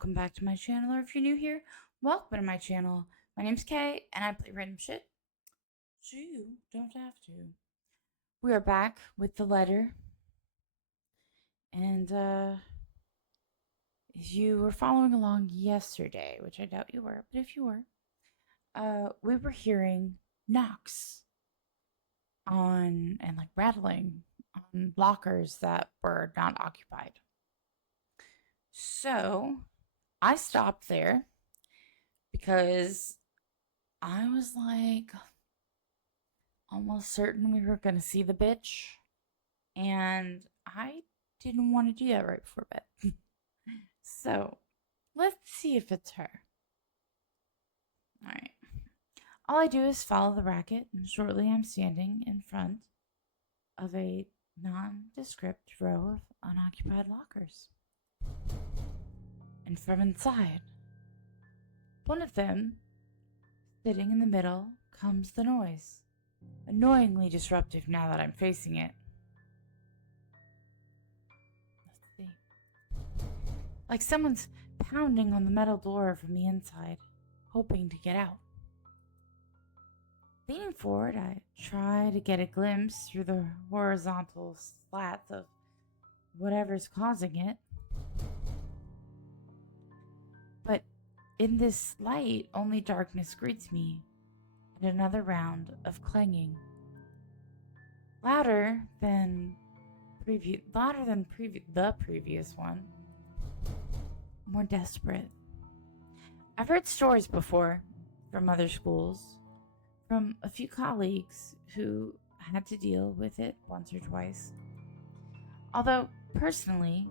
Welcome back to my channel, or if you're new here, welcome to my channel. My name's Kay, and I play random shit, so you don't have to. We are back with the letter, and if you were following along yesterday, which I doubt you were, but if you were, we were hearing knocks on and like rattling on lockers that were not occupied. So I stopped there because I was like almost certain we were gonna see the bitch, and I didn't want to do that right before bed. So let's see if it's her. Alright. All I do is follow the racket, and shortly I'm standing in front of a nondescript row of unoccupied lockers. And from inside, one of them, sitting in the middle, comes the noise. Annoyingly disruptive now that I'm facing it. Let's see. Like someone's pounding on the metal door from the inside, hoping to get out. Leaning forward, I try to get a glimpse through the horizontal slats of whatever's causing it. But in this light, only darkness greets me, and another round of clanging. Louder than the previous one. More desperate. I've heard stories before from other schools, from a few colleagues who had to deal with it once or twice. Although, personally,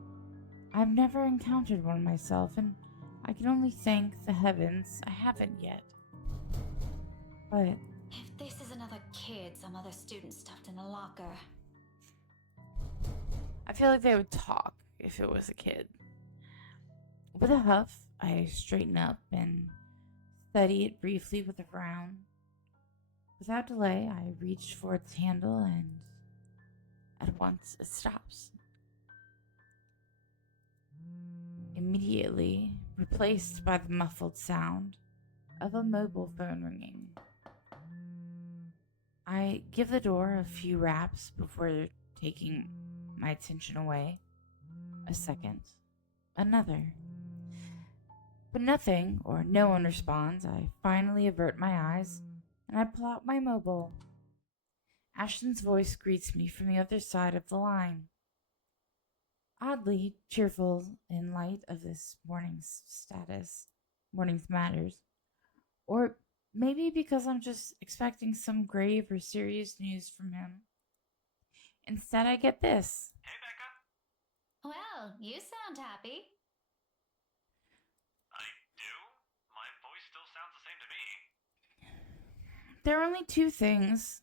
I've never encountered one myself, and I can only thank the heavens I haven't yet. But if this is another kid some other student stuffed in a locker. I feel like they would talk if it was a kid. With a huff, I straighten up and study it briefly with a frown. Without delay, I reach for its handle, and at once it stops. Immediately replaced by the muffled sound of a mobile phone ringing. I give the door a few raps before taking my attention away. A second, another. But nothing, or no one responds. I finally avert my eyes, and I pull out my mobile. Ashton's voice greets me from the other side of the line. Oddly cheerful in light of this morning's matters. Or maybe because I'm just expecting some grave or serious news from him. Instead, I get this. Hey, Becca. Well, you sound happy. I do? My voice still sounds the same to me. There are only two things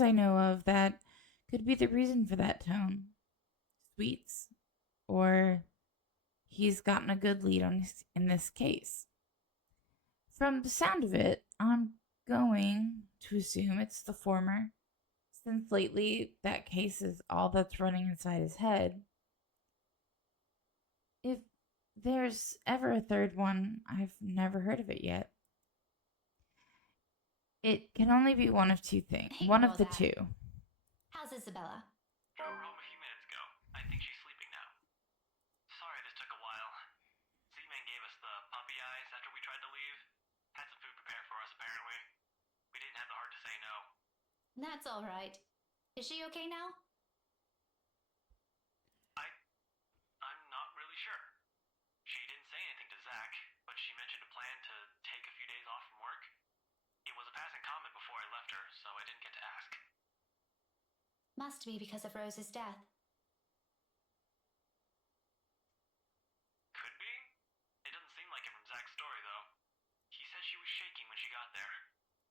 I know of that could be the reason for that tone. Sweets, or he's gotten a good lead in this case. From the sound of it, I'm going to assume it's the former, since lately that case is all that's running inside his head. If there's ever a third one, I've never heard of it yet. It can only be one of two things. One of the two. How's Isabella? Drove her home a few minutes ago. I think she's sleeping now. Sorry this took a while. Z-Man gave us the puppy eyes after we tried to leave. Had some food prepared for us, apparently. We didn't have the heart to say no. That's all right. Is she okay now? I'm not really sure. She didn't say anything to Zach, but she mentioned a plan to take a few days off from work. It was a passing comment before I left her, so I didn't get to ask. Must be because of Rose's death. Could be. It doesn't seem like it from Zach's story, though. He said she was shaking when she got there.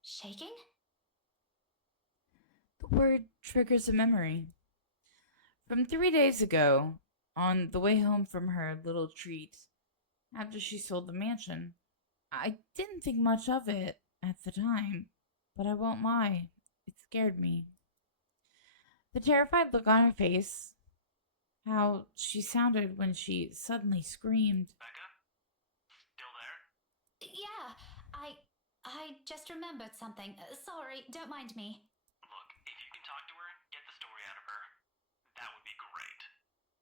Shaking? The word triggers a memory. From 3 days ago, on the way home from her little treat, after she sold the mansion. I didn't think much of it at the time, but I won't lie, it scared me. The terrified look on her face how she sounded when she suddenly screamed. Becca? Still there? Yeah, I just remembered something. Sorry, don't mind me. Look, if you can talk to her, get the story out of her. That would be great.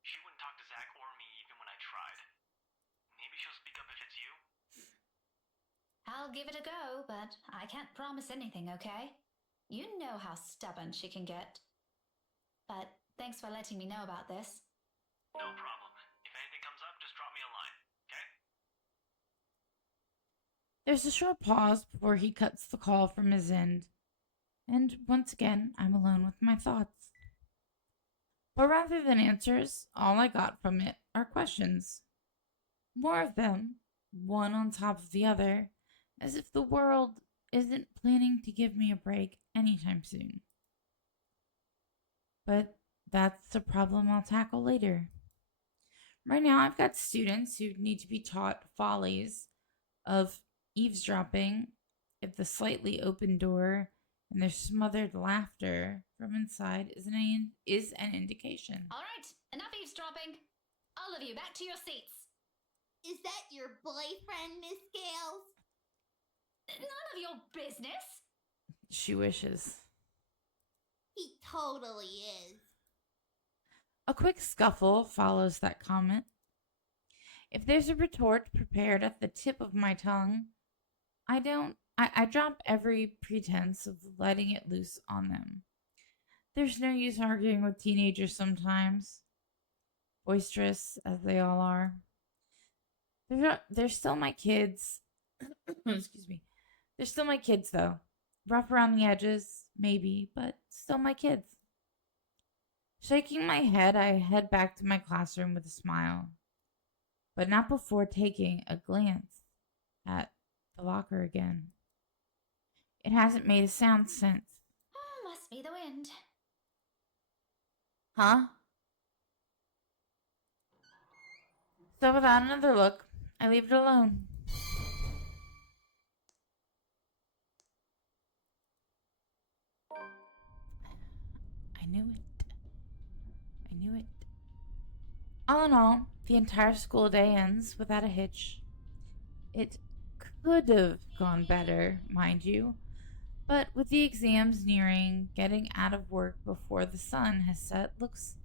She wouldn't talk to Zach or me even when I tried. Maybe she'll speak up if it's you? I'll give it a go, but I can't promise anything, okay? You know how stubborn she can get. But thanks for letting me know about this. No problem. If anything comes up, just drop me a line, okay? There's a short pause before he cuts the call from his end, and once again, I'm alone with my thoughts. But rather than answers, all I got from it are questions. More of them, one on top of the other, as if the world isn't planning to give me a break anytime soon. But that's a problem I'll tackle later. Right now, I've got students who need to be taught follies of eavesdropping if the slightly open door and their smothered laughter from inside is an indication. All right, enough eavesdropping. All of you, back to your seats. Is that your boyfriend, Miss Gales? None of your business. She wishes. He totally is. A quick scuffle follows that comment. If there's a retort prepared at the tip of my tongue, I drop every pretense of letting it loose on them. There's no use arguing with teenagers sometimes, boisterous as they all are. They're still my kids. Excuse me. They're still my kids, though. Rough around the edges, maybe, but still my kids. Shaking my head, I head back to my classroom with a smile, but not before taking a glance at the locker again. It hasn't made a sound since. Oh, must be the wind. Huh? So without another look, I leave it alone. I knew it. I knew it. All in all, the entire school day ends without a hitch. It could have gone better, mind you, but with the exams nearing, getting out of work before the sun has set looks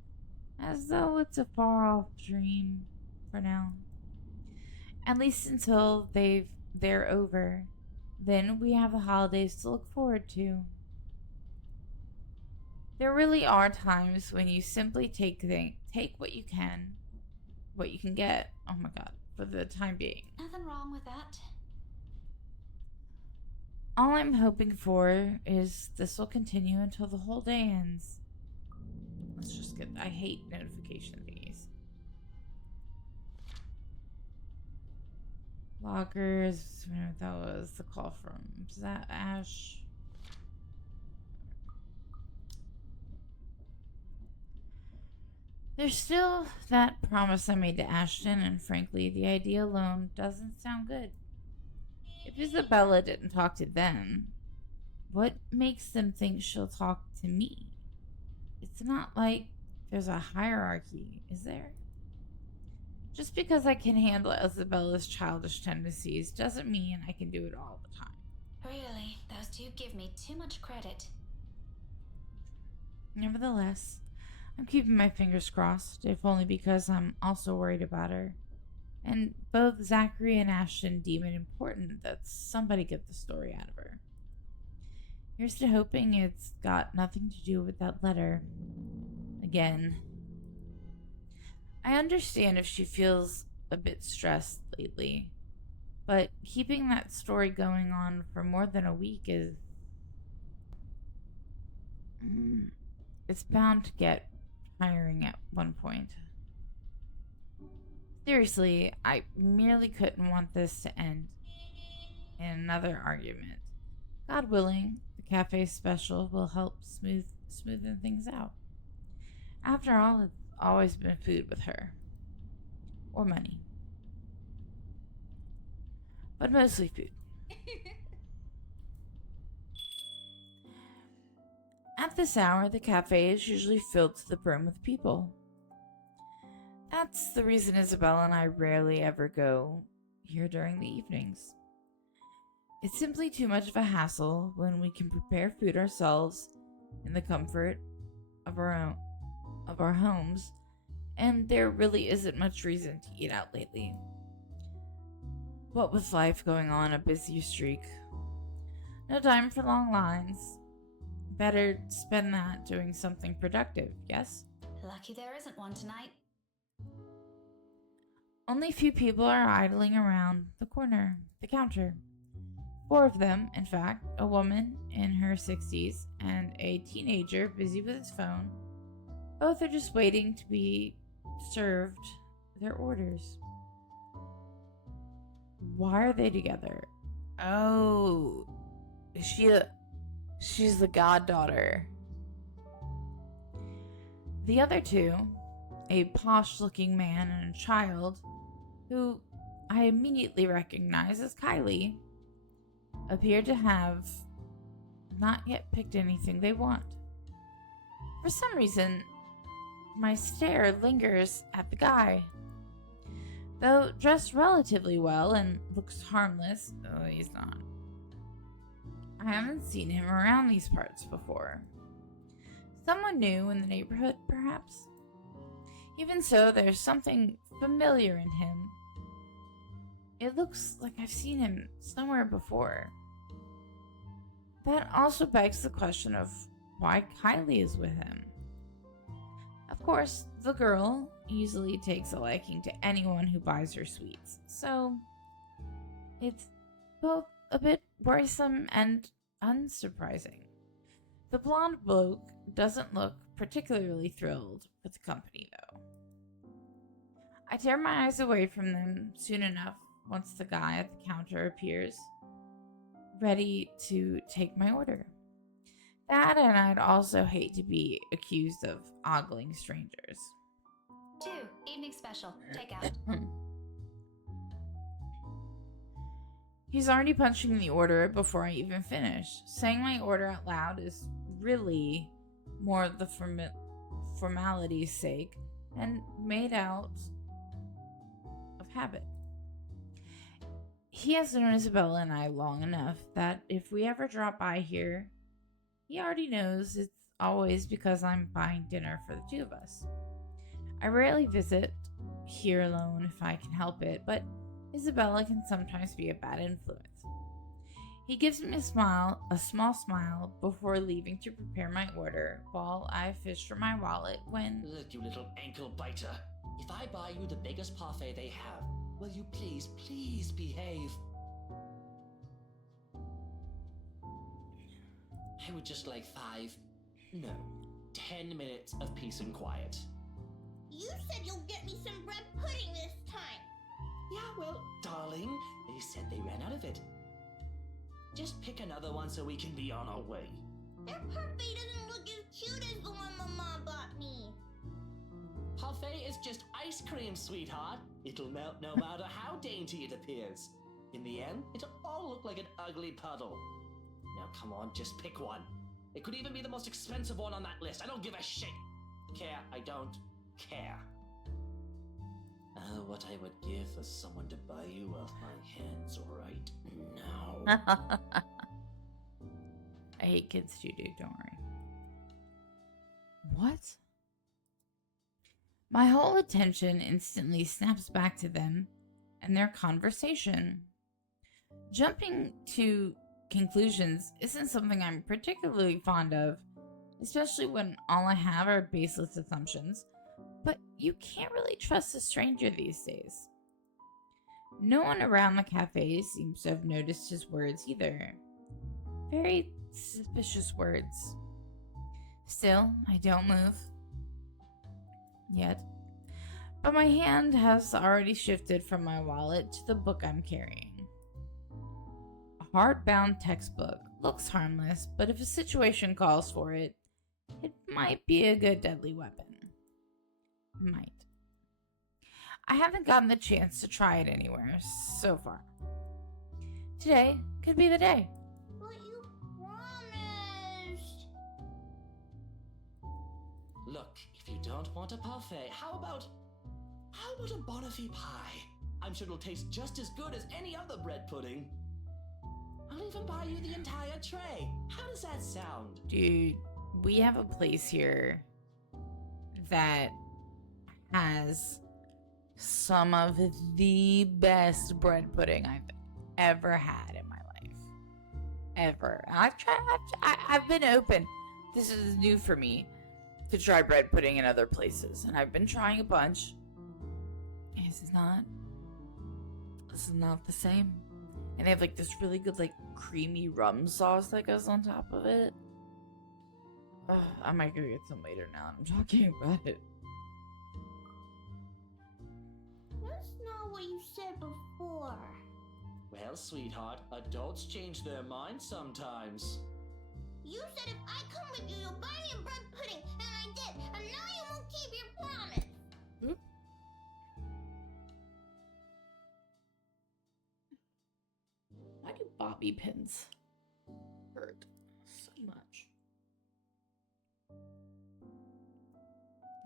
as though it's a far off dream for now. At least until they're over. Then we have the holidays to look forward to. There really are times when you simply take what you can get. Oh my god, for the time being. Nothing wrong with that. All I'm hoping for is this will continue until the whole day ends. Let's just get. I hate notification thingies. Lockers. Whatever that was. The call from. Is that Ash? There's still that promise I made to Ashton, and frankly, the idea alone doesn't sound good. If Isabella didn't talk to them, what makes them think she'll talk to me? It's not like there's a hierarchy, is there? Just because I can handle Isabella's childish tendencies doesn't mean I can do it all the time. Really, those two give me too much credit. Nevertheless, I'm keeping my fingers crossed, if only because I'm also worried about her. And both Zachary and Ashton deem it important that somebody get the story out of her. Here's to hoping it's got nothing to do with that letter. Again. I understand if she feels a bit stressed lately, but keeping that story going on for more than a week is... it's bound to get tiring at one point. Seriously, I merely couldn't want this to end in another argument. God willing, the cafe special will help smoothen things out. After all, it's always been food with her. Or money. But mostly food. At this hour, the cafe is usually filled to the brim with people. That's the reason Isabella and I rarely ever go here during the evenings. It's simply too much of a hassle when we can prepare food ourselves in the comfort of our homes, and there really isn't much reason to eat out lately. What with life going on a busy streak, no time for long lines. Better spend that doing something productive, yes? Lucky there isn't one tonight. Only a few people are idling around the counter. 4 of them, in fact, a woman in her 60s and a teenager busy with his phone. Both are just waiting to be served their orders. Why are they together? Oh, she's the goddaughter. The other 2, a posh-looking man and a child, who I immediately recognize as Kylie, appear to have not yet picked anything they want. For some reason, my stare lingers at the guy. Though dressed relatively well and looks harmless, oh, he's not. I haven't seen him around these parts before. Someone new in the neighborhood, perhaps? Even so, there's something familiar in him. It looks like I've seen him somewhere before. That also begs the question of why Kylie is with him. Of course, the girl easily takes a liking to anyone who buys her sweets, so it's both a bit worrisome and unsurprising. The blonde bloke doesn't look particularly thrilled with the company, though. I tear my eyes away from them soon enough once the guy at the counter appears, ready to take my order. That, and I'd also hate to be accused of ogling strangers. 2, evening special, takeout. He's already punching the order before I even finish. Saying my order out loud is really more the formality's sake and made out of habit. He has known Isabella and I long enough that if we ever drop by here, he already knows it's always because I'm buying dinner for the 2 of us. I rarely visit here alone if I can help it, but Isabella can sometimes be a bad influence. He gives me a small smile before leaving to prepare my order while I fish for my wallet when... Look, you little ankle biter. If I buy you the biggest parfait they have, will you please behave? I would just like 10 minutes of peace and quiet. You said you'll get me some bread pudding this time. Yeah, well, darling, they said they ran out of it. Just pick another one so we can be on our way. Their parfait doesn't look as cute as the one my mom bought me. Parfait is just ice cream, sweetheart. It'll melt no matter how dainty it appears. In the end, it'll all look like an ugly puddle. Now come on, just pick one. It could even be the most expensive one on that list. I don't give a shit. I don't care. What I would give for someone to buy you off my hands right now. I hate kids too, dude. Don't worry. What? My whole attention instantly snaps back to them and their conversation. Jumping to conclusions isn't something I'm particularly fond of, especially when all I have are baseless assumptions, but you can't really trust a stranger these days. No one around the cafe seems to have noticed his words either. Very suspicious words. Still, I don't move. Yet. But my hand has already shifted from my wallet to the book I'm carrying. A hardbound textbook. Looks harmless, but if a situation calls for it, it might be a good deadly weapon. Might. I haven't gotten the chance to try it anywhere so far. Today could be the day. But you promised. Look, if you don't want a parfait, how about How about a Bonifay pie? I'm sure it'll taste just as good as any other bread pudding. I'll even buy you the entire tray. How does that sound? Dude, we have a place here that has some of the best bread pudding I've ever had in my life. Ever. And I've been open. This is new for me to try bread pudding in other places. And I've been trying a bunch. This is not the same. And they have like this really good like creamy rum sauce that goes on top of it. Ugh, I might go get some later now that I'm talking about it. That's not what you said before. Well, sweetheart, adults change their minds sometimes. You said if I come with you, you'll buy me a bread pudding, and I did, and now you won't keep your promise. Oop. Why do bobby pins hurt so much?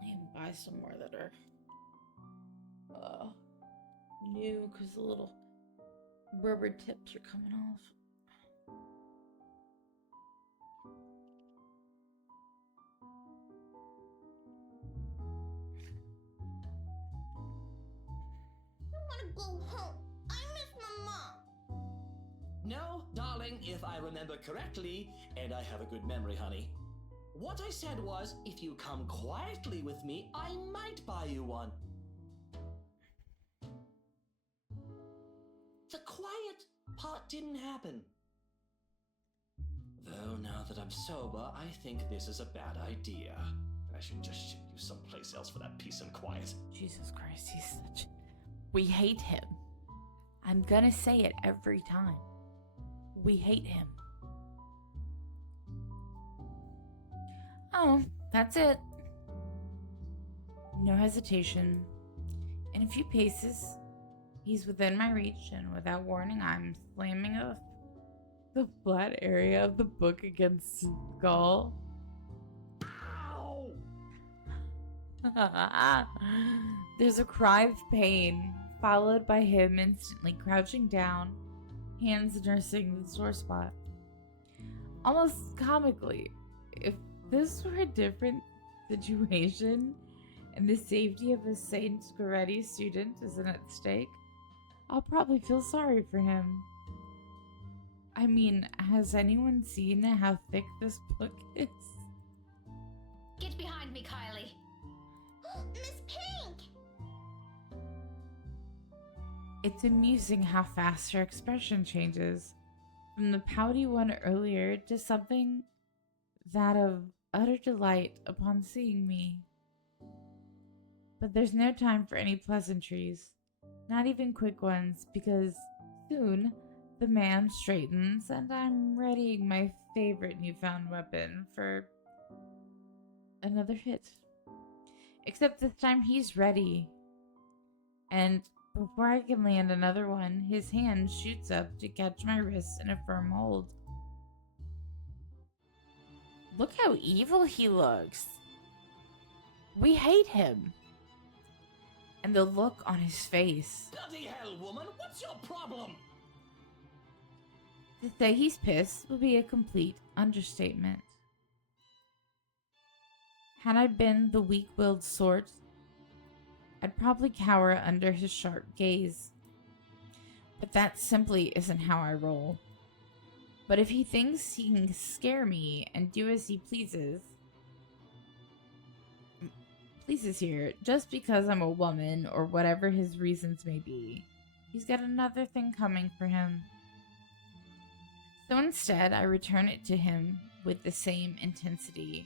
I need to buy some more that are new because the little rubber tips are coming off. I want to go home. I miss my mom. No, darling, if I remember correctly, and I have a good memory, honey. What I said was, if you come quietly with me, I might buy you one. The quiet part didn't happen. Though now that I'm sober, I think this is a bad idea. I should just ship you someplace else for that peace and quiet. Jesus Christ, he's such... We hate him. I'm gonna say it every time. We hate him. Oh, that's it. No hesitation. In a few paces, he's within my reach, and without warning, I'm slamming the flat area of the book against his skull. Ow! There's a cry of pain, followed by him instantly crouching down, hands nursing the sore spot. Almost comically, if this were a different situation and the safety of a Saint Scoretti student isn't at stake, I'll probably feel sorry for him. I mean, has anyone seen how thick this book is? Get behind me, Kylie. Miss Pink! It's amusing how fast her expression changes from the pouty one earlier to something that of utter delight upon seeing me. But there's no time for any pleasantries, not even quick ones, because soon the man straightens and I'm readying my favorite newfound weapon for another hit. Except this time he's ready. And before I can land another one, his hand shoots up to catch my wrist in a firm hold. Look how evil he looks. We hate him. And the look on his face. Bloody hell, woman, what's your problem? To say he's pissed would be a complete understatement. Had I been the weak-willed sort, I'd probably cower under his sharp gaze. But that simply isn't how I roll. But if he thinks he can scare me and do as he pleases here, just because I'm a woman or whatever his reasons may be, he's got another thing coming for him. So instead, I return it to him with the same intensity,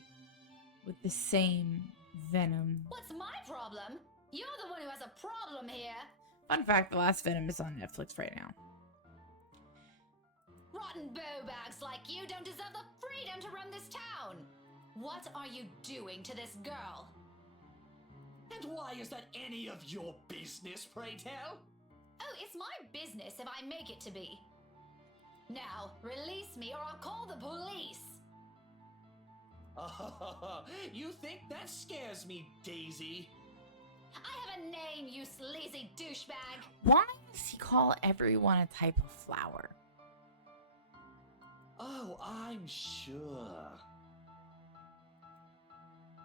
with the same venom. What's my problem? You're the one who has a problem here. Fun fact, the last Venom is on Netflix right now. Rotten bowbags like you don't deserve the freedom to run this town. What are you doing to this girl? And why is that any of your business, pray tell? Oh, it's my business if I make it to be. Now, release me or I'll call the police. You think that scares me, Daisy? I have a name, you sleazy douchebag. Why does he call everyone a type of flower? Oh, I'm sure.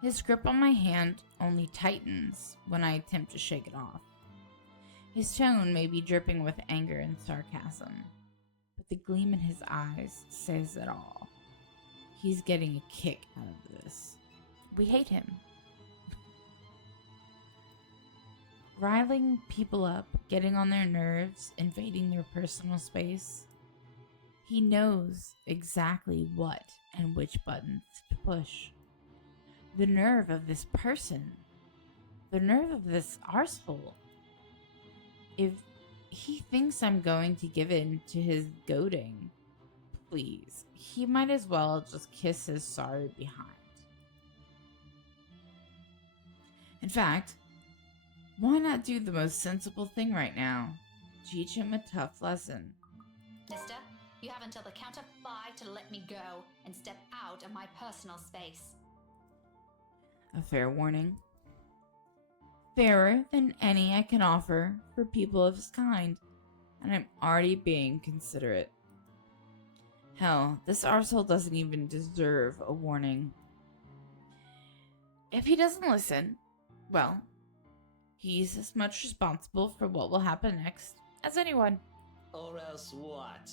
His grip on my hand only tightens when I attempt to shake it off. His tone may be dripping with anger and sarcasm, but the gleam in his eyes says it all. He's getting a kick out of this. We hate him. Riling people up, getting on their nerves, invading their personal space. He knows exactly what and which buttons to push. The nerve of this person. The nerve of this arsehole. If he thinks I'm going to give in to his goading, please, he might as well just kiss his sorry behind. In fact, why not do the most sensible thing right now? Teach him a tough lesson. Mister, you have until the count of 5 to let me go and step out of my personal space. A fair warning. Fairer than any I can offer for people of his kind, and I'm already being considerate. Hell, this arsehole doesn't even deserve a warning. If he doesn't listen, well, he's as much responsible for what will happen next as anyone. Or else what?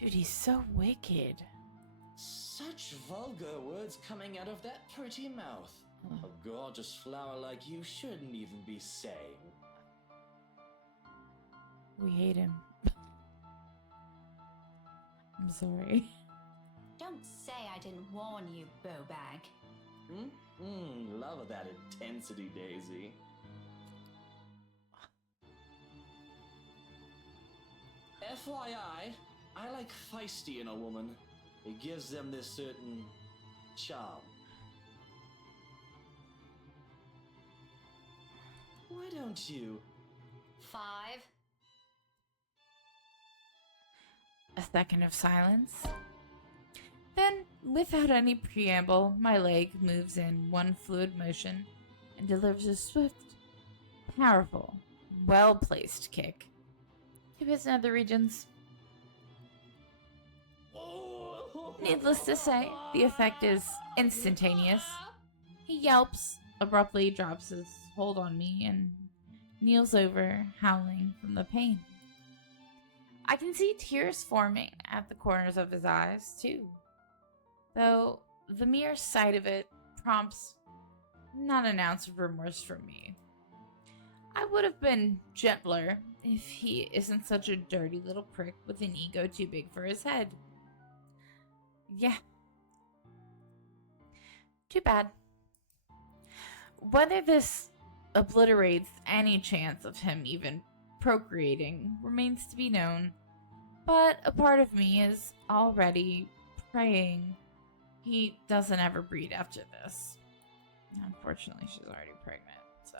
Dude, he's so wicked. Such vulgar words coming out of that pretty mouth. A gorgeous flower like you shouldn't even be saying. We hate him. I'm sorry. Don't say I didn't warn you, Bowbag. Love that intensity, Daisy. FYI, I like feisty in a woman. It gives them this certain charm. Why don't you? 5. A second of silence. Then, without any preamble, my leg moves in one fluid motion and delivers a swift, powerful, well-placed kick to his nether regions. Needless to say, the effect is instantaneous. He yelps, abruptly drops his hold on me, and kneels over, howling from the pain. I can see tears forming at the corners of his eyes, too, though the mere sight of it prompts not an ounce of remorse from me. I would have been gentler if he isn't such a dirty little prick with an ego too big for his head. Yeah. Too bad. Whether this obliterates any chance of him even procreating remains to be known, but a part of me is already praying he doesn't ever breed after this. Unfortunately, she's already pregnant, so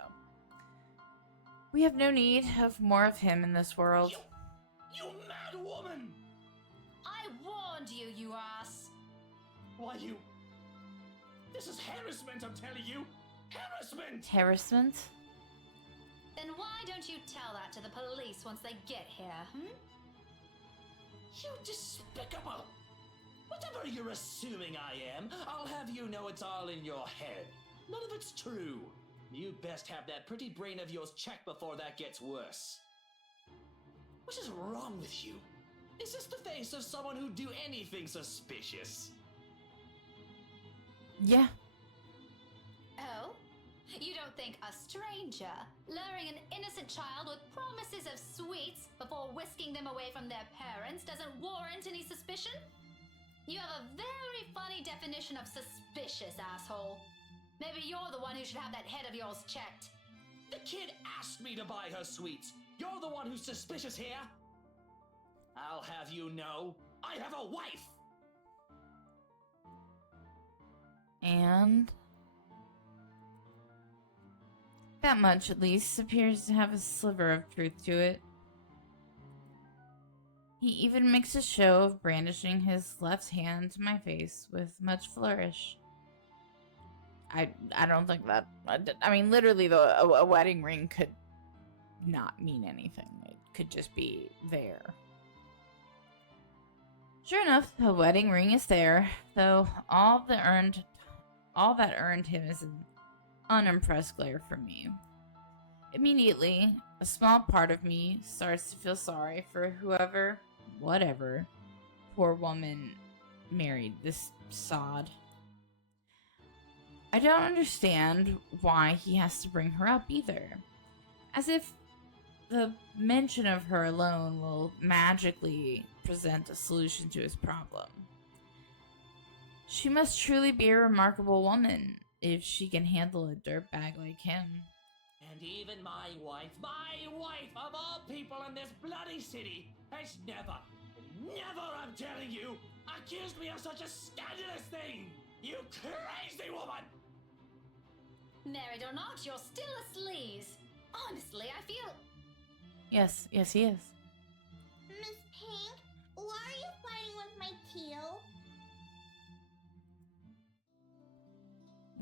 we have no need of more of him in this world. You mad woman! I warned you, you ass! Why you... This is harassment, I'm telling you! Harassment! Harassment? Then why don't you tell that to the police once they get here, You despicable! Whatever you're assuming I am, I'll have you know it's all in your head. None of it's true. You best have that pretty brain of yours checked before that gets worse. What is wrong with you? Is this the face of someone who'd do anything suspicious? Yeah. Oh? You don't think a stranger, luring an innocent child with promises of sweets before whisking them away from their parents doesn't warrant any suspicion? You have a very funny definition of suspicious, asshole. Maybe you're the one who should have that head of yours checked. The kid asked me to buy her sweets. You're the one who's suspicious here. I'll have you know, I have a wife! And that much, at least, appears to have a sliver of truth to it. He even makes a show of brandishing his left hand to my face with much flourish. I don't think that. I mean, literally, a wedding ring could not mean anything. It could just be there. Sure enough, a wedding ring is there, though all that earned him is an unimpressed glare from me. Immediately, a small part of me starts to feel sorry for whatever poor woman married this sod. I don't understand why he has to bring her up either. As if the mention of her alone will magically present a solution to his problem. She must truly be a remarkable woman if she can handle a dirtbag like him. And even my wife of all people in this bloody city, has never, I'm telling you, accused me of such a scandalous thing! You crazy woman! Married or not, you're still a sleaze. Honestly, I feel... Yes, he is. Miss Pink, why are you fighting with my teal?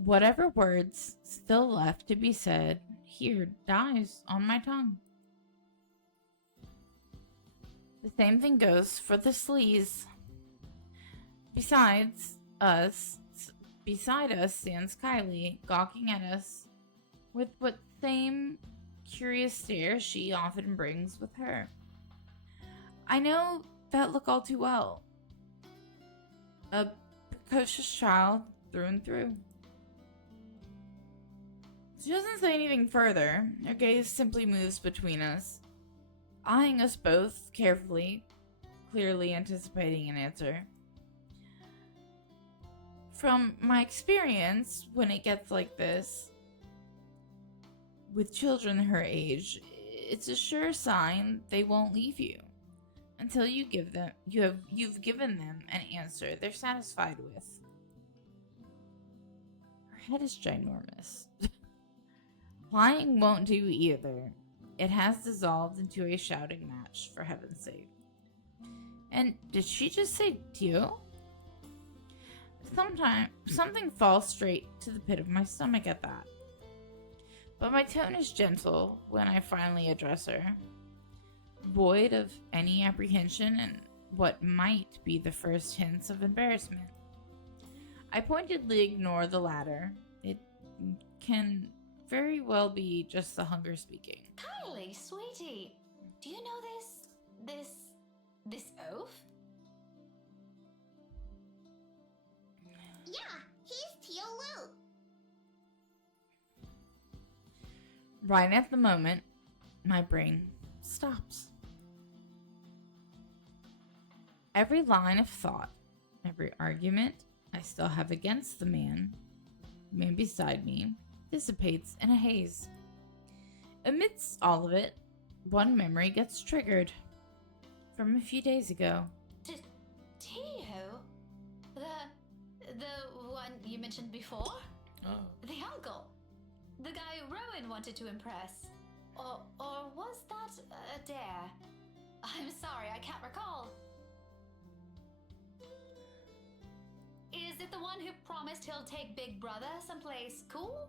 Whatever words still left to be said here dies on my tongue. The same thing goes for the sleaze. Beside us stands Kylie, gawking at us with what same curious stare she often brings with her. I know that look all too well. A precocious child through and through. She doesn't say anything further. Her gaze simply moves between us, eyeing us both carefully, clearly anticipating an answer. From my experience, when it gets like this, with children her age, it's a sure sign they won't leave you until you've given them an answer they're satisfied with. Her head is ginormous. Lying won't do either. It has dissolved into a shouting match, for heaven's sake. And did she just say Dio? Something falls straight to the pit of my stomach at that. But my tone is gentle when I finally address her, void of any apprehension and what might be the first hints of embarrassment. I pointedly ignore the latter. It can very well be just the hunger speaking. Kylie, sweetie, do you know this oaf? Yeah, he's Teal Lou. Right at the moment, my brain stops. Every line of thought, every argument I still have against the man beside me, dissipates in a haze. Amidst all of it, one memory gets triggered from a few days ago. Tio? The one you mentioned before? Oh. The uncle? The guy Rowan wanted to impress? Or was that a dare? I'm sorry, I can't recall. Is it the one who promised he'll take Big Brother someplace cool?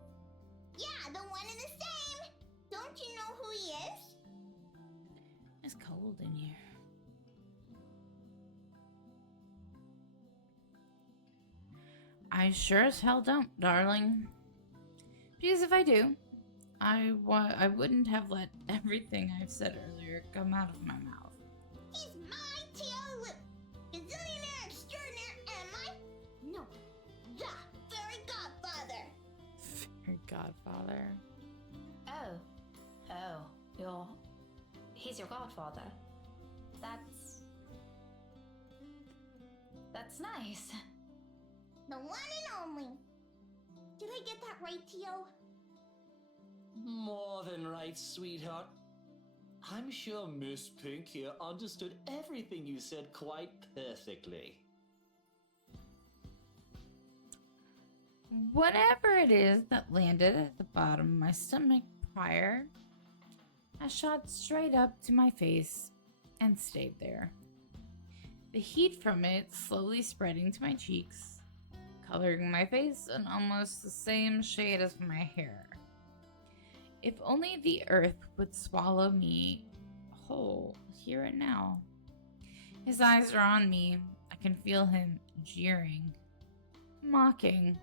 Yeah, the one and the same. Don't you know who he is? It's cold in here. I sure as hell don't, darling. Because if I do, I wouldn't have let everything I've said earlier come out of my mouth. He's my Teal Lou, gazillionaire extraordinaire, and my... No, the fairy godfather. Fairy godfather. Oh, he's your godfather. That's nice. The one and only. Did I get that right, Tio? More than right, sweetheart. I'm sure Miss Pink here understood everything you said quite perfectly. Whatever it is that landed at the bottom of my stomach prior, I shot straight up to my face and stayed there. The heat from it slowly spreading to my cheeks, coloring my face in almost the same shade as my hair. If only the earth would swallow me whole here and now. His eyes are on me. I can feel him jeering, mocking.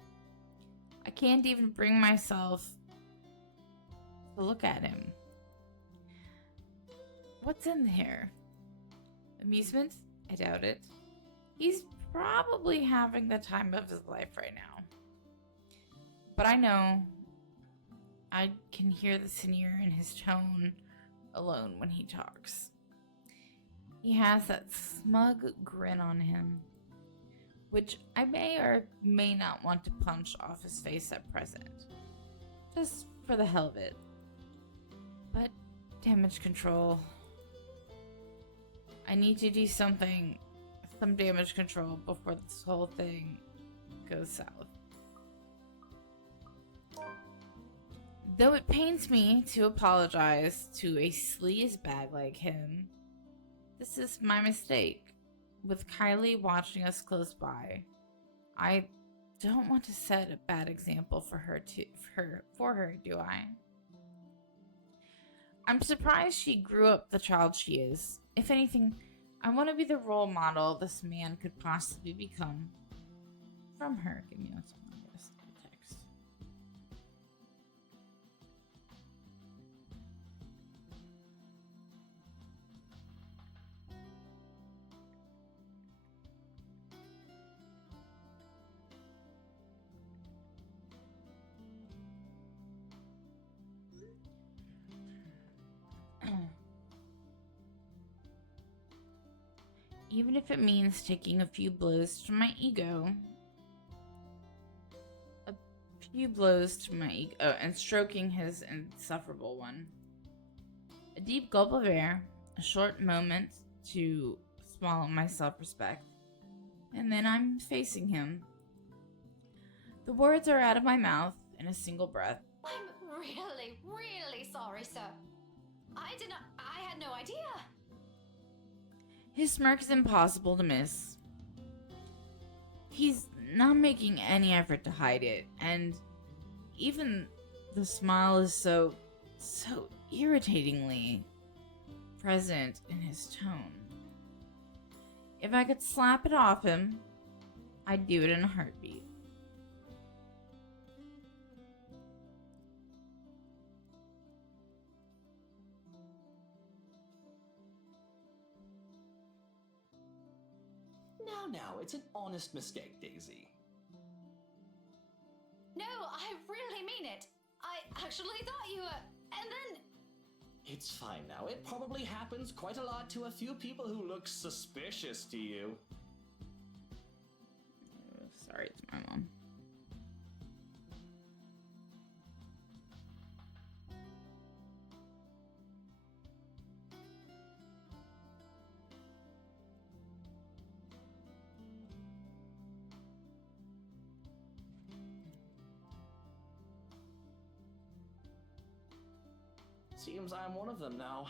I can't even bring myself to look at him. What's in there? Amusement? I doubt it. He's probably having the time of his life right now. But I know I can hear the sneer in his tone alone when he talks. He has that smug grin on him, which I may or may not want to punch off his face at present. Just for the hell of it. But damage control. I need to do some damage control before this whole thing goes south. Though it pains me to apologize to a sleazebag like him, this is my mistake. With Kylie watching us close by, I don't want to set a bad example for her, do I? I'm surprised she grew up the child she is. If anything, I want to be the role model this man could possibly become from her. Give me one second. Text. Even if it means taking a few blows to my ego. And stroking his insufferable one. A deep gulp of air, a short moment to swallow my self-respect, and then I'm facing him. The words are out of my mouth in a single breath. I'm really, really sorry, sir. I had no idea. His smirk is impossible to miss. He's not making any effort to hide it, and even the smile is so irritatingly present in his tone. If I could slap it off him, I'd do it in a heartbeat. Now, it's an honest mistake, Daisy. No, I really mean it. I actually thought you were... And then... It's fine now. It probably happens quite a lot to a few people who look suspicious to you. Sorry, it's my mom. Seems I'm one of them now.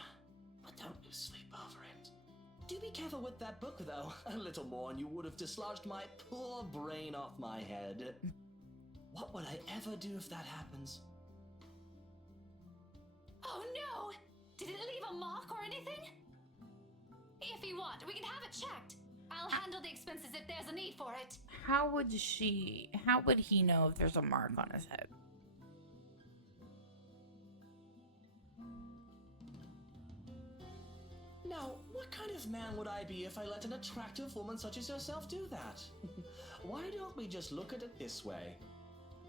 But don't lose sleep over it. Do be careful with that book, though. A little more and you would have dislodged my poor brain off my head. What would I ever do if that happens? Oh no! Did it leave a mark or anything? If you want, we can have it checked. I'll handle the expenses if there's a need for it. How would he know if there's a mark on his head? Now, what kind of man would I be if I let an attractive woman such as yourself do that? Why don't we just look at it this way?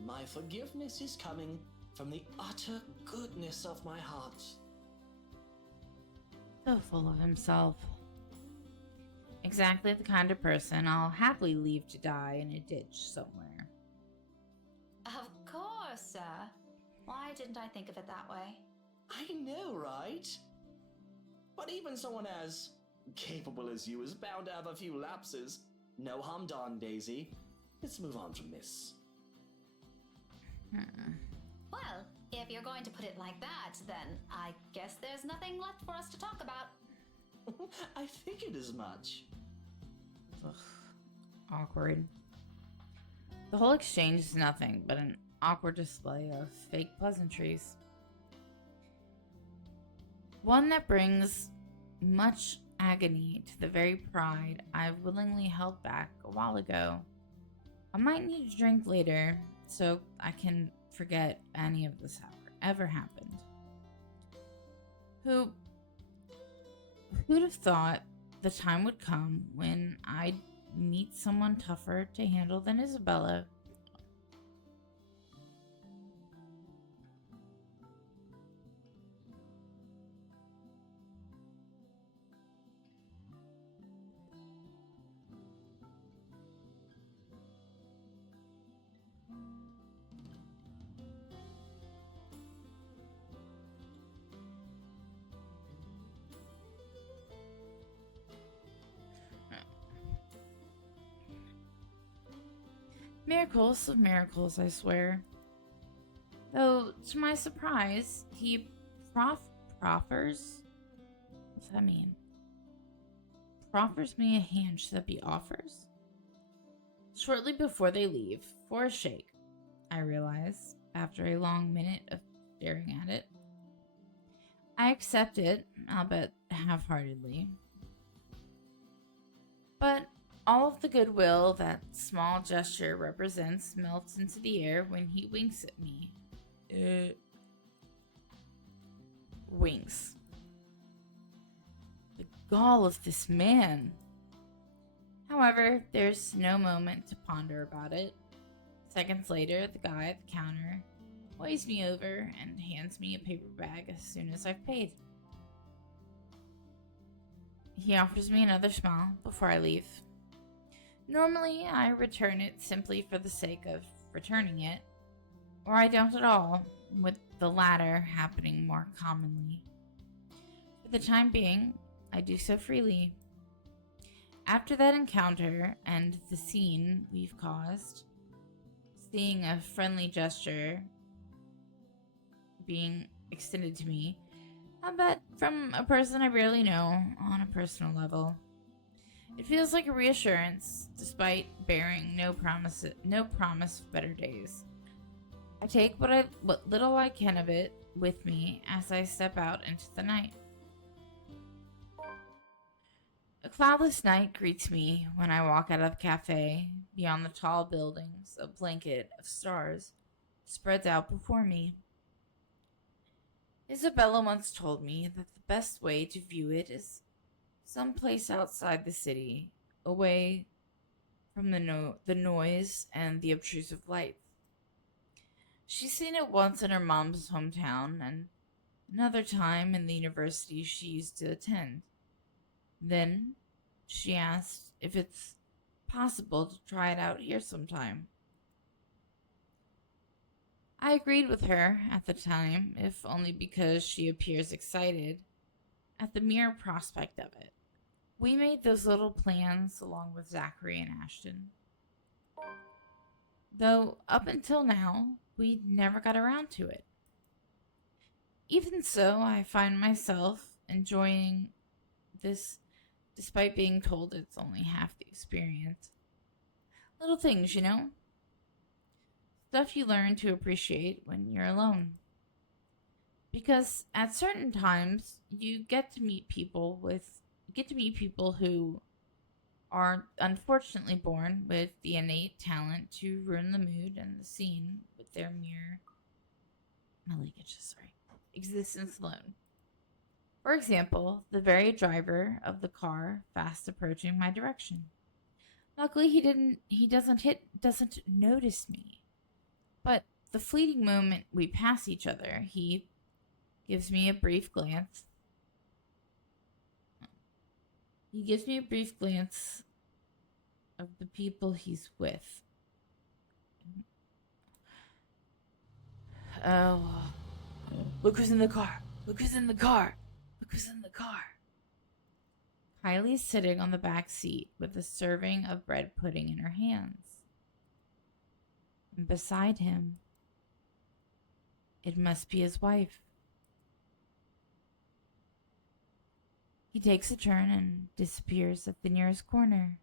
My forgiveness is coming from the utter goodness of my heart. So full of himself. Exactly the kind of person I'll happily leave to die in a ditch somewhere. Of course, sir. Why didn't I think of it that way? I know, right? But even someone as capable as you is bound to have a few lapses. No harm done, Daisy. Let's move on from this. Well, if you're going to put it like that, then I guess there's nothing left for us to talk about. I figured as much. Ugh, awkward. The whole exchange is nothing but an awkward display of fake pleasantries. One that brings much agony to the very pride I've willingly held back a while ago. I might need a drink later so I can forget any of this ever happened. Who'd have thought the time would come when I'd meet someone tougher to handle than Isabella? Miracles of miracles, I swear. Though, to my surprise, he proffers? What's that mean? Proffers me a hand. Should that be offers? Shortly before they leave, for a shake, I realize, after a long minute of staring at it. I accept it, albeit half-heartedly. But all of the goodwill that small gesture represents melts into the air when he winks at me. Winks. The gall of this man. However, there's no moment to ponder about it. Seconds later, the guy at the counter waves me over and hands me a paper bag as soon as I've paid. He offers me another smile before I leave. Normally, I return it simply for the sake of returning it, or I don't at all, with the latter happening more commonly. For the time being, I do so freely. After that encounter and the scene we've caused, seeing a friendly gesture being extended to me, I bet from a person I barely know on a personal level, it feels like a reassurance, despite bearing no promise of better days. I take what little I can of it with me as I step out into the night. A cloudless night greets me when I walk out of the cafe. Beyond the tall buildings, a blanket of stars spreads out before me. Isabella once told me that the best way to view it is someplace outside the city, away from the noise and the obtrusive lights. She's seen it once in her mom's hometown and another time in the university she used to attend. Then she asked if it's possible to try it out here sometime. I agreed with her at the time, if only because she appears excited at the mere prospect of it. We made those little plans along with Zachary and Ashton. Though, up until now, we never got around to it. Even so, I find myself enjoying this despite being told it's only half the experience. Little things, you know? Stuff you learn to appreciate when you're alone. Because at certain times, you get to meet people who are unfortunately born with the innate talent to ruin the mood and the scene with their mere existence alone. For example, the very driver of the car fast approaching my direction. Luckily, he doesn't notice me. But the fleeting moment we pass each other, he gives me a brief glance. He gives me a brief glance of the people he's with. Oh, look who's in the car. Look who's in the car. Look who's in the car. Kylie's sitting on the back seat with a serving of bread pudding in her hands. And beside him, it must be his wife. He takes a turn and disappears at the nearest corner.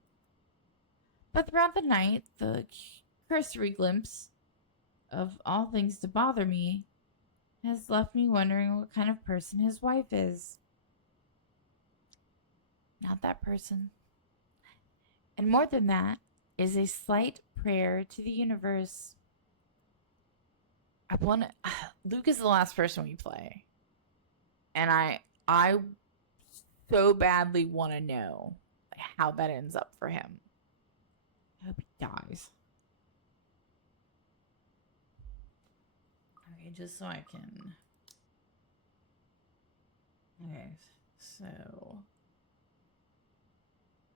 But throughout the night, the cursory glimpse of all things to bother me has left me wondering what kind of person his wife is. Not that person. And more than that is a slight prayer to the universe. Luke is the last person we play. And I so badly want to know how that ends up for him. I hope he dies. Okay, just so I can. Okay, so.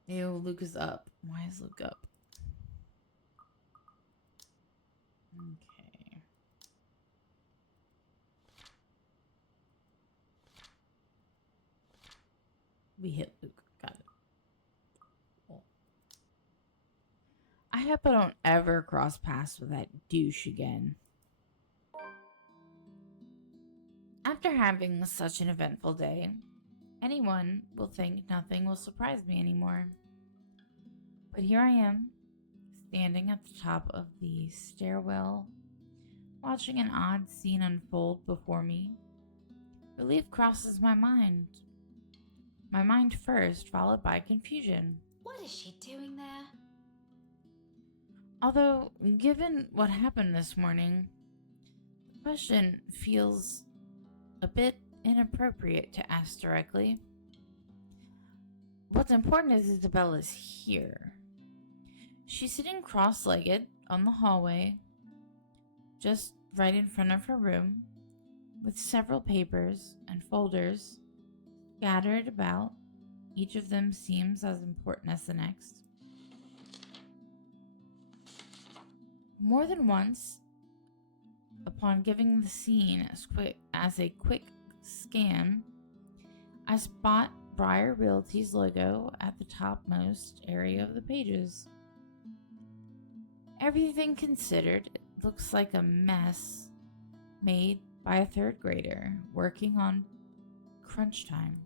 Ew, Luke is up. Why is Luke up? Okay. We hit Luke. Got it. Cool. I hope I don't ever cross paths with that douche again. After having such an eventful day, anyone will think nothing will surprise me anymore. But here I am, standing at the top of the stairwell, watching an odd scene unfold before me. Relief crosses my mind. My mind first, followed by confusion. What is she doing there? Although, given what happened this morning, the question feels a bit inappropriate to ask directly. What's important is Isabella's here. She's sitting cross-legged on the hallway, just right in front of her room, with several papers and folders scattered about. Each of them seems as important as the next. More than once, upon giving the scene as a quick scan, I spot Briar Realty's logo at the topmost area of the pages. Everything considered, it looks like a mess made by a third grader working on crunch time.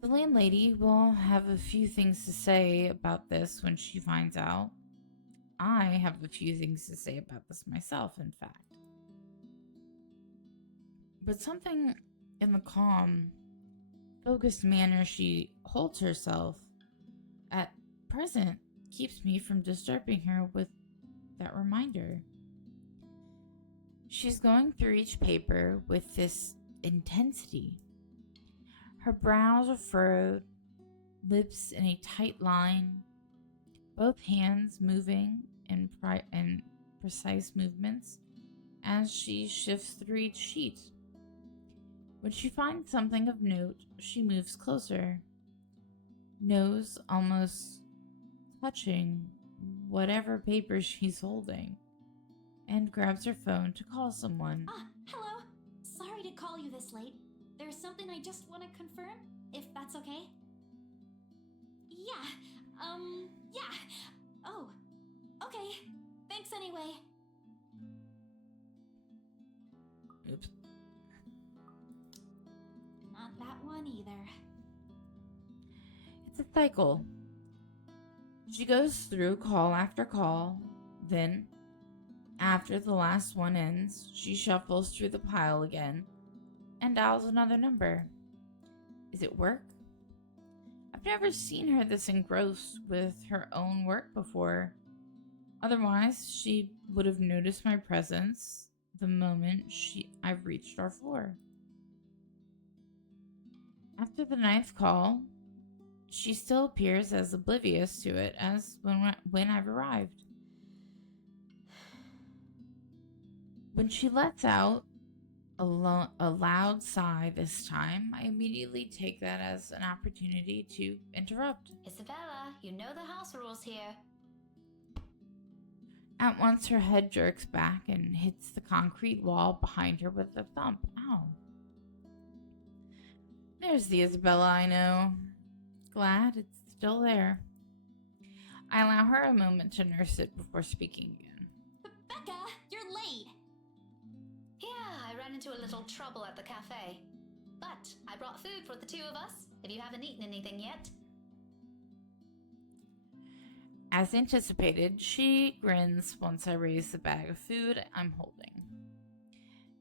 The landlady will have a few things to say about this when she finds out. I have a few things to say about this myself, in fact. But something in the calm, focused manner she holds herself at present keeps me from disturbing her with that reminder. She's going through each paper with this intensity. Her brows are furrowed, lips in a tight line, both hands moving in precise movements as she shifts through each sheet. When she finds something of note, she moves closer, nose almost touching whatever paper she's holding, and grabs her phone to call someone. Hello. Sorry to call you this late. There's something I just want to confirm, if that's okay. Yeah. Oh, okay. Thanks anyway. Oops. Not that one either. It's a cycle. She goes through call after call, then, after the last one ends, she shuffles through the pile again and dials another number. Is it work? I've never seen her this engrossed with her own work before. Otherwise, she would have noticed my presence the moment I've reached our floor. After the 9th call, she still appears as oblivious to it as when I've arrived. When she lets out a loud sigh this time, I immediately take that as an opportunity to interrupt. Isabella, you know the house rules here. At once, her head jerks back and hits the concrete wall behind her with a thump. Ow. There's the Isabella I know. Glad it's still there. I allow her a moment to nurse it before speaking again. Becca, you're late. Yeah, I ran into a little trouble at the cafe. But I brought food for the two of us, if you haven't eaten anything yet. As anticipated, she grins once I raise the bag of food I'm holding.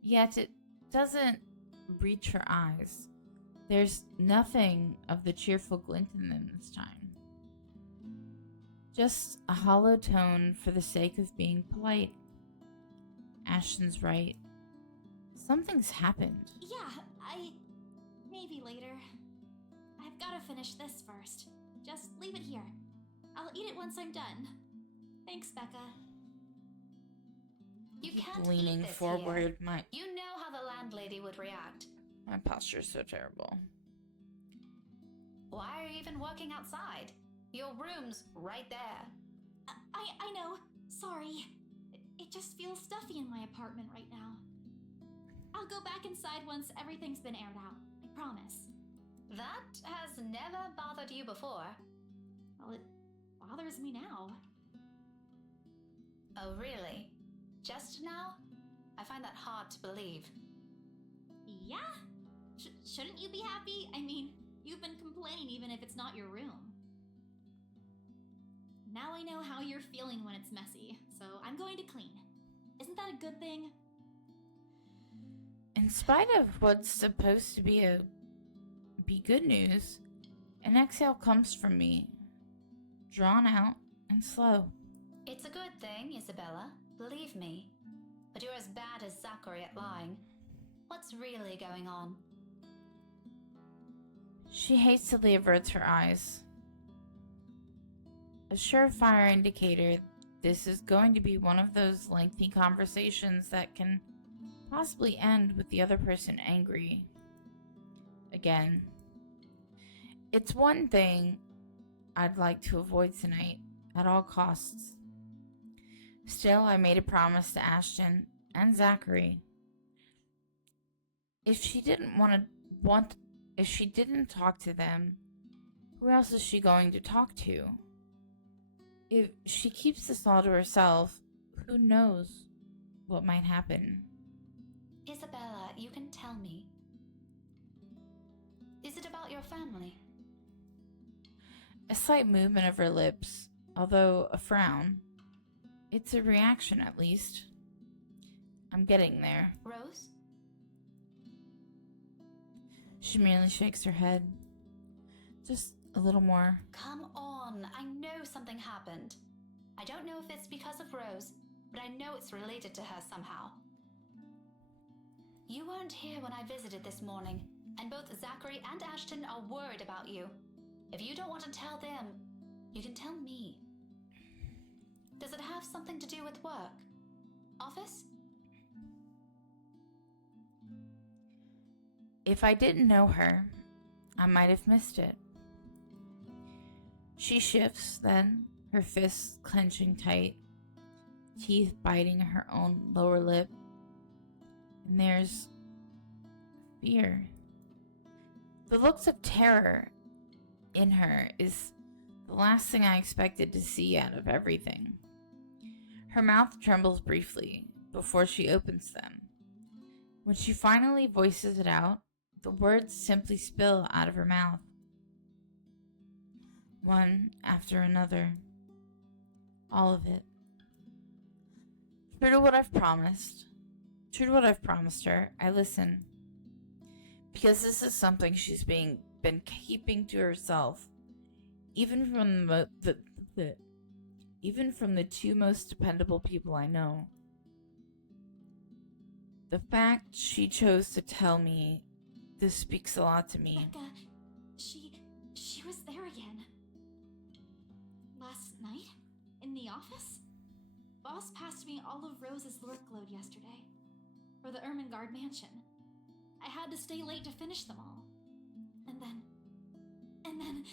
Yet it doesn't reach her eyes. There's nothing of the cheerful glint in them this time. Just a hollow tone for the sake of being polite. Ashton's right. Something's happened. Yeah, maybe later. I've gotta finish this first. Just leave it here. I'll eat it once I'm done. Thanks, Becca. You Keep can't leaning eat this forward. Here. You know how the landlady would react. My posture's so terrible. Why are you even working outside? Your room's right there. I know. Sorry. It just feels stuffy in my apartment right now. I'll go back inside once everything's been aired out. I promise. That has never bothered you before. Well, it bothers me now. Oh, really? Just now? I find that hard to believe. Yeah? Shouldn't you be happy? I mean, you've been complaining even if it's not your room. Now I know how you're feeling when it's messy, so I'm going to clean. Isn't that a good thing? In spite of what's supposed to be good news, an exhale comes from me, drawn out and slow. It's a good thing, Isabella. Believe me. But you're as bad as Zachary at lying. What's really going on? She hastily averts her eyes. A surefire indicator this is going to be one of those lengthy conversations that can possibly end with the other person angry. Again. It's one thing I'd like to avoid tonight at all costs. Still, I made a promise to Ashton and Zachary. If she didn't if she didn't talk to them, who else is she going to talk to? If she keeps this all to herself, who knows what might happen? Isabella, you can tell me. Is it about your family? A slight movement of her lips, although a frown. It's a reaction, at least. I'm getting there. Rose? She merely shakes her head. Just a little more. Come on, I know something happened. I don't know if it's because of Rose, but I know it's related to her somehow. You weren't here when I visited this morning, and both Zachary and Ashton are worried about you. If you don't want to tell them, you can tell me. Does it have something to do with work? Office? If I didn't know her, I might have missed it. She shifts, then, her fists clenching tight, teeth biting her own lower lip. And there's fear. The looks of terror in her is the last thing I expected to see out of everything. Her mouth trembles briefly before she opens them. When she finally voices it out, the words simply spill out of her mouth. One after another. All of it. True to what I've promised. True to what I've promised her, I listen. Because this is something she's been keeping to herself. Even from the two most dependable people I know. The fact she chose to tell me this speaks a lot to me. Becca, she was there again. Last night? In the office? Boss passed me all of Rose's workload yesterday. For the Ermengarde mansion. I had to stay late to finish them all. And then,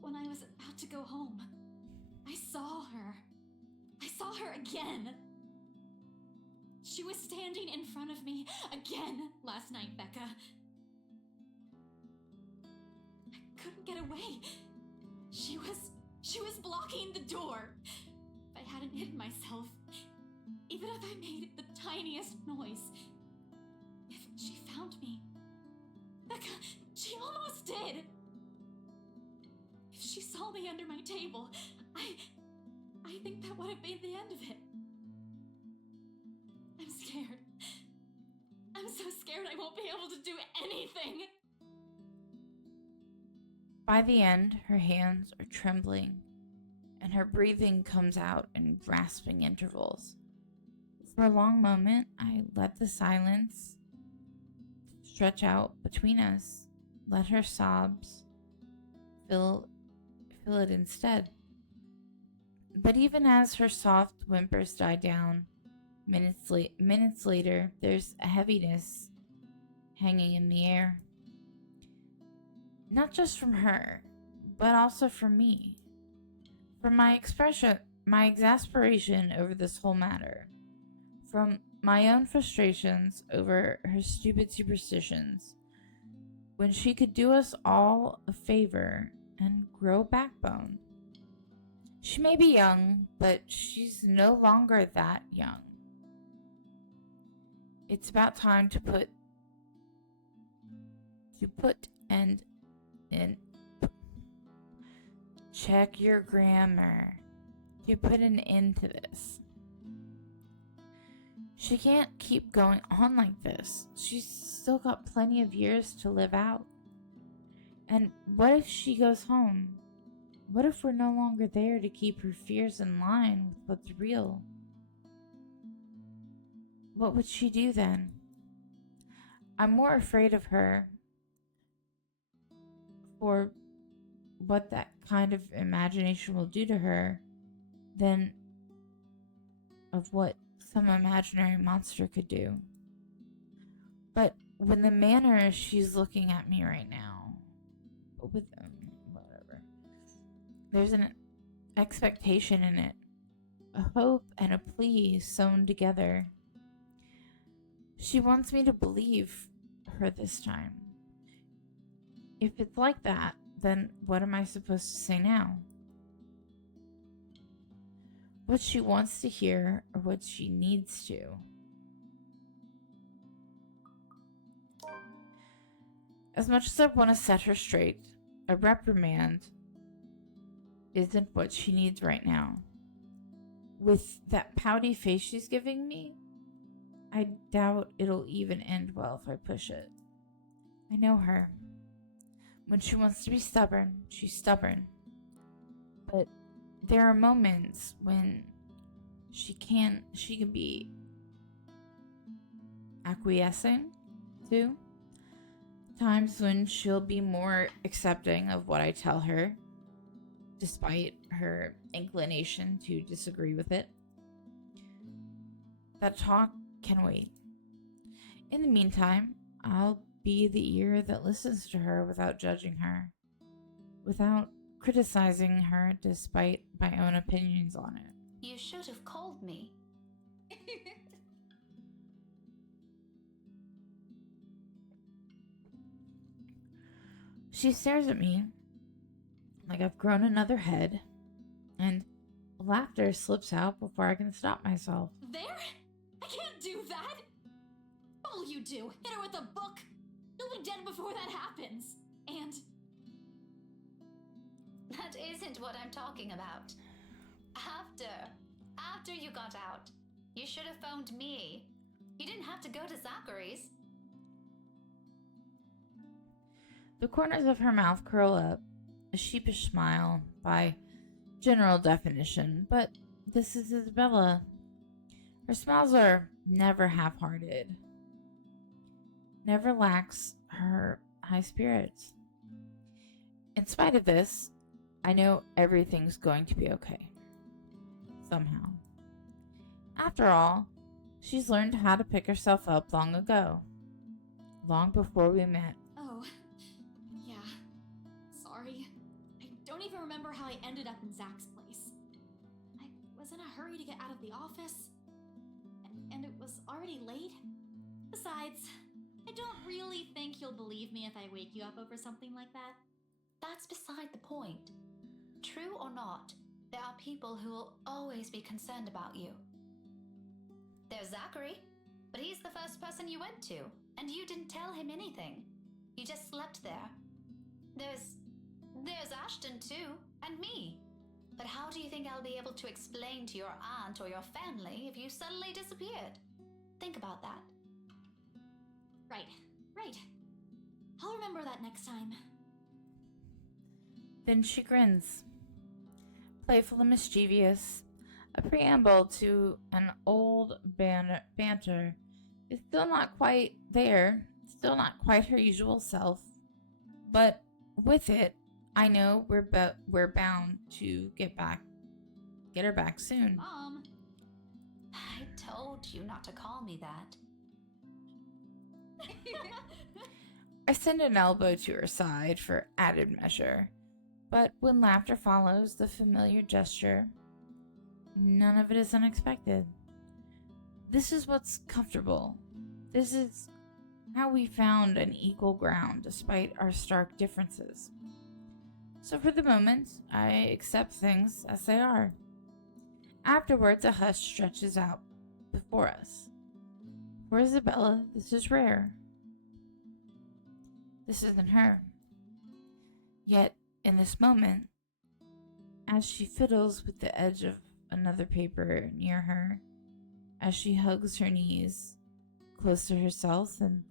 when I was about to go home, I saw her. I saw her again. She was standing in front of me again last night, Becca. I couldn't get away. She was blocking the door. If I hadn't hidden myself, even if I made the tiniest noise, if she found me, Becca, she almost did. If she saw me under my table, I I think that would have been the end of it. I'm scared. I'm so scared I won't be able to do anything. By the end, her hands are trembling, and her breathing comes out in rasping intervals. For a long moment, I let the silence stretch out between us, let her sobs fill it instead. But even as her soft whimpers die down, minutes later, there's a heaviness hanging in the air. Not just from her, but also from me. From my exasperation over this whole matter. From my own frustrations over her stupid superstitions. When she could do us all a favor and grow a backbone. She may be young, but she's no longer that young. It's about time to put and check your grammar. To put an end to this. She can't keep going on like this. She's still got plenty of years to live out. And what if she goes home? What if we're no longer there to keep her fears in line with what's real? What would she do then? I'm more afraid of her for what that kind of imagination will do to her than of what some imaginary monster could do. But when the manner she's looking at me right now, with whatever, there's an expectation in it, a hope and a plea sewn together. She wants me to believe her this time. If it's like that, then what am I supposed to say now? What she wants to hear or what she needs to. As much as I want to set her straight, a reprimand isn't what she needs right now. With that pouty face she's giving me, I doubt it'll even end well if I push it. I know her. When she wants to be stubborn, she's stubborn. But there are moments when she can be acquiescing too. Times when she'll be more accepting of what I tell her, despite her inclination to disagree with it. That talk can wait. In the meantime, I'll be the ear that listens to her without judging her, without criticizing her despite my own opinions on it. You should have called me. She stares at me like I've grown another head, and laughter slips out before I can stop myself. There? I can't do that! What'll you do? Hit her with a book? You'll be dead before that happens. And That isn't what I'm talking about. After you got out, you should have phoned me. You didn't have to go to Zachary's. The corners of her mouth curl up, a sheepish smile by general definition, but this is Isabella. Her smiles are never half-hearted, never lacks her high spirits. In spite of this, I know everything's going to be okay. Somehow. After all, she's learned how to pick herself up long ago. Long before we met. oh, yeah. Sorry. I don't even remember how I ended up in Zach's place. I was in a hurry to get out of the office, and it was already late. Besides, I don't really think you'll believe me if I wake you up over something like that. That's beside the point. True or not, there are people who will always be concerned about you. There's Zachary, but he's the first person you went to, and you didn't tell him anything. You just slept there. There's Ashton too, and me. But how do you think I'll be able to explain to your aunt or your family if you suddenly disappeared? Think about that. Right. I'll remember that next time. Then she grins, playful and mischievous. A preamble to an old banter is still not quite there, still not quite her usual self, but with it, I know we're bound to get her back soon. Mom! I told you not to call me that. I send an elbow to her side for added measure, but when laughter follows the familiar gesture, none of it is unexpected. This is what's comfortable. This is how we found an equal ground despite our stark differences. So for the moment, I accept things as they are. Afterwards, a hush stretches out before us. For Isabella, this is rare. This isn't her. Yet, in this moment, as she fiddles with the edge of another paper near her, as she hugs her knees close to herself and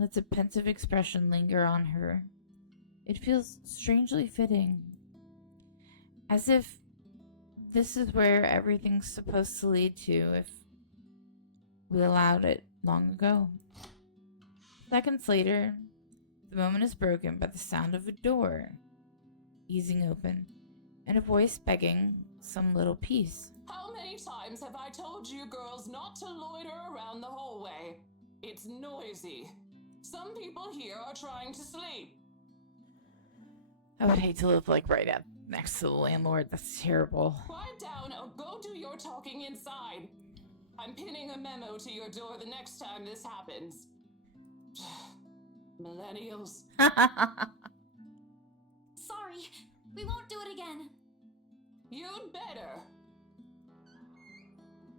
lets a pensive expression linger on her, it feels strangely fitting. As if this is where everything's supposed to lead to if we allowed it long ago. Seconds later, the moment is broken by the sound of a door easing open and a voice begging some little piece. How many times have I told you girls not to loiter around the hallway? It's noisy. Some people here are trying to sleep. I would hate to live right next to the landlord. That's terrible. Quiet down or go do your talking inside. I'm pinning a memo to your door the next time this happens. Millennials. Sorry, we won't do it again. You'd better.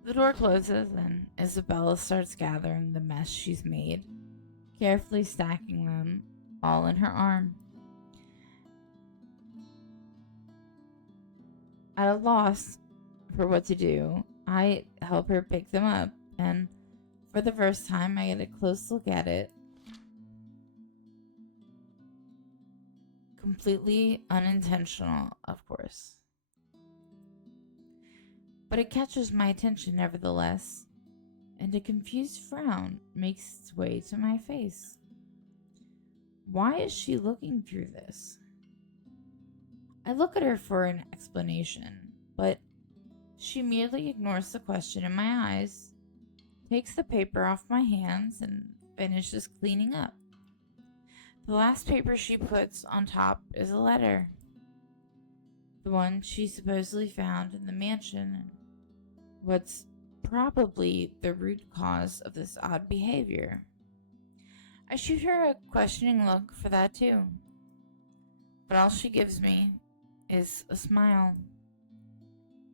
The door closes and Isabella starts gathering the mess she's made, carefully stacking them all in her arm. At a loss for what to do, I help her pick them up, and for the first time I get a close look at it. Completely unintentional, of course. But it catches my attention nevertheless, and a confused frown makes its way to my face. Why is she looking through this? I look at her for an explanation, but she merely ignores the question in my eyes, takes the paper off my hands, and finishes cleaning up. The last paper she puts on top is a letter. The one she supposedly found in the mansion, and what's probably the root cause of this odd behavior. I shoot her a questioning look for that too, but all she gives me is a smile,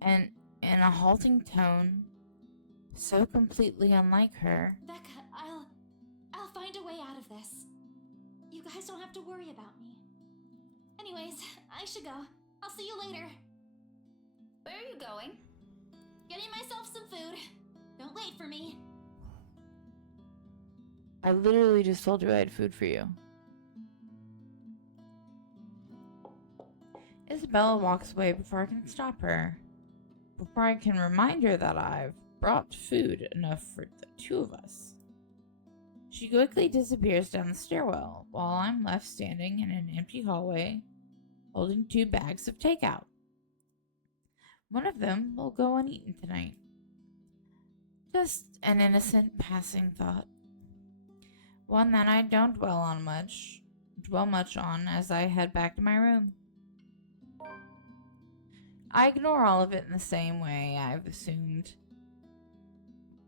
and in a halting tone, so completely unlike her. Becca, I'll find a way out of this. You guys don't have to worry about me. Anyways, I should go. I'll see you later. Where are you going? Getting myself some food. Don't wait for me. I literally just told you I had food for you. Isabella walks away before I can stop her. Before I can remind her that I've brought food enough for the two of us. She quickly disappears down the stairwell while I'm left standing in an empty hallway holding 2 bags of takeout. One of them will go uneaten tonight. Just an innocent passing thought. One that I don't dwell much on as I head back to my room. I ignore all of it in the same way I've assumed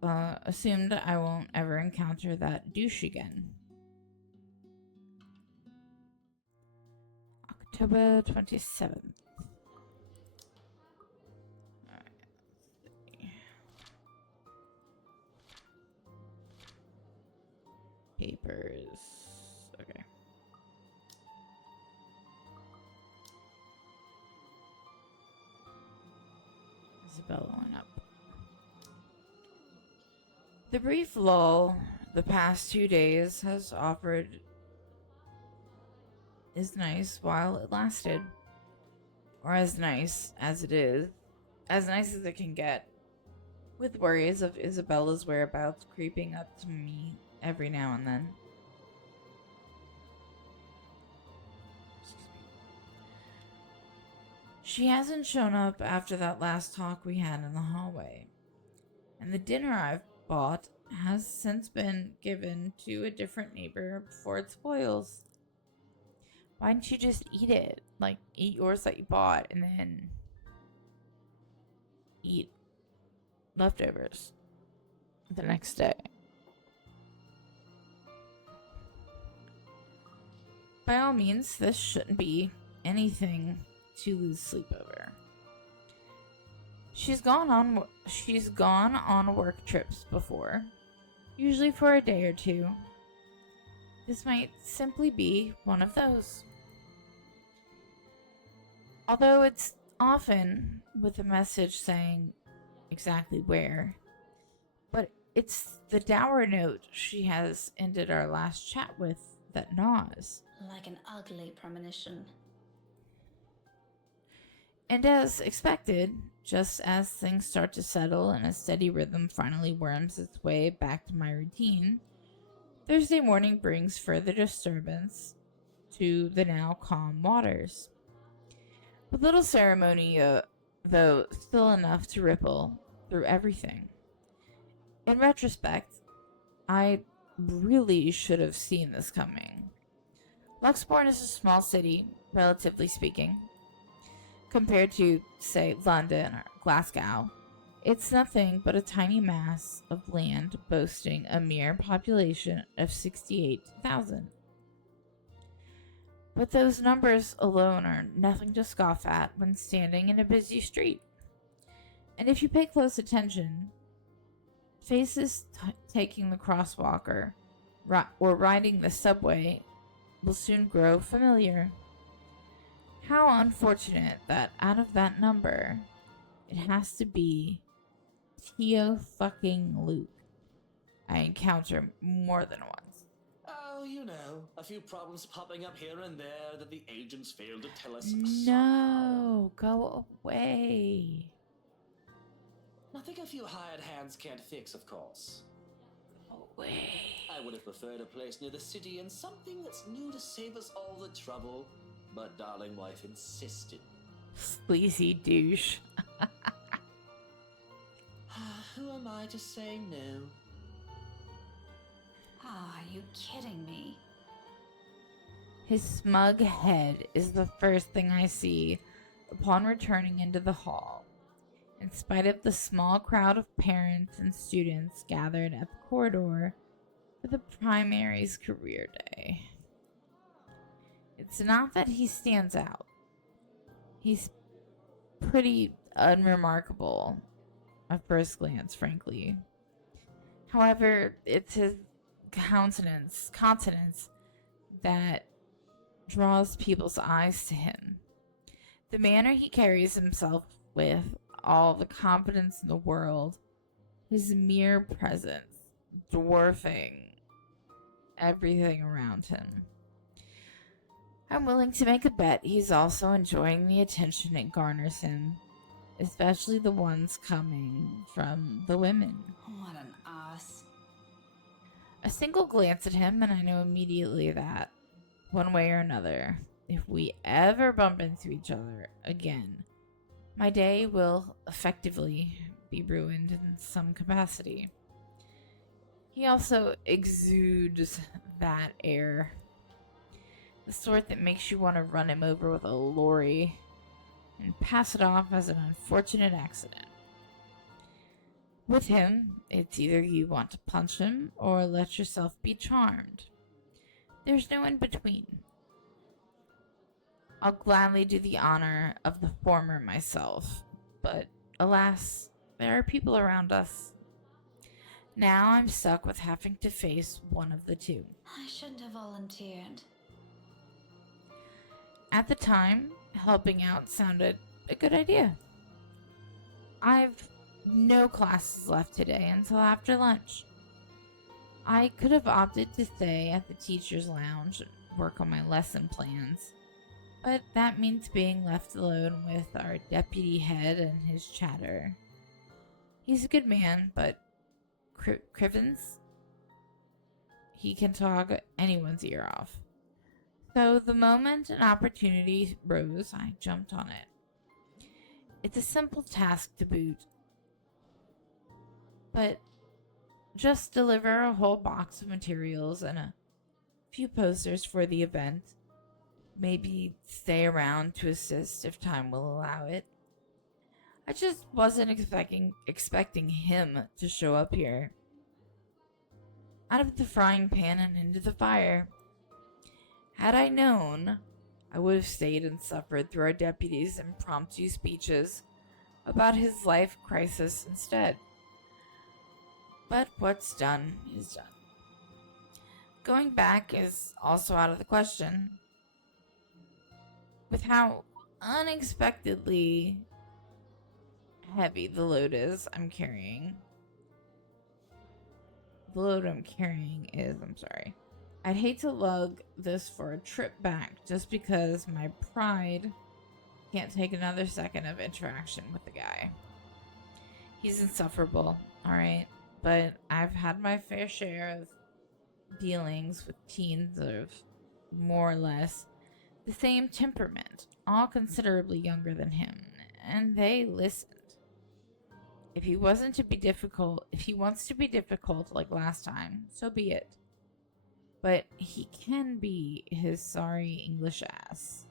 I won't ever encounter that douche again. October 27th. Papers. Okay. Isabella went up. The brief lull the past 2 days has offered is nice while it lasted. Or as nice as it is. As nice as it can get. With worries of Isabella's whereabouts creeping up to me every now and then. She hasn't shown up after that last talk we had in the hallway. And the dinner I've bought has since been given to a different neighbor before it spoils. Why didn't you just eat it? Like, eat yours that you bought and then eat leftovers the next day. By all means, this shouldn't be anything to lose sleep over. She's gone on work trips before, usually for a day or two. This might simply be one of those. Although it's often with a message saying exactly where, but it's the dour note she has ended our last chat with that gnaws. Like an ugly premonition. And as expected, just as things start to settle and a steady rhythm finally worms its way back to my routine, Thursday morning brings further disturbance to the now calm waters. With little ceremony, though still enough to ripple through everything. In retrospect, I really should have seen this coming. Luxbourne is a small city, relatively speaking. Compared to, say, London or Glasgow, it's nothing but a tiny mass of land boasting a mere population of 68,000. But those numbers alone are nothing to scoff at when standing in a busy street. And if you pay close attention, faces taking the crosswalk or riding the subway will soon grow familiar. How unfortunate that out of that number, it has to be Tio fucking Luke I encounter more than once. Oh, you know, a few problems popping up here and there that the agents failed to tell us. No, go away. Nothing a few hired hands can't fix, of course. Go away. I would have preferred a place near the city and something that's new to save us all the trouble, but darling wife insisted. Sleazy douche. Who am I to say no? Are you kidding me? His smug head is the first thing I see upon returning into the hall, in spite of the small crowd of parents and students gathered at the corridor for the primary's career day. It's not that he stands out. He's pretty unremarkable at first glance, frankly. However, it's his countenance that draws people's eyes to him. The manner he carries himself with, all the confidence in the world, his mere presence dwarfing everything around him. I'm willing to make a bet he's also enjoying the attention it garners him, especially the ones coming from the women. What an ass. A single glance at him and I know immediately that, one way or another, if we ever bump into each other again, my day will effectively be ruined in some capacity. He also exudes that air. The sort that makes you want to run him over with a lorry and pass it off as an unfortunate accident. With him, it's either you want to punch him or let yourself be charmed. There's no in between. I'll gladly do the honor of the former myself, but alas, there are people around us. Now I'm stuck with having to face one of the two. I shouldn't have volunteered. At the time, helping out sounded a good idea. I've no classes left today until after lunch. I could have opted to stay at the teacher's lounge and work on my lesson plans, but that means being left alone with our deputy head and his chatter. He's a good man, but Crivens? He can talk anyone's ear off. So the moment an opportunity rose, I jumped on it. It's a simple task to boot, but just deliver a whole box of materials and a few posters for the event. Maybe stay around to assist if time will allow it. I just wasn't expecting him to show up here. Out of the frying pan and into the fire. Had I known, I would have stayed and suffered through our deputy's impromptu speeches about his life crisis instead. But what's done is done. Going back is also out of the question. With how unexpectedly heavy the load is I'm carrying. The load I'm carrying is, I'd hate to lug this for a trip back just because my pride can't take another second of interaction with the guy. He's insufferable, alright? But I've had my fair share of dealings with teens of more or less the same temperament, all considerably younger than him, and they listened. If he wants to be difficult like last time, so be it. But he can be his sorry English ass.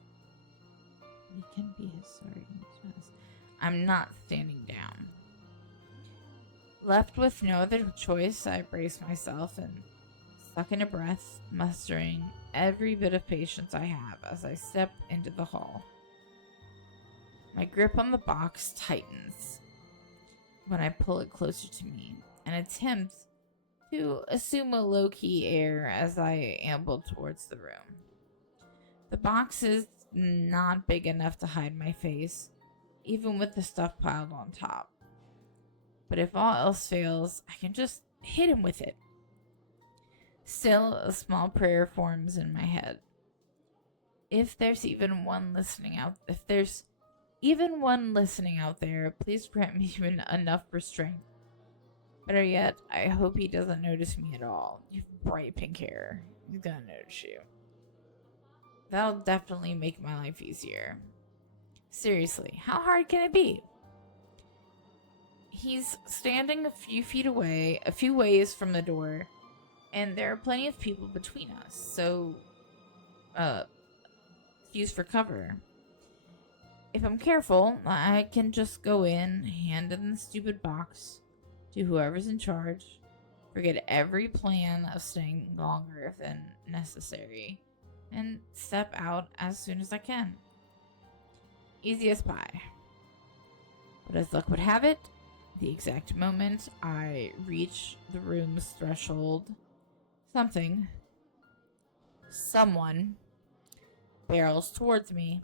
I'm not standing down. Left with no other choice, I brace myself and suck in a breath, mustering every bit of patience I have as I step into the hall. My grip on the box tightens when I pull it closer to me and attempt to assume a low-key air as I amble towards the room. The box is not big enough to hide my face, even with the stuff piled on top. But if all else fails, I can just hit him with it. Still, a small prayer forms in my head. If there's even one listening out there, please grant me even enough restraint. Better yet, I hope he doesn't notice me at all. You have bright pink hair. He's gonna notice you. That'll definitely make my life easier. Seriously, how hard can it be? He's standing a few ways from the door, and there are plenty of people between us, so, use for cover. If I'm careful, I can just go in, hand in the stupid box to whoever's in charge, forget every plan of staying longer than necessary, and step out as soon as I can. Easy as pie. But as luck would have it, the exact moment I reach the room's threshold, someone barrels towards me.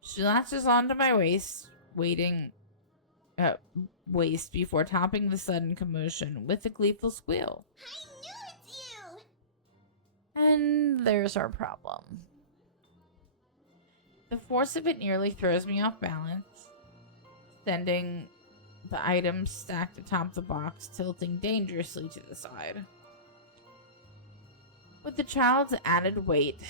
She latches onto my waist before topping the sudden commotion with a gleeful squeal. I knew it's you! And there's our problem. The force of it nearly throws me off balance, sending the items stacked atop the box tilting dangerously to the side. With the child's added weight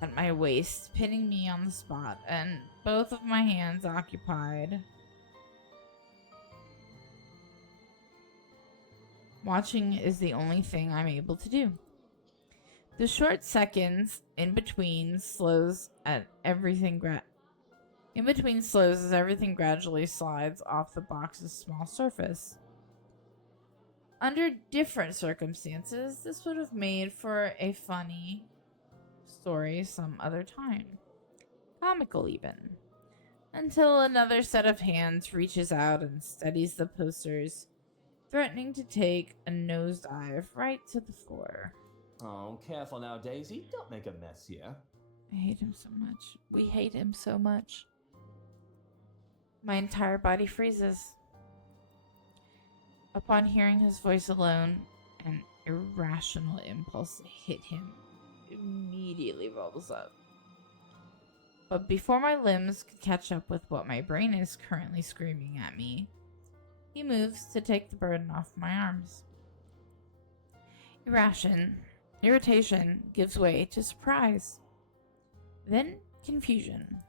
at my waist pinning me on the spot and both of my hands occupied, watching is the only thing I'm able to do. The short seconds in between slows as everything gradually slides off the box's small surface. Under different circumstances, this would have made for a funny story some other time. Comical even. Until another set of hands reaches out and steadies the posters, threatening to take a nosedive right to the floor. Oh, careful now, Daisy. Don't make a mess here. I hate him so much. We hate him so much. My entire body freezes. Upon hearing his voice alone, an irrational impulse hit him. Immediately bubbles up. But before my limbs could catch up with what my brain is currently screaming at me, he moves to take the burden off my arms. Irritation gives way to surprise, then confusion.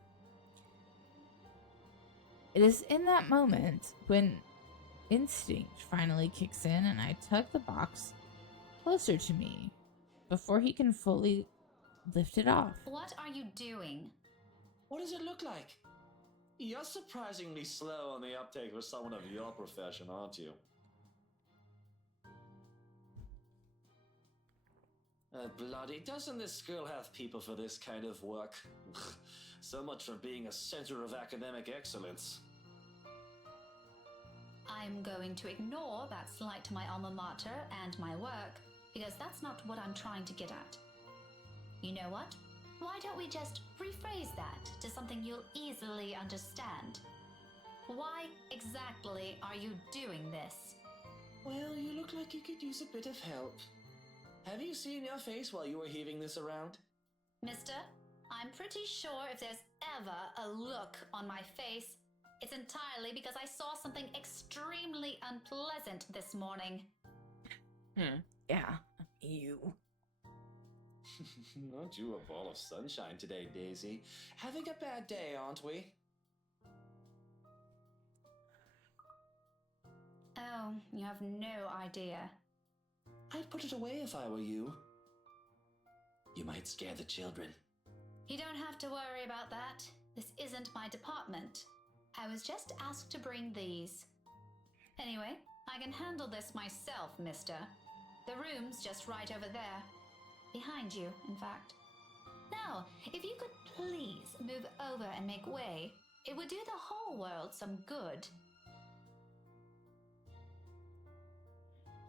It is in that moment when instinct finally kicks in and I tug the box closer to me before he can fully lift it off. What are you doing? What does it look like? You're surprisingly slow on the uptake for someone of your profession, aren't you? Bloody, doesn't this school have people for this kind of work? So much for being a center of academic excellence. I'm going to ignore that slight to my alma mater and my work, because that's not what I'm trying to get at. You know what? Why don't we just rephrase that to something you'll easily understand? Why exactly are you doing this? Well, you look like you could use a bit of help. Have you seen your face while you were heaving this around? Mister, I'm pretty sure if there's ever a look on my face, it's entirely because I saw something extremely unpleasant this morning. Yeah, you. Aren't you a ball of sunshine today, Daisy? Having a bad day, aren't we? Oh, you have no idea. I'd put it away if I were you. You might scare the children. You don't have to worry about that. This isn't my department. I was just asked to bring these. Anyway, I can handle this myself, mister. The room's just right over there. Behind you, in fact. Now, if you could please move over and make way, it would do the whole world some good.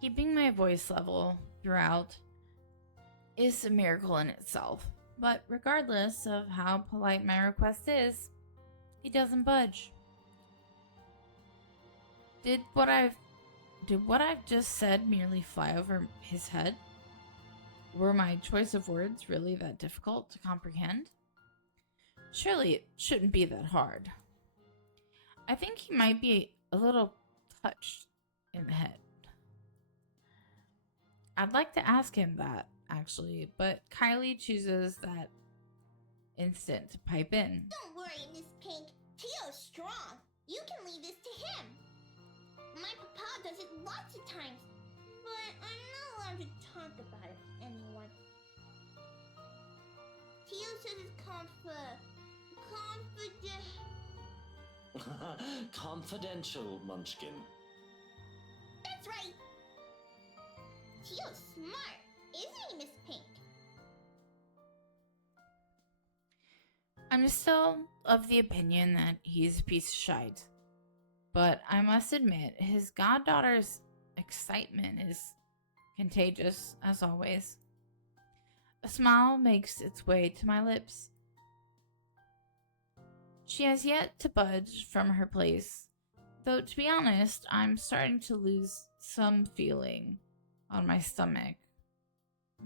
Keeping my voice level throughout is a miracle in itself, but regardless of how polite my request is, he doesn't budge. Did what I've just said merely fly over his head? Were my choice of words really that difficult to comprehend? Surely it shouldn't be that hard. I think he might be a little touched in the head. I'd like to ask him that, actually, but Kylie chooses that instant to pipe in. Don't worry, Miss Pink. Tio's strong. You can leave this to him. My papa does it lots of times, but I'm not allowed to talk about it with anyone. Tio says it's Confidential, Munchkin. That's right. Tio's smart, isn't he, Miss Pink? I'm still of the opinion that he's a piece of shite. But I must admit, his goddaughter's excitement is contagious, as always. A smile makes its way to my lips. She has yet to budge from her place, though to be honest, I'm starting to lose some feeling on my stomach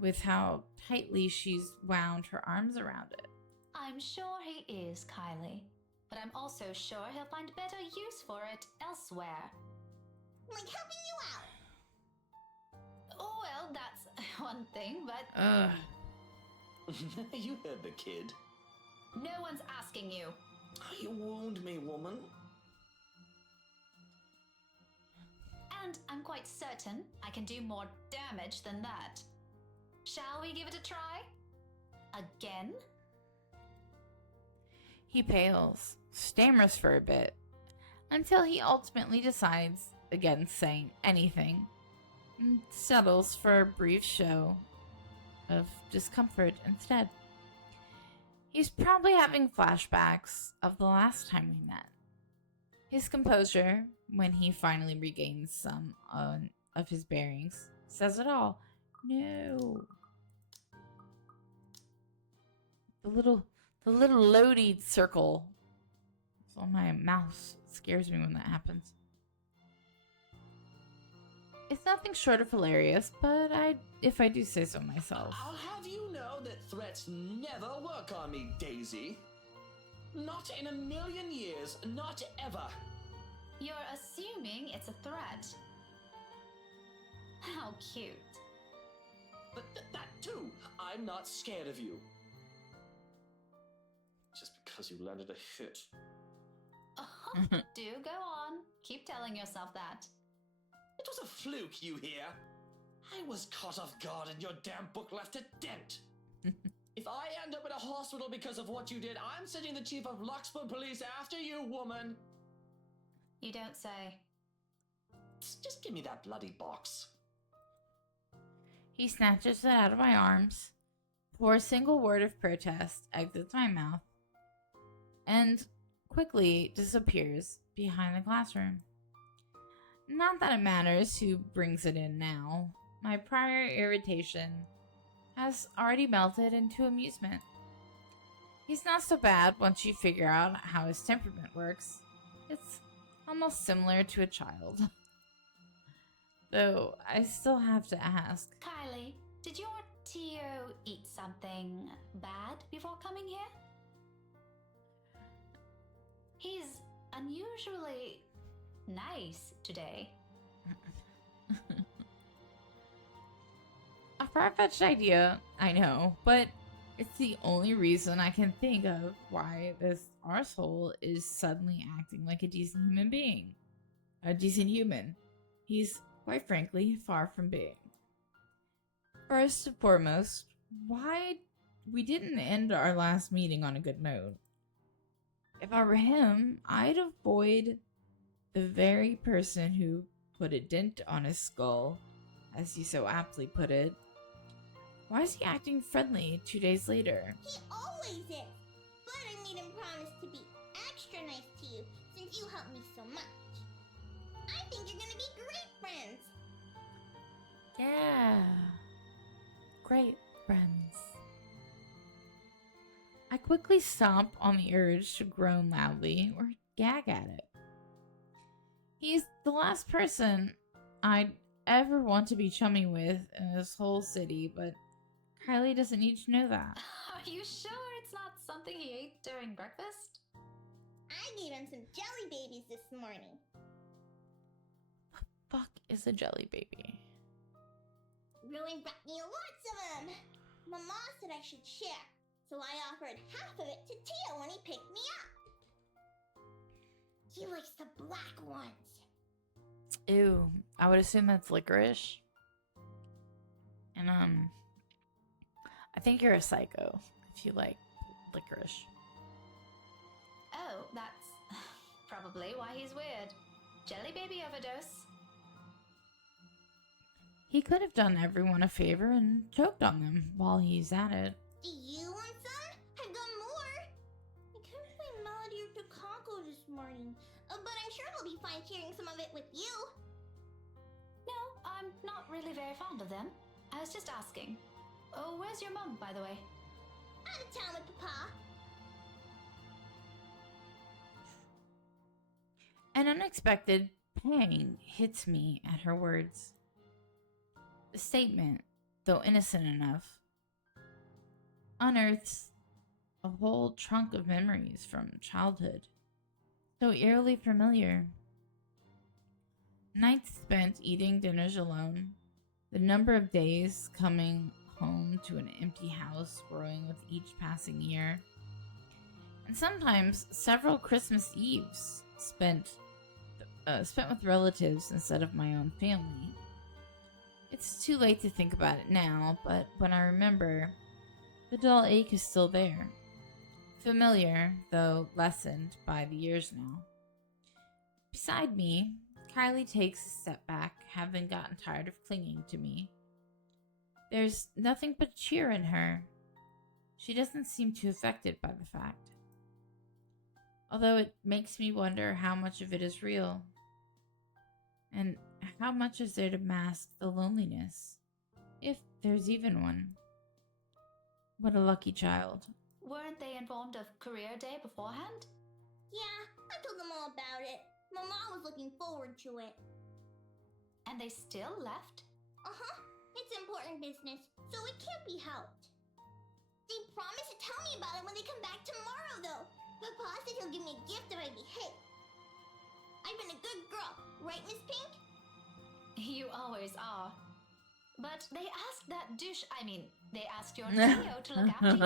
with how tightly she's wound her arms around it. I'm sure he is, Kylie. But I'm also sure he'll find better use for it elsewhere. Like helping you out. Oh, well, that's one thing, but... You heard the kid. No one's asking you. You wound me, woman. And I'm quite certain I can do more damage than that. Shall we give it a try? Again? He pales, stammers for a bit, until he ultimately decides against saying anything, and settles for a brief show of discomfort instead. He's probably having flashbacks of the last time we met. His composure, when he finally regains some of his bearings, says it all. No. The little loaded circle on my mouse scares me when that happens. It's nothing short of hilarious, but if I do say so myself. I'll have you know that threats never work on me, Daisy. Not in a million years, not ever. You're assuming it's a threat. How cute. But that too, I'm not scared of you. Just because you landed a hit. Oh, do go on. Keep telling yourself that. It was a fluke, you hear? I was caught off guard and your damn book left a dent. If I end up in a hospital because of what you did, I'm sending the chief of Luxford Police after you, woman. You don't say. Just give me that bloody box. He snatches it out of my arms, before a single word of protest exits my mouth, and quickly disappears behind the classroom. Not that it matters who brings it in now. My prior irritation has already melted into amusement. He's not so bad once you figure out how his temperament works. It's almost similar to a child. Though I still have to ask. Kylie, did your Tio eat something bad before coming here? He's unusually nice today. A far-fetched idea, I know, but it's the only reason I can think of why this arsehole is suddenly acting like a decent human being. A decent human. He's, quite frankly, far from being. First and foremost, why we didn't end our last meeting on a good note. If I were him, I'd avoid the very person who put a dent on his skull, as he so aptly put it. Why is he acting friendly 2 days later? He always is. But I made him promise to be extra nice to you since you helped me so much. I think you're gonna be great friends. Yeah. Great friends. I quickly stomp on the urge to groan loudly or gag at it. He's the last person I'd ever want to be chummy with in this whole city, but Kylie doesn't need to know that. Are you sure it's not something he ate during breakfast? I gave him some jelly babies this morning. Fuck is a jelly baby? Ruin brought me lots of them. Mama said I should share, so I offered half of it to Tio when he picked me up. He likes the black ones. Ew, I would assume that's licorice. And I think you're a psycho if you like licorice. Oh, that's probably why he's weird. Jelly baby overdose. He could have done everyone a favor and choked on them while he's at it. Do you want some? I've got more. I kept my Melody to Kako this morning, but I'm sure he'll be fine sharing some of it with you. No, I'm not really very fond of them. I was just asking. Oh, where's your mom, by the way? Out of town with Papa. An unexpected pang hits me at her words. The statement, though innocent enough, unearths a whole trunk of memories from childhood, so eerily familiar. Nights spent eating dinners alone, the number of days coming home to an empty house growing with each passing year, and sometimes several Christmas Eves spent with relatives instead of my own family. It's too late to think about it now, but when I remember, the dull ache is still there. Familiar, though lessened by the years now. Beside me, Kylie takes a step back, having gotten tired of clinging to me. There's nothing but cheer in her. She doesn't seem too affected by the fact. Although it makes me wonder how much of it is real. And how much is there to mask the loneliness? If there's even one. What a lucky child. Weren't they informed of career day beforehand? Yeah, I told them all about it. Mama was looking forward to it. And they still left? Uh-huh. It's important business, so it can't be helped. They promised to tell me about it when they come back tomorrow, though. Papa said he'll give me a gift if I behave. I've been a good girl, right, Miss Pink? You always are. But they asked that douche. They asked your Theo to look after you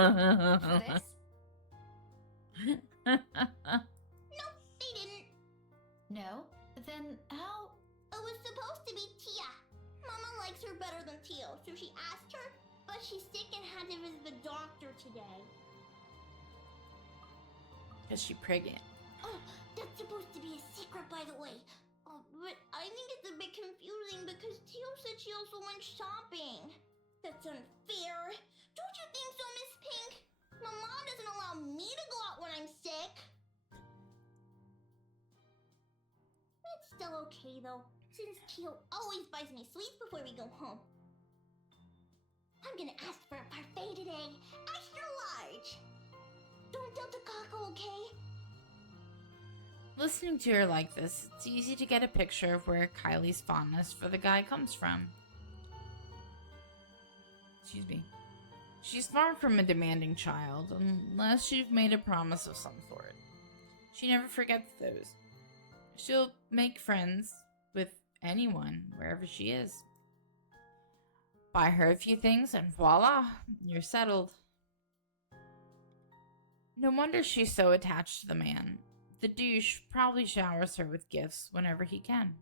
for this. Nope, they didn't. No? Then how? It was supposed to be Tia. Mama likes her better than Tio, so she asked her, but she's sick and had to visit the doctor today. Is she pregnant? Oh, that's supposed to be a secret, by the way. Oh, but I think it's a bit confusing because Tio said she also went shopping. That's unfair. Don't you think so, Miss Pink? Mama doesn't allow me to go out when I'm sick. It's still okay, though, since Tio always buys me sweets before we go home. I'm gonna ask for a parfait today. Extra large. Don't tell Takako, okay? Listening to her like this, it's easy to get a picture of where Kylie's fondness for the guy comes from. Excuse me. She's far from a demanding child, unless you've made a promise of some sort. She never forgets those. She'll make friends with anyone, wherever she is. Buy her a few things, and voila, you're settled. No wonder she's so attached to the man. The douche probably showers her with gifts whenever he can.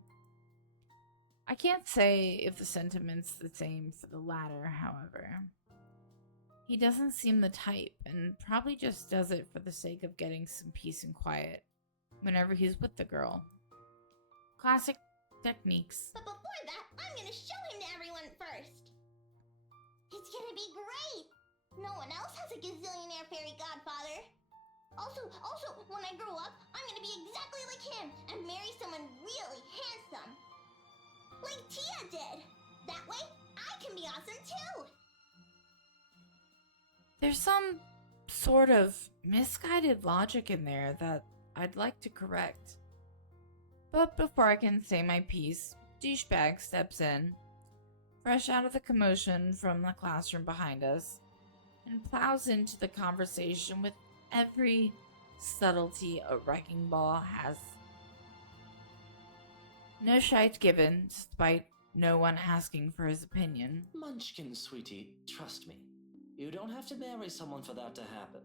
I can't say if the sentiment's the same for the latter, however. He doesn't seem the type, and probably just does it for the sake of getting some peace and quiet whenever he's with the girl. Classic techniques. But before that, I'm gonna show him to everyone first. It's gonna be great. No one else has a gazillionaire fairy godfather. Also, when I grow up, I'm gonna be exactly like him and marry someone really handsome. Like Tia did. That way, I can be awesome too. There's some sort of misguided logic in there that I'd like to correct. But before I can say my piece, douchebag steps in, fresh out of the commotion from the classroom behind us, and plows into the conversation with every subtlety a wrecking ball has. No shite given, despite no one asking for his opinion. Munchkin, sweetie, trust me. You don't have to marry someone for that to happen.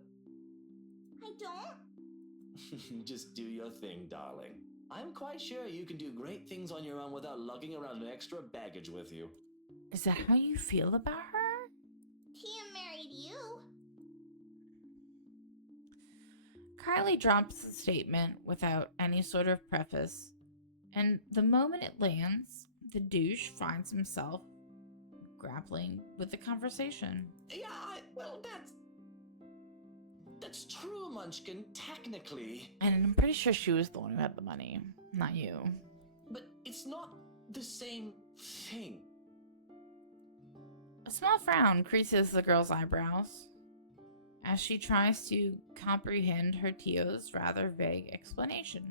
I don't? Just do your thing, darling. I'm quite sure you can do great things on your own without lugging around an extra baggage with you. Is that how you feel about her? Tia married you. Kylie drops the statement without any sort of preface, and the moment it lands, the douche finds himself grappling with the conversation. Yeah, well, that's true, Munchkin, technically. And I'm pretty sure she was the one who had the money, not you. But it's not the same thing. A small frown creases the girl's eyebrows as she tries to comprehend her Tio's rather vague explanation.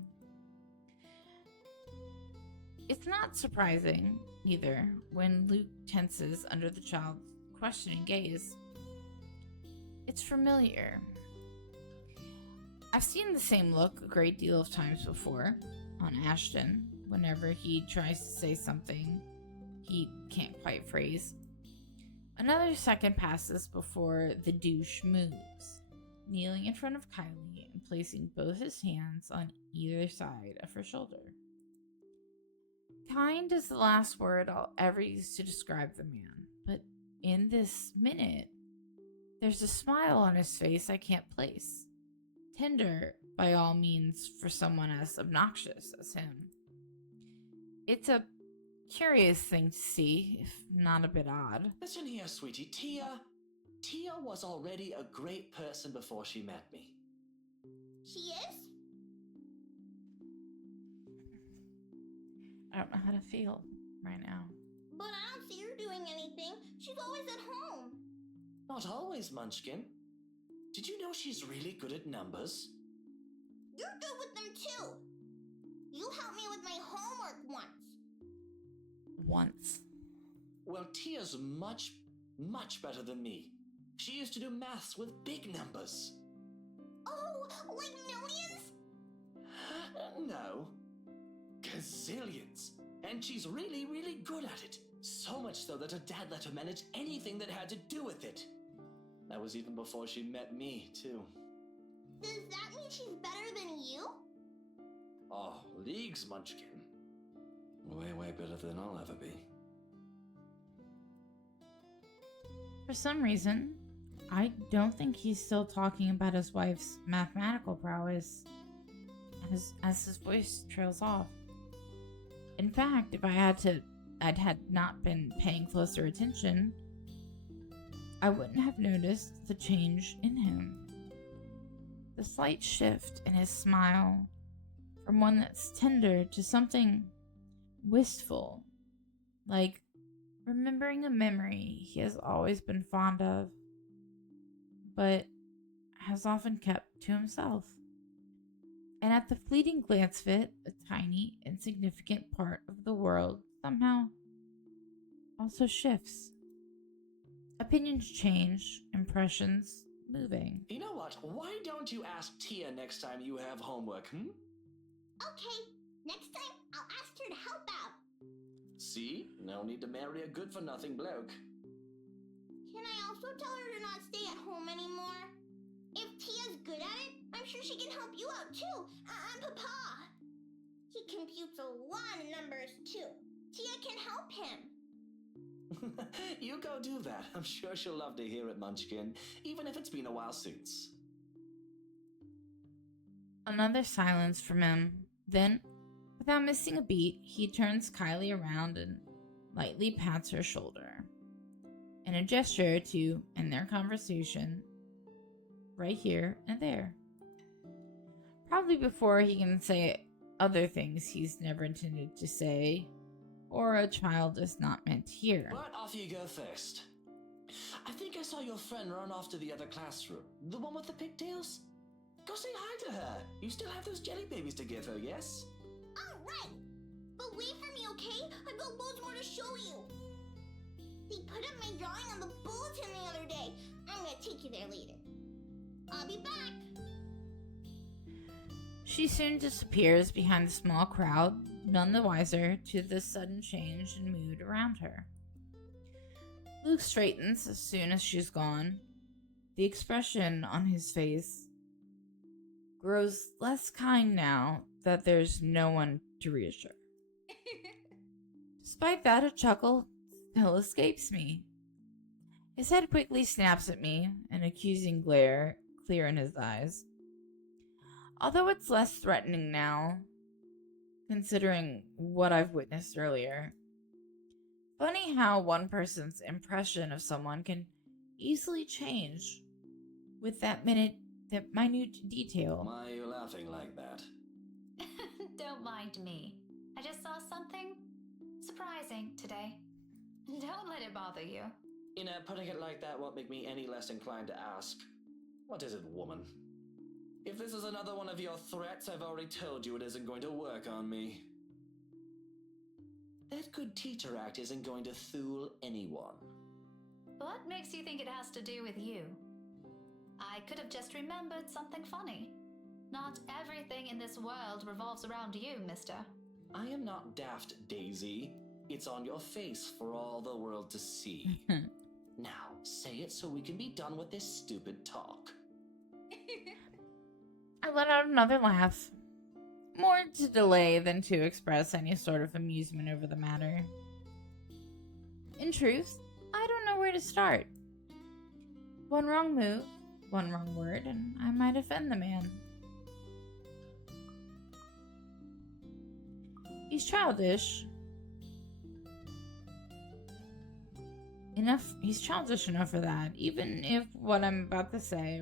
It's not surprising, either, when Luke tenses under the child's questioning gaze. It's familiar. I've seen the same look a great deal of times before on Ashton whenever he tries to say something he can't quite phrase. Another second passes before the douche moves, kneeling in front of Kylie and placing both his hands on either side of her shoulder. Kind is the last word I'll ever use to describe the man, but in this minute, there's a smile on his face I can't place. Tender, by all means, for someone as obnoxious as him. It's a curious thing to see, if not a bit odd. Listen here, sweetie. Tia was already a great person before she met me. She is? I don't know how to feel right now. But I don't see her doing anything. She's always at home. Not always, Munchkin. Did you know she's really good at numbers? You're good with them too. You helped me with my homework Once. Well, Tia's much, much better than me. She used to do maths with big numbers. Oh, like millions? No. Gazillions. And she's really, really good at it. So much so that her dad let her manage anything that had to do with it. That was even before she met me, too. Does that mean she's better than you? Oh, leagues, Munchkin. Way, way better than I'll ever be. For some reason, I don't think he's still talking about his wife's mathematical prowess as his voice trails off. In fact, if I'd had not been paying closer attention, I wouldn't have noticed the change in him. The slight shift in his smile from one that's tender to something wistful, like remembering a memory he has always been fond of, but has often kept to himself. And at the fleeting glance of it, a tiny, insignificant part of the world somehow also shifts. Opinions change, impressions moving. You know what? Why don't you ask Tia next time you have homework, Okay, next time I'll ask her to help out. See? No need to marry a good-for-nothing bloke. Can I also tell her to not stay at home anymore? If Tia's good at it, I'm sure she can help you out too. I'm Papa. He computes a lot of numbers too. Tia can help him. You go do that. I'm sure she'll love to hear it, Munchkin, even if it's been a while since. Another silence from him. Then, without missing a beat, he turns Kylie around and lightly pats her shoulder. In a gesture to end their conversation right here and there. Probably before he can say other things he's never intended to say, or a child is not meant to hear. But off you go first. I think I saw your friend run off to the other classroom. The one with the pigtails? Go say hi to her. You still have those jelly babies to give her, yes? Alright! But wait for me, okay? I've got loads more to show you. They put up my drawing on the bulletin the other day. I'm gonna take you there later. I'll be back. She soon disappears behind the small crowd, none the wiser to the sudden change in mood around her. Luke straightens as soon as she's gone. The expression on his face grows less kind now that there's no one to reassure. Despite that, a chuckle still escapes me. His head quickly snaps at me, an accusing glare clear in his eyes. Although it's less threatening now, considering what I've witnessed earlier. Funny how one person's impression of someone can easily change with that minute detail. Why are you laughing like that? Don't mind me. I just saw something surprising today. Don't let it bother you. Putting it like that won't make me any less inclined to ask. What is it, woman? If this is another one of your threats, I've already told you it isn't going to work on me. That good teacher act isn't going to fool anyone. What makes you think it has to do with you? I could have just remembered something funny. Not everything in this world revolves around you, mister. I am not daft, Daisy. It's on your face for all the world to see. Now, say it so we can be done with this stupid talk. I let out another laugh. More to delay than to express any sort of amusement over the matter. In truth, I don't know where to start. One wrong move, one wrong word, and I might offend the man. He's childish enough for that, even if what I'm about to say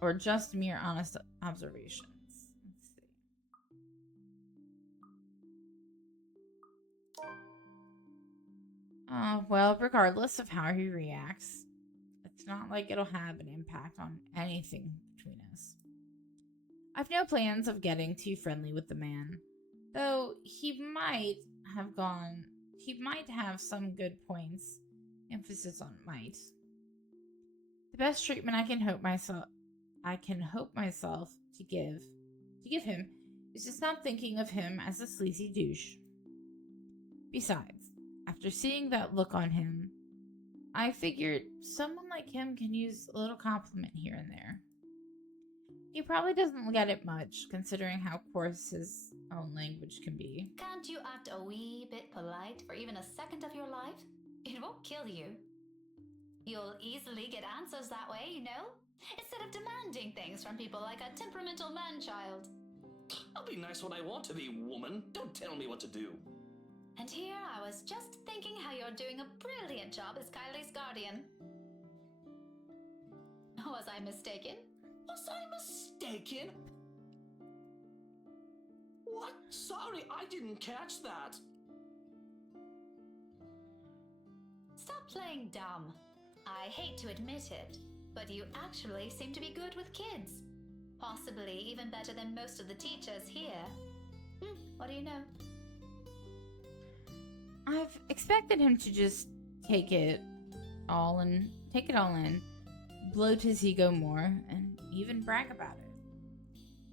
or just mere honest observations. Let's see. Well, regardless of how he reacts, it's not like it'll have an impact on anything between us. I've no plans of getting too friendly with the man, though he might have some good points. Emphasis on might. The best treatment I can hope myself to give him is to stop thinking of him as a sleazy douche. Besides, after seeing that look on him, I figured someone like him can use a little compliment here and there. He probably doesn't get it much, considering how coarse his own language can be. Can't you act a wee bit polite for even a second of your life? It won't kill you. You'll easily get answers that way, you know? Instead of demanding things from people like a temperamental man-child. I'll be nice when I want to be, woman. Don't tell me what to do. And here I was just thinking how you're doing a brilliant job as Kylie's guardian. Was I mistaken? Was I mistaken? What? Sorry, I didn't catch that. Stop playing dumb. I hate to admit it, but you actually seem to be good with kids. Possibly even better than most of the teachers here. What do you know? I've expected him to just take it all in, bloat his ego more, and even brag about it.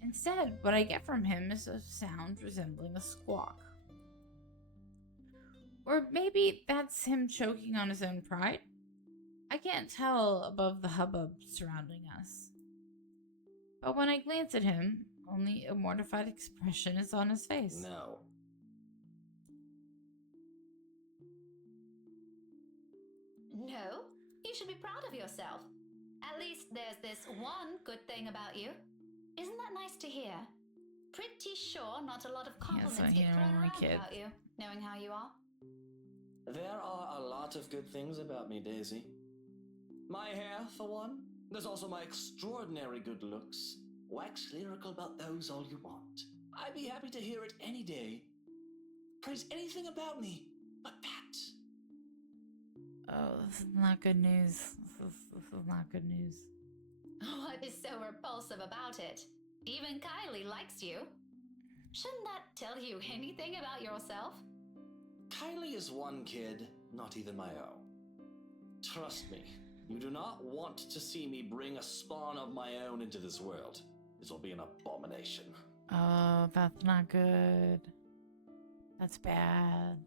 Instead, what I get from him is a sound resembling a squawk. Or maybe that's him choking on his own pride? I can't tell above the hubbub surrounding us. But when I glance at him, only a mortified expression is on his face. No. No, you should be proud of yourself. At least there's this one good thing about you. Isn't that nice to hear? Pretty sure not a lot of compliments so get thrown around kid. about you, knowing how you are. There are a lot of good things about me, Daisy. My hair, for one. There's also my extraordinary good looks. Wax lyrical about those all you want. I'd be happy to hear it any day. Praise anything about me but that. Oh, this is not good news. This is not good news. What is so repulsive about it? Even Kylie likes you. Shouldn't that tell you anything about yourself? Kylie is one kid, not even my own. Trust me, you do not want to see me bring a spawn of my own into this world. This will be an abomination. Oh, that's not good. That's bad.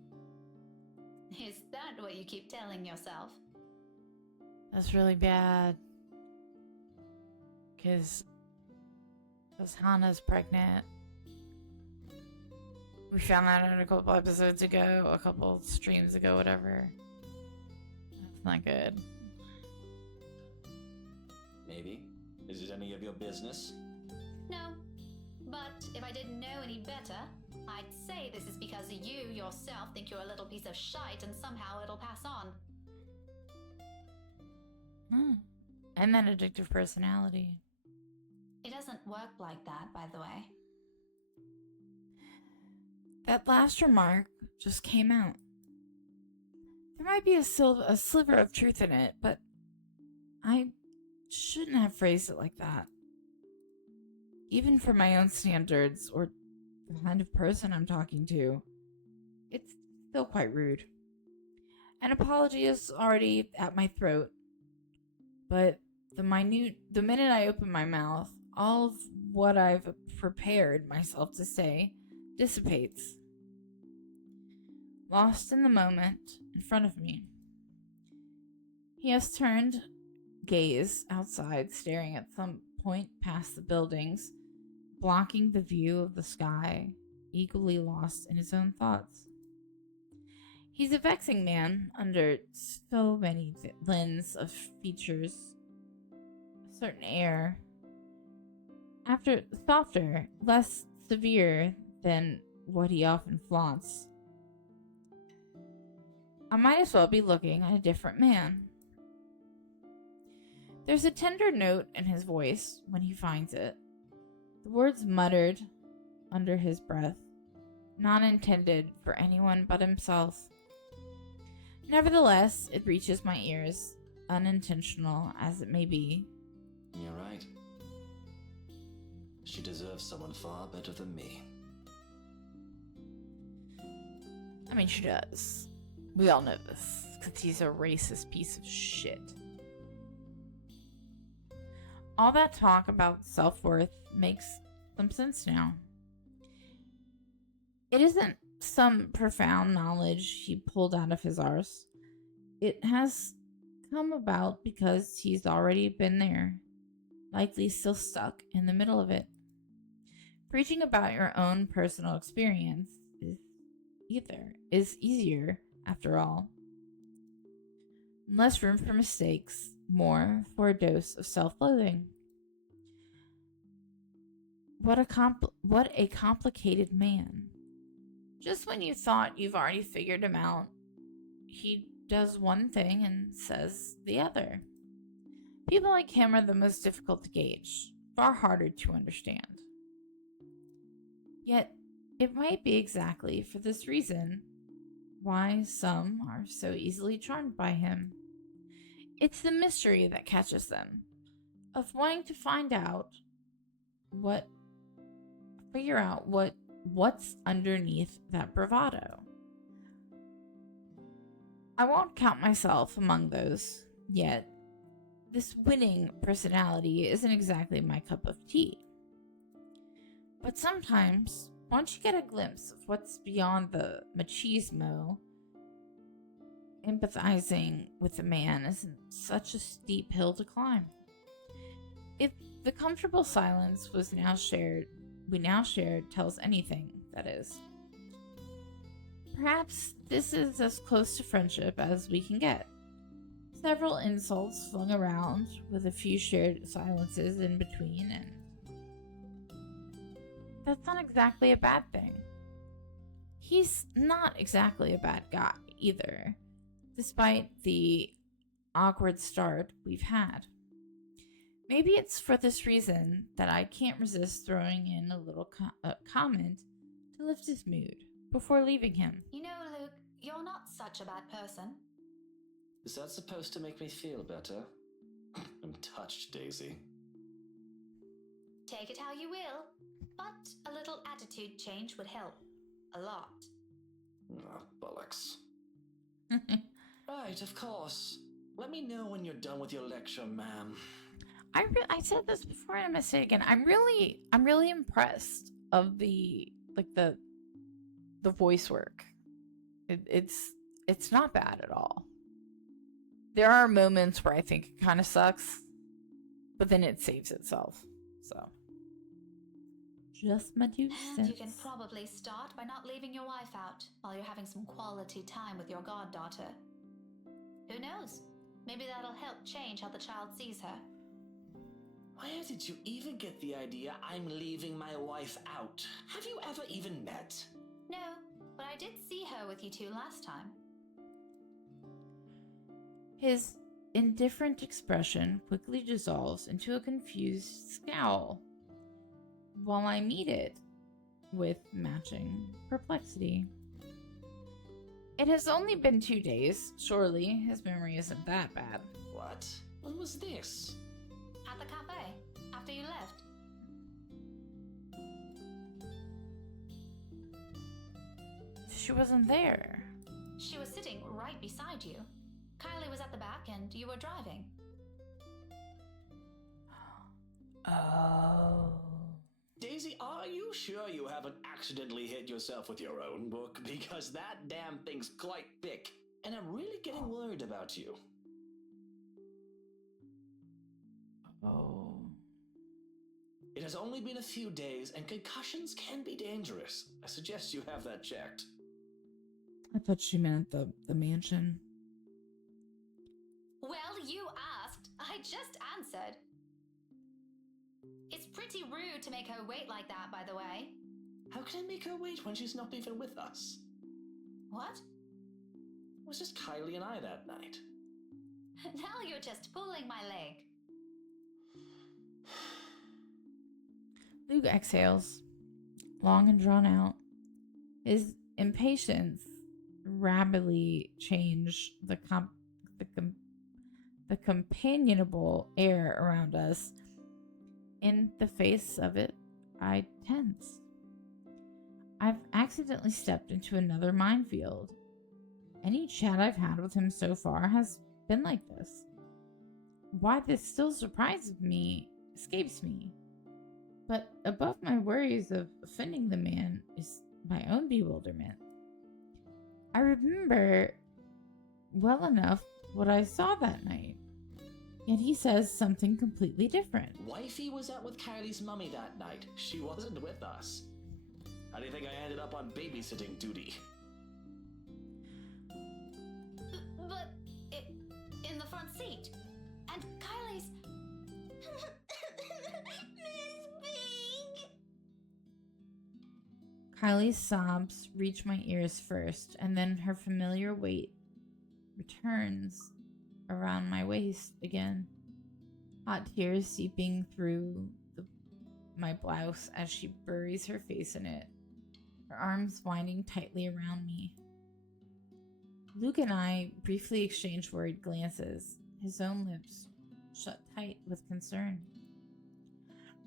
Is that what you keep telling yourself? That's really bad. Because Hannah's pregnant. We found that out a couple episodes ago, a couple streams ago, whatever. That's not good. Maybe. Is it any of your business? No. But if I didn't know any better, I'd say this is because you yourself think you're a little piece of shite and somehow it'll pass on. And that addictive personality. It doesn't work like that, by the way. That last remark just came out. There might be a sliver of truth in it, but I shouldn't have phrased it like that. Even for my own standards, or the kind of person I'm talking to, it's still quite rude. An apology is already at my throat, but the minute I open my mouth, all of what I've prepared myself to say dissipates. Lost in the moment in front of me. He has turned gaze outside, staring at some point past the buildings, blocking the view of the sky, equally lost in his own thoughts. He's a vexing man under so many lens of features, a certain air, softer, less severe than what he often flaunts. I might as well be looking at a different man. There's a tender note in his voice when he finds it. The words muttered under his breath, not intended for anyone but himself. Nevertheless, it reaches my ears, unintentional as it may be. You're right. She deserves someone far better than me. I mean, she does. We all know this, because he's a racist piece of shit. All that talk about self-worth makes some sense now. It isn't some profound knowledge he pulled out of his arse. It has come about because he's already been there, likely still stuck in the middle of it. Preaching about your own personal experience is easier, after all. Less room for mistakes, more for a dose of self-loathing. What a complicated man. Just when you thought you've already figured him out, he does one thing and says the other. People like him are the most difficult to gauge, far harder to understand. Yet, it might be exactly for this reason why some are so easily charmed by him. It's the mystery that catches them, of wanting to figure out what's underneath that bravado. I won't count myself among those yet. This winning personality isn't exactly my cup of tea. But sometimes, once you get a glimpse of what's beyond the machismo, empathizing with a man isn't such a steep hill to climb. If the comfortable silence we now shared tells anything, that is. Perhaps this is as close to friendship as we can get. Several insults flung around with a few shared silences in between, and that's not exactly a bad thing. He's not exactly a bad guy either, despite the awkward start we've had. Maybe it's for this reason that I can't resist throwing in a little comment to lift his mood before leaving him. You know, Luke, you're not such a bad person. Is that supposed to make me feel better? I'm touched, Daisy. Take it how you will, but a little attitude change would help. A lot. Ah, bollocks. Right, of course. Let me know when you're done with your lecture, ma'am. I said this before and I'm gonna say it again. I'm really impressed of the voice work. It's not bad at all. There are moments where I think it kind of sucks, but then it saves itself. So, just my 2 And cents. you can probably start by not leaving your wife out while you're having some quality time with your goddaughter. Who knows? Maybe that'll help change how the child sees her. Where did you even get the idea I'm leaving my wife out? Have you ever even met? No, but I did see her with you two last time. His indifferent expression quickly dissolves into a confused scowl, while I meet it with matching perplexity. It has only been 2 days. Surely his memory isn't that bad. What? When was this? At the cafe, after you left. She wasn't there. She was sitting right beside you. Kylie was at the back and you were driving. Oh. Daisy, are you sure you haven't accidentally hit yourself with your own book? Because that damn thing's quite thick, and I'm really getting worried about you. Oh. It has only been a few days, and concussions can be dangerous. I suggest you have that checked. I thought she meant the mansion. Well, you asked. I just answered. It's pretty rude to make her wait like that, by the way. How can I make her wait when she's not even with us? What? It was just Kylie and I that night. Now you're just pulling my leg. Luke exhales, long and drawn out. His impatience rapidly changed the companionable air around us. In the face of it, I tense. I've accidentally stepped into another minefield. Any chat I've had with him so far has been like this. Why this still surprises me escapes me. But above my worries of offending the man is my own bewilderment. I remember well enough what I saw that night. Yet he says something completely different. Wifey was out with Kylie's mummy that night. She wasn't with us. How do you think I ended up on babysitting duty? But in the front seat. And Kylie's. Miss Pink! Kylie's sobs reach my ears first, and then her familiar weight returns around my waist again. Hot tears seeping through my blouse as she buries her face in it, her arms winding tightly around me. Luke and I briefly exchange worried glances, his own lips shut tight with concern.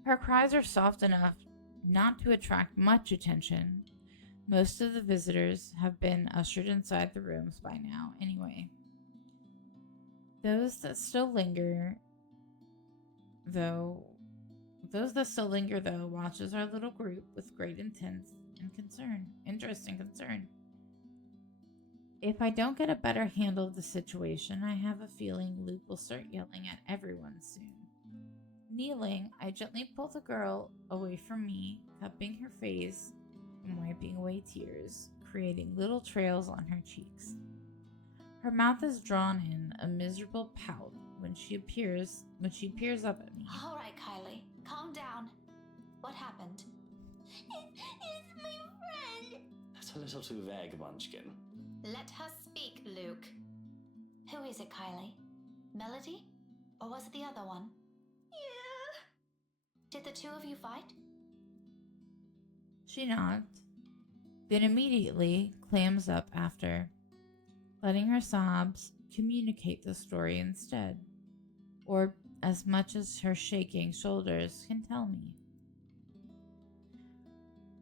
Her cries are soft enough not to attract much attention. Most of the visitors have been ushered inside the rooms by now, anyway. Those that still linger, though, watches our little group with great interest and concern. If I don't get a better handle of the situation, I have a feeling Luke will start yelling at everyone soon. Kneeling, I gently pull the girl away from me, cupping her face and wiping away tears, creating little trails on her cheeks. Her mouth is drawn in a miserable pout when she peers up at me. All right, Kylie, calm down. What happened? It's my friend! That's a little too vague, Munchkin. Let her speak, Luke. Who is it, Kylie? Melody? Or was it the other one? Yeah. Did the two of you fight? She nods, then immediately clams up after, letting her sobs communicate the story instead, or as much as her shaking shoulders can tell me.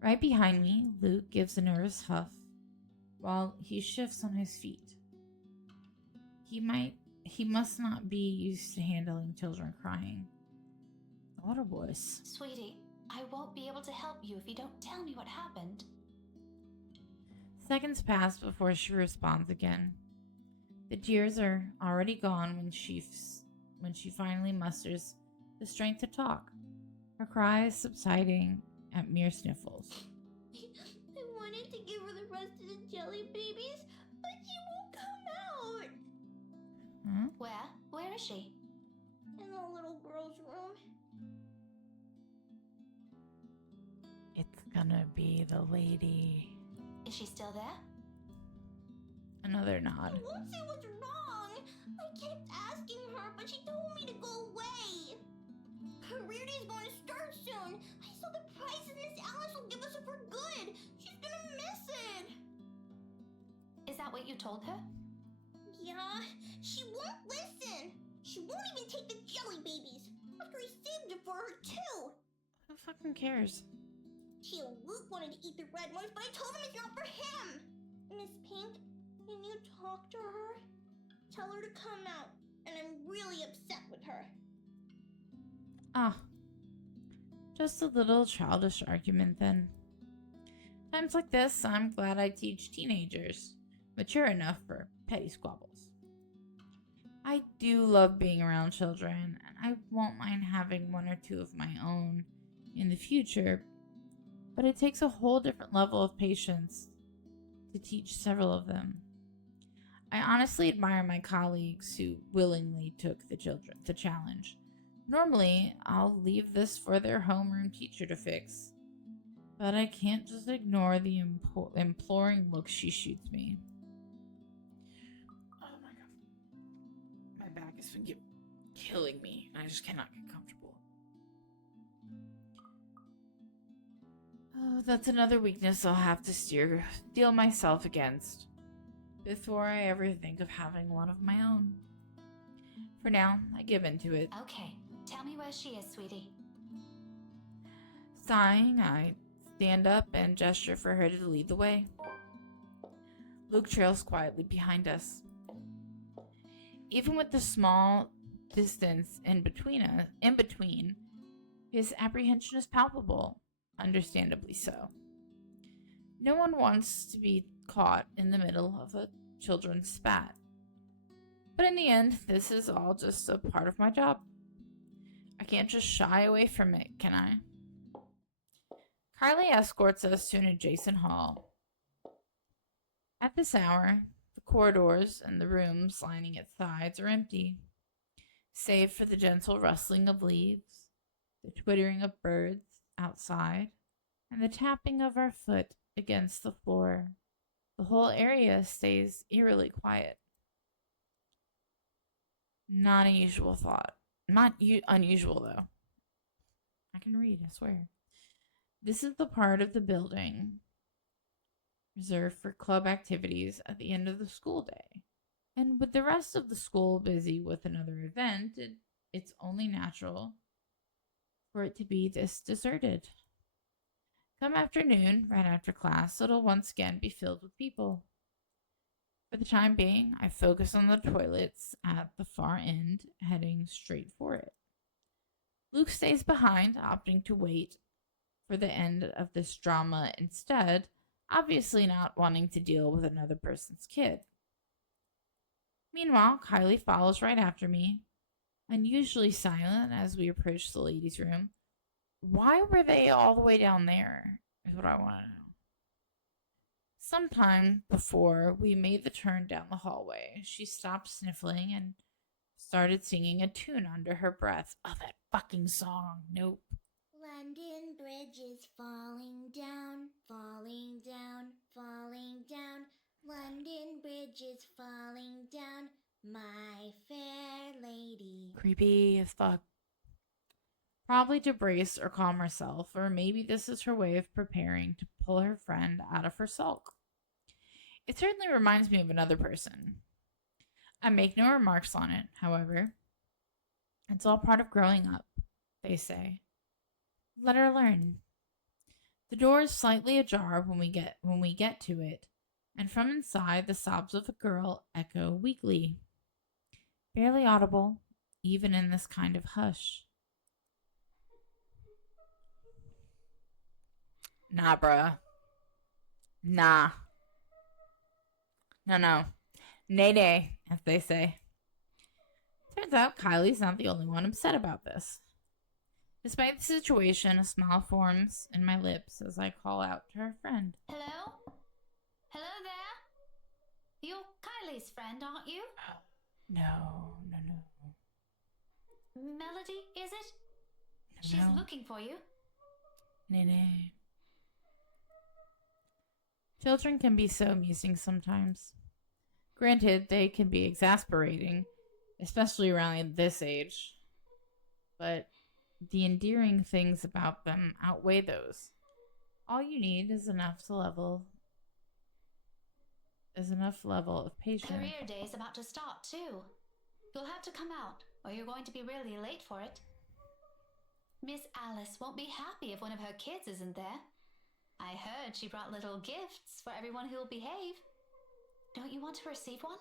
Right behind me, Luke gives a nervous huff while he shifts on his feet. He must not be used to handling children crying. What a voice. Sweetie, I won't be able to help you if you don't tell me what happened. Seconds pass before she responds again. The tears are already gone when she finally musters the strength to talk, her cries subsiding at mere sniffles. I wanted to give her the rest of the jelly babies, but she won't come out! Huh? Where is she? In the little girl's room. It's gonna be the lady. Is she still there? Another I nod. won't say what's wrong! I kept asking her, but she told me to go away! Career day's going to start soon! I saw the prizes Miss Alice will give us for good! She's gonna miss it! Is that what you told her? Yeah, she won't listen! She won't even take the jelly babies! After I saved it for her, too! Who fucking cares? She and Luke wanted to eat the red ones, but I told him it's not for him! Miss Pink, can you talk to her? Tell her to come out, and I'm really upset with her. Ah. Just a little childish argument then. Times like this, I'm glad I teach teenagers, mature enough for petty squabbles. I do love being around children, and I won't mind having one or two of my own in the future, but it takes a whole different level of patience to teach several of them. I honestly admire my colleagues who willingly took the challenge. Normally, I'll leave this for their homeroom teacher to fix, but I can't just ignore the imploring look she shoots me. Oh my god. My back has been killing me, and I just cannot get comfortable. Oh, that's another weakness I'll have to steel myself against before I ever think of having one of my own. For now, I give in to it. Okay, tell me where she is, sweetie. Sighing, I stand up and gesture for her to lead the way. Luke trails quietly behind us. Even with the small distance in between, his apprehension is palpable, understandably so. No one wants to be caught in the middle of a children's spat. But in the end, this is all just a part of my job. I can't just shy away from it, can I? Kylie escorts us to an adjacent hall. At this hour, the corridors and the rooms lining its sides are empty, save for the gentle rustling of leaves, the twittering of birds outside, and the tapping of our foot against the floor. The whole area stays eerily quiet. Not a usual thought. Not unusual, though. I can read, I swear. This is the part of the building reserved for club activities at the end of the school day. And with the rest of the school busy with another event, it's only natural for it to be this deserted. Come afternoon, right after class, it'll once again be filled with people. For the time being, I focus on the toilets at the far end, heading straight for it. Luke stays behind, opting to wait for the end of this drama instead, obviously not wanting to deal with another person's kid. Meanwhile, Kylie follows right after me, unusually silent as we approach the ladies' room. Why were they all the way down there, is what I want to know. Sometime before we made the turn down the hallway, she stopped sniffling and started singing a tune under her breath. Oh, that fucking song. Nope. London Bridge is falling down, falling down, falling down. London Bridge is falling down, my fair lady. Creepy as fuck. Probably to brace or calm herself, or maybe this is her way of preparing to pull her friend out of her sulk. It certainly reminds me of another person. I make no remarks on it, however. It's all part of growing up, they say. Let her learn. The door is slightly ajar when we get to it, and from inside the sobs of a girl echo weakly, barely audible, even in this kind of hush. Nah, bruh. Nah. No. Nay, as they say. Turns out Kylie's not the only one upset about this. Despite the situation, a smile forms in my lips as I call out to her friend. Hello? Hello there? You're Kylie's friend, aren't you? No. Melody, is it? No. She's looking for you. Nay. Children can be so amusing sometimes. Granted, they can be exasperating, especially around this age. But the endearing things about them outweigh those. All you need is enough level of patience. Career day's about to start, too. You'll have to come out, or you're going to be really late for it. Miss Alice won't be happy if one of her kids isn't there. I heard she brought little gifts for everyone who'll behave. Don't you want to receive one?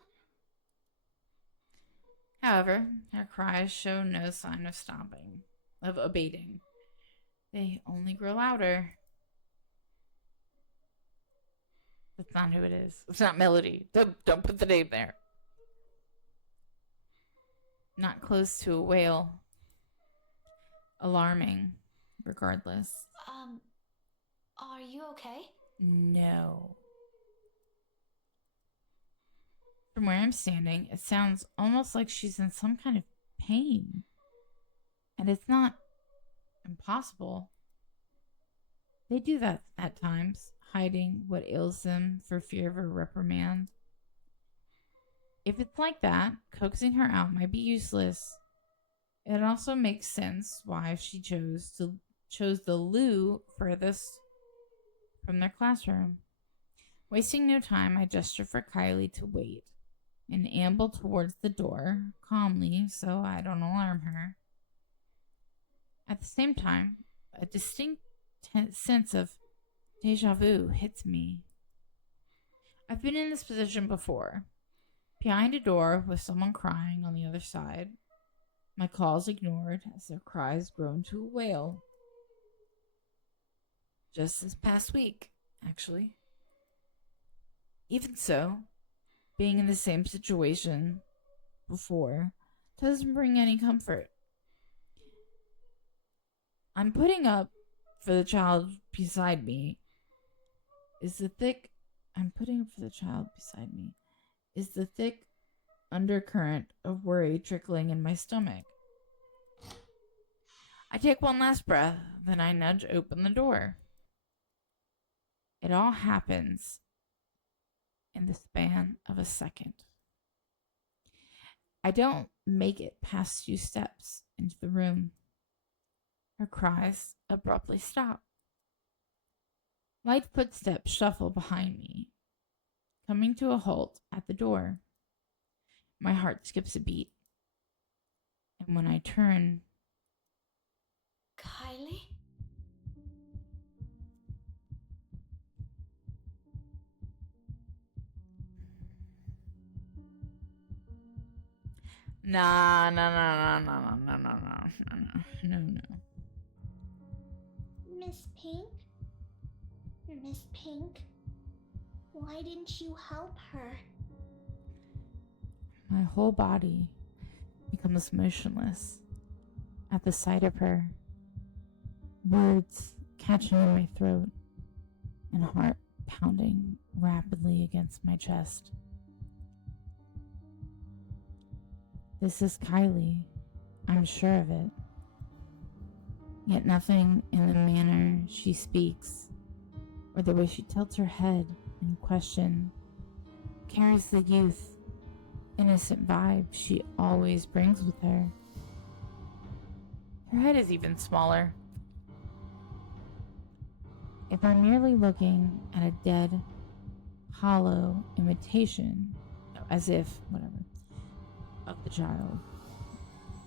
However, her cries show no sign of abating. They only grow louder. That's not who it is. It's not Melody. Don't put the name there. Not close to a wail. Alarming, regardless. Are you okay? No. From where I'm standing, it sounds almost like she's in some kind of pain. And it's not impossible. They do that at times, hiding what ails them for fear of a reprimand. If it's like that, coaxing her out might be useless. It also makes sense why she chose the loo furthest from their classroom. Wasting no time, I gesture for Kylie to wait and amble towards the door calmly so I don't alarm her. At the same time, a distinct sense of deja vu hits me. I've been in this position before. Behind a door with someone crying on the other side. My calls ignored as their cries grow into a wail. Just this past week, actually. Even so, being in the same situation before doesn't bring any comfort. I'm putting up for the child beside me is the thick undercurrent of worry trickling in my stomach. I take one last breath, then I nudge open the door. It all happens in the span of a second. I don't make it past 2 steps into the room. Her cries abruptly stop. Light footsteps shuffle behind me, coming to a halt at the door. My heart skips a beat. And when I turn, Kylie? no. Miss Pink? Miss Pink? Why didn't you help her? My whole body becomes motionless at the sight of her. Words catching in my throat and heart pounding rapidly against my chest. This is Kylie. I'm sure of it. Yet nothing in the manner she speaks or the way she tilts her head in question carries the youth, innocent vibe she always brings with her. Her head is even smaller. If I'm merely looking at a dead, hollow imitation, as if, whatever, of the child.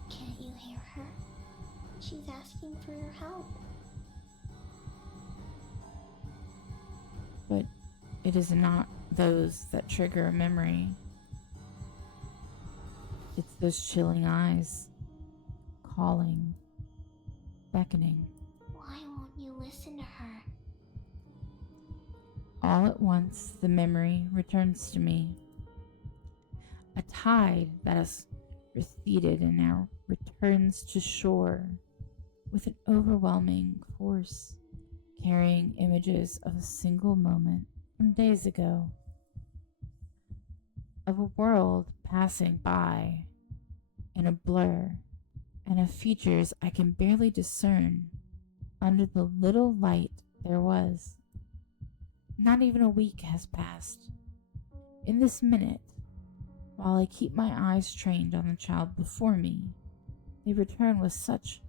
Can't you hear her? She's asking for your help. But it is not those that trigger a memory. It's those chilling eyes, calling, beckoning. Why won't you listen to her? All at once, the memory returns to me. A tide that has receded and now returns to shore with an overwhelming force, carrying images of a single moment from days ago, of a world passing by in a blur, and of features I can barely discern under the little light there was. Not even a week has passed. In this minute, while I keep my eyes trained on the child before me, they return with such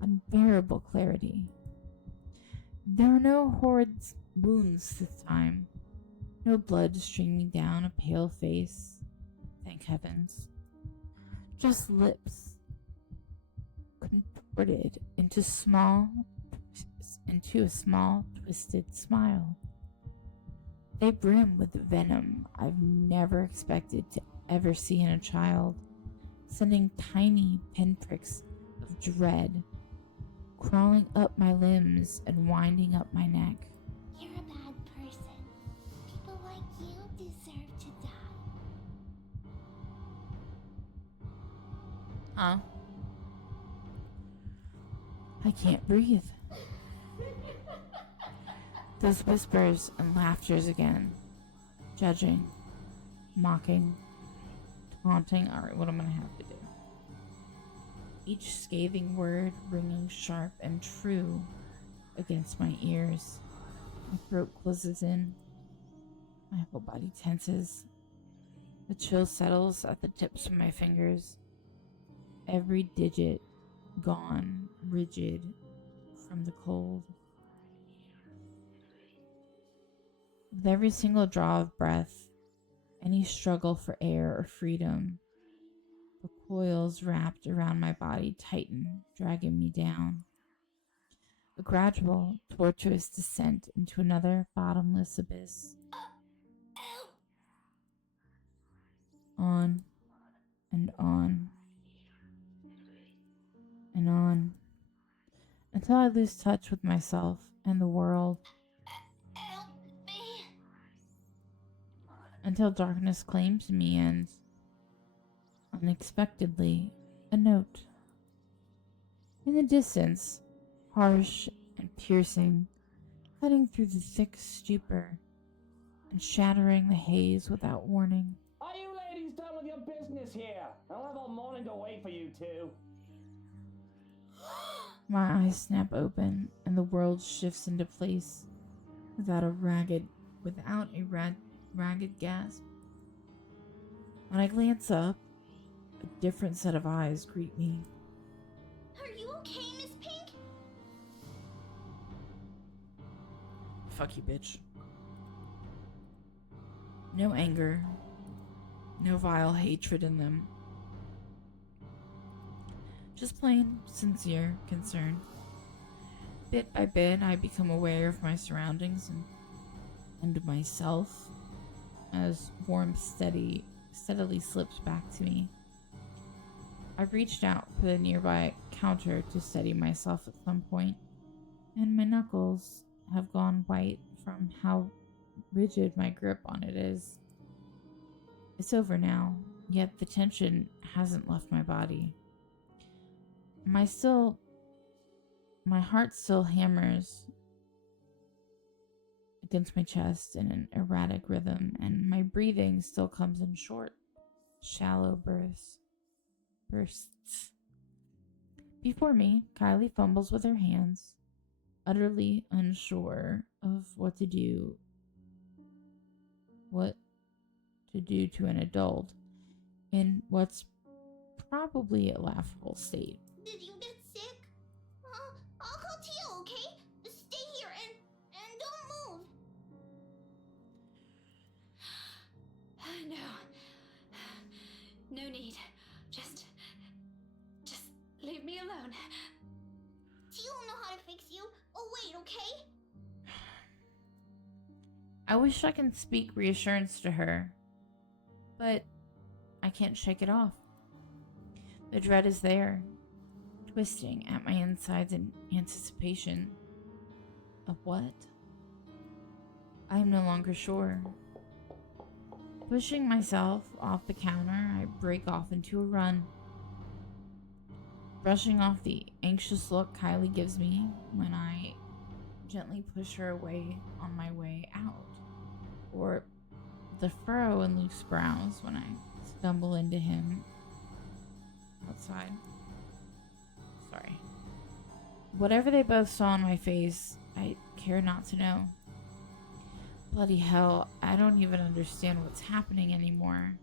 unbearable clarity. There are no horrid wounds this time, no blood streaming down a pale face, thank heavens. Just lips contorted into a small twisted smile. They brim with venom I've never expected to ever see in a child, sending tiny pinpricks of dread crawling up my limbs and winding up my neck. You're a bad person. People like you deserve to die. Huh? I can't breathe. Those whispers and laughters again. Judging, mocking, taunting. Alright, what am I gonna have to do? Each scathing word ringing sharp and true against my ears. My throat closes in. My whole body tenses. The chill settles at the tips of my fingers. Every digit gone rigid from the cold. With every single draw of breath, any struggle for air or freedom, the coils wrapped around my body tighten, dragging me down. a gradual, tortuous descent into another bottomless abyss. On and on and on, until I lose touch with myself and the world, Help me. until darkness claims me and, unexpectedly, a note. In the distance, harsh and piercing, cutting through the thick stupor and shattering the haze without warning. Are you ladies done with your business here? I'll have all morning to wait for you two. My eyes snap open and the world shifts into place without a ragged gasp. When I glance up, a different set of eyes greet me. Are you okay, Miss Pink? Fuck you, bitch. No anger, no vile hatred in them. Just plain, sincere concern. Bit by bit, I become aware of my surroundings and myself as warmth steadily slips back to me. I've reached out for the nearby counter to steady myself at some point, and my knuckles have gone white from how rigid my grip on it is. It's over now, yet the tension hasn't left my body. My heart still hammers against my chest in an erratic rhythm, and my breathing still comes in short, shallow bursts. Before me, Kylie fumbles with her hands, utterly unsure of what to do to an adult in what's probably a laughable state. Did you get sick? I'll call Tia, okay? Just stay here and don't move. No need. Just leave me alone. Tia will know how to fix you. Oh, wait, okay? I wish I can speak reassurance to her, but I can't shake it off. The dread is there, twisting at my insides in anticipation of what? I am no longer sure. Pushing myself off the counter, I break off into a run, brushing off the anxious look Kylie gives me when I gently push her away on my way out, or the furrow in Luke's brows when I stumble into him outside. Sorry. Whatever they both saw on my face, I care not to know. Bloody hell, I don't even understand what's happening anymore.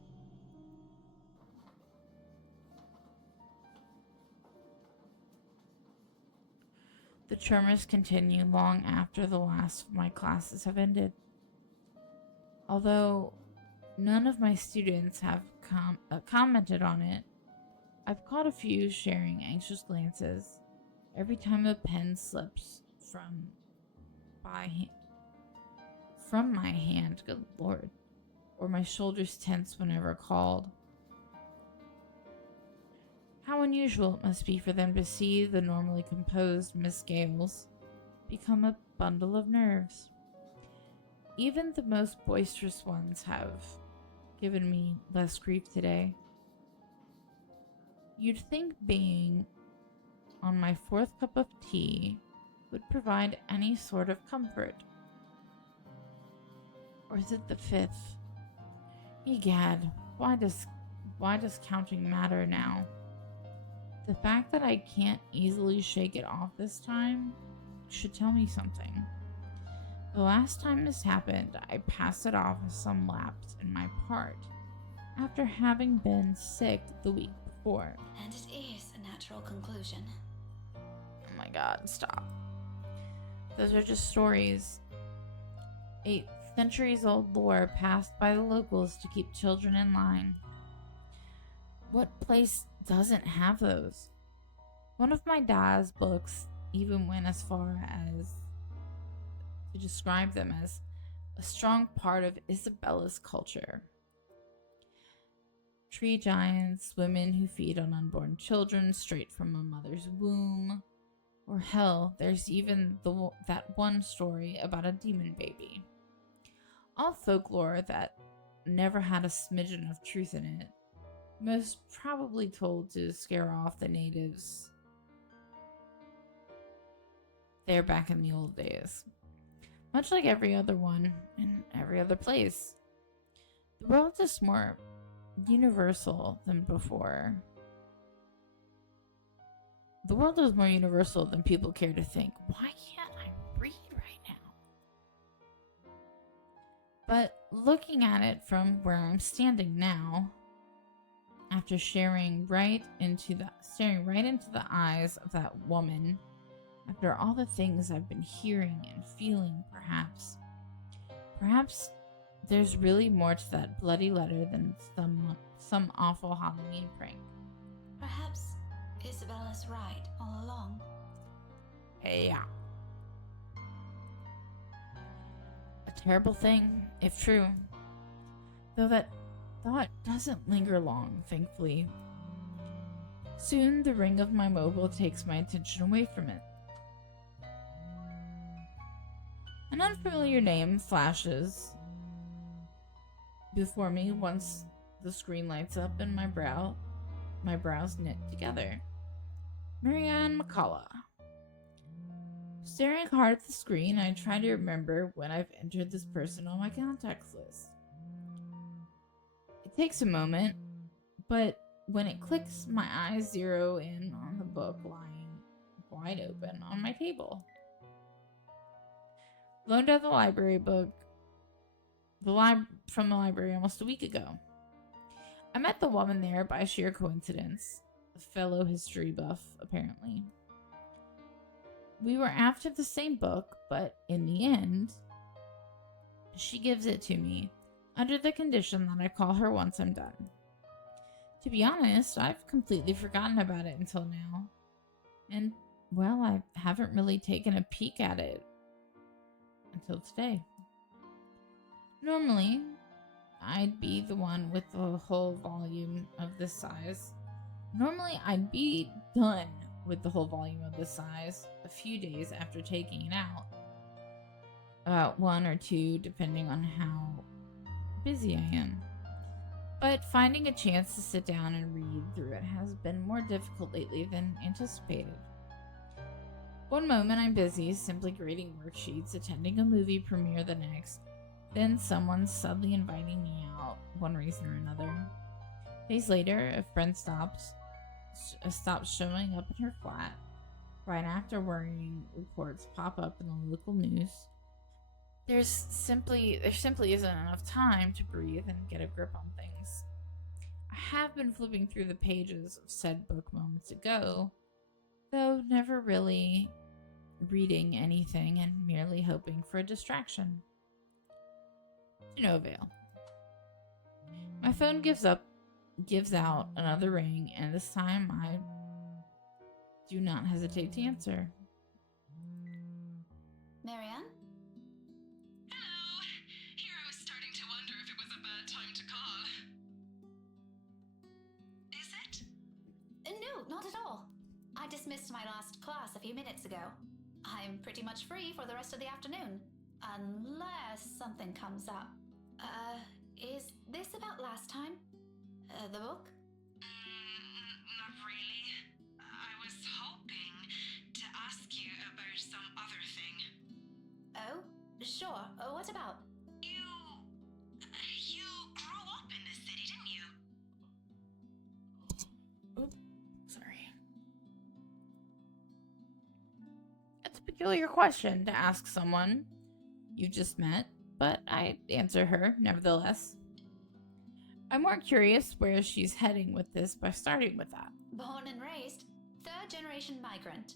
The tremors continue long after the last of my classes have ended. Although none of my students have commented on it, I've caught a few sharing anxious glances every time a pen slips from my hand, good lord, or my shoulders tense whenever called. How unusual it must be for them to see the normally composed Miss Gales become a bundle of nerves. Even the most boisterous ones have given me less grief today. You'd think being on my fourth cup of tea would provide any sort of comfort. Or is it the fifth? Egad, why does counting matter now? The fact that I can't easily shake it off this time should tell me something. The last time this happened, I passed it off as some lapse in my part, after having been sick the week before. And it is a natural conclusion. Oh my god, stop. Those are just stories. 8 centuries old lore passed by the locals to keep children in line. What place doesn't have those? One of my dad's books even went as far as to describe them as a strong part of Isabella's culture. Tree giants, women who feed on unborn children straight from a mother's womb, or hell, there's even that one story about a demon baby. All folklore that never had a smidgen of truth in it, most probably told to scare off the natives there back in the old days. Much like every other one in every other place, the world is more universal than before. The world is more universal than people care to think. Why can't I read right now? But looking at it from where I'm standing now, after staring right into the eyes of that woman, after all the things I've been hearing and feeling, perhaps there's really more to that bloody letter than some awful Halloween prank. Perhaps Isabella's right all along. Yeah. A terrible thing, if true. Though that thought doesn't linger long, thankfully. Soon the ring of my mobile takes my attention away from it. An unfamiliar name flashes before me once the screen lights up and my brows knit together. Marianne McCullough. Staring hard at the screen, I try to remember when I've entered this person on my contacts list. It takes a moment, but when it clicks, my eyes zero in on the book lying wide open on my table. Loaned out the library book from the library almost a week ago. I met the woman there by sheer coincidence, a fellow history buff, apparently. We were after the same book, but in the end, she gives it to me, under the condition that I call her once I'm done. To be honest, I've completely forgotten about it until now. And, well, I haven't really taken a peek at it until today. Normally, I'd be the one with the whole volume of this size. Normally, I'd be done with the whole volume of this size a few days after taking it out. About 1 or 2, depending on how busy I am. But finding a chance to sit down and read through it has been more difficult lately than anticipated. One moment I'm busy, simply grading worksheets, attending a movie premiere the next, then someone's suddenly inviting me out, one reason or another. Days later, a friend stops showing up in her flat, right after worrying reports pop up in the local news. There simply isn't enough time to breathe and get a grip on things. I have been flipping through the pages of said book moments ago, though never really reading anything and merely hoping for a distraction. To no avail. My phone gives out another ring, and this time I do not hesitate to answer. Marianne? Hello! Here I was starting to wonder if it was a bad time to call. Is it? No, not at all. I dismissed my last class a few minutes ago. I'm pretty much free for the rest of the afternoon. Unless something comes up. Is this about last time? The book? Not really. I was hoping to ask you about some other thing. Oh, sure. What about? You grew up in this city, didn't you? Oops, sorry. It's a peculiar question to ask someone you just met, but I answer her nevertheless. I'm more curious where she's heading with this by starting with that. Born and raised, third-generation migrant.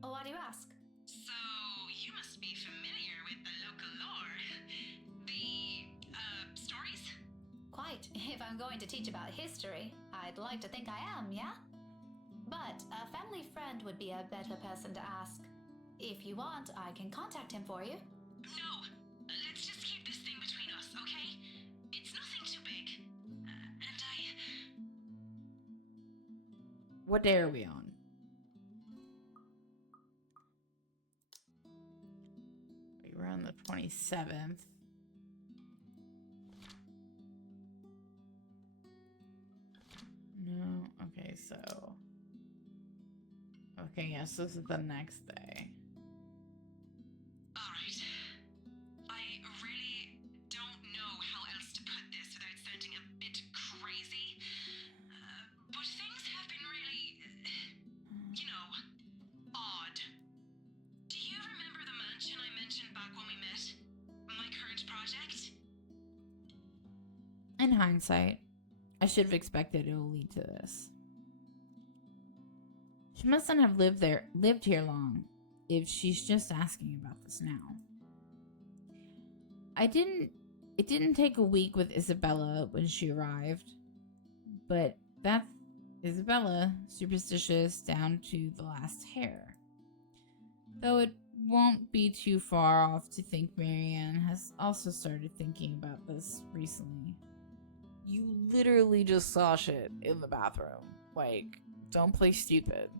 Why do you ask? So, you must be familiar with the local lore. The, stories? Quite. If I'm going to teach about history, I'd like to think I am, yeah? But a family family friend would be a better person to ask. If you want, I can contact him for you. No, let's just keep this thing between us, okay? It's nothing too big. And What day are we on? We're on the 27th. No, okay, so. Okay, yes, this is the next day. Alright. I really don't know how else to put this without sounding a bit crazy. But things have been really, odd. Do you remember the mansion I mentioned back when we met? My current project? In hindsight, I should have expected it will lead to this. She mustn't have lived here long if she's just asking about this now. It didn't take a week with Isabella when she arrived, but that's Isabella, superstitious down to the last hair. Though it won't be too far off to think Marianne has also started thinking about this recently. You literally just saw shit in the bathroom. Like, don't play stupid.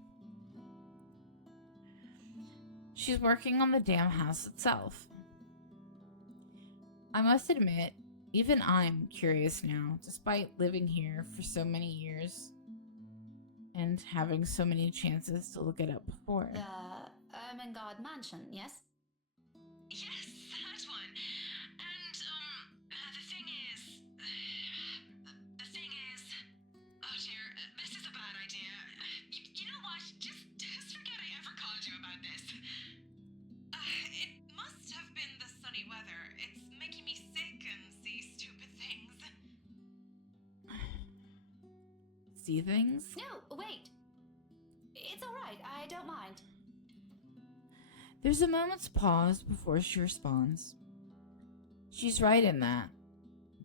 She's working on the damn house itself. I must admit, even I'm curious now, despite living here for so many years and having so many chances to look it up before. The Ermengarde Mansion, yes? Yes, that one. And, the thing is... Oh dear, this is a bad idea. You know what? Just forget I ever called you about this. It must have been the sunny weather. It's making me sick and see stupid things. See things? No, wait. It's alright, I don't mind. There's a moment's pause before she responds. She's right in that.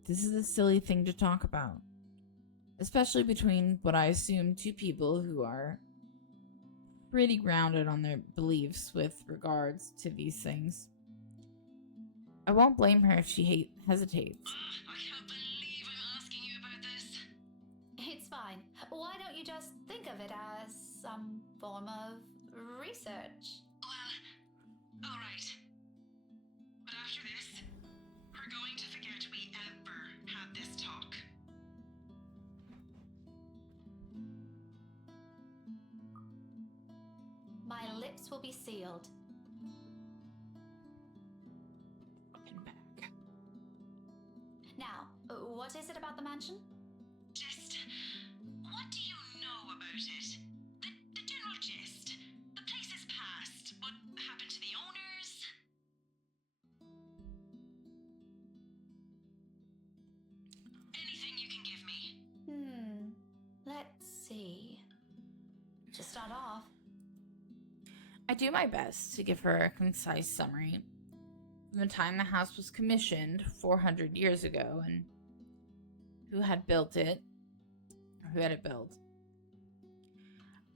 This is a silly thing to talk about. Especially between what I assume two people who are pretty grounded on their beliefs with regards to these things. I won't blame her if she hesitates. I can't believe I'm asking you about this. It's fine. Why don't you just think of it as some form of research? Well, alright. But after this, we're going to forget we ever had this talk. My lips will be sealed. Fucking back. Now, what is it about the mansion? Just, what do you know about it? The general gist. The place is past. What happened to the owners? Anything you can give me. Let's see. To start off, I do my best to give her a concise summary from the time the house was commissioned 400 years ago and who had built it, or who had it built,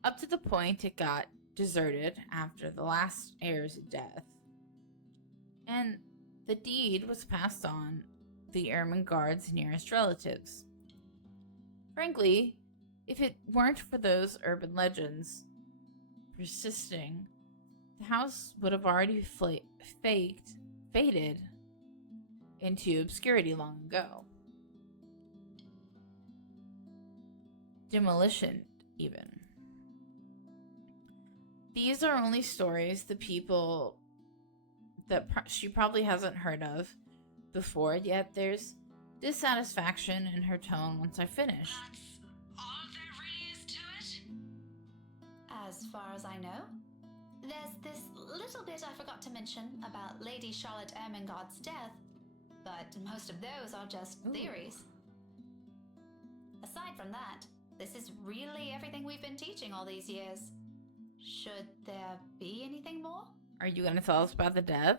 up to the point it got deserted after the last heir's death. And the deed was passed on the Ermengarde's nearest relatives. Frankly, if it weren't for those urban legends persisting, the house would have already faded into obscurity long ago. Demolition, even. These are only stories the people that she probably hasn't heard of before, yet there's dissatisfaction in her tone once I finish. That's all there really is to it? as far as I know, there's this little bit I forgot to mention about Lady Charlotte Ermengarde's death, but most of those are just theories. Aside from that, this is really everything we've been teaching all these years. Should there be anything more? Are you going to tell us about the death?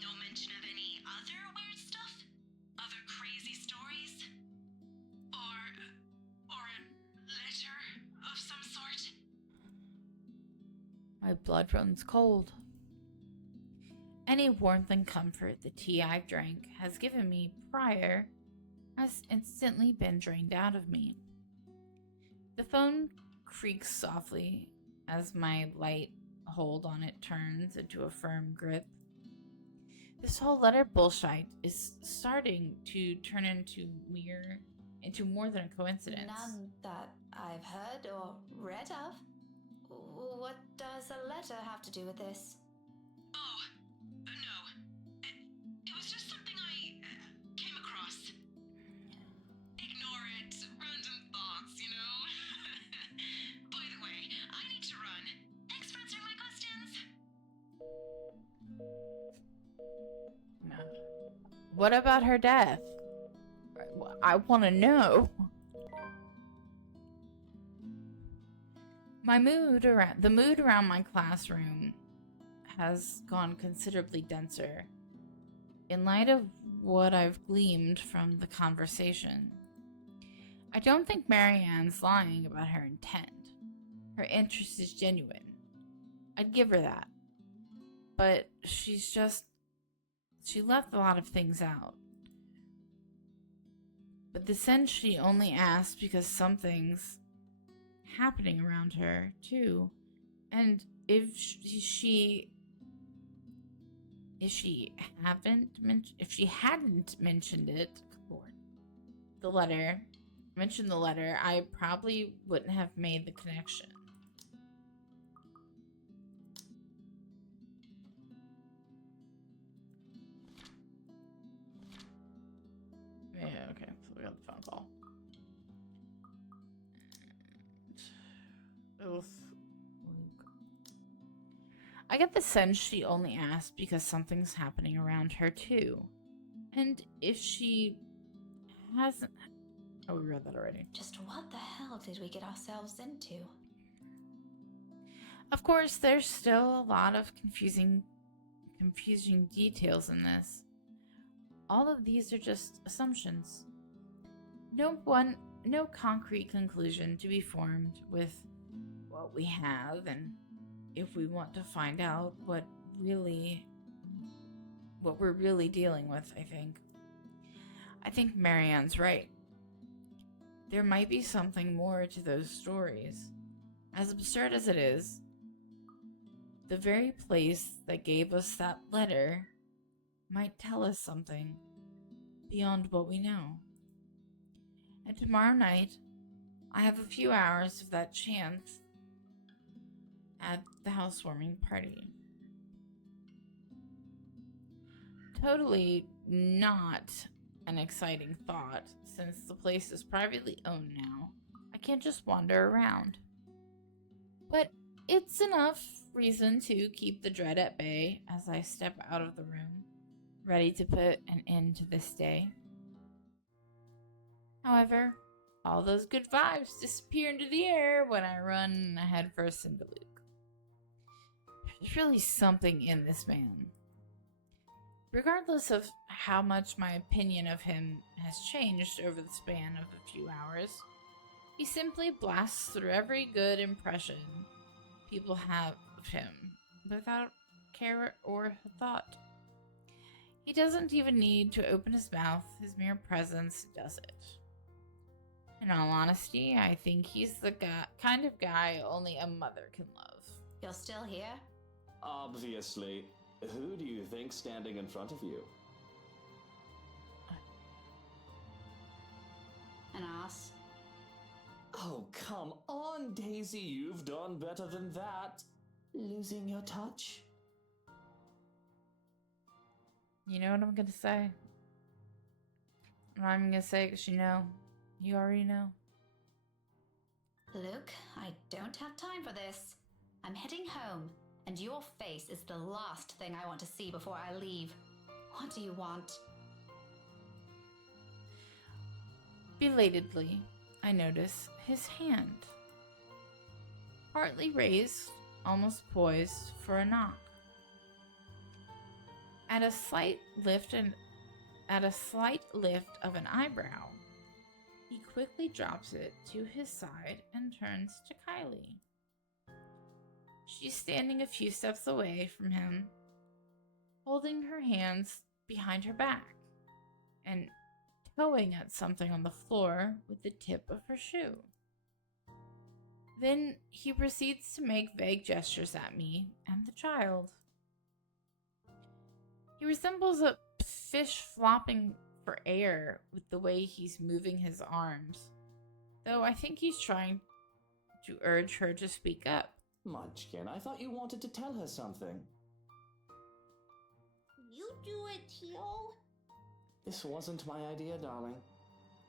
No mention of any other weird stuff? Other crazy stories? Or a letter of some My blood runs cold. Any warmth and comfort the tea I've drank has given me prior has instantly been drained out of me. The phone creaks softly as my light hold on it turns into a firm grip. This whole letter bullshit is starting to turn into more than a coincidence. None that I've heard or read of. What does a letter have to do with this? Oh, no. It was just something I came across. Ignore it. Random thoughts, you know? By the way, I need to run. Thanks for answering my questions. No. What about her death? I want to know. The mood around my classroom has gone considerably denser in light of what I've gleaned from the conversation. I don't think Marianne's lying about her intent. Her interest is genuine. I'd give her that. But she left a lot of things out. But the sense she only asked because something's happening around her too, and if she hadn't mentioned it, mentioned the letter, I probably wouldn't have made the connection. Yeah, okay, so we got the phone call. I get the sense she only asked because something's happening around her too. And if she hasn't... Oh, we read that already. Just what the hell did we get ourselves into? Of course, there's still a lot of confusing details in this. All of these are just assumptions. No concrete conclusion to be formed with what we have, and if we want to find out what we're really dealing with, I think Marianne's right. There might be something more to those stories. As absurd as it is, the very place that gave us that letter might tell us something beyond what we know. And tomorrow night, I have a few hours of that chance at the housewarming party. Totally not an exciting thought, since the place is privately owned now. I can't just wander around. But it's enough reason to keep the dread at bay as I step out of the room, ready to put an end to this day. However, all those good vibes disappear into the air when I run headfirst into Luke. There's really something in this man. Regardless of how much my opinion of him has changed over the span of a few hours, he simply blasts through every good impression people have of him without care or thought. He doesn't even need to open his mouth, his mere presence does it. In all honesty, I think he's the kind of guy only a mother can love. You're still here? Obviously. Who do you think's standing in front of you? An ass. Oh, come on, Daisy. You've done better than that. Losing your touch? You know what I'm gonna say? I'm gonna say it because you already know. Luke, I don't have time for this. I'm heading home, and your face is the last thing I want to see before I leave. What do you want? Belatedly, I notice his hand. Partly raised, almost poised for a knock. At a slight lift of an eyebrow, he quickly drops it to his side and turns to Kylie. She's standing a few steps away from him, holding her hands behind her back and towing at something on the floor with the tip of her shoe. Then he proceeds to make vague gestures at me and the child. He resembles a fish flopping for air with the way he's moving his arms, though I think he's trying to urge her to speak up. Munchkin, I thought you wanted to tell her something. You do it, Teal. This wasn't my idea, darling.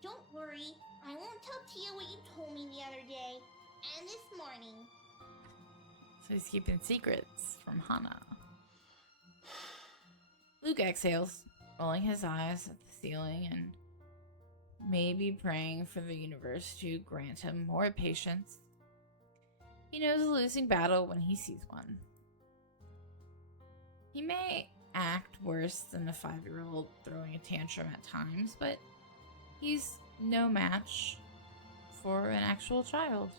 Don't worry, I won't tell Tia what you told me the other day, and this morning. So he's keeping secrets from Hana. Luke exhales, rolling his eyes at the ceiling and maybe praying for the universe to grant him more patience. He knows a losing battle when he sees one. He may act worse than a 5-year-old throwing a tantrum at times, but he's no match for an actual child.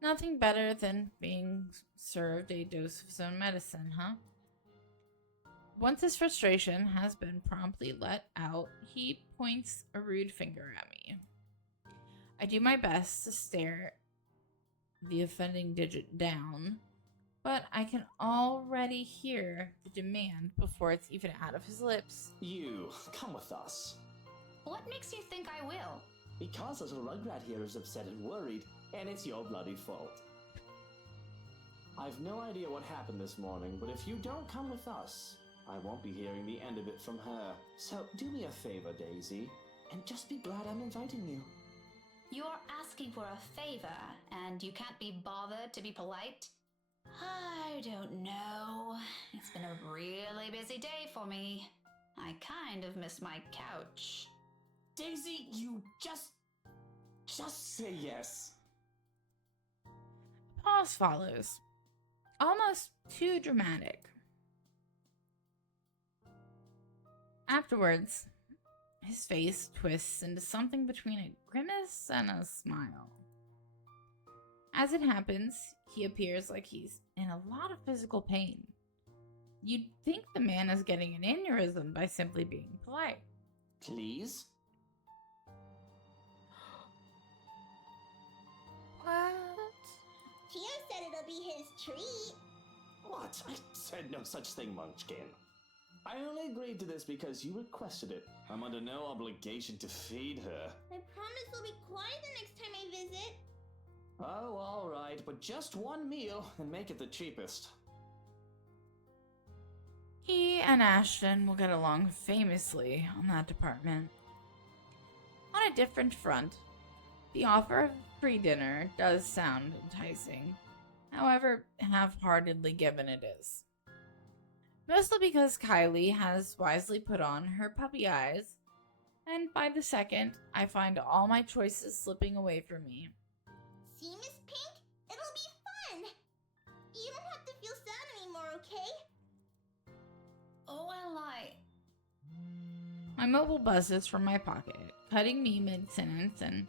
Nothing better than being served a dose of his own medicine, huh? Once his frustration has been promptly let out, he points a rude finger at me. I do my best to stare the offending digit down, but I can already hear the demand before it's even out of his lips. You, come with us. What makes you think I will? Because little Rugrat here is upset and worried, and it's your bloody fault. I've no idea what happened this morning, but if you don't come with us, I won't be hearing the end of it from her. So do me a favor, Daisy, and just be glad I'm inviting you. You're asking for a favor, and you can't be bothered to be polite? I don't know. It's been a really busy day for me. I kind of miss my couch. Daisy, you just say yes. A pause follows, almost too dramatic. Afterwards, his face twists into something between a grimace and a smile. As it happens, he appears like he's in a lot of physical pain. You'd think the man is getting an aneurysm by simply being polite. Please? What? Tia said it'll be his treat. What? I said no such thing, Munchkin. I only agreed to this because you requested it. I'm under no obligation to feed her. I promise I'll be quiet the next time I visit. Oh, all right, but just one meal and make it the cheapest. He and Ashton will get along famously on that department. On a different front, the offer of free dinner does sound enticing, however half-heartedly given it is. Mostly because Kylie has wisely put on her puppy eyes, and by the second, I find all my choices slipping away from me. See, Miss Pink? It'll be fun. You don't have to feel sad anymore, okay? Oh, well, My mobile buzzes from my pocket, cutting me mid-sentence, and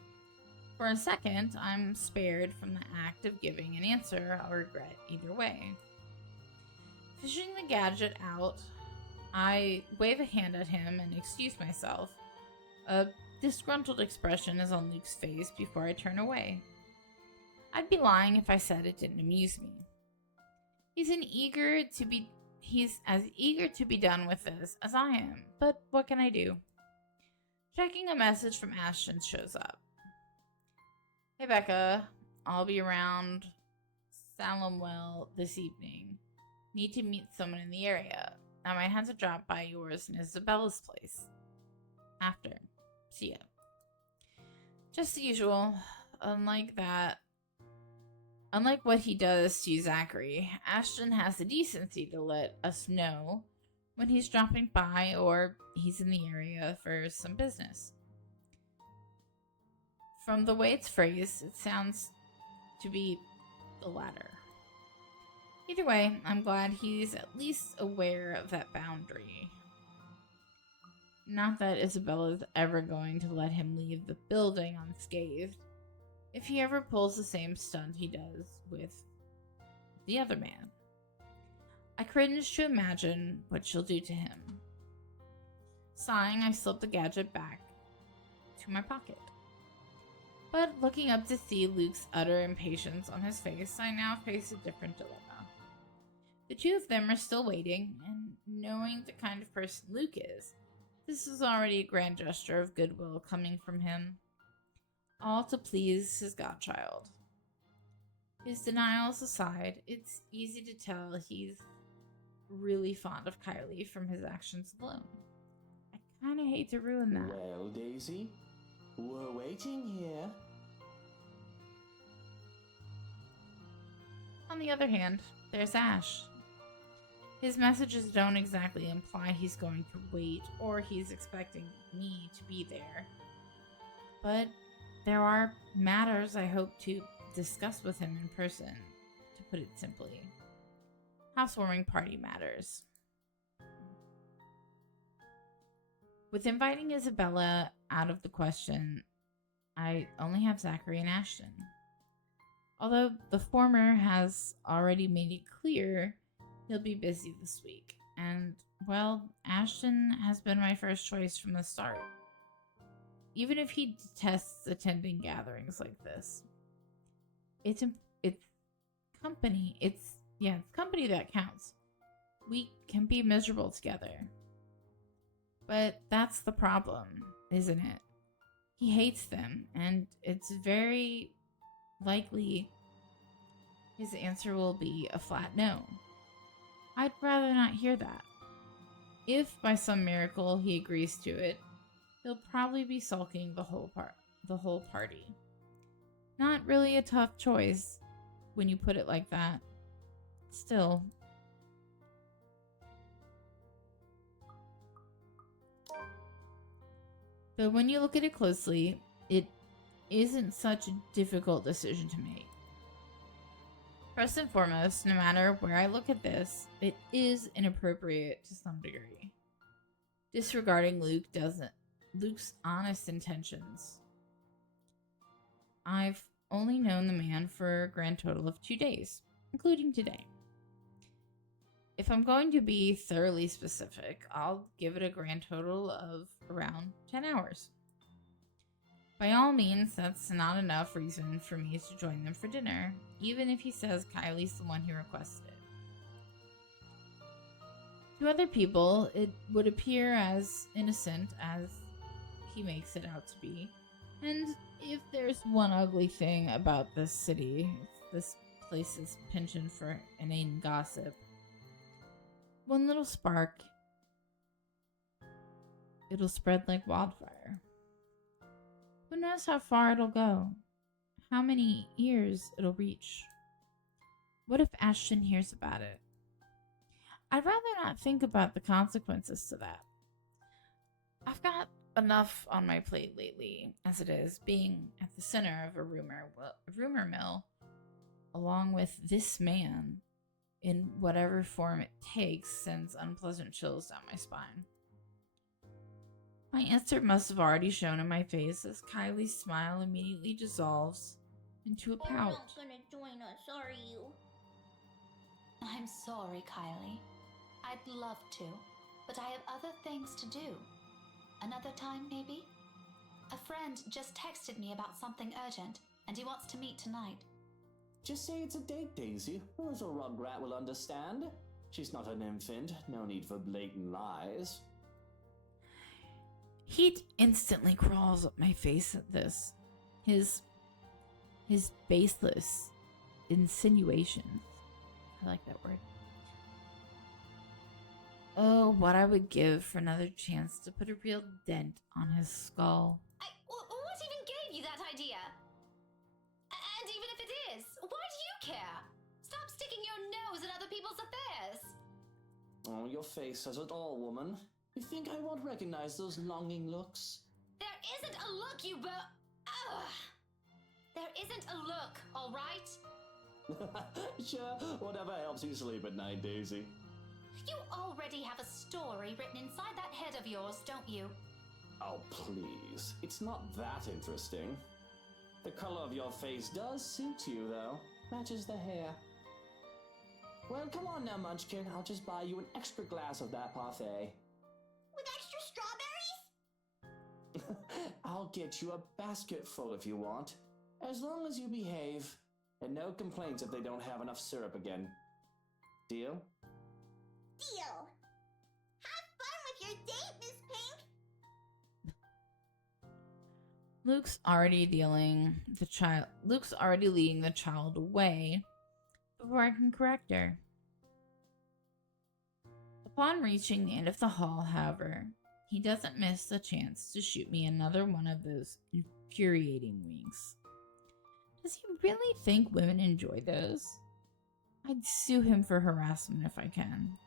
for a second, I'm spared from the act of giving an answer I'll regret either way. Fishing the gadget out, I wave a hand at him and excuse myself. A disgruntled expression is on Luke's face before I turn away. I'd be lying if I said it didn't amuse me. He's as eager to be done with this as I am, but what can I do? Checking a message from Ashton shows up. Hey Becca, I'll be around Salamwell this evening. Need to meet someone in the area. I might have to drop by yours and Isabella's place. After. See ya. Just the usual. Unlike what he does to Zachary, Ashton has the decency to let us know when he's dropping by or he's in the area for some business. From the way it's phrased, it sounds to be the latter. Either way, I'm glad he's at least aware of that boundary. Not that Isabella's ever going to let him leave the building unscathed. If he ever pulls the same stunt he does with the other man. I cringe to imagine what she'll do to him. Sighing, I slip the gadget back to my pocket. But looking up to see Luke's utter impatience on his face, I now face a different dilemma. The two of them are still waiting, and knowing the kind of person Luke is, this is already a grand gesture of goodwill coming from him, all to please his godchild. His denials aside, it's easy to tell he's really fond of Kylie from his actions alone. I kinda hate to ruin that. Well, Daisy, we're waiting here. On the other hand, there's Ash. His messages don't exactly imply he's going to wait or he's expecting me to be there. But there are matters I hope to discuss with him in person, to put it simply. Housewarming party matters. With inviting Isabella out of the question, I only have Zachary and Ashton. Although the former has already made it clear he'll be busy this week. And, well, Ashton has been my first choice from the start. Even if he detests attending gatherings like this. It's company. It's company that counts. We can be miserable together. But that's the problem, isn't it? He hates them, and it's very likely his answer will be a flat no. I'd rather not hear that. If by some miracle he agrees to it, he'll probably be sulking the whole party. Not really a tough choice when you put it like that. Still. But when you look at it closely, it isn't such a difficult decision to make. First and foremost, no matter where I look at this, it is inappropriate to some degree. Disregarding Luke's honest intentions. I've only known the man for a grand total of 2 days, including today. If I'm going to be thoroughly specific, I'll give it a grand total of around 10 hours. By all means, that's not enough reason for me to join them for dinner, even if he says Kylie's the one who requested it. To other people, it would appear as innocent as he makes it out to be. And if there's one ugly thing about this city, this place's penchant for inane gossip, one little spark, it'll spread like wildfire. Who knows how far it'll go? How many ears it'll reach? What if Ashton hears about it? I'd rather not think about the consequences to that. I've got enough on my plate lately, as it is, being at the center of a rumor mill, along with this man, in whatever form it takes, sends unpleasant chills down my spine. My answer must have already shown in my face as Kylie's smile immediately dissolves into a pout. You're not gonna join us, are you? I'm sorry, Kylie. I'd love to, but I have other things to do. Another time, maybe? A friend just texted me about something urgent, and he wants to meet tonight. Just say it's a date, Daisy. A little rugrat will understand. She's not an infant. No need for blatant lies. Heat instantly crawls up my face at this. His baseless insinuations. I like that word. Oh, what I would give for another chance to put a real dent on his skull. What even gave you that idea? And even if it is, why do you care? Stop sticking your nose in other people's affairs. Oh, your face says it all, woman. You think I won't recognize those longing looks? There isn't a look, you There isn't a look, all right? Sure, whatever helps you sleep at night, Daisy. You already have a story written inside that head of yours, don't you? Oh, please. It's not that interesting. The color of your face does suit you, though. Matches the hair. Well, come on now, Munchkin. I'll just buy you an extra glass of that parfait. With extra strawberries? I'll get you a basket full if you want. As long as you behave. And no complaints if they don't have enough syrup again. Deal? Deal. Have fun with your date, Miss Pink. Luke's already leading the child away before I can correct her. Upon reaching the end of the hall, however, he doesn't miss the chance to shoot me another one of those infuriating winks. Does he really think women enjoy those? I'd sue him for harassment if I can.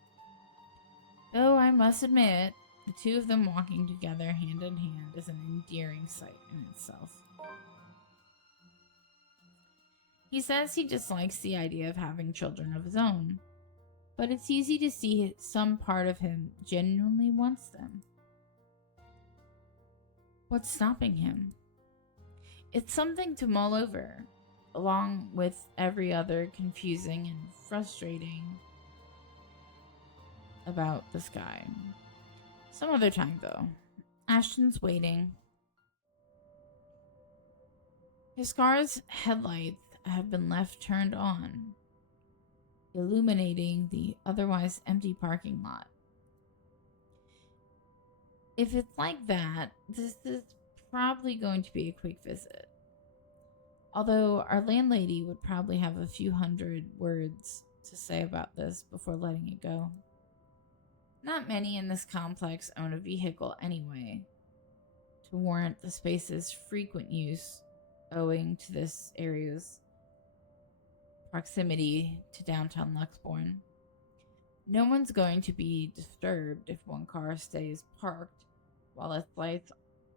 Though I must admit, the two of them walking together hand in hand is an endearing sight in itself. He says he dislikes the idea of having children of his own, but it's easy to see some part of him genuinely wants them. What's stopping him? It's something to mull over, along with every other confusing and frustrating about this guy. Some other time, though. Ashton's waiting. His car's headlights have been left turned on, illuminating the otherwise empty parking lot. If it's like that, this is probably going to be a quick visit. Although our landlady would probably have a few hundred words to say about this before letting it go. Not many in this complex own a vehicle anyway, to warrant the space's frequent use owing to this area's proximity to downtown Luxbourne. No one's going to be disturbed if one car stays parked while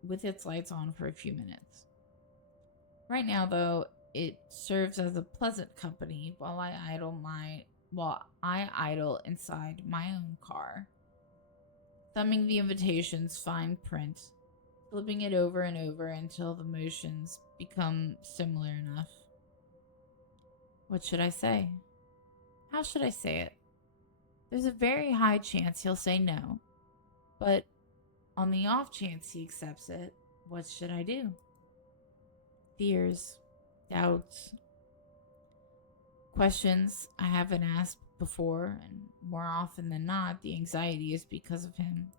with its lights on for a few minutes. Right now, though, it serves as a pleasant company while I idle inside my own car, thumbing the invitation's fine print, flipping it over and over until the motions become similar enough. What should I say? How should I say it? There's a very high chance he'll say no, but on the off chance he accepts it, what should I do? Fears, doubts, questions I haven't asked before, and more often than not, the anxiety is because of him.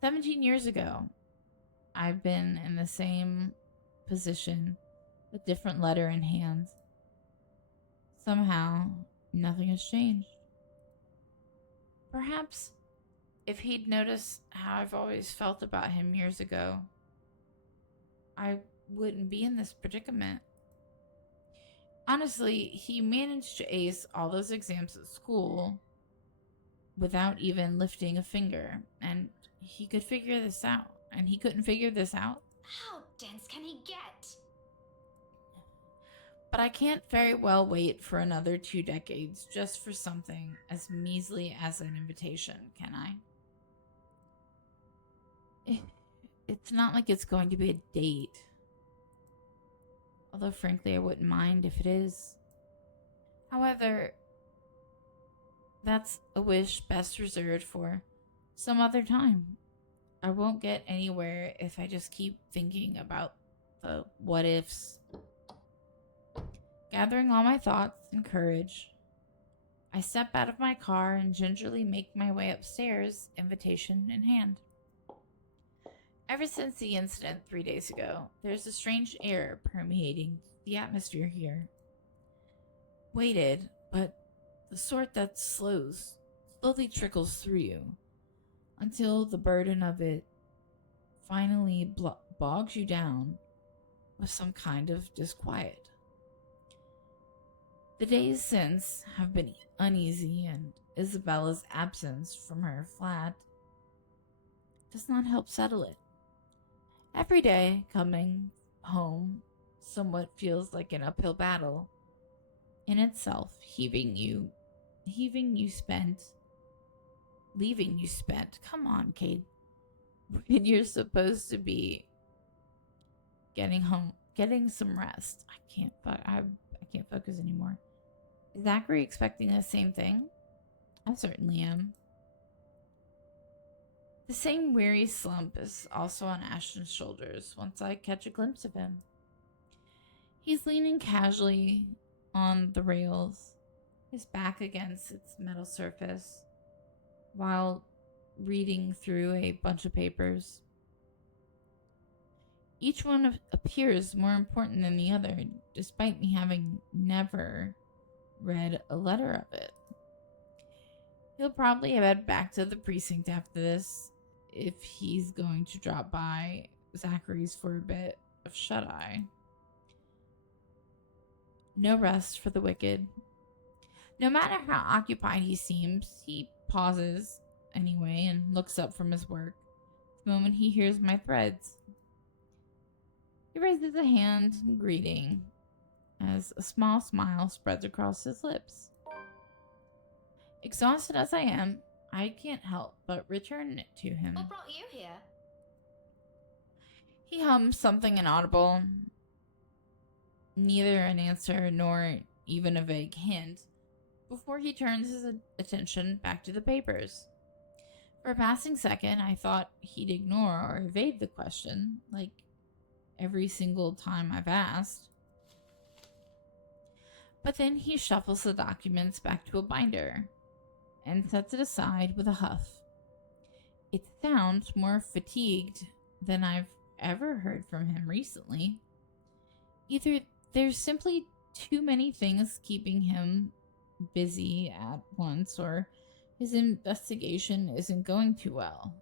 17 years ago, I've been in the same position, a different letter in hand. Somehow, nothing has changed. Perhaps if he'd noticed how I've always felt about him years ago, I wouldn't be in this predicament. Honestly, he managed to ace all those exams at school without even lifting a finger, and he could figure this out. And he couldn't figure this out? How dense can he get? But I can't very well wait for another 2 decades just for something as measly as an invitation, can I? It's not like it's going to be a date. Although, frankly, I wouldn't mind if it is. However, that's a wish best reserved for some other time. I won't get anywhere if I just keep thinking about the what ifs. Gathering all my thoughts and courage, I step out of my car and gingerly make my way upstairs, invitation in hand. Ever since the incident 3 days ago, there's a strange air permeating the atmosphere here. Weighted, but the sort that slowly trickles through you, until the burden of it finally bogs you down with some kind of disquiet. The days since have been uneasy, and Isabella's absence from her flat does not help settle it. Every day coming home somewhat feels like an uphill battle in itself, leaving you spent. Come on, Kate. When you're supposed to be getting home, getting some rest. I can't focus anymore. Is Zachary expecting the same thing? I certainly am. The same weary slump is also on Ashton's shoulders once I catch a glimpse of him. He's leaning casually on the rails, his back against its metal surface, while reading through a bunch of papers. Each one appears more important than the other, despite me having never read a letter of it. He'll probably head back to the precinct after this, if he's going to drop by Zachary's for a bit of shut-eye. No rest for the wicked. No matter how occupied he seems, he pauses anyway and looks up from his work the moment he hears my threads. He raises a hand in greeting as a small smile spreads across his lips. Exhausted as I am, I can't help but return it to him. What brought you here? He hums something inaudible, neither an answer nor even a vague hint, before he turns his attention back to the papers. For a passing second, I thought he'd ignore or evade the question, like every single time I've asked. But then he shuffles the documents back to a binder and sets it aside with a huff. It sounds more fatigued than I've ever heard from him recently. Either there's simply too many things keeping him busy at once, or his investigation isn't going too well.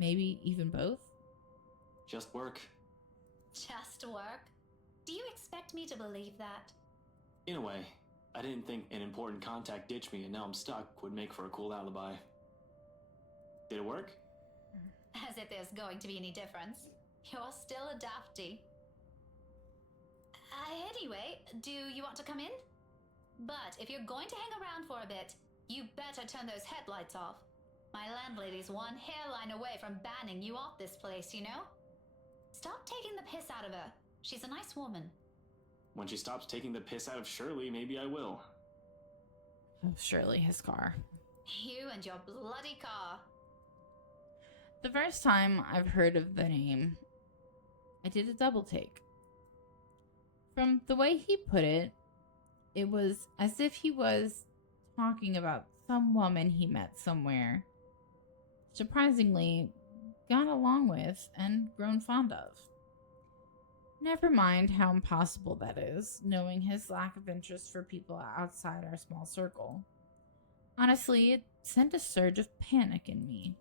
Maybe even both? Just work. Just work? Do you expect me to believe that? In a way, I didn't think an important contact ditched me and now I'm stuck would make for a cool alibi. Did it work? As if there's going to be any difference. You're still a dafty. Anyway, do you want to come in? But if you're going to hang around for a bit, you better turn those headlights off. My landlady's one hairline away from banning you off this place, you know? Stop taking the piss out of her. She's a nice woman. When she stops taking the piss out of Shirley, maybe I will. Oh, surely his car. You and your bloody car. The first time I've heard of the name, I did a double take. From the way he put it, it was as if he was talking about some woman he met somewhere, surprisingly got along with and grown fond of. Never mind how impossible that is, knowing his lack of interest for people outside our small circle. Honestly, it sent a surge of panic in me.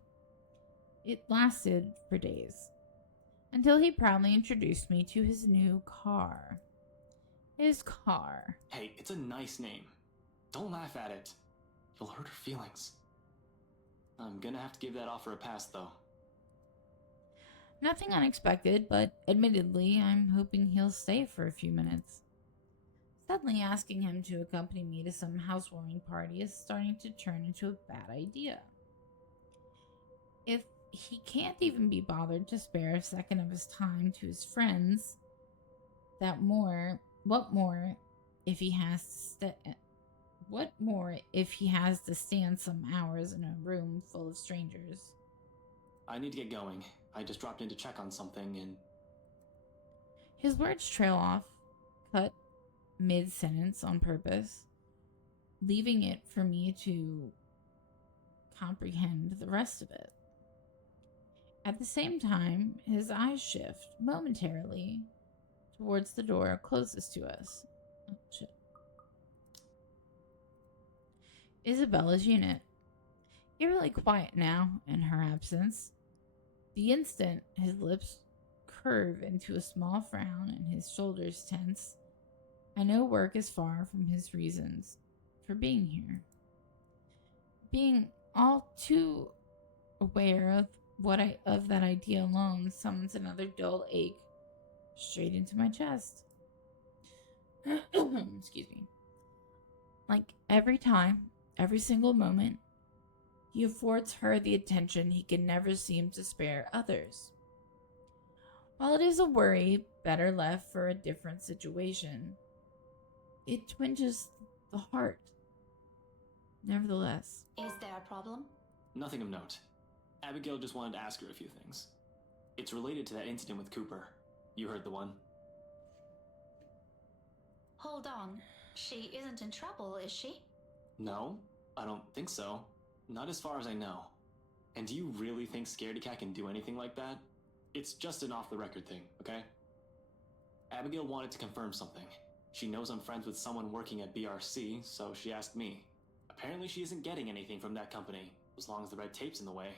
It lasted for days, until he proudly introduced me to his new car. His car. Hey, it's a nice name. Don't laugh at it. You'll hurt her feelings. I'm gonna have to give that offer a pass, though. Nothing unexpected, but admittedly, I'm hoping he'll stay for a few minutes. Suddenly asking him to accompany me to some housewarming party is starting to turn into a bad idea. If he can't even be bothered to spare a second of his time to his friends, what more if he has to stand some hours in a room full of strangers? I need to get going. I just dropped in to check on something and... His words trail off, cut mid-sentence on purpose, leaving it for me to comprehend the rest of it. At the same time, his eyes shift momentarily towards the door closest to us. Oh, shit. Isabella's unit. Eerily quiet now in her absence. The instant his lips curve into a small frown and his shoulders tense, I know work is far from his reasons for being here. Being all too aware of that idea alone summons another dull ache straight into my chest. Excuse me. Like every time, every single moment, he affords her the attention he can never seem to spare others. While it is a worry better left for a different situation, it twinges the heart. Nevertheless, Is there a problem? Nothing of note. Abigail just wanted to ask her a few things. It's related to that incident with Cooper. You heard the one. Hold on. She isn't in trouble, is she? No, I don't think so. Not as far as I know. And do you really think Scaredy Cat can do anything like that? It's just an off-the-record thing, okay? Abigail wanted to confirm something. She knows I'm friends with someone working at BRC, so she asked me. Apparently she isn't getting anything from that company, as long as the red tape's in the way.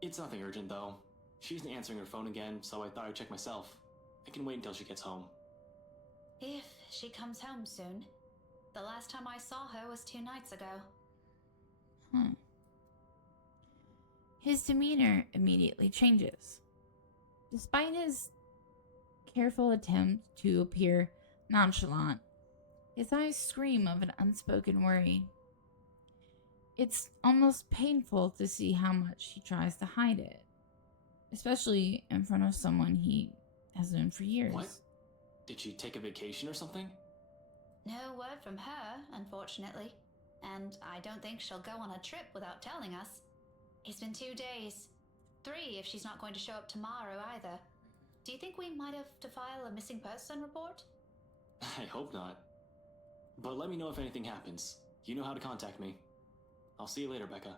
It's nothing urgent, though. She isn't answering her phone again, so I thought I'd check myself. I can wait until she gets home. If she comes home soon. The last time I saw her was 2 nights ago. His demeanor immediately changes. Despite his careful attempt to appear nonchalant, his eyes scream of an unspoken worry. It's almost painful to see how much he tries to hide it, especially in front of someone he has known for years. What? Did she take a vacation or something? No word from her, unfortunately. And I don't think she'll go on a trip without telling us. It's been 2 days. 3 if she's not going to show up tomorrow either. Do you think we might have to file a missing person report? I hope not. But let me know if anything happens. You know how to contact me. I'll see you later, Becca.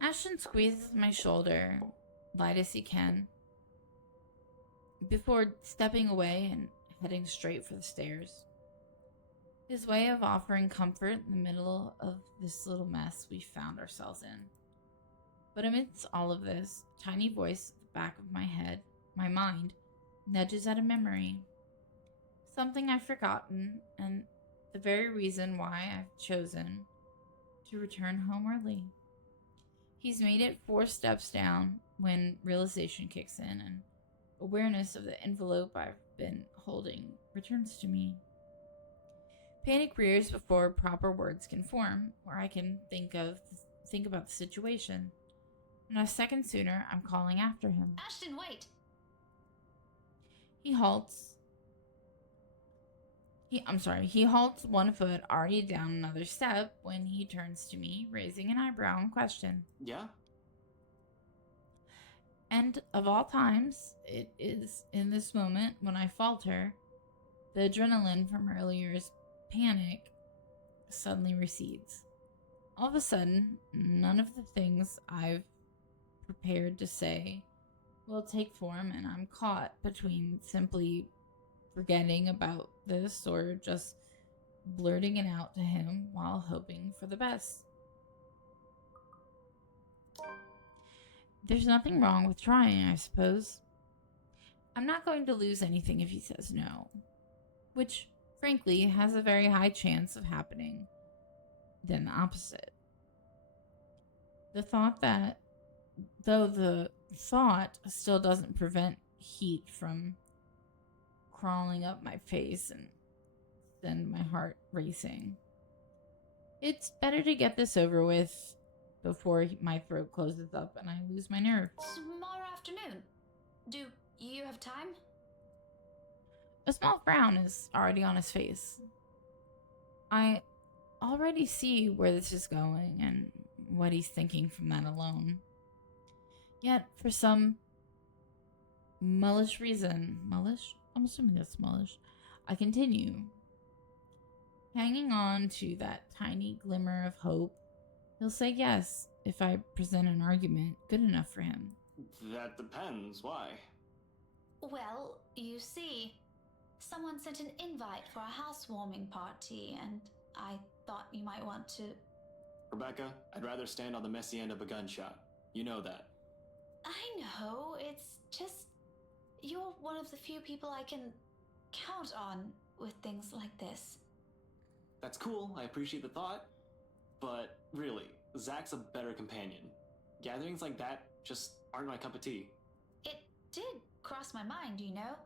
Ashton squeezes my shoulder, light as he can, before stepping away and heading straight for the stairs. His way of offering comfort in the middle of this little mess we found ourselves in. But amidst all of this, a tiny voice at the back of my head, my mind, nudges at a memory. Something I've forgotten, and the very reason why I've chosen to return home early. He's made it 4 steps down when realization kicks in, and awareness of the envelope I've been holding returns to me. Panic rears before proper words can form, or I can think about the situation. And a second sooner, I'm calling after him. Ashton, wait! He halts. He halts 1 foot already down another step when he turns to me, raising an eyebrow and question. Yeah? And of all times, it is in this moment when I falter, the adrenaline from earlier's panic suddenly recedes. All of a sudden, none of the things I've prepared to say will take form, and I'm caught between simply forgetting about this or just blurting it out to him while hoping for the best. There's nothing wrong with trying, I suppose. I'm not going to lose anything if he says no, which, frankly, has a very high chance of happening than the opposite. The thought still doesn't prevent heat from crawling up my face and send my heart racing. It's better to get this over with before my throat closes up and I lose my nerve. Tomorrow afternoon. Do you have time? A small frown is already on his face. I already see where this is going and what he's thinking from that alone. Yet, for some mullish reason, I'm assuming that's mullish, I continue, hanging on to that tiny glimmer of hope. He'll say yes if I present an argument good enough for him. That depends. Why? Well, you see, someone sent an invite for a housewarming party, and I thought you might want to... Rebecca, I'd rather stand on the messy end of a gunshot. You know that. I know, it's just... You're one of the few people I can count on with things like this. That's cool. I appreciate the thought. But really, Zach's a better companion. Gatherings like that just aren't my cup of tea. It did cross my mind, you know.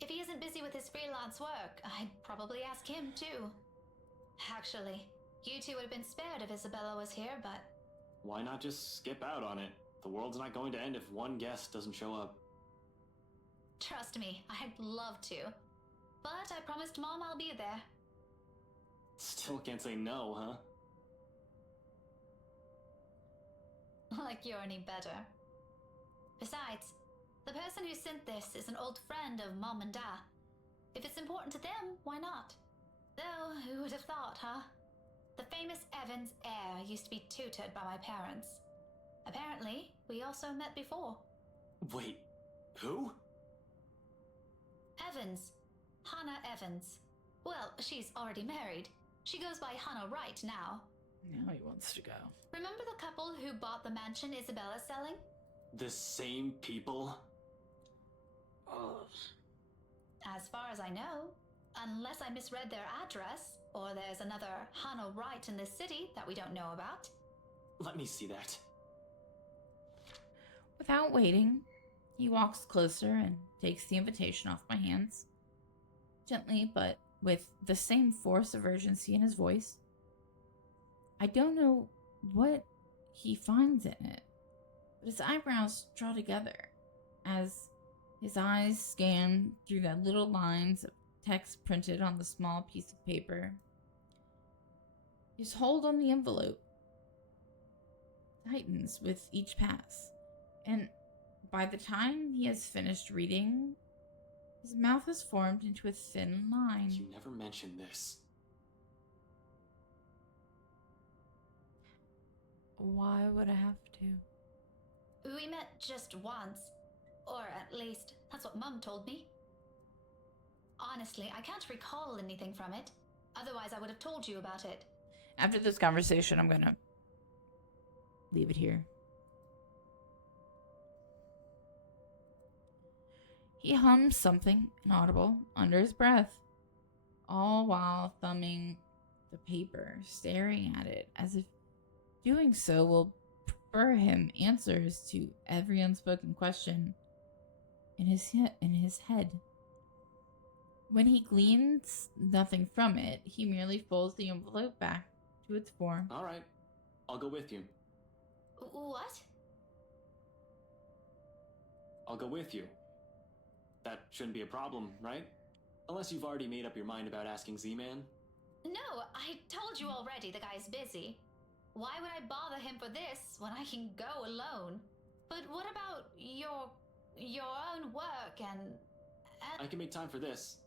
If he isn't busy with his freelance work, I'd probably ask him too. Actually, you two would have been spared if Isabella was here, but... Why not just skip out on it? The world's not going to end if one guest doesn't show up. Trust me, I'd love to. But I promised Mom I'll be there. Still can't say no, huh? Like you're any better. Besides, the person who sent this is an old friend of Mom and Dad. If it's important to them, why not? Though, who would have thought, huh? The famous Evans heir used to be tutored by my parents. Apparently, we also met before. Wait, who? Evans. Hannah Evans. Well, she's already married. She goes by Hannah Wright now. Now he wants to go. Remember the couple who bought the mansion Isabella's selling? The same people? Ugh. As far as I know, unless I misread their address, or there's another Hannah Wright in this city that we don't know about. Let me see that. Without waiting, he walks closer and takes the invitation off my hands. Gently, but with the same force of urgency in his voice. I don't know what he finds in it, but his eyebrows draw together as his eyes scan through the little lines of text printed on the small piece of paper. His hold on the envelope tightens with each pass, and by the time he has finished reading, his mouth has formed into a thin line. You never mentioned this. Why would I have to? We met just once. Or at least, that's what Mum told me. Honestly, I can't recall anything from it. Otherwise, I would have told you about it. After this conversation, I'm gonna leave it here. He hums something inaudible under his breath, all while thumbing the paper, staring at it as if doing so will prefer him answers to every unspoken question in his head. When he gleans nothing from it, he merely folds the envelope back to its form. All right, I'll go with you. What? I'll go with you. That shouldn't be a problem, right? Unless you've already made up your mind about asking Z-Man. No, I told you already the guy's busy. Why would I bother him for this when I can go alone? But what about your own work and... I can make time for this.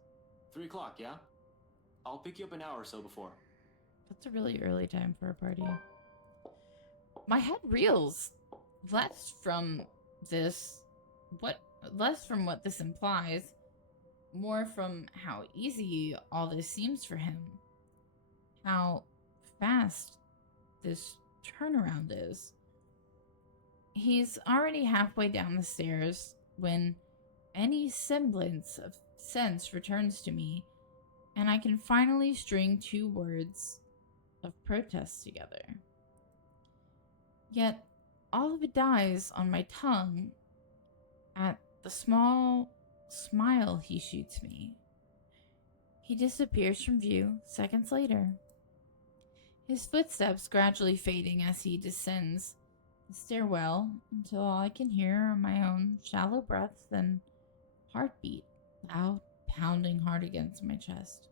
3 o'clock, yeah? I'll pick you up an hour or so before. That's a really early time for a party. My head reels. Less from what this implies, more from how easy all this seems for him. How fast this turnaround is. He's already halfway down the stairs when any semblance of sense returns to me, and I can finally string 2 words of protest together. Yet, all of it dies on my tongue at the small smile he shoots me. He disappears from view seconds later, his footsteps gradually fading as he descends the stairwell until all I can hear are my own shallow breaths and heartbeat, loud, pounding hard against my chest.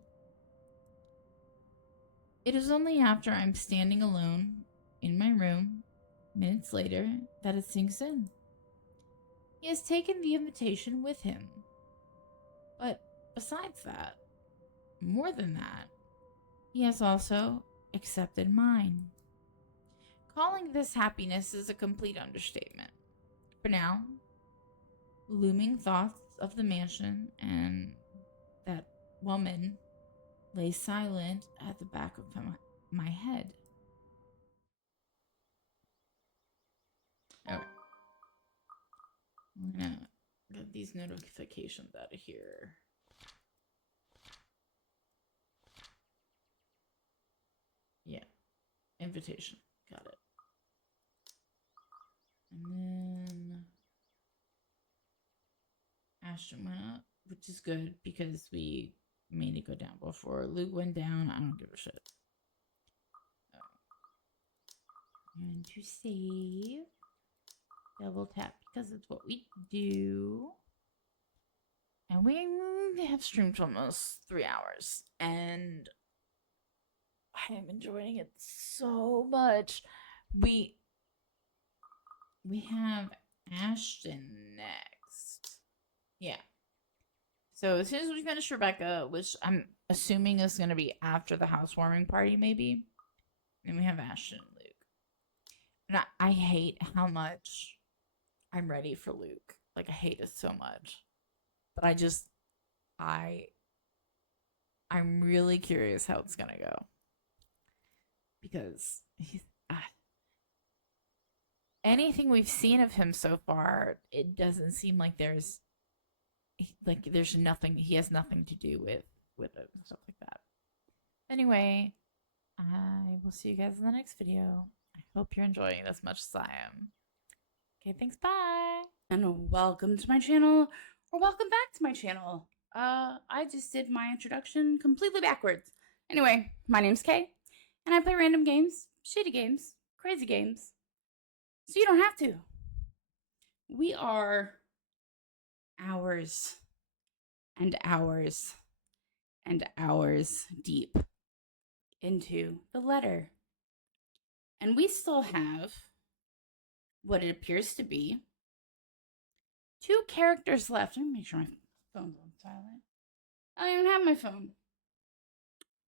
It is only after I'm standing alone in my room, minutes later, that it sinks in. He has taken the invitation with him. But besides that, more than that, he has also accepted mine. Calling this happiness is a complete understatement. For now, looming thoughts of the mansion and that woman lay silent at the back of my head. Okay. I'm gonna get these notifications out of here. Yeah. Invitation. Got it. And then Ashton went up, which is good because we made it go down before. Luke went down. I don't give a shit. I'm going to save. Double tap because it's what we do. And we have streamed almost 3 hours. And I am enjoying it so much. We have Ashton next. Yeah. So as soon as we finish Rebecca, which I'm assuming is going to be after the housewarming party, maybe, then we have Ashton and Luke. And I hate how much I'm ready for Luke. Like, I hate it so much. But I'm really curious how it's going to go. Because anything we've seen of him so far, it doesn't seem like there's nothing, he has nothing to do with it and stuff like that. Anyway, I will see you guys in the next video. I hope you're enjoying it as much as I am. Okay, thanks, bye. And welcome to my channel, or welcome back to my channel. I just did my introduction completely backwards. Anyway, my name's Kay, and I play random games, shitty games, crazy games, so you don't have to. We are hours and hours and hours deep into the letter. And we still have what it appears to be 2 characters left. Let me make sure my phone's on silent. I don't even have my phone.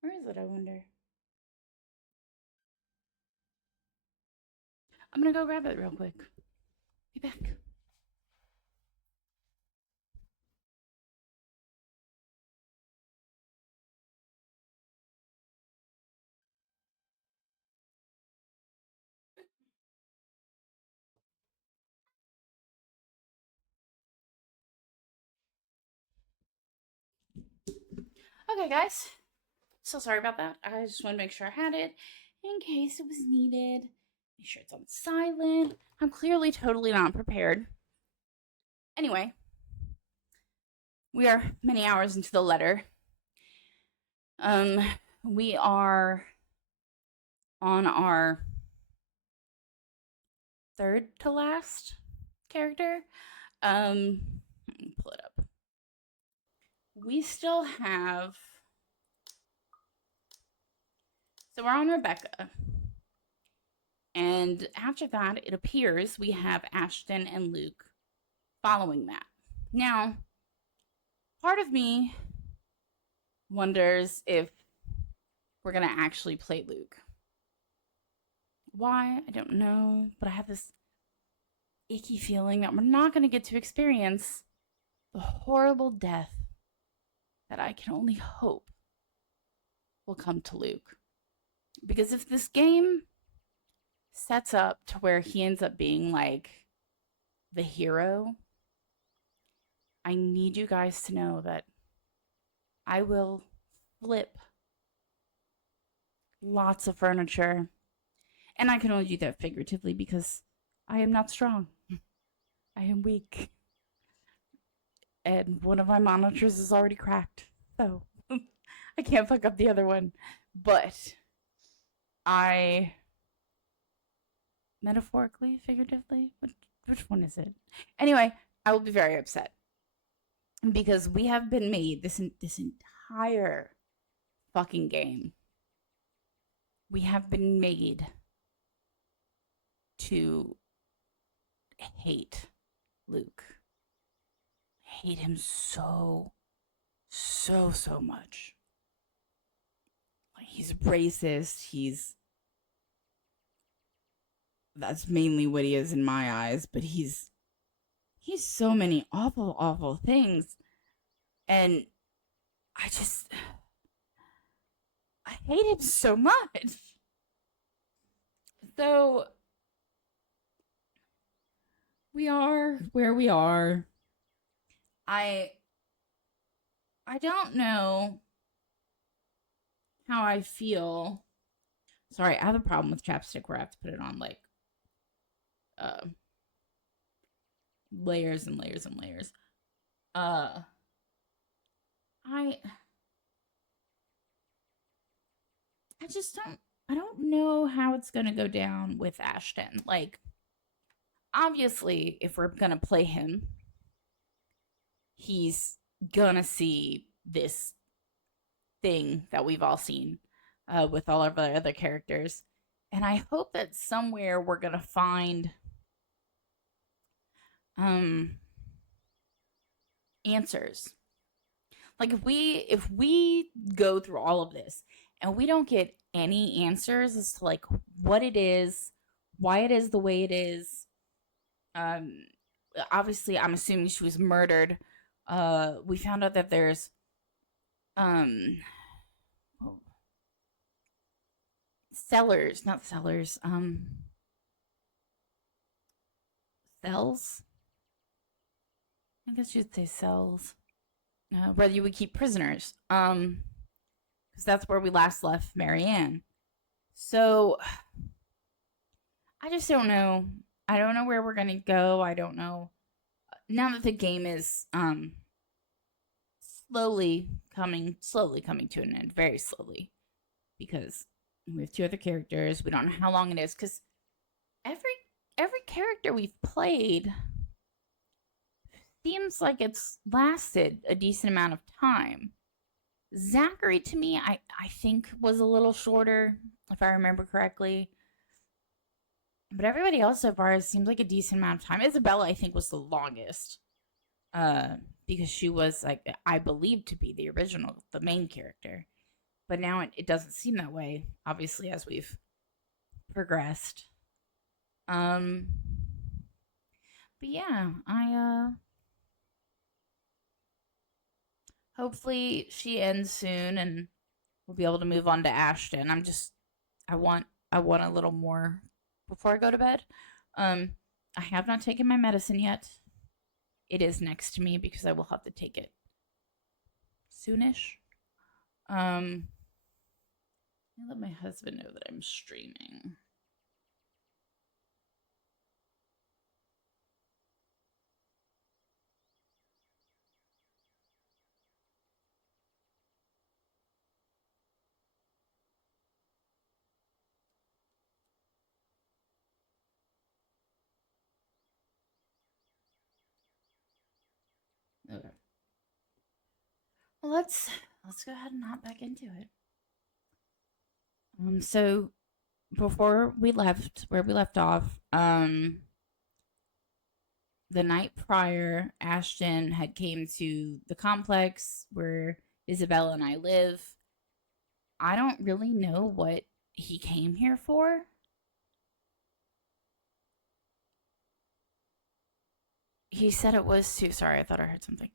Where is it, I wonder? I'm gonna go grab it real quick. Be back. Okay, guys. So sorry about that. I just want to make sure I had it in case it was needed. Make sure it's on silent. I'm clearly totally not prepared. Anyway, we are many hours into the letter. We are on our 3rd to last character. Let me pull it up. We still have, so we're on Rebecca. And after that, it appears we have Ashton and Luke following that. Now, part of me wonders if we're going to actually play Luke. Why? I don't know. But I have this icky feeling that we're not going to get to experience the horrible death that I can only hope will come to Luke. Because if this game sets up to where he ends up being like the hero, I need you guys to know that I will flip lots of furniture. And I can only do that figuratively because I am not strong. I am weak. And one of my monitors is already cracked. So I can't fuck up the other one. But metaphorically, figuratively, which one is it? Anyway, I will be very upset. Because we have been made this entire fucking game. We have been made to hate Luke. Hate him so much. Like, he's racist. That's mainly what he is in my eyes, but he's so many awful things. And I hate him so much. So we are where we are. I don't know how I feel. Sorry, I have a problem with chapstick where I have to put it on like layers and layers and layers. I don't know how it's gonna go down with Ashton. Like, obviously, if we're gonna play him, he's gonna see this thing that we've all seen with all of our other characters. And I hope that somewhere we're gonna find answers. Like if we go through all of this and we don't get any answers as to like what it is, why it is the way it is, obviously I'm assuming she was murdered. We found out that there's cellars, not cellars, cells. I guess you'd say cells. Where you would keep prisoners. Because that's where we last left Marianne. So I just don't know. I don't know where we're gonna go. I don't know. Now that the game is slowly coming to an end, very slowly, because we have 2 other characters. We don't know how long it is, because every character we've played seems like it's lasted a decent amount of time. Zachary, to me, I think was a little shorter, if I remember correctly. But everybody else so far seems like a decent amount of time. Isabella, I think, was the longest. Because she was, like, I believe to be the main character. But now it doesn't seem that way, obviously, as we've progressed. But yeah, hopefully she ends soon and we'll be able to move on to Ashton. I want a little more before I go to bed. I have not taken my medicine yet. It is next to me because I will have to take it soonish. I'll let my husband know that I'm streaming. Okay. Well, let's go ahead and hop back into it. So before we left, where we left off, the night prior, Ashton had came to the complex where Isabella and I live. I don't really know what he came here for. He said it was to. Sorry, I thought I heard something.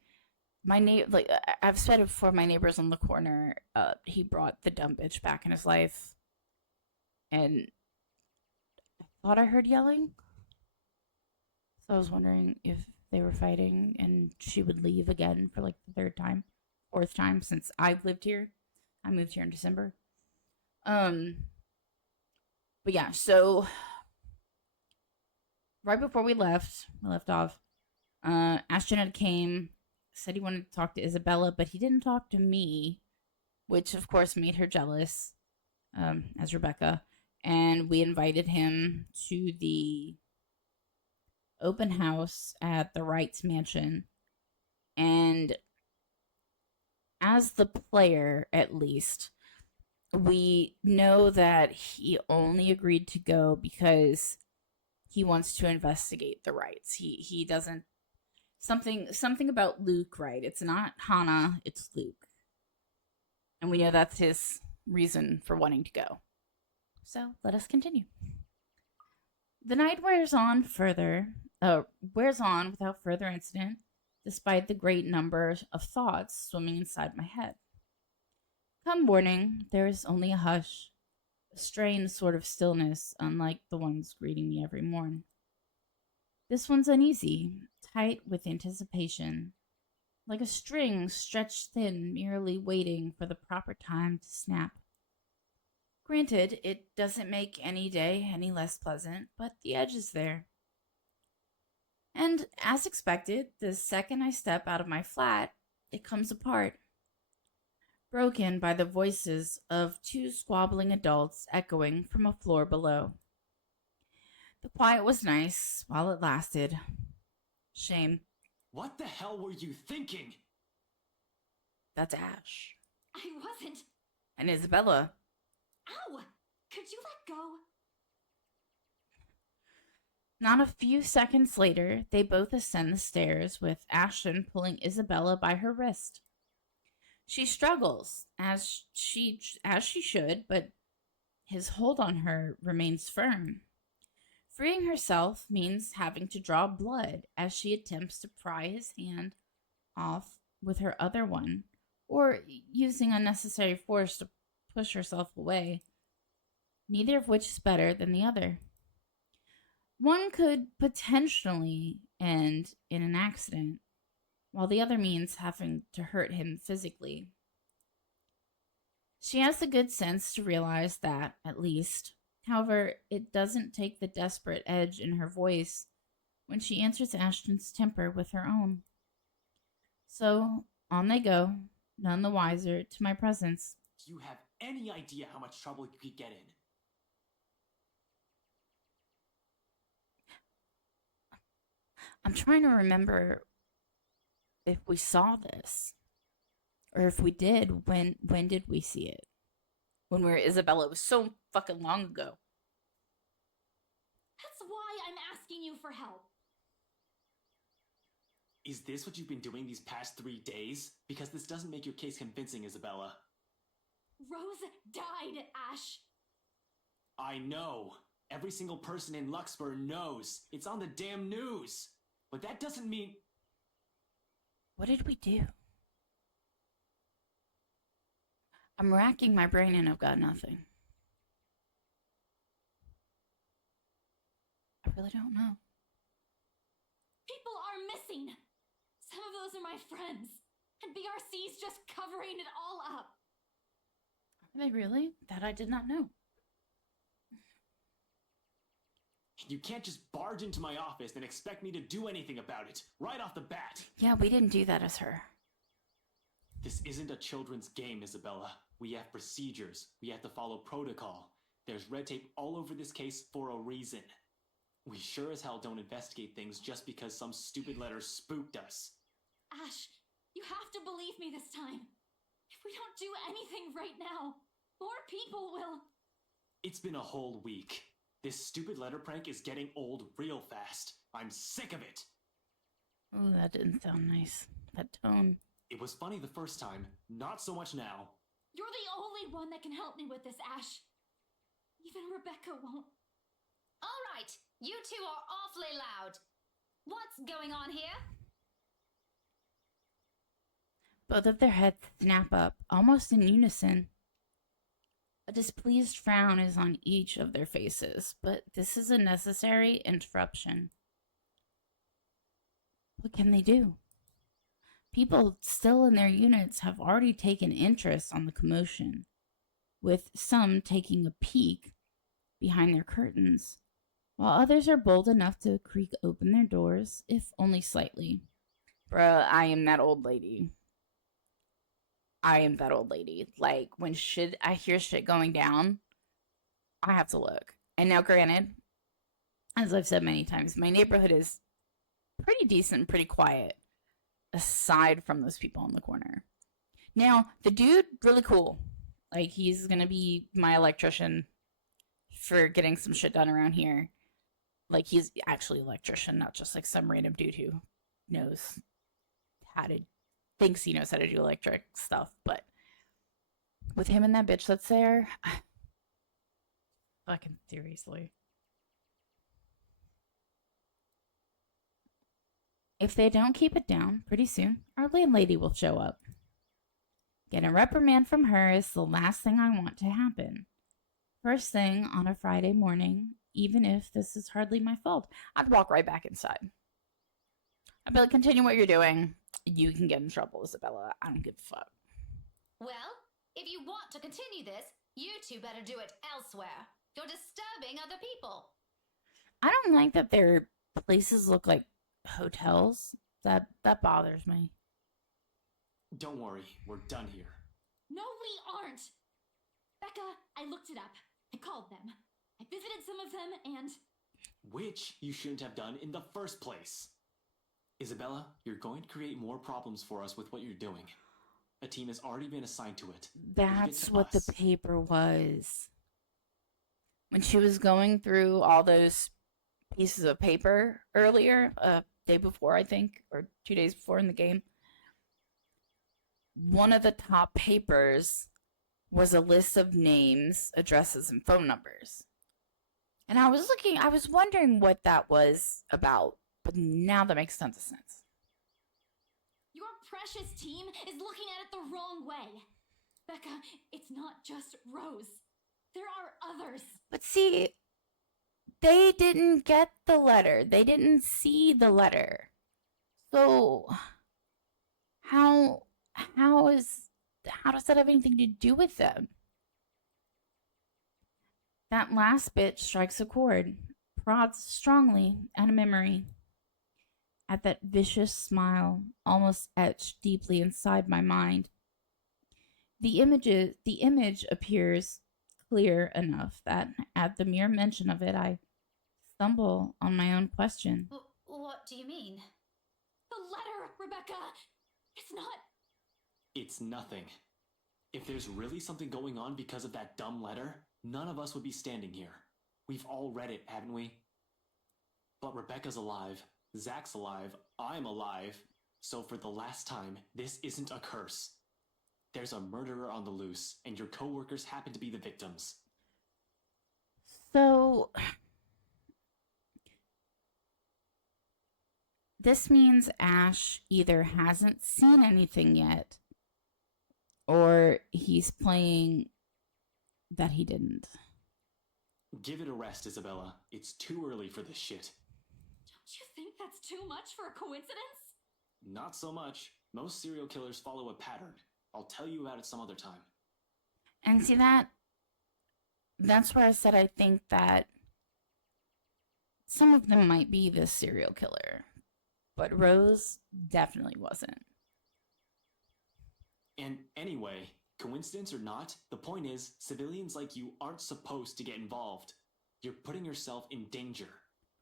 My neighbor, like I've said it before, my neighbors on the corner. He brought the dumb bitch back in his life, and I thought I heard yelling. So I was wondering if they were fighting, and she would leave again for like the 3rd time, 4th time since I've lived here. I moved here in December. But yeah, so right before we left off. Ashton had came, said he wanted to talk to Isabella, but he didn't talk to me, which of course made her jealous, as Rebecca. And we invited him to the open house at the Wrights Mansion. And as the player, at least, we know that he only agreed to go because he wants to investigate the Wrights. He doesn't. Something about Luke, right? It's not Hannah, it's Luke. And we know that's his reason for wanting to go. So let us continue. The night wears on without further incident, despite the great number of thoughts swimming inside my head. Come morning, there is only a hush, a strange sort of stillness, unlike the ones greeting me every morn. This one's uneasy, tight with anticipation, like a string stretched thin, merely waiting for the proper time to snap. Granted, it doesn't make any day any less pleasant, but the edge is there. And as expected, the second I step out of my flat, it comes apart, broken by the voices of 2 squabbling adults echoing from a floor below. The quiet was nice while it lasted. Shame. What the hell were you thinking? That's Ash. I wasn't. And Isabella. Ow! Could you let go? Not a few seconds later, they both ascend the stairs with Ashton pulling Isabella by her wrist. She struggles, as she should, but his hold on her remains firm. Freeing herself means having to draw blood as she attempts to pry his hand off with her other one, or using unnecessary force to push herself away, neither of which is better than the other. One could potentially end in an accident, while the other means having to hurt him physically. She has the good sense to realize that, at least. However, it doesn't take the desperate edge in her voice when she answers Ashton's temper with her own. So, on they go, none the wiser to my presence. Do you have any idea how much trouble you could get in? I'm trying to remember if we saw this. Or if we did, when did we see it? When we were Isabella. It was so fucking long ago. That's why I'm asking you for help. Is this what you've been doing these past 3 days? Because this doesn't make your case convincing, Isabella. Rose died, Ash. I know. Every single person in Luxburg knows. It's on the damn news. But that doesn't mean... What did we do? I'm racking my brain and I've got nothing. I really don't know. People are missing. Some of those are my friends. And BRC's just covering it all up. Are they really? That I did not know. You can't just barge into my office and expect me to do anything about it, right off the bat. Yeah, we didn't do that as her. This isn't a children's game, Isabella. We have procedures. We have to follow protocol. There's red tape all over this case for a reason. We sure as hell don't investigate things just because some stupid letter spooked us. Ash, you have to believe me this time. If we don't do anything right now, more people will... It's been a whole week. This stupid letter prank is getting old real fast. I'm sick of it. Oh, that didn't sound nice. That tone. It was funny the first time, not so much now. You're the only one that can help me with this, Ash. Even Rebecca won't. All right, you two are awfully loud. What's going on here? Both of their heads snap up, almost in unison. A displeased frown is on each of their faces, but this is a necessary interruption. What can they do? People still in their units have already taken interest on the commotion, with some taking a peek behind their curtains, while others are bold enough to creak open their doors, if only slightly. Bruh, I am that old lady. Like, when I hear shit going down, I have to look. And now, granted, as I've said many times, my neighborhood is pretty decent, pretty quiet, aside from those people in the corner. Now, the dude, really cool. Like, he's gonna be my electrician for getting some shit done around here. Like, he's actually an electrician, not just like some random dude who thinks he knows how to do electric stuff. But with him and that bitch that's there, fucking seriously. If they don't keep it down, pretty soon, our landlady will show up. Get a reprimand from her is the last thing I want to happen. First thing on a Friday morning, even if this is hardly my fault, I'd walk right back inside. I'd be like, continue what you're doing. You can get in trouble, Isabella. I don't give a fuck. Well, if you want to continue this, you two better do it elsewhere. You're disturbing other people. I don't like that their places look like hotels. That bothers me. Don't worry, we're done here. No, we aren't. Becca, I looked it up. I called them. I visited some of them and... Which you shouldn't have done in the first place. Isabella, you're going to create more problems for us with what you're doing. A team has already been assigned to it. Leave it That's to what us. the paper was. When she was going through all those pieces of paper earlier, day before, I think, or 2 days before in the game, one of the top papers was a list of names, addresses, and phone numbers. And I was wondering what that was about, but now that makes tons of sense. Your precious team is looking at it the wrong way. Becca, it's not just Rose. There are others. But see, they didn't get the letter. They didn't see the letter. So how does that have anything to do with them? That last bit strikes a chord, prods strongly at a memory, at that vicious smile almost etched deeply inside my mind. The image appears clear enough that at the mere mention of it, I stumble on my own question. What do you mean? The letter, Rebecca! It's not. It's nothing. If there's really something going on because of that dumb letter, none of us would be standing here. We've all read it, haven't we? But Rebecca's alive, Zach's alive, I'm alive. So for the last time, this isn't a curse. There's a murderer on the loose, and your coworkers happen to be the victims. So this means Ash either hasn't seen anything yet, or he's playing that he didn't. Give it a rest, Isabella. It's too early for this shit. Don't you think that's too much for a coincidence? Not so much. Most serial killers follow a pattern. I'll tell you about it some other time. And see that's where I said I think that some of them might be the serial killer, but Rose definitely wasn't. And anyway, coincidence or not, the point is, civilians like you aren't supposed to get involved. You're putting yourself in danger.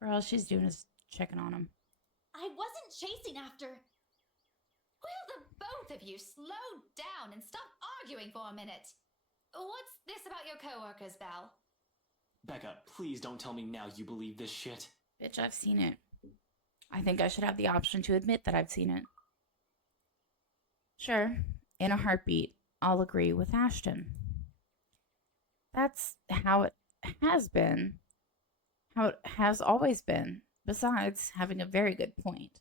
Or all she's doing is checking on him. I wasn't chasing after. Will the both of you slow down and stop arguing for a minute? What's this about your coworkers, Belle? Becca, please don't tell me now you believe this shit. Bitch, I've seen it. I think I should have the option to admit that I've seen it. Sure, in a heartbeat, I'll agree with Ashton. That's how it has been. How it has always been, besides having a very good point.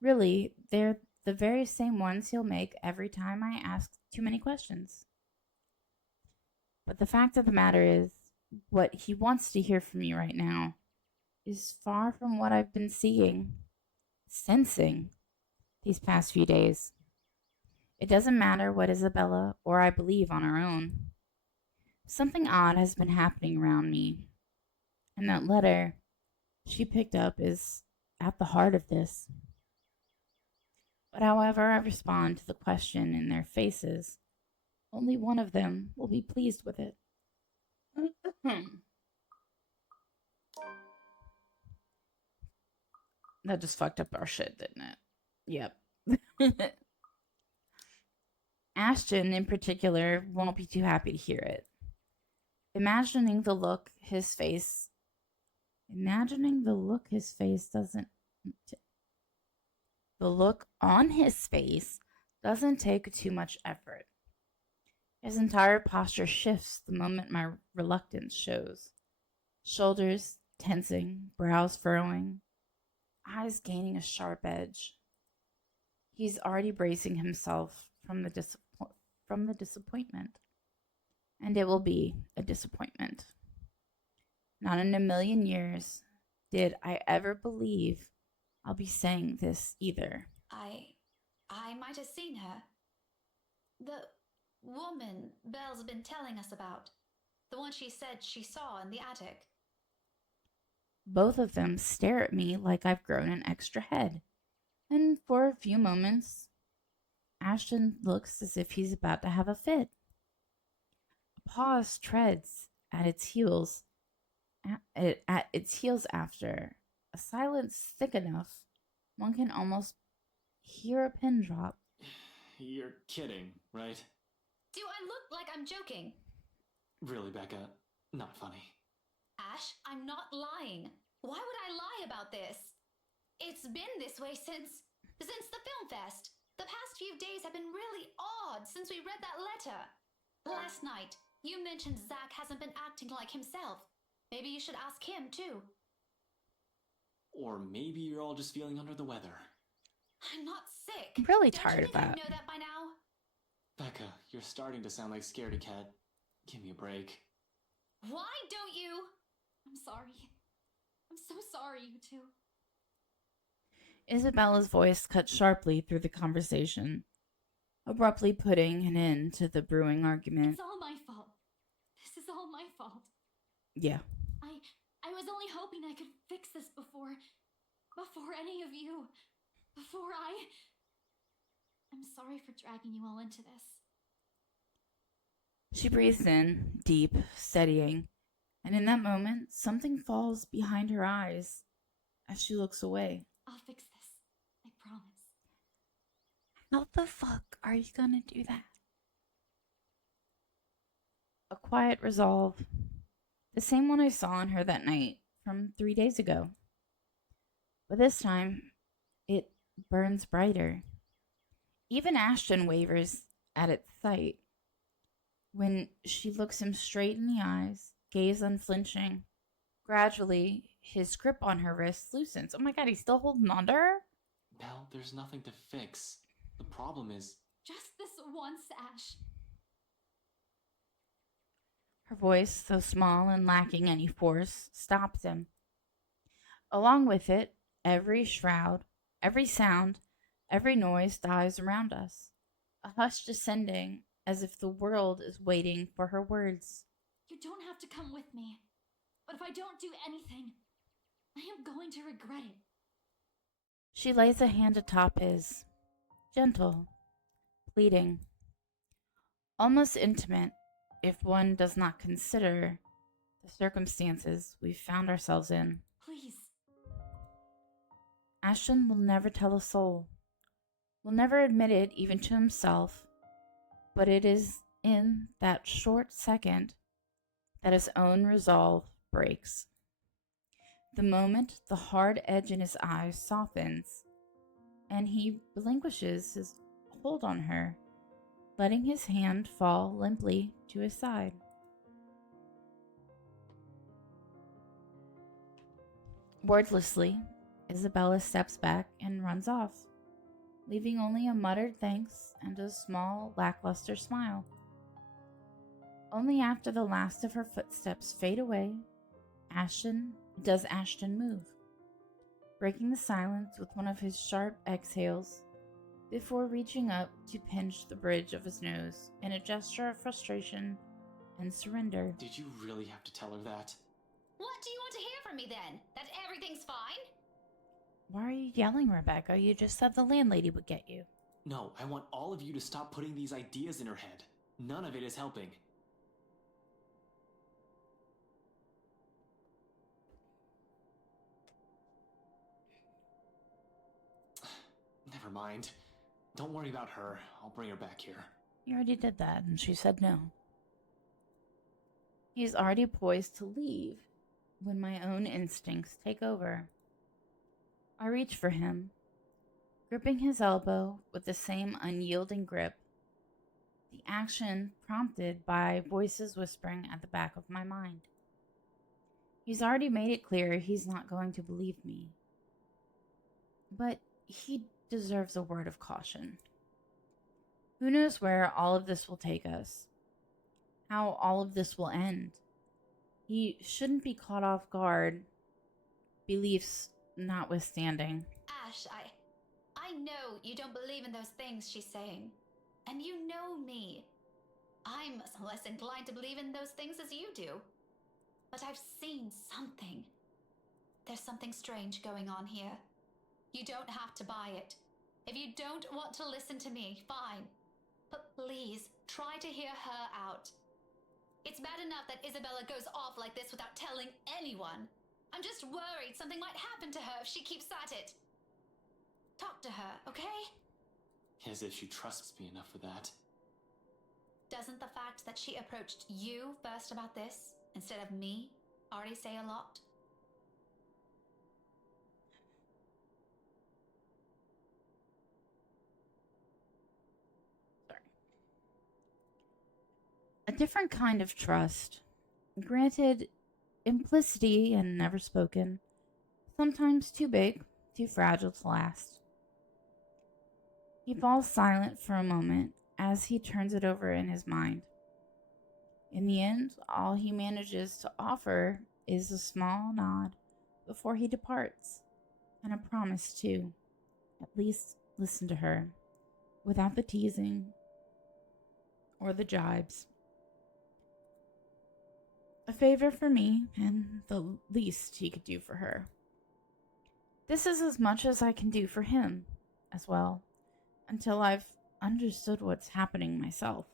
Really, they're the very same ones he'll make every time I ask too many questions. But the fact of the matter is, what he wants to hear from me right now is far from what I've been seeing, sensing these past few days. It doesn't matter what Isabella or I believe on our own. Something odd has been happening around me, and that letter she picked up is at the heart of this. But however I respond to the question in their faces, only one of them will be pleased with it. That just fucked up our shit, didn't it? Yep. Ashton, in particular, won't be too happy to hear it. Imagining the look his face doesn't. The look on his face doesn't take too much effort. His entire posture shifts the moment my reluctance shows. Shoulders tensing, brows furrowing, eyes gaining a sharp edge. He's already bracing himself from the disappointment. And it will be a disappointment. Not in a million years did I ever believe I'll be saying this either. I might have seen her. The woman Belle's been telling us about. The one she said she saw in the attic. Both of them stare at me like I've grown an extra head. And for a few moments, Ashton looks as if he's about to have a fit. A pause treads at its heels after a silence thick enough one can almost hear a pin drop. You're kidding, right? Do I look like I'm joking? Really, Becca? Not funny. Ash, I'm not lying. Why would I lie about this? It's been this way since the film fest. The past few days have been really odd since we read that letter. Last night, you mentioned Zach hasn't been acting like himself. Maybe you should ask him, too. Or maybe you're all just feeling under the weather. I'm not sick. I'm really Don't tired you of think I that. know that by now? Becca, you're starting to sound like Scaredy Cat. Give me a break. Why don't you? I'm sorry. I'm so sorry, you two. Isabella's voice cut sharply through the conversation, abruptly putting an end to the brewing argument. It's all my fault. This is all my fault. Yeah. I was only hoping I could fix this before any of you. I'm sorry for dragging you all into this. She breathes in, deep, steadying, and in that moment, something falls behind her eyes as she looks away. I'll fix this. I promise. How the fuck are you gonna do that? A quiet resolve. The same one I saw in her that night from 3 days ago. But this time, it burns brighter. Even Ashton wavers at its sight. When she looks him straight in the eyes, gaze unflinching, gradually his grip on her wrist loosens. Oh my god, he's still holding on to her? Belle, there's nothing to fix. The problem is... Just this once, Ash. Her voice, though small and lacking any force, stops him. Along with it, every shroud, every sound, every noise dies around us. A hush descending, as if the world is waiting for her words. You don't have to come with me. But if I don't do anything, I am going to regret it. She lays a hand atop his, gentle, pleading, almost intimate, if one does not consider the circumstances we've found ourselves in. Please. Ashton will never tell a soul, will never admit it even to himself, but it is in that short second that his own resolve breaks. The moment the hard edge in his eyes softens, and he relinquishes his hold on her, letting his hand fall limply to his side. Wordlessly, Isabella steps back and runs off, leaving only a muttered thanks and a small, lackluster smile. Only after the last of her footsteps fade away, does Ashton move, breaking the silence with one of his sharp exhales before reaching up to pinch the bridge of his nose in a gesture of frustration and surrender. Did you really have to tell her that? What do you want to hear from me then? That everything's fine? Why are you yelling, Rebecca? You just said the landlady would get you. No, I want all of you to stop putting these ideas in her head. None of it is helping. Never mind. Don't worry about her. I'll bring her back here. You already did that, and she said no. He's already poised to leave when my own instincts take over. I reach for him, gripping his elbow with the same unyielding grip, the action prompted by voices whispering at the back of my mind. He's already made it clear he's not going to believe me, but he deserves a word of caution. Who knows where all of this will take us? How all of this will end? He shouldn't be caught off guard, beliefs notwithstanding. Ash, I know you don't believe in those things she's saying. And you know me. I'm less inclined to believe in those things as you do. But I've seen something. There's something strange going on here. You don't have to buy it. If you don't want to listen to me, fine. But please, try to hear her out. It's bad enough that Isabella goes off like this without telling anyone. I'm just worried something might happen to her if she keeps at it. Talk to her, okay? As if she trusts me enough for that. Doesn't the fact that she approached you first about this, instead of me, already say a lot? A different kind of trust. Granted, implicity and never spoken. Sometimes too big, too fragile to last. He falls silent for a moment as he turns it over in his mind. In the end, all he manages to offer is a small nod before he departs, and a promise to at least listen to her without the teasing or the jibes. A favor for me, and the least he could do for her. This is as much as I can do for him as well, until I've understood what's happening myself.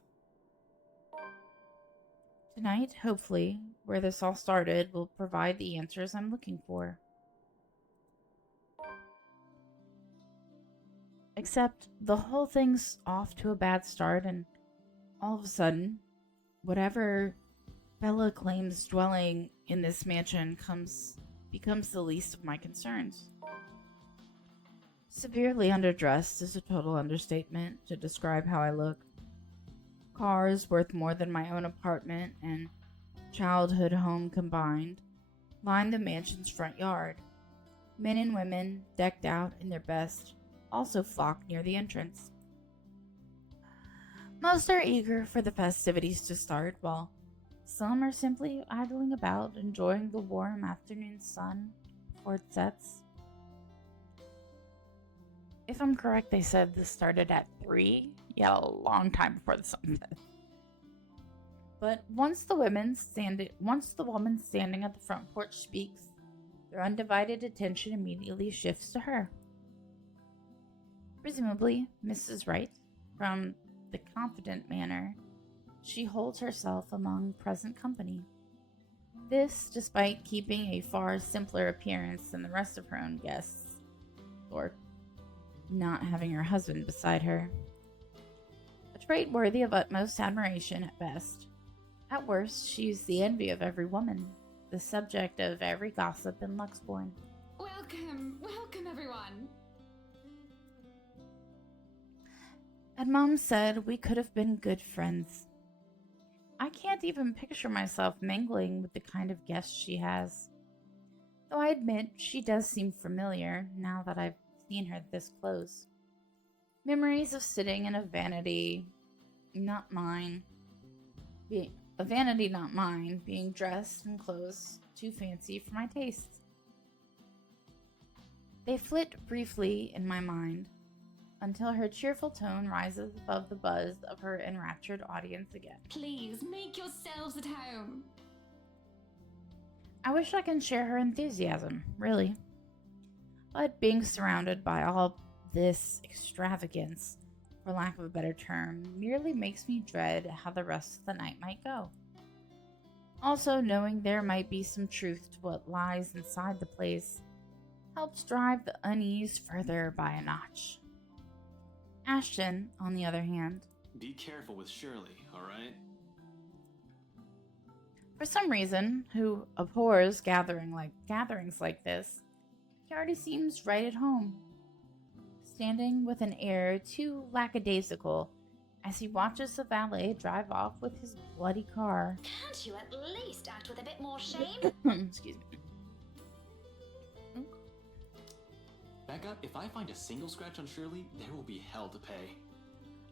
Tonight, hopefully, where this all started will provide the answers I'm looking for. Except the whole thing's off to a bad start, and all of a sudden, whatever Bella claims dwelling in this mansion becomes the least of my concerns. Severely underdressed is a total understatement to describe how I look. Cars worth more than my own apartment and childhood home combined line the mansion's front yard. Men and women, decked out in their best, also flock near the entrance. Most are eager for the festivities to start, while some are simply idling about, enjoying the warm afternoon sun before it sets. If I'm correct, they said this started at 3. Yeah, a long time before the sun set. But once the woman standing at the front porch speaks, their undivided attention immediately shifts to her. Presumably, Mrs. Wright, from the confident manner she holds herself among present company. This despite keeping a far simpler appearance than the rest of her own guests, or not having her husband beside her. A trait worthy of utmost admiration at best. At worst, she's the envy of every woman, the subject of every gossip in Luxbourne. Welcome everyone. And Mom said we could have been good friends. I can't even picture myself mingling with the kind of guests she has. Though I admit she does seem familiar now that I've seen her this close. Memories of sitting in a vanity not mine, being dressed in clothes too fancy for my taste. They flit briefly in my mind, until her cheerful tone rises above the buzz of her enraptured audience again. Please, make yourselves at home. I wish I can share her enthusiasm, really. But being surrounded by all this extravagance, for lack of a better term, merely makes me dread how the rest of the night might go. Also, knowing there might be some truth to what lies inside the place helps drive the unease further by a notch. Ashton, on the other hand, Be careful with Shirley, alright? for some reason, who abhors gatherings like this, he already seems right at home, standing with an air too lackadaisical as he watches the valet drive off with his bloody car. Can't you at least act with a bit more shame? Excuse me. Becca, if I find a single scratch on Shirley, there will be hell to pay.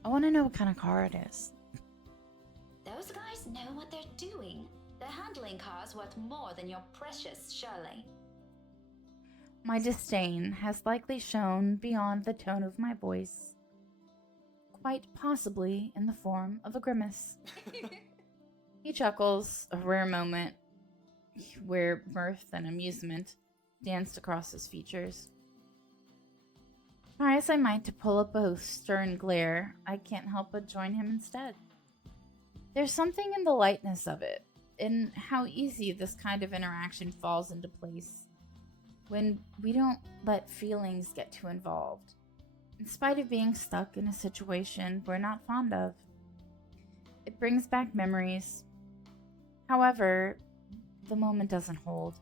I want to know what kind of car it is. Those guys know what they're doing. They're handling cars worth more than your precious Shirley. My disdain has likely shown beyond the tone of my voice, quite possibly in the form of a grimace. He chuckles, a rare moment where mirth and amusement danced across his features. Try as I might to pull up a stern glare, I can't help but join him instead. There's something in the lightness of it, in how easy this kind of interaction falls into place when we don't let feelings get too involved. in spite of being stuck in a situation we're not fond of. It brings back memories. However, the moment doesn't hold.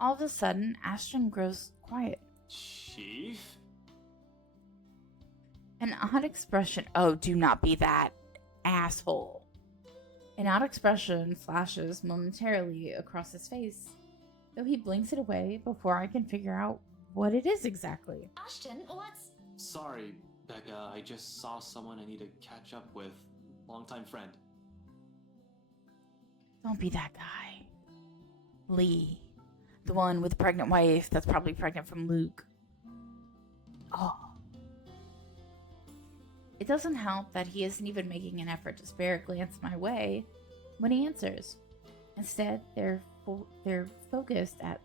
All of a sudden, Ashton grows quiet. Chief? An odd expression. Oh, do not be that asshole. An odd expression flashes momentarily across his face, though he blinks it away before I can figure out what it is exactly. Ashton, what's... Sorry, Becca, I just saw someone I need to catch up with. Longtime friend. Don't be that guy. Lee. The one with the pregnant wife that's probably pregnant from Luke. Oh. It doesn't help that he isn't even making an effort to spare a glance my way when he answers. Instead, they're focused at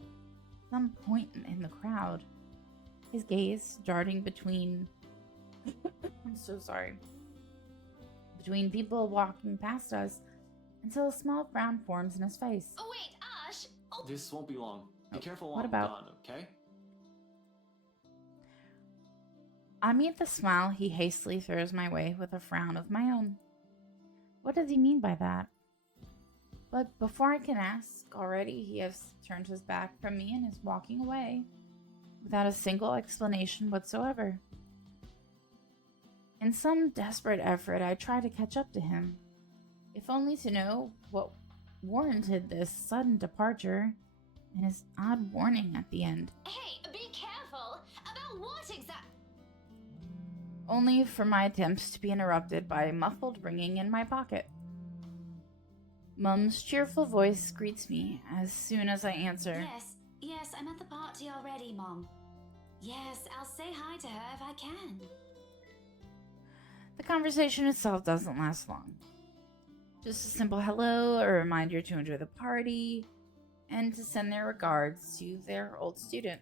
some point in the crowd. His gaze darting between... I'm so sorry. Between people walking past us until a small frown forms in his face. Oh, wait, Ash! Oh, This won't be long. Be careful while what I'm about- gone, okay? I meet the smile he hastily throws my way with a frown of my own. What does he mean by that? But before I can ask, already he has turned his back from me and is walking away without a single explanation whatsoever. In some desperate effort, I try to catch up to him, if only to know what warranted this sudden departure and his odd warning at the end. hey, be careful! About what exactly? Only for my attempts to be interrupted by a muffled ringing in my pocket. Mum's cheerful voice greets me as soon as I answer. Yes, I'm at the party already, Mom. Yes, I'll say hi to her if I can. The conversation itself doesn't last long. Just a simple hello, a reminder to enjoy the party, and to send their regards to their old student.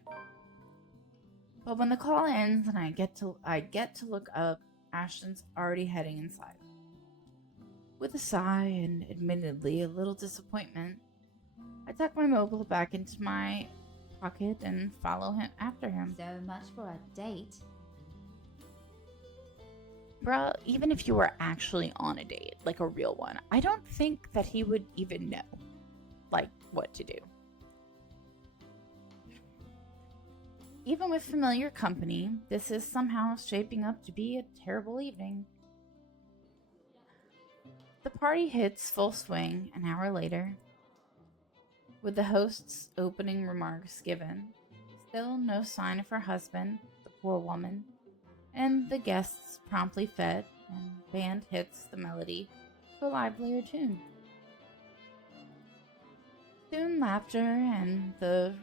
But when the call ends and I get to look up, Ashton's already heading inside. With a sigh and admittedly a little disappointment, I tuck my mobile back into my pocket and follow him after him. So much for a date. Bruh, even if you were actually on a date, like a real one, I don't think that he would even know, like, what to do. Even with familiar company, this is somehow shaping up to be a terrible evening. The party hits full swing an hour later, with the host's opening remarks given. Still no sign of her husband, the poor woman, and the guests promptly fed, and band hits the melody to a livelier tune. Soon laughter and the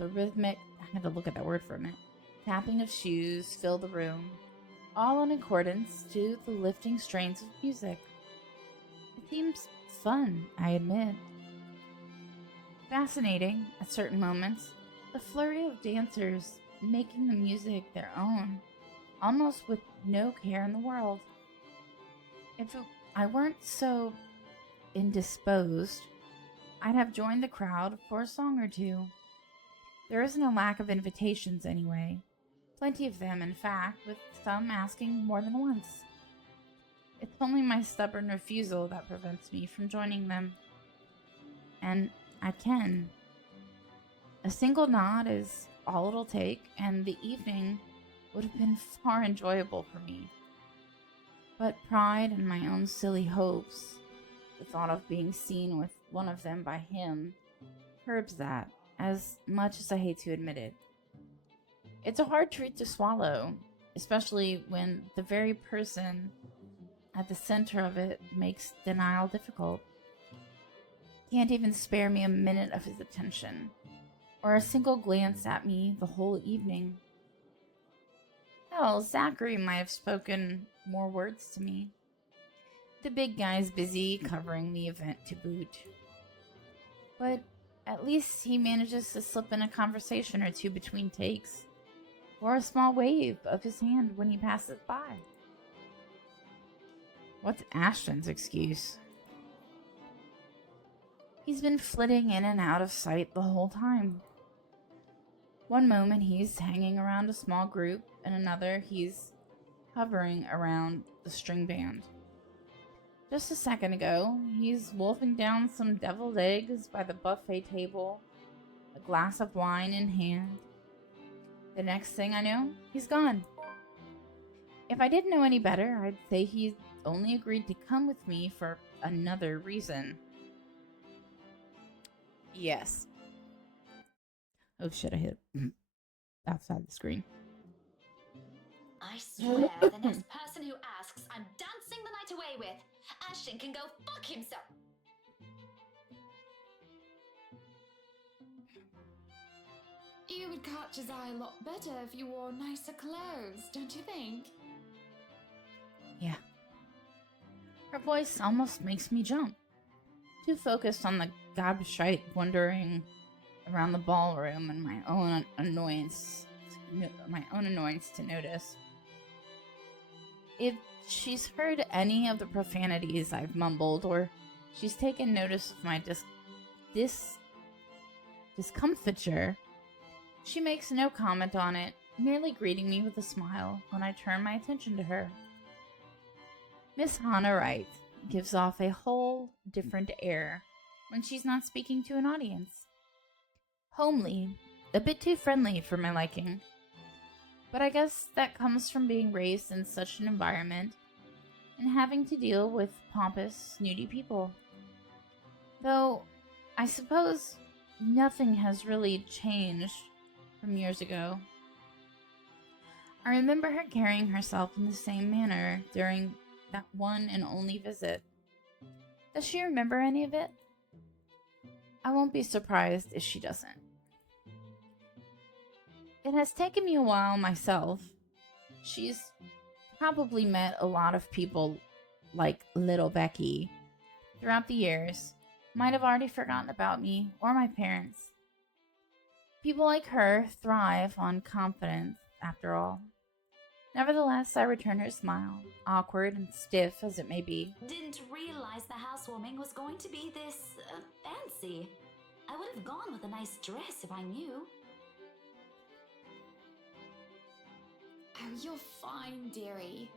rhythmic, I had to look at that word for a minute, tapping of shoes fill the room, all in accordance to the lifting strains of music. It seems fun, I admit. Fascinating, at certain moments, the flurry of dancers making the music their own, almost with no care in the world. If I weren't so indisposed, I'd have joined the crowd for a song or two. There isn't a lack of invitations anyway. Plenty of them, in fact, with some asking more than once. It's only my stubborn refusal that prevents me from joining them. And I can. A single nod is all it'll take, and the evening would have been far enjoyable for me. But pride and my own silly hopes, the thought of being seen with one of them by him, curbs that, as much as I hate to admit it. It's a hard truth to swallow, especially when the very person at the center of it makes denial difficult. Can't even spare me a minute of his attention, or a single glance at me the whole evening. Hell, Zachary might have spoken more words to me. The big guy's busy covering the event to boot. But at least he manages to slip in a conversation or two between takes, or a small wave of his hand when he passes by. What's Ashton's excuse? He's been flitting in and out of sight the whole time. One moment he's hanging around a small group, and another he's hovering around the string band. Just a second ago, he's wolfing down some deviled eggs by the buffet table, a glass of wine in hand. The next thing I know, he's gone. If I didn't know any better, I'd say he only agreed to come with me for another reason. Yes. Oh shit, I hit outside the screen. I swear, the next person who asks, I'm dancing the night away with. Ashton can go fuck himself. You would catch his eye a lot better if you wore nicer clothes, don't you think? Yeah. Her voice almost makes me jump. Too focused on the gobshite wandering around the ballroom and my own annoyance to notice. If she's heard any of the profanities I've mumbled, or she's taken notice of my discomfiture, she makes no comment on it, merely greeting me with a smile when I turn my attention to her. Miss Hannah Wright gives off a whole different air when she's not speaking to an audience. Homely, a bit too friendly for my liking. But I guess that comes from being raised in such an environment and having to deal with pompous, snooty people. Though, I suppose nothing has really changed from years ago. I remember her carrying herself in the same manner during that one and only visit. Does she remember any of it? I won't be surprised if she doesn't. It has taken me a while myself. She's probably met a lot of people like little Becky throughout the years, might have already forgotten about me or my parents. People like her thrive on confidence, after all. Nevertheless, I return her smile, awkward and stiff as it may be. Didn't realize the housewarming was going to be this fancy. I would have gone with a nice dress if I knew. Oh, you're fine, dearie.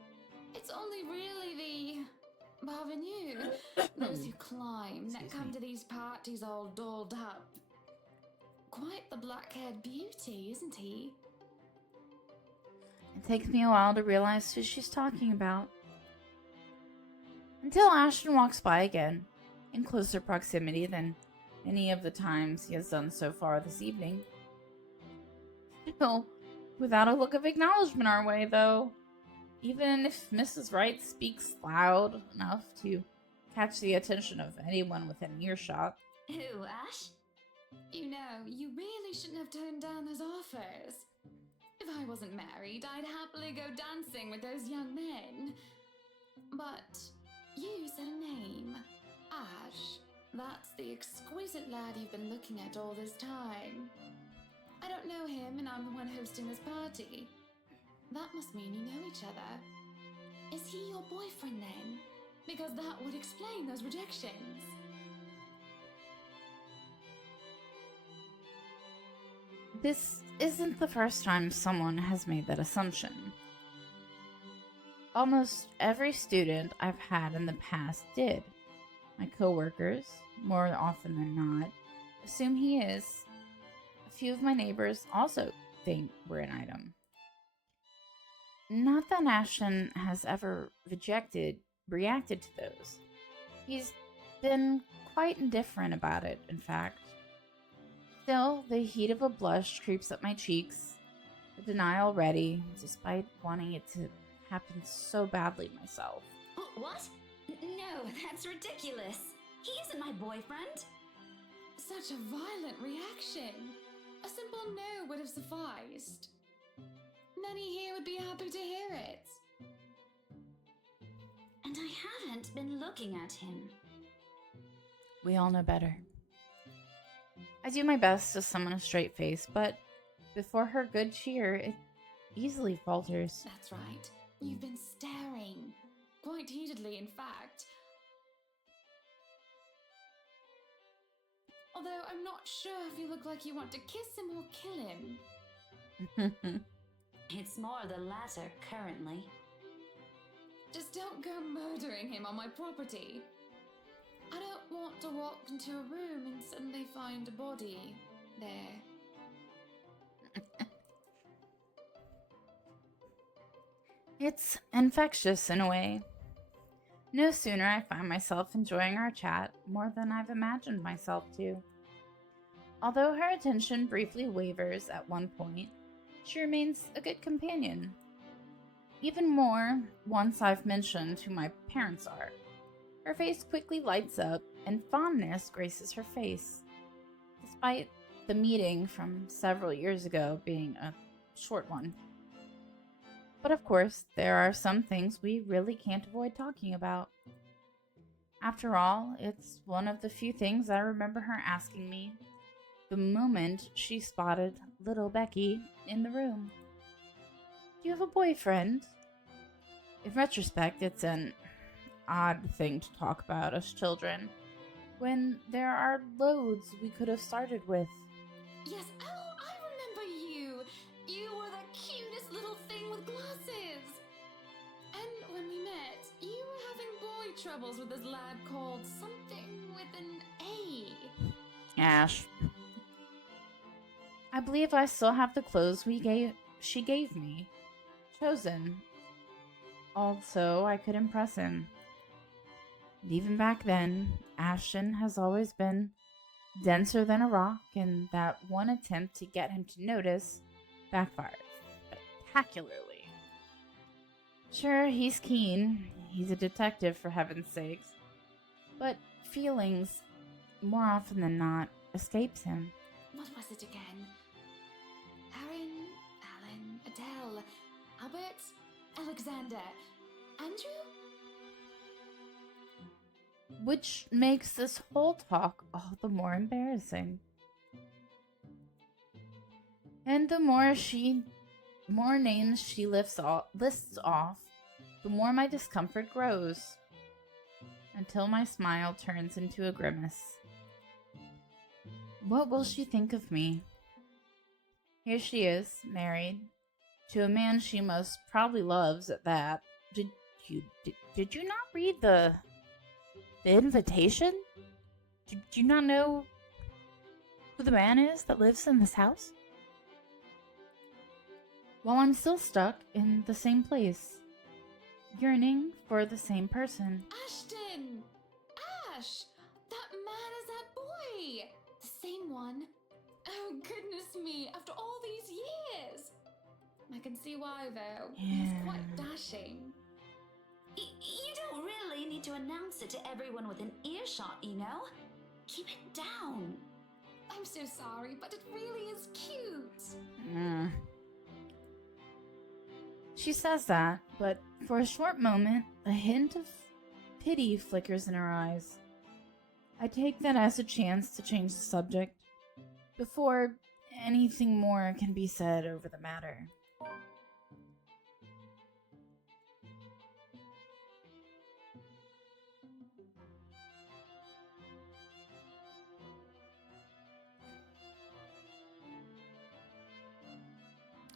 It's only really the parvenu, those who climb, that come to these parties all dolled up. Quite the black-haired beauty, isn't he? It takes me a while to realize who she's talking about. Until Ashton walks by again, in closer proximity than any of the times he has done so far this evening. Still, without a look of acknowledgement our way, though. Even if Mrs. Wright speaks loud enough to catch the attention of anyone within earshot. Who, Ash? You know, you really shouldn't have turned down those offers. If I wasn't married, I'd happily go dancing with those young men. But you said a name. Ash. That's the exquisite lad you've been looking at all this time. I don't know him, and I'm the one hosting this party. That must mean you know each other. Is he your boyfriend then? Because that would explain those rejections. This isn't the first time someone has made that assumption. Almost every student I've had in the past did. My coworkers, more often than not, assume he is. A few of my neighbors also think we're an item. Not that Ashton has ever reacted to those. He's been quite indifferent about it, in fact. Still, the heat of a blush creeps up my cheeks, the denial ready, despite wanting it to happen so badly myself. What? No, that's ridiculous. He isn't my boyfriend. Such a violent reaction. A simple no would have sufficed. Many here would be happy to hear it. And I haven't been looking at him. We all know better. I do my best to summon a straight face, but before her good cheer, it easily falters. That's right. You've been staring. Quite heatedly, in fact. Although I'm not sure if you look like you want to kiss him or kill him. It's more the latter currently. Just don't go murdering him on my property. I don't want to walk into a room and suddenly find a body there. It's infectious in a way. No sooner I find myself enjoying our chat more than I've imagined myself to. Although her attention briefly wavers at one point, she remains a good companion. Even more once I've mentioned who my parents are. Her face quickly lights up and fondness graces her face, despite the meeting from several years ago being a short one. But of course, there are some things we really can't avoid talking about. After all, it's one of the few things I remember her asking me the moment she spotted little Becky in the room. Do you have a boyfriend? In retrospect, it's an odd thing to talk about as children, when there are loads we could have started with. Yes, oh, I remember you! You were the cutest little thing with glasses! And when we met, you were having boy troubles with this lad called something with an A. Ash. I believe I still have the clothes she gave me. Chosen. Also, I could impress him. And even back then, Ashton has always been denser than a rock, and that one attempt to get him to notice backfired spectacularly. Sure, he's keen. He's a detective, for heaven's sakes. But feelings, more often than not, escapes him. What was it again? Aaron, Alan, Adele, Albert, Alexander, Andrew? Which makes this whole talk all the more embarrassing. And the more names she lists off, the more my discomfort grows, until my smile turns into a grimace. What will she think of me? Here she is, married, to a man she most probably loves at that. Did you not read the invitation? Did you not know who the man is that lives in this house? While I'm still stuck in the same place, yearning for the same person. Ashton! Ash! That man is that boy! The same one. Oh, goodness me, after all these years! I can see why, though. He's quite dashing. You don't really need to announce it to everyone within earshot, you know? Keep it down. I'm so sorry, but it really is cute. She says that, but for a short moment, a hint of pity flickers in her eyes. I take that as a chance to change the subject before anything more can be said over the matter.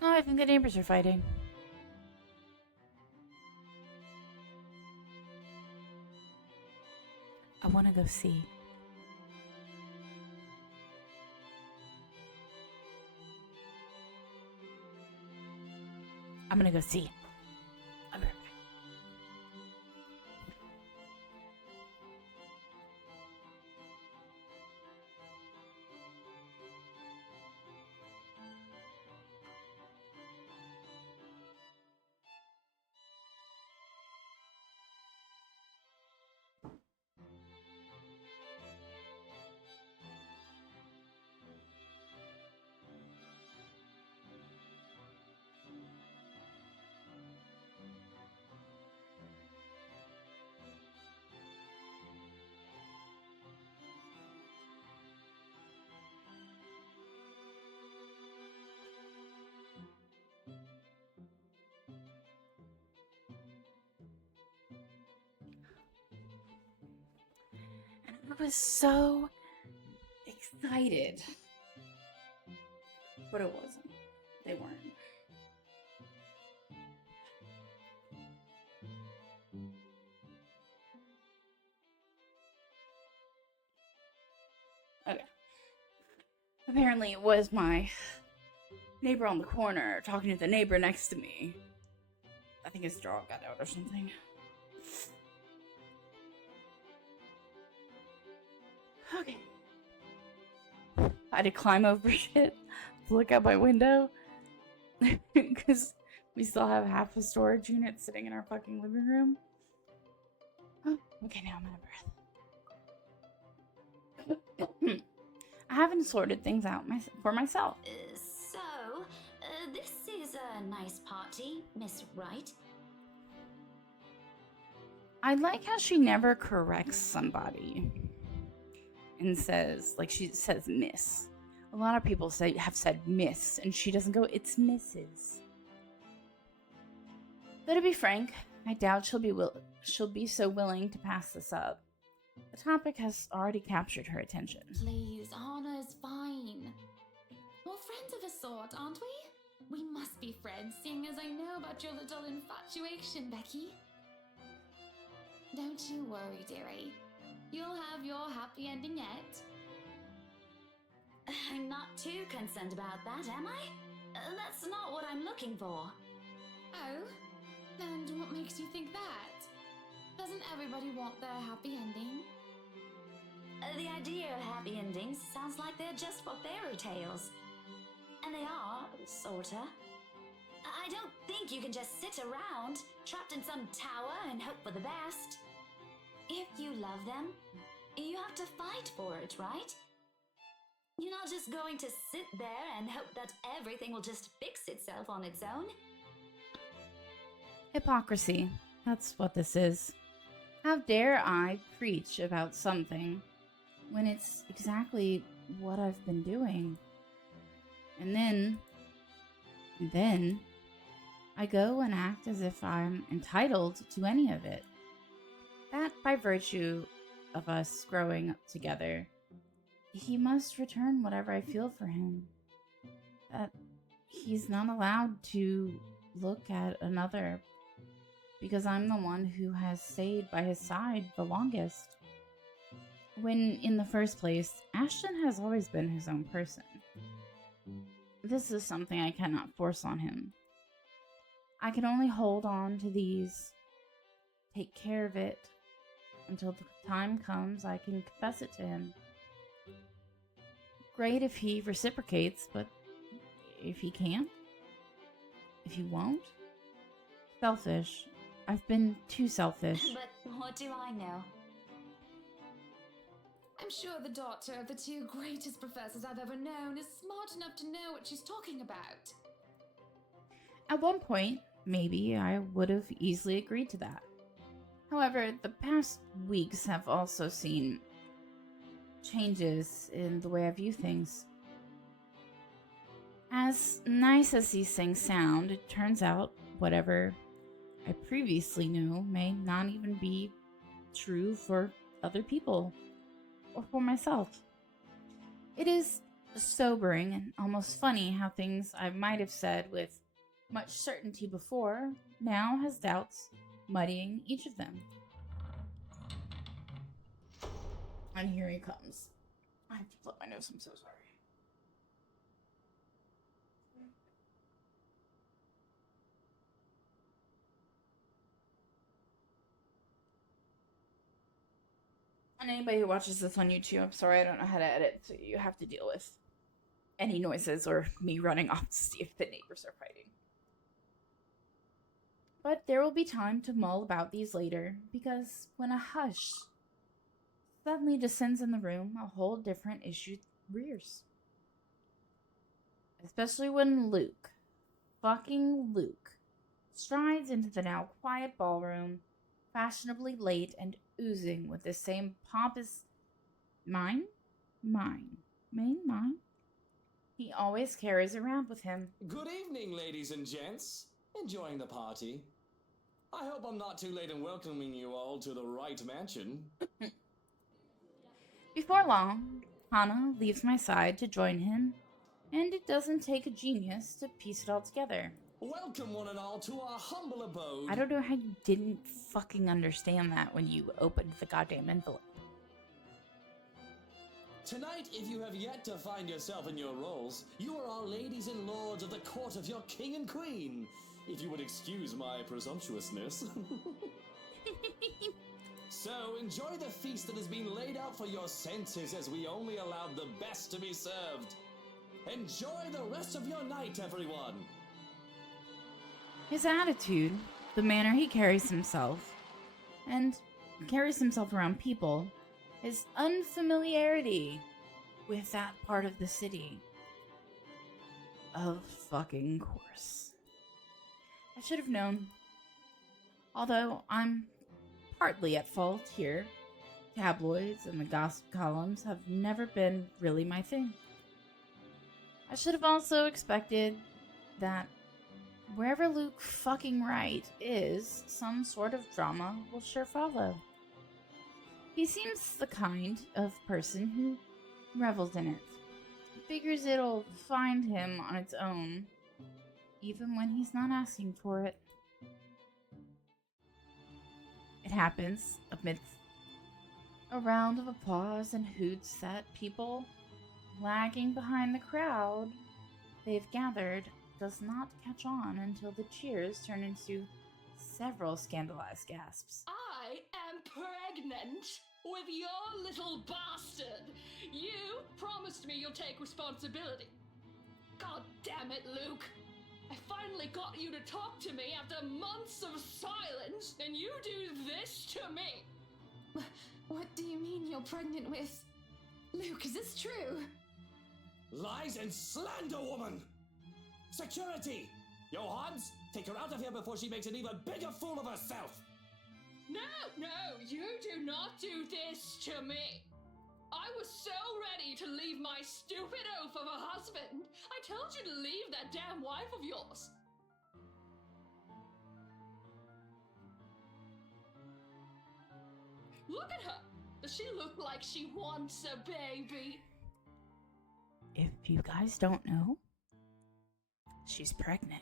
Oh, I think the neighbors are fighting. I want to go see. I'm gonna go see. I'll be right back. I was so excited. But it wasn't. they weren't. Okay. Apparently, it was my neighbor on the corner talking to the neighbor next to me. I think his dog got out or something. Okay. I had to climb over shit to look out my window because we still have half a storage unit sitting in our fucking living room. Oh, okay, now I'm out of breath. I haven't sorted things out for myself. This is a nice party, Miss Wright. I like how she never corrects somebody and says, like, she says miss. A lot of people have said miss, and she doesn't go, it's Mrs. Though to be frank, I doubt she'll be so willing to pass this up. The topic has already captured her attention. Please, Anna's fine. We're friends of a sort, aren't we? We must be friends, seeing as I know about your little infatuation, Becky. Don't you worry, dearie. You'll have your happy ending yet. I'm not too concerned about that, am I? That's not what I'm looking for. Oh? And what makes you think that? Doesn't everybody want their happy ending? The idea of happy endings sounds like they're just for fairy tales. And they are, sorta. I don't think you can just sit around, trapped in some tower and hope for the best. If you love them, you have to fight for it, right? You're not just going to sit there and hope that everything will just fix itself on its own. Hypocrisy. That's what this is. How dare I preach about something when it's exactly what I've been doing? And then I go and act as if I'm entitled to any of it. That by virtue of us growing up together, he must return whatever I feel for him. That he's not allowed to look at another because I'm the one who has stayed by his side the longest. When, in the first place, Ashton has always been his own person. This is something I cannot force on him. I can only hold on to these, take care of it, until the time comes I can confess it to him. Great if he reciprocates, but if he can't, if he won't, selfish. I've been too selfish. But what do I know? I'm sure the daughter of the two greatest professors I've ever known is smart enough to know what she's talking about. At one point, maybe I would have easily agreed to that. However, the past weeks have also seen changes in the way I view things. As nice as these things sound, it turns out whatever I previously knew may not even be true for other people or for myself. It is sobering and almost funny how things I might have said with much certainty before now has doubts muddying each of them. And here he comes. I have to flip my nose, I'm so sorry. And anybody who watches this on YouTube, I'm sorry I don't know how to edit, so you have to deal with any noises or me running off to see if the neighbors are fighting. But there will be time to mull about these later, because when a hush suddenly descends in the room, a whole different issue rears. Especially when fucking Luke, strides into the now quiet ballroom, fashionably late and oozing with the same pompous mine he always carries around with him. Good evening, ladies and gents. Enjoying the party? I hope I'm not too late in welcoming you all to the right mansion. Before long, Hannah leaves my side to join him And it doesn't take a genius to piece it all together. Welcome, one and all, to our humble abode. I don't know how you didn't fucking understand that when you opened the goddamn envelope. Tonight, if you have yet to find yourself in your roles, you are our ladies and lords of the court of your king and queen. If you would excuse my presumptuousness. So, enjoy the feast that has been laid out for your senses as we only allowed the best to be served. Enjoy the rest of your night, everyone! His attitude, the manner he carries himself, and carries himself around people, his unfamiliarity with that part of the city. Of fucking course. I should have known. Although I'm partly at fault here. Tabloids and the gossip columns have never been really my thing. I should have also expected that wherever Luke fucking Wright is, some sort of drama will sure follow. He seems the kind of person who revels in it. Figures it'll find him on its own, even when he's not asking for it. It happens amidst a round of applause and hoots that people lagging behind the crowd they've gathered does not catch on until the cheers turn into several scandalized gasps. I am pregnant with your little bastard. You promised me you'll take responsibility. God damn it, Luke. I finally got you to talk to me after months of silence, and you do this to me. What do you mean you're pregnant with? Luke, is this true? Lies and slander, woman! Security! Johans, take her out of here before she makes an even bigger fool of herself! No, you do not do this to me. I was so ready to leave my stupid oaf of a husband. I told you to leave that damn wife of yours. Look at her. Does she look like she wants a baby? If you guys don't know, she's pregnant.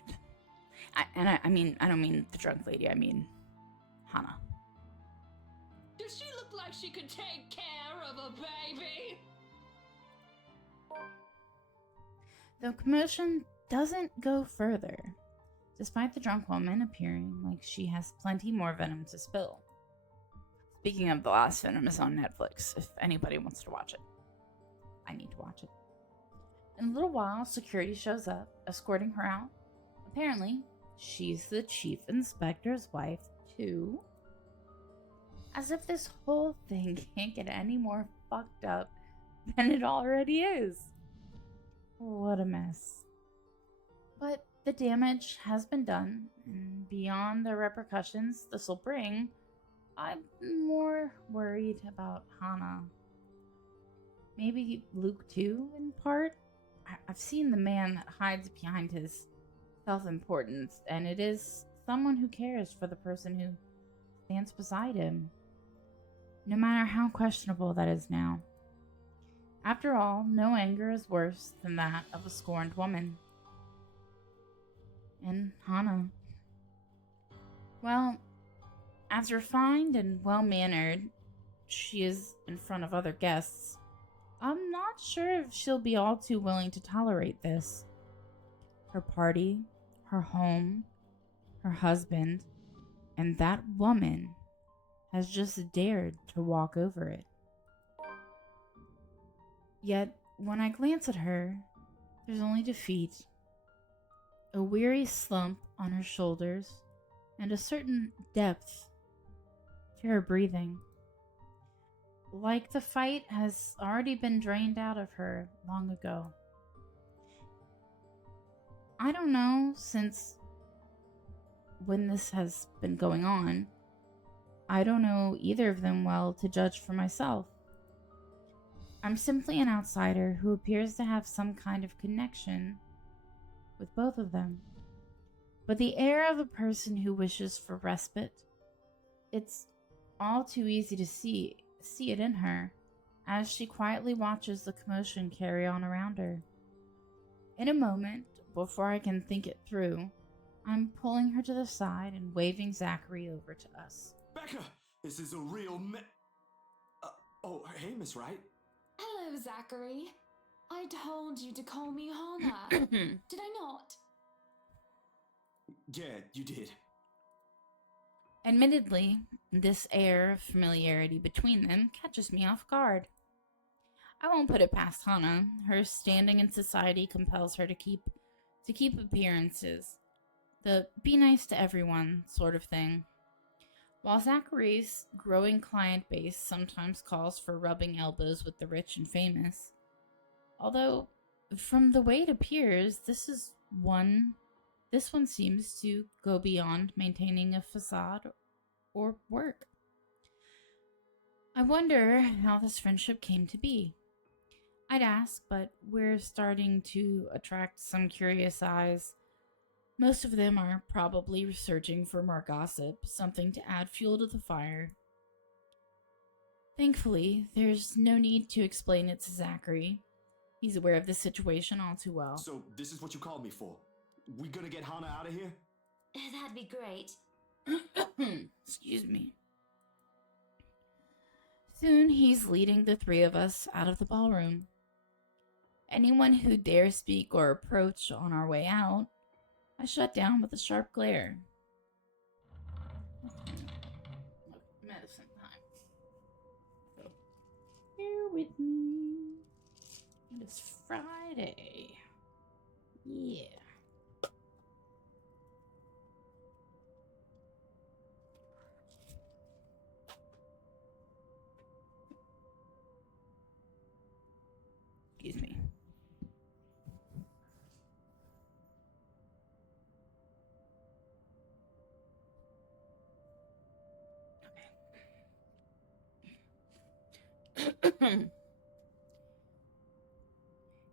I don't mean the drunk lady, I mean Hannah. Does she look like she could take care of a baby? The commotion doesn't go further, despite the drunk woman appearing like she has plenty more venom to spill. Speaking of, the last Venom is on Netflix, if anybody wants to watch it. I need to watch it. In a little while, security shows up, escorting her out. Apparently, she's the chief inspector's wife, too. As if this whole thing can't get any more fucked up than it already is. What a mess. But the damage has been done, and beyond the repercussions this will bring, I'm more worried about Hannah. Maybe Luke too, in part? I've seen the man that hides behind his self-importance, and it is someone who cares for the person who stands beside him. No matter how questionable that is now. After all, no anger is worse than that of a scorned woman. And Hannah, well, as refined and well-mannered she is in front of other guests, I'm not sure if she'll be all too willing to tolerate this. Her party, her home, her husband, and that woman has just dared to walk over it. Yet, when I glance at her, there's only defeat, a weary slump on her shoulders, and a certain depth to her breathing. Like the fight has already been drained out of her long ago. I don't know since when this has been going on. I don't know either of them well to judge for myself. I'm simply an outsider who appears to have some kind of connection with both of them. But the air of a person who wishes for respite, it's all too easy to see it in her as she quietly watches the commotion carry on around her. In a moment, before I can think it through, I'm pulling her to the side and waving Zachary over to us. Becca, this is a real oh, hey, Miss Wright. Hello, Zachary. I told you to call me Hannah. Did I not? Yeah, you did. Admittedly, this air of familiarity between them catches me off guard. I won't put it past Hannah. Her standing in society compels her to keep appearances. The be nice to everyone sort of thing. While Zachary's growing client base sometimes calls for rubbing elbows with the rich and famous. Although, from the way it appears, this one seems to go beyond maintaining a facade or work. I wonder how this friendship came to be. I'd ask, but we're starting to attract some curious eyes. Most of them are probably searching for more gossip, something to add fuel to the fire. Thankfully, there's no need to explain it to Zachary. He's aware of the situation all too well. So, this is what you called me for? We gonna get Hannah out of here? That'd be great. Excuse me. Soon he's leading the three of us out of the ballroom. Anyone who dares speak or approach on our way out, I shut down with a sharp glare. Medicine time. So, bear with me. It is Friday. Yeah. Excuse me.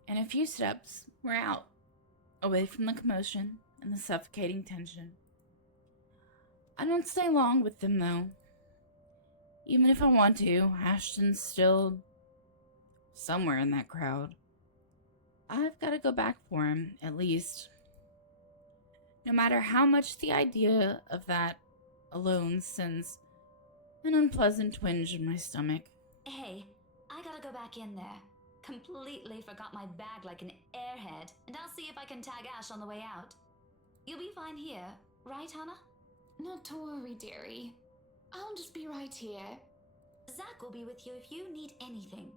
In a few steps, we're out, away from the commotion and the suffocating tension. I don't stay long with them, though. Even if I want to, Ashton's still somewhere in that crowd. I've got to go back for him, at least. No matter how much the idea of that alone sends an unpleasant twinge in my stomach. Hey, I gotta go back in there. Completely forgot my bag like an airhead, and I'll see if I can tag Ash on the way out. You'll be fine here, right, Hannah? Not to worry, dearie. I'll just be right here. Zach will be with you if you need anything.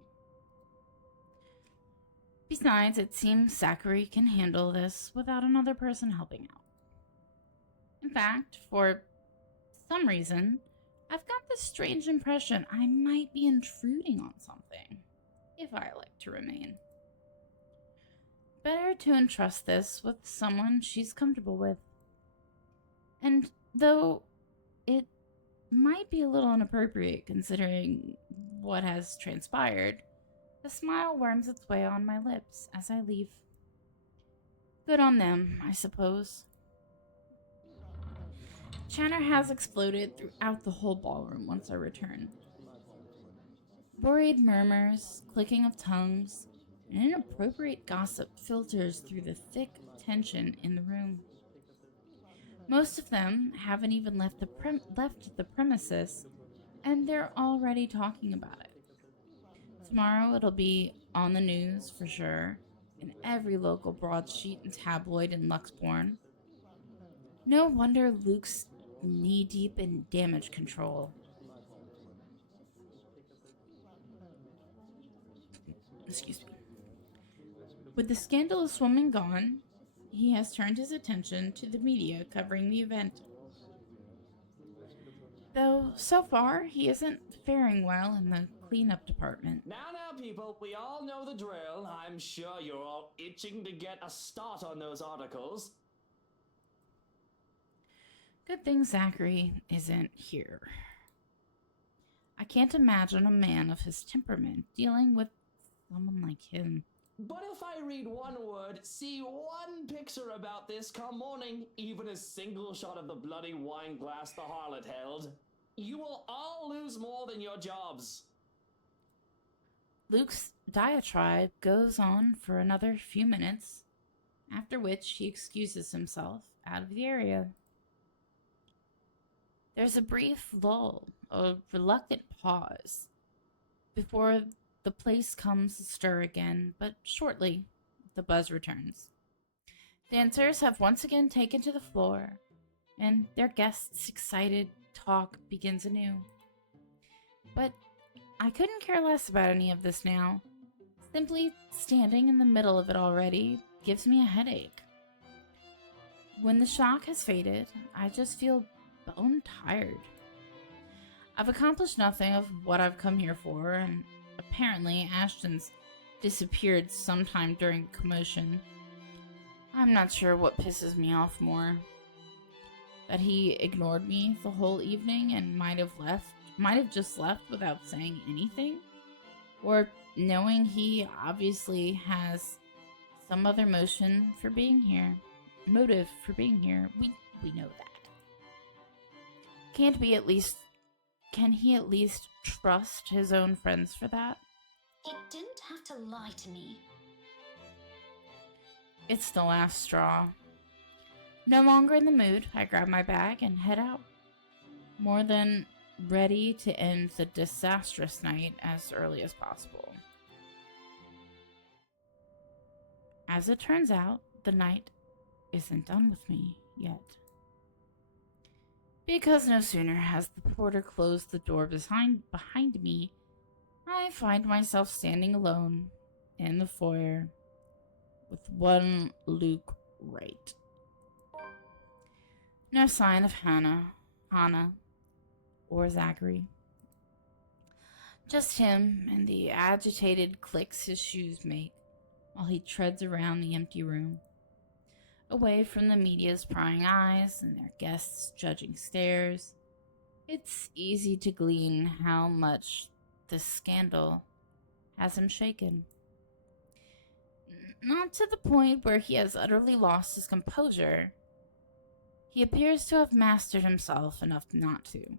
Besides, it seems Zachary can handle this without another person helping out. In fact, for some reason, I've got this strange impression I might be intruding on something, if I elect to remain. Better to entrust this with someone she's comfortable with. And though it might be a little inappropriate considering what has transpired, a smile worms its way on my lips as I leave. Good on them, I suppose. Chatter has exploded throughout the whole ballroom once I return. Worried murmurs, clicking of tongues, and inappropriate gossip filters through the thick tension in the room. Most of them haven't even left the premises, and they're already talking about it. Tomorrow it'll be on the news for sure, in every local broadsheet and tabloid in Luxbourne. No wonder Luke's knee-deep in damage control. Excuse me. With the scandalous woman gone, he has turned his attention to the media covering the event. Though, so far, he isn't faring well in the cleanup department. Now, people, we all know the drill. I'm sure you're all itching to get a start on those articles. Good thing Zachary isn't here. I can't imagine a man of his temperament dealing with someone like him. But if I read one word, see one picture about this come morning, even a single shot of the bloody wine glass the harlot held, you will all lose more than your jobs. Luke's diatribe goes on for another few minutes, after which he excuses himself out of the area. There's a brief lull, a reluctant pause, before the place comes astir again, but shortly the buzz returns. Dancers have once again taken to the floor, and their guests' excited talk begins anew. But I couldn't care less about any of this now. Simply standing in the middle of it already gives me a headache. When the shock has faded, I just feel bone tired. I've accomplished nothing of what I've come here for, and apparently Ashton's disappeared sometime during commotion. I'm not sure what pisses me off more. That he ignored me the whole evening and might have just left without saying anything, or knowing he obviously has some other motive for being here. We know that. Can he at least trust his own friends for that? He didn't have to lie to me. It's the last straw. No longer in the mood, I grab my bag and head out. More than ready to end the disastrous night as early as possible. As it turns out, the night isn't done with me yet. Because no sooner has the porter closed the door behind me, I find myself standing alone in the foyer with one Luke Wright. No sign of Hannah, or Zachary. Just him and the agitated clicks his shoes make while he treads around the empty room, away from the media's prying eyes and their guests' judging stares. It's easy to glean how much this scandal has him shaken. Not to the point where he has utterly lost his composure. He appears to have mastered himself enough not to.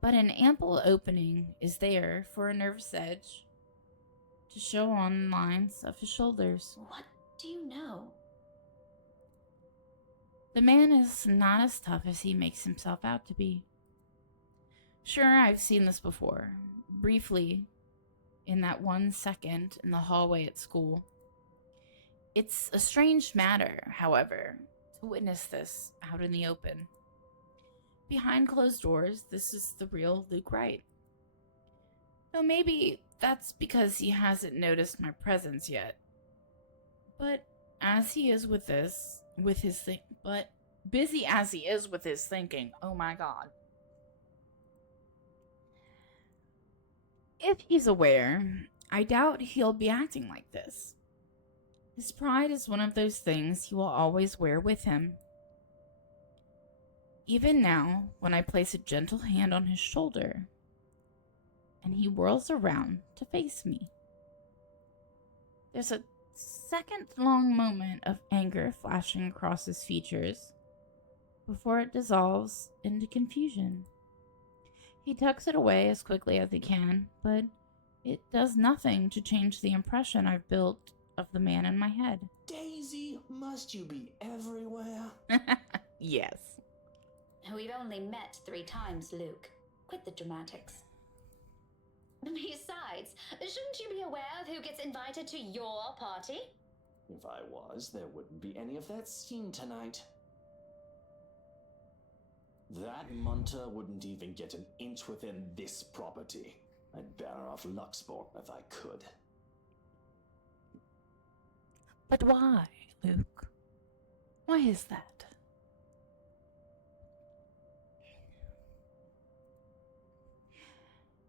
But an ample opening is there for a nervous edge to show on the lines of his shoulders. What do you know? The man is not as tough as he makes himself out to be. Sure, I've seen this before, briefly, in that 1 second in the hallway at school. It's a strange matter, however, to witness this out in the open. Behind closed doors, this is the real Luke Wright. Though maybe that's because he hasn't noticed my presence yet. But as he is with his busy as he is with his thinking, oh my god. If he's aware, I doubt he'll be acting like this. His pride is one of those things he will always wear with him. Even now, when I place a gentle hand on his shoulder, and he whirls around to face me. There's a second-long moment of anger flashing across his features before it dissolves into confusion. He tucks it away as quickly as he can, but it does nothing to change the impression I've built of the man in my head. Daisy, must you be everywhere? Yes. We've only met 3 times, Luke. Quit the dramatics. Besides, shouldn't you be aware of who gets invited to your party? If I was, there wouldn't be any of that scene tonight. That munter wouldn't even get an inch within this property. I'd better off Luxembourg if I could. But why, Luke? Why is that?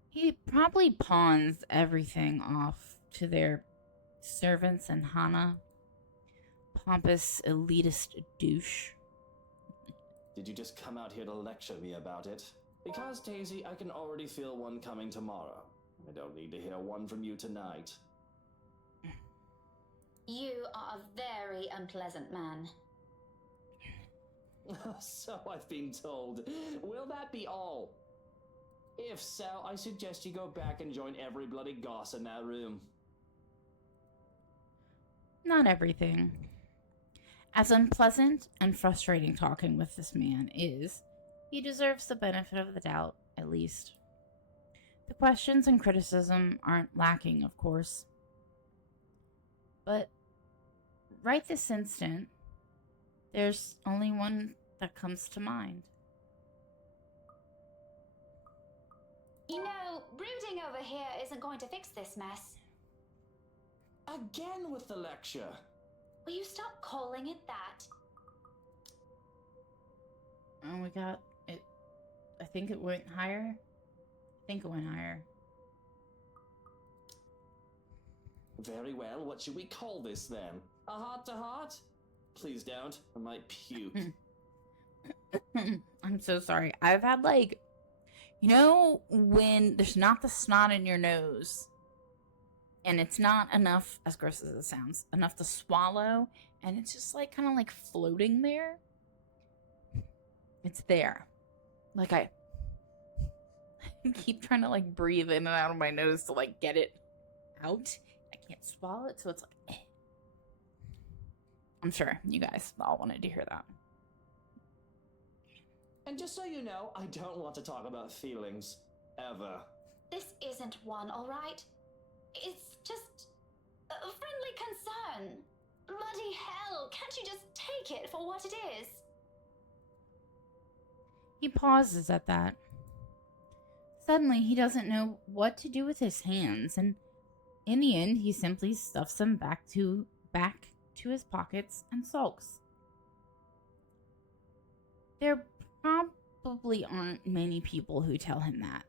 He probably pawns everything off to their servants and Hannah. Pompous, elitist douche. Did you just come out here to lecture me about it? Because, Daisy, I can already feel one coming tomorrow. I don't need to hear one from you tonight. You are a very unpleasant man. So I've been told. Will that be all? If so, I suggest you go back and join every bloody goss in that room. Not everything. As unpleasant and frustrating talking with this man is, he deserves the benefit of the doubt, at least. The questions and criticism aren't lacking, of course. But right this instant, there's only one that comes to mind. You know, brooding over here isn't going to fix this mess. Again with the lecture. Will you stop calling it that? Oh, we got it. I think it went higher. I think it went higher. Very well, what should we call this then? A heart-to-heart? Please don't, I might puke. I'm so sorry. I've had like, you know, when there's not the snot in your nose, and it's not enough, as gross as it sounds, enough to swallow, and it's just like kind of like floating there. It's there. Like I keep trying to like breathe in and out of my nose to like get it out. I can't swallow it, so it's like, eh. I'm sure you guys all wanted to hear that. And just so you know, I don't want to talk about feelings. Ever. This isn't one, alright? It's just a friendly concern. Bloody hell, can't you just take it for what it is? He pauses at that. Suddenly, he doesn't know what to do with his hands, and in the end, he simply stuffs them back to his pockets and sulks. There probably aren't many people who tell him that.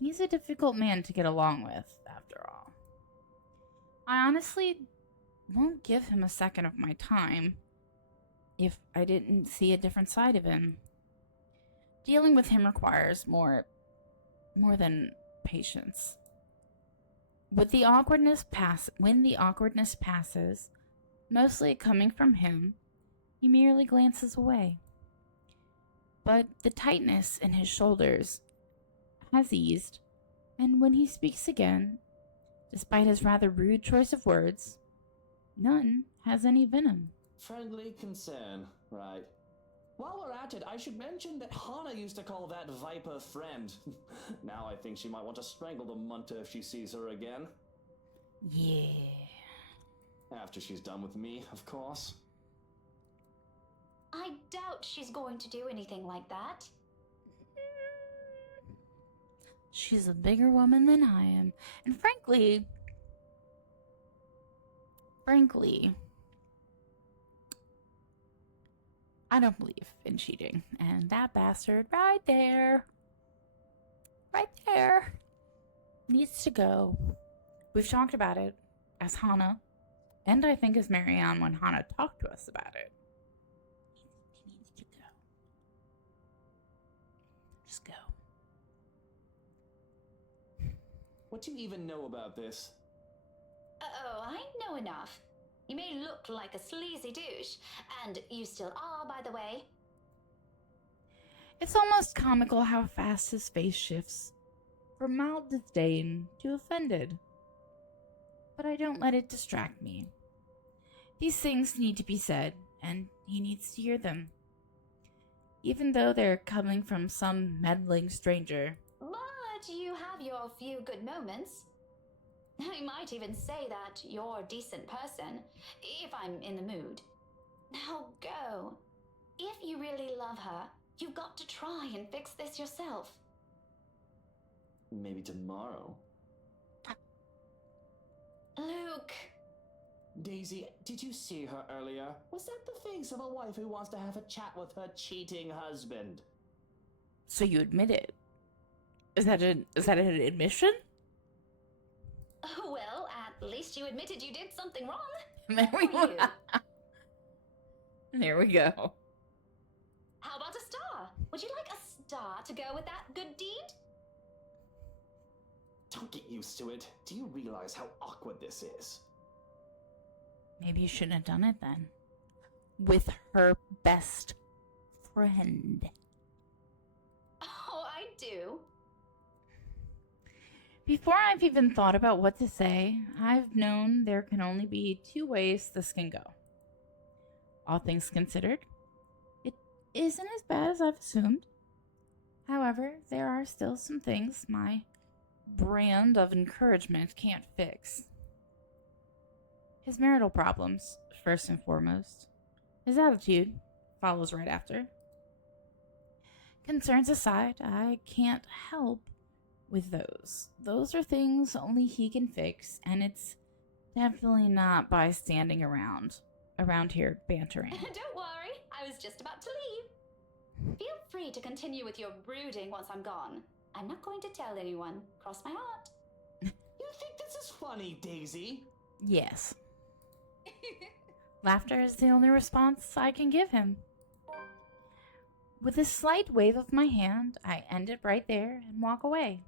He's a difficult man to get along with, after all. I honestly won't give him a second of my time if I didn't see a different side of him. Dealing with him requires more than patience. When the awkwardness passes, mostly coming from him, he merely glances away. But the tightness in his shoulders has eased, and when he speaks again, despite his rather rude choice of words, none has any venom. Friendly concern, right. While we're at it, I should mention that Hana used to call that Viper friend. Now I think she might want to strangle the Munta if she sees her again. Yeah. After she's done with me, of course. I doubt she's going to do anything like that. She's a bigger woman than I am. And frankly, I don't believe in cheating. And that bastard right there, needs to go. We've talked about it as Hana, and I think as Marianne when Hana talked to us about it. He needs to go. Just go. What do you even know about this? Oh, I know enough. You may look like a sleazy douche, and you still are, by the way. It's almost comical how fast his face shifts from mild disdain to offended. But I don't let it distract me. These things need to be said, and he needs to hear them. Even though they're coming from some meddling stranger. But you have your few good moments. I might even say that you're a decent person, if I'm in the mood. Now go. If you really love her, you've got to try and fix this yourself. Maybe tomorrow. Luke. Daisy, did you see her earlier? Was that the face of a wife who wants to have a chat with her cheating husband? So you admit it? Is that an admission? Oh, well, at least you admitted you did something wrong. There we Good for go. you. There we go. How about a star? Would you like a star to go with that good deed? Don't get used to it. Do you realize how awkward this is? Maybe you shouldn't have done it then. With her best friend. Oh, I do. Before I've even thought about what to say, I've known there can only be two ways this can go. All things considered, it isn't as bad as I've assumed. However, there are still some things my brand of encouragement can't fix. His marital problems, first and foremost. His attitude follows right after. Concerns aside, I can't help with those. Those are things only he can fix, and it's definitely not by standing around here bantering. Don't worry, I was just about to leave. Feel free to continue with your brooding once I'm gone. I'm not going to tell anyone. Cross my heart. You think this is funny, Daisy? Yes. Laughter is the only response I can give him. With a slight wave of my hand, I end it right there and walk away.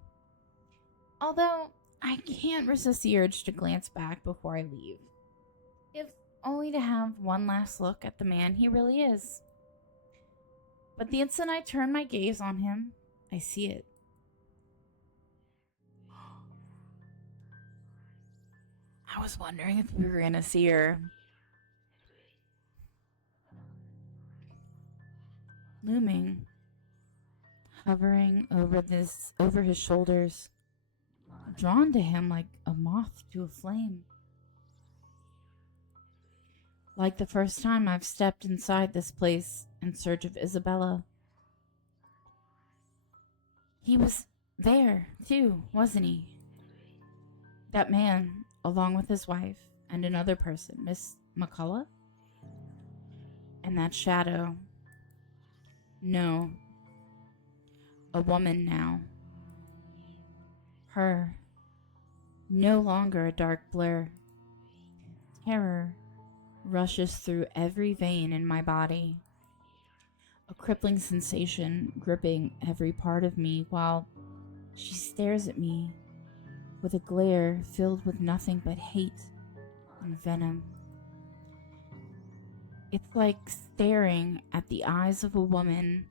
Although, I can't resist the urge to glance back before I leave, if only to have one last look at the man he really is. But the instant I turn my gaze on him, I see it. I was wondering if we were going to see her. Looming, hovering over his shoulders, drawn to him like a moth to a flame. Like the first time I've stepped inside this place in search of Isabella. He was there, too, wasn't he? That man, along with his wife and another person, Miss McCullough? And that shadow. No. A woman now. Her. No longer a dark blur. Terror rushes through every vein in my body. A crippling sensation gripping every part of me while she stares at me with a glare filled with nothing but hate and venom. It's like staring at the eyes of a woman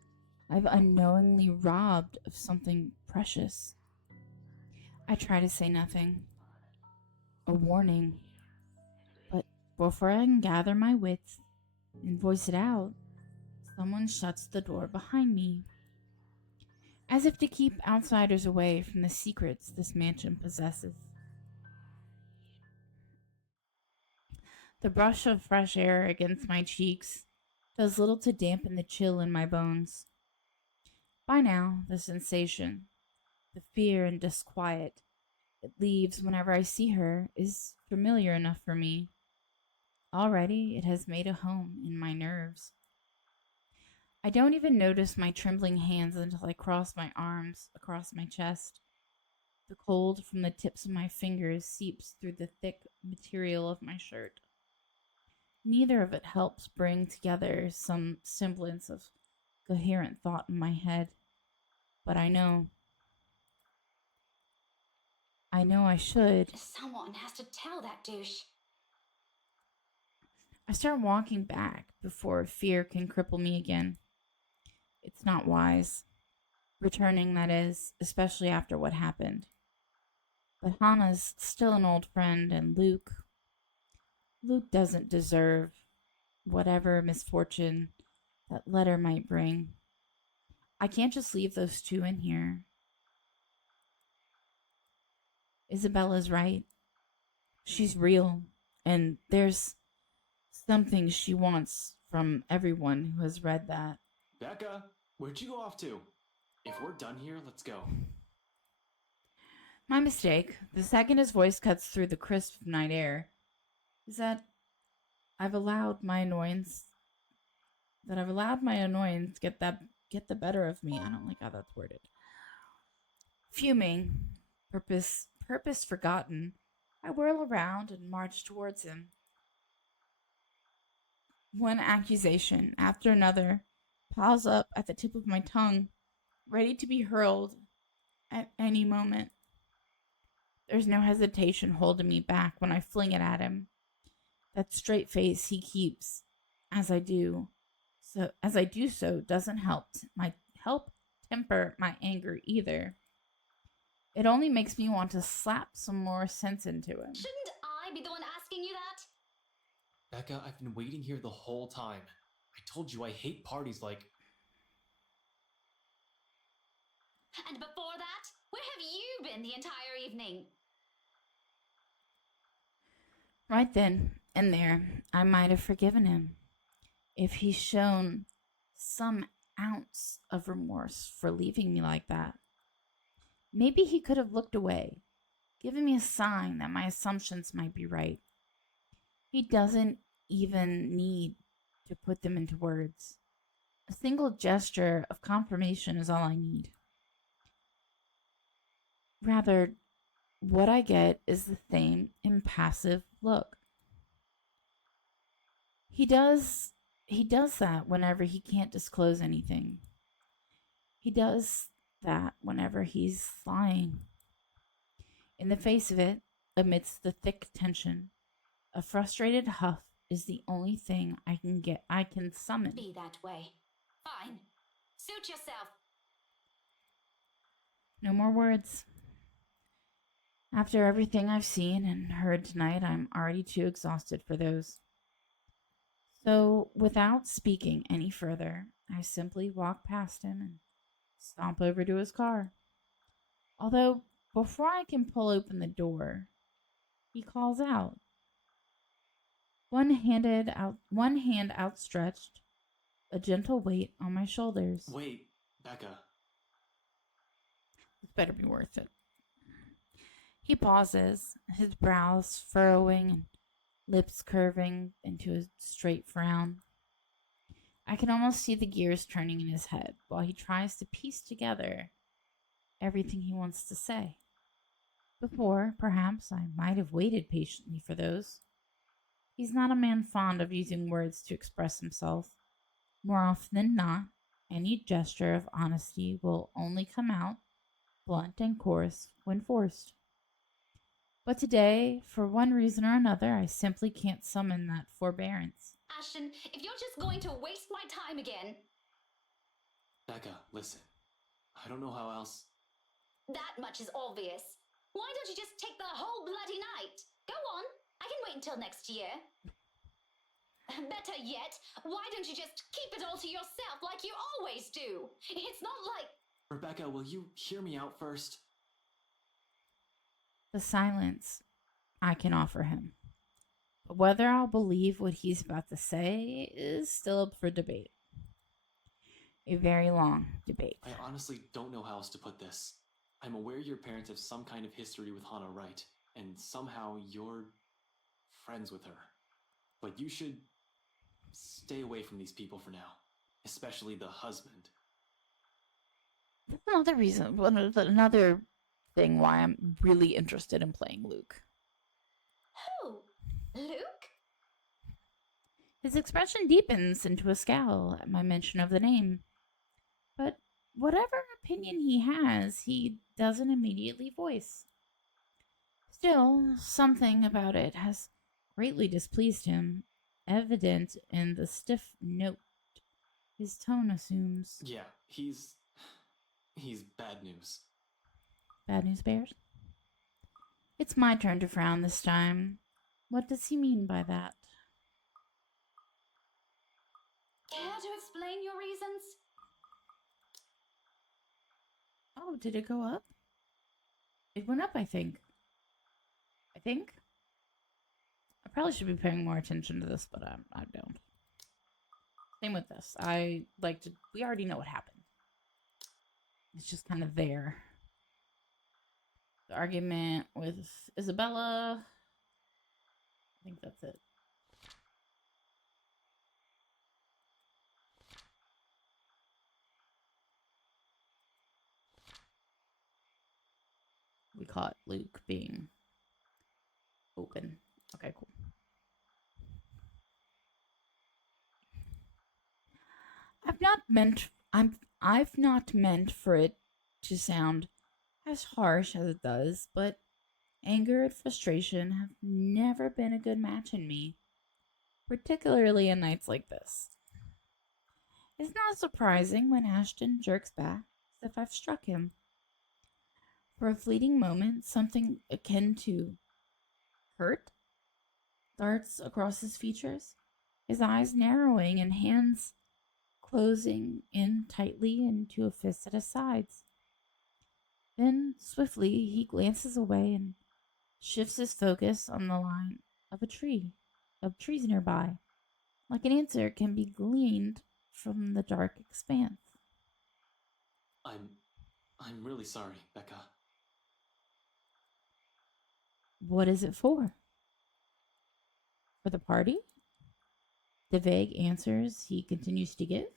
I've unknowingly robbed of something precious. I try to say nothing. A warning. But before I can gather my wits and voice it out, someone shuts the door behind me, as if to keep outsiders away from the secrets this mansion possesses. The brush of fresh air against my cheeks does little to dampen the chill in my bones. By now, the sensation, the fear and disquiet it leaves whenever I see her is familiar enough for me. Already, it has made a home in my nerves. I don't even notice my trembling hands until I cross my arms across my chest. The cold from the tips of my fingers seeps through the thick material of my shirt. Neither of it helps bring together some semblance of coherent thought in my head. But I know I should. Someone has to tell that douche. I start walking back before fear can cripple me again. It's not wise. Returning, that is, especially after what happened. But Hannah's still an old friend, and Luke doesn't deserve whatever misfortune that letter might bring. I can't just leave those two in here. Isabella's right. She's real, and there's something she wants from everyone who has read that. Becca, where'd you go off to? If we're done here, let's go. My mistake, the second his voice cuts through the crisp night air, is that I've allowed my annoyance get the better of me. I don't like how that's worded. Fuming, purpose forgotten, I whirl around and march towards him. One accusation after another piles up at the tip of my tongue, ready to be hurled at any moment. There's no hesitation holding me back when I fling it at him. That straight face he keeps as I do so doesn't help temper my anger either. It only makes me want to slap some more sense into him. Shouldn't I be the one asking you that? Becca, I've been waiting here the whole time. I told you I hate parties like... And before that, where have you been the entire evening? Right then and there, I might have forgiven him if he's shown some ounce of remorse for leaving me like that. Maybe he could have looked away, given me a sign that my assumptions might be right. He doesn't even need to put them into words. A single gesture of confirmation is all I need. Rather, what I get is the same impassive look. He does that whenever he can't disclose anything. He does that whenever he's lying. In the face of it, amidst the thick tension, a frustrated huff is the only thing I can summon. Be that way. Fine. Suit yourself. No more words. After everything I've seen and heard tonight, I'm already too exhausted for those. So, without speaking any further, I simply walk past him and stomp over to his car. Although, before I can pull open the door, he calls out. One hand outstretched, a gentle weight on my shoulders. Wait, Becca. This better be worth it. He pauses, his brows furrowing and lips curving into a straight frown. I can almost see the gears turning in his head while he tries to piece together everything he wants to say. Before, perhaps, I might have waited patiently for those. He's not a man fond of using words to express himself. More often than not, any gesture of honesty will only come out blunt and coarse when forced. But today, for one reason or another, I simply can't summon that forbearance. Ashton, if you're just going to waste my time again... Becca, listen. I don't know how else... That much is obvious. Why don't you just take the whole bloody night? Go on. I can wait until next year. Better yet, why don't you just keep it all to yourself like you always do? It's not like... Rebecca, will you hear me out first? The silence I can offer him. But whether I'll believe what he's about to say is still up for debate. A very long debate. I honestly don't know how else to put this. I'm aware your parents have some kind of history with Hana Wright, and somehow you're friends with her. But you should stay away from these people for now, especially the husband. That's another reason, another thing why I'm really interested in playing Luke. Who? Luke? His expression deepens into a scowl at my mention of the name. But whatever opinion he has, he doesn't immediately voice. Still, something about it has greatly displeased him, evident in the stiff note his tone assumes. Yeah, he's bad news. Bad news bears? It's my turn to frown this time. What does he mean by that? Care to explain your reasons? Oh, did it go up? It went up, I think. I probably should be paying more attention to this, but I don't. Same with this. We already know what happened. It's just kind of there. The argument with Isabella. I think that's it. We caught Luke being open. Okay, cool. I've not meant for it to sound as harsh as it does, but anger and frustration have never been a good match in me, particularly in nights like this. It's not surprising when Ashton jerks back as if I've struck him. For a fleeting moment, something akin to hurt darts across his features, his eyes narrowing and hands closing in tightly into a fist at his sides. Then, swiftly, he glances away and shifts his focus on the line of trees nearby, like an answer can be gleaned from the dark expanse. I'm really sorry, Becca. What is it for? For the party? The vague answers he continues to give?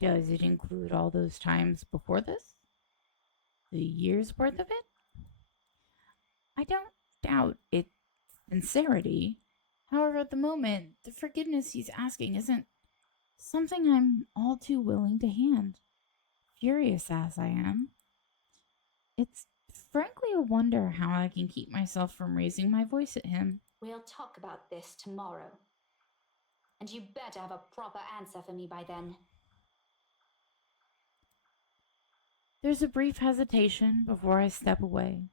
Does it include all those times before this? The year's worth of it? I don't doubt its sincerity. However, at the moment, the forgiveness he's asking isn't something I'm all too willing to hand. Furious as I am, it's frankly a wonder how I can keep myself from raising my voice at him. We'll talk about this tomorrow. And you better have a proper answer for me by then. There's a brief hesitation before I step away.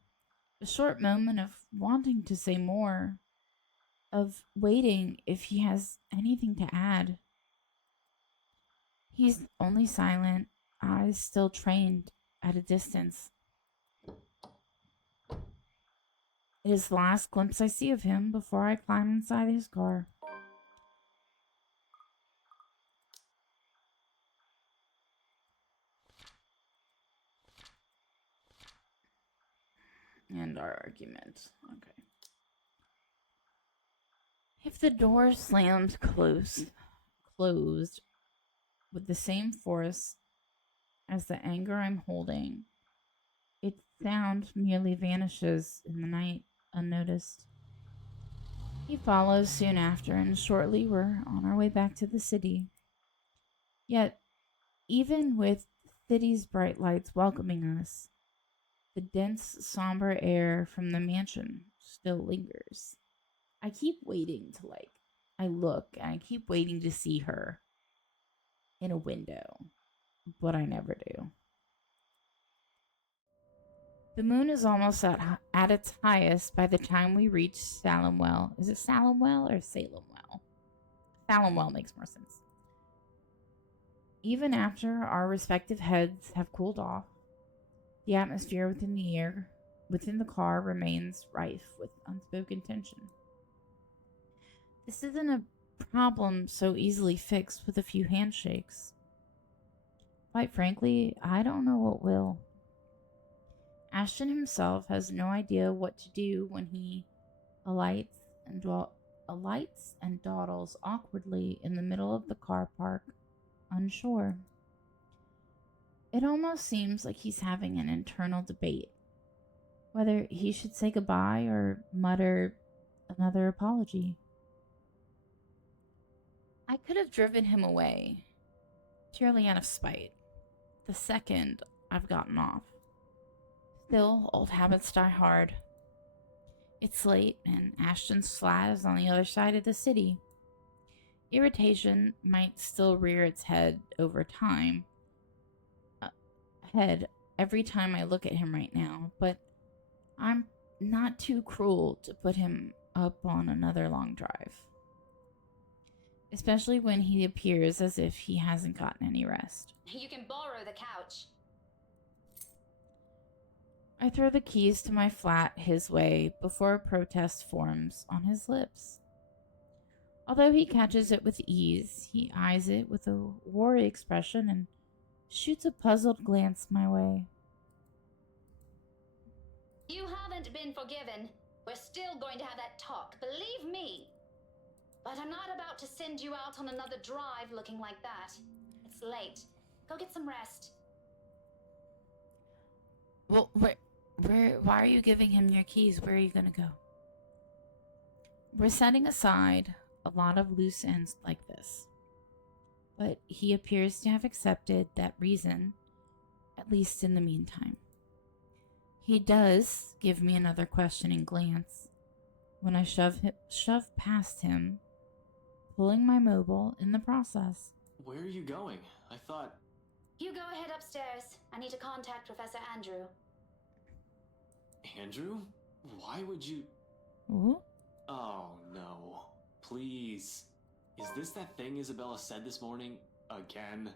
A short moment of wanting to say more, of waiting if he has anything to add. He's only silent, eyes still trained at a distance. It is the last glimpse I see of him before I climb inside his car. And our argument. Okay. If the door slams closed with the same force as the anger I'm holding, its sound merely vanishes in the night unnoticed. He follows soon after, and shortly we're on our way back to the city. Yet, even with the city's bright lights welcoming us, the dense, somber air from the mansion still lingers. I keep waiting to, I look and I keep waiting to see her in a window, but I never do. The moon is almost at its highest by the time we reach Salemwell. Is it Salemwell or Salemwell? Salemwell makes more sense. Even after our respective heads have cooled off, the atmosphere within the car remains rife with unspoken tension. This isn't a problem so easily fixed with a few handshakes. Quite frankly, I don't know what will. Ashton himself has no idea what to do when he alights and dawdles awkwardly in the middle of the car park, unsure. It almost seems like he's having an internal debate, whether he should say goodbye or mutter another apology. I could have driven him away, purely out of spite, the second I've gotten off. Still, old habits die hard. It's late, and Ashton's flat is on the other side of the city. Irritation might still rear its head over time, every time I look at him right now, but I'm not too cruel to put him up on another long drive. Especially when he appears as if he hasn't gotten any rest. You can borrow the couch. I throw the keys to my flat his way before a protest forms on his lips. Although he catches it with ease, he eyes it with a worried expression and shoots a puzzled glance my way. You haven't been forgiven. We're still going to have that talk, believe me. But I'm not about to send you out on another drive looking like that. It's late. Go get some rest. Well, why are you giving him your keys? Where are you gonna go? We're setting aside a lot of loose ends like this. But he appears to have accepted that reason, at least in the meantime. He does give me another questioning glance when I shove past him, pulling my mobile in the process. Where are you going? I thought... You go ahead upstairs. I need to contact Professor Andrew. Andrew? Why would you... Ooh. Oh, please. Is this that thing Isabella said this morning? Again?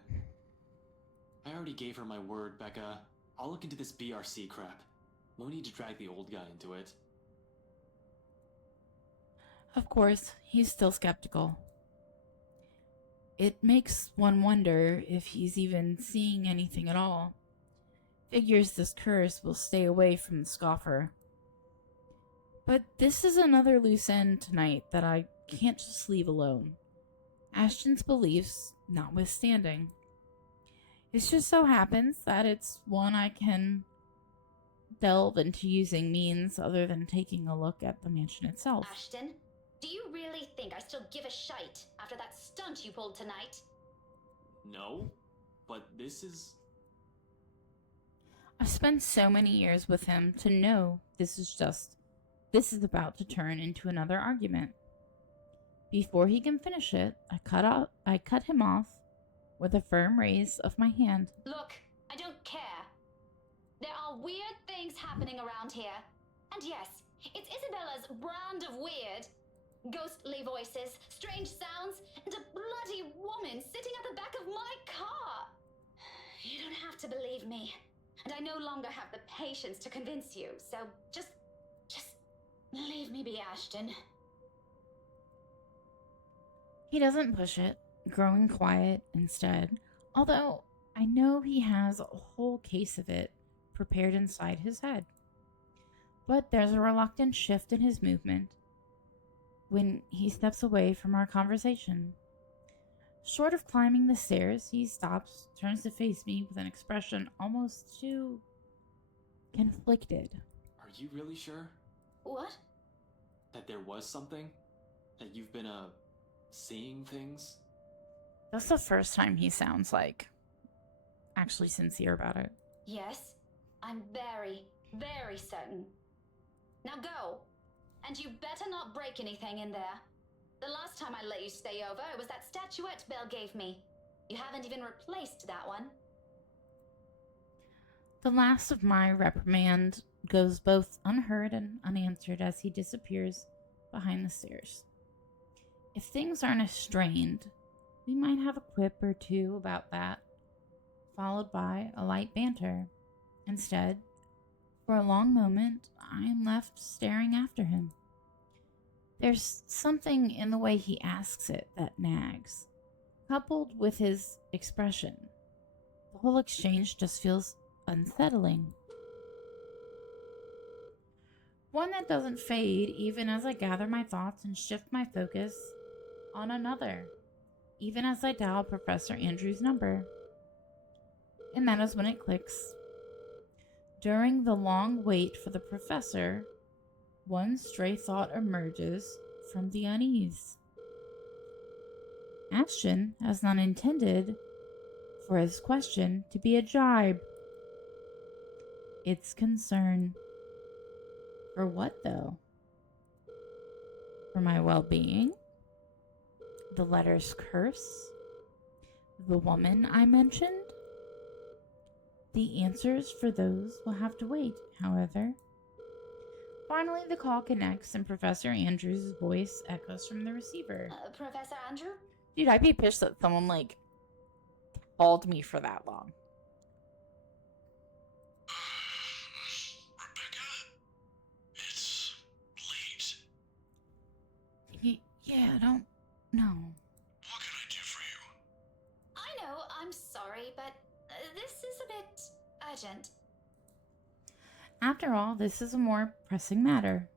I already gave her my word, Becca. I'll look into this BRC crap. No need to drag the old guy into it. Of course, he's still skeptical. It makes one wonder if he's even seeing anything at all. Figures this curse will stay away from the scoffer. But this is another loose end tonight that I can't just leave alone. Ashton's beliefs notwithstanding. It just so happens that it's one I can delve into using means other than taking a look at the mansion itself. Ashton, do you really think I still give a shite after that stunt you pulled tonight? No, but this is... I've spent so many years with him to know this is about to turn into another argument. Before he can finish it, I cut him off with a firm raise of my hand. Look, I don't care. There are weird things happening around here. And yes, it's Isabella's brand of weird. Ghostly voices, strange sounds, and a bloody woman sitting at the back of my car. You don't have to believe me. And I no longer have the patience to convince you, so just leave me be, Ashton. He doesn't push it, growing quiet instead, although I know he has a whole case of it prepared inside his head. But there's a reluctant shift in his movement when he steps away from our conversation. Short of climbing the stairs, he stops, turns to face me with an expression almost too conflicted. Are you really sure What? that there was something? That you've been, seeing things? That's the first time he sounds like actually sincere about it. Yes, I'm very, very certain. Now go. And you better not break anything in there. The last time I let you stay over, it was that statuette Belle gave me. You haven't even replaced that one. The last of my reprimand goes both unheard and unanswered as he disappears behind the stairs. If things aren't strained, we might have a quip or two about that, followed by a light banter. Instead, for a long moment, I am left staring after him. There's something in the way he asks it that nags, coupled with his expression. The whole exchange just feels unsettling. One that doesn't fade even as I gather my thoughts and shift my focus on another, even as I dial Professor Andrew's number. And that is when it clicks. During the long wait for the professor, one stray thought emerges from the unease. Ashton has not intended for his question to be a jibe. It's concern. For what, though? For my well-being? The letter's curse? The woman I mentioned? The answers for those will have to wait, however. Finally, the call connects and Professor Andrews' voice echoes from the receiver. Professor Andrew? Dude, I'd be pissed that someone, called me for that long. Rebecca? It's late. Yeah, I don't know. What can I do for you? I know, I'm sorry, but this is a bit urgent. After all, this is a more pressing matter.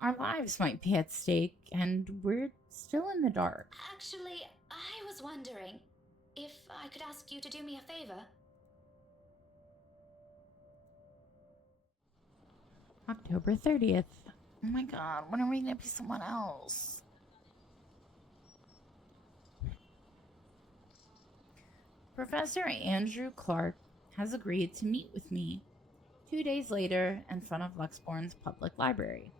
Our lives might be at stake, and we're still in the dark. Actually, I was wondering if I could ask you to do me a favor. October 30th. Oh my god, when are we gonna be someone else? Professor Andrew Clark has agreed to meet with me 2 days later in front of Luxbourne's public library.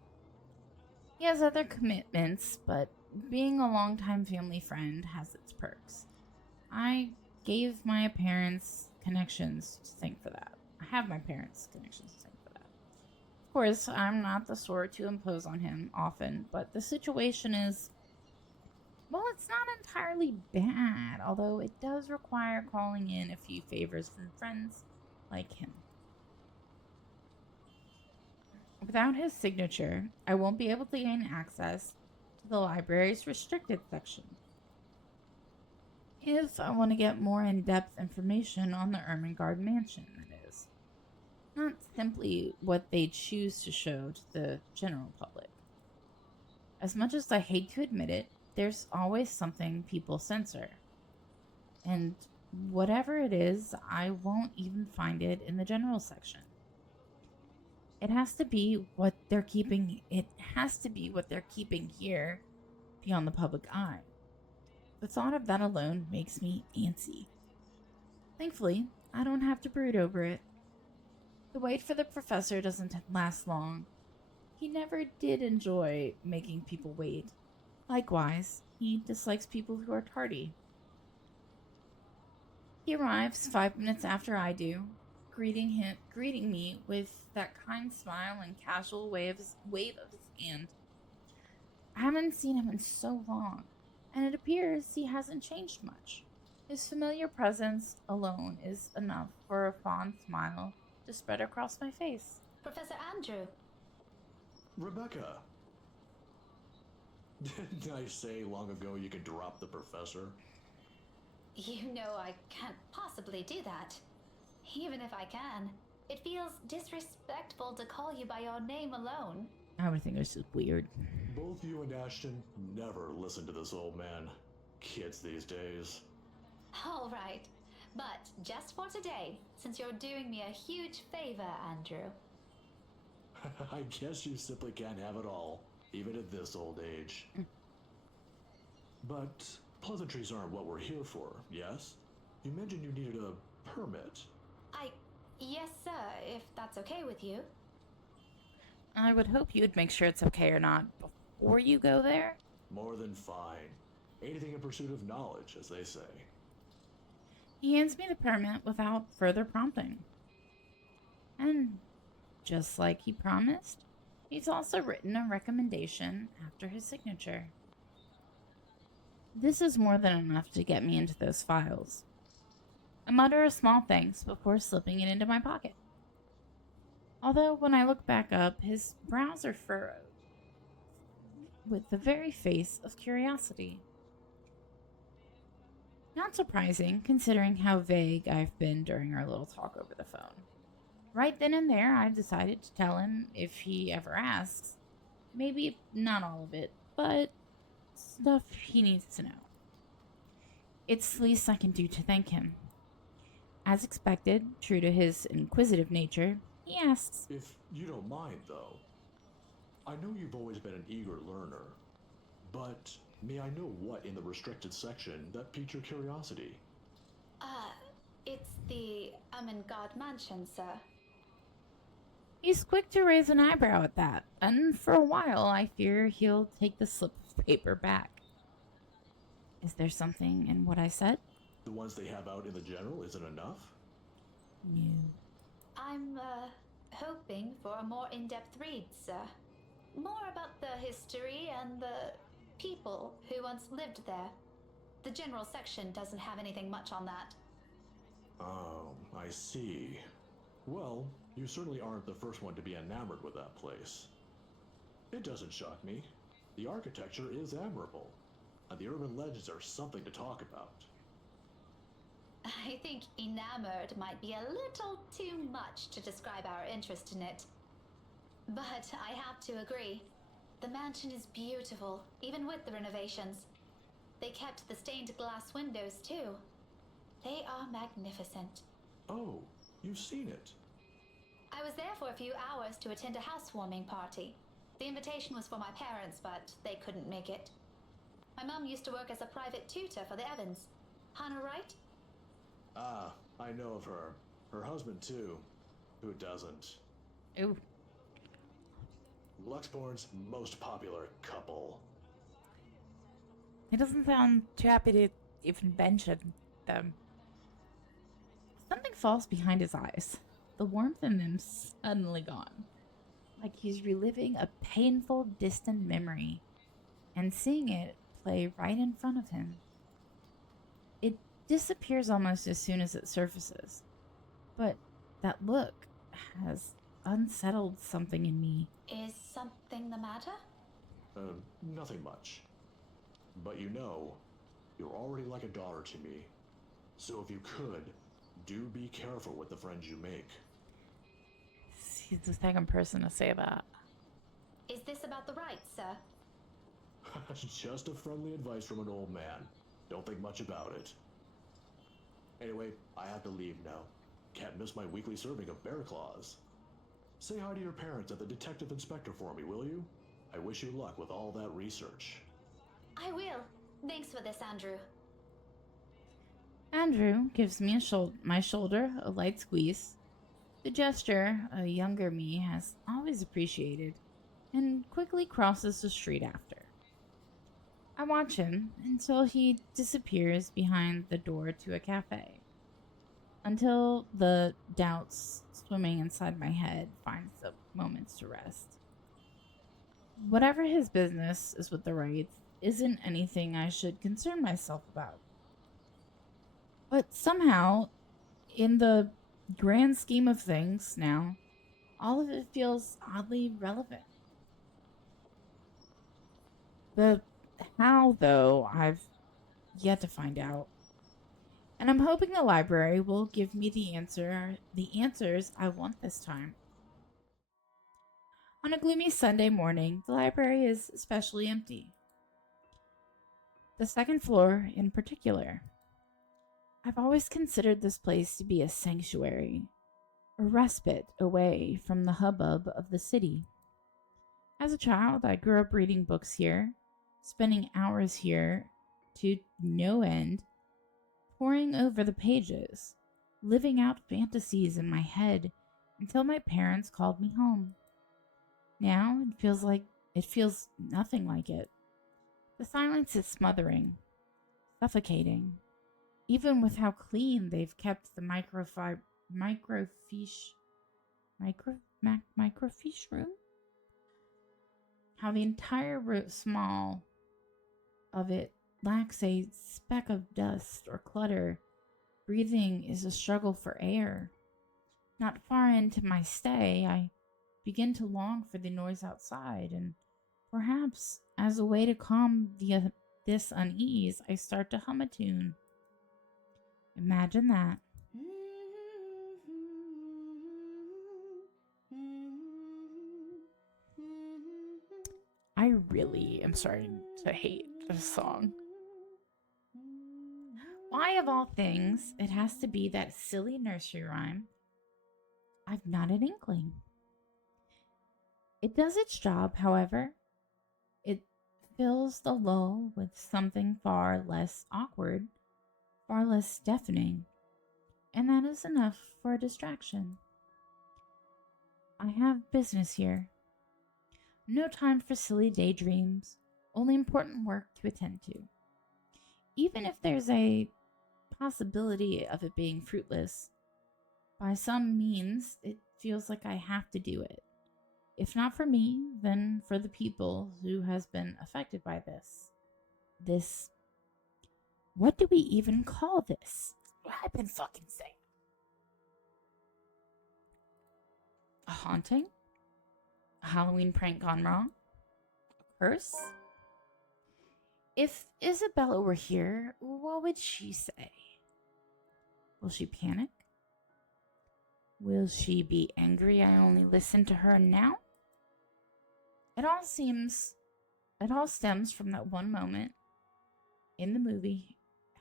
He has other commitments, but being a longtime family friend has its perks. I gave my parents connections to thank for that. I have my parents' connections to thank for that. Of course, I'm not the sort to impose on him often, but the situation is well, it's not entirely bad, although it does require calling in a few favors from friends like him. Without his signature, I won't be able to gain access to the library's restricted section. If I want to get more in-depth information on the Ermengarde mansion, that is. Not simply what they choose to show to the general public. As much as I hate to admit it, there's always something people censor. And whatever it is, I won't even find it in the general section. It has to be what they're keeping here beyond the public eye. The thought of that alone makes me antsy. Thankfully, I don't have to brood over it. The wait for the professor doesn't last long. He never did enjoy making people wait. Likewise, he dislikes people who are tardy. He arrives 5 minutes after I do, greeting me with that kind smile and casual wave of his hand. I haven't seen him in so long, and it appears he hasn't changed much. His familiar presence alone is enough for a fond smile to spread across my face. Professor Andrew. Rebecca! Didn't I say long ago you could drop the professor? You know I can't possibly do that. Even if I can, it feels disrespectful to call you by your name alone. I would think it's just weird. Both you and Ashton never listen to this old man. Kids these days. All right, but just for today, since you're doing me a huge favor, Andrew. I guess you simply can't have it all, even at this old age. But pleasantries aren't what we're here for, yes? You mentioned you needed a permit. Yes, sir, if that's okay with you. I would hope you'd make sure it's okay or not before you go there. More than fine. Anything in pursuit of knowledge, as they say. He hands me the permit without further prompting. And just like he promised, he's also written a recommendation after his signature. This is more than enough to get me into those files. I mutter a small thanks before slipping it into my pocket. Although when I look back up, his brows are furrowed with the very face of curiosity. Not surprising, considering how vague I've been during our little talk over the phone. Right then and there, I decided to tell him if he ever asks. Maybe not all of it, but stuff he needs to know. It's the least I can do to thank him. As expected, true to his inquisitive nature, he asks, If you don't mind, though, I know you've always been an eager learner, but may I know what in the restricted section that piqued your curiosity? It's the Ermengarde mansion, sir. He's quick to raise an eyebrow at that, and for a while I fear he'll take the slip of paper back. Is there something in what I said? The ones they have out in the general isn't enough? No. I'm, hoping for a more in-depth read, sir. More about the history and the people who once lived there. The general section doesn't have anything much on that. Oh, I see. Well, you certainly aren't the first one to be enamored with that place. It doesn't shock me. The architecture is admirable, and the urban legends are something to talk about. I think enamored might be a little too much to describe our interest in it. But I have to agree. The mansion is beautiful, even with the renovations. They kept the stained glass windows, too. They are magnificent. Oh, you've seen it. I was there for a few hours to attend a housewarming party. The invitation was for my parents, but they couldn't make it. My mum used to work as a private tutor for the Evans. Hannah Wright? Ah, I know of her. Her husband, too. Who doesn't? Ooh. Luxborn's most popular couple. He doesn't sound too happy to even mention them. Something falls behind his eyes. The warmth in them suddenly gone. Like he's reliving a painful, distant memory and seeing it play right in front of him. It disappears almost as soon as it surfaces, but that look has unsettled something in me. Is something the matter? Nothing much. But you know, you're already like a daughter to me. So if you could, do be careful with the friends you make. He's the second person to say that. Is this about the rights, sir? Just a friendly advice from an old man. Don't think much about it. Anyway, I have to leave now. Can't miss my weekly serving of bear claws. Say hi to your parents at the detective inspector for me, will you? I wish you luck with all that research. I will. Thanks for this, Andrew. Andrew gives me my shoulder a light squeeze. The gesture a younger me has always appreciated, and quickly crosses the street after. I watch him until he disappears behind the door to a cafe, until the doubts swimming inside my head finds the moments to rest. Whatever his business is with the rights isn't anything I should concern myself about. But somehow, in the grand scheme of things now, all of it feels oddly relevant. The how, though, I've yet to find out. And I'm hoping the library will give me the answers I want this time. On a gloomy Sunday morning, the library is especially empty. The second floor in particular. I've always considered this place to be a sanctuary, a respite away from the hubbub of the city. As a child, I grew up reading books here, spending hours here to no end, poring over the pages, living out fantasies in my head until my parents called me home. Now it feels nothing like it. The silence is smothering, suffocating, even with how clean they've kept the microfiche room. How the entire small of it lacks a speck of dust or clutter. Breathing is a struggle for air. Not far into my stay, I begin to long for the noise outside, and perhaps as a way to calm this unease, I start to hum a tune. Imagine that. I really am starting to hate this song. Why, of all things, it has to be that silly nursery rhyme? I've not an inkling. It does its job, however. It fills the lull with something far less awkward, far less deafening, and that is enough for a distraction. I have business here. No time for silly daydreams, only important work to attend to. Even if there's a possibility of it being fruitless, by some means it feels like I have to do it. If not for me, then for the people who has been affected by this. What do we even call this? I've been fucking saying. A haunting? A Halloween prank gone wrong? A curse? If Isabella were here, what would she say? Will she panic? Will she be angry I only listened to her now? It all stems from that one moment in the movie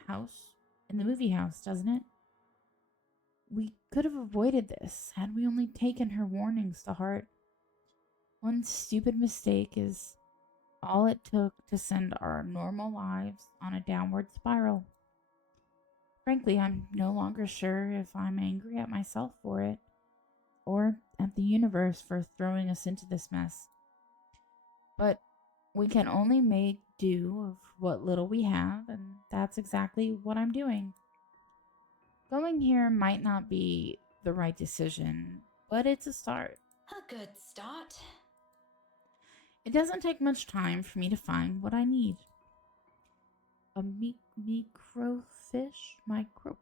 house, doesn't it? We could have avoided this had we only taken her warnings to heart. One stupid mistake is all it took to send our normal lives on a downward spiral. Frankly, I'm no longer sure if I'm angry at myself for it, or at the universe for throwing us into this mess. But we can only make do of what little we have, and that's exactly what I'm doing. Going here might not be the right decision, but it's a start. A good start. It doesn't take much time for me to find what I need. a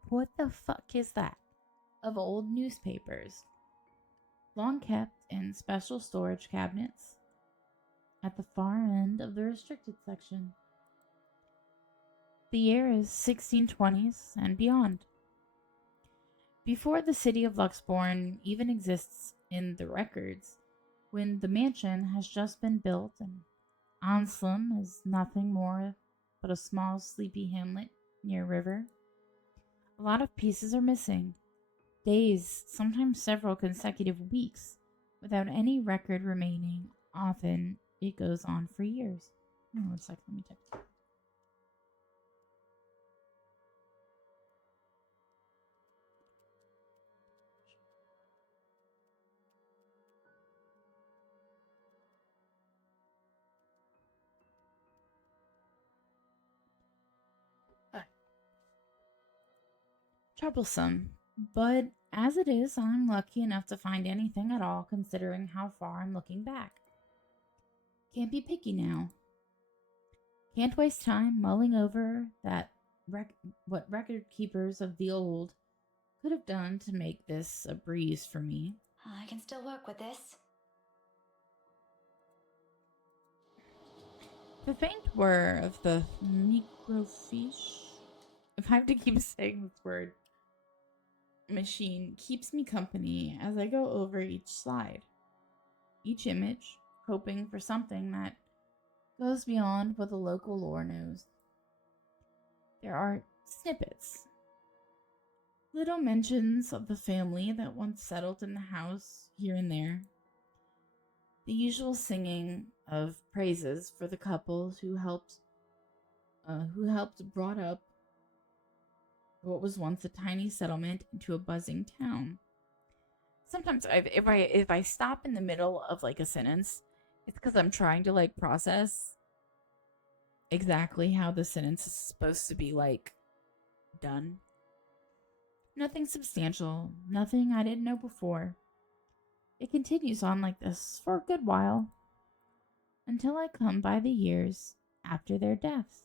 what the fuck is that? Of old newspapers, long kept in special storage cabinets at the far end of the restricted section. The year is 1620s and beyond. Before the city of Luxborn even exists in the records, when the mansion has just been built and Anselm is nothing more but a small sleepy hamlet near a river, a lot of pieces are missing. Days, sometimes several consecutive weeks, without any record remaining. Often it goes on for years. Oh, 1 second, let me check. Troublesome, but as it is, I'm lucky enough to find anything at all considering how far I'm looking back. Can't be picky now. Can't waste time mulling over what record keepers of the old could have done to make this a breeze for me. I can still work with this. The faint whir of the microfiche, if I have to keep saying this word, machine keeps me company as I go over each slide, each image, hoping for something that goes beyond what the local lore knows. There are snippets, little mentions of the family that once settled in the house here and there, the usual singing of praises for the couple who helped brought up what was once a tiny settlement into a buzzing town. Sometimes if I stop in the middle of like a sentence, it's because I'm trying to like process exactly how the sentence is supposed to be like done. Nothing substantial, nothing I didn't know before. It continues on like this for a good while, until I come by the years after their deaths.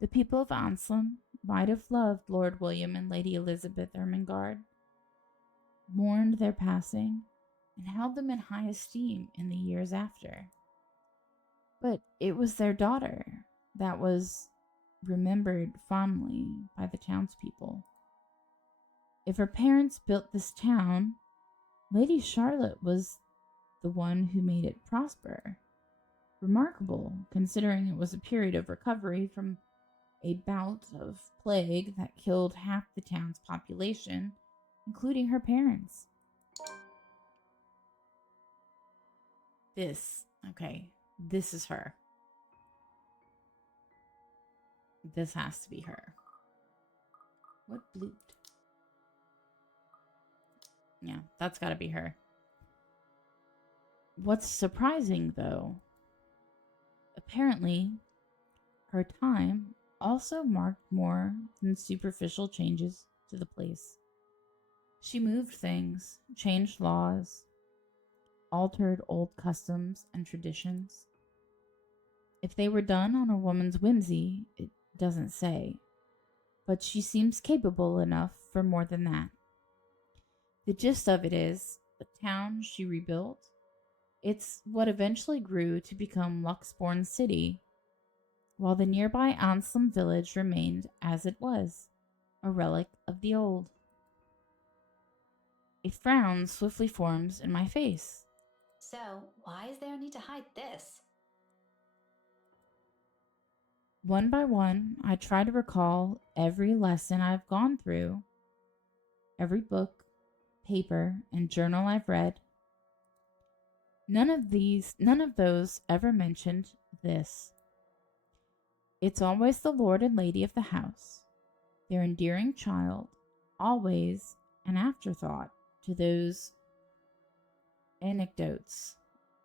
The people of Anselm might have loved Lord William and Lady Elizabeth Ermengarde, mourned their passing, and held them in high esteem in the years after. But it was their daughter that was remembered fondly by the townspeople. If her parents built this town, Lady Charlotte was the one who made it prosper. Remarkable, considering it was a period of recovery from a bout of plague that killed half the town's population, including her parents. This is her. This has to be her. What blooped? Yeah, that's gotta be her. What's surprising, though, apparently, her time also marked more than superficial changes to the place. She moved things, changed laws, altered old customs and traditions. If they were done on a woman's whimsy, it doesn't say, but she seems capable enough for more than that. The gist of it is, the town she rebuilt, it's what eventually grew to become Luxborn City, while the nearby Anselm village remained as it was, a relic of the old. A frown swiftly forms in my face. So, why is there a need to hide this? One by one, I try to recall every lesson I've gone through, every book, paper, and journal I've read. None of those ever mentioned this. It's always the lord and lady of the house, their endearing child, always an afterthought to those anecdotes,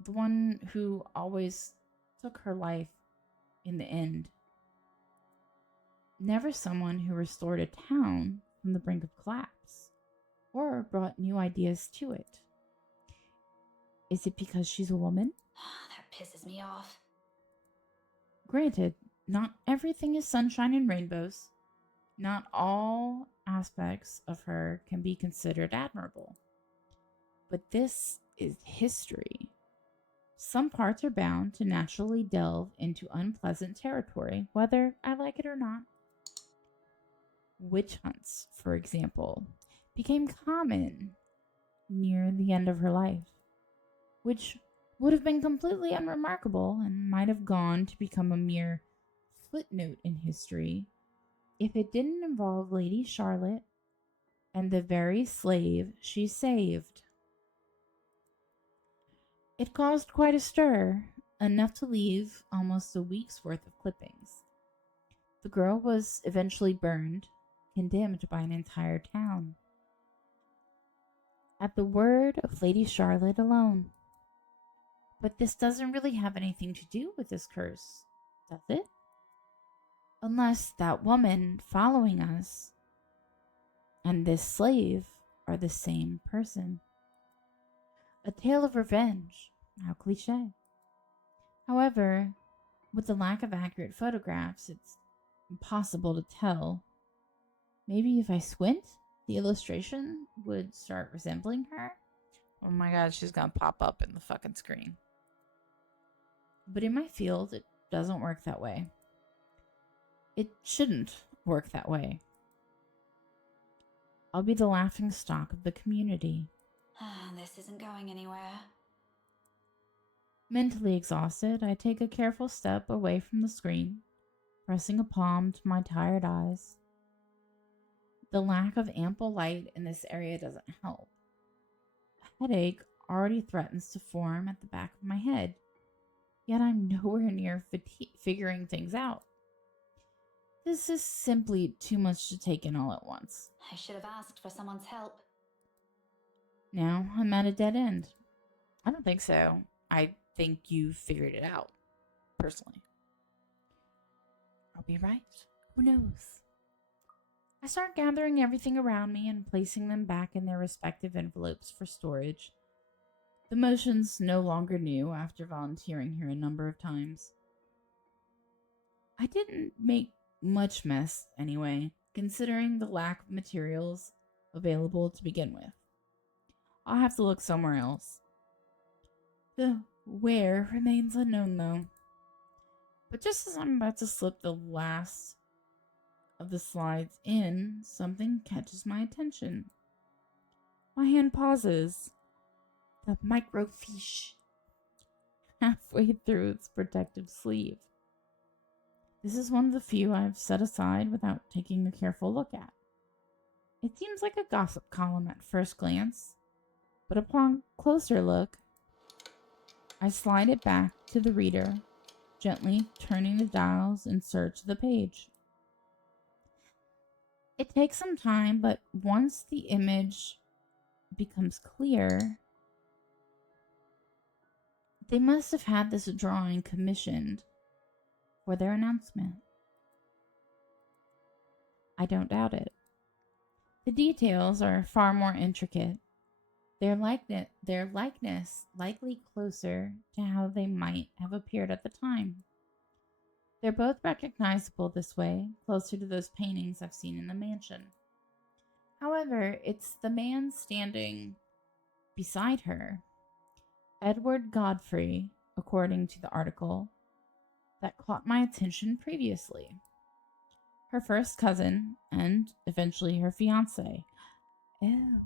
the one who always took her life in the end. Never someone who restored a town from the brink of collapse, or brought new ideas to it. Is it because she's a woman? That pisses me off. Granted, not everything is sunshine and rainbows. Not all aspects of her can be considered admirable. But this is history. Some parts are bound to naturally delve into unpleasant territory, whether I like it or not. Witch hunts, for example, became common near the end of her life, which would have been completely unremarkable and might have gone to become a mere footnote in history if it didn't involve Lady Charlotte and the very slave she saved. It caused quite a stir, enough to leave almost a week's worth of clippings. The girl was eventually burned, condemned by an entire town. At the word of Lady Charlotte alone. But this doesn't really have anything to do with this curse, does it? Unless that woman following us and this slave are the same person. A tale of revenge. How cliche. However, with the lack of accurate photographs, it's impossible to tell. Maybe if I squint, the illustration would start resembling her. Oh my god, she's gonna pop up in the fucking screen. But in my field, it doesn't work that way. It shouldn't work that way. I'll be the laughing stock of the community. This isn't going anywhere. Mentally exhausted, I take a careful step away from the screen, pressing a palm to my tired eyes. The lack of ample light in this area doesn't help. A headache already threatens to form at the back of my head, yet I'm nowhere near figuring things out. This is simply too much to take in all at once. I should have asked for someone's help. Now I'm at a dead end. I don't think so. I think you figured it out, personally. I'll be right. Who knows? I start gathering everything around me and placing them back in their respective envelopes for storage. The motion's no longer new after volunteering here a number of times. I didn't make much mess anyway, considering the lack of materials available to begin with. I'll have to look somewhere else. The where remains unknown though. But just as I'm about to slip the last of the slides in, something catches my attention. My hand pauses. The microfiche halfway through its protective sleeve. This is one of the few I've set aside without taking a careful look at. It seems like a gossip column at first glance, but upon closer look, I slide it back to the reader, gently turning the dials in search of the page. It takes some time, but once the image becomes clear, they must have had this drawing commissioned for their announcement. I don't doubt it. The details are far more intricate. Their likeness likely closer to how they might have appeared at the time. They're both recognizable this way, closer to those paintings I've seen in the mansion. However, it's the man standing beside her, Edward Godfrey, according to the article, that caught my attention previously. Her first cousin, and eventually her fiancé. Ew.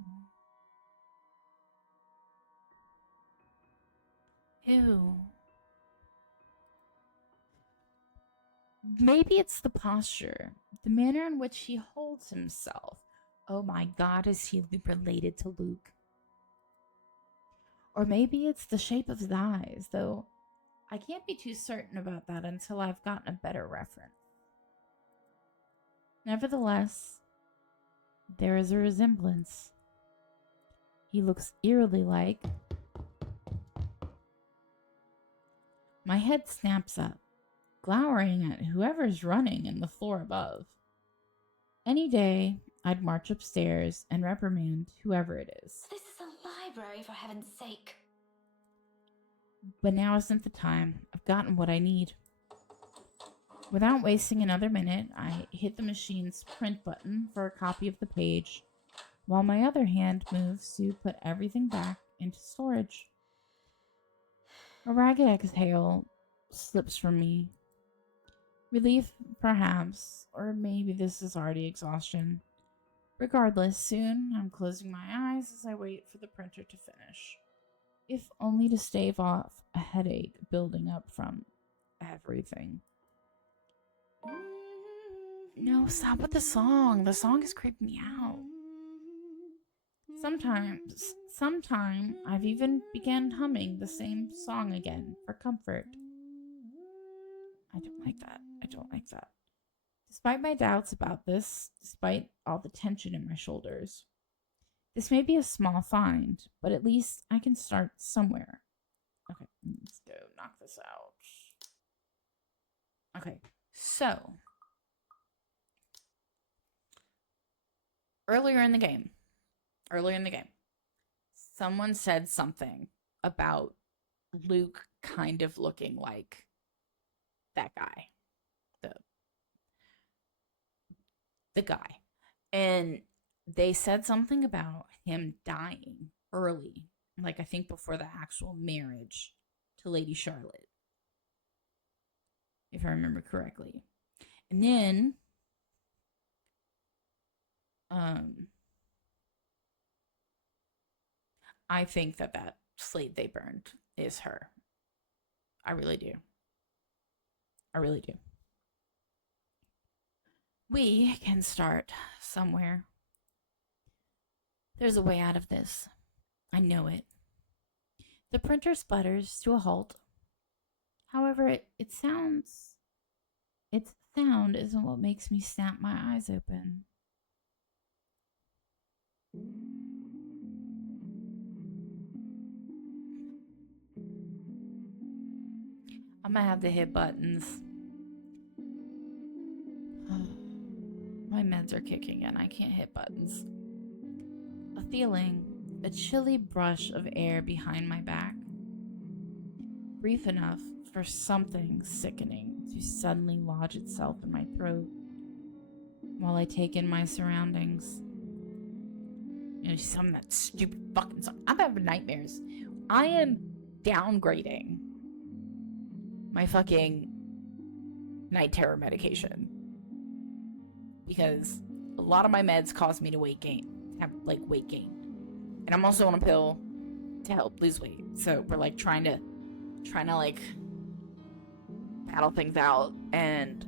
Ew. Maybe it's the posture, the manner in which he holds himself. Oh my god, is he related to Luke? Or maybe it's the shape of his eyes, though I can't be too certain about that until I've gotten a better reference. Nevertheless, there is a resemblance. He looks eerily like... My head snaps up, glowering at whoever's running in the floor above. Any day, I'd march upstairs and reprimand whoever it is. This is a library, for heaven's sake. But now isn't the time. I've gotten what I need. Without wasting another minute, I hit the machine's print button for a copy of the page, while my other hand moves to put everything back into storage. A ragged exhale slips from me. Relief, perhaps, or maybe this is already exhaustion. Regardless, soon I'm closing my eyes as I wait for the printer to finish, if only to stave off a headache building up from everything. No, stop with the song. The song is creeping me out. Sometime I've even began humming the same song again for comfort. I don't like that. Despite my doubts about this, despite all the tension in my shoulders, this may be a small find, but at least I can start somewhere. Okay, let's go knock this out. Okay, so earlier in the game, someone said something about Luke kind of looking like that guy. The guy. And they said something about him dying early, like I think before the actual marriage to Lady Charlotte, if I remember correctly. And then I think that slate they burned is her. I really do. We can start somewhere. There's a way out of this. I know it. The printer sputters to a halt. However, its sound isn't what makes me snap my eyes open. I'm gonna have to hit buttons. My meds are kicking in. I can't hit buttons. A chilly brush of air behind my back. Brief enough for something sickening to suddenly lodge itself in my throat while I take in my surroundings. You know, some of that stupid fucking song. I'm having nightmares. I am downgrading my fucking night terror medication, because a lot of my meds cause me to weight gain. And I'm also on a pill to help lose weight. So we're like trying to like battle things out, and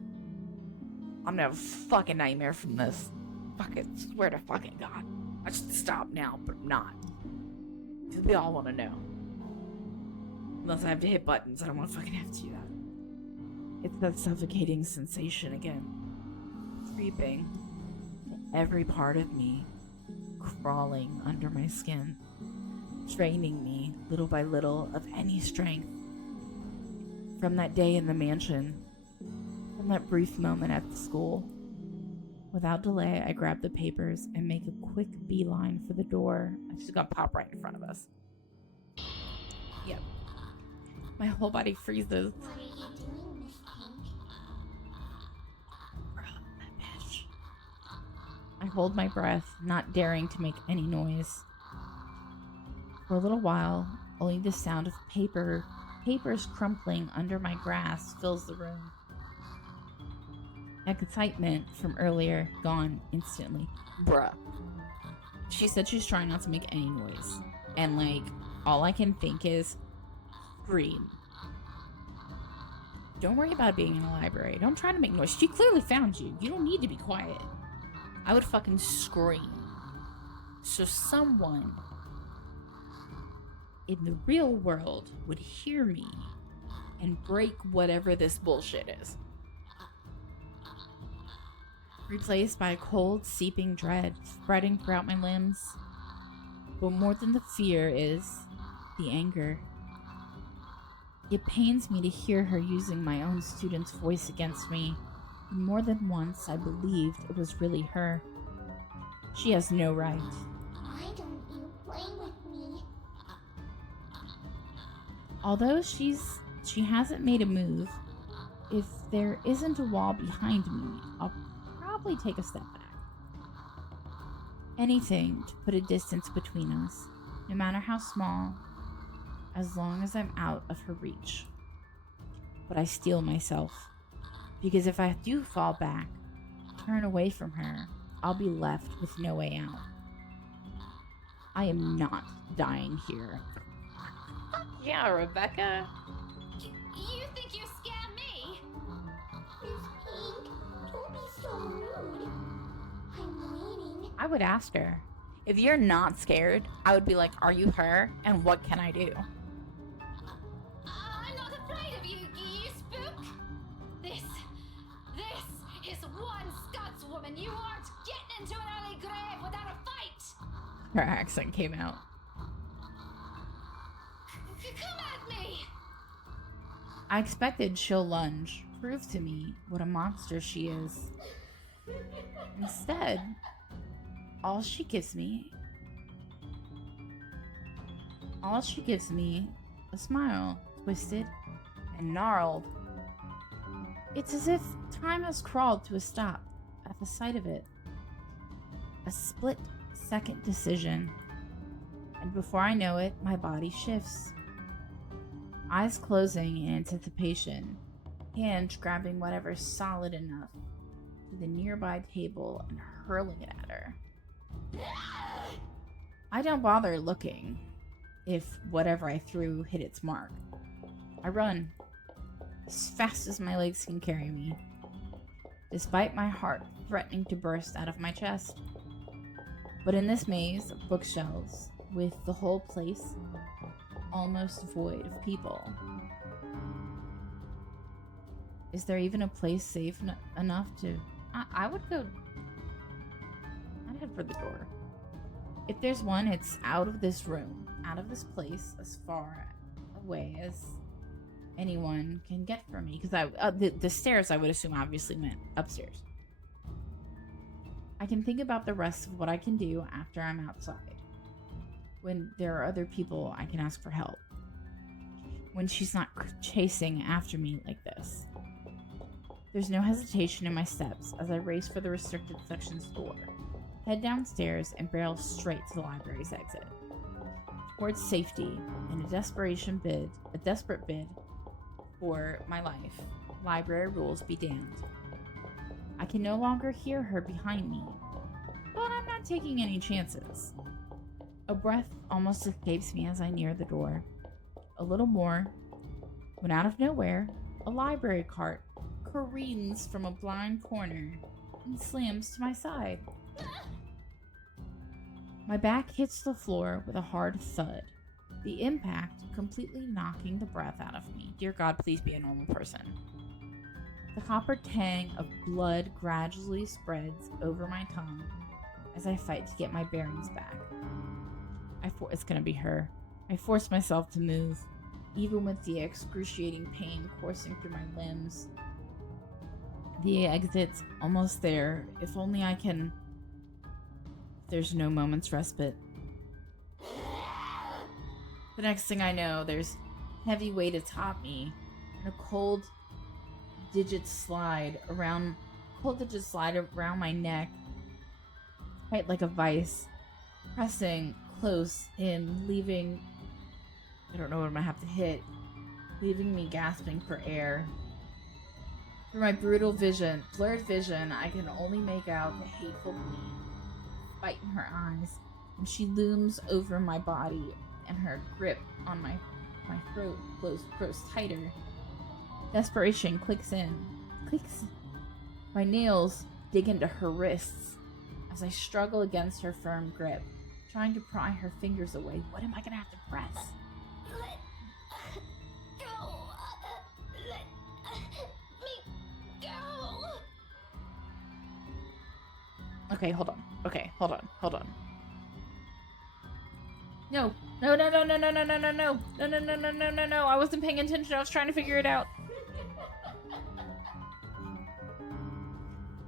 I'm gonna have a fucking nightmare from this. Fucking swear to fucking God. I should stop now, but I'm not. Because we all want to know. Unless I have to hit buttons, I don't want to fucking have to do that. It's that suffocating sensation again. Creeping. Every part of me. Crawling under my skin. Draining me, little by little, of any strength. From that day in the mansion. From that brief moment at the school. Without delay, I grab the papers and make a quick beeline for the door. She's gonna pop right in front of us. Yep. My whole body freezes. What are you doing, Miss Pink? Bitch. I hold my breath, not daring to make any noise. For a little while, only the sound of papers crumpling under my grasp fills the room. Excitement from earlier gone instantly. Bruh. She said she's trying not to make any noise. And like, all I can think is scream. Don't worry about being in a library. Don't try to make noise. She clearly found you. You don't need to be quiet. I would fucking scream. So someone in the real world would hear me and break whatever this bullshit is. Replaced by a cold, seeping dread spreading throughout my limbs. But more than the fear is the anger. It pains me to hear her using my own student's voice against me. And more than once, I believed it was really her. She has no right. Why don't you play with me? Although she hasn't made a move, if there isn't a wall behind me, I'll probably take a step back. Anything to put a distance between us, no matter how small, as long as I'm out of her reach. But I steel myself, because if I do fall back, turn away from her, I'll be left with no way out. I am not dying here. Yeah, Rebecca. You think you scare me? Miss Pink, don't be so rude. I'm waiting. I would ask her. If you're not scared, I would be like, are you her? And what can I do? I'm not afraid of you, you spook. This is one Scotswoman. You aren't getting into an early grave without a fight. Her accent came out. Come at me. I expected she'll lunge, prove to me what a monster she is. Instead, all she gives me a smile, twisted and gnarled. It's as if time has crawled to a stop at the sight of it. A split-second decision, and before I know it, my body shifts. Eyes closing in anticipation, hand grabbing whatever's solid enough to the nearby table and hurling it at her. I don't bother looking if whatever I threw hit its mark. I run as fast as my legs can carry me, despite my heart threatening to burst out of my chest. But in this maze of bookshelves, with the whole place almost void of people, is there even a place safe enough to... I would go... I'd head for the door. If there's one, it's out of this room, out of this place, as far away as anyone can get from me. Because the stairs, I would assume, obviously meant upstairs. I can think about the rest of what I can do after I'm outside. When there are other people, I can ask for help. When she's not chasing after me like this. There's no hesitation in my steps as I race for the restricted section's door, head downstairs, and barrel straight to the library's exit. Towards safety, in a desperate bid for my life. Library rules be damned. I can no longer hear her behind me, but I'm not taking any chances. A breath almost escapes me as I near the door. A little more, when out of nowhere, a library cart careens from a blind corner and slams to my side. My back hits the floor with a hard thud, the impact completely knocking the breath out of me. Dear God, please be a normal person. The copper tang of blood gradually spreads over my tongue as I fight to get my bearings back. It's gonna be her. I force myself to move, even with the excruciating pain coursing through my limbs. The exit's almost there. If only I can... There's no moment's respite. The next thing I know, there's heavy weight atop me, and a cold digit slide around my neck, tight like a vice, pressing close in, leaving... I don't know what I'm gonna have to hit, leaving me gasping for air. Through my blurred vision, I can only make out the hateful gleam fight in her eyes, and she looms over my body, and her grip on my throat grows tighter. Desperation clicks. My nails dig into her wrists as I struggle against her firm grip, trying to pry her fingers away. What am I gonna have to press? Let go. Let me go. Okay, hold on. No. I wasn't paying attention. I was trying to figure it out.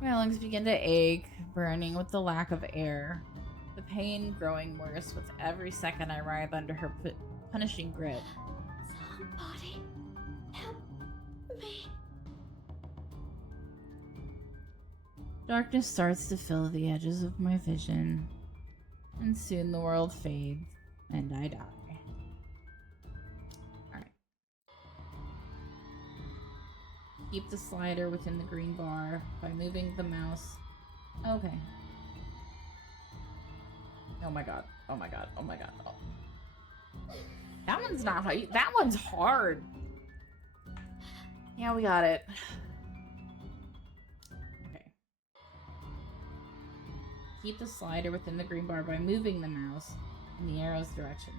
My lungs begin to ache, burning with the lack of air. The pain growing worse with every second I writhe under her punishing grip. Somebody help me. Darkness starts to fill the edges of my vision, and soon the world fades, and I die. Alright. Keep the slider within the green bar by moving the mouse. Okay. Oh my god. Oh my god. Oh my god. Oh. That one's not hard. That one's hard. Yeah, we got it. Okay. Keep the slider within the green bar by moving the mouse in the arrow's direction.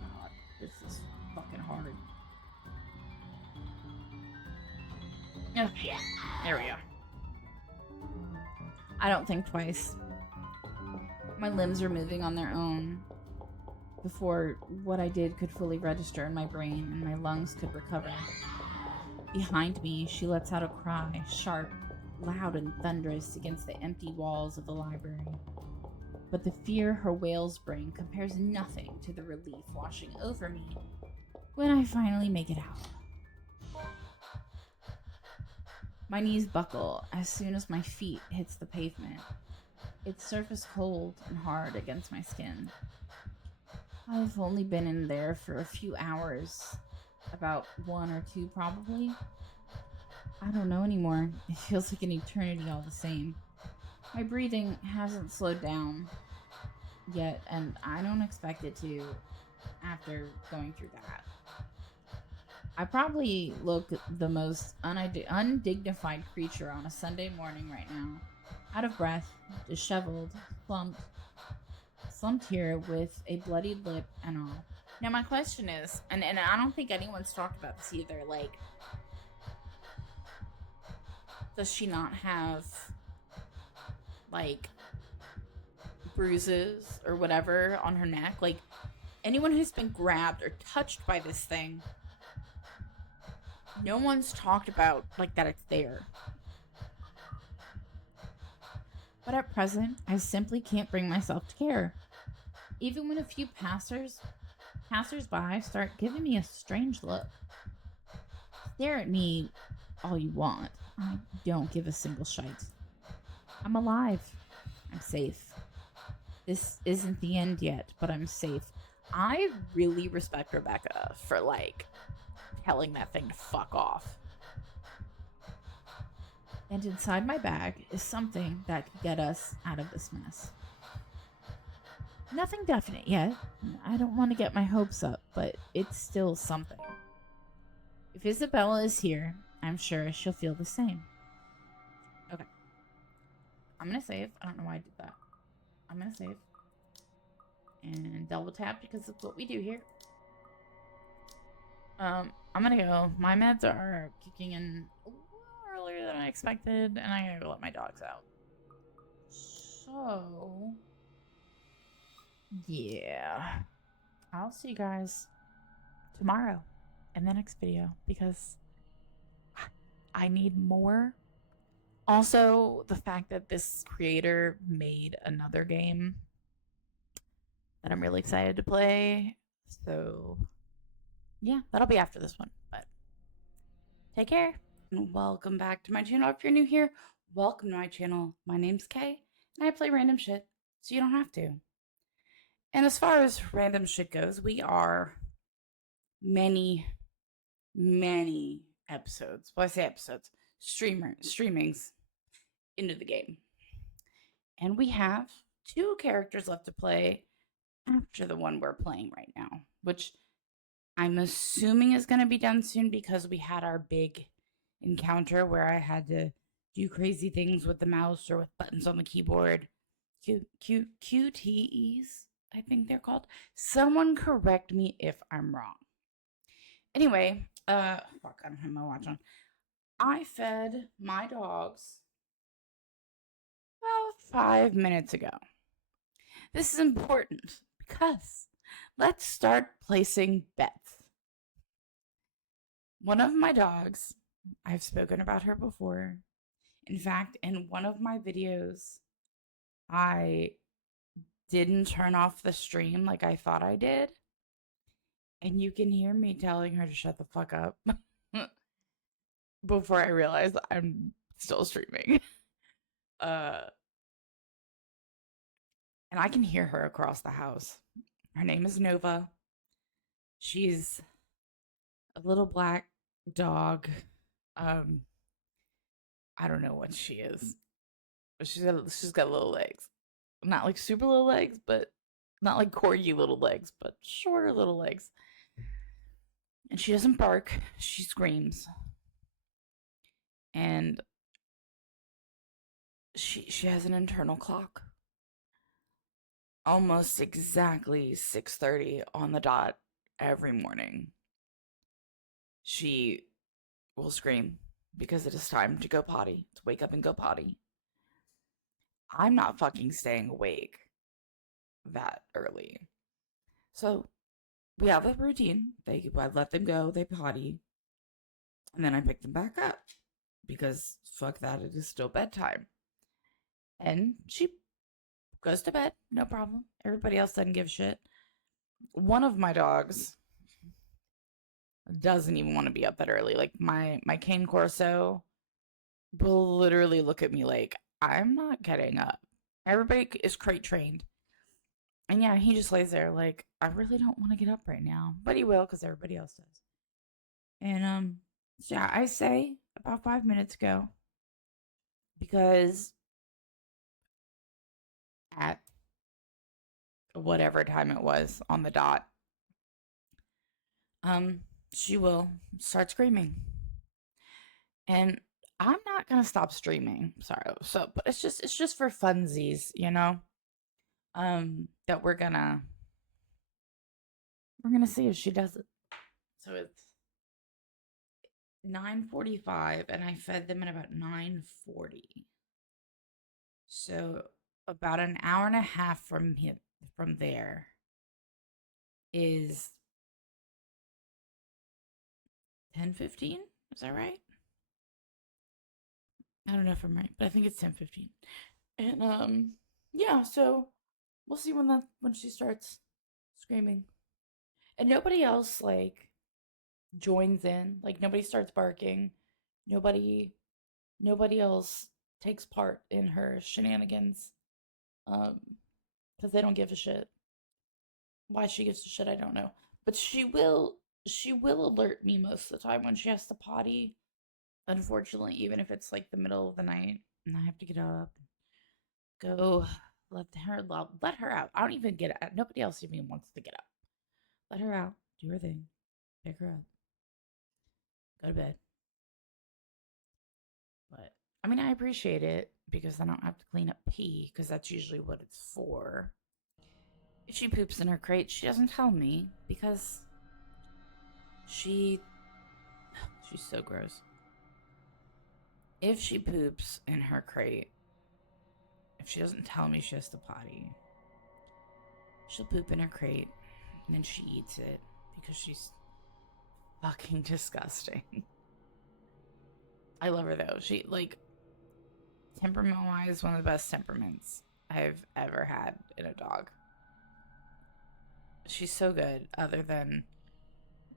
God, this is fucking hard. Okay, there we go. I don't think twice. My limbs are moving on their own before what I did could fully register in my brain and my lungs could recover. Behind me, she lets out a cry, sharp, loud, and thunderous against the empty walls of the library. But the fear her wails bring compares nothing to the relief washing over me when I finally make it out. My knees buckle as soon as my feet hits the pavement, its surface cold and hard against my skin. I've only been in there for a few hours, about 1 or 2 probably. I don't know anymore. It feels like an eternity all the same. My breathing hasn't slowed down yet, and I don't expect it to after going through that. I probably look the most undignified creature on a Sunday morning right now. Out of breath, disheveled, slumped here with a bloodied lip and all. Now my question is, and I don't think anyone's talked about this either, like, does she not have, like, bruises or whatever on her neck? Like, anyone who's been grabbed or touched by this thing, no one's talked about, like, that it's there. But at present, I simply can't bring myself to care. Even when a few passers-by start giving me a strange look. Stare at me all you want. I don't give a single shite. I'm alive. I'm safe. This isn't the end yet, but I'm safe. I really respect Rebecca for, like, telling that thing to fuck off. And inside my bag is something that could get us out of this mess. Nothing definite yet. I don't want to get my hopes up, but it's still something. If Isabella is here, I'm sure she'll feel the same. Okay. I'm going to save. I don't know why I did that. I'm going to save. And double tap because that's what we do here. I'm going to go. My meds are kicking in a little earlier than I expected, and I gotta go let my dogs out. So, yeah. I'll see you guys tomorrow in the next video because I need more. Also, the fact that this creator made another game that I'm really excited to play. So, yeah, that'll be after this one. But take care. And welcome back to my channel. If you're new here, welcome to my channel. My name's Kay, and I play random shit, so you don't have to. And as far as random shit goes, we are many episodes. Well, I say episodes. Streamings into the game. And we have 2 characters left to play after the one we're playing right now, which I'm assuming is going to be done soon because we had our big encounter where I had to do crazy things with the mouse or with buttons on the keyboard. QTEs, I think they're called. Someone correct me if I'm wrong. Anyway, fuck, I don't have my watch on. I fed my dogs about 5 minutes ago. This is important because let's start placing bets. One of my dogs, I've spoken about her before. In fact, in one of my videos, I didn't turn off the stream like I thought I did. And you can hear me telling her to shut the fuck up before I realize I'm still streaming. And I can hear her across the house. Her name is Nova. She's a little black dog. I don't know what she is. But she's got little legs. Not like super little legs, but not like corgi little legs, but shorter little legs. And she doesn't bark, she screams. And she has an internal clock. Almost exactly 6:30 on the dot every morning. She will scream because it is time to go potty, to wake up and go potty. I'm not fucking staying awake that early. So we have a routine. I let them go, they potty, and then I pick them back up because fuck that, it is still bedtime. And she goes to bed, no problem. Everybody else doesn't give a shit. One of my dogs doesn't even want to be up that early. Like my cane corso will literally look at me like, I'm not getting up. Everybody is crate trained. And yeah, he just lays there like, I really don't want to get up right now. But he will because everybody else does. And so yeah, I say about 5 minutes ago. Because at whatever time it was on the dot, she will start screaming. And I'm not gonna stop streaming. Sorry. So but it's just for funsies, you know? That we're gonna see if she does it. So it's 9:45 and I fed them at about 9:40. So about an hour and a half from there is 10:15. Is that right? I don't know if I'm right, but I think it's 10:15. And yeah, so we'll see when she starts screaming. And nobody else like joins in. Like nobody starts barking. Nobody else takes part in her shenanigans. Because they don't give a shit. Why she gives a shit, I don't know. But she will alert me most of the time when she has to potty. Unfortunately, even if it's like the middle of the night and I have to get up, go let her out. I don't even get out. Nobody else even wants to get up. Let her out, do her thing, pick her up, go to bed. But I mean, I appreciate it because I don't have to clean up pee because that's usually what it's for. If she poops in her crate, she doesn't tell me because she's so gross. If she poops in her crate, if she doesn't tell me she has to potty, she'll poop in her crate and then she eats it because she's fucking disgusting. I love her though. She, like, temperament-wise, one of the best temperaments I've ever had in a dog. She's so good, other than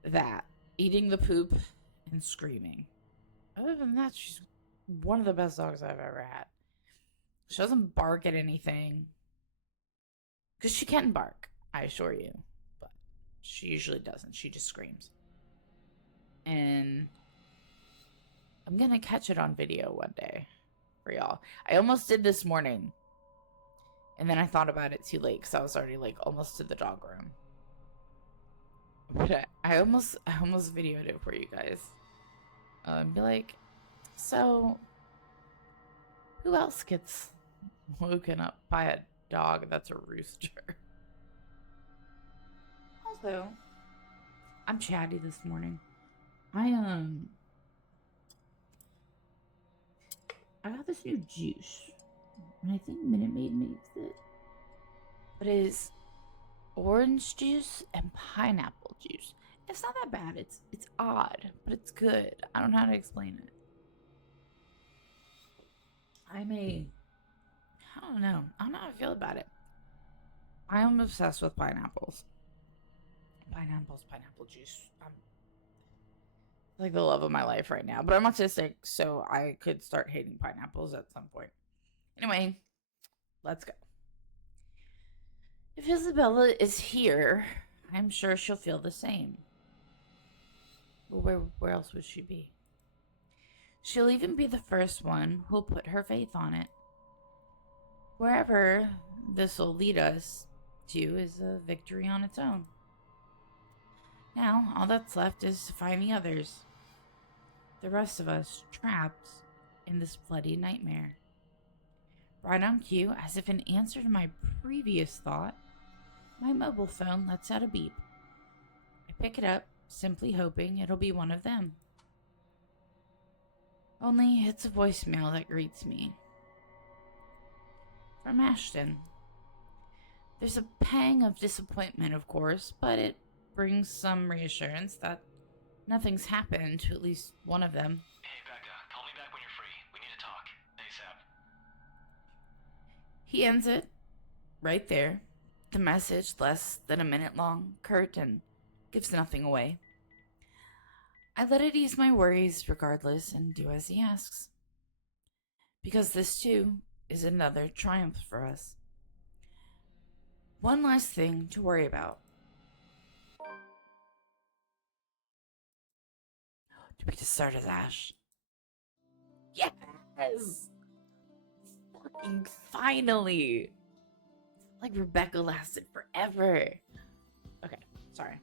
that. Eating the poop and screaming. Other than that, she's one of the best dogs I've ever had. She doesn't bark at anything. Because she can bark, I assure you. But she usually doesn't. She just screams. And I'm going to catch it on video one day for y'all. I almost did this morning. And then I thought about it too late because I was already like almost to the dog room. But I almost videoed it for you guys. Be like, so who else gets woken up by a dog that's a rooster? Also, I'm chatty this morning. I got this new juice, and I think Minute Maid makes it. But it is orange juice and pineapple juice. It's not that bad. It's odd, but it's good. I don't know how to explain it. I don't know how I feel about it. I am obsessed with pineapples. Pineapple juice. I'm like the love of my life right now. But I'm autistic, so I could start hating pineapples at some point. Anyway, let's go. If Isabella is here, I'm sure she'll feel the same. But where else would she be? She'll even be the first one who'll put her faith on it. Wherever this will lead us to is a victory on its own. Now, all that's left is to find the others. The rest of us trapped in this bloody nightmare. Right on cue, as if in answer to my previous thought, my mobile phone lets out a beep. I pick it up, simply hoping it'll be one of them. Only it's a voicemail that greets me. From Ashton. There's a pang of disappointment, of course, but it brings some reassurance that nothing's happened to at least one of them. Hey, Becca, call me back when you're free. We need to talk. ASAP. He ends it right there. The message, less than a minute long, curt, and gives nothing away. I let it ease my worries regardless and do as he asks. Because this, too, is another triumph for us. One last thing to worry about. Do we just start as Ash? Yes! Fucking finally! Like Rebecca lasted forever. Okay, sorry.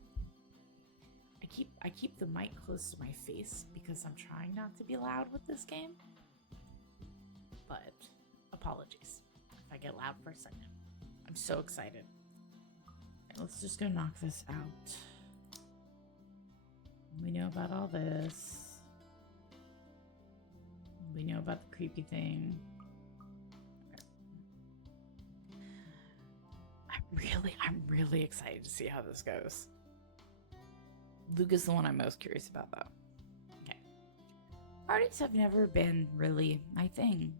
I keep the mic close to my face because I'm trying not to be loud with this game. But apologies if I get loud for a second. I'm so excited. Okay, let's just go knock this out. We know about all this. We know about the creepy thing. Okay. I'm really excited to see how this goes. Luke is the one I'm most curious about, though. Okay. Parties have never been really my thing.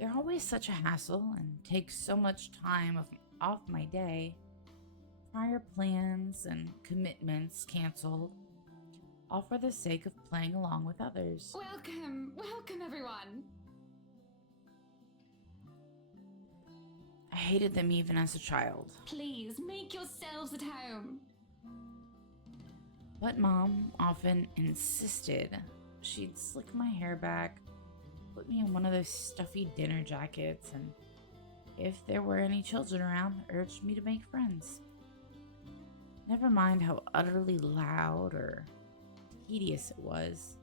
They're always such a hassle and take so much time off my day. Prior plans and commitments canceled, all for the sake of playing along with others. Welcome everyone. I hated them even as a child. Please make yourselves at home. But Mom often insisted she'd slick my hair back, put me in one of those stuffy dinner jackets, and if there were any children around, urged me to make friends. Never mind how utterly loud or tedious it was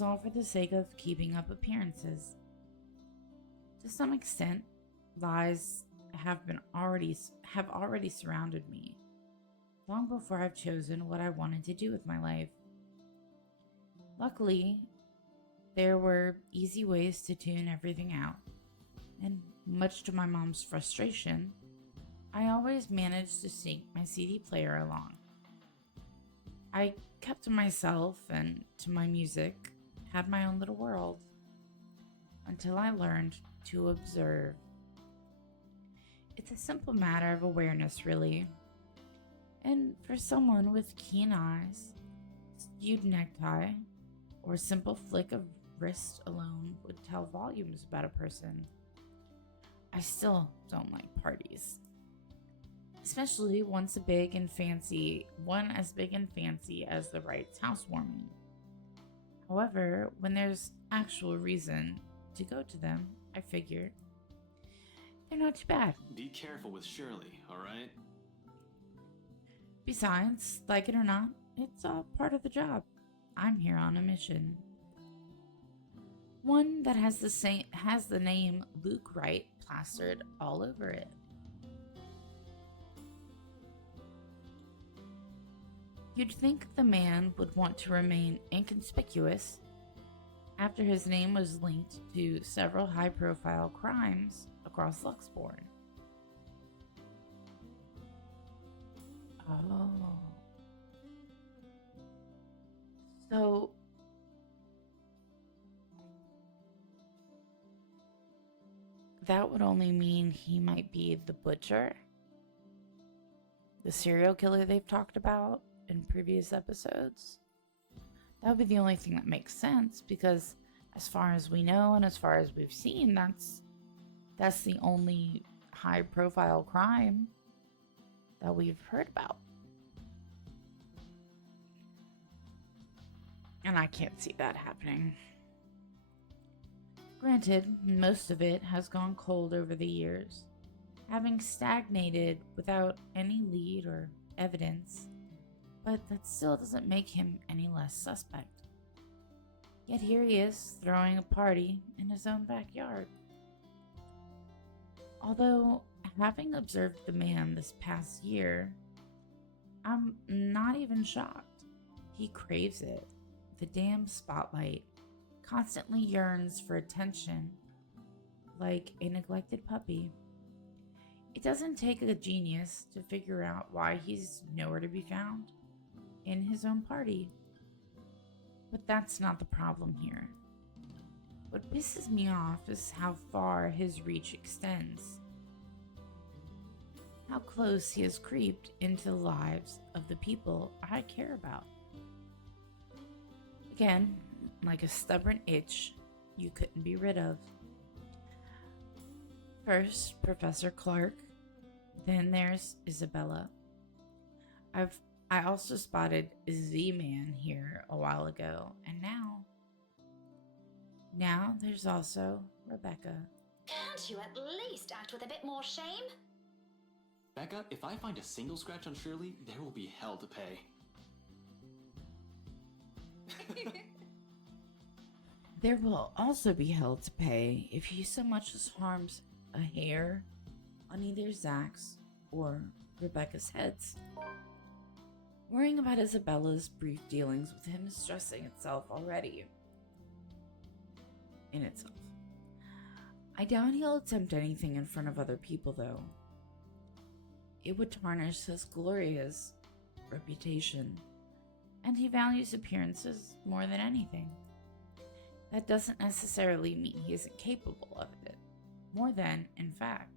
all for the sake of keeping up appearances. To some extent, lies have already surrounded me, long before I've chosen what I wanted to do with my life. Luckily, there were easy ways to tune everything out, and much to my mom's frustration, I always managed to sync my CD player along. I kept to myself and to my music, had my own little world, until I learned to observe. It's a simple matter of awareness, really. And for someone with keen eyes, skewed necktie, or a simple flick of wrist alone would tell volumes about a person. I still don't like parties. Especially one as big and fancy as the Wright's housewarming. However, when there's actual reason to go to them, I figure they're not too bad. Be careful with Shirley, alright? Besides, like it or not, it's all part of the job. I'm here on a mission. One that has the name Luke Wright plastered all over it. You'd think the man would want to remain inconspicuous after his name was linked to several high-profile crimes across Luxbourne. Oh. So that would only mean he might be the butcher, the serial killer they've talked about in previous episodes. That would be the only thing that makes sense, because as far as we know and as far as we've seen, that's the only high profile crime that we've heard about. And I can't see that happening. Granted, most of it has gone cold over the years, having stagnated without any lead or evidence, but that still doesn't make him any less suspect. Yet here he is, throwing a party in his own backyard. Although, having observed the man this past year, I'm not even shocked. He craves it. The damn spotlight. Constantly yearns for attention, like a neglected puppy. It doesn't take a genius to figure out why he's nowhere to be found in his own party. But that's not the problem here. What pisses me off is how far his reach extends. How close he has creeped into the lives of the people I care about. Again, like a stubborn itch you couldn't be rid of. First, Professor Clark, then there's Isabella. I also spotted Z-Man here a while ago, and now there's also Rebecca. Can't you at least act with a bit more shame? Becca, if I find a single scratch on Shirley, there will be hell to pay. There will also be hell to pay if he so much as harms a hair on either Zach's or Rebecca's heads. Worrying about Isabella's brief dealings with him is stressing itself already. In itself. I doubt he'll attempt anything in front of other people, though. It would tarnish his glorious reputation, and he values appearances more than anything. That doesn't necessarily mean he isn't capable of it. More than, in fact.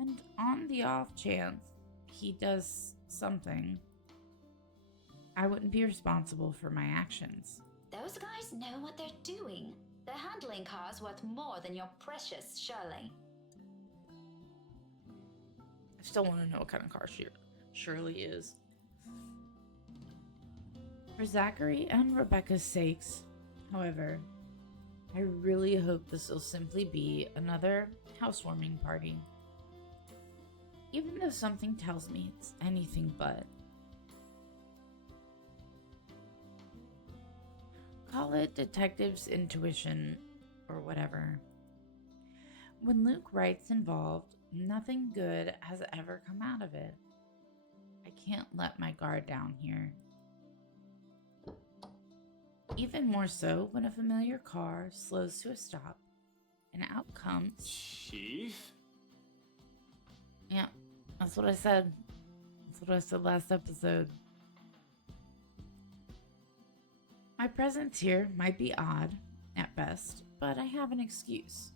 And on the off chance he does something, I wouldn't be responsible for my actions. Those guys know what they're doing. They're handling cars worth more than your precious Shirley. I still want to know what kind of car Shirley is. For Zachary and Rebecca's sakes, however, I really hope this will simply be another housewarming party. Even though something tells me it's anything but. Call it detective's intuition or whatever. When Luke Wright's involved, nothing good has ever come out of it. I can't let my guard down here. Even more so when a familiar car slows to a stop and out comes... Chief? Yeah, that's what I said. That's what I said last episode. My presence here might be odd, at best, but I have an excuse.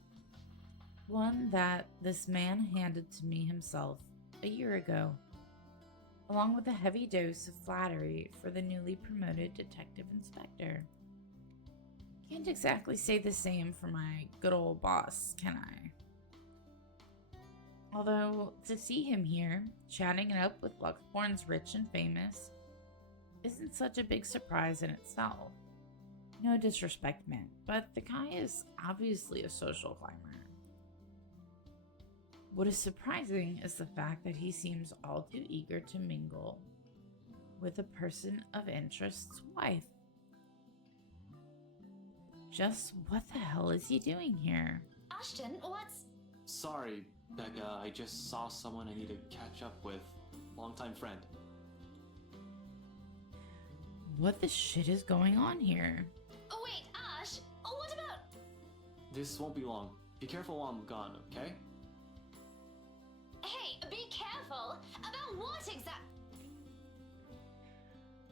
One that this man handed to me himself a year ago, along with a heavy dose of flattery for the newly promoted detective inspector. Can't exactly say the same for my good old boss, can I? Although, to see him here, chatting it up with Luxborn's rich and famous, isn't such a big surprise in itself. No disrespect meant, but the guy is obviously a social climber. What is surprising is the fact that he seems all too eager to mingle with a person of interest's wife. Just what the hell is he doing here? Ashton, what's... Sorry, Becca, I just saw someone I need to catch up with. Longtime friend. What the shit is going on here? Oh wait, Ash, what about... This won't be long. Be careful while I'm gone, okay? Hey, be careful! About what exactly?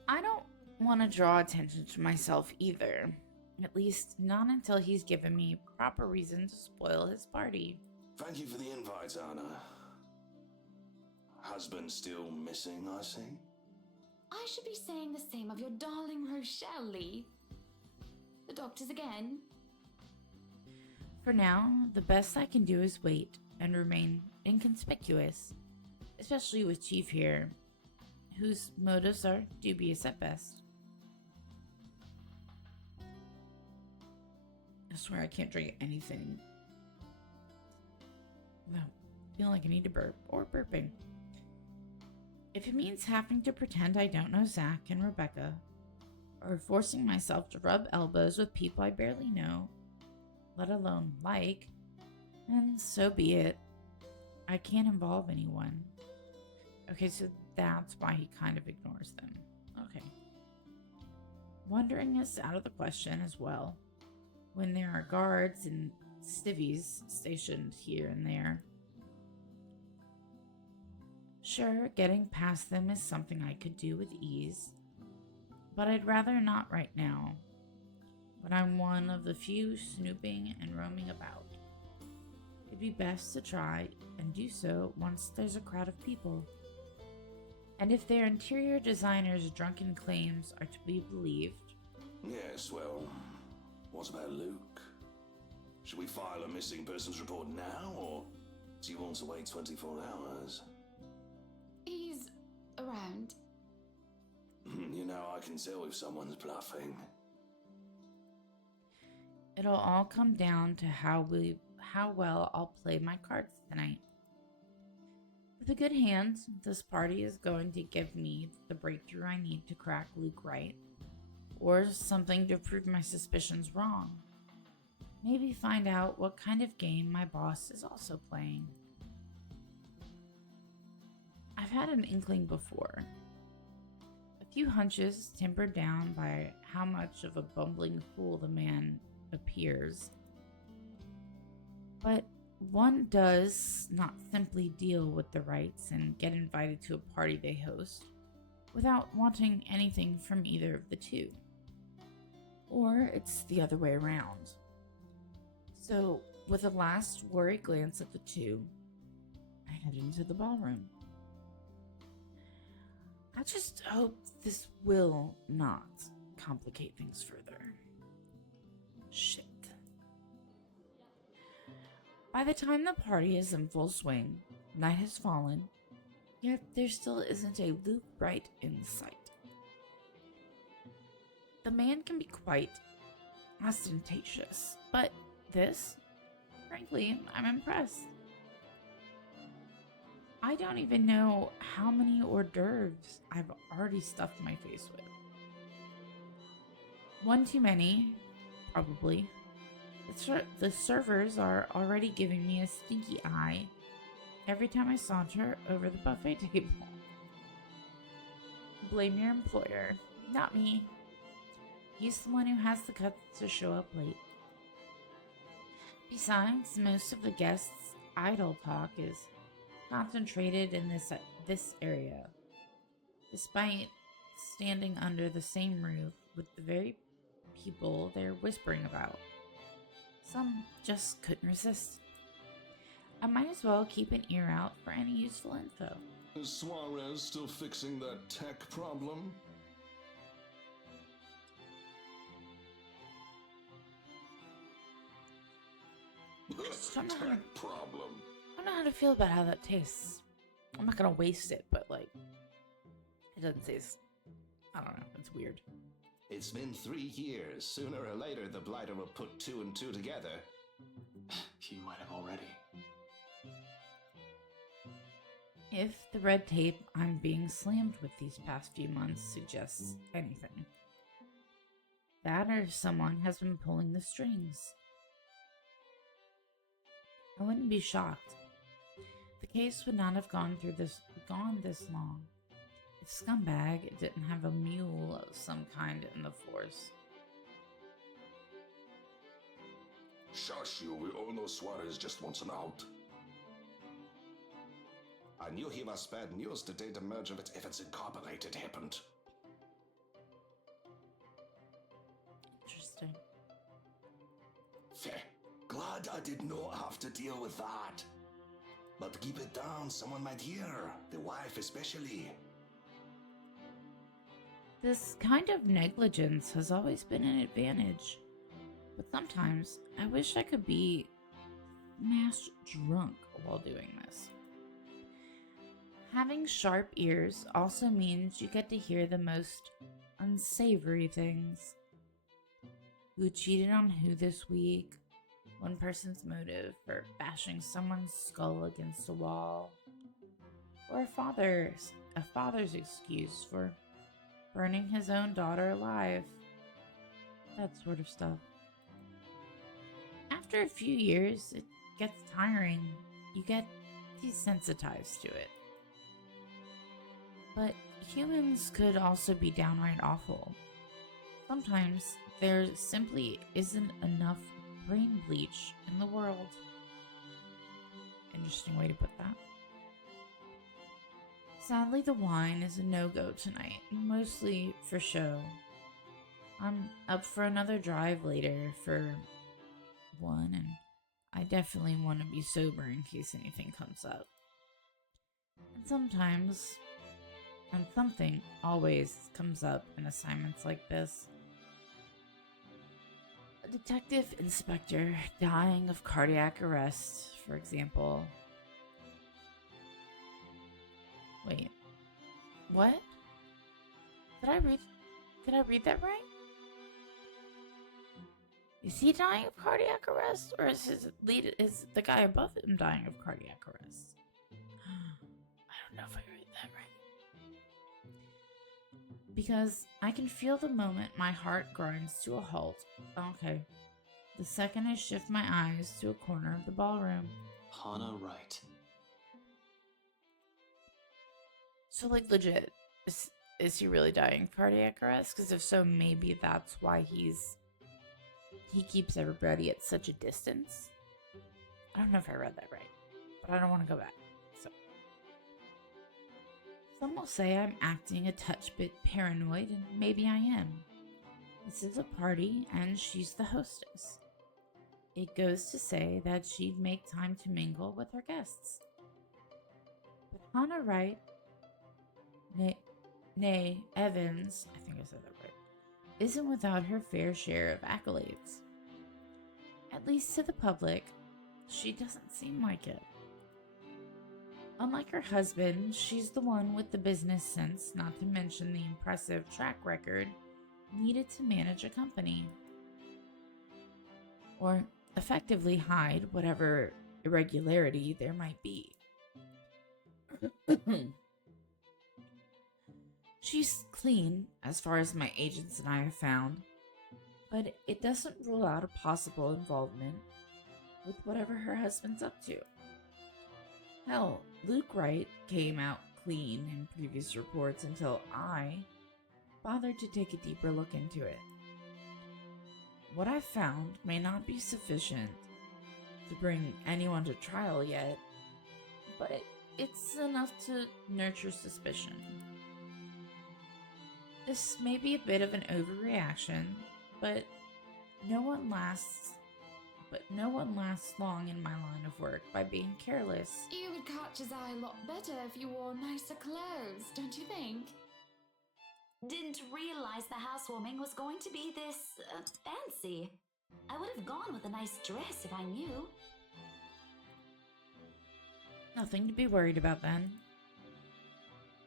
I don't want to draw attention to myself either. At least not until he's given me proper reason to spoil his party. Thank you for the invite, Anna. Husband still missing, I see? I should be saying the same of your darling Rochelle, Lee. The doctors again? For now, the best I can do is wait and remain inconspicuous, especially with Chief here, whose motives are dubious at best. I swear I can't drink anything. No, feel like I need to burp or burping. If it means having to pretend I don't know Zach and Rebecca, or forcing myself to rub elbows with people I barely know, let alone like, then so be it. I can't involve anyone. Okay, so that's why he kind of ignores them. Okay. Wandering is out of the question as well, when there are guards and civvies stationed here and there. Sure, getting past them is something I could do with ease, but I'd rather not right now, when I'm one of the few snooping and roaming about. It'd be best to try and do so once there's a crowd of people. And if their interior designers' drunken claims are to be believed... Yes, well, what about Luke? Should we file a missing persons report now, or do you want to wait 24 hours? He's around. You know, I can tell if someone's bluffing. It'll all come down to how well I'll play my cards tonight. With a good hand, this party is going to give me the breakthrough I need to crack Luke right, or something to prove my suspicions wrong. Maybe find out what kind of game my boss is also playing. I've had an inkling before. A few hunches tempered down by how much of a bumbling fool the man appears. But one does not simply deal with the rights and get invited to a party they host without wanting anything from either of the two. Or it's the other way around. So, with a last worried glance at the two, I head into the ballroom. I just hope this will not complicate things further. Shit. By the time the party is in full swing, night has fallen, yet there still isn't a Luke Bright in sight. The man can be quite ostentatious, but this, frankly, I'm impressed. I don't even know how many hors d'oeuvres I've already stuffed my face with. One too many, probably. The servers are already giving me a stinky eye every time I saunter over the buffet table. Blame your employer, not me. He's the one who has the guts to show up late. Besides, most of the guests' idle talk is concentrated in this area, despite standing under the same roof with the very people they're whispering about. Some just couldn't resist. I might as well keep an ear out for any useful info. Is Suarez still fixing that tech problem? Tech problem. I don't know how to feel about how that tastes. I'm not gonna waste it, but like, it doesn't taste. I don't know. It's weird. It's been 3 years. Sooner or later, the Blighter will put 2 and 2 together. He might have already. If the red tape I'm being slammed with these past few months suggests anything, that or someone has been pulling the strings. I wouldn't be shocked. The case would not have gone this long if Scumbag didn't have a mule of some kind in the force. Shush you, we all know Suarez just wants an out. I knew he was bad news the day the merger with Evans Incorporated happened. Interesting. Fair. Glad I did not have to deal with that. But keep it down, someone might hear. The wife especially. This kind of negligence has always been an advantage. But sometimes I wish I could be smashed drunk while doing this. Having sharp ears also means you get to hear the most unsavory things. Who cheated on who this week? One person's motive for bashing someone's skull against a wall. Or a father's excuse for burning his own daughter alive. That sort of stuff. After a few years, it gets tiring. You get desensitized to it. But humans could also be downright awful. Sometimes there simply isn't enough brain bleach in the world. Interesting way to put that. Sadly, the wine is a no-go tonight, mostly for show. I'm up for another drive later for one, and I definitely want to be sober in case anything comes up. And sometimes, and something always comes up in assignments like this. A detective inspector dying of cardiac arrest, for example. Wait, what? Did I read that right? Is he dying of cardiac arrest, or is the guy above him dying of cardiac arrest? I don't know if I read that right. Because I can feel the moment my heart grinds to a halt. Okay. The second I shift my eyes to a corner of the ballroom. Hannah Wright. So, like, legit, is he really dying of cardiac arrest? Because if so, maybe that's why he keeps everybody at such a distance. I don't know if I read that right, but I don't want to go back. So, some will say I'm acting a touch bit paranoid, and maybe I am. This is a party, and she's the hostess. It goes to say that she'd make time to mingle with her guests. But Hannah Wright, nay, Evans, I think I said that right, isn't without her fair share of accolades. At least to the public, she doesn't seem like it. Unlike her husband, she's the one with the business sense, not to mention the impressive track record needed to manage a company. Or effectively hide whatever irregularity there might be. She's clean, as far as my agents and I have found, but it doesn't rule out a possible involvement with whatever her husband's up to. Hell, Luke Wright came out clean in previous reports until I bothered to take a deeper look into it. What I've found may not be sufficient to bring anyone to trial yet, but it's enough to nurture suspicion. This may be a bit of an overreaction, but no one lasts long in my line of work by being careless. You would catch his eye a lot better if you wore nicer clothes, don't you think? Didn't realize the housewarming was going to be this fancy. I would have gone with a nice dress if I knew. Nothing to be worried about then.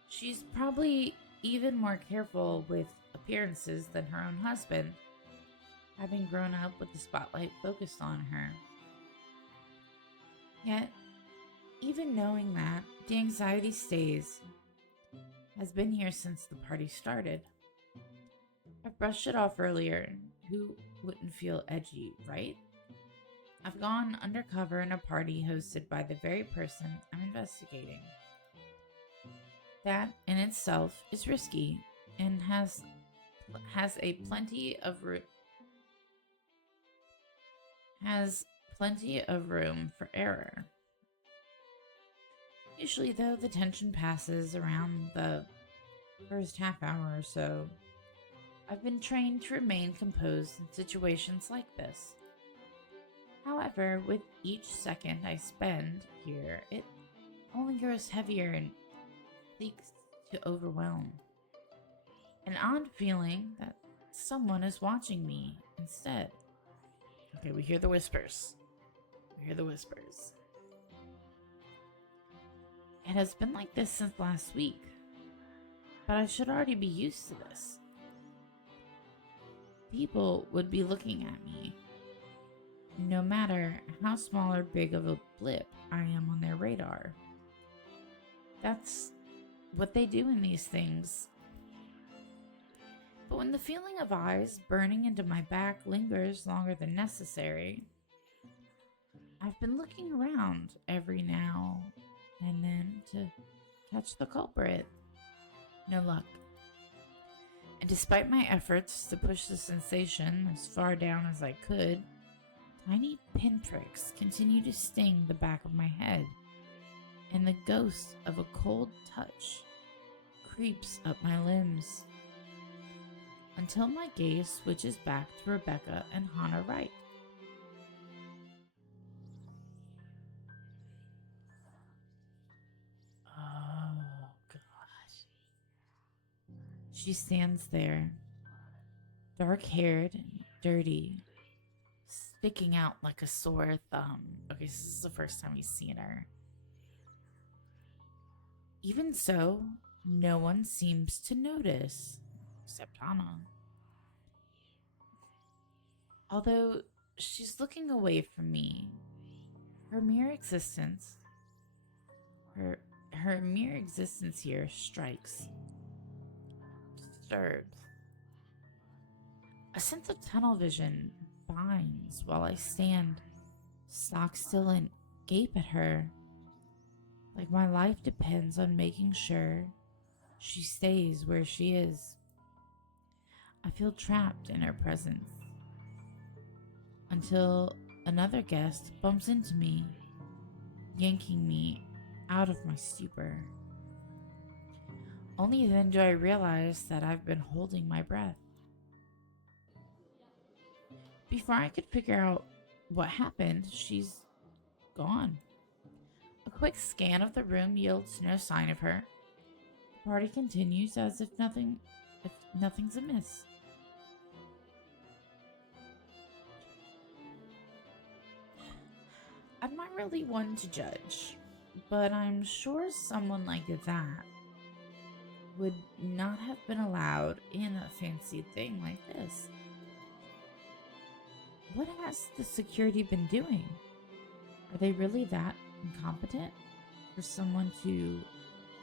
She's probably even more careful with appearances than her own husband, having grown up with the spotlight focused on her. Yet, even knowing that, the anxiety stays. Has been here since the party started. I brushed it off earlier. Who wouldn't feel edgy, right? I've gone undercover in a party hosted by the very person I'm investigating. That in itself is risky and has plenty of room for error. Usually, though, the tension passes around the first half hour or so. I've been trained to remain composed in situations like this. However, with each second I spend here, it only grows heavier and seeks to overwhelm. An odd feeling that someone is watching me instead. Okay, we hear the whispers. We hear the whispers. It has been like this since last week, but I should already be used to this. People would be looking at me, no matter how small or big of a blip I am on their radar. That's what they do in these things. But when the feeling of eyes burning into my back lingers longer than necessary, I've been looking around every now and then to catch the culprit. No luck. And despite my efforts to push the sensation as far down as I could, tiny pinpricks continue to sting the back of my head, and the ghost of a cold touch creeps up my limbs, until my gaze switches back to Rebecca and Hannah Wright. Oh, gosh. She stands there, dark-haired and dirty, sticking out like a sore thumb. Okay, this is the first time we've seen her. Even so, no one seems to notice, except Hannah. Although she's looking away from me, her mere existence here strikes, disturbs. A sense of tunnel vision binds while I stand stock still and gape at her, like my life depends on making sure she stays where she is. I feel trapped in her presence until another guest bumps into me, yanking me out of my stupor. Only then do I realize that I've been holding my breath. Before I could figure out what happened, she's gone. A quick scan of the room yields no sign of her. The party continues as if nothing's amiss. I'm not really one to judge, but I'm sure someone like that would not have been allowed in a fancy thing like this. What has the security been doing? Are they really that incompetent for someone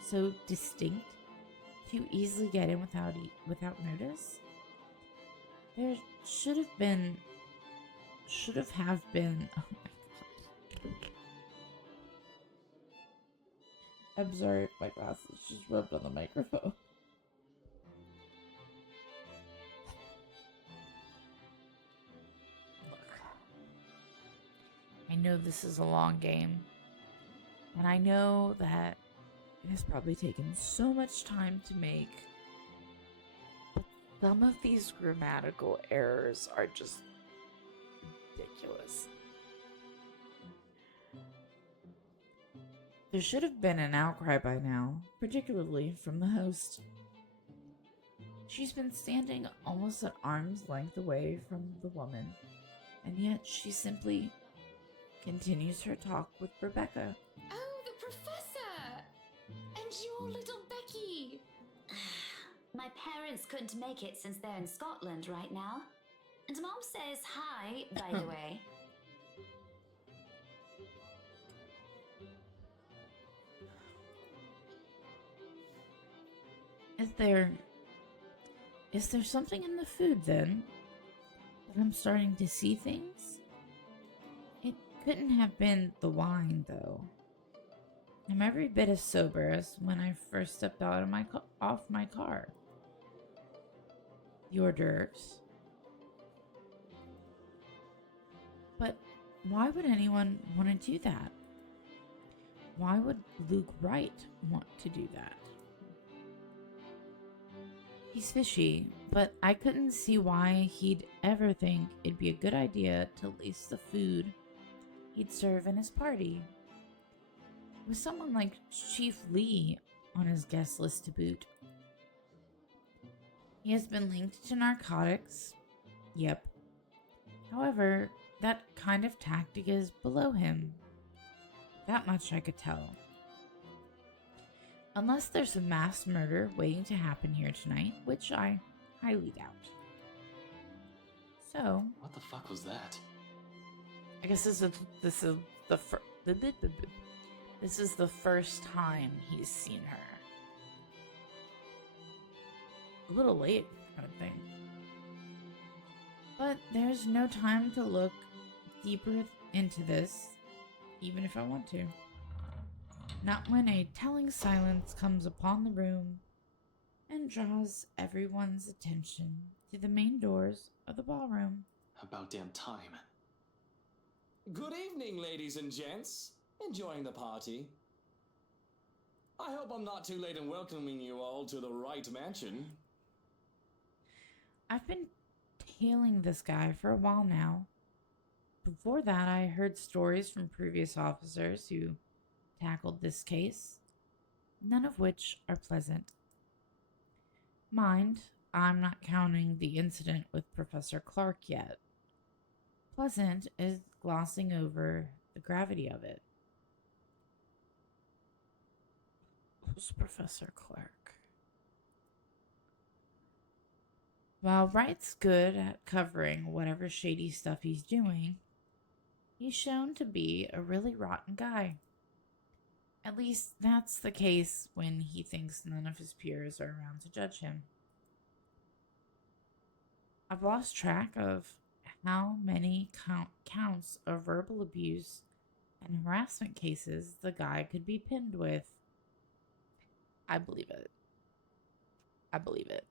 so distinct to easily get in without notice? There should have been. Oh my god! I'm sorry if my glasses just rubbed on the microphone. I know this is a long game, and I know that it has probably taken so much time to make, but some of these grammatical errors are just ridiculous. There should have been an outcry by now, particularly from the host. She's been standing almost at arm's length away from the woman, and yet she simply continues her talk with Rebecca. Oh, the professor! And your little Becky! My parents couldn't make it since they're in Scotland right now. And Mom says hi, by the way. Is there something in the food then that I'm starting to see things? It couldn't have been the wine though. I'm every bit as sober as when I first stepped out of off my car. The hors d'oeuvres. But why would anyone want to do that? Why would Luke Wright want to do that? He's fishy, but I couldn't see why he'd ever think it'd be a good idea to lace the food he'd serve in his party. With someone like Chief Lee on his guest list to boot. He has been linked to narcotics. Yep. However, that kind of tactic is below him. That much I could tell. Unless there's a mass murder waiting to happen here tonight, which I highly doubt. So, What the fuck was that? I guess this is the first time he's seen her. A little late, I would think. But there's no time to look deeper into this, even if I want to. Not when a telling silence comes upon the room and draws everyone's attention to the main doors of the ballroom. About damn time. Good evening, ladies and gents. Enjoying the party? I hope I'm not too late in welcoming you all to the right mansion. I've been tailing this guy for a while now. Before that, I heard stories from previous officers who tackled this case, none of which are pleasant. Mind, I'm not counting the incident with Professor Clark yet. Pleasant is glossing over the gravity of it. Who's Professor Clark? While Wright's good at covering whatever shady stuff he's doing, he's shown to be a really rotten guy. At least that's the case when he thinks none of his peers are around to judge him. I've lost track of how many counts of verbal abuse and harassment cases the guy could be pinned with. I believe it. I believe it.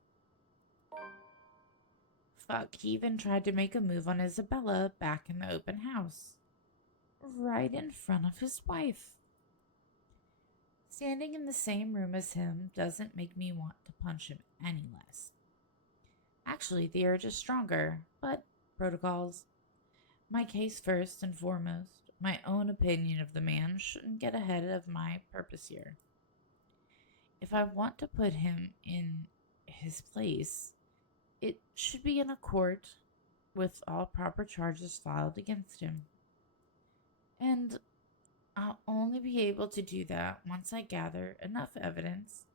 Fuck, he even tried to make a move on Isabella back in the open house. Right in front of his wife. Standing in the same room as him doesn't make me want to punch him any less. Actually, the urge is stronger, but protocols. My case first and foremost. My own opinion of the man shouldn't get ahead of my purpose here. If I want to put him in his place, it should be in a court with all proper charges filed against him. And I'll only be able to do that once I gather enough evidence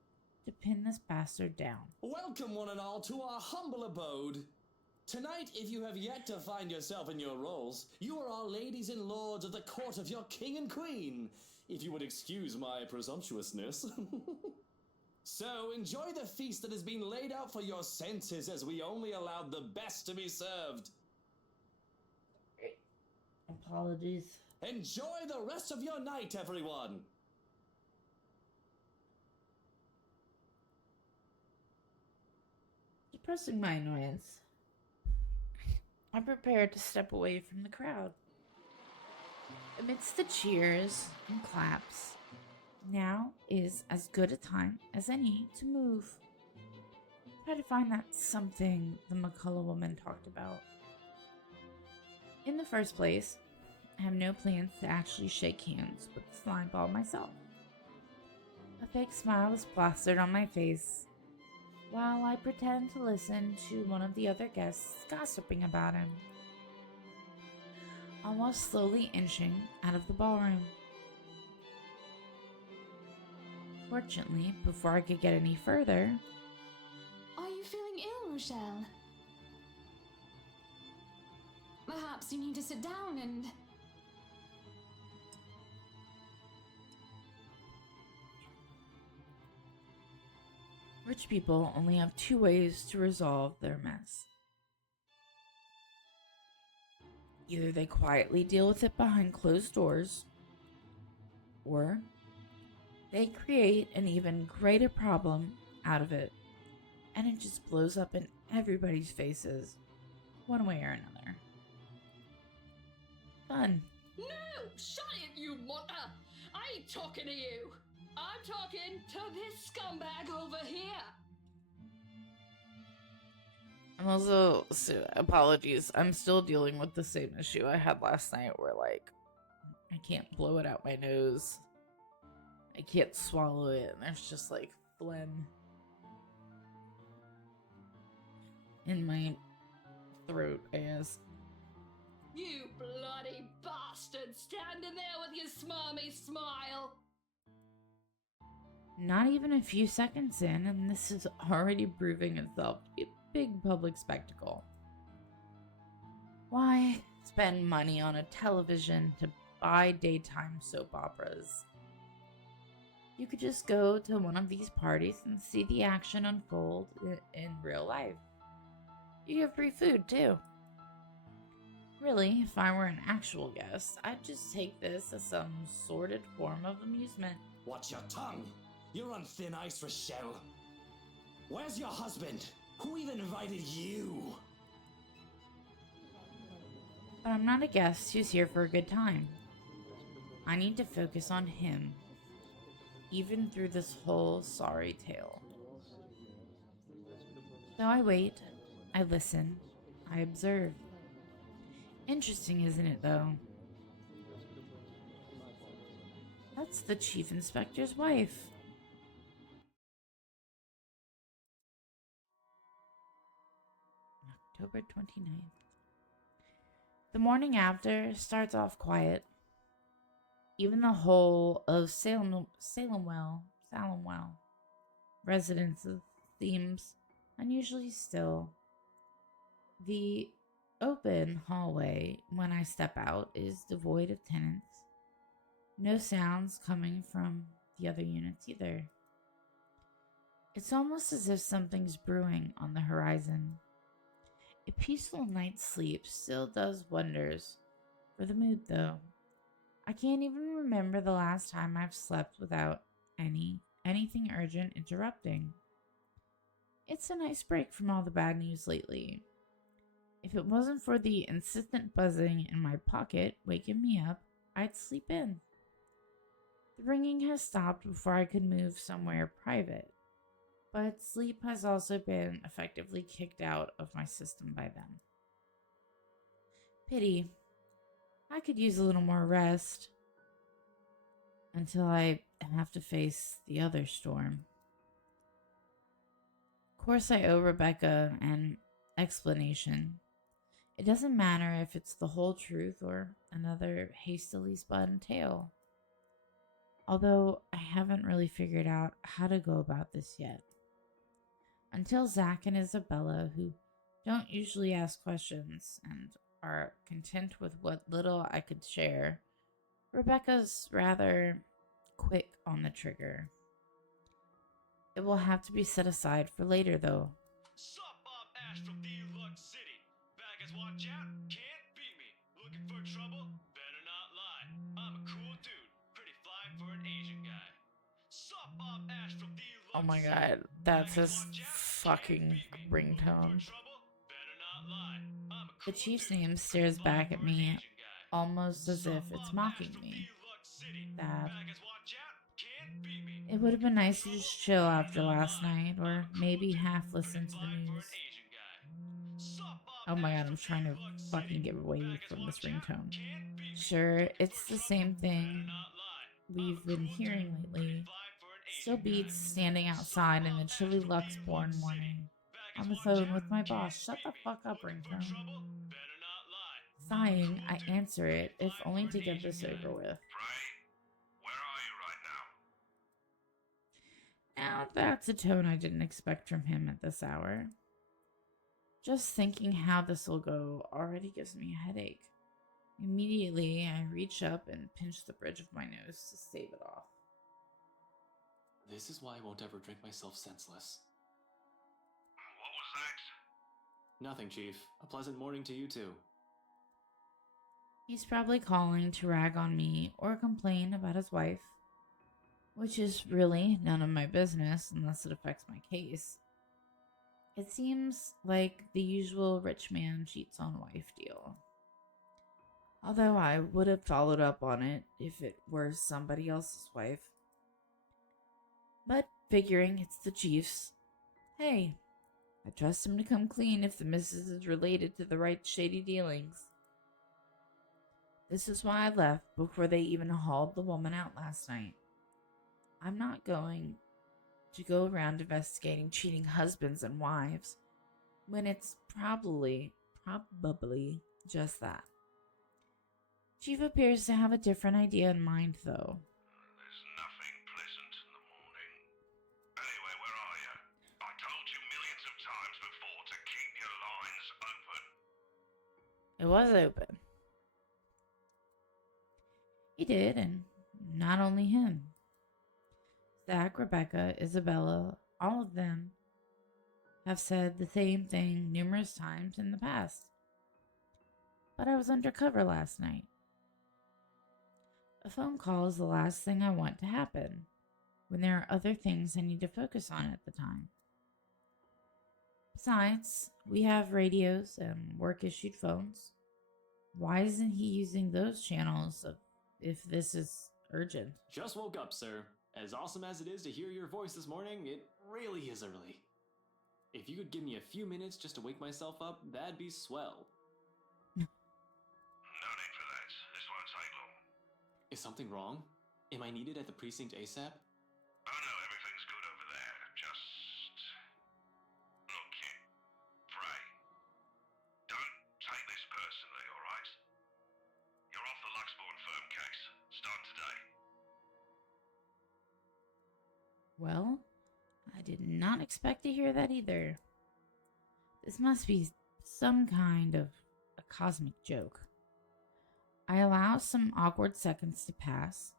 to pin this bastard down. Welcome, one and all, to our humble abode. Tonight, if you have yet to find yourself in your roles, you are our ladies and lords of the court of your king and queen, if you would excuse my presumptuousness. So, enjoy the feast that has been laid out for your senses, as we only allowed the best to be served. Apologies. Enjoy the rest of your night, everyone! Suppressing my annoyance, I prepared to step away from the crowd. Amidst the cheers and claps, now is as good a time as any to move. Try to find that something the McCullough woman talked about. In the first place, I have no plans to actually shake hands with the slime ball myself. A fake smile is plastered on my face while I pretend to listen to one of the other guests gossiping about him. Almost slowly inching out of the ballroom. Fortunately, before I could get any further... Are you feeling ill, Rochelle? Perhaps you need to sit down and... Rich people only have two ways to resolve their mess. Either they quietly deal with it behind closed doors, or they create an even greater problem out of it, and it just blows up in everybody's faces, one way or another. Fun. No! Shut it, you monster! I ain't talking to you! I'm talking to this scumbag over here! I'm also, apologies, I'm still dealing with the same issue I had last night where, like, I can't blow it out my nose. I can't swallow it, and there's just like phlegm in my throat, I guess. You bloody bastard, standing there with your smarmy smile. Not even a few seconds in, and this is already proving itself to be a big public spectacle. Why spend money on a television to buy daytime soap operas? You could just go to one of these parties and see the action unfold in real life. You get free food too. Really, if I were an actual guest, I'd just take this as some sordid form of amusement. Watch your tongue. You're on thin ice, Rochelle. Where's your husband? Who even invited you? But I'm not a guest who's here for a good time. I need to focus on him, even through this whole sorry tale. So I wait, I listen, I observe. Interesting, isn't it, though? That's the chief inspector's wife. October 29th. The morning after starts off quiet. Even the whole of Salemwell residences seems unusually still. The open hallway, when I step out, is devoid of tenants. No sounds coming from the other units either. It's almost as if something's brewing on the horizon. A peaceful night's sleep still does wonders for the mood, though. I can't even remember the last time I've slept without anything urgent interrupting. It's a nice break from all the bad news lately. If it wasn't for the insistent buzzing in my pocket waking me up, I'd sleep in. The ringing has stopped before I could move somewhere private, but sleep has also been effectively kicked out of my system by then. Pity. I could use a little more rest until I have to face the other storm. Of course, I owe Rebecca an explanation. It doesn't matter if it's the whole truth or another hastily spun tale. Although I haven't really figured out how to go about this yet. Until Zach and Isabella, who don't usually ask questions and are content with what little I could share, Rebecca's rather quick on the trigger. It will have to be set aside for later, though. Sup, I'm Ash from Deluxe City. Baggers watch out, can't beat me. Looking for trouble? Better not lie. I'm a cool dude, pretty fly for an Asian guy. Sup, I'm Ash from Deluxe Oh my City. god, that's his Baggers watch out, fucking can't beat me. Looking ringtone. for trouble? Better not lie. I'm a The cool chief's dude, name pretty stares fly back for at an me Asian guy. almost as if Sup, it's I'm mocking Ash from me. Deluxe City. Sad. Baggers watch out, can't beat me. It would have been nice to Trouble? just chill Better after not last lie. night, I'm or a cool maybe dude, half pretty listen to the fly for news. an Asian guy. Sup, Oh I'm my Ash god, from I'm trying to Deluxe fucking City. get away Baggers from this watch out, ringtone. can't beat me. Sure, Looking it's for the trouble? same Better thing not lie. I'm a we've been cool hearing dude, pretty lately. fly for an Still Asian guy. beats standing Sup, outside in I'm the Ash chilly from Luxborn Deluxe City. morning Baggers on the watch phone out, with my can't boss. Shut beat the me. fuck up, Looking for ringtone. trouble? Better not lie. I'm a Sighing, cool I dude, answer pretty it, if fly only for to an get Asian this guy. over with. Pray, where are you right now? Now that's a tone I didn't expect from him at this hour. Just thinking how this will go already gives me a headache. Immediately, I reach up and pinch the bridge of my nose to stave it off. This is why I won't ever drink myself senseless. What was that? Nothing, Chief. A pleasant morning to you too. He's probably calling to rag on me or complain about his wife, which is really none of my business unless it affects my case. It seems like the usual rich man cheats on wife deal. Although I would have followed up on it if it were somebody else's wife. But figuring it's the chief's, hey, I trust him to come clean if the missus is related to the right shady dealings. This is why I left before they even hauled the woman out last night. I'm not going to go around investigating cheating husbands and wives when it's probably just that. Chief appears to have a different idea in mind, though. There's nothing pleasant in the morning. Anyway, where are you? I told you millions of times before to keep your lines open. It was open. He did, and not only him. Zach, Rebecca, Isabella, all of them have said the same thing numerous times in the past. But I was undercover last night. A phone call is the last thing I want to happen when there are other things I need to focus on at the time. Besides, we have radios and work-issued phones. Why isn't he using those channels if this is urgent? Just woke up, sir. As awesome as it is to hear your voice this morning, it really is early. If you could give me a few minutes just to wake myself up, that'd be swell. No need for that. This won't take long. Is something wrong? Am I needed at the precinct ASAP? Oh no, everything's good over there. Just... Look, kid. Frey. Don't take this personally, alright? You're off the Luxborn firm case. Start today. Well, I did not expect to hear that either. This must be some kind of a cosmic joke. I allow some awkward seconds to pass.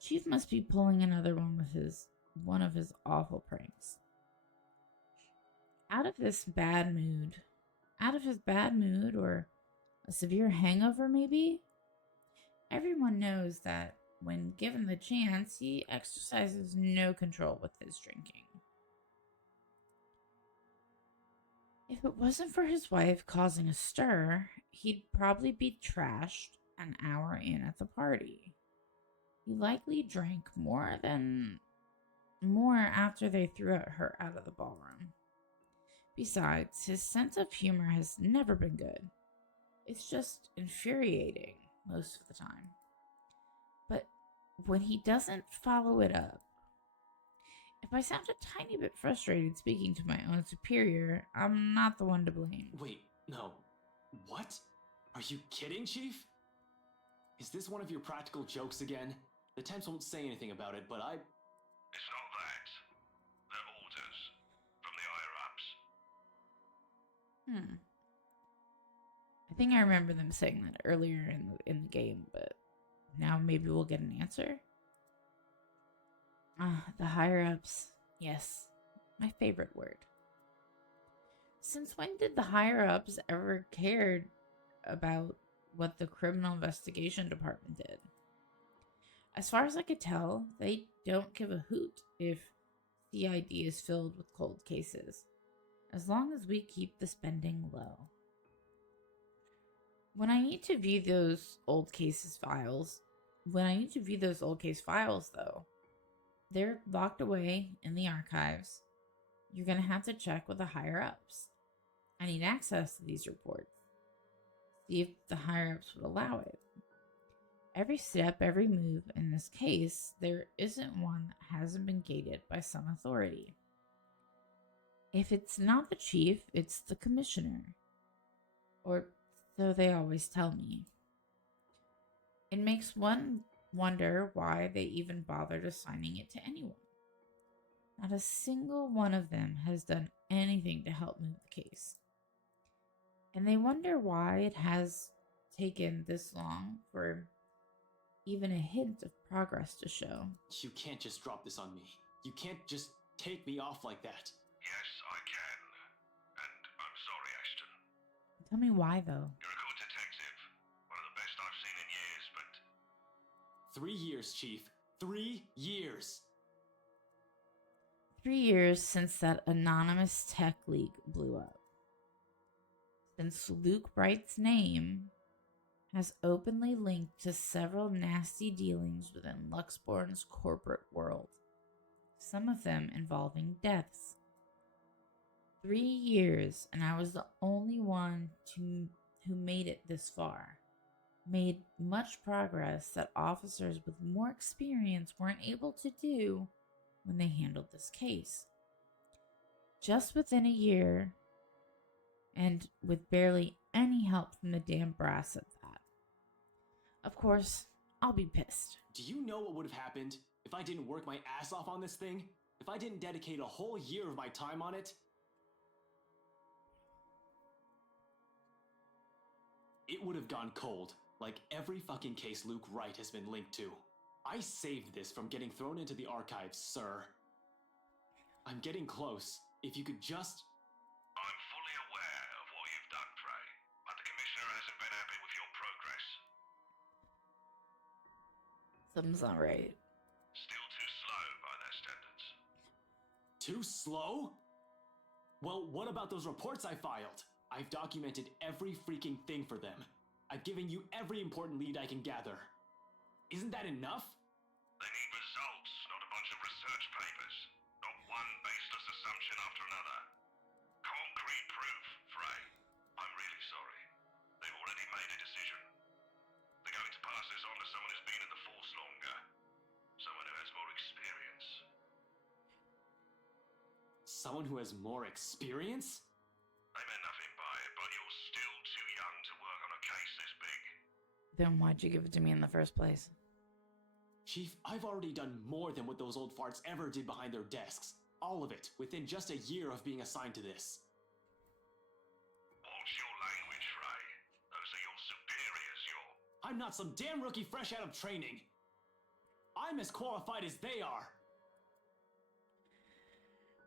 Chief must be pulling another one of his awful pranks. Out of his bad mood, or a severe hangover maybe? Everyone knows that when given the chance, he exercises no control with his drinking. If it wasn't for his wife causing a stir, he'd probably be trashed an hour in at the party. He likely drank more after they threw her out of the ballroom. Besides, his sense of humor has never been good. It's just infuriating most of the time. But when he doesn't follow it up, if I sound a tiny bit frustrated speaking to my own superior, I'm not the one to blame. Wait, no. What? Are you kidding, Chief? Is this one of your practical jokes again? The temps won't say anything about it, but It's not that. They're orders. From the higher-ups. I think I remember them saying that earlier in the game, but now maybe we'll get an answer? The higher-ups. Yes, my favorite word. Since when did the higher-ups ever cared about what the criminal investigation department did? As far as I could tell, they don't give a hoot if CID is filled with cold cases, as long as we keep the spending low. When I need to view those old case files, though, they're locked away in the archives. You're going to have to check with the higher-ups. I need access to these reports. See if the higher-ups would allow it. Every step, every move in this case, there isn't one that hasn't been gated by some authority. If it's not the chief, it's the commissioner. Or so they always tell me. It makes one wonder why they even bothered assigning it to anyone. Not a single one of them has done anything to help move the case. And they wonder why it has taken this long for even a hint of progress to show. you can't just drop this on me. You can't just take me off like that. Yes, I can. And I'm sorry, Ashton. Tell me why, though. You're a good detective. One of the best I've seen in years, but 3 years, Chief. 3 years. 3 years since that anonymous tech leak blew up. Since Luke Bright's name has openly linked to several nasty dealings within Luxborn's corporate world, some of them involving deaths. 3 years, and I was the only one who made it this far. made much progress that officers with more experience weren't able to do when they handled this case. Just within a year, and with barely any help from the damn brass at that. Of course, I'll be pissed. Do you know what would have happened if I didn't work my ass off on this thing? If I didn't dedicate a whole year of my time on it? It would have gone cold, like every fucking case Luke Wright has been linked to. I saved this from getting thrown into the archives, sir. I'm getting close. If you could just... I'm fully aware of what you've done, Frey, but the Commissioner hasn't been happy with your progress. Something's not right. Still too slow by their standards. Too slow? Well, what about those reports I filed? I've documented every freaking thing for them. I've given you every important lead I can gather. Isn't that enough? They need results, not a bunch of research papers. Not one baseless assumption after another. Concrete proof, Frey. I'm really sorry. They've already made a decision. They're going to pass this on to someone who's been in the force longer. Someone who has more experience. Someone who has more experience? I meant nothing by it, but you're still too young to work on a case this big. Then why'd you give it to me in the first place? Chief, I've already done more than what those old farts ever did behind their desks. All of it, within just a year of being assigned to this. Watch your language, Frey. Those are your superiors, I'm not some damn rookie fresh out of training. I'm as qualified as they are.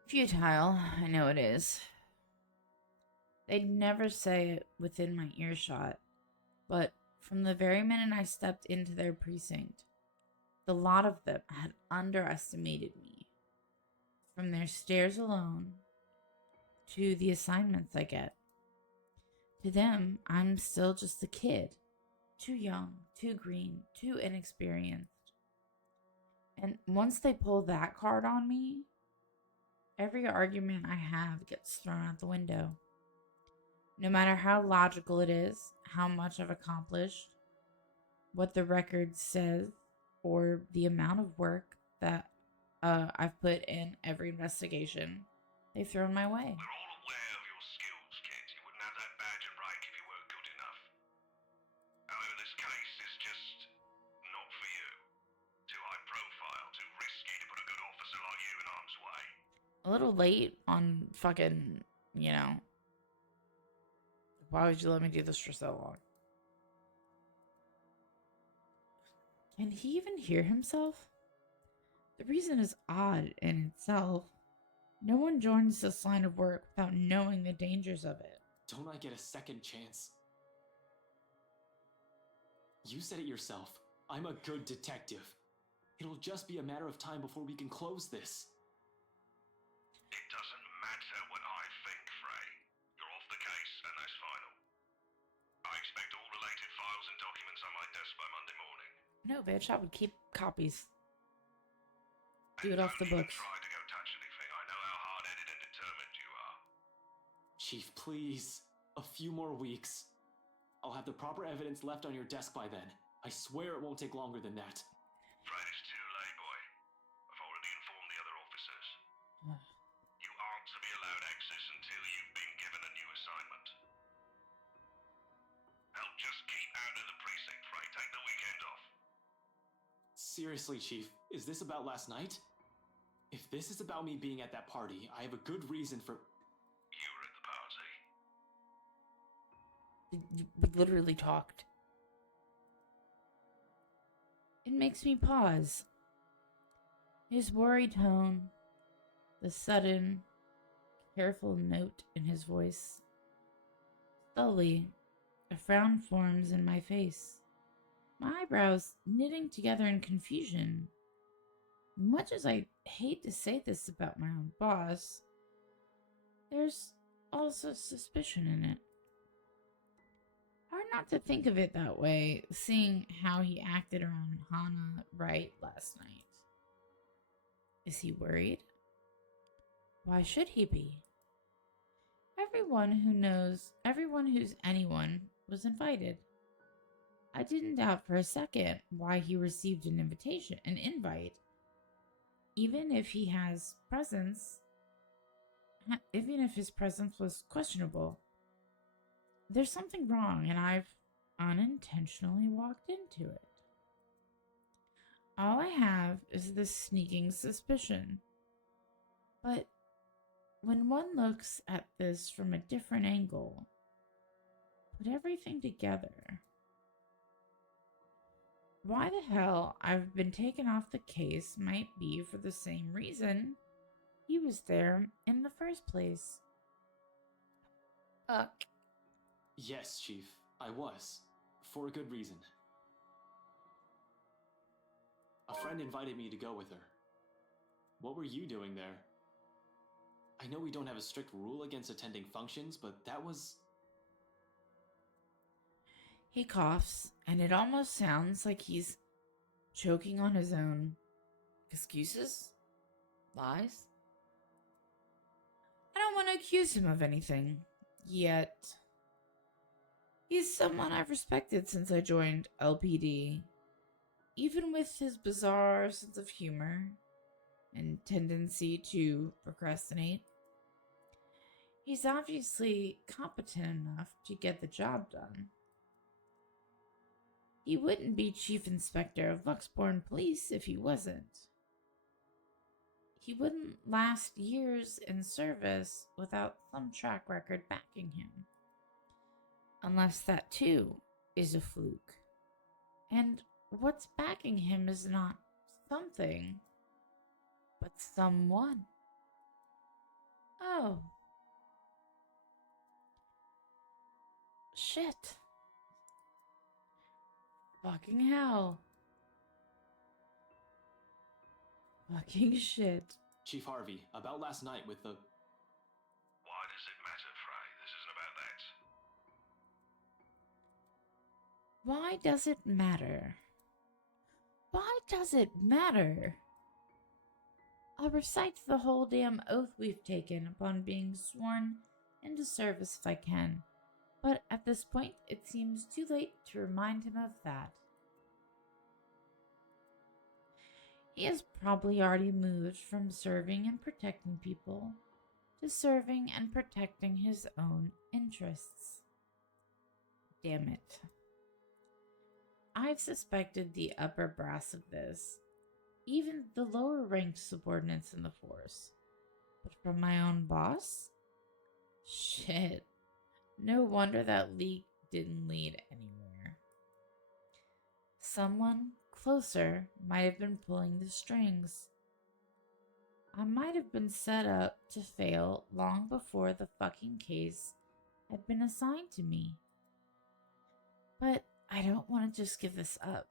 Futile, I know it is. They'd never say it within my earshot, but from the very minute I stepped into their precinct, the lot of them had underestimated me. From their stares alone, to the assignments I get. To them, I'm still just a kid. Too young, too green, too inexperienced. And once they pull that card on me, every argument I have gets thrown out the window. No matter how logical it is, how much I've accomplished, what the record says, or the amount of work that I've put in every investigation, they've thrown my way. We're all aware of your skills, kid. You wouldn't have that badge and rank if you weren't good enough. However, this case is just not for you. Too high profile, too risky to put a good officer like you in harm's way. A little late on fucking, why would you let me do this for so long? Can he even hear himself? The reason is odd in itself. No one joins this line of work without knowing the dangers of it. Don't I get a second chance? You said it yourself. I'm a good detective. It'll just be a matter of time before we can close this. It doesn't matter what I think, Frey. You're off the case, and that's final. I expect all related files and documents on my desk by Monday morning. No, bitch, I would keep copies. Do And it off the don't even books. try to go touch anything. I know how hard-headed and determined you are. Chief, please. A few more weeks. I'll have the proper evidence left on your desk by then. I swear it won't take longer than that. Afraid it's too late, boy. I've already informed the other officers. You aren't to be allowed access until you've been given a new assignment. Hell, just keep out of the precinct, Frey. Take the weekend off. Seriously, Chief, is this about last night? If this is about me being at that party, I have a good reason for... You were at the party. We literally talked. It makes me pause. His worried tone, the sudden, careful note in his voice. Slowly, a frown forms in my face, my eyebrows knitting together in confusion. Much as I hate to say this about my own boss, there's also suspicion in it. Hard not to think of it that way, seeing how he acted around Hannah Wright last night. Is he worried? Why should he be? Everyone who's anyone was invited. I didn't doubt for a second why he received an invite, even if he has presence, even if his presence was questionable. There's something wrong, and I've unintentionally walked into it. All I have is this sneaking suspicion. But when one looks at this from a different angle, put everything together. Why the hell I've been taken off the case might be for the same reason he was there in the first place. Yes, Chief, I was. For a good reason. A friend invited me to go with her. What were you doing there? I know we don't have a strict rule against attending functions, but that was... He coughs, and it almost sounds like he's choking on his own excuses, lies. I don't want to accuse him of anything, yet. He's someone I've respected since I joined LPD. Even with his bizarre sense of humor and tendency to procrastinate, he's obviously competent enough to get the job done. He wouldn't be Chief Inspector of Luxborn Police if he wasn't. He wouldn't last years in service without some track record backing him. Unless that too is a fluke. And what's backing him is not something, but someone. Oh. Shit. Fucking hell. Fucking shit. Chief Harvey, about last night with the... Why does it matter, Frey? This isn't about that. Why does it matter? Why does it matter? I'll recite the whole damn oath we've taken upon being sworn into service if I can, but at this point it seems too late to remind him of that. He has probably already moved from serving and protecting people to serving and protecting his own interests. Damn it. I've suspected the upper brass of this, even the lower ranked subordinates in the force. But from my own boss? Shit. No wonder that leak didn't lead anywhere. Someone closer might have been pulling the strings. I might have been set up to fail long before the fucking case had been assigned to me. But I don't want to just give this up.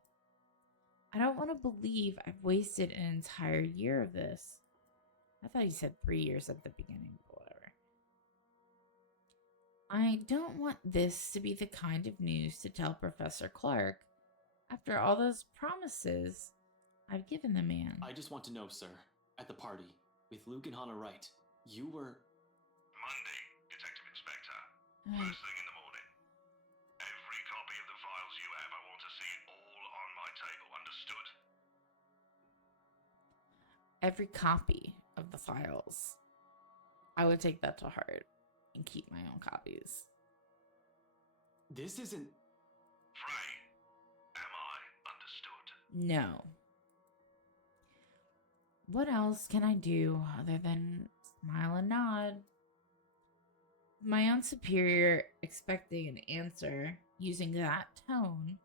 I don't want to believe I've wasted an entire year of this. I thought he said 3 years at the beginning, but whatever. I don't want this to be the kind of news to tell Professor Clark after all those promises I've given the man. I just want to know, sir, at the party, with Luke and Hannah Wright, you were... Monday, Detective Inspector. First thing in the morning. Every copy of the files you have, I want to see it all on my table. Understood? Every copy of the files. I would take that to heart and keep my own copies. This isn't... Frey, am I understood? No. What else can I do other than smile and nod? My own superior expecting an answer using that tone,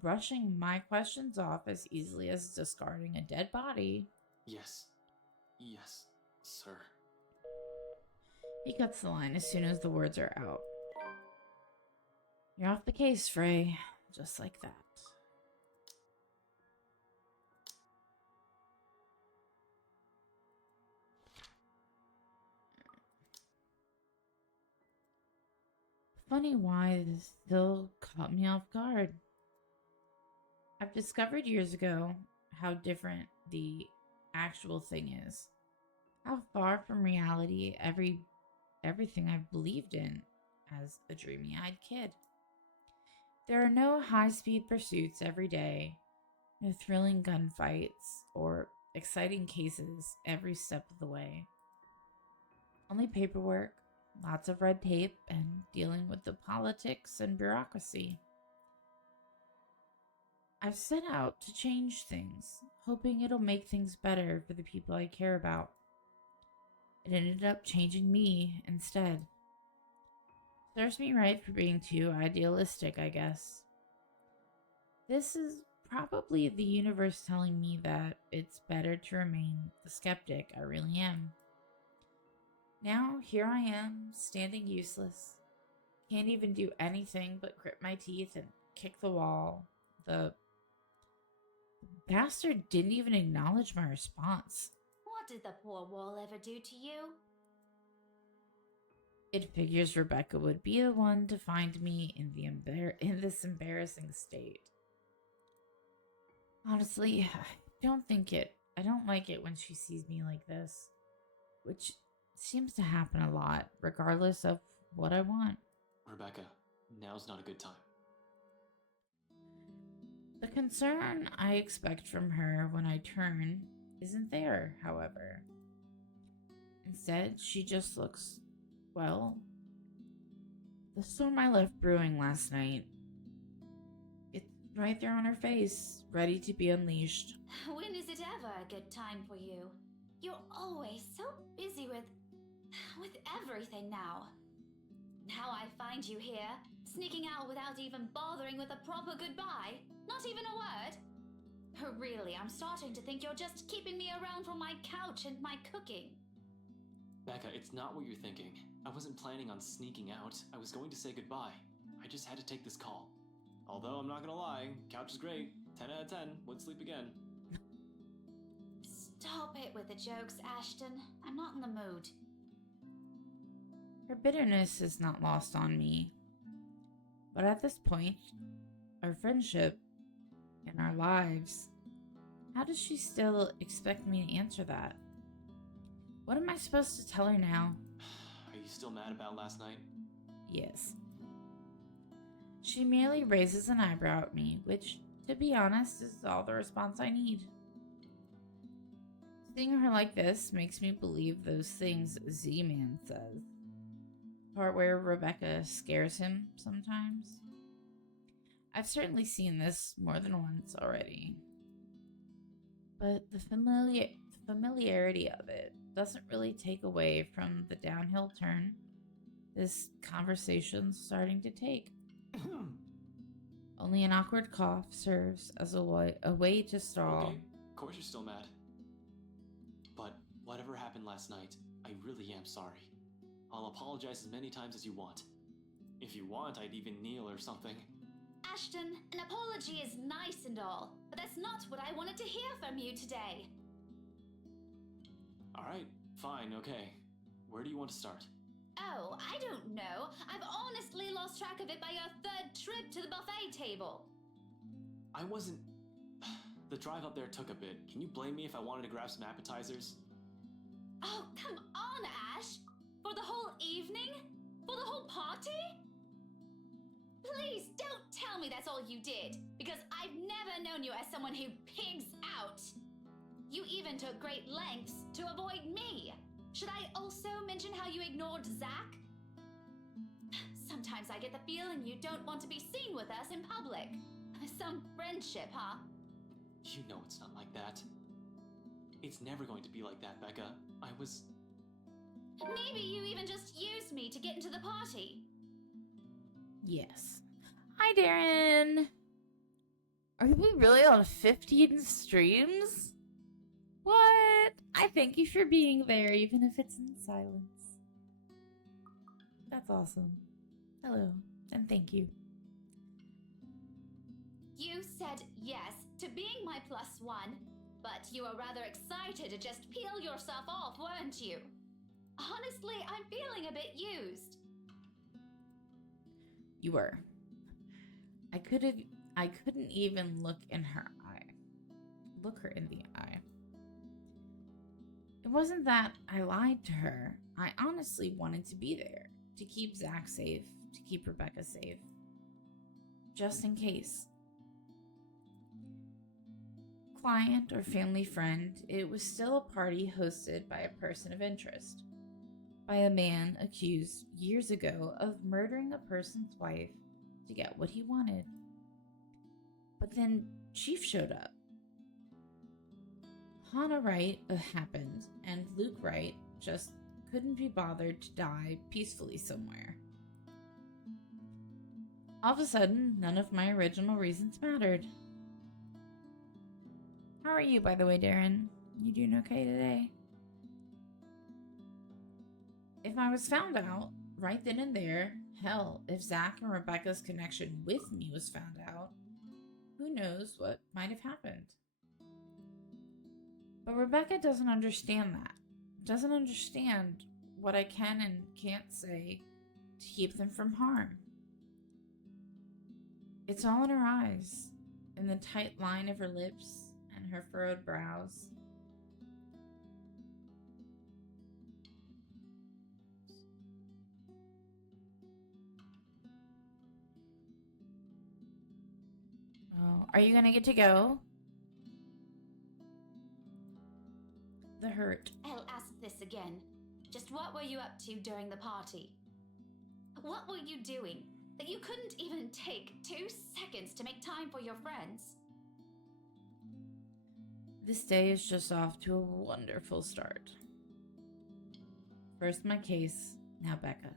brushing my questions off as easily as discarding a dead body. Yes. Yes, sir. He cuts the line as soon as the words are out. You're off the case, Frey. Just like that. Funny why this still caught me off guard. I've discovered years ago how different the actual thing is. How far from reality everything I've believed in as a dreamy-eyed kid. There are no high-speed pursuits every day, no thrilling gunfights, or exciting cases every step of the way. Only paperwork, lots of red tape, and dealing with the politics and bureaucracy. I've set out to change things, hoping it'll make things better for the people I care about. It ended up changing me instead. Serves me right for being too idealistic, I guess. This is probably the universe telling me that it's better to remain the skeptic I really am. Now, here I am, standing useless. Can't even do anything but grit my teeth and kick the wall. The bastard didn't even acknowledge my response. What did the poor wall ever do to you? It figures Rebecca would be the one to find me in this embarrassing state. Honestly, I don't like it when she sees me like this, which seems to happen a lot, regardless of what I want. Rebecca, now's not a good time. The concern I expect from her when I turn isn't there, however. Instead, she just looks, well, the storm I left brewing last night. It's right there on her face, ready to be unleashed. When is it ever a good time for you? You're always so busy with everything now. Now I find you here, sneaking out without even bothering with a proper goodbye. Not even a word. Really, I'm starting to think you're just keeping me around for my couch and my cooking. Becca, it's not what you're thinking. I wasn't planning on sneaking out. I was going to say goodbye. I just had to take this call. Although I'm not gonna lie, couch is great. 10 out of 10. Would sleep again. Stop it with the jokes, Ashton. I'm not in the mood. Her bitterness is not lost on me. But at this point, our friendship and our lives, how does she still expect me to answer that? What am I supposed to tell her now? Are you still mad about last night? Yes. She merely raises an eyebrow at me, which, to be honest, is all the response I need. Seeing her like this makes me believe those things Z-Man says. Part where Rebecca scares him sometimes. I've certainly seen this more than once already. But the familiarity of it doesn't really take away from the downhill turn this conversation's starting to take. Only an awkward cough serves as a way to stall. Okay, of course you're still mad. But whatever happened last night, I really am sorry. I'll apologize as many times as you want. If you want, I'd even kneel or something. Ashton, an apology is nice and all, but that's not what I wanted to hear from you today. Alright, fine, okay. Where do you want to start? Oh, I don't know. I've honestly lost track of it by your third trip to the buffet table. I wasn't... The drive up there took a bit. Can you blame me if I wanted to grab some appetizers? Oh, come on, Ash! For the whole evening? For the whole party? Please don't tell me that's all you did, because I've never known you as someone who pigs out. You even took great lengths to avoid me. Should I also mention how you ignored Zach? Sometimes I get the feeling you don't want to be seen with us in public. Some friendship, huh? You know it's not like that. It's never going to be like that, Becca. I was... Maybe you even just used me to get into the party. Yes. Hi, Darren. Are we really on 15 streams? What? I thank you for being there, even if it's in silence. That's awesome. Hello, and thank you. You said yes to being my +1, but you were rather excited to just peel yourself off, weren't you? Honestly, I'm feeling a bit used. You were. I couldn't even look in her eye. Look her in the eye. It wasn't that I lied to her. I honestly wanted to be there. To keep Zach safe. To keep Rebecca safe. just in case. Client or family friend, it was still a party hosted by a person of interest, by a man accused years ago of murdering a person's wife to get what he wanted. But then Chief showed up. Hannah Wright happened, and Luke Wright just couldn't be bothered to die peacefully somewhere. All of a sudden, none of my original reasons mattered. How are you, by the way, Darren? You doing okay today? If I was found out right then and there, hell, if Zach and Rebecca's connection with me was found out, who knows what might have happened. But Rebecca doesn't understand that. Doesn't understand what I can and can't say to keep them from harm. It's all in her eyes, in the tight line of her lips and her furrowed brows. Oh, are you gonna get to go? The hurt. I'll ask this again. Just what were you up to during the party? What were you doing that you couldn't even take 2 seconds to make time for your friends? This day is just off to a wonderful start. First my case, now Becca.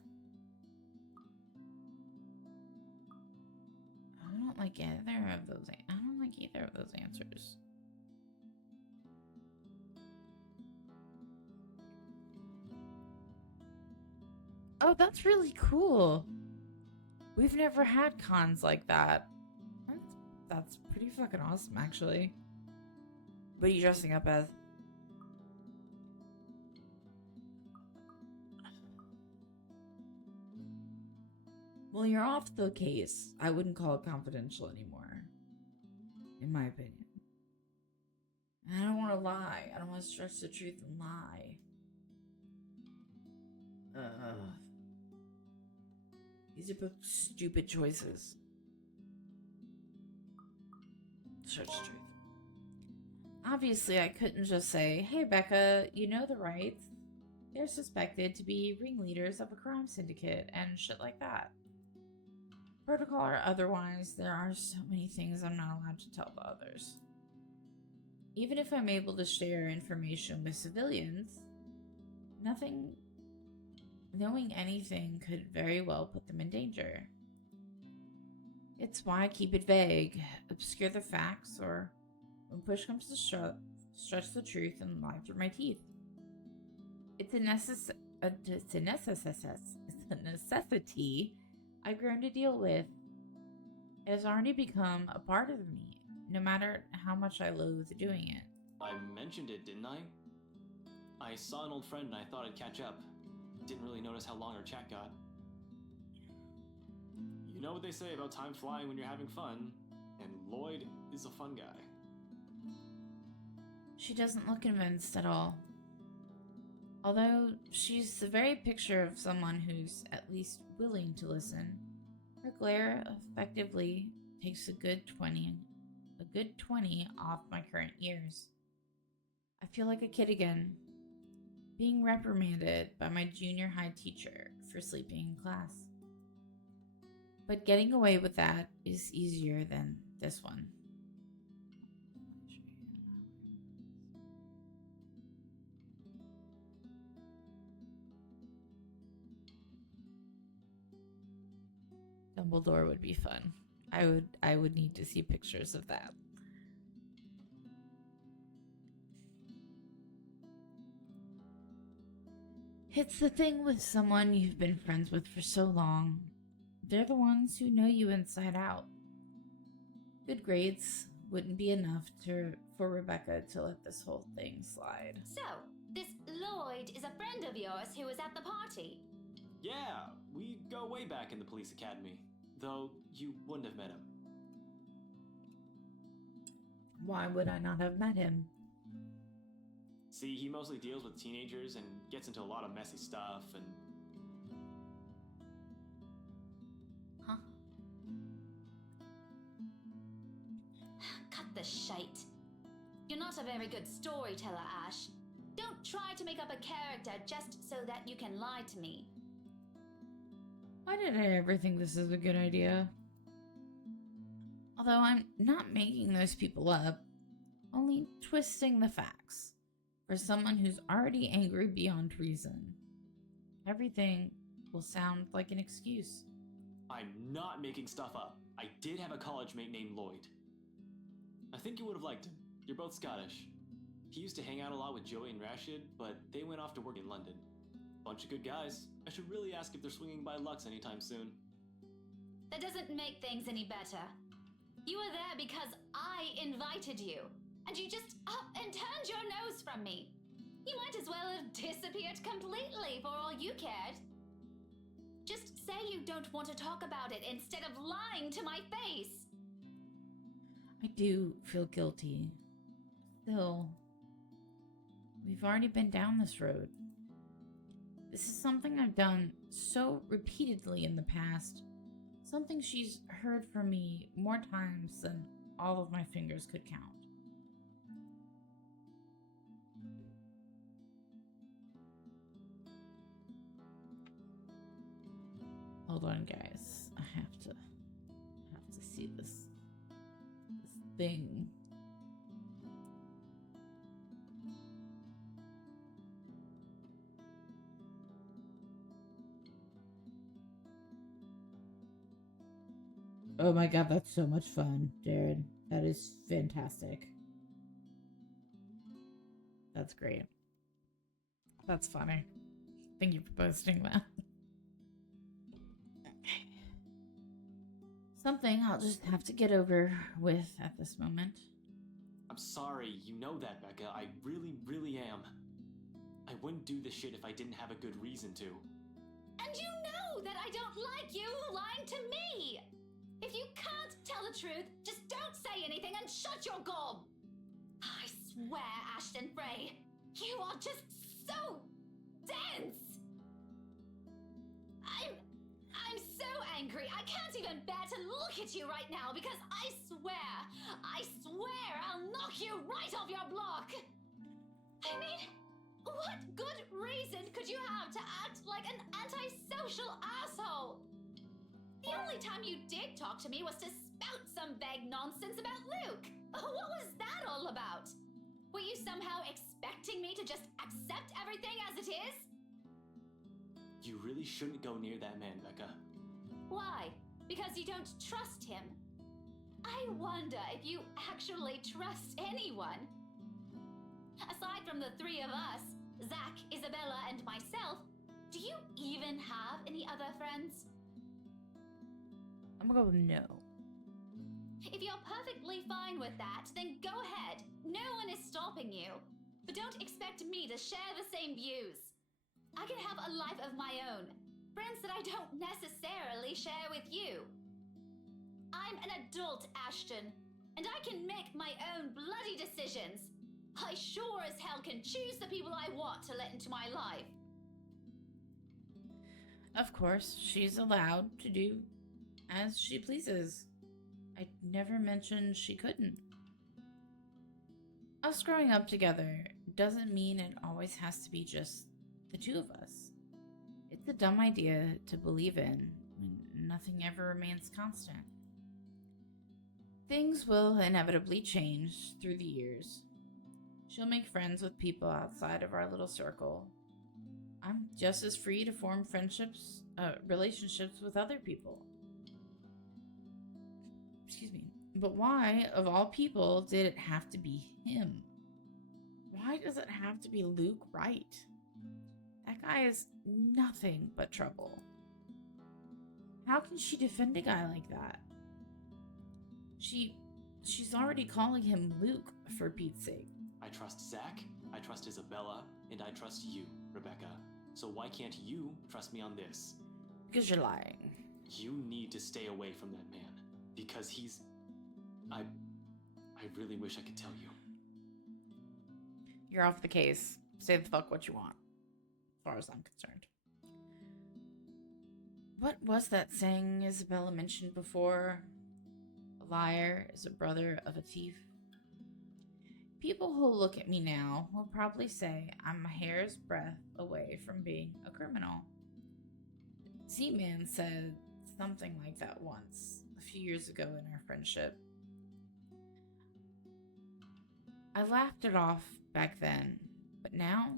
I don't like either of those. I don't like either of those answers. Oh, that's really cool. We've never had cons like that. That's pretty fucking awesome, actually. What are you dressing up as? Well, you're off the case. I wouldn't call it confidential anymore. In my opinion. I don't want to lie. I don't want to stretch the truth and lie. These are both stupid choices. Stretch the truth. Obviously, I couldn't just say, hey, Becca, you know the rights. They're suspected to be ringleaders of a crime syndicate and shit like that. Protocol or otherwise, there are so many things I'm not allowed to tell the others. Even if I'm able to share information with civilians, knowing anything could very well put them in danger. It's why I keep it vague, obscure the facts, or when push comes to shove, stretch the truth and lie through my teeth. It's a necessity I've grown to deal with. It has already become a part of me, no matter how much I loathe doing it. I mentioned it, didn't I? I saw an old friend and I thought I'd catch up. Didn't really notice how long our chat got. You know what they say about time flying when you're having fun, and Lloyd is a fun guy. She doesn't look convinced at all. Although she's the very picture of someone who's at least willing to listen, her glare effectively takes a good 20 off my current years. I feel like a kid again, being reprimanded by my junior high teacher for sleeping in class. But getting away with that is easier than this one. Dumbledore would be fun. I would need to see pictures of that. It's the thing with someone you've been friends with for so long. They're the ones who know you inside out. Good grades wouldn't be enough for Rebecca to let this whole thing slide. So, this Lloyd is a friend of yours who was at the party? Yeah, we go way back in the police academy, though you wouldn't have met him. Why would I not have met him? See, he mostly deals with teenagers and gets into a lot of messy stuff and... Huh? not a very good storyteller, Ash. Don't try to make up a character just so that you can lie to me. Why did I ever think this is a good idea? Although I'm not making those people up, only twisting the facts for someone who's already angry beyond reason. Everything will sound like an excuse. I'm not making stuff up. I did have a college mate named Lloyd. I think you would have liked him. You're both Scottish. He used to hang out a lot with Joey and Rashid, but they went off to work in London. Bunch of good guys. I should really ask if they're swinging by Lux anytime soon. That doesn't make things any better. You were there because I invited you, and you just up and turned your nose from me. You might as well have disappeared completely for all you cared. Just say you don't want to talk about it instead of lying to my face. I do feel guilty. Still, we've already been down this road. This is something I've done so repeatedly in the past. Something she's heard from me more times than all of my fingers could count. Hold on, guys. I have to see this thing. Oh my god, that's so much fun, Jared. That is fantastic. That's great. That's funny. Thank you for posting that. Okay. Something I'll just have to get over with at this moment. I'm sorry, you know that, Becca. I really, really am. I wouldn't do this shit if I didn't have a good reason to. And you know that I don't like you lying to me! If you can't tell the truth, just don't say anything and shut your gob! I swear, Ashton Frey, you are just so dense! I'm so angry, I can't even bear to look at you right now because I swear I'll knock you right off your block! I mean, what good reason could you have to act like an antisocial asshole? The only time you did talk to me was to spout some vague nonsense about Luke. What was that all about? Were you somehow expecting me to just accept everything as it is? You really shouldn't go near that man, Becca. Why? Because you don't trust him? I wonder if you actually trust anyone. Aside from the three of us, Zach, Isabella, and myself, do you even have any other friends? I'm gonna go with no. If you're perfectly fine with that, then go ahead. No one is stopping you. But don't expect me to share the same views. I can have a life of my own. Friends that I don't necessarily share with you. I'm an adult, Ashton, and I can make my own bloody decisions. I sure as hell can choose the people I want to let into my life. Of course, she's allowed to do as she pleases. I never mentioned she couldn't. Us growing up together doesn't mean it always has to be just the two of us. It's a dumb idea to believe in when nothing ever remains constant. Things will inevitably change through the years. She'll make friends with people outside of our little circle. I'm just as free to form relationships with other people. Excuse me. But why, of all people, did it have to be him? Why does it have to be Luke Wright? That guy is nothing but trouble. How can she defend a guy like that? She's already calling him Luke, for Pete's sake. I trust Zach, I trust Isabella, and I trust you, Rebecca. So why can't you trust me on this? Because you're lying. You need to stay away from that man. Because he's... I really wish I could tell you. You're off the case. Say the fuck what you want, as far as I'm concerned. What was that saying Isabella mentioned before? A liar is a brother of a thief. People who look at me now will probably say I'm a hair's breadth away from being a criminal. Z-Man said something like that once, a few years ago in our friendship. I laughed it off back then, but now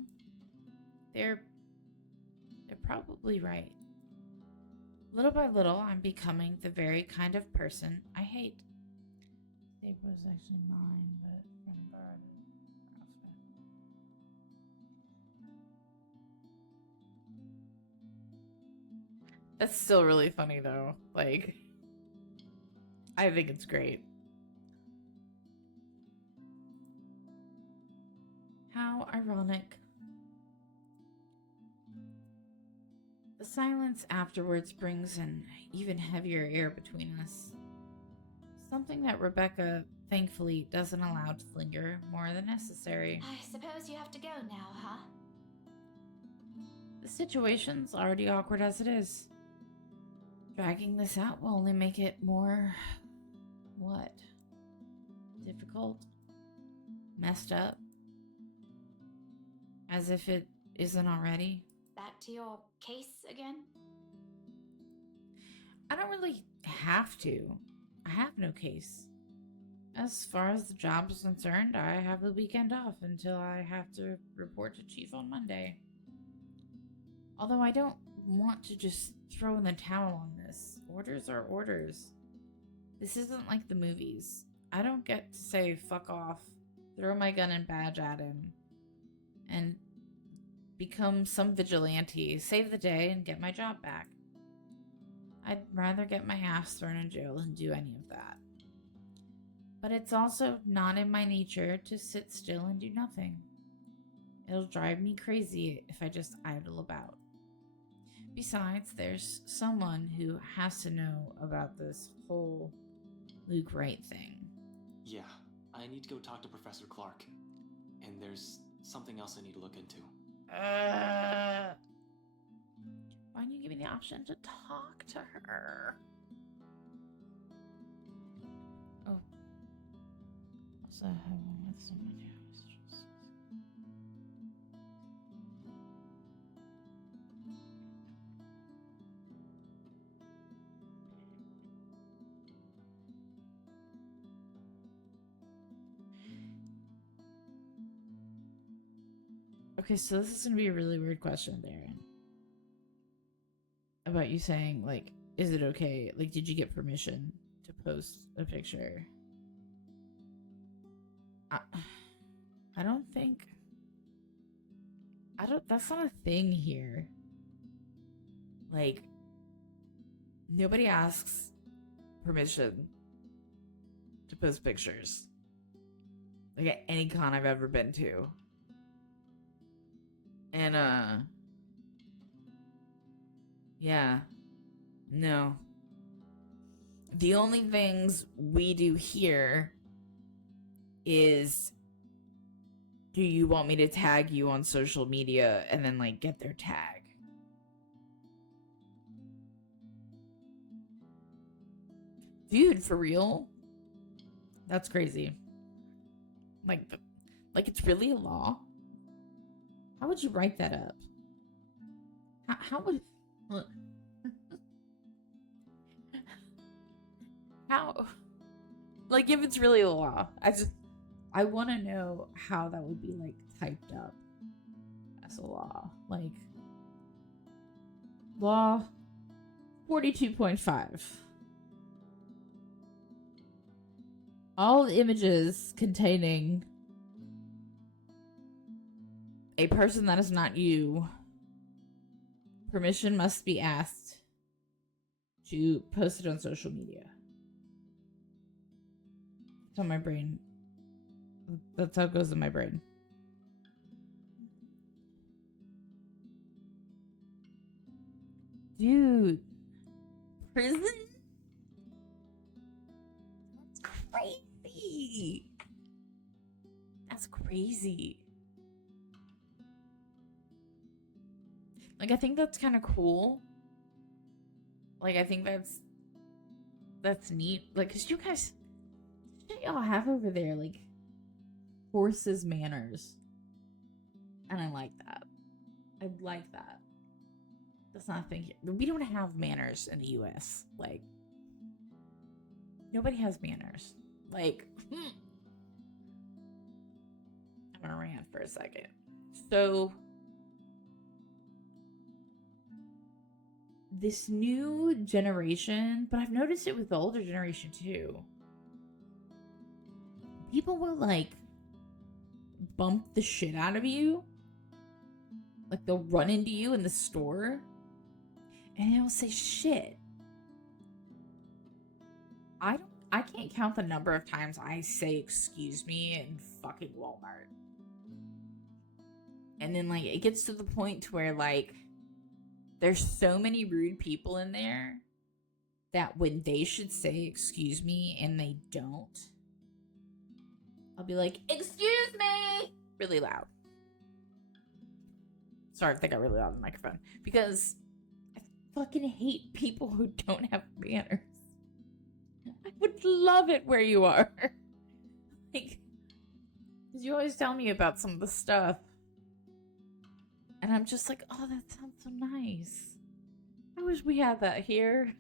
they're probably right. Little by little, I'm becoming the very kind of person I hate. Saber was actually mine, but friend borrowed it. That's still really funny though. Like, I think it's great. How ironic. The silence afterwards brings an even heavier air between us. Something that Rebecca thankfully doesn't allow to linger more than necessary. I suppose you have to go now, huh? The situation's already awkward as it is. Dragging this out will only make it more... what? Difficult? Messed up? As if it isn't already? Back to your case again? I don't really have to. I have no case. As far as the job is concerned, I have the weekend off until I have to report to Chief on Monday. Although I don't want to just throw in the towel on this. Orders are orders. This isn't like the movies. I don't get to say fuck off, throw my gun and badge at him, and become some vigilante, save the day, and get my job back. I'd rather get my ass thrown in jail than do any of that. But it's also not in my nature to sit still and do nothing. It'll drive me crazy if I just idle about. Besides, there's someone who has to know about this whole Luke Wright thing. Yeah, I need to go talk to Professor Clark. And there's something else I need to look into. Why don't you give me the option to talk to her? Oh. Also, I have one with someone who is just... Okay, so this is gonna be a really weird question, Darren. About you saying, like, is it okay? Like, did you get permission to post a picture? I don't think... that's not a thing here. Like, nobody asks permission to post pictures. Like, at any con I've ever been to. And, yeah. No. The only things we do here is, do you want me to tag you on social media and then, like, get their tag? Dude, for real? That's crazy. Like it's really a law? How would you write that up? How would... How? Like, if it's really a law. I want to know how that would be, like, typed up as a law. Like, law 42.5. All images containing a person that is not you, permission must be asked to post it on social media. It's on my brain. That's how it goes in my brain. Dude. Prison? That's crazy. That's crazy. Like, I think that's kind of cool. Like, I think that's neat. Like, cause you guys, what y'all have over there? Like, enforces manners. And I like that. I like that. That's not a thing here. We don't have manners in the US. Like, nobody has manners. Like, I'm gonna rant for a second. So, this new generation, but I've noticed it with the older generation too. People will like bump the shit out of you. Like they'll run into you in the store and they'll say shit. I can't count the number of times I say excuse me in fucking Walmart. And then like it gets to the point to where like there's so many rude people in there that when they should say excuse me and they don't, I'll be like, excuse me, really loud. Sorry if I got really loud on the microphone. Because I fucking hate people who don't have manners. I would love it where you are. Like, because you always tell me about some of the stuff. And I'm just like, oh, that sounds so nice. I wish we had that here.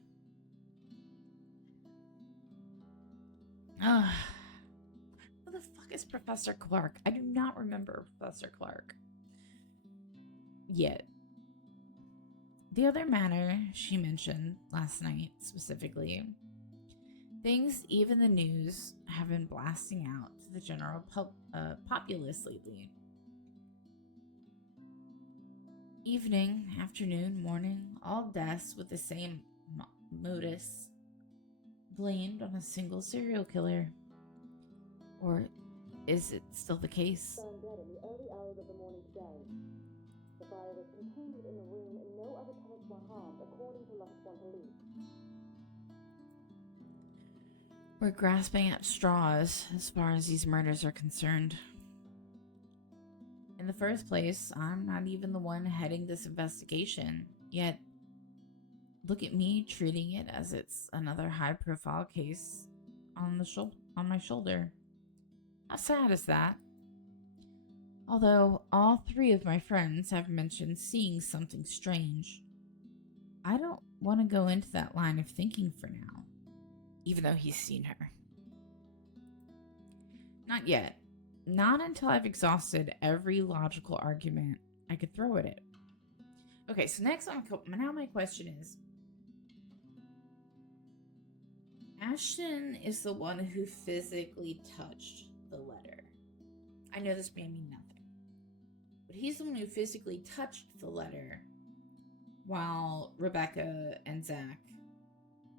Who the fuck is Professor Clark? I do not remember Professor Clark. Yet. The other matter she mentioned last night, specifically, things even the news have been blasting out to the general populace lately. Evening, afternoon, morning, all deaths with the same modus, blamed on a single serial killer. Or is it still the case? Found dead in the early hours of the morning today. The fire was contained within the room and no other tenants were harmed, according to Luxembourg police. We're grasping at straws as far as these murders are concerned. In the first place, I'm not even the one heading this investigation, yet look at me treating it as it's another high-profile case on my shoulder. How sad is that? Although all three of my friends have mentioned seeing something strange, I don't want to go into that line of thinking for now, even though he's seen her. Not yet. Not until I've exhausted every logical argument I could throw at it. Okay, so now my question is, Ashton is the one who physically touched the letter. I know this may mean nothing, but he's the one who physically touched the letter while Rebecca and Zach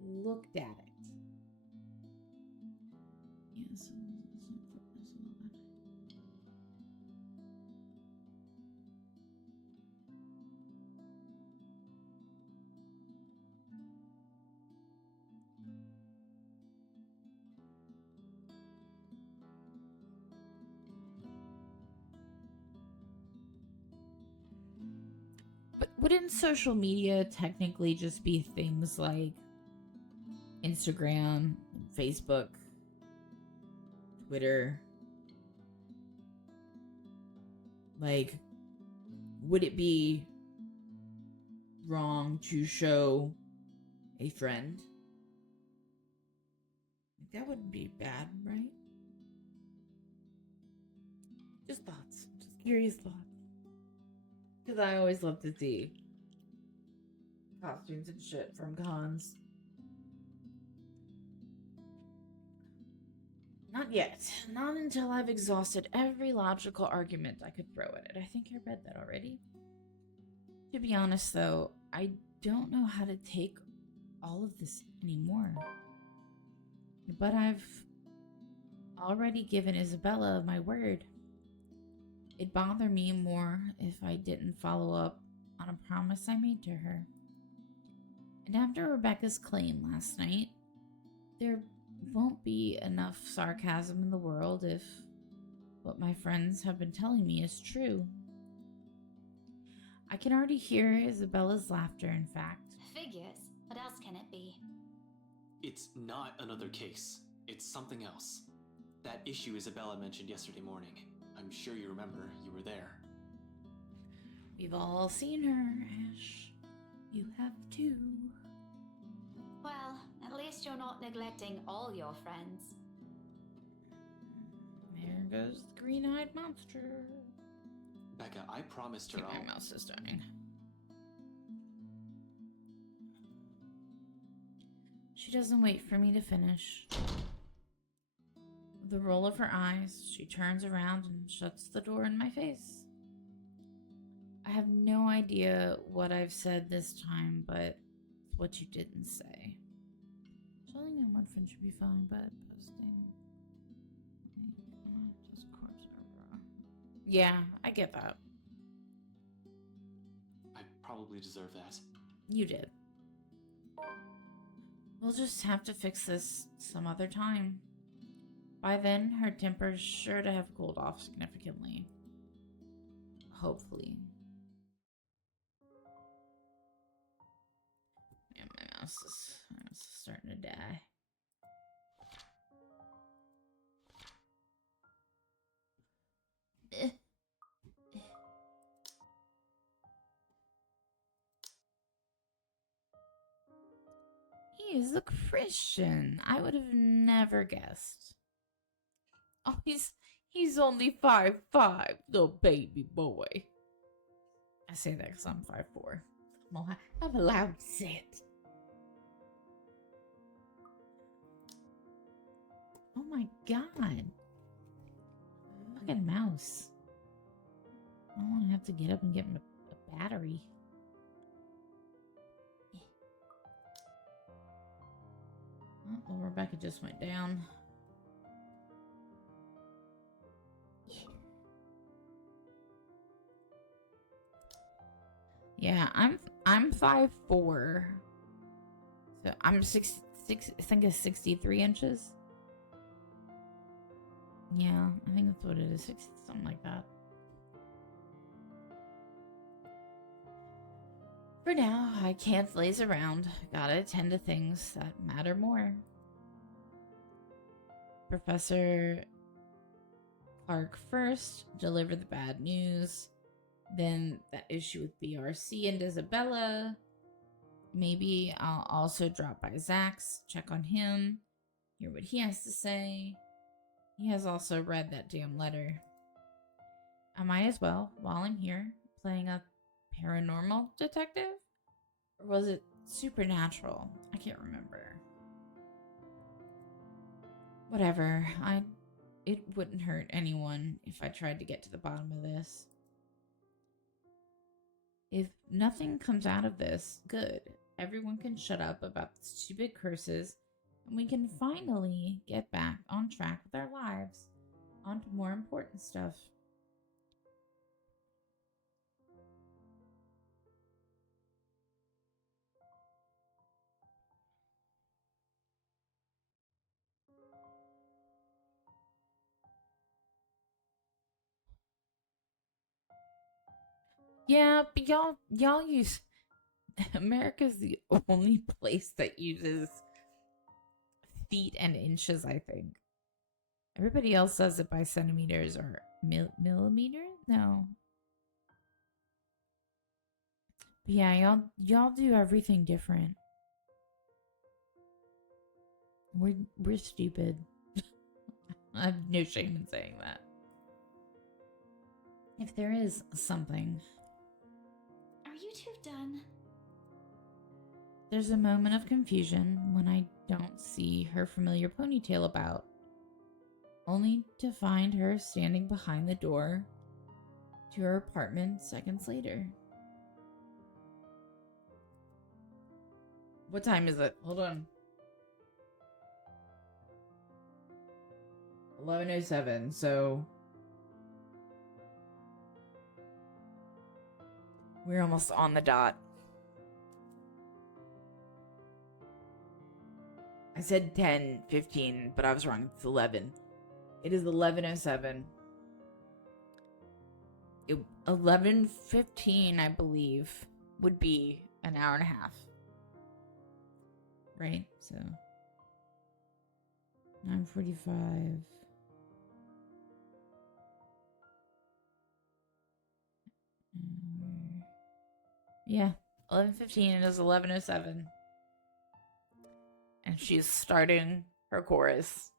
looked at it. Yes. But wouldn't social media technically just be things like Instagram, Facebook, Twitter? Like, would it be wrong to show a friend? That wouldn't be bad, right? Just thoughts. Just curious thoughts. Because I always love to see costumes and shit from cons. Not yet. Not until I've exhausted every logical argument I could throw at it. I think I read that already. To be honest, though, I don't know how to take all of this anymore. But I've already given Isabella my word. It'd bother me more if I didn't follow up on a promise I made to her. And after Rebecca's claim last night, there won't be enough sarcasm in the world if what my friends have been telling me is true. I can already hear Isabella's laughter, in fact. Figures. What else can it be? It's not another case. It's something else. That issue Isabella mentioned yesterday morning. I'm sure you remember. You were there. We've all seen her, Ash. You have too. Well, at least you're not neglecting all your friends. There goes the green-eyed monster. Becca, I promised her My mouse is dying. She doesn't wait for me to finish. With a roll of her eyes, she turns around and shuts the door in my face. I have no idea what I've said this time, but it's what you didn't say. Showing on one friend should be fine, but posting... Yeah, I get that. I probably deserve that. You did. We'll just have to fix this some other time. By then, her temper's sure to have cooled off significantly. Hopefully. Yeah, my mouse is starting to die. He is a Christian. I would have never guessed. Oh, he's only 5'5", little baby boy. I say that because I'm 5'4". I'm allowed to say it. Oh my god. Fucking mouse. I don't want to have to get up and get him a battery. Oh, well, Rebecca just went down. Yeah, I'm 5'4". So I'm 6, I think it's 63 inches. Yeah, I think that's what it is. Something like that. For now, I can't laze around. Gotta attend to things that matter more. Professor Clark first, deliver the bad news. Then that issue with BRC and Isabella. Maybe I'll also drop by Zach's, check on him, hear what he has to say. He has also read that damn letter. I might as well, while I'm here, playing a paranormal detective? Or was it supernatural? I can't remember. Whatever. It wouldn't hurt anyone if I tried to get to the bottom of this. If nothing comes out of this, good. Everyone can shut up about the stupid curses, and we can finally get back on track with our lives. On to more important stuff. Yeah, but y'all use... America's the only place that uses feet and inches, I think. Everybody else does it by centimeters or millimeter? No. But yeah, y'all do everything different. We're stupid. I have no shame in saying that. If there is something... Are you two done? There's a moment of confusion when I don't see her familiar ponytail about, only to find her standing behind the door to her apartment seconds later. What time is it? Hold on. 11:07, so we're almost on the dot. I said 10:15, but I was wrong. It's 11. It is 11:07. 11:15, I believe, would be an hour and a half. Right? So 9:45. Yeah, 11:15. It is 11:07. And she's starting her chorus.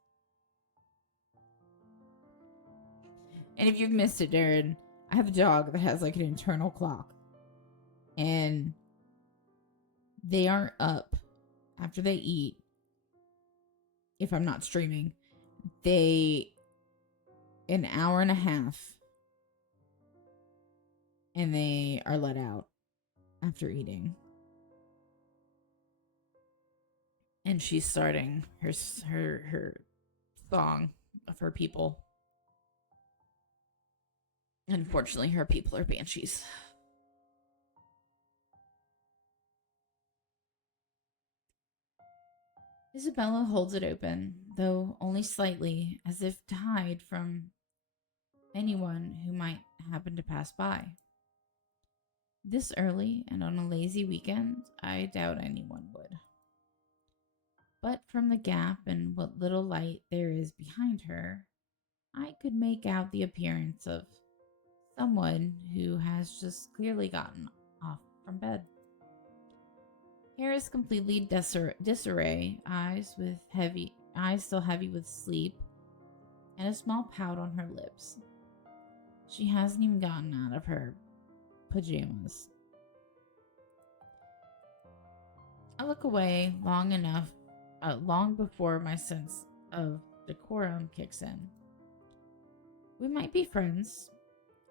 And if you've missed it, Darren, I have a dog that has like an internal clock. And they aren't up after they eat. If I'm not streaming, an hour and a half. And they are let out after eating. And she's starting her song of her people. Unfortunately, her people are banshees. Isabella holds it open, though only slightly, as if to hide from anyone who might happen to pass by. This early and on a lazy weekend, I doubt anyone would. But from the gap and what little light there is behind her, I could make out the appearance of someone who has just clearly gotten off from bed. Hair is completely disarray, eyes still heavy with sleep, and a small pout on her lips. She hasn't even gotten out of her pajamas. I look away long before my sense of decorum kicks in. We might be friends.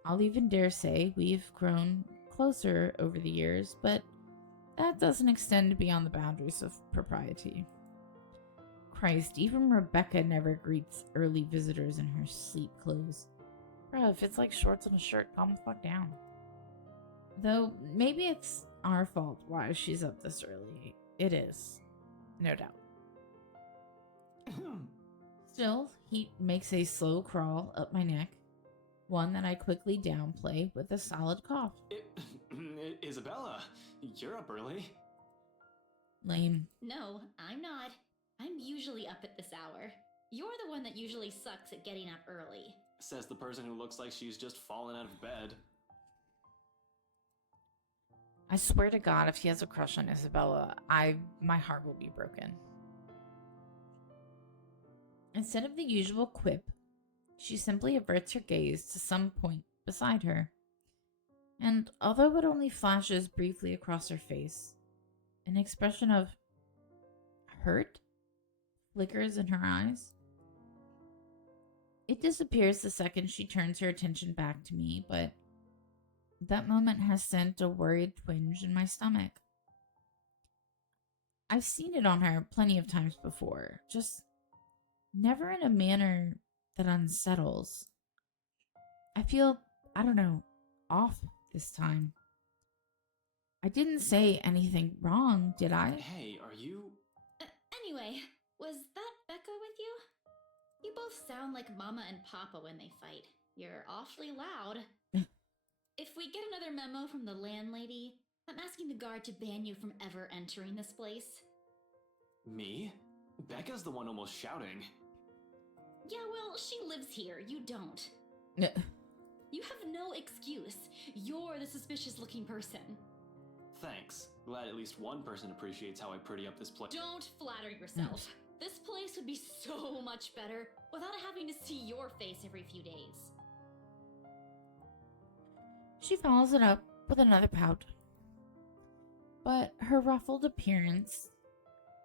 I'll even dare say we've grown closer over the years, but that doesn't extend beyond the boundaries of propriety. Christ, even Rebecca never greets early visitors in her sleep clothes. Bro, if it's like shorts and a shirt, calm the fuck down. Though, maybe it's our fault why she's up this early. It is. No doubt. Still, heat makes a slow crawl up my neck, one that I quickly downplay with a solid cough. Isabella, you're up early. Lame. No, I'm not. I'm usually up at this hour. You're the one that usually sucks at getting up early. Says the person who looks like she's just fallen out of bed. I swear to God, if he has a crush on Isabella, my heart will be broken. Instead of the usual quip, she simply averts her gaze to some point beside her. And although it only flashes briefly across her face, an expression of hurt flickers in her eyes. It disappears the second she turns her attention back to me, but that moment has sent a worried twinge in my stomach. I've seen it on her plenty of times before, just never in a manner that unsettles. I feel, off this time. I didn't say anything wrong, did I? Hey, are you... Anyway, was that Becca with you? You both sound like Mama and Papa when they fight. You're awfully loud. If we get another memo from the landlady, I'm asking the guard to ban you from ever entering this place. Me? Becca's the one almost shouting. Yeah, well, she lives here. You don't. You have no excuse. You're the suspicious-looking person. Thanks. Glad at least one person appreciates how I pretty up this place. Don't flatter yourself. This place would be so much better without having to see your face every few days. She follows it up with another pout. But her ruffled appearance,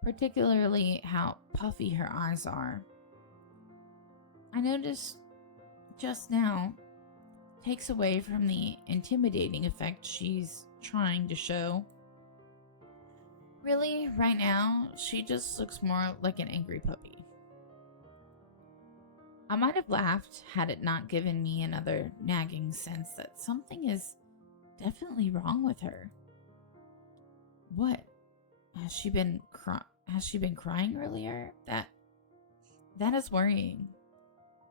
particularly how puffy her eyes are, I noticed just now, takes away from the intimidating effect she's trying to show. Really, right now, she just looks more like an angry puppy. I might have laughed had it not given me another nagging sense that something is definitely wrong with her. What? Has she been crying earlier? That is worrying.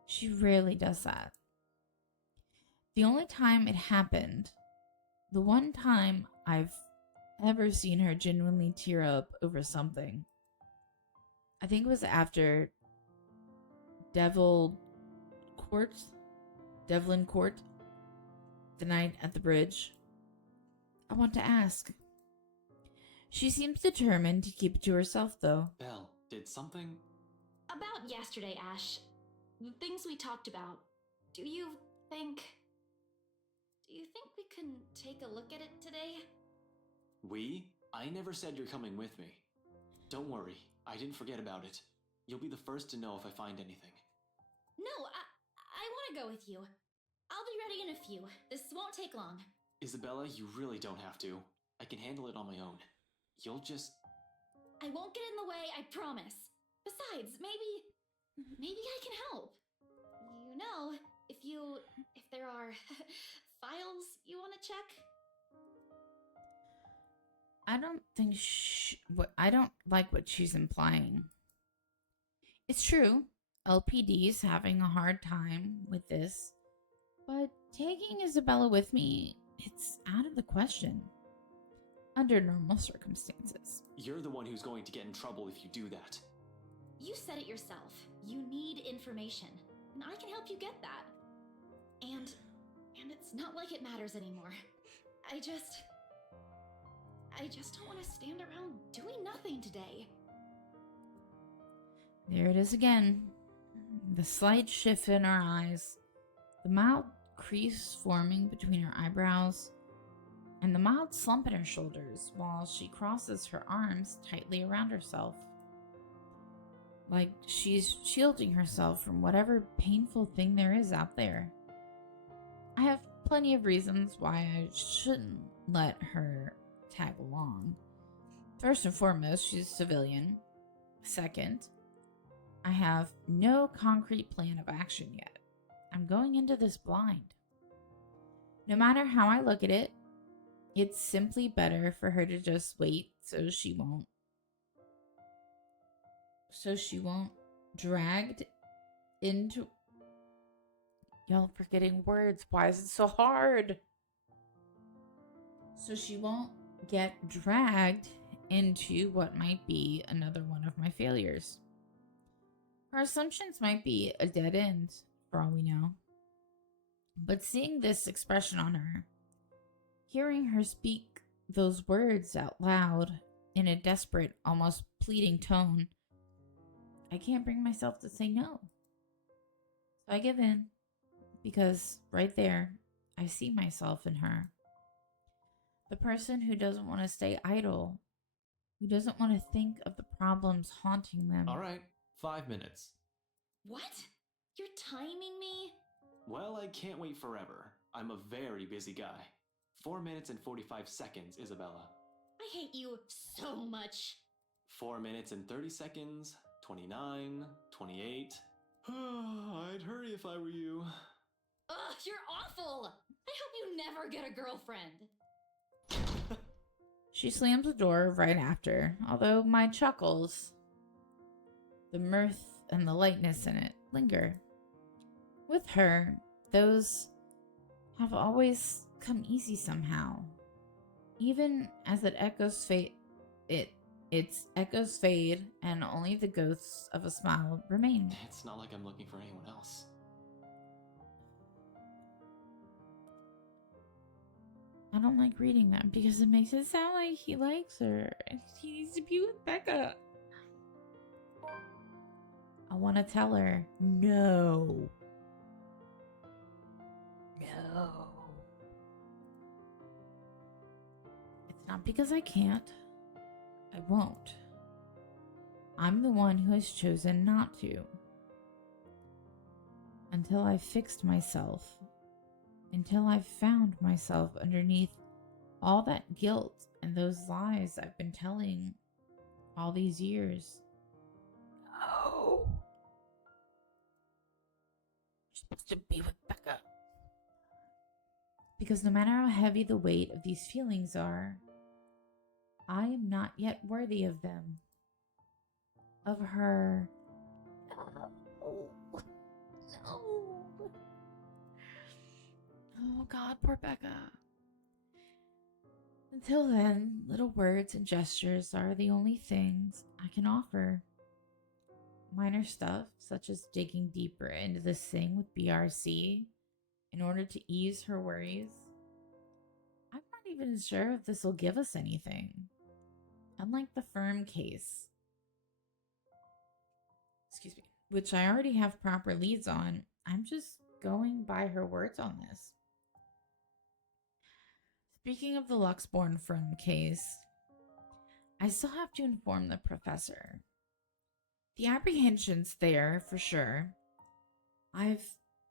She rarely does that. The only time it happened, the one time I've ever seen her genuinely tear up over something, I think it was after Devlin Court, the night at the bridge. I want to ask. She seems determined to keep it to herself, though. Belle, did something? About yesterday, Ash. The things we talked about. Do you think we can take a look at it today? We? I never said you're coming with me. Don't worry, I didn't forget about it. You'll be the first to know if I find anything. No, I want to go with you. I'll be ready in a few. This won't take long. Isabella, you really don't have to. I can handle it on my own. You'll just... I won't get in the way, I promise. Besides, maybe I can help. You know, if there are files you want to check. I don't think I don't like what she's implying. It's true, LPD's having a hard time with this, but taking Isabella with me, it's out of the question. Under normal circumstances. You're the one who's going to get in trouble if you do that. You said it yourself. You need information, and I can help you get that. And it's not like it matters anymore. I just don't want to stand around doing nothing today. There it is again. The slight shift in her eyes, the mild crease forming between her eyebrows, and the mild slump in her shoulders while she crosses her arms tightly around herself. Like she's shielding herself from whatever painful thing there is out there. I have plenty of reasons why I shouldn't let her tag along. First and foremost, she's a civilian. Second, I have no concrete plan of action yet. I'm going into this blind. No matter how I look at it, it's simply better for her to just wait so she won't dragged into... Y'all forgetting words. Why is it so hard? So she won't get dragged into what might be another one of my failures. Her assumptions might be a dead end, for all we know. But seeing this expression on her, hearing her speak those words out loud in a desperate, almost pleading tone, I can't bring myself to say no. So I give in, because right there, I see myself in her. The person who doesn't want to stay idle, who doesn't want to think of the problems haunting them. All right, 5 minutes. What? You're timing me? Well, I can't wait forever. I'm a very busy guy. 4 minutes and 45 seconds, Isabella. I hate you so much. 4 minutes and 30 seconds, 29, 28. I'd hurry if I were you. Ugh, you're awful! I hope you never get a girlfriend. She slams the door right after, although my chuckles, the mirth and the lightness in it, linger. With her, those have always come easy somehow. Even as its echoes fade and only the ghosts of a smile remain. It's not like I'm looking for anyone else. I don't like reading that because it makes it sound like he likes her and he needs to be with Becca. I want to tell her, no. No. It's not because I can't. I won't. I'm the one who has chosen not to. Until I've fixed myself. Until I've found myself underneath all that guilt and those lies I've been telling all these years. No. You're supposed to be with Becca. Because no matter how heavy the weight of these feelings are, I am not yet worthy of them. Of her. No. No. Oh God, poor Becca. Until then, little words and gestures are the only things I can offer. Minor stuff, such as digging deeper into this thing with BRC in order to ease her worries. I'm not even sure if this will give us anything. Unlike the firm case, excuse me, which I already have proper leads on, I'm just going by her words on this. Speaking of the Luxborn firm case, I still have to inform the professor. The apprehension's there for sure. I've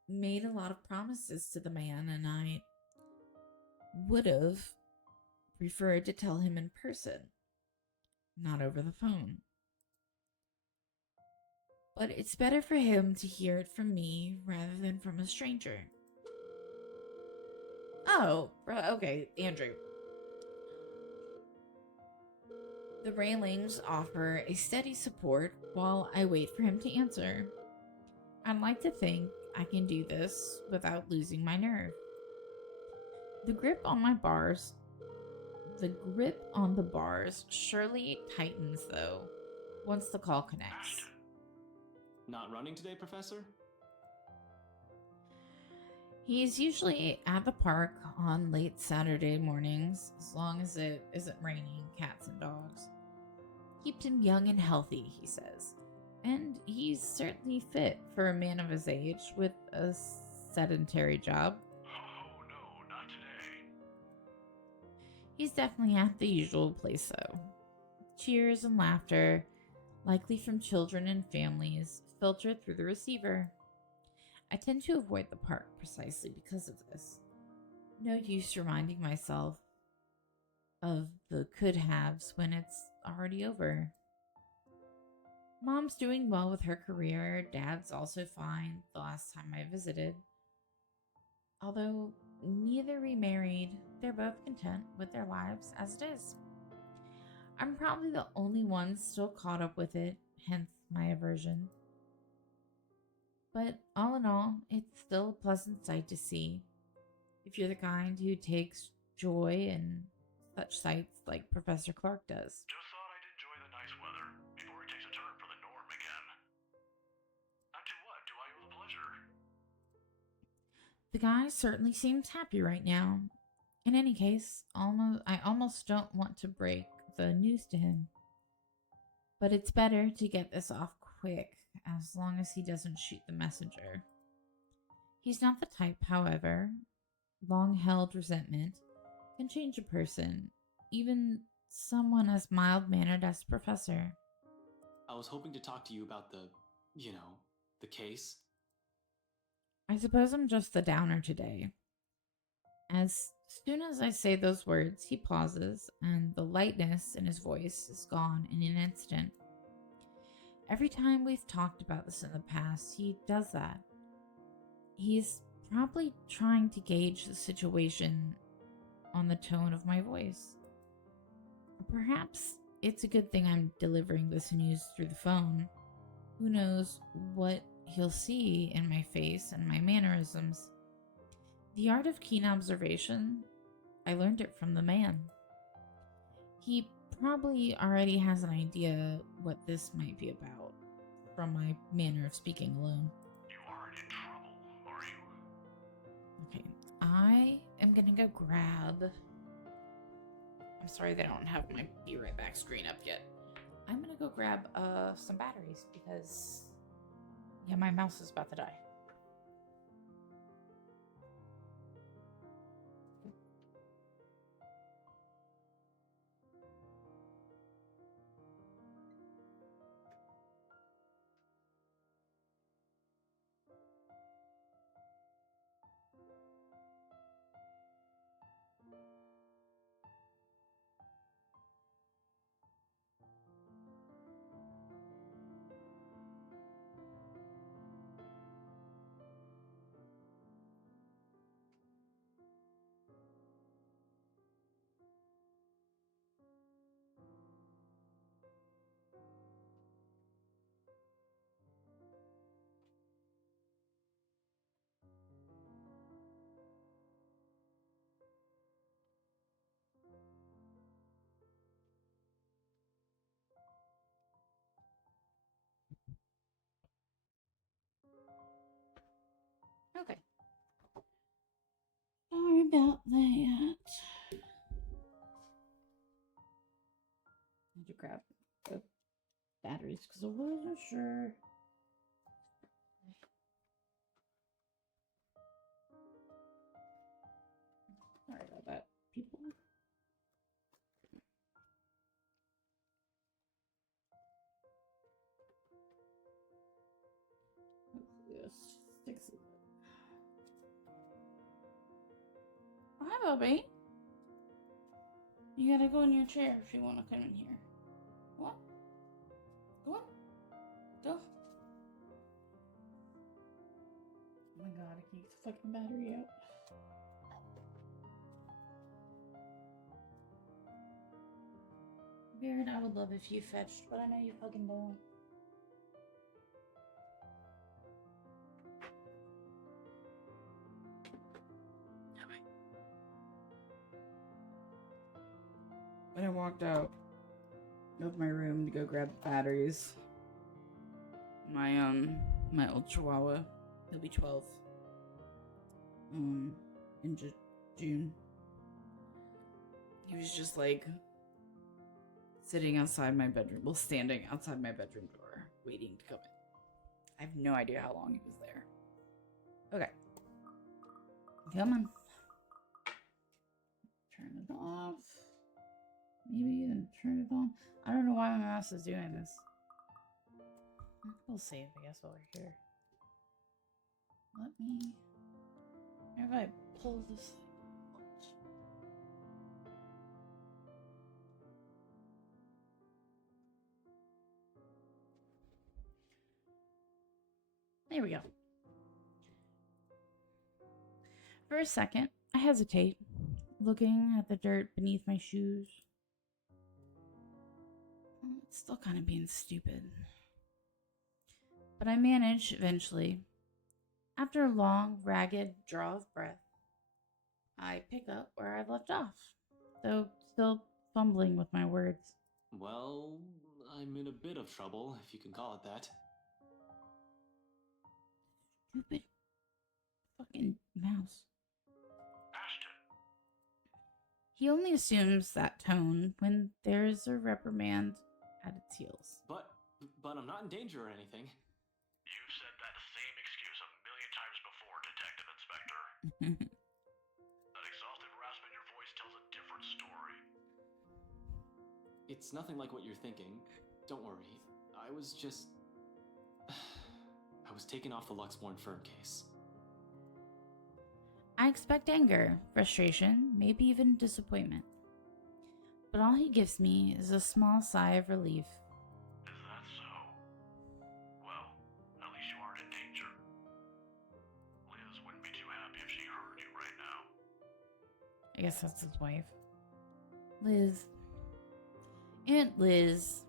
made a lot of promises to the man, and I would have preferred to tell him in person, not over the phone. But it's better for him to hear it from me rather than from a stranger. Oh, okay, Andrew. The railings offer a steady support while I wait for him to answer. I'd like to think I can do this without losing my nerve. The grip on the bars surely tightens though, once the call connects. Not running today, Professor? He's usually at the park on late Saturday mornings, as long as it isn't raining cats and dogs. Keeps him young and healthy, he says. And he's certainly fit for a man of his age with a sedentary job. Oh no, not today. He's definitely at the usual place though. Cheers and laughter, likely from children and families, filter through the receiver. I tend to avoid the park precisely because of this. No use reminding myself of the could-haves when it's already over. Mom's doing well with her career. Dad's also fine the last time I visited. Although neither remarried, they're both content with their lives as it is. I'm probably the only one still caught up with it, hence my aversion. But all in all, it's still a pleasant sight to see, if you're the kind who takes joy in such sights like Professor Clark does. Just thought I'd enjoy the nice weather before it takes a turn for the norm again. To what do I owe the pleasure? The guy certainly seems happy right now. In any case, I almost don't want to break the news to him. But it's better to get this off quick, as long as he doesn't shoot the messenger. He's not the type, however. Long-held resentment can change a person, even someone as mild-mannered as the professor. I was hoping to talk to you about the case. I suppose I'm just the downer today. As soon as I say those words, he pauses, and the lightness in his voice is gone in an instant. Every time we've talked about this in the past, he does that. He's probably trying to gauge the situation on the tone of my voice. Perhaps it's a good thing I'm delivering this news through the phone. Who knows what he'll see in my face and my mannerisms. The art of keen observation, I learned it from the man. He probably already has an idea what this might be about, from my manner of speaking alone. You aren't in trouble, are you? Okay, I am gonna go grab... I'm sorry they don't have my Be Right Back screen up yet. I'm gonna go grab some batteries because, yeah, my mouse is about to die. Okay. Sorry about that. grab the batteries because I wasn't sure. Sorry about that, people. Let's fix it. Hi, Bobby. You gotta go in your chair if you want to come in here. What? Go on. Go. Oh my god, I can't get the fucking battery out. Baird, I would love if you fetched, but I know you fucking don't. When I walked out of my room to go grab batteries, my old Chihuahua, he'll be 12 in June. He was just like sitting outside my bedroom, well, standing outside my bedroom door, waiting to come in. I have no idea how long he was there. Okay, come on, turn it off. Maybe then turn it on. I don't know why my mouse is doing this. We'll save, I guess, while we're here. Let me. If I pull this. There we go. For a second, I hesitate, looking at the dirt beneath my shoes. It's still kind of being stupid. But I manage eventually. After a long, ragged draw of breath, I pick up where I left off, though still fumbling with my words. Well, I'm in a bit of trouble, if you can call it that. Stupid fucking mouse. He only assumes that tone when there's a reprimand at its heels. But I'm not in danger or anything. You've said that same excuse a million times before, Detective Inspector. That exhausted rasp in your voice tells a different story. It's nothing like what you're thinking. Don't worry. I was just... I was taken off the Luxborn firm case. I expect anger, frustration, maybe even disappointment. But all he gives me is a small sigh of relief. Is that so? Well, at least you aren't in danger. Liz wouldn't be too happy if she heard you right now. I guess that's his wife. Liz. Aunt Liz.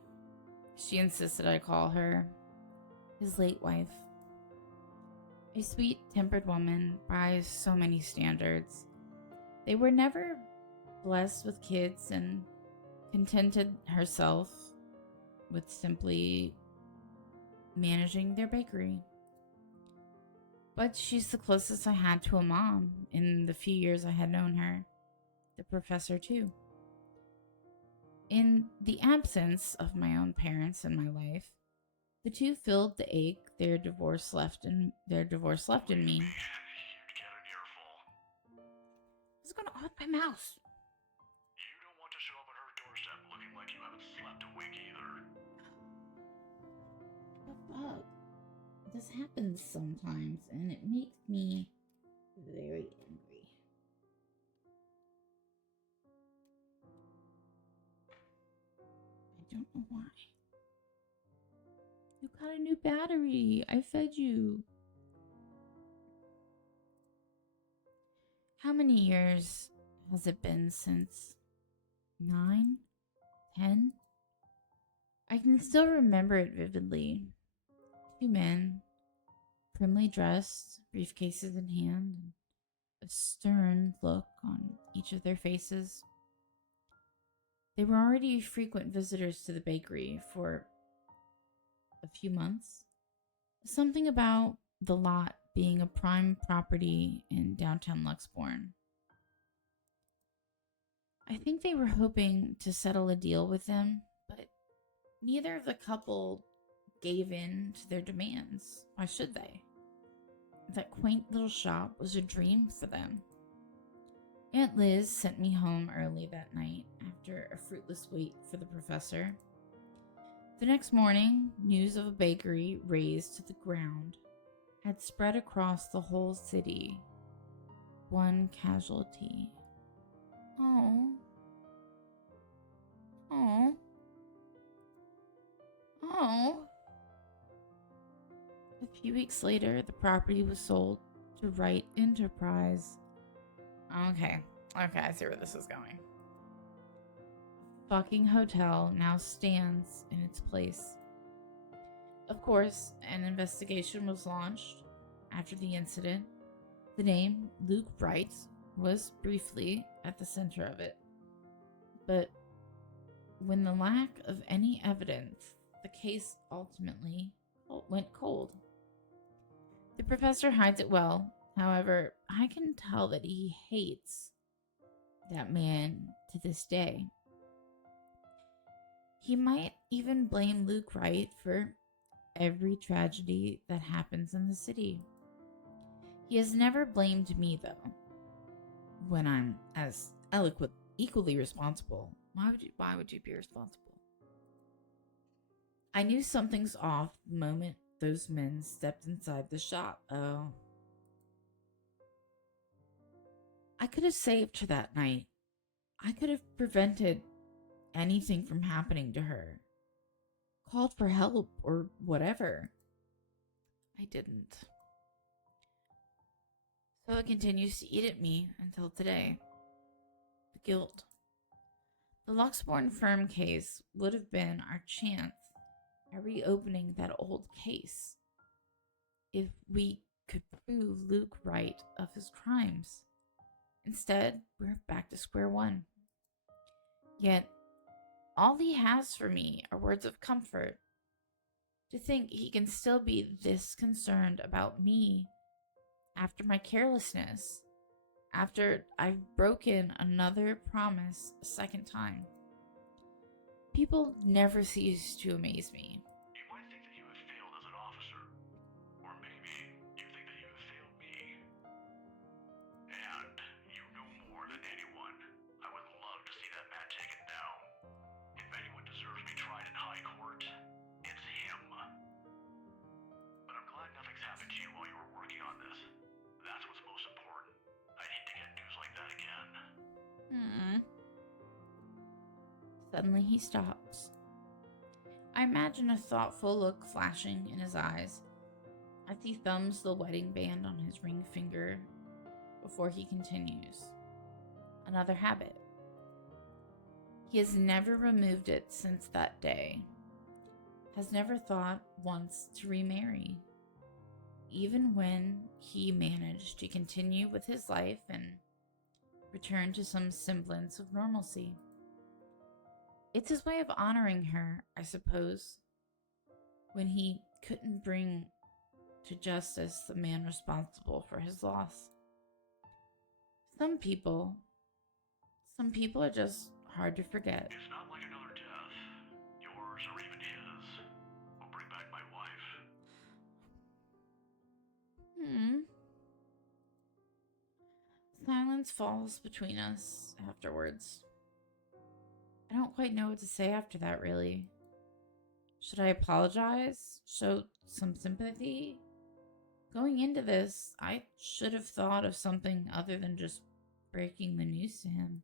She insisted I call her. His late wife. A sweet-tempered woman by so many standards. They were never blessed with kids and contented herself with simply managing their bakery. But she's the closest I had to a mom in the few years I had known her. The professor, too. In the absence of my own parents in my life, the two filled the ache their divorce left in me. You'd get an earful. What's going on with my mouse? You don't want to show up at her doorstep looking like you haven't slept a wink either. What the fuck? This happens sometimes, and it makes me very angry. I don't know why. You got a new battery. I fed you. How many years has it been since? 9? 10? I can still remember it vividly. Two men, primly dressed, briefcases in hand, and a stern look on each of their faces. They were already frequent visitors to the bakery for a few months. Something about the lot being a prime property in downtown Luxborn. I think they were hoping to settle a deal with them, but Neither of the couple gave in to their demands. Why should they? That quaint little shop was a dream for them. Aunt Liz sent me home early that night after a fruitless wait for the professor. The next morning, news of a bakery razed to the ground had spread across the whole city. One casualty. Oh. Oh. Oh. A few weeks later, the property was sold to Wright Enterprise. Okay, I see where this is going. Fucking hotel now stands in its place. Of course, an investigation was launched after the incident. The name Luke Wright was briefly at the center of it. But when the lack of any evidence, the case ultimately went cold. The professor hides it well. However, I can tell that he hates that man to this day. He might even blame Luke Wright for every tragedy that happens in the city. He has never blamed me, though. When I'm as equally responsible, why would you be responsible? I knew something's off the moment those men stepped inside the shop. Oh. I could have saved her that night. I could have prevented anything from happening to her. Called for help or whatever. I didn't. So it continues to eat at me until today. The guilt. The Luxborn firm case would have been our chance at reopening that old case if we could prove Luke right of his crimes. Instead, we're back to square one. Yet, all he has for me are words of comfort. To think he can still be this concerned about me after my carelessness, after I've broken another promise a second time. People never cease to amaze me. You might think that you have failed as an officer, or maybe you think that you have failed me. And you know more than anyone. I would love to see that man taken down. If anyone deserves to be tried in high court, it's him. But I'm glad nothing's happened to you while you were working on this. That's what's most important. I'd hate to get news like that again. Suddenly he stops. I imagine a thoughtful look flashing in his eyes as he thumbs the wedding band on his ring finger before he continues. Another habit. He has never removed it since that day. Has never thought once to remarry. Even when he managed to continue with his life and return to some semblance of normalcy. It's his way of honoring her, I suppose, when he couldn't bring to justice the man responsible for his loss. Some people are just hard to forget. It's not like another death, yours or even his, will bring back my wife. Silence falls between us afterwards. I don't quite know what to say after that, really. Should I apologize? Show some sympathy? Going into this, I should have thought of something other than just breaking the news to him.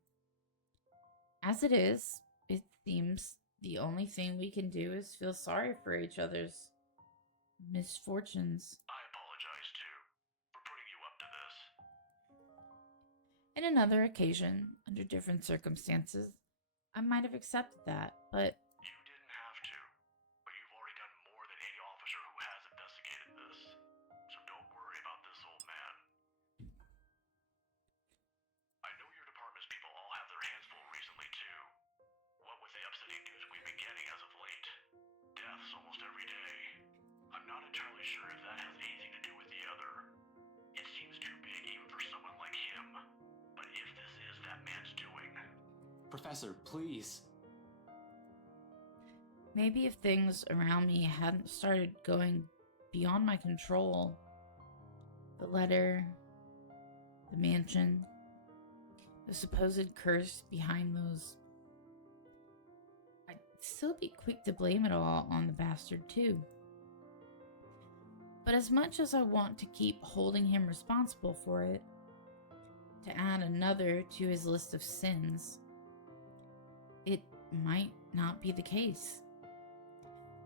As it is, it seems the only thing we can do is feel sorry for each other's misfortunes. I apologize too for putting you up to this. In another occasion, under different circumstances, I might have accepted that, but You didn't have to, but you've already done more than any officer who has investigated this. So don't worry about this, old man. I know your department's people all have their hands full recently too. What with the upsetting news we've been getting as of late. Deaths almost every day. I'm not entirely sure if that has anything to do with the other. It seems too big even for someone like him. But if this is that man's doing... Professor, please. Maybe if things around me hadn't started going beyond my control, the letter, the mansion, the supposed curse behind those, I'd still be quick to blame it all on the bastard too. But as much as I want to keep holding him responsible for it, to add another to his list of sins, it might not be the case.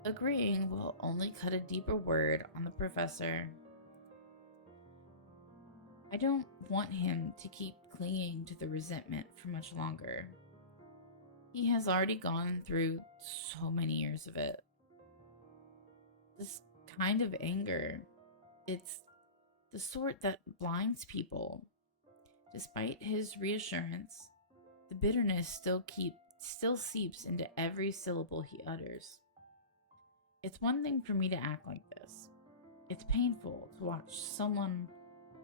Agreeing will only cut a deeper word on the professor. I don't want him to keep clinging to the resentment for much longer. He has already gone through so many years of it. This kind of anger, it's the sort that blinds people. Despite his reassurance, the bitterness still seeps into every syllable he utters. It's one thing for me to act like this. It's painful to watch someone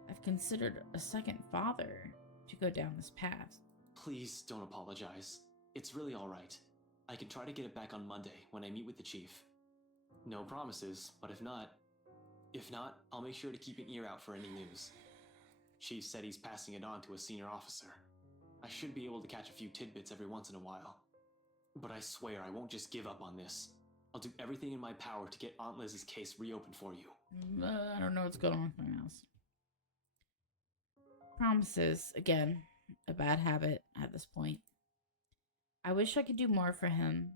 I've considered a second father to go down this path. Please don't apologize. It's really alright. I can try to get it back on Monday when I meet with the chief. No promises, but if not, I'll make sure to keep an ear out for any news. Chief said he's passing it on to a senior officer. I should be able to catch a few tidbits every once in a while. But I swear I won't just give up on this. I'll do everything in my power to get Aunt Liz's case reopened for you. I don't know what's going on with my mouse. Promises, again, a bad habit at this point. I wish I could do more for him.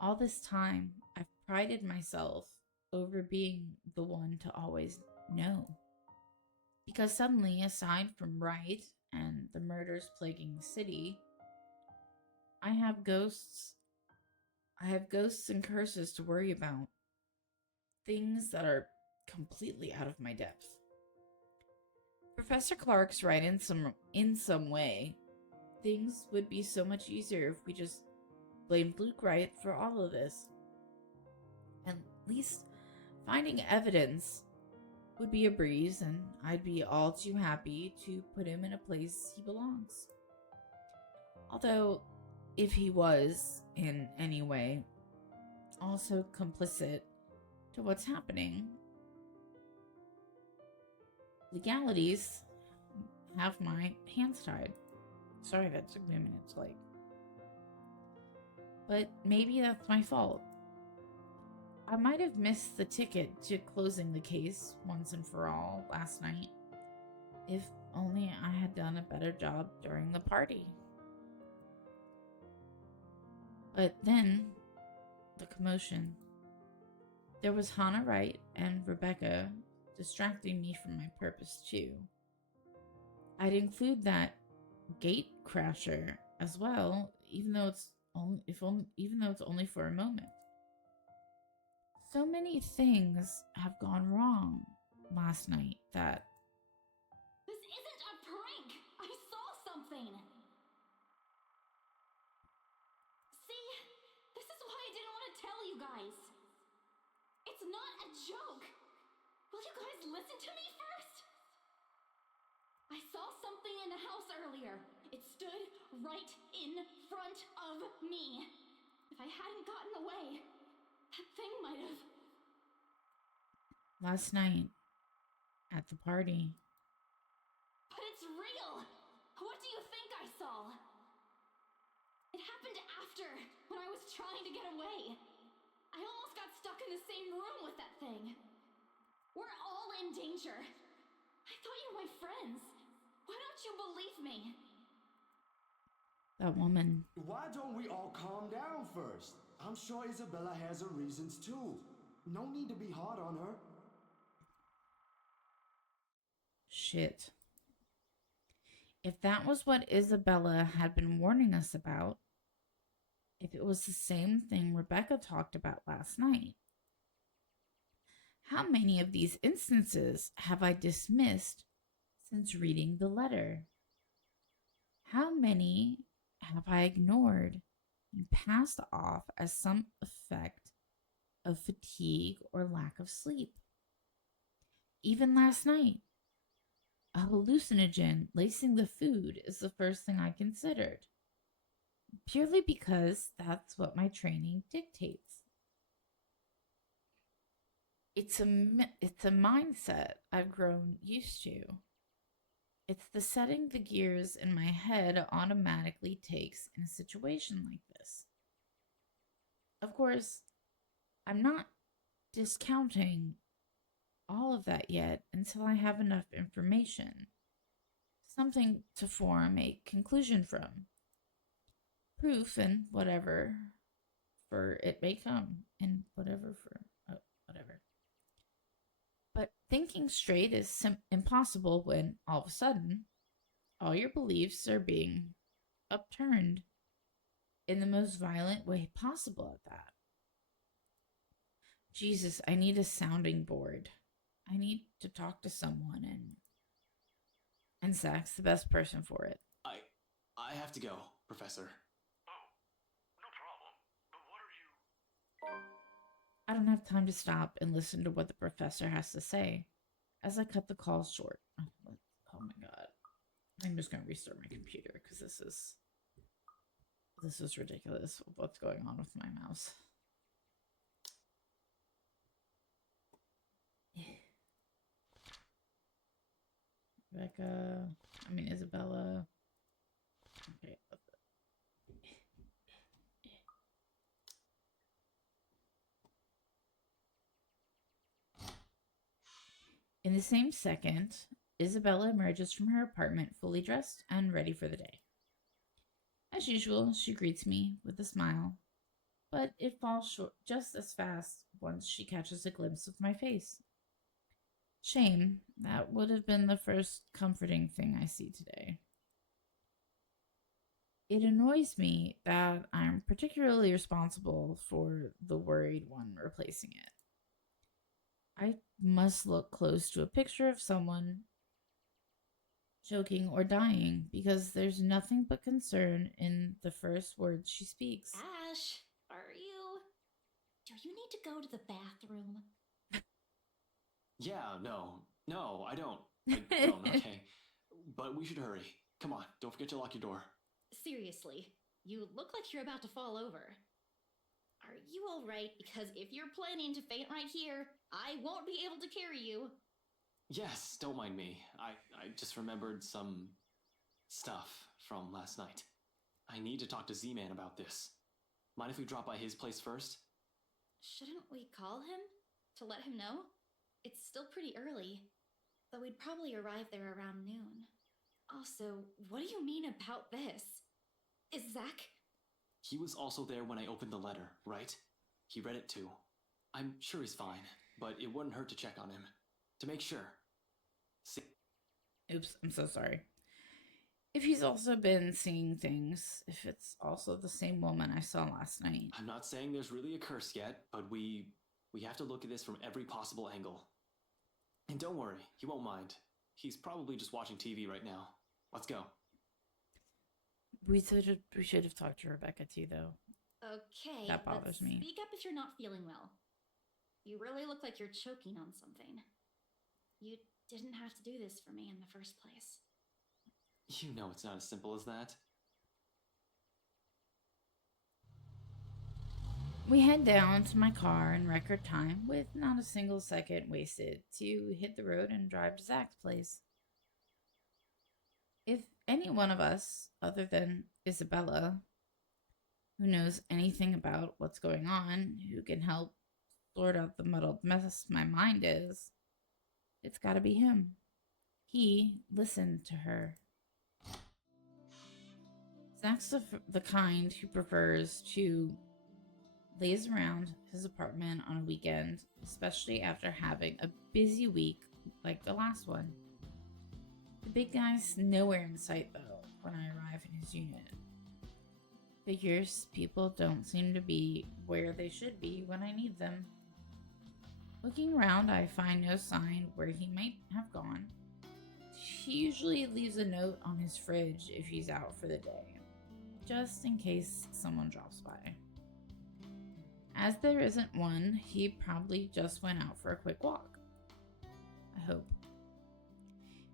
All this time, I've prided myself over being the one to always know. Because suddenly, aside from Wright and the murders plaguing the city, I have ghosts and curses to worry about. Things that are completely out of my depth. Professor Clark's right in some way. Things would be so much easier if we just blamed Luke Wright for all of this. At least finding evidence would be a breeze, and I'd be all too happy to put him in a place he belongs. Although, if he was, in any way, also complicit to what's happening, legalities have my hands tied. Sorry that took me a minute to but maybe that's my fault. I might have missed the ticket to closing the case once and for all last night. If only I had done a better job during the party. But then, the commotion. There was Hannah Wright and Rebecca distracting me from my purpose too. I'd include that gate crasher as well, even though it's only for a moment. So many things have gone wrong last night that... This isn't a prank! I saw something! See? This is why I didn't want to tell you guys! It's not a joke! Will you guys listen to me first? I saw something in the house earlier. It stood right in front of me. If I hadn't gotten away, that thing might have... Last night, at the party. But it's real! What do you think I saw? It happened after, when I was trying to get away. I almost got stuck in the same room with that thing. We're all in danger. I thought you were my friends. Why don't you believe me? That woman. Why don't we all calm down first? I'm sure Isabella has her reasons too. No need to be hard on her. Shit. If that was what Isabella had been warning us about, if it was the same thing Rebecca talked about last night, how many of these instances have I dismissed since reading the letter? How many have I ignored and passed off as some effect of fatigue or lack of sleep? Even last night, a hallucinogen lacing the food is the first thing I considered. purely because that's what my training dictates. It's a mindset I've grown used to. It's the setting the gears in my head automatically takes in a situation like this. Of course, I'm not discounting all of that yet until I have enough information, something to form a conclusion from. Proof and whatever for it may come, and whatever for whatever. But thinking straight is impossible when all of a sudden all your beliefs are being upturned in the most violent way possible at that. Jesus, I need a sounding board. I need to talk to someone, and Zach's the best person for it. I have to go, Professor. Oh, no problem. But what are you... I don't have time to stop and listen to what the professor has to say as I cut the call short. Oh my god. I'm just going to restart my computer because this is ridiculous. What's going on with my mouse? Isabella. Okay. In the same second, Isabella emerges from her apartment fully dressed and ready for the day. As usual, she greets me with a smile, but it falls short just as fast once she catches a glimpse of my face. Shame, that would have been the first comforting thing I see today. It annoys me that I'm particularly responsible for the worried one replacing it. I must look close to a picture of someone choking or dying because there's nothing but concern in the first words she speaks. Ash, are you? Do you need to go to the bathroom? Yeah, no, I don't. I don't, okay. But we should hurry. Come on, don't forget to lock your door. Seriously, you look like you're about to fall over. Are you alright? Because if you're planning to faint right here, I won't be able to carry you. Yes, don't mind me. I just remembered some stuff from last night. I need to talk to Z-Man about this. Mind if we drop by his place first? Shouldn't we call him to let him know? It's still pretty early, though we'd probably arrive there around noon. Also, what do you mean about this? Is Zach? He was also there when I opened the letter, right? He read it too. I'm sure he's fine, but it wouldn't hurt to check on him. To make sure. See? Oops, I'm so sorry. If he's also been seeing things, if it's also the same woman I saw last night. I'm not saying there's really a curse yet, but we have to look at this from every possible angle. And don't worry, he won't mind. He's probably just watching TV right now. Let's go. We should have talked to Rebecca too, though. Okay, that bothers but me. Speak up if you're not feeling well. You really look like you're choking on something. You didn't have to do this for me in the first place. You know it's not as simple as that. We head down to my car in record time with not a single second wasted to hit the road and drive to Zach's place. If any one of us, other than Isabella, who knows anything about what's going on, who can help sort out the muddled mess my mind is, it's gotta be him. He listened to her. Zach's the kind who prefers to laze around his apartment on a weekend, especially after having a busy week like the last one. The big guy's nowhere in sight, though, when I arrive in his unit. Figures people don't seem to be where they should be when I need them. Looking around, I find no sign where he might have gone. He usually leaves a note on his fridge if he's out for the day, just in case someone drops by. As there isn't one, he probably just went out for a quick walk. I hope.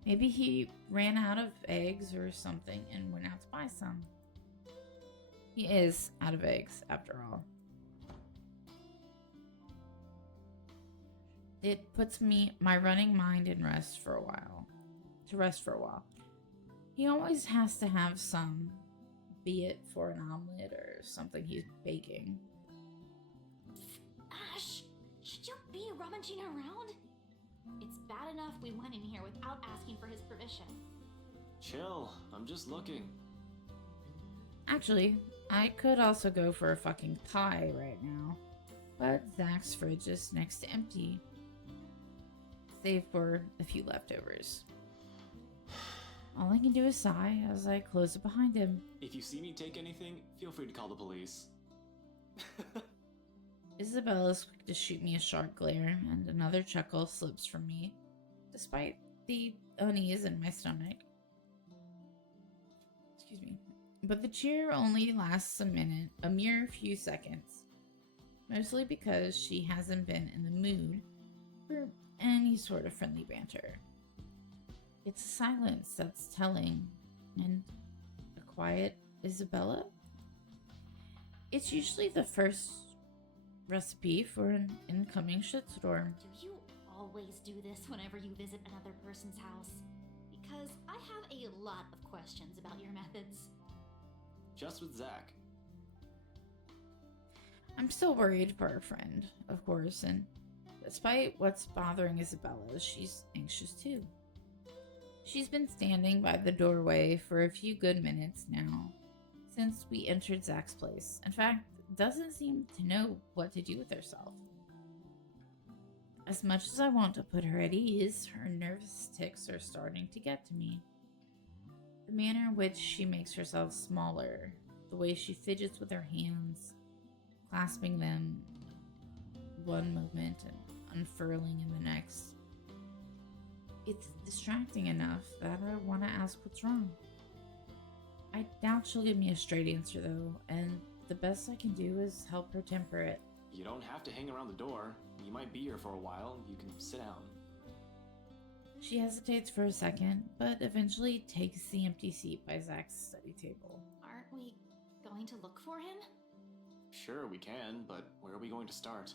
Maybe he ran out of eggs or something and went out to buy some. He is out of eggs, after all. It puts my running mind in rest for a while. He always has to have some, be it for an omelet or something he's baking. Ash, should you be rummaging around? It's bad enough we went in here without asking for his permission. Chill, I'm just looking. Actually, I could also go for a fucking pie right now, but Zach's fridge is next to empty, save for a few leftovers. All I can do is sigh as I close it behind him. If you see me take anything, feel free to call the police. Isabella is quick to shoot me a sharp glare, and another chuckle slips from me, despite the unease in my stomach. Excuse me. But the cheer only lasts a mere few seconds. Mostly because she hasn't been in the mood for any sort of friendly banter. It's a silence that's telling, and a quiet Isabella? It's usually the first recipe for an incoming shitstorm. Do you always do this whenever you visit another person's house? Because I have a lot of questions about your methods. Just with Zach. I'm still worried for our friend, of course, and despite what's bothering Isabella, she's anxious too. She's been standing by the doorway for a few good minutes now, since we entered Zach's place. In fact, doesn't seem to know what to do with herself. As much as I want to put her at ease, her nervous tics are starting to get to me. The manner in which she makes herself smaller, the way she fidgets with her hands, clasping them one moment and unfurling in the next. It's distracting enough that I want to ask what's wrong. I doubt she'll give me a straight answer though, and the best I can do is help her temper it. You don't have to hang around the door. You might be here for a while. You can sit down. She hesitates for a second, but eventually takes the empty seat by Zach's study table. Aren't we going to look for him? Sure, we can, but where are we going to start?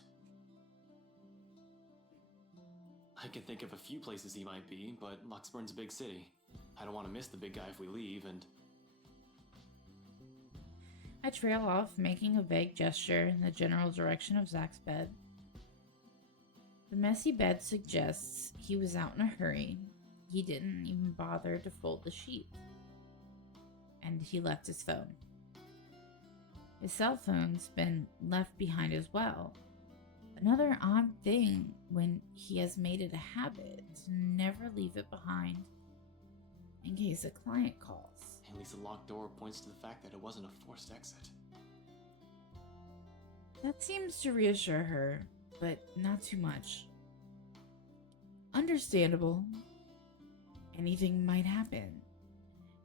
I can think of a few places he might be, but Luxburn's a big city. I don't want to miss the big guy if we leave, and... I trail off, making a vague gesture in the general direction of Zach's bed. The messy bed suggests he was out in a hurry. He didn't even bother to fold the sheet. And he left his phone. His cell phone's been left behind as well. Another odd thing when he has made it a habit to never leave it behind in case a client calls. At least the locked door points to the fact that it wasn't a forced exit. That seems to reassure her, but not too much. Understandable. Anything might happen.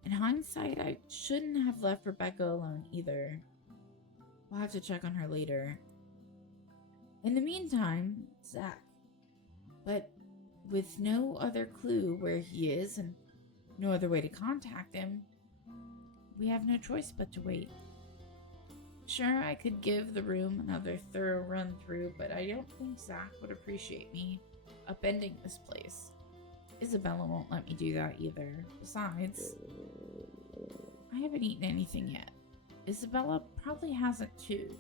In hindsight, I shouldn't have left Rebecca alone either. We'll have to check on her later. In the meantime, Zach. But with no other clue where he is and no other way to contact him, we have no choice but to wait. Sure, I could give the room another thorough run through, but I don't think Zach would appreciate me upending this place. Isabella won't let me do that either. Besides, I haven't eaten anything yet. Isabella probably hasn't too.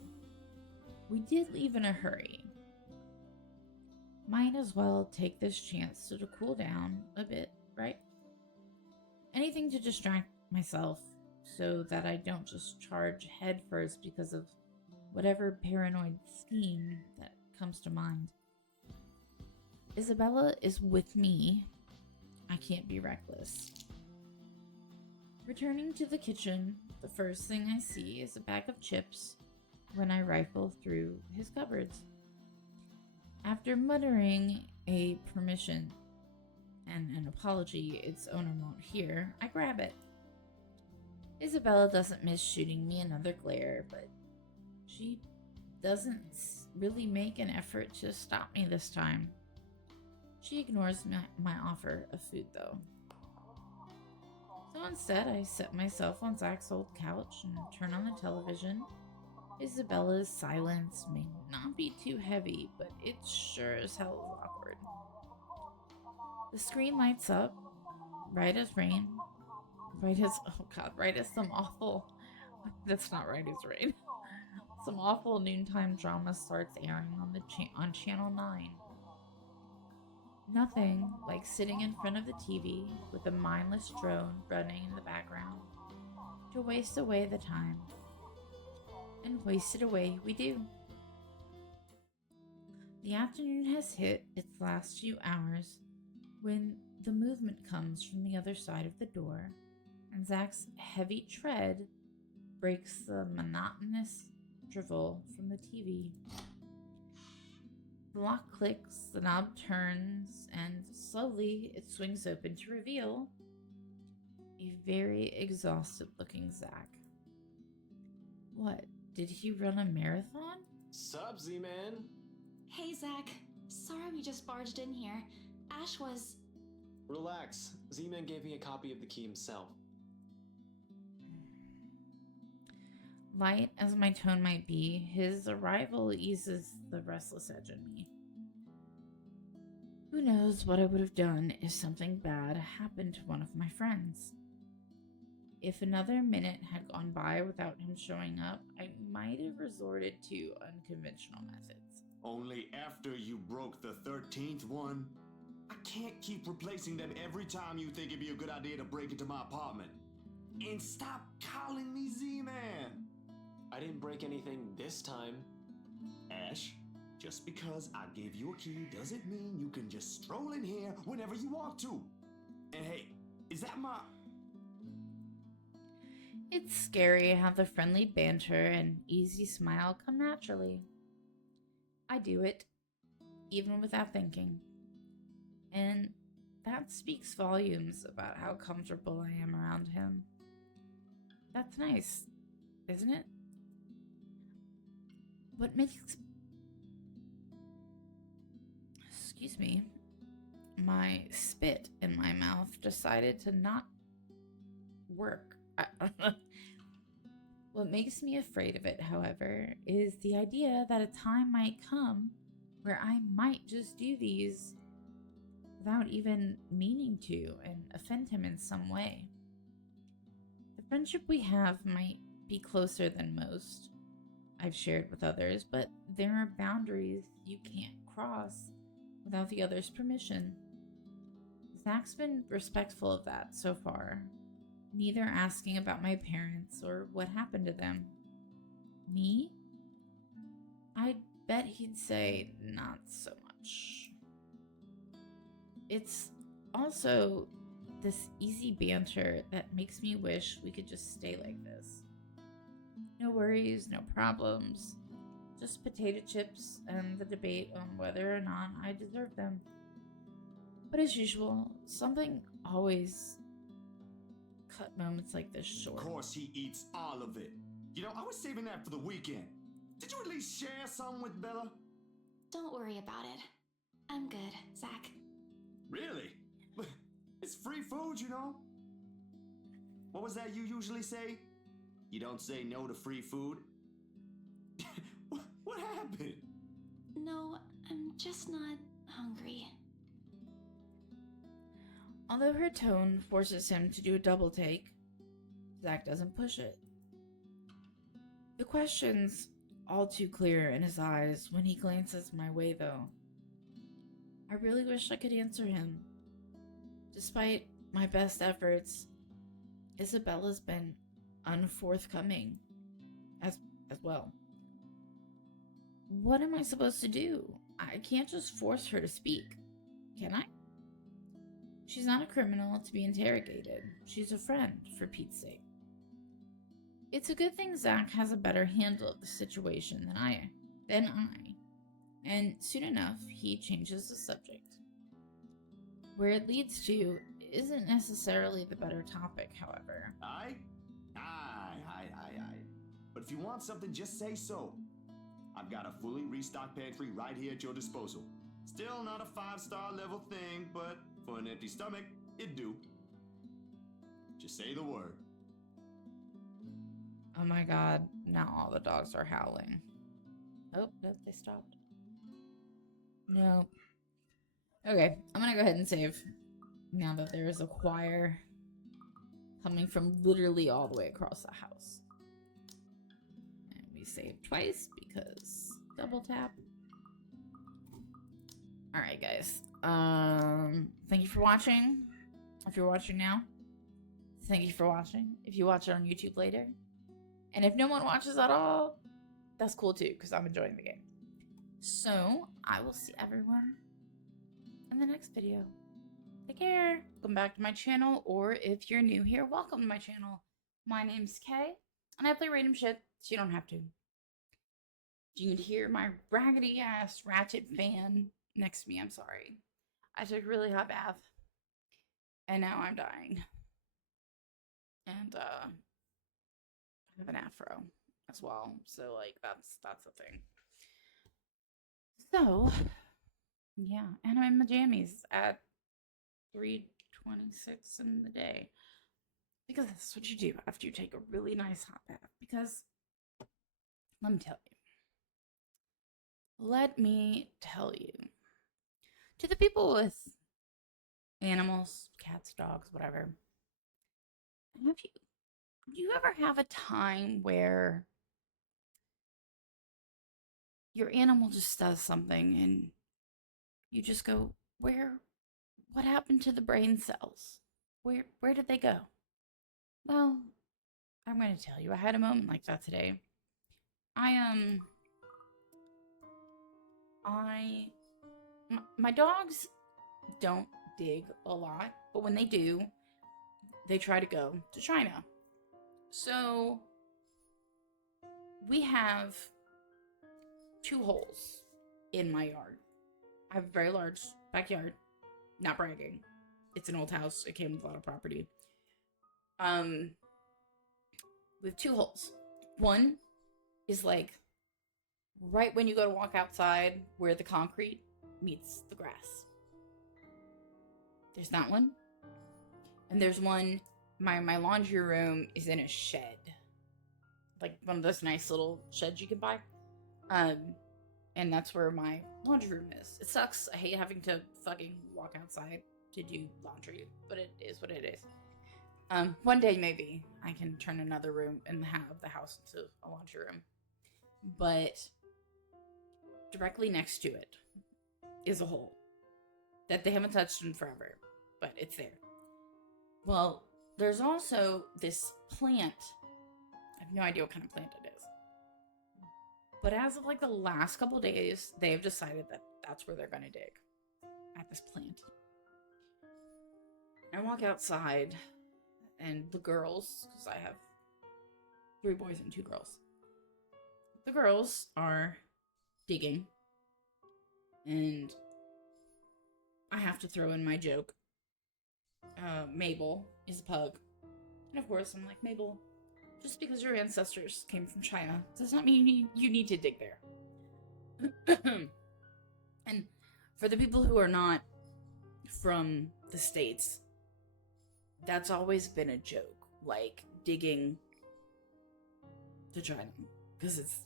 We did leave in a hurry. Might as well take this chance to cool down a bit, right? Anything to distract myself so that I don't just charge headfirst because of whatever paranoid scheme that comes to mind. Isabella is with me. I can't be reckless. Returning to the kitchen, the first thing I see is a bag of chips when I rifle through his cupboards. After muttering a permission and an apology its owner won't hear, I grab it. Isabella doesn't miss shooting me another glare, but she doesn't really make an effort to stop me this time. She ignores my offer of food though. So instead, I set myself on Zach's old couch and turn on the television. Isabella's silence may not be too heavy, but it sure as hell is awkward. The screen lights up, right as rain. Right as some awful. That's not right as rain. Some awful noontime drama starts airing on Channel 9. Nothing like sitting in front of the TV with a mindless drone running in the background to waste away the time. And waste it away we do. The afternoon has hit its last few hours when the movement comes from the other side of the door, and Zach's heavy tread breaks the monotonous drivel from the TV. The lock clicks, the knob turns, and slowly it swings open to reveal a very exhausted looking Zach. What? Did he run a marathon? Sup, Z-Man? Hey, Zach. Sorry we just barged in here. Ash was... Relax. Z-Man gave me a copy of the key himself. Light as my tone might be, his arrival eases the restless edge in me. Who knows what I would have done if something bad happened to one of my friends. If another minute had gone by without him showing up, I might have resorted to unconventional methods. Only after you broke the 13th one? I can't keep replacing them every time you think it'd be a good idea to break into my apartment. And stop calling me Z-Man! I didn't break anything this time. Ash, just because I gave you a key doesn't mean you can just stroll in here whenever you want to. And hey, is that my... It's scary how the friendly banter and easy smile come naturally. I do it, even without thinking. And that speaks volumes about how comfortable I am around him. That's nice, isn't it? What makes... Excuse me. My spit in my mouth decided to not work. What makes me afraid of it, however, is the idea that a time might come where I might just do these without even meaning to and offend him in some way. The friendship we have might be closer than most I've shared with others, but there are boundaries you can't cross without the other's permission. Zach's been respectful of that so far, neither asking about my parents or what happened to them. Me? I'd bet he'd say not so much. It's also this easy banter that makes me wish we could just stay like this. No worries, no problems, just potato chips and the debate on whether or not I deserve them. But as usual, something always cut moments like this short. Of course he eats all of it. You know, I was saving that for the weekend. Did you at least share some with Bella? Don't worry about it. I'm good, Zach. Really? It's free food, you know? What was that you usually say? You don't say no to free food? What happened? No, I'm just not hungry. Although her tone forces him to do a double take, Zach doesn't push it. The question's all too clear in his eyes when he glances my way, though. I really wish I could answer him. Despite my best efforts, Isabella's been unforthcoming as well. What am I supposed to do? I can't just force her to speak, can I? She's not a criminal to be interrogated. She's a friend, for Pete's sake. It's a good thing Zach has a better handle of the situation than I. And soon enough, he changes the subject. Where it leads to isn't necessarily the better topic, however. Aye. But if you want something, just say so. I've got a fully restocked pantry right here at your disposal. Still not a 5-star level thing, but for an empty stomach, it'd do. Just say the word. Oh my god, now all the dogs are howling. Oh, nope, they stopped. No. Okay, I'm gonna go ahead and save. Now that there is a choir coming from literally all the way across the house. And we saved twice because double tap. Alright, guys. Thank you for watching. If you're watching now, thank you for watching. If you watch it on YouTube later. And if no one watches at all, that's cool too, because I'm enjoying the game. So, I will see everyone in the next video. Take care. Welcome back to my channel, or if you're new here, welcome to my channel. My name's Kay, and I play random shit, so you don't have to. If you can hear my raggedy ass ratchet fan next to me, I'm sorry. I took a really hot bath, and now I'm dying. And, I have an afro as well, so, like, that's the thing. So, yeah, and I'm in my jammies at 3:26 in the day. Because that's what you do after you take a really nice hot bath. Because, let me tell you, to the people with animals, cats, dogs, whatever, do you ever have a time where your animal just does something and you just go, what happened to the brain cells? Where did they go? Well, I'm going to tell you, I had a moment like that today. My dogs don't dig a lot, but when they do, they try to go to China. So, we have 2 holes in my yard. I have a very large backyard. Not bragging. It's an old house. It came with a lot of property. We have 2 holes. One is like right when you go to walk outside where the concrete meets the grass. There's that one. And there's one, my laundry room is in a shed. Like one of those nice little sheds you can buy. And that's where my laundry room is. It sucks. I hate having to fucking walk outside to do laundry, but it is what it is. One day maybe I can turn another room in the house into a laundry room. But directly next to it is a hole that they haven't touched in forever, but it's there. Well, there's also this plant. I have no idea what kind of plant it is. But as of like the last couple days, they have decided that that's where they're going to dig. At this plant. I walk outside, and the girls, because I have 3 boys and 2 girls. The girls are digging. And I have to throw in my joke. Mabel is a pug. And of course, I'm like, Mabel, just because your ancestors came from China does not mean you need to dig there. And for the people who are not from the States, that's always been a joke. Like, digging to China. Because it's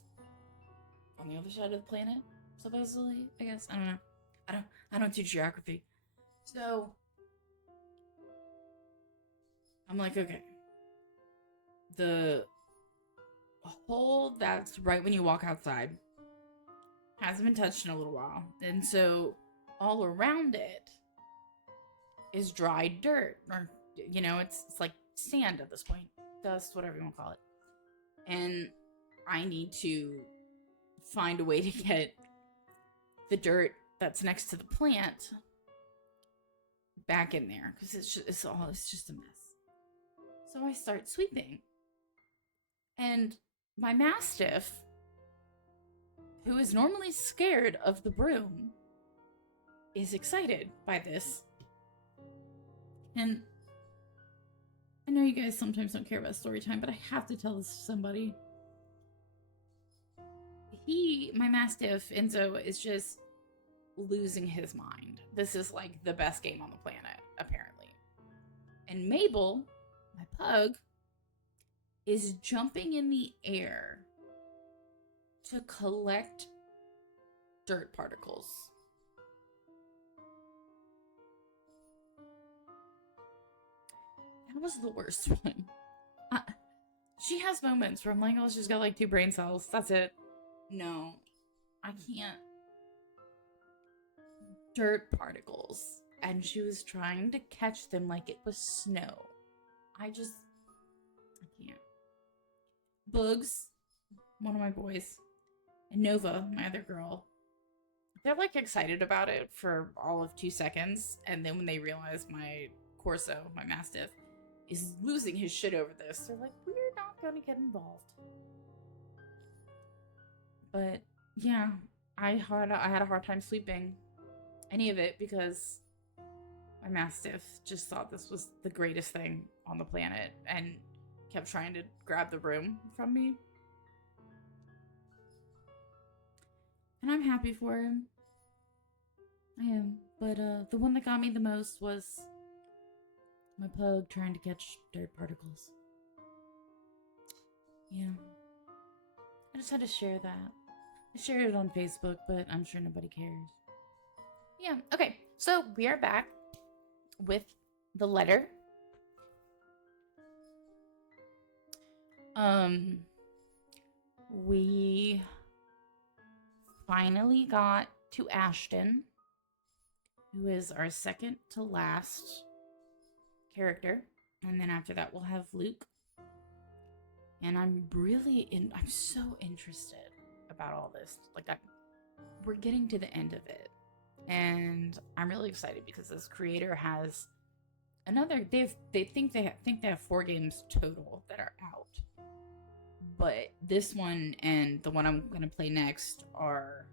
on the other side of the planet, supposedly, I guess. I don't know. I don't do geography. So, I'm like, okay. The hole that's right when you walk outside hasn't been touched in a little while. And so, all around it is dry dirt. Or, you know, it's like sand at this point. Dust, whatever you want to call it. And I need to find a way to get the dirt that's next to the plant back in there. Because it's just a mess. So I start sweeping. And my Mastiff, who is normally scared of the broom, is excited by this. And I know you guys sometimes don't care about story time, but I have to tell this to somebody. My Mastiff, Enzo, is just losing his mind. This is like the best game on the planet, apparently. And Mabel my pug is jumping in the air to collect dirt particles. That was the worst one. She has moments where I'm like, oh, she's got like 2 brain cells. That's it. No, I can't. Dirt particles. And she was trying to catch them like it was snow. I can't. Bugs, one of my boys, and Nova, my other girl, they're like excited about it for all of 2 seconds. And then when they realize my Corso, my Mastiff, is losing his shit over this, they're like, we're not going to get involved. But yeah, I had a hard time sleeping any of it because my Mastiff just thought this was the greatest thing on the planet and kept trying to grab the broom from me. And I'm happy for him. I am. But the one that got me the most was my pug trying to catch dirt particles. Yeah. I just had to share that. I shared it on Facebook, but I'm sure nobody cares. Yeah, okay. So we are back with the letter. We finally got to Ashton, who is our second to last character, and then after that we'll have Luke. And I'm so interested about all this. Like, we're getting to the end of it, and I'm really excited because this creator has another. They think they have 4 games total that are out, but this one and the one I'm gonna play next are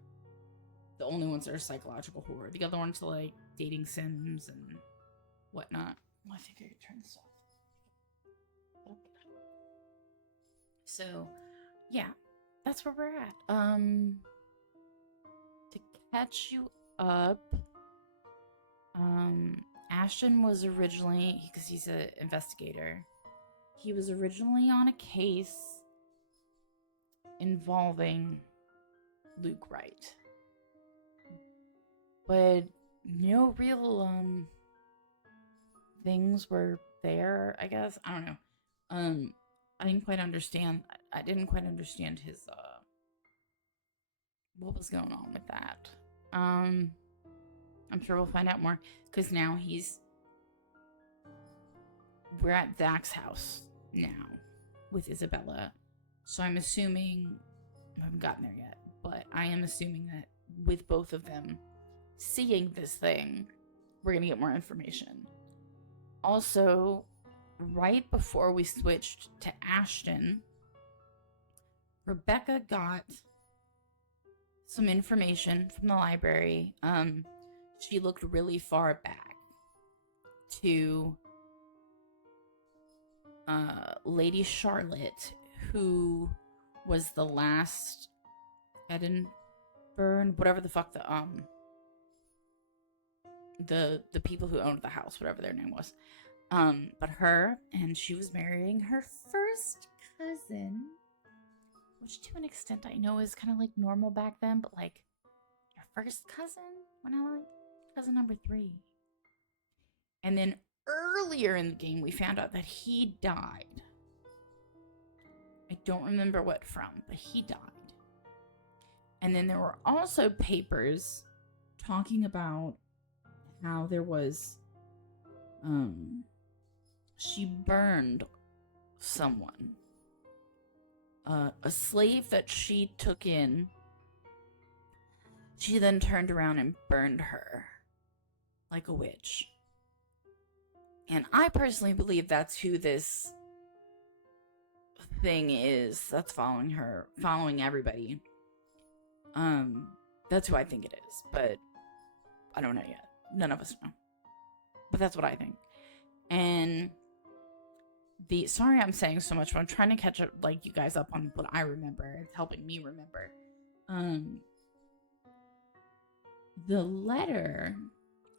the only ones that are psychological horror. The other ones are like dating sims and whatnot. I think I could turn this off. So, yeah, that's where we're at. To catch you up, Ashton was originally, because he's an investigator, he was originally on a case involving Luke Wright. But no real, things were there, I guess. I don't know. I didn't quite understand his, what was going on with that. I'm sure we'll find out more, because now we're at Zach's house now with Isabella. So I'm assuming, I haven't gotten there yet, but I am assuming that with both of them seeing this thing, we're gonna get more information. Also, right before we switched to Ashton, Rebecca got some information from the library. She looked really far back to Lady Charlotte, who was the last Edinburgh, whatever the fuck the people who owned the house, whatever their name was. But her, and she was marrying her first cousin, which to an extent I know is kind of like normal back then, but like your first cousin, when I like cousin number 3. And then earlier in the game, we found out that he died. I don't remember what from, but he died. And then there were also papers talking about how there was, she burned someone. A slave that she took in, she then turned around and burned her like a witch. And I personally believe that's who this thing is that's following her, following everybody. That's who I think it is, but I don't know yet. None of us know. But that's what I think. And sorry I'm saying so much, but I'm trying to catch up, like, you guys up on what I remember. It's helping me remember. The letter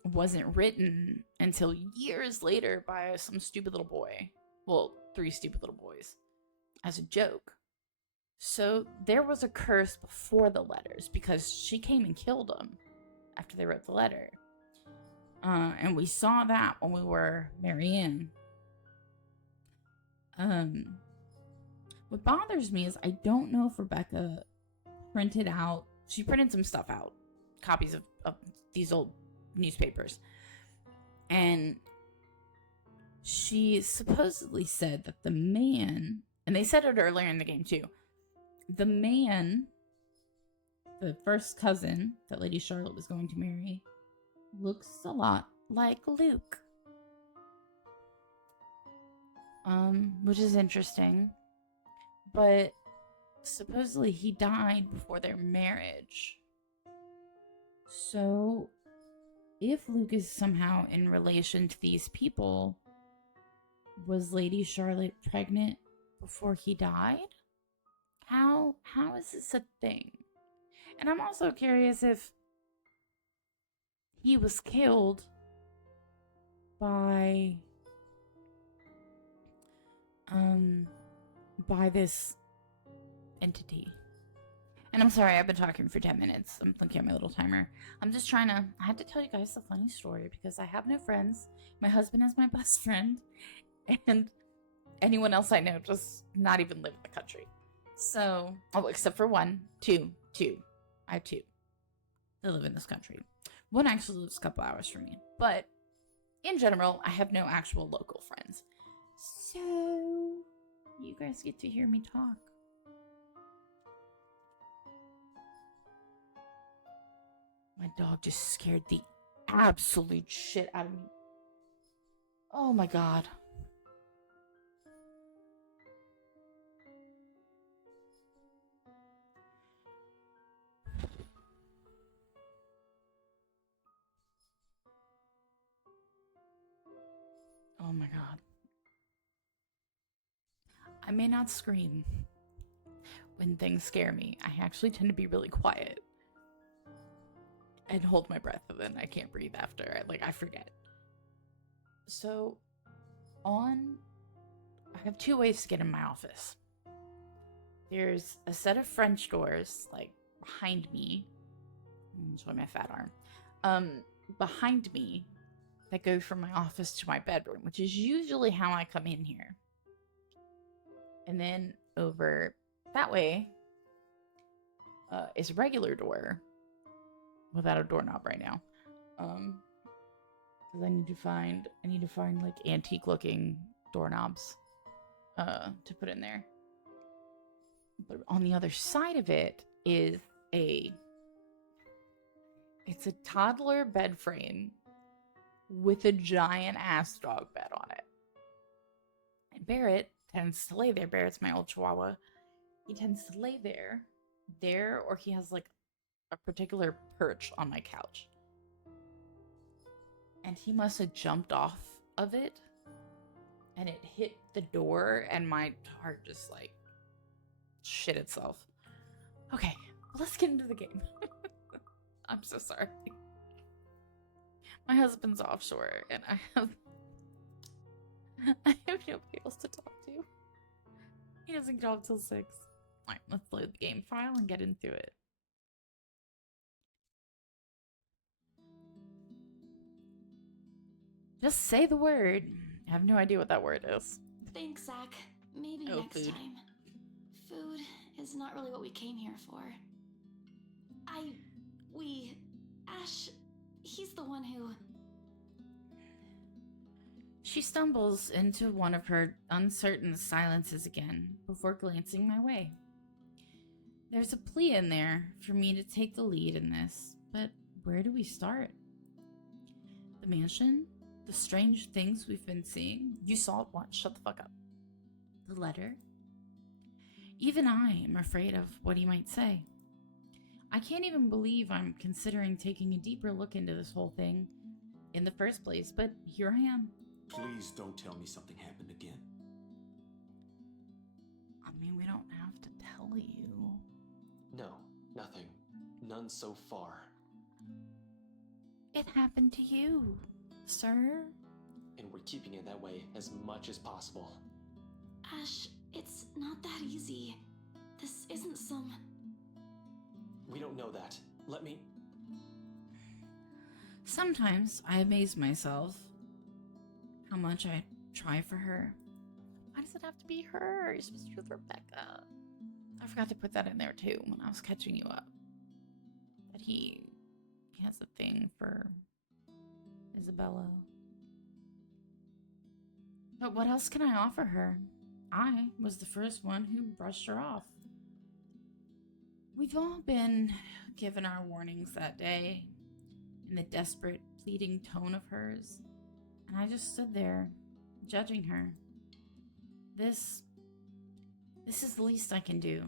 wasn't written until years later by some stupid little boy. Well, 3 stupid little boys. As a joke. So there was a curse before the letters because she came and killed them after they wrote the letter. And we saw that when we were Marianne. What bothers me is I don't know if Rebecca printed out. She printed some stuff out, copies of these old newspapers, and she supposedly said that the man, and they said it earlier in the game too, the man, the first cousin that Lady Charlotte was going to marry, looks a lot like Luke. Which is interesting. But supposedly he died before their marriage. So if Luke is somehow in relation to these people, was Lady Charlotte pregnant before he died? How is this a thing? And I'm also curious if he was killed by this entity. And I'm sorry, I've been talking for 10 minutes. I'm looking at my little timer. I'm just trying to... I have to tell you guys a funny story because I have no friends. My husband is my best friend. And anyone else I know just not even live in the country. So... Oh, except for two. I have 2. They live in this country. One actually lives a couple hours from me. But in general, I have no actual local friends. So... you guys get to hear me talk. My dog just scared the absolute shit out of me. Oh my god. Oh my god. I may not scream when things scare me. I actually tend to be really quiet and hold my breath, and then I can't breathe after. I forget. So, I have 2 ways to get in my office. There's a set of French doors, behind me. Show my fat arm. Behind me, that go from my office to my bedroom, which is usually how I come in here. And then over that way is a regular door without a doorknob right now. Because I need to find antique looking doorknobs to put in there. But on the other side of it is it's a toddler bed frame with a giant ass dog bed on it. And Barrett tends to lay there. Barrett's my old Chihuahua. He tends to lay there, or he has a particular perch on my couch. And he must have jumped off of it, and it hit the door, and my heart just shit itself. Okay, let's get into the game. I'm so sorry. My husband's offshore, and I have nobody else to talk to. He doesn't get off till 6. Alright, let's load the game file and get into it. Just say the word. I have no idea what that word is. Thanks, Zach. Maybe next time. Food is not really what we came here for. Ash, he's the one who... She stumbles into one of her uncertain silences again before glancing my way. There's a plea in there for me to take the lead in this, but where do we start? The mansion? The strange things we've been seeing? You saw it once, shut the fuck up. The letter? Even I am afraid of what he might say. I can't even believe I'm considering taking a deeper look into this whole thing in the first place, but here I am. Please don't tell me something happened again. I mean, we don't have to tell you. No, nothing. None so far. It happened to you, sir. And we're keeping it that way as much as possible. Ash, it's not that easy. This isn't some... We don't know that. Let me... Sometimes I amaze myself how much I try for her. Why does it have to be her? You're supposed to be with Rebecca. I forgot to put that in there too when I was catching you up. That he has a thing for Isabella. But what else can I offer her? I was the first one who brushed her off. We've all been given our warnings that day in the desperate, pleading tone of hers, and I just stood there, judging her. This is the least I can do.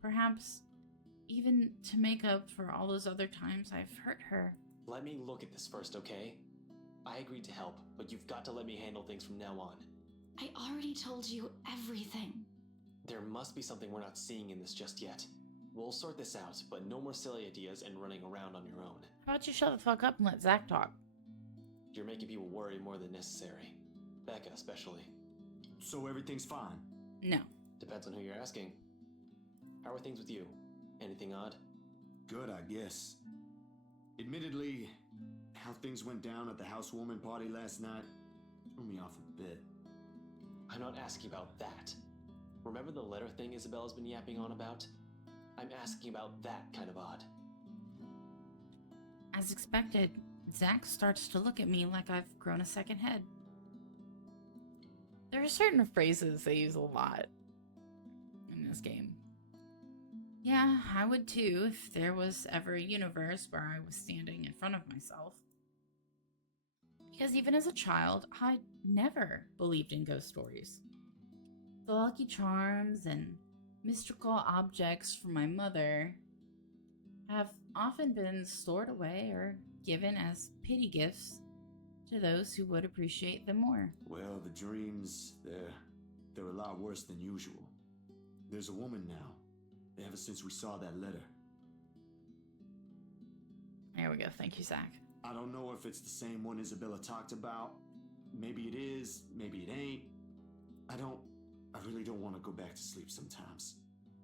Perhaps even to make up for all those other times I've hurt her. Let me look at this first, okay? I agreed to help, but you've got to let me handle things from now on. I already told you everything. There must be something we're not seeing in this just yet. We'll sort this out, but no more silly ideas and running around on your own. How about you shut the fuck up and let Zach talk? You're making people worry more than necessary. Becca, especially. So everything's fine? No. Depends on who you're asking. How are things with you? Anything odd? Good, I guess. Admittedly, how things went down at the housewarming party last night threw me off a bit. I'm not asking about that. Remember the letter thing Isabella's been yapping on about? I'm asking about that kind of odd. As expected, Zach starts to look at me like I've grown a second head. There are certain phrases they use a lot in this game. Yeah, I would too if there was ever a universe where I was standing in front of myself. Because even as a child, I never believed in ghost stories. The Lucky Charms and mystical objects from my mother have often been stored away or given as pity gifts to those who would appreciate them more. Well, the dreams, they're a lot worse than usual. There's a woman now, ever since we saw that letter. There we go. Thank you, Zach. I don't know if it's the same one Isabella talked about. Maybe it is, maybe it ain't. I really don't want to go back to sleep sometimes.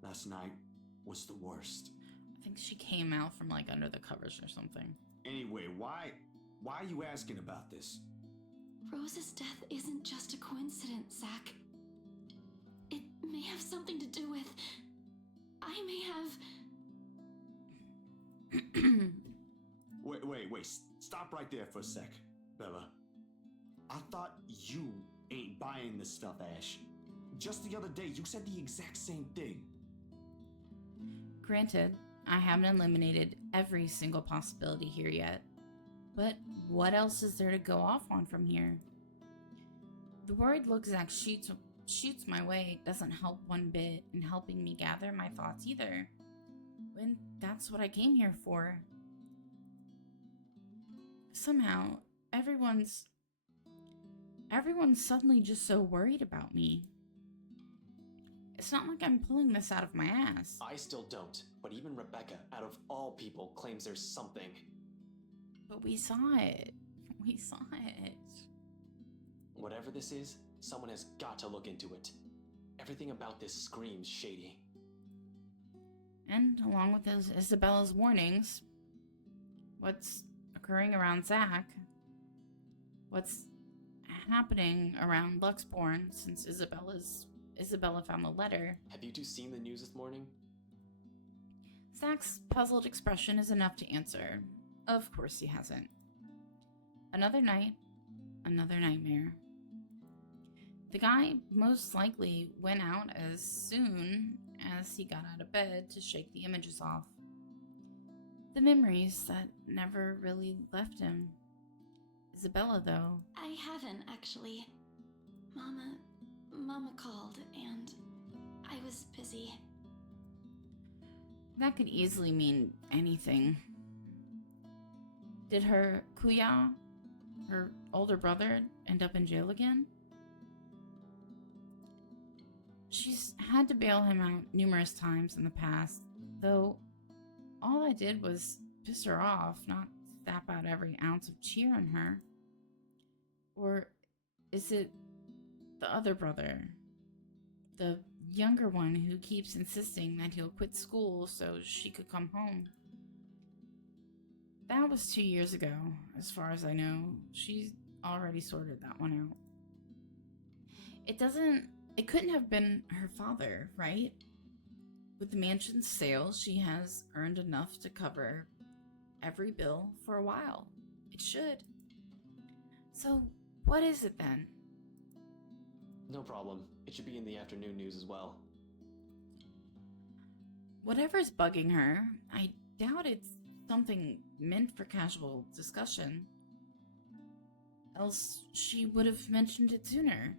Last night was the worst. I think she came out from like under the covers or something. Anyway, why are you asking about this? Rose's death isn't just a coincidence, Zach. It may have something to do with... I may have... Wait, stop right there for a sec, Bella. I thought you ain't buying this stuff, Ash. Just the other day, you said the exact same thing. Granted, I haven't eliminated every single possibility here yet, but what else is there to go off on from here? The worried look Zach shoots my way doesn't help one bit in helping me gather my thoughts either, when that's what I came here for. Somehow, everyone's suddenly just so worried about me. It's not like I'm pulling this out of my ass. I still don't, but even Rebecca, out of all people, claims there's something. But we saw it. We saw it. Whatever this is, someone has got to look into it. Everything about this screams shady. And along with Isabella's warnings, what's occurring around Zach, what's happening around Luxborn since Isabella found the letter. Have you two seen the news this morning? Zach's puzzled expression is enough to answer. Of course he hasn't. Another night, another nightmare. The guy most likely went out as soon as he got out of bed to shake the images off. The memories that never really left him. Isabella, though. I haven't, actually. Mama called, and I was busy. That could easily mean anything. Did her kuya, her older brother, end up in jail again? She's had to bail him out numerous times in the past, though all I did was piss her off, not sap out every ounce of cheer on her. Or is it the other brother? The younger one who keeps insisting that he'll quit school so she could come home. That was 2 years ago, as far as I know. She's already sorted that one out. It couldn't have been her father, right? With the mansion's sale, she has earned enough to cover every bill for a while. It should. So, what is it then? No problem. It should be in the afternoon news as well. Whatever's bugging her, I doubt it's something meant for casual discussion. Else, she would have mentioned it sooner.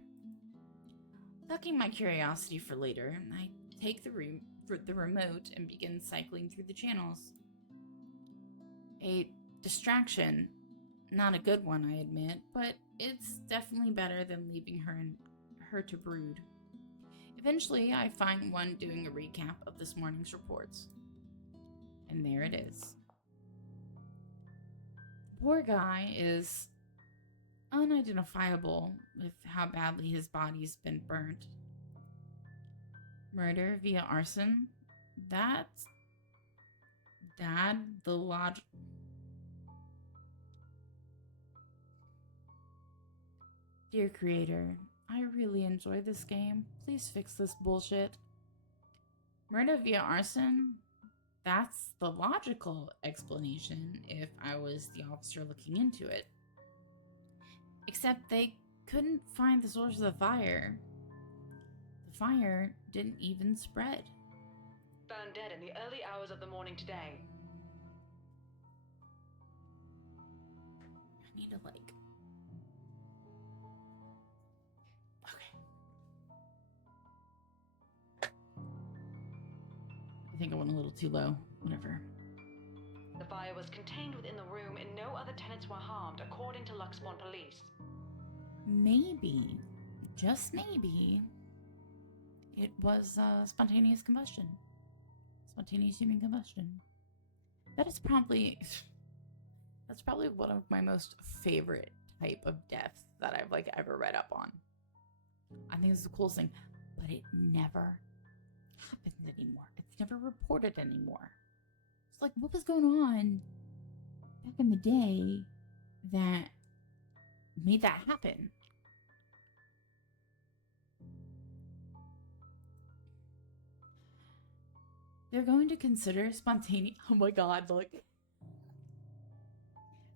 Tucking my curiosity for later, I take the remote and begin cycling through the channels. A distraction. Not a good one, I admit, but it's definitely better than leaving her to brood. Eventually, I find one doing a recap of this morning's reports. And there it is. The poor guy is unidentifiable with how badly his body's been burnt. Murder via arson? That's Dad, the lodge. Dear creator, I really enjoy this game. Please fix this bullshit. Murder via arson? That's the logical explanation if I was the officer looking into it. Except they couldn't find the source of the fire. The fire didn't even spread. Found dead in the early hours of the morning today. I need to okay. I think I went a little too low. Whatever. The fire was contained within the room and no other tenants were harmed, according to Luxborn police. Maybe, just maybe, it was spontaneous combustion. Spontaneous human combustion. That's probably one of my most favorite type of death that I've ever read up on. I think it's the coolest thing, but it never happens anymore. It's never reported anymore. It's like, what was going on back in the day that made that happen? They're going to consider spontaneous. Oh my god, look.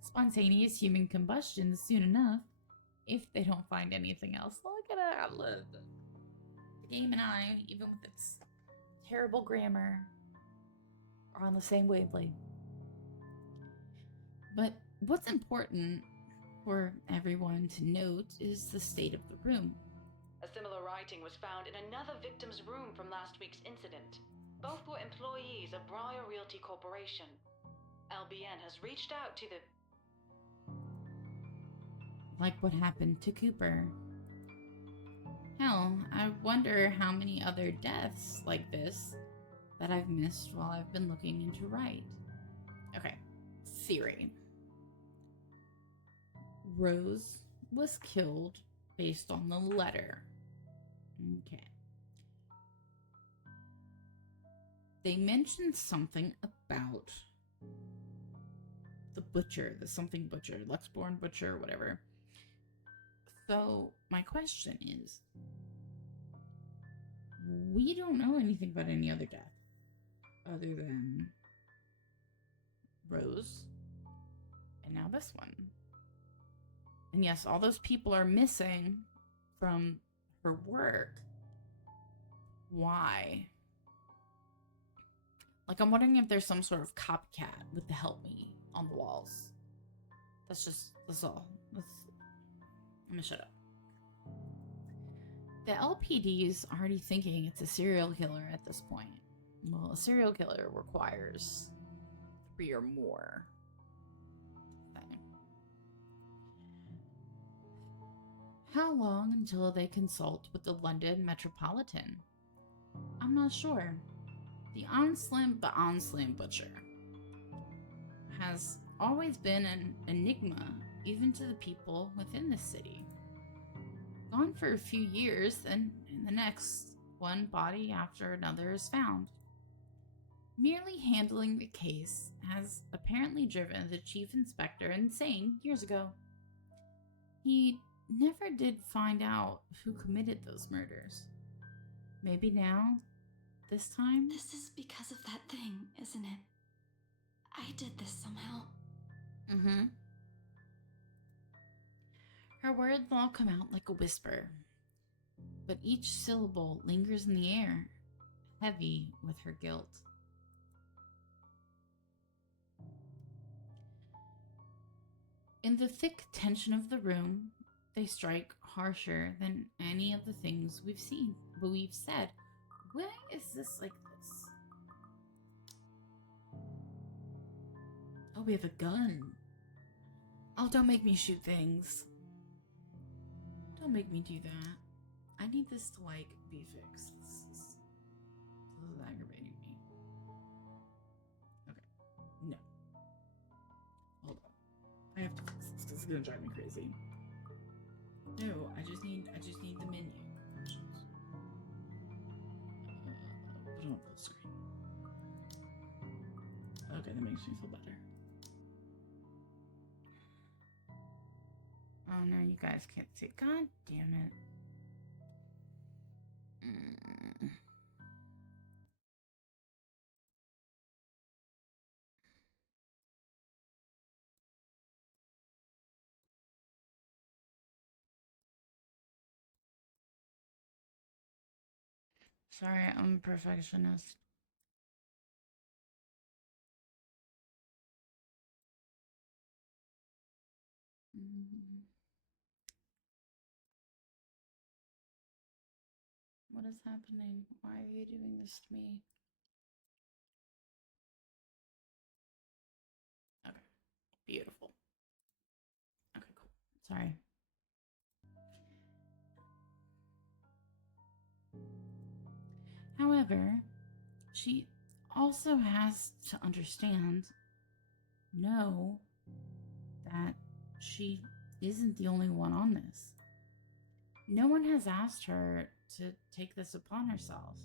Spontaneous human combustion soon enough if they don't find anything else. Look at that. Look. The game and I, even with its terrible grammar, are on the same wavelength. But what's important for everyone to note is the state of the room. A similar writing was found in another victim's room from last week's incident. Both were employees of Briar Realty Corporation. LBN has reached out to the... Like what happened to Cooper. Hell, I wonder how many other deaths like this that I've missed while I've been looking into right. Okay, theory. Rose was killed based on the letter. Okay. They mentioned something about the butcher, the something butcher, Luxborn butcher, whatever. So my question is, we don't know anything about any other death other than Rose and now this one. And yes, all those people are missing from her work. Why? I'm wondering if there's some sort of copycat with the help me on the walls. That's all. I'm gonna shut up. The LPD's already thinking it's a serial killer at this point. Well, a serial killer requires 3 or more. How long until they consult with the London Metropolitan? I'm not sure. The Onslim Butcher has always been an enigma, even to the people within the city. Gone for a few years, and in the next one body after another is found. Merely handling the case has apparently driven the chief inspector insane years ago. He never did find out who committed those murders. Maybe now, this time? This is because of that thing, isn't it? I did this somehow. Mm-hmm. Her words all come out like a whisper, but each syllable lingers in the air, heavy with her guilt. In the thick tension of the room, they strike harsher than any of the things we've said. Why is this like this? Oh, we have a gun. Oh, don't make me shoot things. Don't make me do that. I need this to, like, be fixed. This is aggravating me. Okay. No. Hold on. I have to fix this because it's gonna drive me crazy. No, I just need the menu. Put it on full screen. Okay, that makes me feel better. Oh no, you guys can't see. God damn it. Sorry, I'm a perfectionist. What is happening? Why are you doing this to me? Okay, beautiful. Okay, cool. Sorry. However, she also has to know that she isn't the only one on this. No one has asked her to take this upon herself.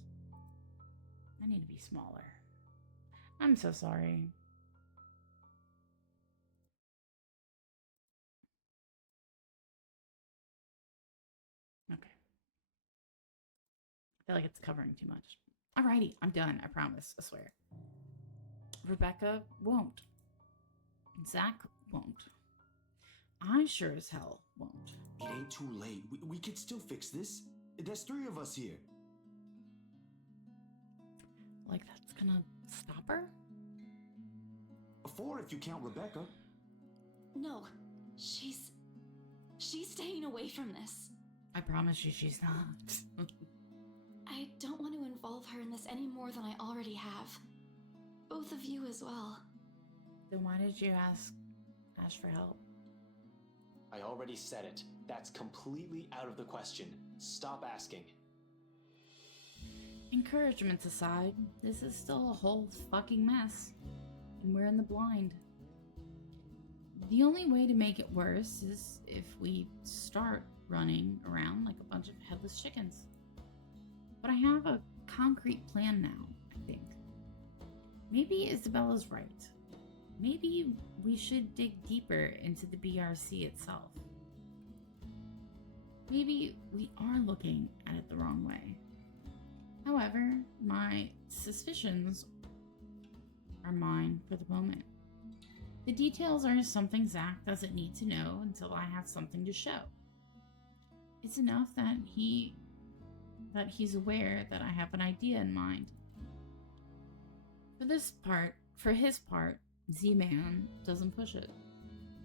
I need to be smaller. I'm so sorry. Okay. I feel like it's covering too much. Alrighty, I'm done. I promise. I swear. Rebecca won't. Zach won't. I sure as hell won't. It ain't too late. We could still fix this. There's 3 of us here. Like that's gonna stop her? 4 if you count Rebecca. No, she's staying away from this. I promise you she's not. I don't want to involve her in this any more than I already have. Both of you as well. Then why did you ask for help? I already said it. That's completely out of the question. Stop asking. Encouragements aside, this is still a whole fucking mess. And we're in the blind. The only way to make it worse is if we start running around like a bunch of headless chickens. But I have a concrete plan now, I think. Maybe Isabella's right. Maybe we should dig deeper into the BRC itself. Maybe we are looking at it the wrong way. However, my suspicions are mine for the moment. The details are something Zach doesn't need to know until I have something to show. It's enough that he's aware that I have an idea in mind. For his part, Z-Man doesn't push it.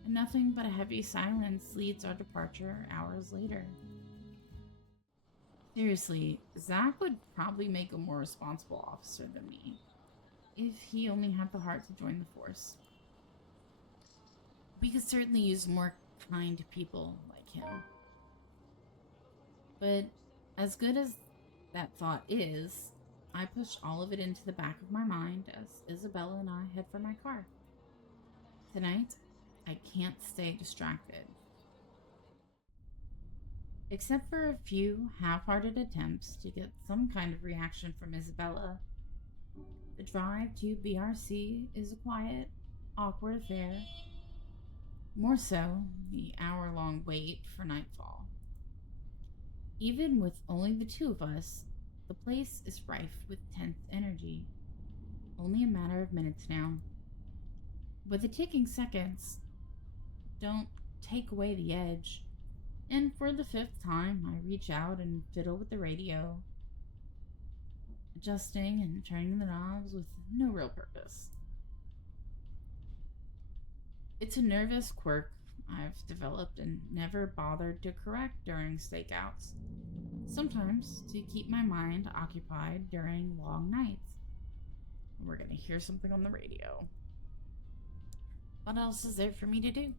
And nothing but a heavy silence leads our departure hours later. Seriously, Zach would probably make a more responsible officer than me, if he only had the heart to join the force. We could certainly use more kind people like him. But as good as that thought is, I push all of it into the back of my mind as Isabella and I head for my car. Tonight, I can't stay distracted. Except for a few half-hearted attempts to get some kind of reaction from Isabella, the drive to BRC is a quiet, awkward affair. More so, the hour-long wait for nightfall. Even with only the two of us, the place is rife with tense energy. Only a matter of minutes now. But the ticking seconds don't take away the edge, and for the 5th time, I reach out and fiddle with the radio, adjusting and turning the knobs with no real purpose. It's a nervous quirk I've developed and never bothered to correct during stakeouts, sometimes to keep my mind occupied during long nights. We're gonna hear something on the radio. What else is there for me to do?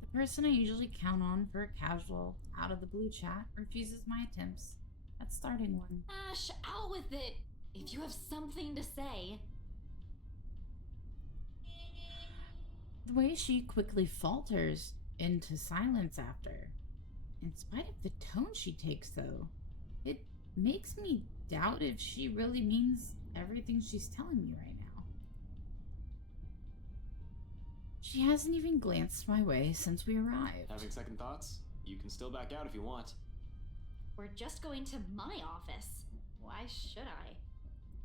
The person I usually count on for a casual, out-of-the-blue chat refuses my attempts at starting one. Ash, out with it! If you have something to say. The way she quickly falters into silence after, in spite of the tone she takes, though, it makes me doubt if she really means everything she's telling me right now. She hasn't even glanced my way since we arrived. Having second thoughts? You can still back out if you want. We're just going to my office. Why should I?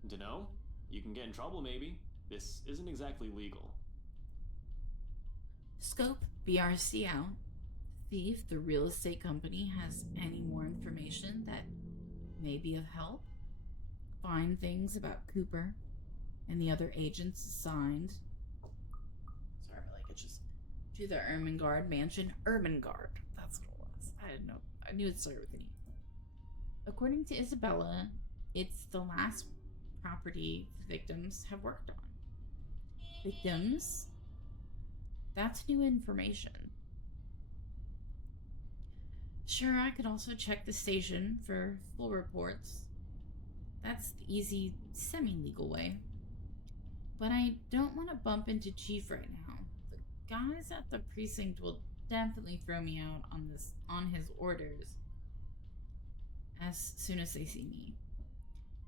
Dunno? You can get in trouble, maybe. This isn't exactly legal. Scope BRC out. See if the real estate company has any more information that may be of help. Find things about Cooper and the other agents assigned. Sorry, I could just do the Ermengarde mansion. Ermengarde. That's what it was. I didn't know. I knew it started with an E. According to Isabella, it's the last property the victims have worked on. Victims? That's new information. Sure, I could also check the station for full reports. That's the easy, semi-legal way. But I don't want to bump into Chief right now. The guys at the precinct will definitely throw me out on his orders as soon as they see me.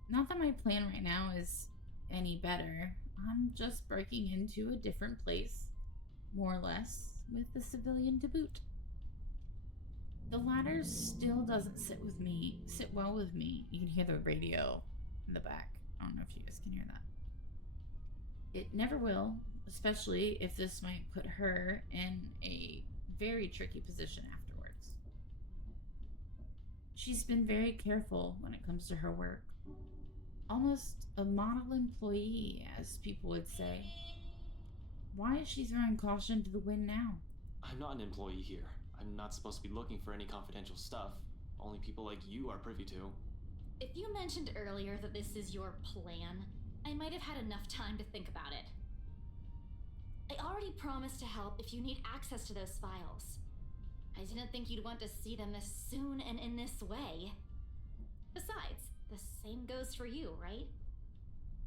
Not that my plan right now is any better. I'm just breaking into a different place, more or less, with a civilian to boot. The ladder still doesn't sit well with me. You can hear the radio in the back. I don't know if you guys can hear that. It never will, especially if this might put her in a very tricky position afterwards. She's been very careful when it comes to her work. Almost a model employee, as people would say. Why is she throwing caution to the wind now? I'm not an employee here. I'm not supposed to be looking for any confidential stuff. Only people like you are privy to. If you mentioned earlier that this is your plan, I might have had enough time to think about it. I already promised to help if you need access to those files. I didn't think you'd want to see them this soon and in this way. Besides, the same goes for you, right?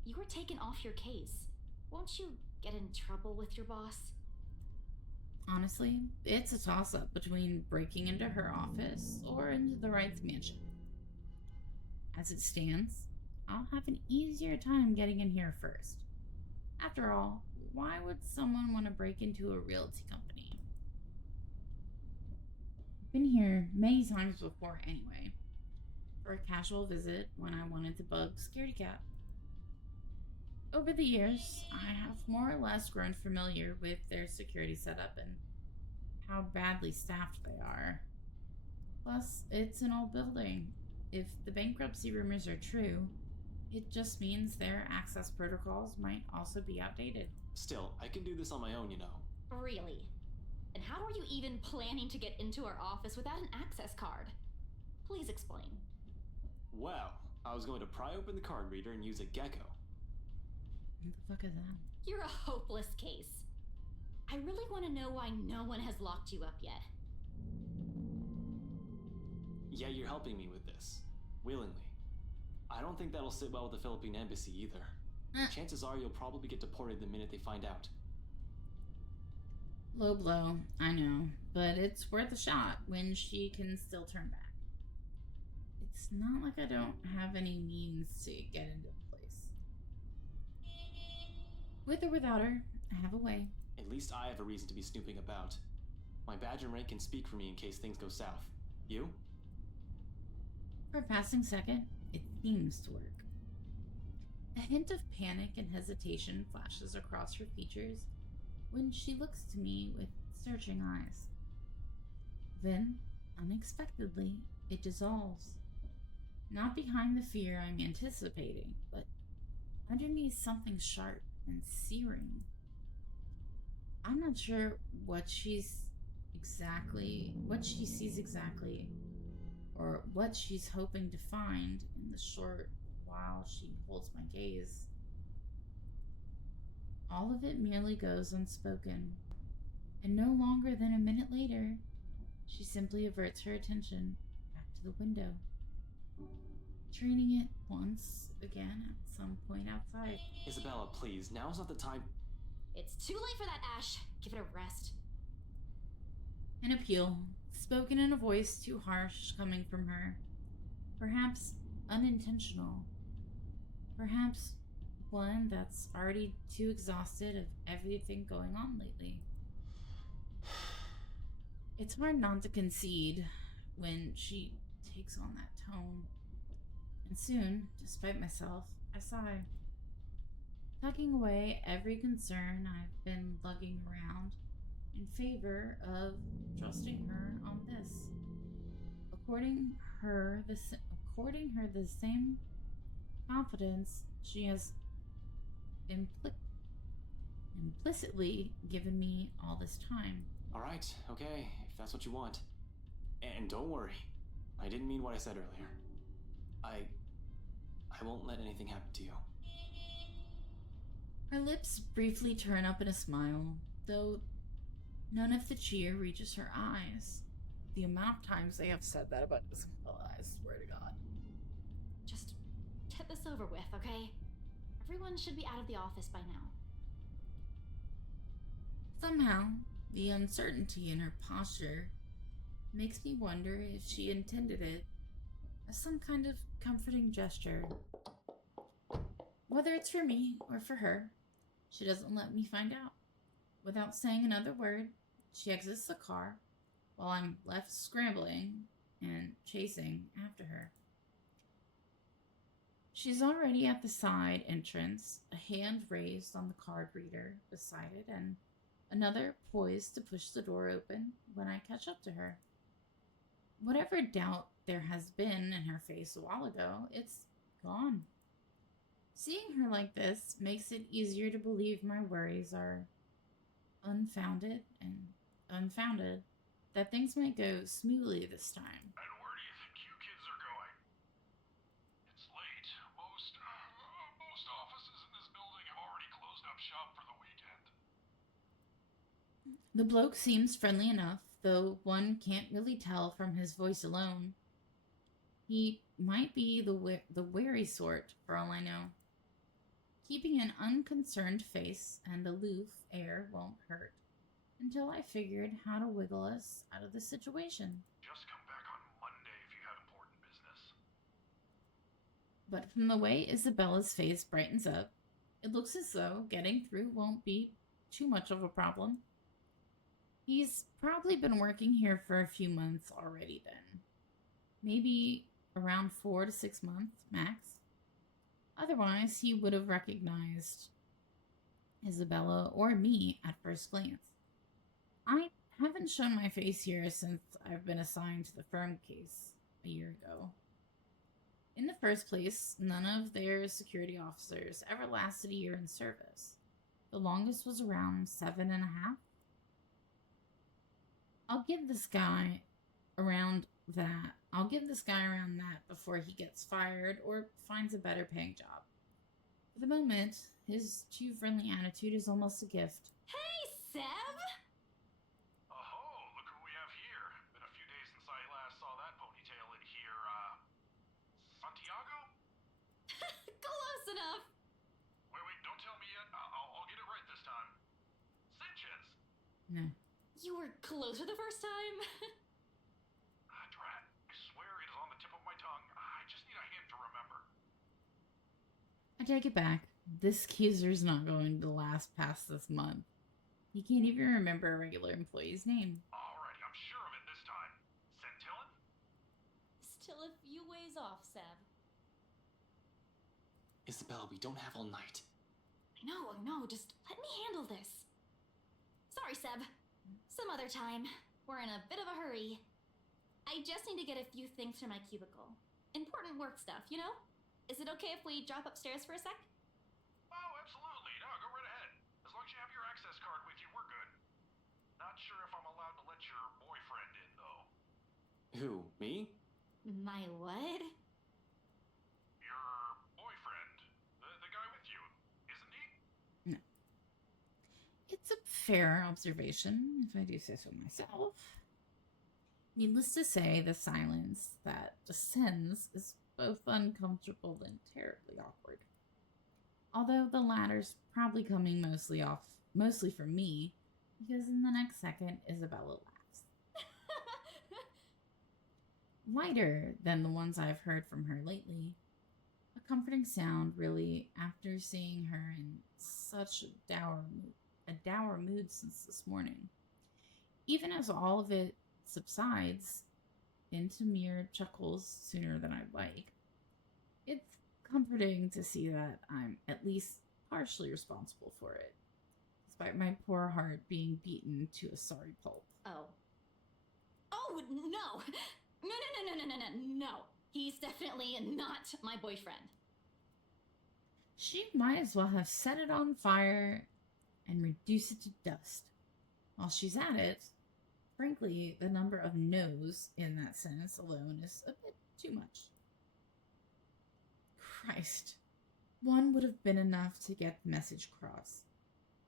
You were taken off your case. Won't you get in trouble with your boss? Honestly, it's a toss-up between breaking into her office or into the Wright's mansion. As it stands, I'll have an easier time getting in here first. After all, why would someone want to break into a realty company? I've been here many times before anyway, for a casual visit when I wanted to bug Scaredy Cat. Over the years, I have more or less grown familiar with their security setup and how badly staffed they are. Plus, it's an old building. If the bankruptcy rumors are true, it just means their access protocols might also be outdated. Still, I can do this on my own, you know. Really? And how are you even planning to get into our office without an access card? Please explain. Well, I was going to pry open the card reader and use a gecko. What the fuck is that? You're a hopeless case. I really want to know why no one has locked you up yet. Yeah, you're helping me with this. Willingly. I don't think that'll sit well with the Philippine embassy either. Chances are you'll probably get deported the minute they find out. Low blow, I know, but it's worth a shot when she can still turn back. It's not like I don't have any means to get into place. With or without her, I have a way. At least I have a reason to be snooping about. My badge and rank can speak for me in case things go south. You? For a passing second, it seems to work. A hint of panic and hesitation flashes across her features when she looks to me with searching eyes. Then, unexpectedly, it dissolves. Not behind the fear I'm anticipating, but underneath something sharp and searing. I'm not sure what she sees exactly, or what she's hoping to find in the short while she holds my gaze. All of it merely goes unspoken, and no longer than a minute later, she simply averts her attention back to the window, training it once again at some point outside. Isabella, please, now's not the time. It's too late for that, Ash. Give it a rest. An appeal, spoken in a voice too harsh coming from her. Perhaps unintentional. Perhaps one that's already too exhausted of everything going on lately. It's hard not to concede when she takes on that tone. And soon, despite myself, I sigh, tucking away every concern I've been lugging around in favor of trusting her on this. According her the same confidence she has implicitly given me all this time. All right, okay, if that's what you want. And don't worry, I didn't mean what I said earlier. I won't let anything happen to you. Her lips briefly turn up in a smile, though none of the cheer reaches her eyes. The amount of times they have said that about Isabella, I swear to God. Just get this over with, okay? Everyone should be out of the office by now. Somehow, the uncertainty in her posture makes me wonder if she intended it as some kind of comforting gesture. Whether it's for me or for her, she doesn't let me find out. Without saying another word, she exits the car while I'm left scrambling and chasing after her. She's already at the side entrance, a hand raised on the card reader beside it, and another poised to push the door open when I catch up to her. Whatever doubt there has been in her face a while ago, it's gone. Seeing her like this makes it easier to believe my worries are unfounded, that things might go smoothly this time. And where do you think you kids are going? It's late. Most offices in this building have already closed up shop for the weekend. The bloke seems friendly enough, though one can't really tell from his voice alone. He might be the wary sort, for all I know. Keeping an unconcerned face and aloof air won't hurt, until I figured how to wiggle us out of the situation. Just come back on Monday if you have important business. But from the way Isabella's face brightens up, it looks as though getting through won't be too much of a problem. He's probably been working here for a few months already then. Maybe around 4 to 6 months, max. Otherwise, he would have recognized Isabella or me at first glance. I haven't shown my face here since I've been assigned to the firm case a year ago. In the first place, none of their security officers ever lasted a year in service. The longest was around 7.5. I'll give this guy around that before he gets fired or finds a better paying job. For the moment, his too friendly attitude is almost a gift. Hey, Seb! Oh, look who we have here. Been a few days since I last saw that ponytail in here, Santiago? Close enough! Wait, don't tell me yet. I'll get it right this time. Sanchez! No. You were closer the first time? Drat, I swear it is on the tip of my tongue. I just need a hint to remember. I take it back. This accuser's not going to last past this month. He can't even remember a regular employee's name. Alrighty, I'm sure of it this time. Centillon? Still a few ways off, Seb. Isabella, we don't have all night. I know, just let me handle this. Sorry, Seb. Some other time. We're in a bit of a hurry. I just need to get a few things from my cubicle. Important work stuff, you know? Is it okay if we drop upstairs for a sec? Oh, absolutely. No, go right ahead. As long as you have your access card with you, we're good. Not sure if I'm allowed to let your boyfriend in, though. Who, me? My what? Your boyfriend. The guy with you, isn't he? No. It's a fair observation, if I do say so myself. Needless to say, the silence that descends is both uncomfortable and terribly awkward. Although the latter's probably coming mostly from me, because in the next second, Isabella laughs. Lighter than the ones I've heard from her lately. A comforting sound, really, after seeing her in such a dour mood since this morning. Even as all of it subsides into mere chuckles sooner than I'd like, it's comforting to see that I'm at least partially responsible for it, despite my poor heart being beaten to a sorry pulp. Oh, no. No. He's definitely not my boyfriend. She might as well have set it on fire and reduce it to dust. While she's at it, frankly, the number of no's in that sentence alone is a bit too much. Christ. One would have been enough to get the message across.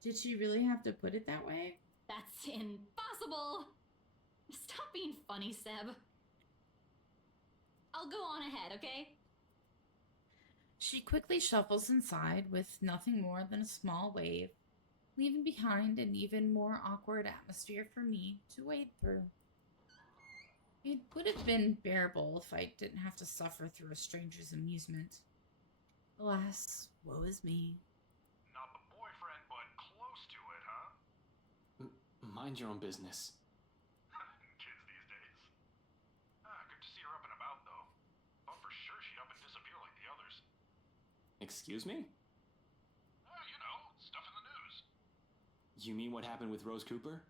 Did she really have to put it that way? That's impossible! Stop being funny, Seb. I'll go on ahead, okay? She quickly shuffles inside with nothing more than a small wave, leaving behind an even more awkward atmosphere for me to wade through. It would have been bearable if I didn't have to suffer through a stranger's amusement. Alas, woe is me. Not the boyfriend, but close to it, huh? Mind your own business. Kids these days. Good to see her up and about, though. Thought for sure she'd up and disappear like the others. Excuse me? You know, stuff in the news. You mean what happened with Rose Cooper?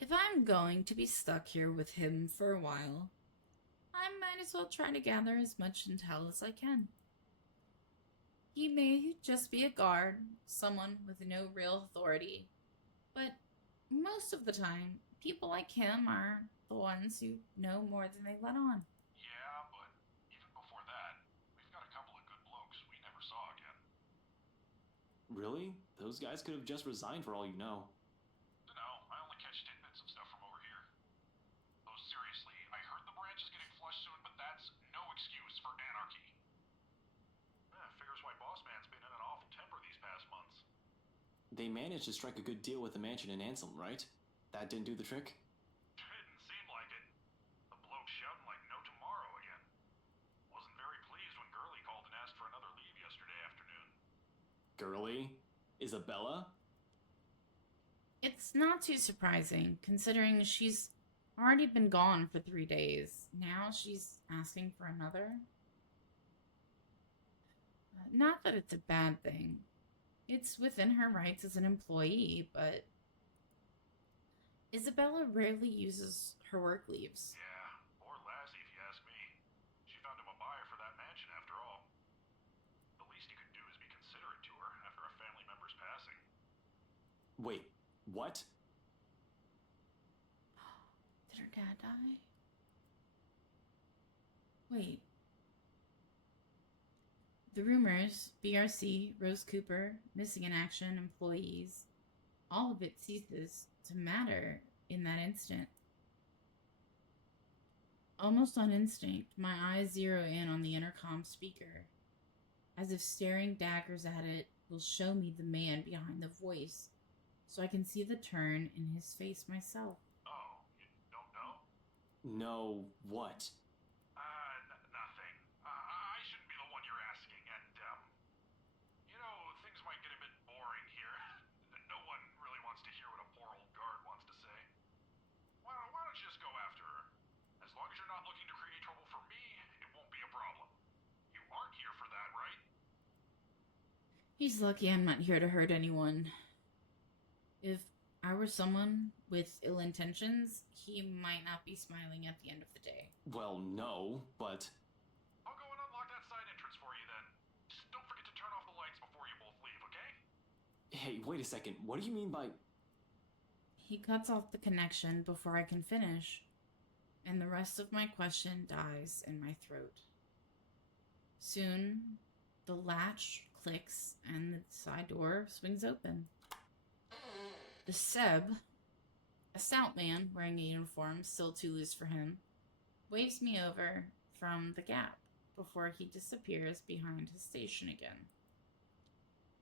If I'm going to be stuck here with him for a while, I might as well try to gather as much intel as I can. He may just be a guard, someone with no real authority, but most of the time, people like him are the ones who know more than they let on. Yeah, but even before that, we've got a couple of good blokes we never saw again. Really? Those guys could have just resigned for all you know. Dunno, I only catch tidbits of stuff from over here. Oh, seriously, I heard the branch is getting flushed soon, but that's no excuse for anarchy. Figures why Boss Man's been in an awful temper these past months. They managed to strike a good deal with the mansion in Ansem, right? That didn't do the trick? Didn't seem like it. The bloke shouting like no tomorrow again. Wasn't very pleased when Gurley called and asked for another leave yesterday afternoon. Gurley? Isabella? It's not too surprising, considering she's already been gone for 3 days. Now she's asking for another. Not that it's a bad thing. It's within her rights as an employee, but Isabella rarely uses her work leaves. Yeah, poor lassie if you ask me. She found him a buyer for that mansion after all. The least he could do is be considerate to her after a family member's passing. Wait, what? Did her dad die? Wait. The rumors, BRC, Rose Cooper, missing in action, employees, all of it ceases to matter in that instant. Almost on instinct, my eyes zero in on the intercom speaker, as if staring daggers at it will show me the man behind the voice so I can see the turn in his face myself. Oh, you don't know? No, what? Nothing. I shouldn't be the one you're asking, and, things might get a bit boring here. No one really wants to hear what a poor old guard wants to say. Why don't you just go after her? As long as you're not looking to create trouble for me, it won't be a problem. You aren't here for that, right? He's lucky I'm not here to hurt anyone. If I were someone with ill intentions, he might not be smiling at the end of the day. Well, no, but... I'll go and unlock that side entrance for you then. Just don't forget to turn off the lights before you both leave, okay? Hey, wait a second. What do you mean by... He cuts off the connection before I can finish, and the rest of my question dies in my throat. Soon, the latch clicks and the side door swings open. The Seb, a stout man wearing a uniform still too loose for him, waves me over from the gap before he disappears behind his station again.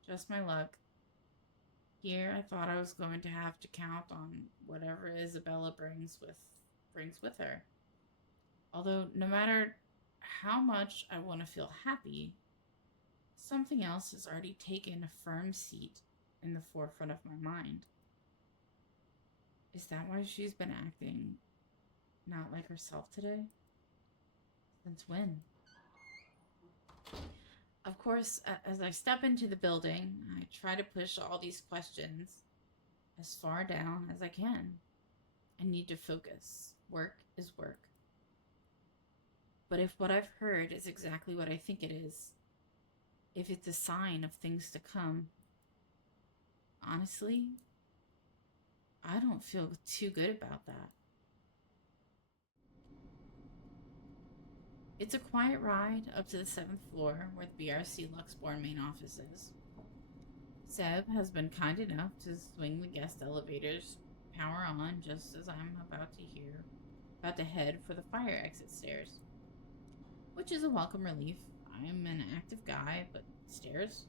Just my luck. Here I thought I was going to have to count on whatever Isabella brings with her. Although no matter how much I want to feel happy, something else has already taken a firm seat in the forefront of my mind. Is that why she's been acting not like herself today? Since when? Of course, as I step into the building, I try to push all these questions as far down as I can. I need to focus. Work is work. But if what I've heard is exactly what I think it is, if it's a sign of things to come, honestly, I don't feel too good about that. It's a quiet ride up to the 7th floor where the BRC Luxborn main office is. Seb has been kind enough to swing the guest elevator's power on just as I'm about to head for the fire exit stairs. Which is a welcome relief. I'm an active guy, but stairs?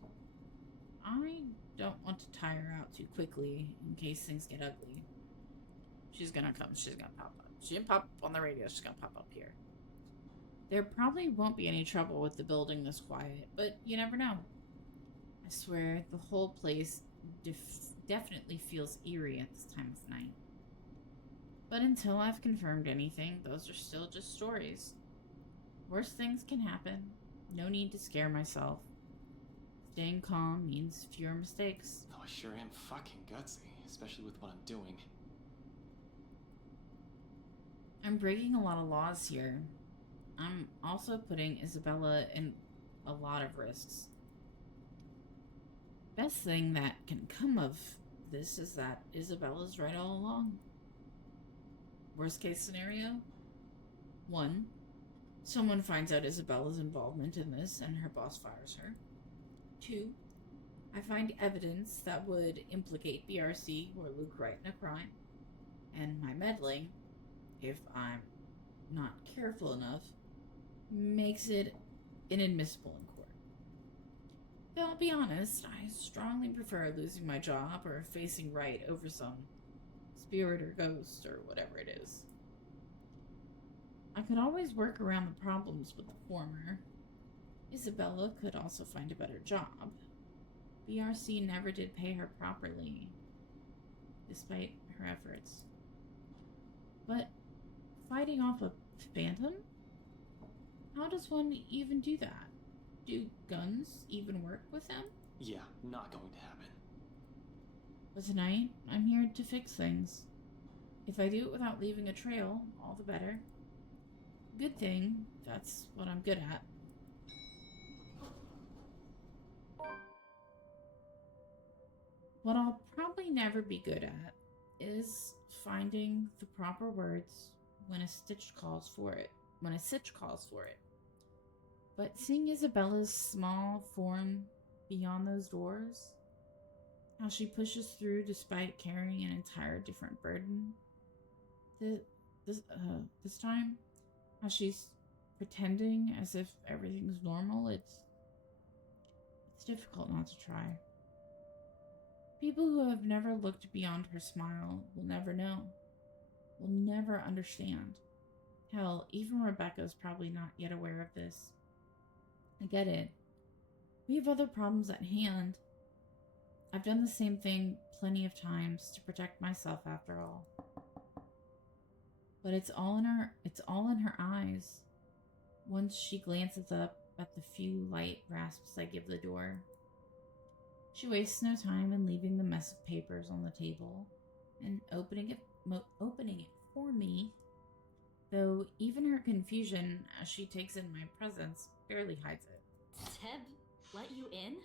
I don't want to tire out too quickly in case things get ugly. She's gonna come. She's gonna pop up. She didn't pop up on the radio. She's gonna pop up here. There probably won't be any trouble with the building this quiet, but you never know. I swear, the whole place definitely feels eerie at this time of night. But until I've confirmed anything, those are still just stories. Worse things can happen. No need to scare myself. Staying calm means fewer mistakes. Oh, I sure am fucking gutsy, especially with what I'm doing. I'm breaking a lot of laws here. I'm also putting Isabella in a lot of risks. Best thing that can come of this is that Isabella's right all along. Worst case scenario? 1. Someone finds out Isabella's involvement in this and her boss fires her. 2. I find evidence that would implicate BRC or Luke Wright in a crime. And my meddling, if I'm not careful enough, makes it inadmissible in court. Though I'll be honest, I strongly prefer losing my job or facing Wright over some spirit or ghost or whatever it is. I could always work around the problems with the former. Isabella could also find a better job. BRC never did pay her properly, despite her efforts. But fighting off a phantom? How does one even do that? Do guns even work with them? Yeah, not going to happen. But tonight, I'm here to fix things. If I do it without leaving a trail, all the better. Good thing, that's what I'm good at. What I'll probably never be good at is finding the proper words when a stitch calls for it. But seeing Isabella's small form beyond those doors, how she pushes through despite carrying an entire different burden, this time, how she's pretending as if everything's normal, it's difficult not to try. People who have never looked beyond her smile will never know, will never understand. Hell, even Rebecca's probably not yet aware of this. I get it. We have other problems at hand. I've done the same thing plenty of times to protect myself after all. But it's all in her eyes. Once she glances up at the few light rasps I give the door. She wastes no time in leaving the mess of papers on the table and opening it for me, though even her confusion as she takes in my presence barely hides it. Seb let you in?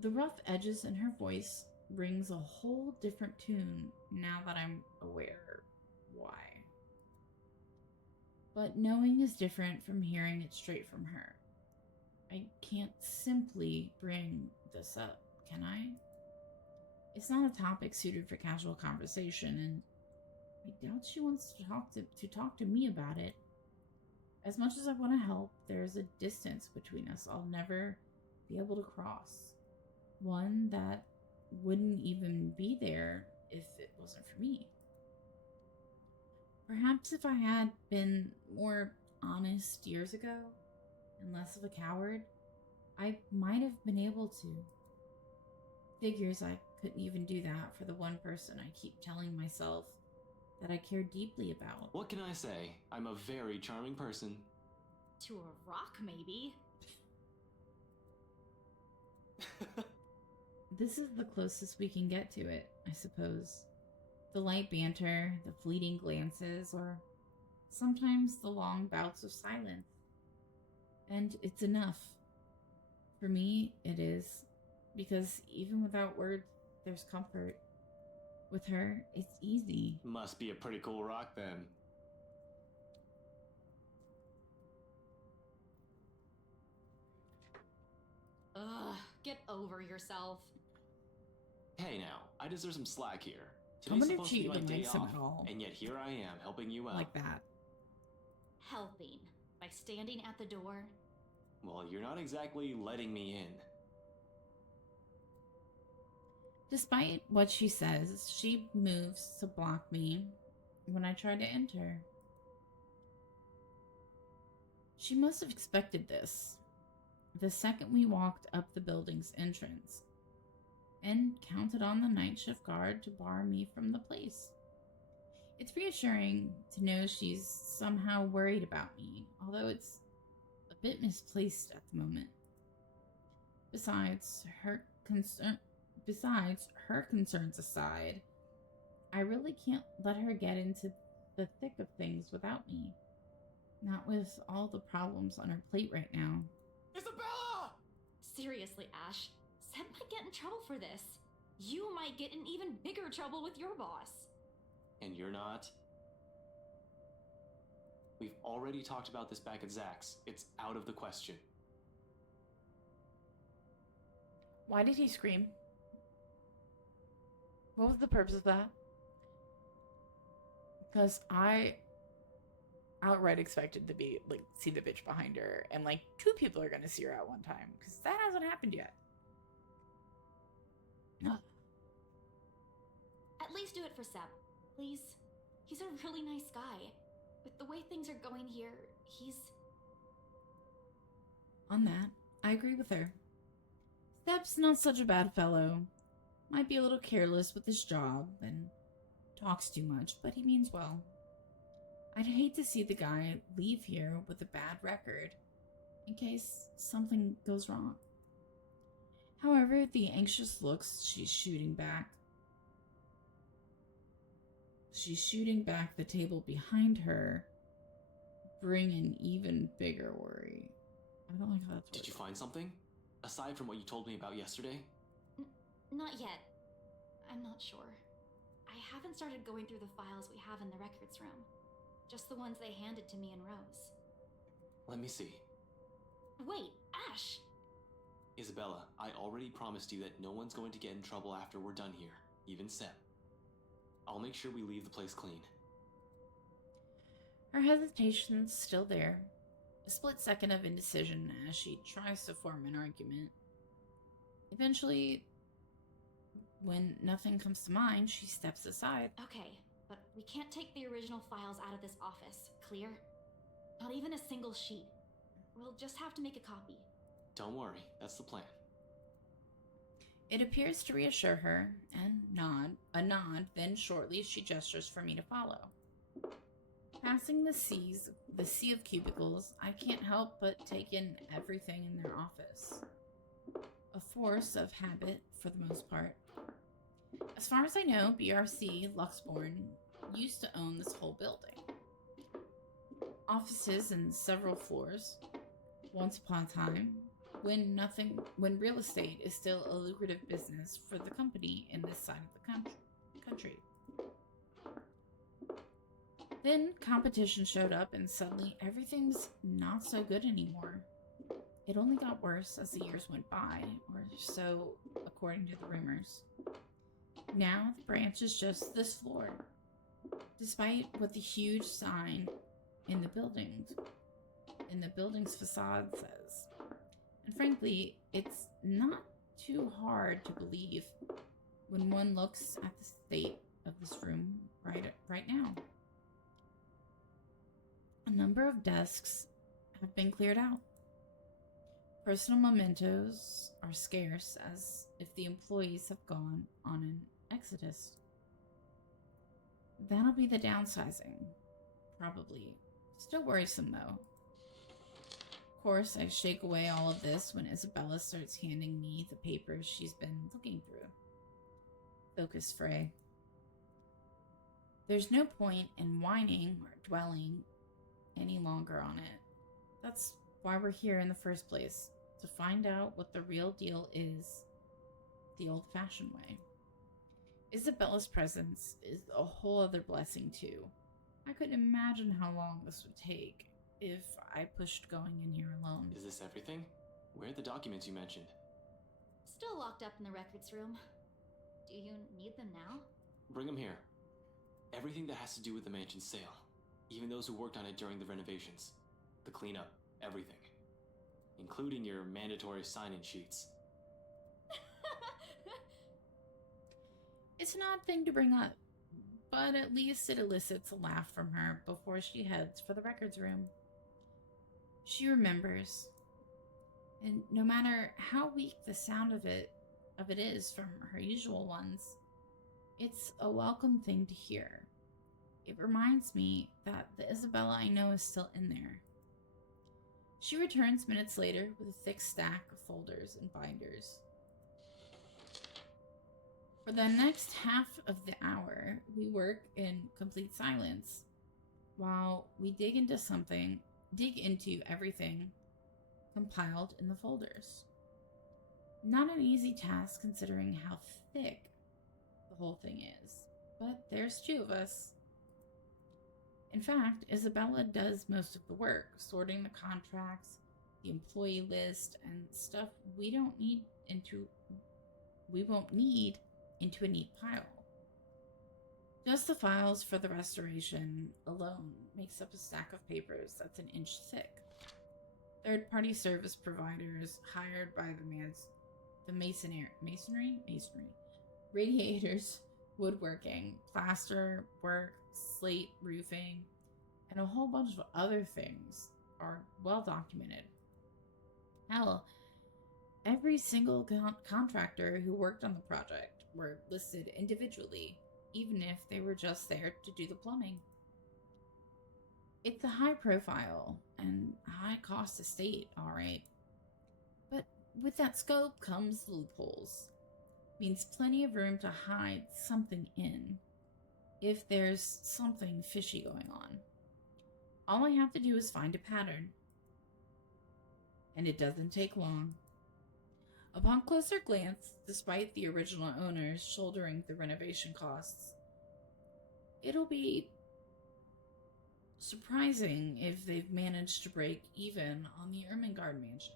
The rough edges in her voice brings a whole different tune now that I'm aware why. But knowing is different from hearing it straight from her. I can't simply bring this up, can I? It's not a topic suited for casual conversation, and I doubt she wants to talk to me about it. As much as I want to help, there is a distance between us I'll never be able to cross. One that wouldn't even be there if it wasn't for me. Perhaps if I had been more honest years ago, and less of a coward, I might have been able to. Figures I couldn't even do that for the one person I keep telling myself that I care deeply about. What can I say? I'm a very charming person. To a rock, maybe. This is the closest we can get to it, I suppose. The light banter, the fleeting glances, or sometimes the long bouts of silence. And it's enough. For me, it is. Because even without words, there's comfort. With her, it's easy. Must be a pretty cool rock then. Ugh, get over yourself. Hey now, I deserve some slack here. I'm Today's gonna supposed to be cheat my when day likes him off, at all. and yet here I am helping you out. Like that. Helping. By standing at the door. Well, you're not exactly letting me in. Despite what she says, she moves to block me when I try to enter. She must have expected this the second we walked up the building's entrance, and counted on the night shift guard to bar me from the place. It's reassuring to know she's somehow worried about me, although it's a bit misplaced at the moment. Besides her concerns aside, I really can't let her get into the thick of things without me. Not with all the problems on her plate right now. Isabella! Seriously, Ash. Seb might get in trouble for this. You might get in even bigger trouble with your boss. And you're not? We've already talked about this back at Zach's. It's out of the question. Why did he scream? What was the purpose of that? Because I outright expected to be, like, see the bitch behind her, and, like, 2 people are gonna see her at one time, because that hasn't happened yet. At least do it for Seb, please. He's a really nice guy. With the way things are going here, he's... On that, I agree with her. Seb's not such a bad fellow. Might be a little careless with his job and talks too much, but he means well. I'd hate to see the guy leave here with a bad record in case something goes wrong. However, the anxious looks she's shooting back the table behind her bring an even bigger worry. I don't like how that's Did you find something? Aside from what you told me about yesterday? Not yet. I'm not sure. I haven't started going through the files we have in the records room. Just the ones they handed to me and Rose. Let me see. Wait, Ash! Isabella, I already promised you that no one's going to get in trouble after we're done here, even Seb. I'll make sure we leave the place clean. Her hesitation's still there. A split second of indecision as she tries to form an argument. It Eventually, when nothing comes to mind, she steps aside. Okay, but we can't take the original files out of this office, clear? Not even a single sheet. We'll just have to make a copy. Don't worry, that's the plan. It appears to reassure her, and a nod, then shortly she gestures for me to follow. Passing the sea of cubicles, I can't help but take in everything in their office. A force of habit, for the most part. As far as I know, BRC Luxborn used to own this whole building. Offices and several floors. Once upon a time, when real estate is still a lucrative business for the company in this side of the country. Then competition showed up and suddenly everything's not so good anymore. It only got worse as the years went by, or so according to the rumors. Now the branch is just this floor, despite what the huge sign in the building's facade says. And frankly, it's not too hard to believe when one looks at the state of this room right now. A number of desks have been cleared out. Personal mementos are scarce, as if the employees have gone on an exodus. That'll be the downsizing, probably. Still worrisome, though. Of course, I shake away all of this when Isabella starts handing me the papers she's been looking through. Focus, Frey. There's no point in whining or dwelling any longer on it. That's why we're here in the first place, to find out what the real deal is the old-fashioned way. Isabella's presence is a whole other blessing, too. I couldn't imagine how long this would take if I pushed going in here alone. Is this everything? Where are the documents you mentioned? Still locked up in the records room. Do you need them now? Bring them here. Everything that has to do with the mansion's sale. Even those who worked on it during the renovations. The cleanup. Everything. Including your mandatory sign-in sheets. It's an odd thing to bring up, but at least it elicits a laugh from her before she heads for the records room. She remembers, and no matter how weak the sound of it is from her usual ones, it's a welcome thing to hear. It reminds me that the Isabella I know is still in there. She returns minutes later with a thick stack of folders and binders. For the next half of the hour, we work in complete silence while we dig into everything compiled in the folders. Not an easy task considering how thick the whole thing is, but there's two of us. In fact, Isabella does most of the work, sorting the contracts, the employee list, and stuff we won't need into a neat pile. Just the files for the restoration alone makes up a stack of papers that's an inch thick. Third-party service providers hired by the masonry, radiators, woodworking, plaster work, slate roofing, and a whole bunch of other things are well documented. Hell, every single contractor who worked on the project were listed individually, even if they were just there to do the plumbing. It's a high profile and high cost estate, alright. But with that scope comes loopholes. Means plenty of room to hide something in, if there's something fishy going on. All I have to do is find a pattern. And it doesn't take long. Upon closer glance, despite the original owners shouldering the renovation costs, it'll be surprising if they've managed to break even on the Ermengarde mansion.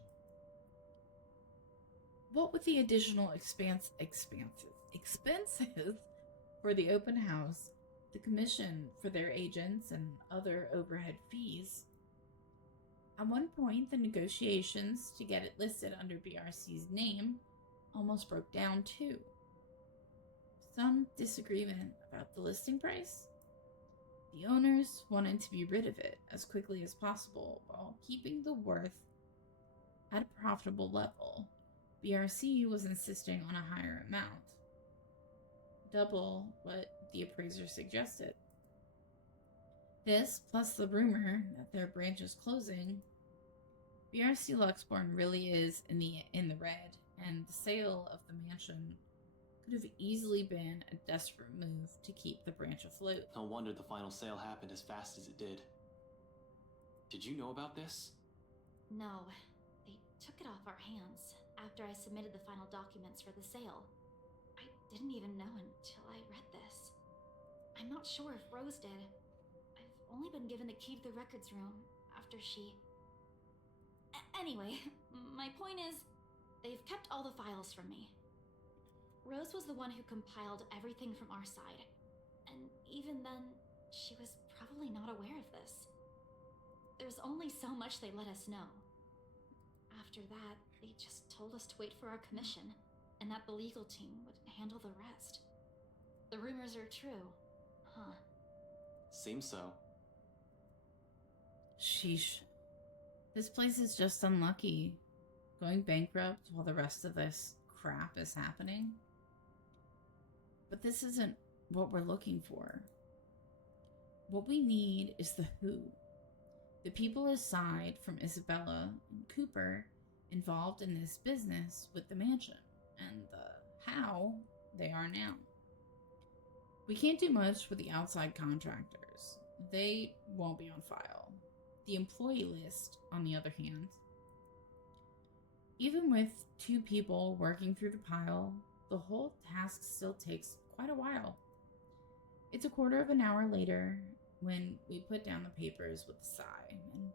What with the additional expenses for the open house, the commission for their agents, and other overhead fees. At one point, the negotiations to get it listed under BRC's name almost broke down too. Some disagreement about the listing price. The owners wanted to be rid of it as quickly as possible while keeping the worth at a profitable level. BRC was insisting on a higher amount, double what the appraiser suggested. This, plus the rumor that their branch is closing, BRC Luxborn really is in the red, and the sale of the mansion could have easily been a desperate move to keep the branch afloat. No wonder the final sale happened as fast as it did. Did you know about this? No, they took it off our hands after I submitted the final documents for the sale. I didn't even know until I read this. I'm not sure if Rose did. I've only been given the key to the records room after she... Anyway, my point is, they've kept all the files from me. Rose was the one who compiled everything from our side, and even then, she was probably not aware of this. There's only so much they let us know. After that, they just told us to wait for our commission, and that the legal team would handle the rest. The rumors are true, huh? Seems so. Sheesh. This place is just unlucky. Going bankrupt while the rest of this crap is happening. But this isn't what we're looking for. What we need is the who. The people aside from Isabella and Cooper involved in this business with the mansion, and the how they are now. We can't do much with the outside contractors. They won't be on file. The employee list, on the other hand, even with 2 people working through the pile, the whole task still takes quite a while. It's a quarter of an hour later when we put down the papers with a sigh and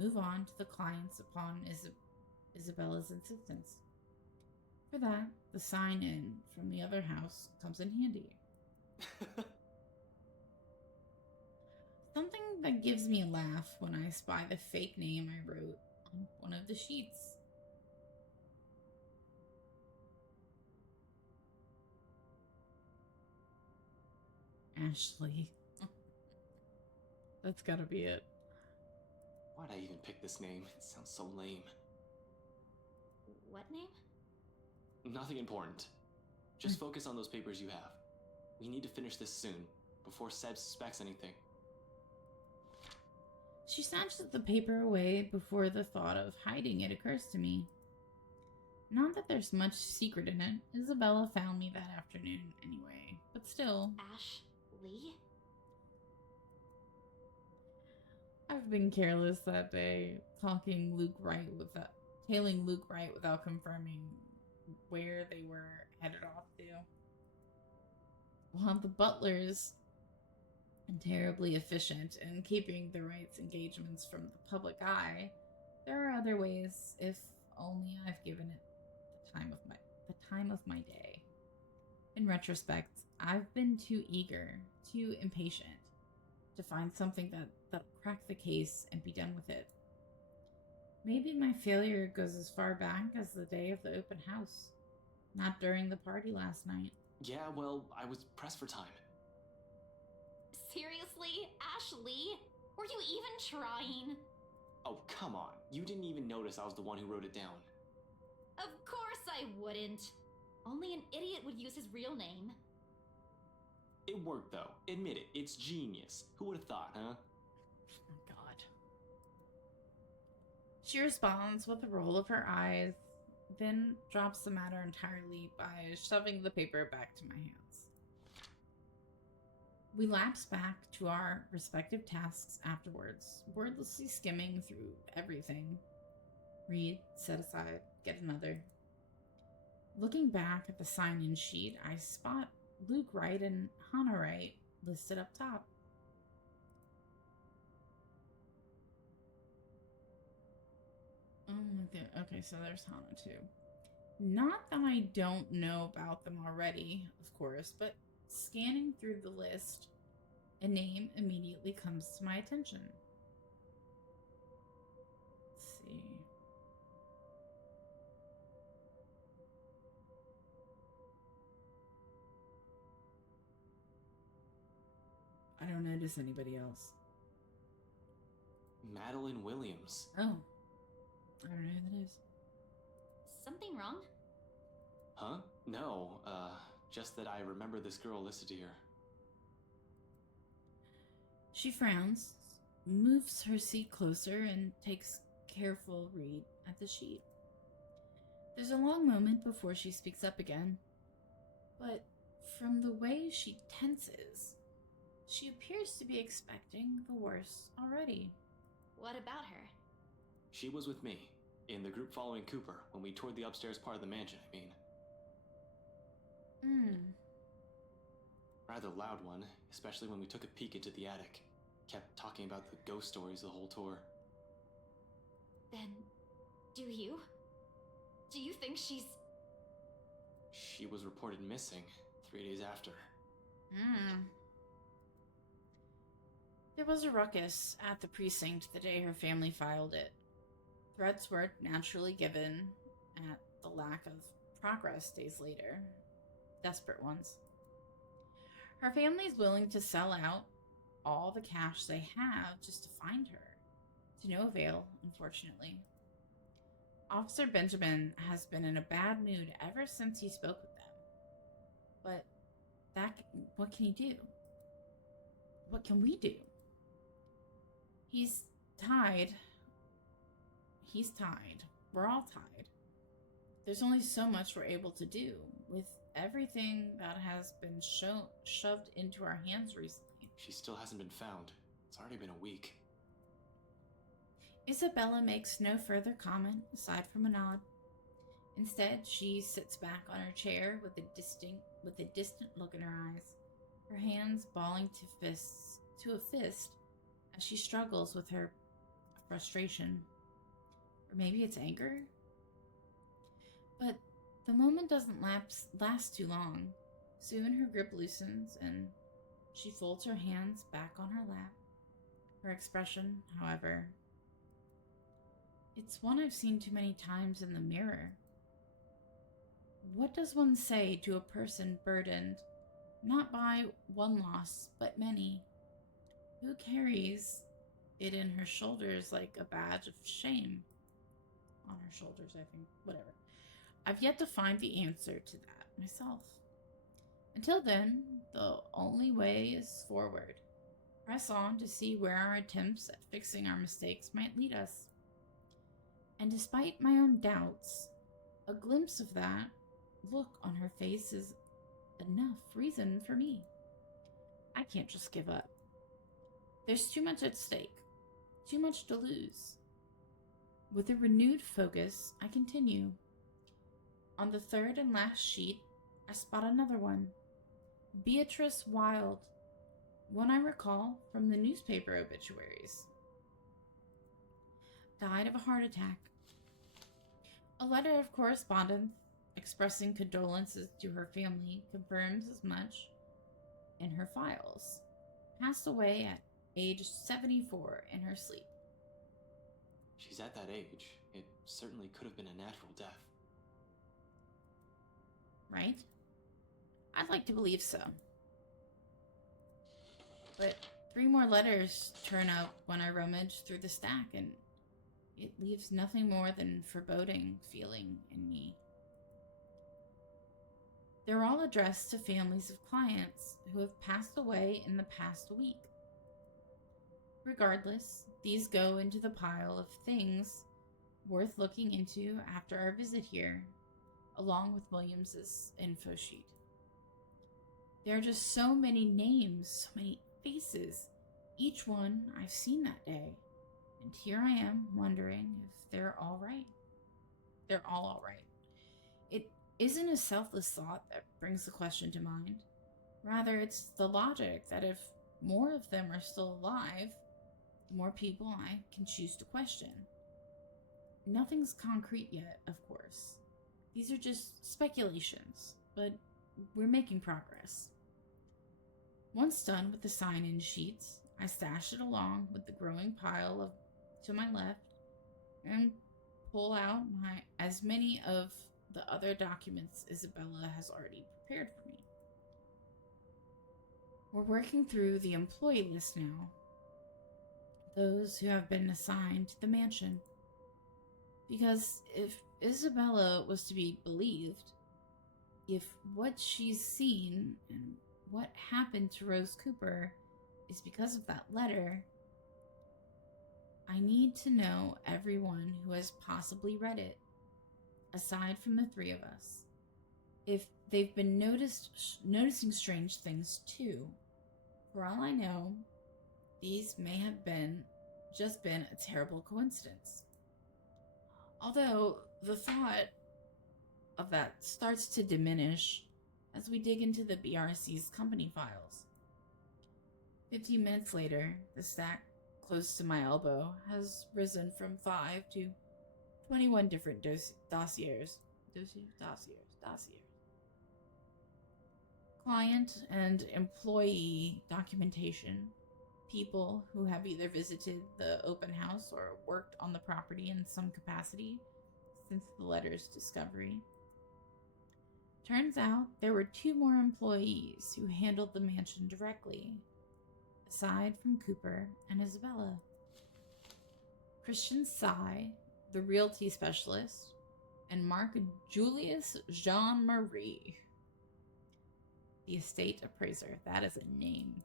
move on to the clients upon Isabella's insistence. For that, the sign-in from the other house comes in handy. Something that gives me a laugh when I spy the fake name I wrote on one of the sheets. Ashley. That's gotta be it. Why'd I even pick this name? It sounds so lame. What name? Nothing important. Just focus on those papers you have. We need to finish this soon, before Seb suspects anything. She snatches the paper away before the thought of hiding it occurs to me. Not that there's much secret in it. Isabella found me that afternoon anyway, but still. Ashley? I've been careless that day, tailing Luke Wright without confirming where they were headed off to. While the butlers and terribly efficient in keeping the Wrights' engagements from the public eye, there are other ways, if only I've given it the time of my day. In retrospect, I've been too eager, too impatient to find something that'll crack the case and be done with it. Maybe my failure goes as far back as the day of the open house, not during the party last night. Yeah, well, I was pressed for time. Seriously, Ashley? Were you even trying? Oh, come on. You didn't even notice I was the one who wrote it down. Of course I wouldn't. Only an idiot would use his real name. It worked, though. Admit it. It's genius. Who would have thought, huh? Oh, God. She responds with a roll of her eyes, then drops the matter entirely by shoving the paper back to my hands. We lapse back to our respective tasks afterwards, wordlessly skimming through everything. Read, set aside, get another. Looking back at the sign-in sheet, I spot Luke Wright and Hannah Wright listed up top. Oh my god. Okay, so there's Hannah too. Not that I don't know about them already, of course, but scanning through the list, a name immediately comes to my attention. Let's see. notice anybody else. Madeline Williams. Oh. I don't know who that is. Something wrong? Huh? No, just that I remember this girl listed here. She frowns, moves her seat closer, and takes careful read at the sheet. There's a long moment before she speaks up again, but from the way she tenses, she appears to be expecting the worst already. What about her? She was with me, in the group following Cooper, when we toured the upstairs part of the mansion, I mean. Rather loud one, especially when we took a peek into the attic. Kept talking about the ghost stories the whole tour. Then, do you? Do you think she's... She was reported missing 3 days after. There was a ruckus at the precinct the day her family filed it. Threats were naturally given at the lack of progress days later. Desperate ones. Her family is willing to sell out all the cash they have just to find her. To no avail, unfortunately. Officer Benjamin has been in a bad mood ever since he spoke with them. But what can he do? What can we do? He's tied. We're all tied. There's only so much we're able to do with everything that has been shoved into our hands recently. She still hasn't been found. It's already been a week. Isabella makes no further comment aside from a nod. Instead, she sits back on her chair with a distant look in her eyes, her hands balling to a fist as she struggles with her frustration. Or maybe it's anger? But the moment doesn't last too long. Soon her grip loosens and she folds her hands back on her lap. Her expression, however, it's one I've seen too many times in the mirror. What does one say to a person burdened not by one loss, but many, who carries it in her shoulders like a badge of shame? On her shoulders, I think. Whatever. I've yet to find the answer to that myself. Until then, the only way is forward. Press on to see where our attempts at fixing our mistakes might lead us. And despite my own doubts, a glimpse of that look on her face is enough reason for me. I can't just give up. There's too much at stake, too much to lose. With a renewed focus, I continue. On the third and last sheet, I spot another one. Beatrice Wilde, one I recall from the newspaper obituaries. Died of a heart attack. A letter of correspondence expressing condolences to her family confirms as much in her files. Passed away at age 74 in her sleep. She's at that age. It certainly could have been a natural death. Right? I'd like to believe so. But 3 more letters turn up when I rummage through the stack, and it leaves nothing more than foreboding feeling in me. They're all addressed to families of clients who have passed away in the past week. Regardless, these go into the pile of things worth looking into after our visit here, along with Williams's info sheet. There are just so many names, so many faces, each one I've seen that day. And here I am wondering if they're all right. They're all right. It isn't a selfless thought that brings the question to mind. Rather, it's the logic that if more of them are still alive, the more people I can choose to question. Nothing's concrete yet, of course. These are just speculations, but we're making progress. Once done with the sign-in sheets, I stash it along with the growing pile to my left and pull out as many of the other documents Isabella has already prepared for me. We're working through the employee list now. Those who have been assigned to the mansion. Because if Isabella was to be believed, if what she's seen and what happened to Rose Cooper is because of that letter, I need to know everyone who has possibly read it, aside from the three of us. If they've been noticing strange things too. For all I know, these may have just been a terrible coincidence. Although the thought of that starts to diminish as we dig into the BRC's company files. 15 minutes later, the stack close to my elbow has risen from 5 to 21 different dossiers. Client and employee documentation. People who have either visited the open house or worked on the property in some capacity since the letter's discovery. Turns out there were 2 more employees who handled the mansion directly, aside from Cooper and Isabella. Christian Sy, the realty specialist, and Mark Julius Jean-Marie, the estate appraiser. That is a name.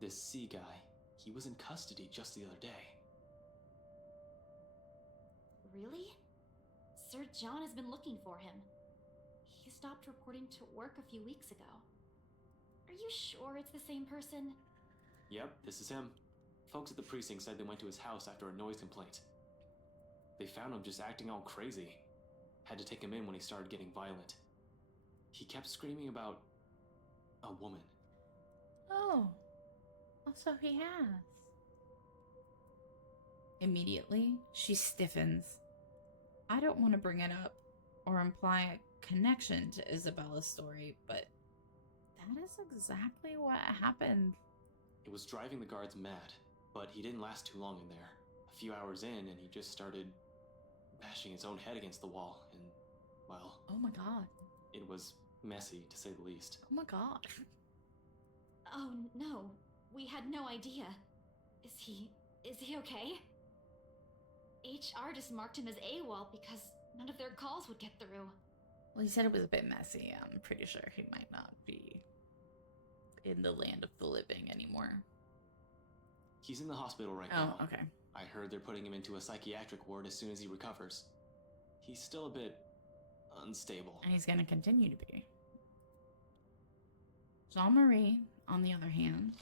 This C guy, he was in custody just the other day. Really? Sir John has been looking for him. He stopped reporting to work a few weeks ago. Are you sure it's the same person? Yep, this is him. Folks at the precinct said they went to his house after a noise complaint. They found him just acting all crazy. Had to take him in when he started getting violent. He kept screaming about a woman. Oh, so he has. Immediately, she stiffens. I don't want to bring it up or imply a connection to Isabella's story, but that is exactly what happened. It was driving the guards mad, but he didn't last too long in there. A few hours in, and he just started bashing his own head against the wall, and, well... Oh my god. It was messy, to say the least. Oh my god. Oh no, we had no idea. Is he okay? HR just marked him as AWOL because none of their calls would get through. Well, he said it was a bit messy. I'm pretty sure he might not be in the land of the living anymore. He's in the hospital right now. Oh, okay. I heard they're putting him into a psychiatric ward as soon as he recovers. He's still a bit unstable. And he's going to continue to be. Jean-Marie, on the other hand,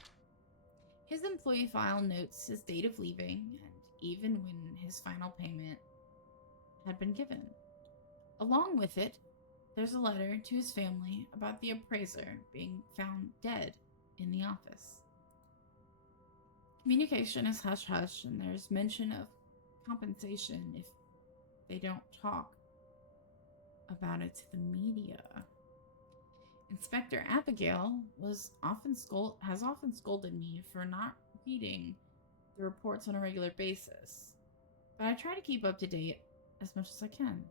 his employee file notes his date of leaving and even when his final payment had been given. Along with it, there's a letter to his family about the appraiser being found dead in the office. Communication is hush-hush, and there's mention of compensation if they don't talk about it to the media. Inspector Abigail has often scolded me for not reading the reports on a regular basis, but I try to keep up to date as much as I can.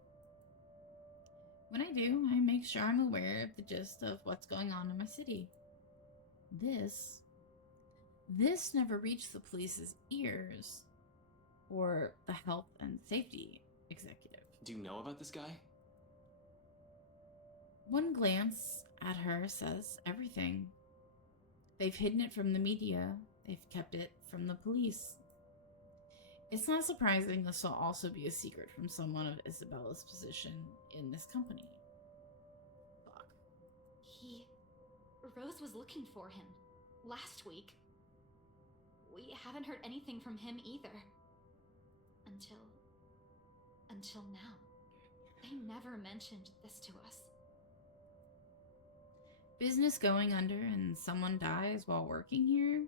When I do, I make sure I'm aware of the gist of what's going on in my city. This never reached the police's ears or the health and safety executive. Do you know about this guy? One glance at her says everything. They've hidden it from the media. They've kept it from the police. It's not surprising this will also be a secret from someone of Isabella's position in this company. Fuck. Rose was looking for him last week. We haven't heard anything from him either. Until now. They never mentioned this to us. Business going under and someone dies while working here?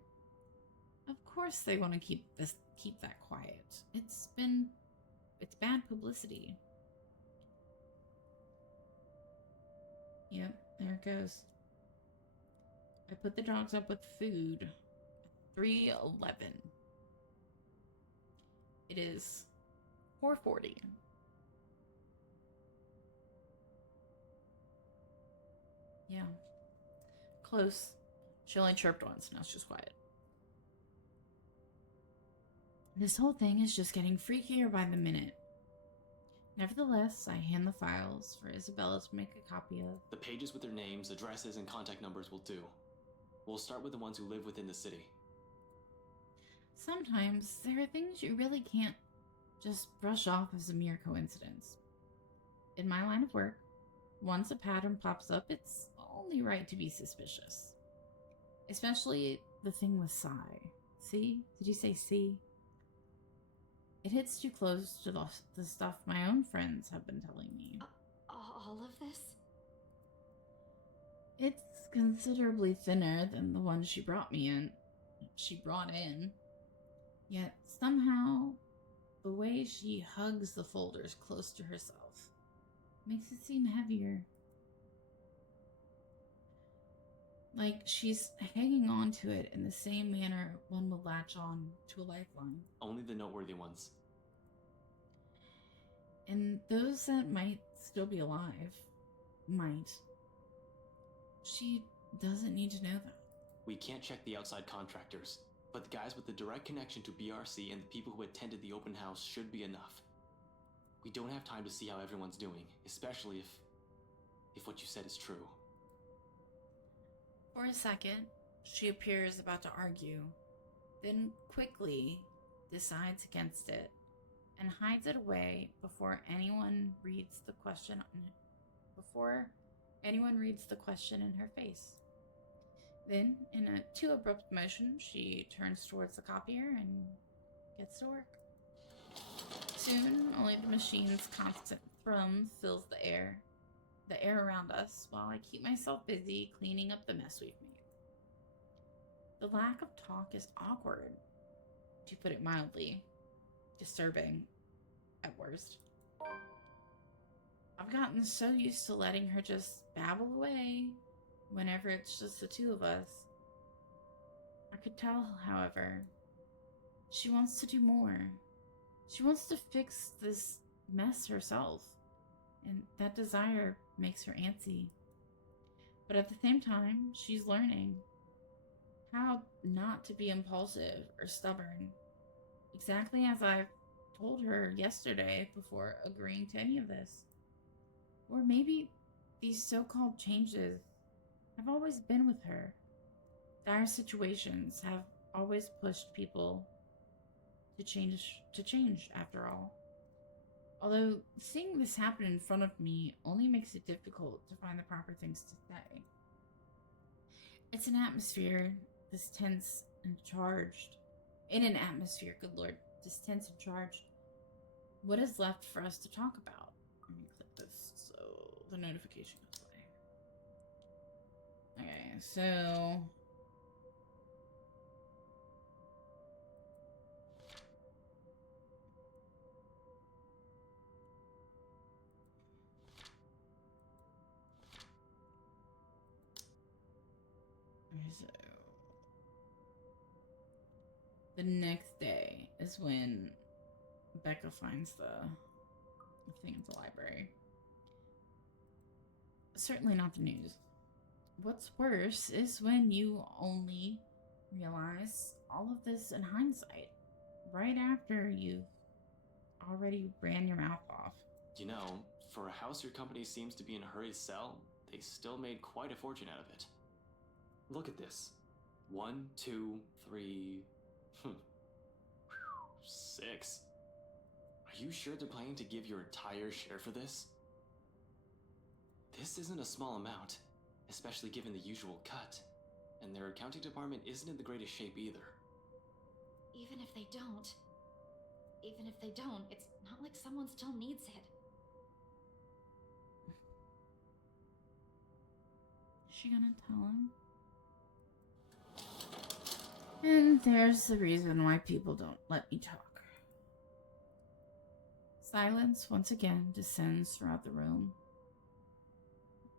Of course they want to keep that quiet. It's bad publicity. Yep, there it goes. I put the dogs up with food. 3:11. It is 4:40. Yeah. Close. She only chirped once, now it's just quiet. This whole thing is just getting freakier by the minute. Nevertheless, I hand the files for Isabella to make a copy of. The pages with their names, addresses, and contact numbers will do. We'll start with the ones who live within the city. Sometimes there are things you really can't just brush off as a mere coincidence. In my line of work, once a pattern pops up, it's only right to be suspicious. Especially the thing with Psy. See? Did you say see? It hits too close to the stuff my own friends have been telling me. All of this? It's considerably thinner than the one she brought in. Yet somehow, the way she hugs the folders close to herself makes it seem heavier. Like she's hanging on to it in the same manner one would latch on to a lifeline. Only the noteworthy ones. And those that might still be alive, might. She doesn't need to know that. We can't check the outside contractors, but the guys with the direct connection to BRC and the people who attended the open house should be enough. We don't have time to see how everyone's doing, especially if what you said is true. For a second, she appears about to argue, then quickly decides against it and hides it away before anyone reads the question in her face. Then, in a too abrupt motion, she turns towards the copier and gets to work. Soon, only the machine's constant thrum fills the air around us, while I keep myself busy cleaning up the mess we've made. The lack of talk is awkward, to put it mildly. Disturbing, at worst. I've gotten so used to letting her just babble away whenever it's just the two of us. I could tell, however, she wants to do more. She wants to fix this mess herself, and that desire makes her antsy. But at the same time, she's learning how not to be impulsive or stubborn, exactly as I've told her yesterday before agreeing to any of this. Or maybe these so-called changes have always been with her. Dire situations have always pushed people to change after all. Although seeing this happen in front of me only makes it difficult to find the proper things to say. It's an atmosphere this tense and charged. In an atmosphere, good lord, this tense and charged. What is left for us to talk about? Let me click this so the notification goes away. Okay, so the next day is when Becca finds the thing at the library. Certainly not the news. What's worse is when you only realize all of this in hindsight, right after you've already ran your mouth off. You know, for a house your company seems to be in a hurry to sell, they still made quite a fortune out of it. Look at this. 1, 2, 3... 6. Are you sure they're planning to give your entire share for this? This isn't a small amount, especially given the usual cut. And their accounting department isn't in the greatest shape either. Even if they don't, it's not like someone still needs it. Is she gonna tell him? And there's the reason why people don't let me talk. Silence once again descends throughout the room.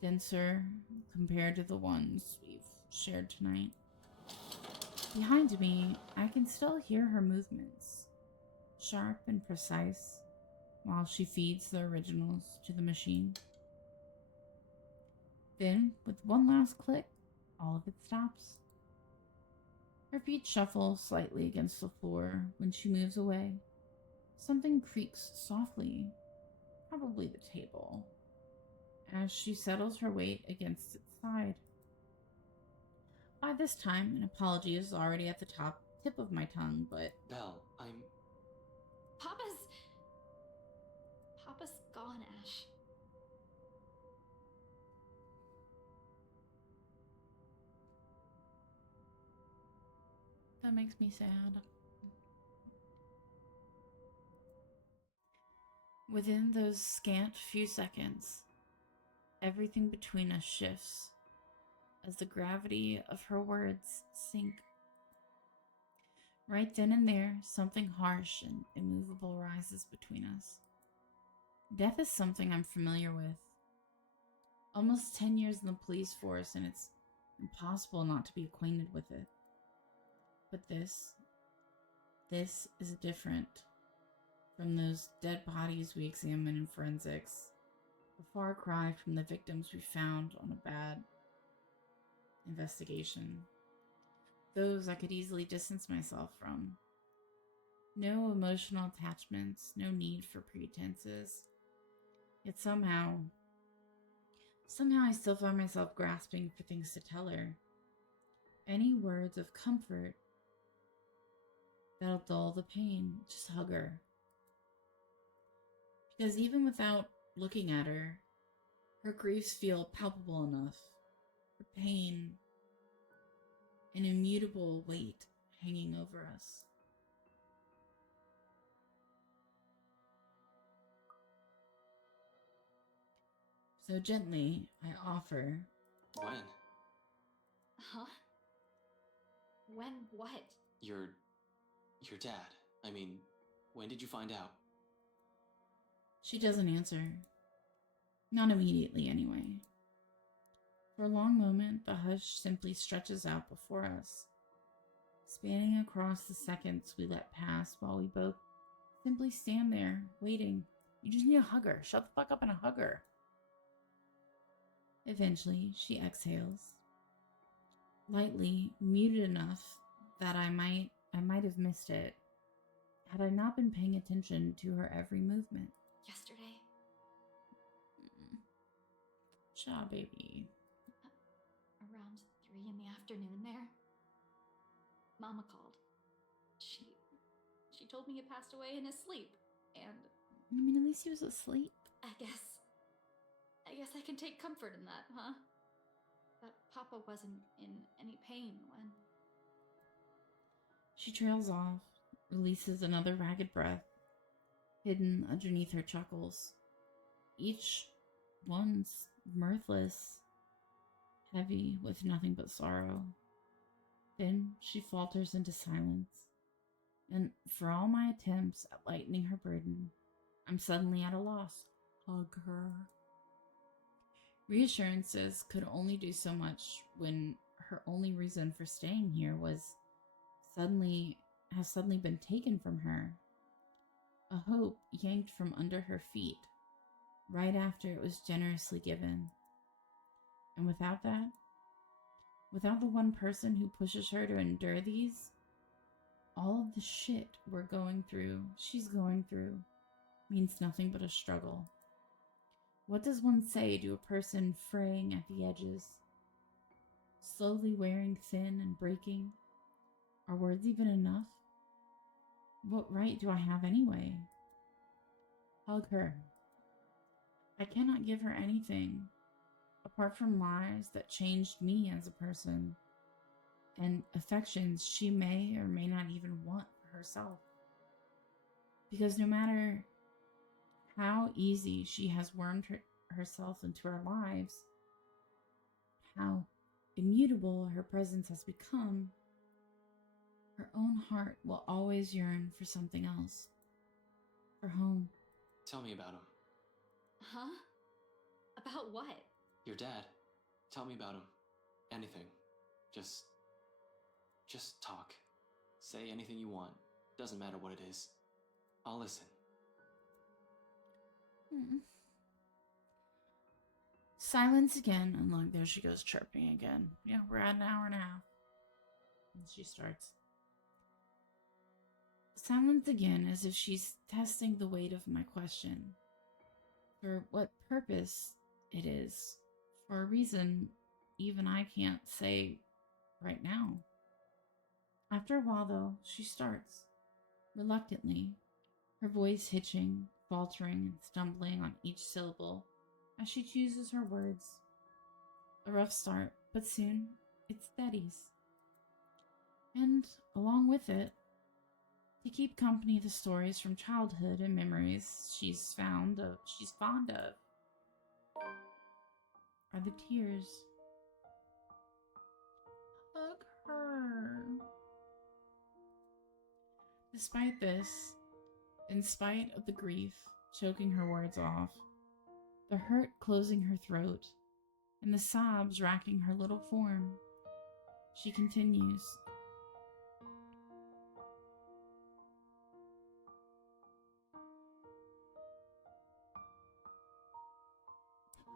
Denser compared to the ones we've shared tonight. Behind me, I can still hear her movements, sharp and precise, while she feeds the originals to the machine. Then, with one last click, all of it stops. Her feet shuffle slightly against the floor when she moves away. Something creaks softly, probably the table, as she settles her weight against its side. By this time, an apology is already at the tip of my tongue, but... Belle, Papa's gone, Ash. That makes me sad. Within those scant few seconds, everything between us shifts as the gravity of her words sink. Right then and there, something harsh and immovable rises between us. Death is something I'm familiar with. Almost 10 years in the police force, and it's impossible not to be acquainted with it. But this is different from those dead bodies we examine in forensics. A far cry from the victims we found on a bad investigation. Those I could easily distance myself from. No emotional attachments, no need for pretenses. Yet somehow I still find myself grasping for things to tell her. Any words of comfort that'll dull the pain, just hug her. Because even without looking at her, her griefs feel palpable enough. Her pain, an immutable weight hanging over us. So gently, I offer. when? Huh? When what? Your dad. I mean, when did you find out? She doesn't answer. Not immediately, anyway. For a long moment, the hush simply stretches out before us, spanning across the seconds we let pass while we both simply stand there, waiting. You just need a hugger. Shut the fuck up and hug her. Eventually, she exhales, lightly, muted enough that I might have missed it had I not been paying attention to her every movement. Yesterday. Cha, baby. Around 3 in the afternoon there. Mama called. She told me he passed away in his sleep, and... I mean, at least he was asleep. I guess I can take comfort in that, huh? That Papa wasn't in any pain when... She trails off, releases another ragged breath, hidden underneath her chuckles. Each one's mirthless, heavy with nothing but sorrow. Then she falters into silence, and for all my attempts at lightening her burden, I'm suddenly at a loss. Hug her. Reassurances could only do so much when her only reason for staying here has suddenly been taken from her. A hope yanked from under her feet, right after it was generously given. And without that, without the one person who pushes her to endure these, all of the shit she's going through, means nothing but a struggle. What does one say to a person fraying at the edges, slowly wearing thin and breaking? Are words even enough? What right do I have anyway? Hug her. I cannot give her anything apart from lies that changed me as a person and affections she may or may not even want for herself. Because no matter how easy she has wormed herself into our lives, how immutable her presence has become, her own heart will always yearn for something else. For home. Tell me about him. Huh? About what? Your dad. Tell me about him. Anything. Just talk. Say anything you want. Doesn't matter what it is. I'll listen. Silence again, and look, there she goes chirping again. Yeah, we're at an hour and a half. And she starts. Silence again, as if she's testing the weight of my question. For what purpose it is. For a reason even I can't say right now. After a while, though, she starts. Reluctantly, her voice hitching, faltering, and stumbling on each syllable as she chooses her words. A rough start, but soon it steadies. And along with it, to keep company the stories from childhood and memories she's fond of are the tears. Hug her. Despite this, in spite of the grief choking her words off, the hurt closing her throat, and the sobs racking her little form, she continues.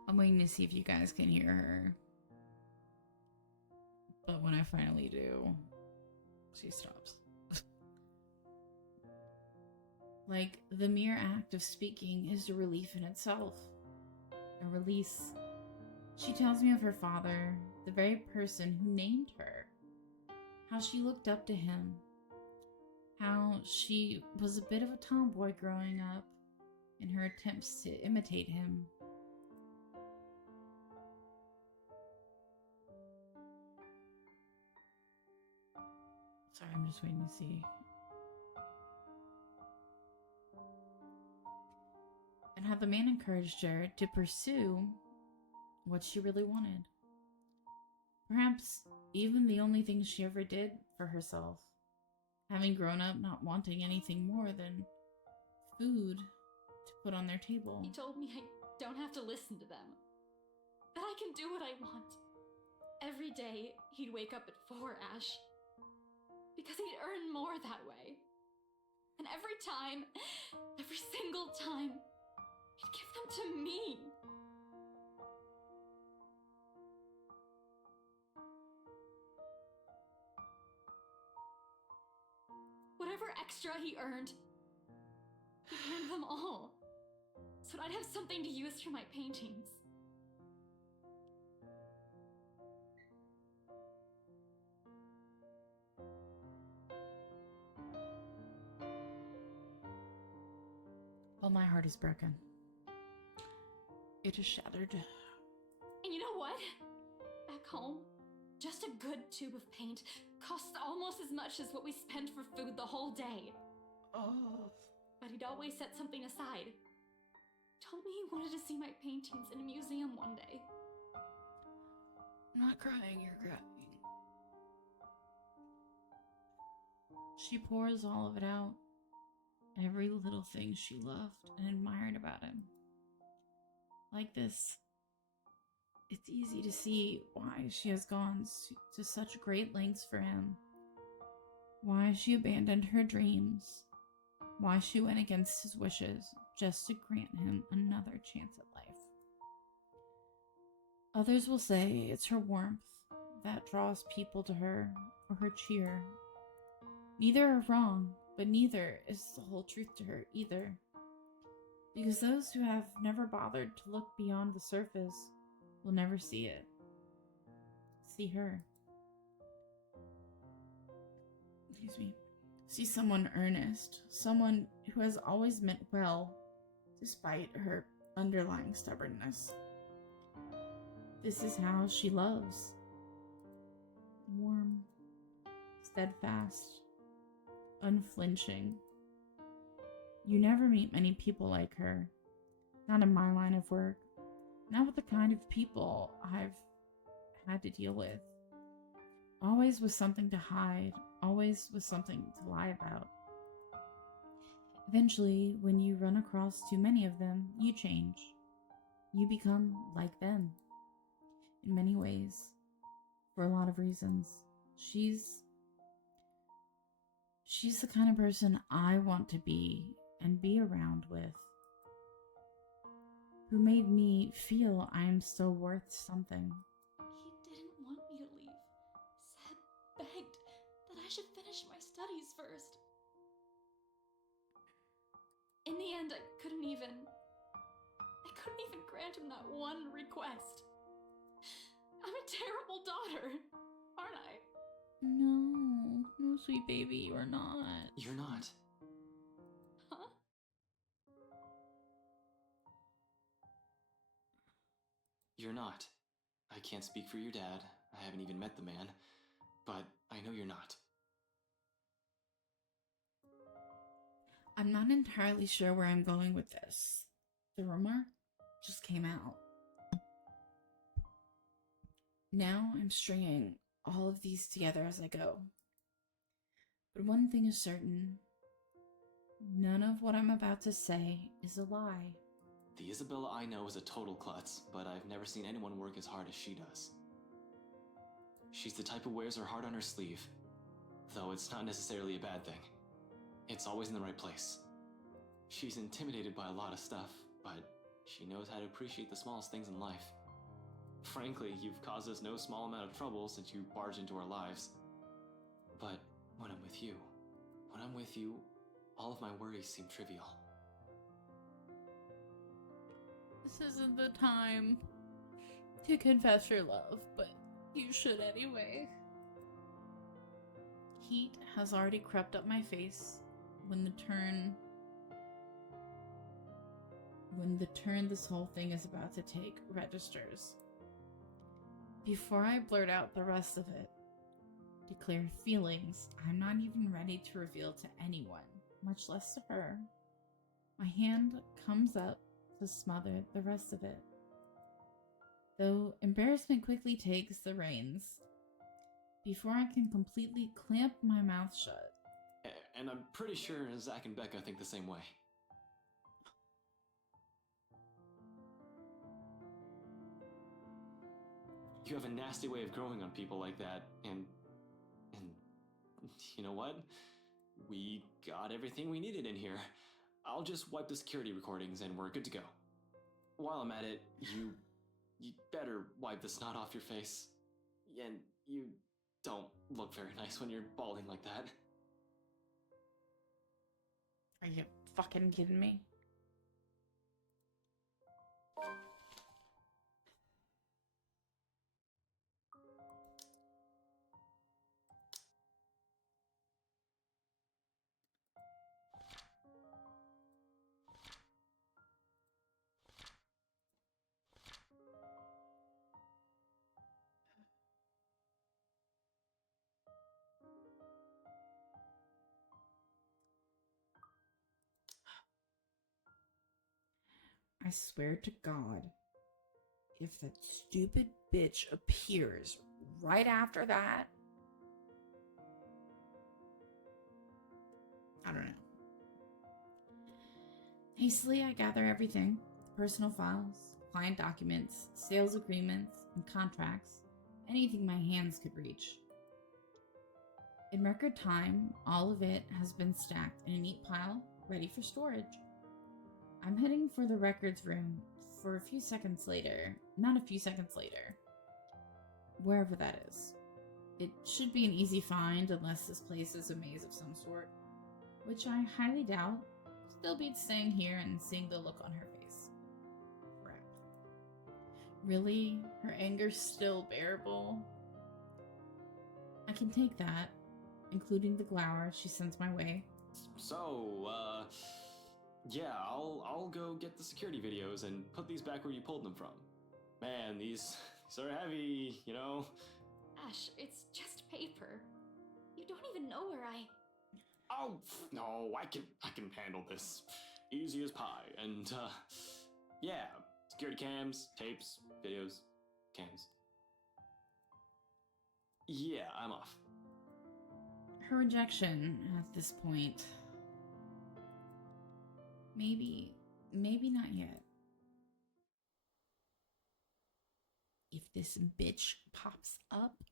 I'm waiting to see if you guys can hear her. But when I finally do, she stops. Like, the mere act of speaking is a relief in itself. A release. She tells me of her father, the very person who named her. How she looked up to him. How she was a bit of a tomboy growing up in her attempts to imitate him. Sorry, I'm just waiting to see. And how the man encouraged her to pursue what she really wanted. Perhaps even the only thing she ever did for herself. Having grown up not wanting anything more than food to put on their table. He told me I don't have to listen to them. That I can do what I want. Every day, he'd wake up at 4, Ash. Because he'd earn more that way. And every single time, he'd give them to me. Whatever extra he earned, he'd earned them all. So I'd have something to use for my paintings. Well, my heart is broken. It is shattered. And you know what? Back home, just a good tube of paint costs almost as much as what we spend for food the whole day. Oh. But he'd always set something aside. Told me he wanted to see my paintings in a museum one day. I'm not crying, you're crying. She pours all of it out. Every little thing she loved and admired about him. Like this, it's easy to see why she has gone to such great lengths for him. Why she abandoned her dreams. Why she went against his wishes just to grant him another chance at life. Others will say it's her warmth that draws people to her, or her cheer. Neither are wrong, but neither is the whole truth to her either. Because those who have never bothered to look beyond the surface will never see it. See her. Excuse me. See someone earnest, someone who has always meant well, despite her underlying stubbornness. This is how she loves. Warm, steadfast, unflinching. You never meet many people like her. Not in my line of work. Not with the kind of people I've had to deal with. Always with something to hide. Always with something to lie about. Eventually, when you run across too many of them, you change. You become like them. In many ways. For a lot of reasons. She's the kind of person I want to be and be around with. Who made me feel I am still worth something. He didn't want me to leave. Said, begged, finish my studies first. In the end, I couldn't even grant him that one request. I'm a terrible daughter, aren't I? No, no, sweet baby, you're not. You're not. Huh? You're not. I can't speak for your dad. I haven't even met the man. But I know you're not. I'm not entirely sure where I'm going with this. The remark just came out. Now I'm stringing all of these together as I go. But one thing is certain. None of what I'm about to say is a lie. The Isabella I know is a total klutz, but I've never seen anyone work as hard as she does. She's the type who wears her heart on her sleeve, though it's not necessarily a bad thing. It's always in the right place. She's intimidated by a lot of stuff, but she knows how to appreciate the smallest things in life. Frankly, you've caused us no small amount of trouble since you barged into our lives. But when I'm with you, all of my worries seem trivial. This isn't the time to confess your love, but you should anyway. Heat has already crept up my face when the turn this whole thing is about to take registers. Before I blurt out the rest of it, declare feelings I'm not even ready to reveal to anyone, much less to her, my hand comes up to smother the rest of it. Though embarrassment quickly takes the reins, before I can completely clamp my mouth shut. And I'm pretty sure Zach and Becca think the same way. You have a nasty way of growing on people like that, and you know what? We got everything we needed in here. I'll just wipe the security recordings and we're good to go. While I'm at it, you better wipe the snot off your face. And you don't look very nice when you're balding like that. Are you fucking kidding me? I swear to God, if that stupid bitch appears right after that, I don't know. Hastily, I gather everything: personal files, client documents, sales agreements, and contracts, anything my hands could reach. In record time, all of it has been stacked in a neat pile, ready for storage. I'm heading for the records room for a few seconds later, not a few seconds later, wherever that is. It should be an easy find unless this place is a maze of some sort, which I highly doubt. Still beats staying here and seeing the look on her face. Correct. Really? Her anger's still bearable? I can take that, including the glower she sends my way. So, yeah, I'll go get the security videos and put these back where you pulled them from. Man, these are heavy, you know? Ash, it's just paper. You don't even know where I... Oh, no, I can handle this. Easy as pie. And, yeah, security cams, tapes, videos, cams. Yeah, I'm off. Her rejection at this point. Maybe not yet. If this bitch pops up.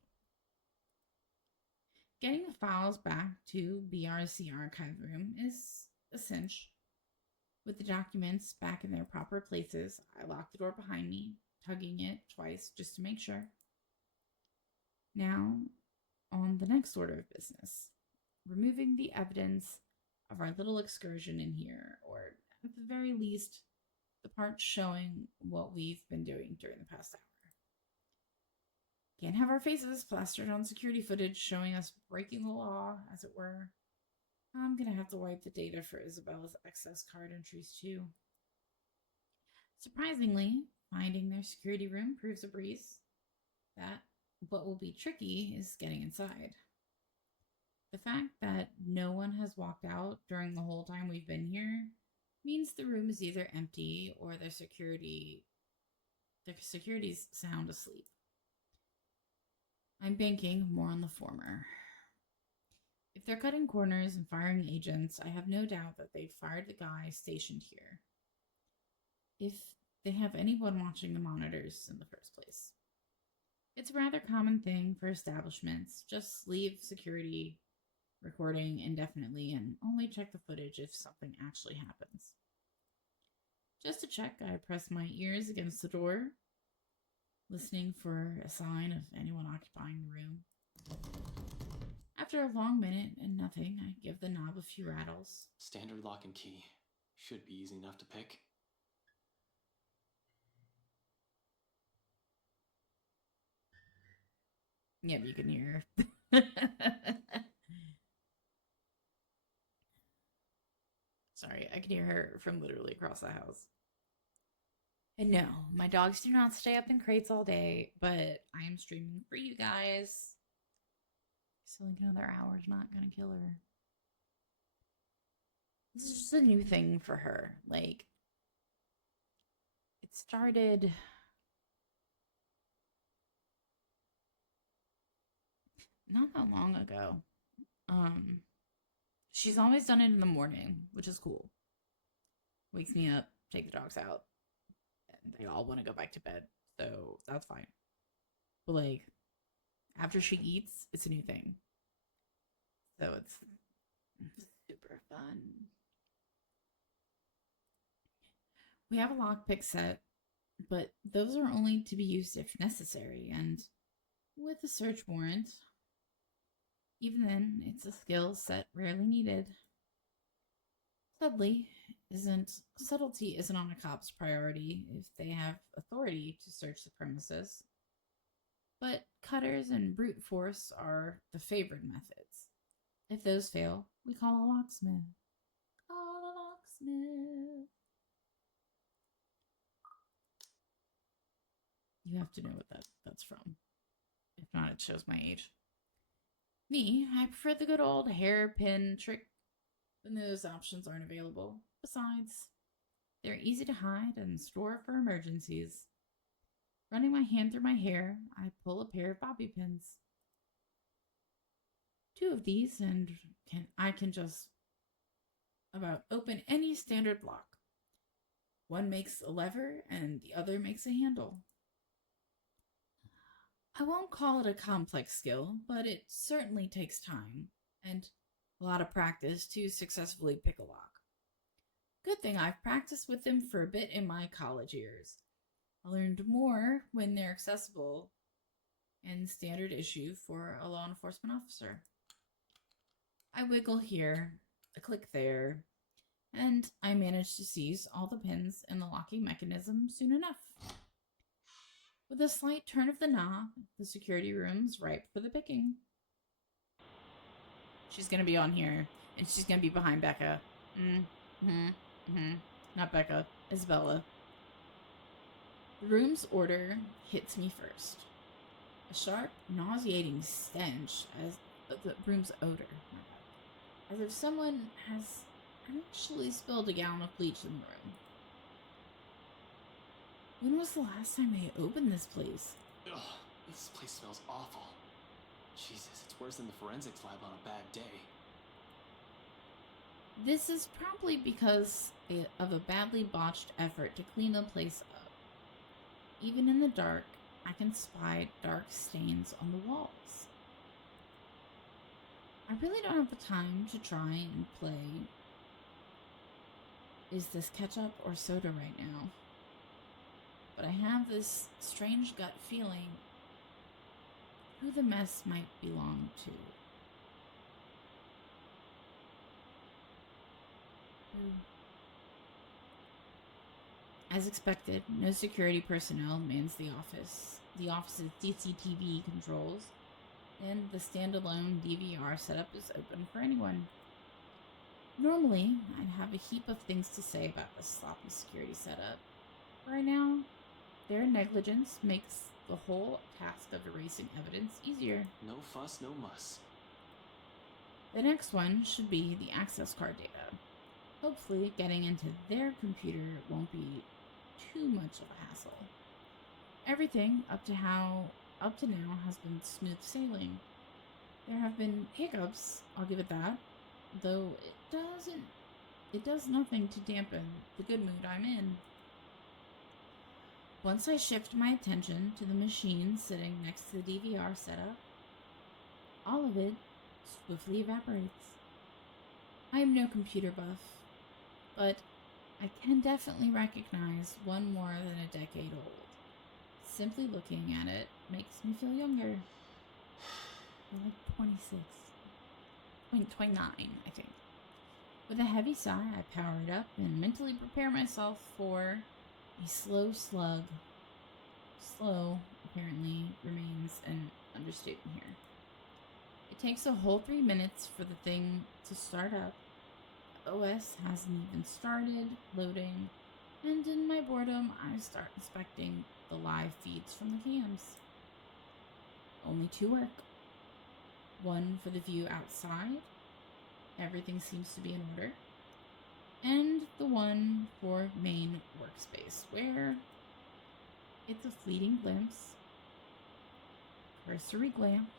Getting the files back to BRC archive room is a cinch. With the documents back in their proper places, I lock the door behind me, tugging it twice just to make sure. Now, on the next order of business. removing the evidence of our little excursion in here, or at the very least, the parts showing what we've been doing during the past hour. Can't have our faces plastered on security footage showing us breaking the law, as it were. I'm gonna have to wipe the data for Isabella's access card entries too. Surprisingly, finding their security room proves a breeze. That what will be tricky is getting inside. The fact that no one has walked out during the whole time we've been here means the room is either empty or their security's sound asleep. I'm banking more on the former. If they're cutting corners and firing agents, I have no doubt that they've fired the guy stationed here. If they have anyone watching the monitors in the first place. It's a rather common thing for establishments. Just leave security recording indefinitely and only check the footage if something actually happens. Just to check, I press my ears against the door, listening for a sign of anyone occupying the room. After a long minute and nothing, I give the knob a few rattles. Standard lock and key. Should be easy enough to pick. Yep, you can hear her. Sorry, I can hear her from literally across the house. And no, my dogs do not stay up in crates all day, but I am streaming for you guys. So like another hour's not gonna kill her. This is just a new thing for her. Like, it started not that long ago. She's always done it in the morning, which is cool. Wakes me up, take the dogs out, and they all want to go back to bed, so that's fine. But like, after she eats, it's a new thing. So it's super fun. We have a lockpick set, but those are only to be used if necessary, and with a search warrant, even then, it's a skill set rarely needed. Subtlety isn't on a cop's priority if they have authority to search the premises. But cutters and brute force are the favored methods. If those fail, we call a locksmith. Call a locksmith. You have to know what that's from. If not, it shows my age. Me, I prefer the good old hairpin trick when those options aren't available. Besides, they're easy to hide and store for emergencies. Running my hand through my hair, I pull a pair of bobby pins. 2 of these, and I can just about open any standard lock. One makes a lever, and the other makes a handle. I won't call it a complex skill, but it certainly takes time and a lot of practice to successfully pick a lock. Good thing I've practiced with them for a bit in my college years. I learned more when they're accessible and standard issue for a law enforcement officer. I wiggle here, a click there, and I manage to seize all the pins in the locking mechanism soon enough. With a slight turn of the knob, the security room's ripe for the picking. She's gonna be on here, and she's gonna be behind Becca. Not Becca, Isabella. The room's order hits me first. A sharp, nauseating stench as the room's odor. As if someone has actually spilled a gallon of bleach in the room. When was the last time they opened this place? Ugh, this place smells awful. Jesus, it's worse than the forensics lab on a bad day. This is probably because of a badly botched effort to clean the place up. Even in the dark, I can spy dark stains on the walls. I really don't have the time to try and play. Is this ketchup or soda right now? But I have this strange gut feeling who the mess might belong to. True. As expected, no security personnel mans the office. The office's CCTV controls and the standalone DVR setup is open for anyone. Normally, I'd have a heap of things to say about this sloppy security setup. Right now, their negligence makes the whole task of erasing evidence easier. No fuss, no muss. The next one should be the access card data. Hopefully, getting into their computer won't be too much of a hassle. Everything up to now has been smooth sailing. There have been hiccups, I'll give it that, though it does nothing to dampen the good mood I'm in. Once I shift my attention to the machine sitting next to the DVR setup, all of it swiftly evaporates. I am no computer buff, but I can definitely recognize one more than a decade old. Simply looking at it makes me feel younger. You're like 26. 29, I think. With a heavy sigh, I power it up and mentally prepare myself for a slow slug. Slow, apparently, remains an understatement here. It takes a whole 3 minutes for the thing to start up. The OS hasn't even started loading, and in my boredom, I start inspecting the live feeds from the cams. Only 2 work. One for the view outside. Everything seems to be in order. And the one for main workspace, where it's a fleeting glimpse, cursory glance,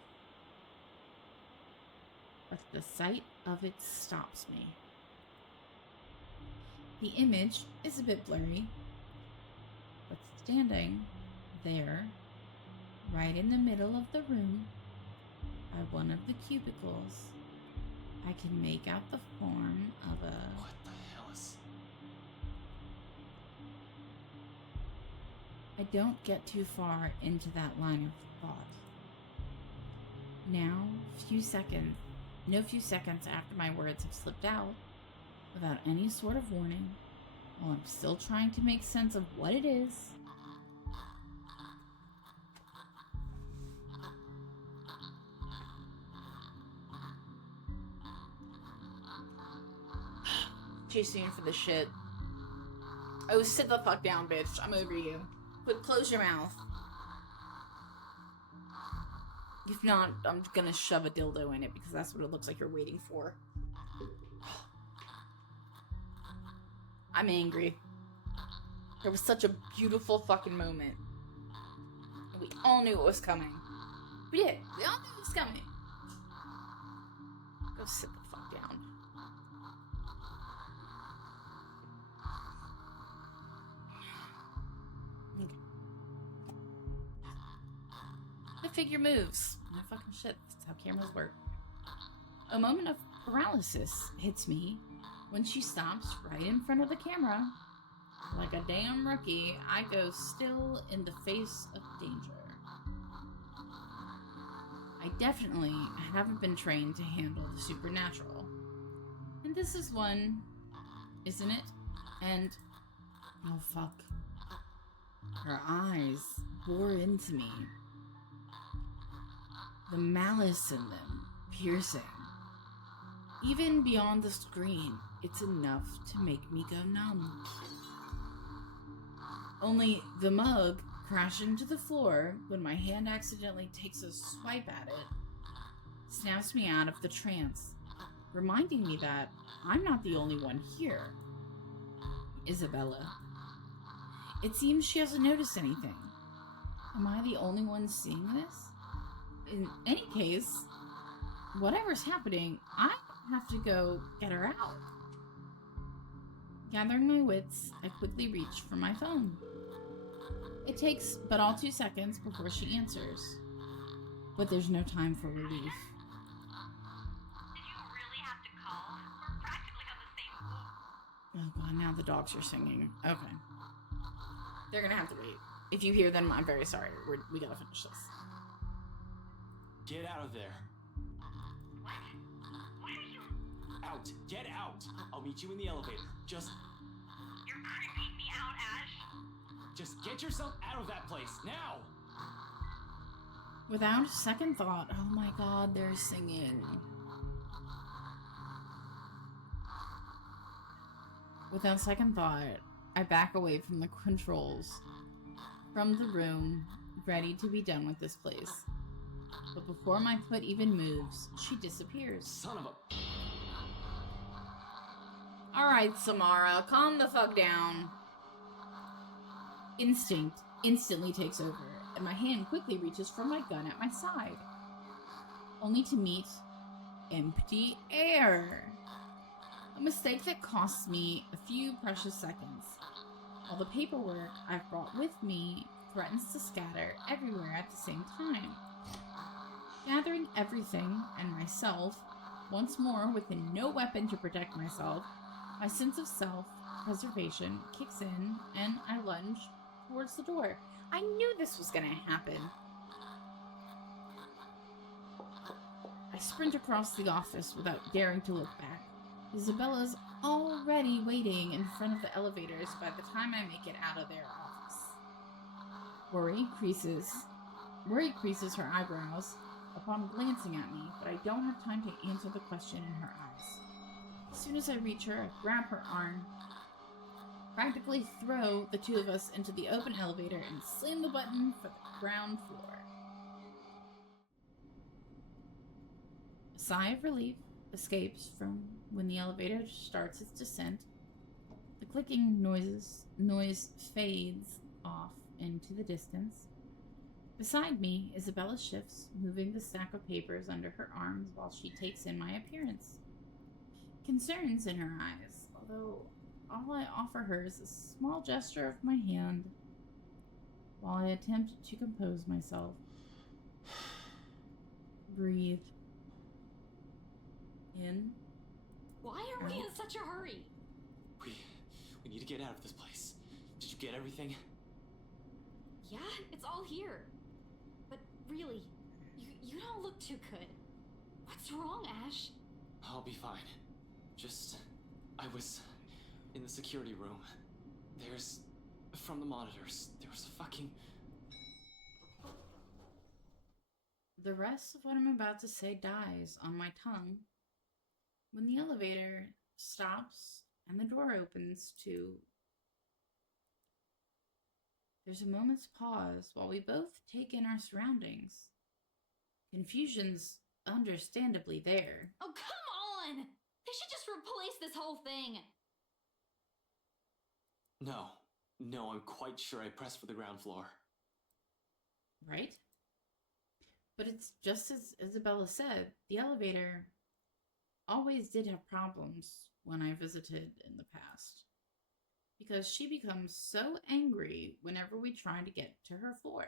but the sight of it stops me. The image is a bit blurry, but standing there, right in the middle of the room, by one of the cubicles, I can make out the form of a... What the hell is... I don't get too far into that line of thought. Now, few seconds after my words have slipped out, without any sort of warning, while I'm still trying to make sense of what it is, chasing you for the shit. Oh, sit the fuck down, bitch. I'm over you. But close your mouth. If not, I'm gonna shove a dildo in it because that's what it looks like you're waiting for. I'm angry. There was such a beautiful fucking moment. And we all knew it was coming. We did. We all knew it was coming. Go sit the fuck down. Okay. The figure moves. No fucking shit. That's how cameras work. A moment of paralysis hits me when she stops right in front of the camera. Like a damn rookie, I go still in the face of danger. I definitely haven't been trained to handle the supernatural. And this is one, isn't it? And, oh fuck. Her eyes bore into me. The malice in them, piercing. Even beyond the screen, it's enough to make me go numb. Only the mug crashing to the floor when my hand accidentally takes a swipe at it snaps me out of the trance, reminding me that I'm not the only one here. Isabella. It seems she hasn't noticed anything. Am I the only one seeing this? In any case, whatever's happening, I have to go get her out. Gathering my wits, I quickly reach for my phone. It takes but all 2 seconds before she answers. But there's no time for relief. Did you really have to call? We're practically on the same floor. Oh god, now the dogs are singing. Okay. They're gonna have to wait. If you hear them, I'm very sorry. We gotta finish this. Get out of there. What? What are you... out! Get out! I'll meet you in the elevator. Just You're creeping me out, Ash. get yourself out of that place, now! Without a second thought, oh my god, they're singing. Without a second thought, I back away from the controls, from the room, ready to be done with this place. But before my foot even moves, she disappears. Son of a... Alright, Samara, calm the fuck down. Instinct instantly takes over, and my hand quickly reaches for my gun at my side. Only to meet empty air. A mistake that costs me a few precious seconds. All the paperwork I've brought with me threatens to scatter everywhere at the same time. Gathering everything and myself, once more within no weapon to protect myself, my sense of self-preservation kicks in and I lunge towards the door. I knew this was gonna happen. I sprint across the office without daring to look back. Isabella's already waiting in front of the elevators by the time I make it out of their office. Worry creases her eyebrows upon glancing at me, but I don't have time to answer the question in her eyes. As soon as I reach her, I grab her arm, practically throw the two of us into the open elevator, and slam the button for the ground floor. A sigh of relief escapes from when the elevator starts its descent. The clicking noise fades off into the distance. Beside me, Isabella shifts, moving the stack of papers under her arms while she takes in my appearance. Concerns in her eyes, although all I offer her is a small gesture of my hand while I attempt to compose myself. Breathe. In. Why are we in such a hurry? We need to get out of this place. Did you get everything? Yeah, it's all here. But really, you don't look too good. What's wrong, Ash? I'll be fine. I was in the security room. From the monitors, there's a fucking... The rest of what I'm about to say dies on my tongue when the elevator stops and the door opens to... There's a moment's pause while we both take in our surroundings. Confusion's understandably there. Oh, come on! They should just replace this whole thing. No, I'm quite sure I pressed for the ground floor. Right? But it's just as Isabella said, the elevator always did have problems when I visited in the past. Because she becomes so angry whenever we try to get to her floor.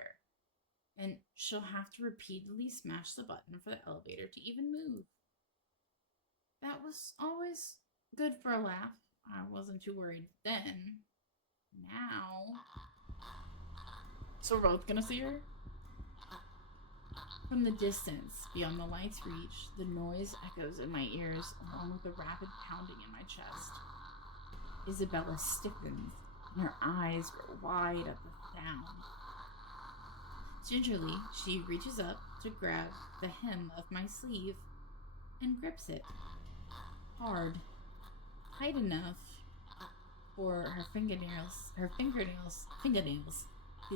And she'll have to repeatedly smash the button for the elevator to even move. That was always good for a laugh. I wasn't too worried then. Now... So we're both gonna see her? From the distance, beyond the light's reach, the noise echoes in my ears along with the rapid pounding in my chest. Isabella stiffens, and her eyes grow wide at the sound. Gingerly, she reaches up to grab the hem of my sleeve and grips it. Hard. Tight enough for her fingernails to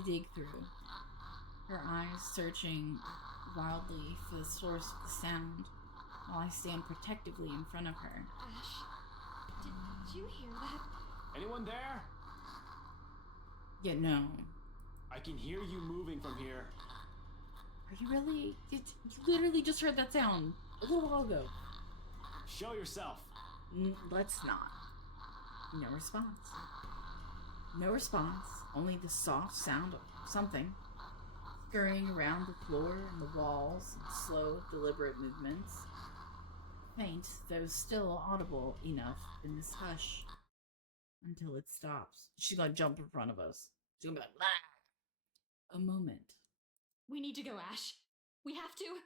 dig through. Her eyes searching wildly for the source of the sound while I stand protectively in front of her. Ash, did you hear that? Anyone there? Yet no. I can hear you moving from here. Are you really? You literally just heard that sound a little while ago. Show yourself. Let's not. No response. No response. Only the soft sound of something scurrying around the floor and the walls in slow, deliberate movements. Faint, though still audible enough in this hush until it stops. She's gonna jump in front of us. She's gonna be like, "Ah!" A moment. We need to go, Ash. We have to.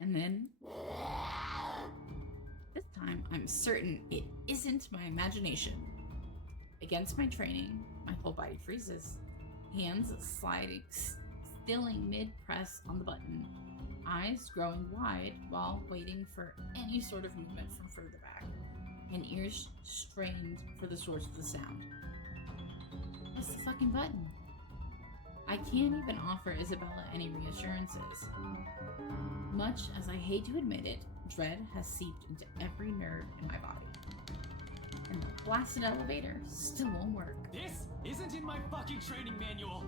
And then This time, I'm certain it isn't my imagination. Against my training, my whole body freezes. Hands sliding, stilling mid-press on the button. Eyes growing wide while waiting for any sort of movement from further back. And ears strained for the source of the sound. What's the fucking button? I can't even offer Isabella any reassurances. Much as I hate to admit it, dread has seeped into every nerve in my body. And the blasted elevator still won't work. This isn't in my fucking training manual!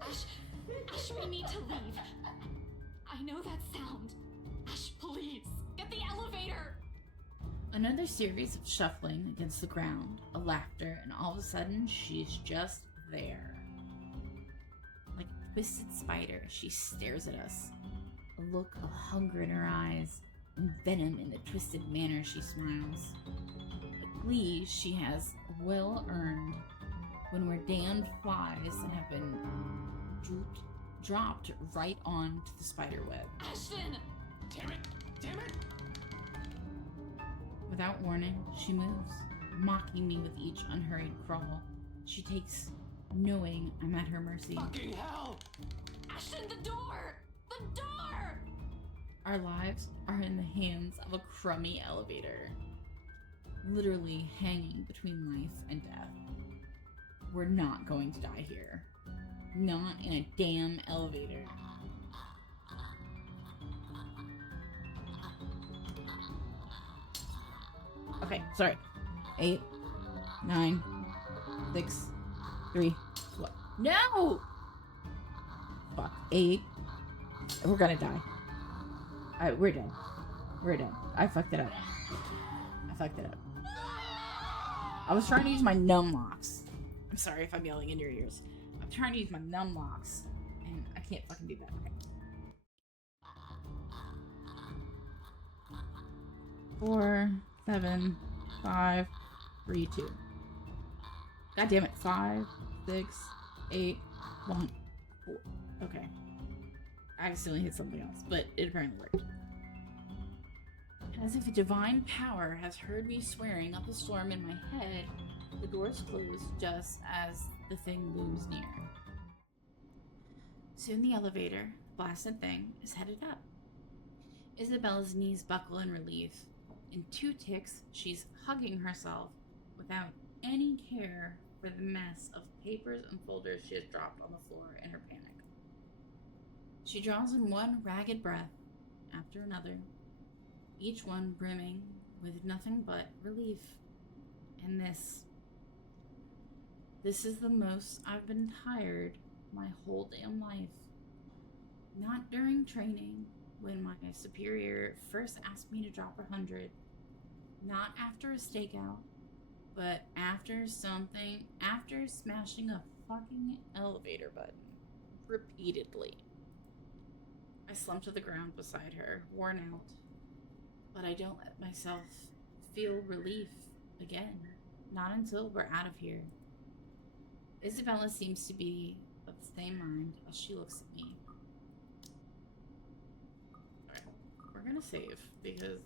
Ash, we need to leave. I know that sound. Ash, please, get the elevator! Another series of shuffling against the ground, a laughter, and all of a sudden, she's just there. Like a twisted spider, she stares at us. A look of hunger in her eyes, and venom in the twisted manner she smiles. A glee she has well earned when we're damned flies that have been dropped right onto the spider web. Ashton! Damn it! Damn it! Without warning, she moves, mocking me with each unhurried crawl. She takes, knowing I'm at her mercy. Fucking hell! Ashton, the door! The door! Our lives are in the hands of a crummy elevator. Literally hanging between life and death. We're not going to die here. Not in a damn elevator. Okay, sorry. 8, 9, 6, 3, what? No! Fuck. 8. We're gonna die. Alright, we're dead. We're dead. I fucked it up. I was trying to use my numb locks. I'm sorry if I'm yelling in your ears. I'm trying to use my numb locks, and I can't fucking do that. Okay. 4, 7, 5, 3, 2. God damn it. 5, 6, 8, 1, 4. Okay. I accidentally hit something else, but it apparently worked. As if a divine power has heard me swearing up a storm in my head, the doors close just as the thing looms near. Soon the elevator, blasted thing, is headed up. Isabella's knees buckle in relief. In 2 ticks, she's hugging herself without any care for the mess of papers and folders she has dropped on the floor in her panic. She draws in one ragged breath after another, each one brimming with nothing but relief. And this is the most I've been tired my whole damn life. Not during training, when my superior first asked me to drop 100. Not after a stakeout, but after smashing a fucking elevator button. Repeatedly. I slump to the ground beside her, worn out. But I don't let myself feel relief again. Not until we're out of here. Isabella seems to be of the same mind as she looks at me. Alright, we're gonna save because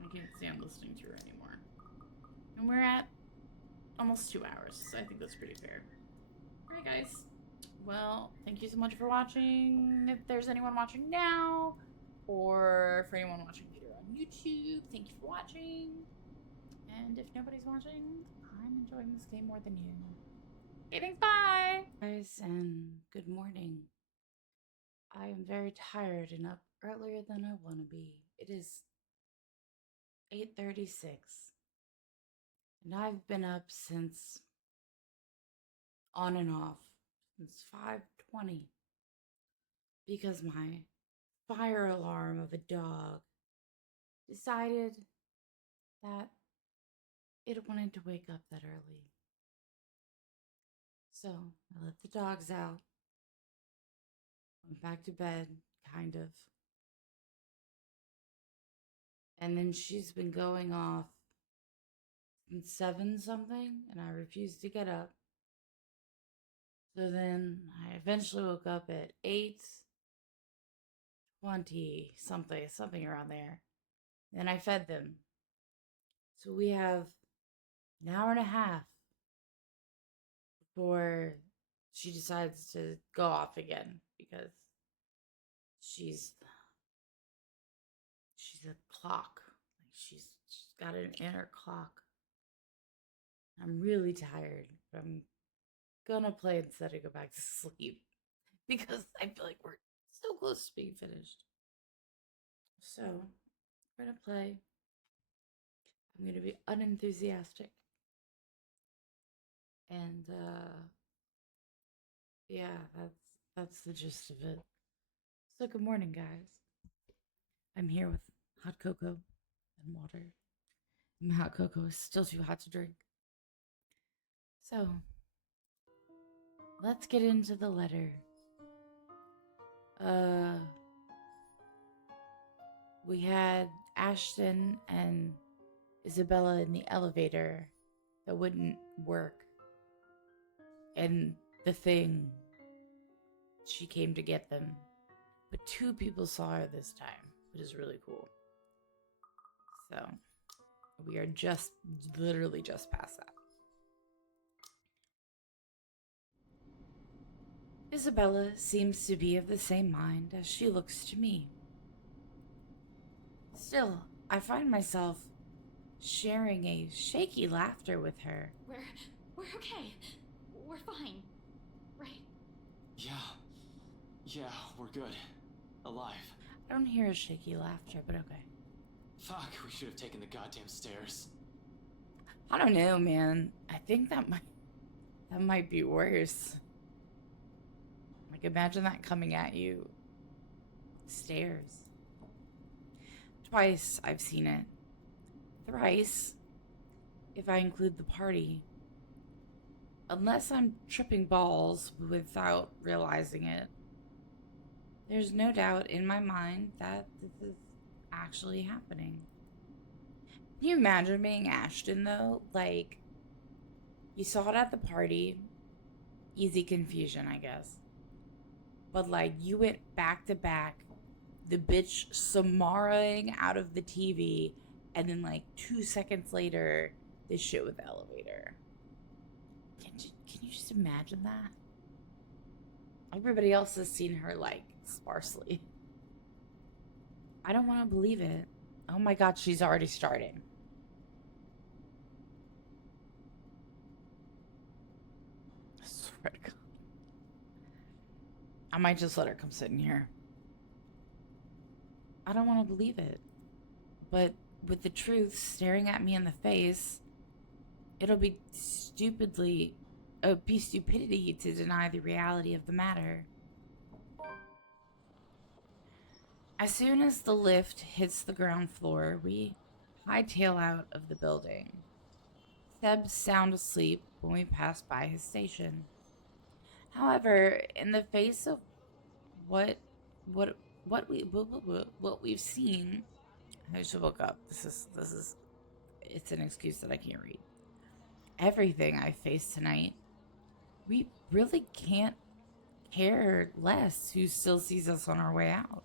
I can't stand listening to her anymore. And we're at almost 2 hours, so I think that's pretty fair. Alright guys, well, thank you so much for watching. If there's anyone watching now, or for anyone watching later on YouTube, thank you for watching. And if nobody's watching, I'm enjoying this game more than you. Okay, thanks, bye! Guys, and good morning. I am very tired and up earlier than I want to be. It is 8:36. And I've been up since, on and off, since 5:20. Because my fire alarm of a dog decided that it wanted to wake up that early. So I let the dogs out, went back to bed, kind of. And then she's been going off since 7 something, and I refused to get up. So then I eventually woke up at 8, 20 something around there. Then I fed them. So we have an hour and a half before she decides to go off again because she's a clock. Like she's got an inner clock. I'm really tired, but I'm gonna play instead of go back to sleep because I feel like we're so close to being finished. So we're gonna play. I'm gonna be unenthusiastic. And yeah, that's the gist of it. So good morning, guys. I'm here with hot cocoa and water. My hot cocoa is still too hot to drink. So let's get into the letter. We had Ashton and Isabella in the elevator that wouldn't work. And the thing, she came to get them. But 2 people saw her this time, which is really cool. So, we are literally just past that. Isabella seems to be of the same mind as she looks to me. Still, I find myself sharing a shaky laughter with her. We're okay. We're fine. Right? Yeah, we're good. Alive. I don't hear a shaky laughter, but okay. Fuck, we should have taken the goddamn stairs. I don't know, man. I think that might be worse. Like, imagine that coming at you. Stairs. Twice I've seen it. Thrice, if I include the party. Unless I'm tripping balls without realizing it. There's no doubt in my mind that this is actually happening. Can you imagine being Ashton, though? Like, you saw it at the party. Easy confusion, I guess. But, like, you went back to back. The bitch Samaraing out of the TV. And then, like, 2 seconds later, this shit with the elevator. Can you just imagine that? Everybody else has seen her, like, sparsely. I don't want to believe it. Oh my god, she's already starting. I swear to God. I might just let her come sit in here. I don't want to believe it. But with the truth staring at me in the face, it'll be stupidity to deny the reality of the matter. As soon as the lift hits the ground floor, we hightail out of the building. Seb's sound asleep when we pass by his station. However, in the face of what we've seen, I just woke up. It's an excuse that I can't read. Everything I face tonight, we really can't care less who still sees us on our way out.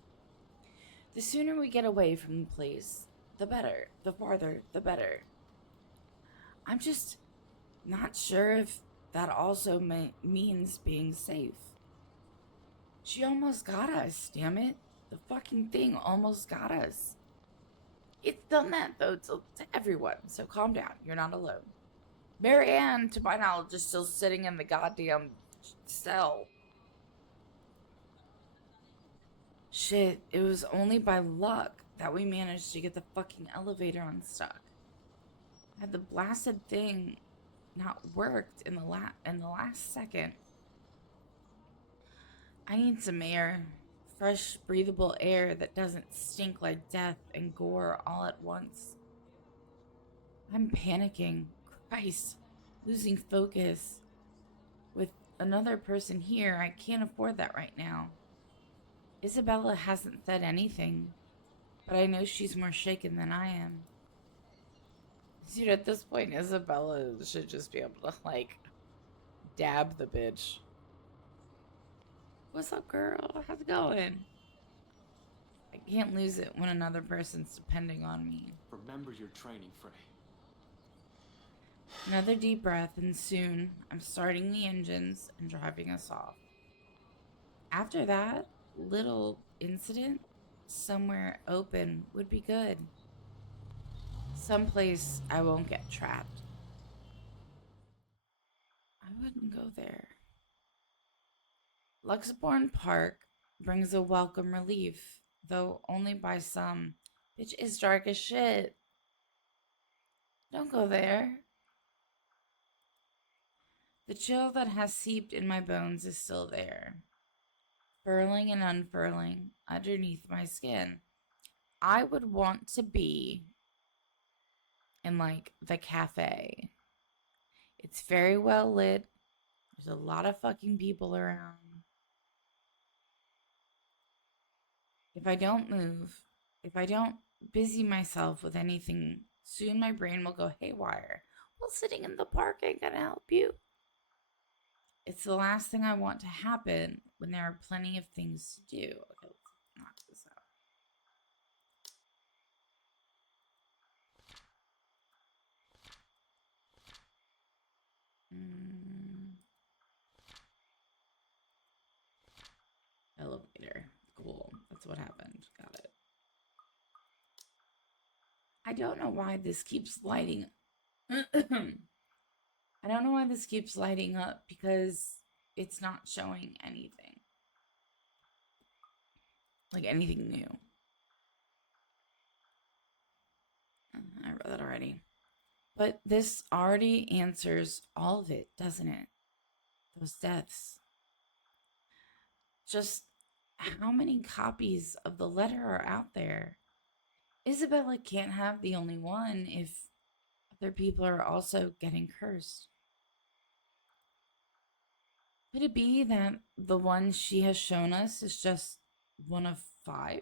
The sooner we get away from the place, the better. The farther, the better. I'm just not sure if that also means being safe. She almost got us, damn it. The fucking thing almost got us. It's done that, though, to everyone, so calm down. You're not alone. Marianne, to my knowledge, is still sitting in the goddamn cell. Shit, it was only by luck that we managed to get the fucking elevator unstuck. Had the blasted thing not worked in the last second. I need some air. Fresh, breathable air that doesn't stink like death and gore all at once. I'm panicking. Christ, losing focus. With another person here, I can't afford that right now. Isabella hasn't said anything, but I know she's more shaken than I am. Dude, at this point, Isabella should just be able to, like, dab the bitch. What's up, girl? How's it going? I can't lose it when another person's depending on me. Remember your training, Frey. Another deep breath, and soon I'm starting the engines and driving us off. After that little incident, somewhere open would be good. Someplace I won't get trapped. I wouldn't go there. Luxembourg Park brings a welcome relief, though only by some. Bitch, it's dark as shit. Don't go there. The chill that has seeped in my bones is still there, furling and unfurling underneath my skin. I would want to be in, like, the cafe. It's very well lit. There's a lot of fucking people around. If I don't move, if I don't busy myself with anything, soon my brain will go haywire. Well, sitting in the park ain't gonna help you. It's the last thing I want to happen when there are plenty of things to do. Okay, let's knock this out. Elevator. Cool. That's what happened. Got it. I don't know why this keeps lighting. I don't know why this keeps lighting up because it's not showing anything. Like anything new. I read that already. But this already answers all of it, doesn't it? Those deaths. Just how many copies of the letter are out there? Isabella can't have the only one if other people are also getting cursed. Could it be that the one she has shown us is just one of 5?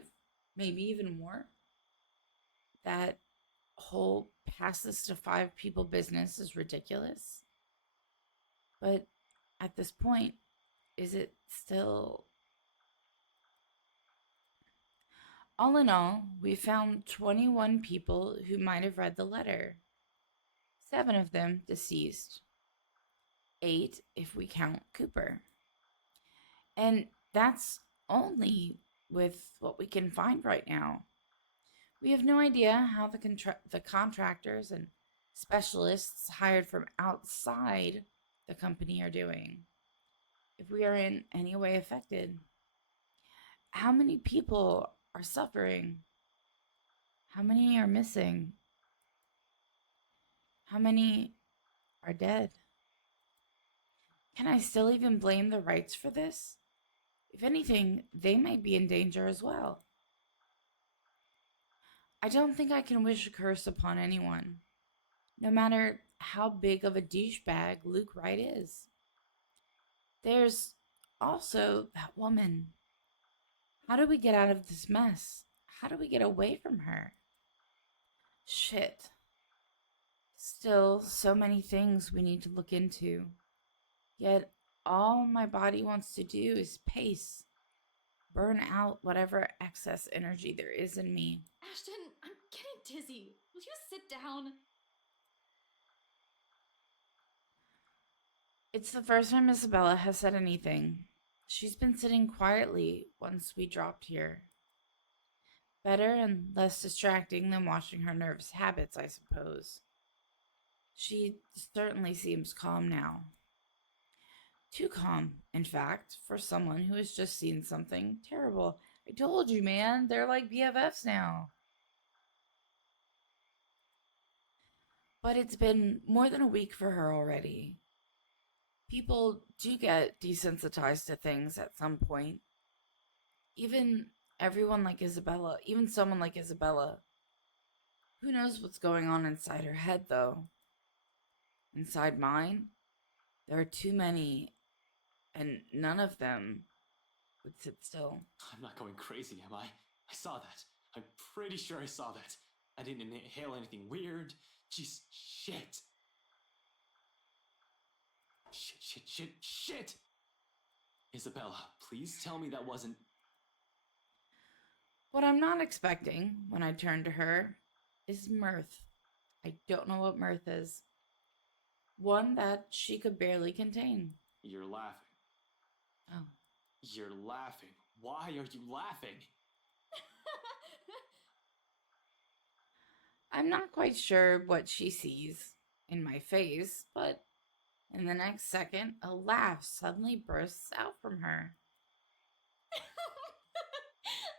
Maybe even more? That whole pass this to 5 people business is ridiculous. But at this point, is it still... All in all, we found 21 people who might have read the letter. 7 of them deceased. 8 if we count Cooper. And that's only with what we can find right now. We have no idea how the contractors and specialists hired from outside the company are doing. If we are in any way affected. How many people are suffering? How many are missing? How many are dead? Can I still even blame the rights for this? If anything, they might be in danger as well. I don't think I can wish a curse upon anyone, no matter how big of a douchebag Luke Wright is. There's also that woman. How do we get out of this mess? How do we get away from her? Shit. Still, so many things we need to look into. Yet, all my body wants to do is pace. Burn out whatever excess energy there is in me. Ashton, I'm getting dizzy. Will you sit down? It's the first time Isabella has said anything. She's been sitting quietly once we dropped here. Better and less distracting than watching her nervous habits, I suppose. She certainly seems calm now. Too calm, in fact, for someone who has just seen something terrible. I told you, man, they're like BFFs now. But it's been more than a week for her already. People do get desensitized to things at some point. Even someone like Isabella. Who knows what's going on inside her head, though? Inside mine, there are too many, and none of them would sit still. I'm not going crazy, am I? I saw that. I'm pretty sure I saw that. I didn't inhale anything weird. Jeez, shit. Shit. Isabella, please tell me that wasn't... What I'm not expecting when I turn to her is mirth. I don't know what mirth is. One that she could barely contain. You're laughing. Oh. You're laughing. Why are you laughing? I'm not quite sure what she sees in my face, but in the next second, a laugh suddenly bursts out from her.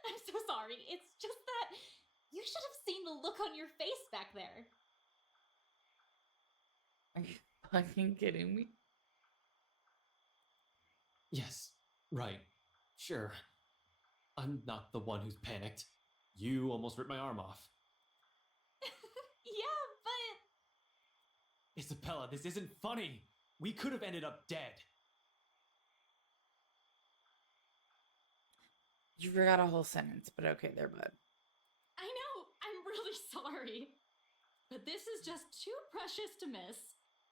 I'm so sorry. It's just that you should have seen the look on your face back there. Are you fucking kidding me? Yes, right. Sure. I'm not the one who's panicked. You almost ripped my arm off. Yeah, but... Isabella, this isn't funny. We could have ended up dead. You forgot a whole sentence, but okay, there, bud. I know, I'm really sorry. But this is just too precious to miss.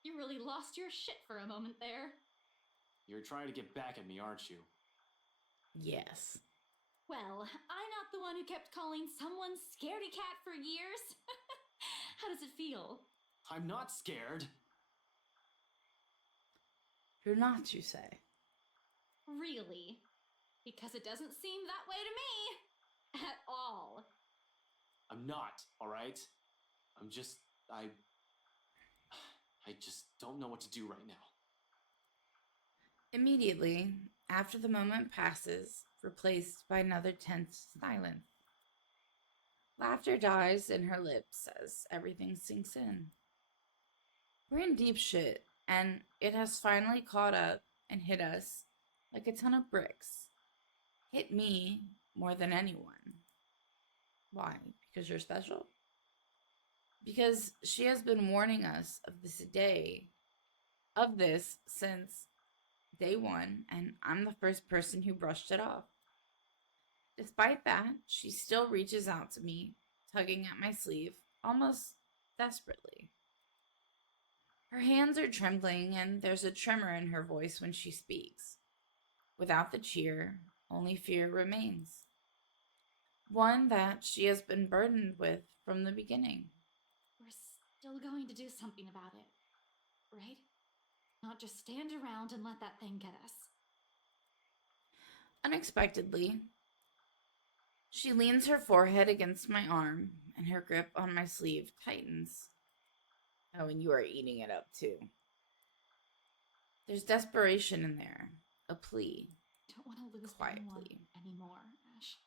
You really lost your shit for a moment there. You're trying to get back at me, aren't you? Yes. Well, I'm not the one who kept calling someone scaredy cat for years. How does it feel? I'm not scared. You're not, you say? Really? Because it doesn't seem that way to me. At all. I'm not, all right? I'm just... I just don't know what to do right now. Immediately, after the moment passes, replaced by another tense silence. Laughter dies in her lips as everything sinks in. We're in deep shit, and it has finally caught up and hit us like a ton of bricks. Hit me more than anyone. Why? Because you're special? Because she has been warning us of this since day one, and I'm the first person who brushed it off. Despite that, she still reaches out to me, tugging at my sleeve, almost desperately. Her hands are trembling, and there's a tremor in her voice when she speaks. Without the cheer, only fear remains. One that she has been burdened with from the beginning. We're still going to do something about it, right? Not just stand around and let that thing get us. Unexpectedly, she leans her forehead against my arm, and her grip on my sleeve tightens. Oh, and you are eating it up too. There's desperation in there, a plea. Don't want to lose Quiet anyone plea. anymore, Ash.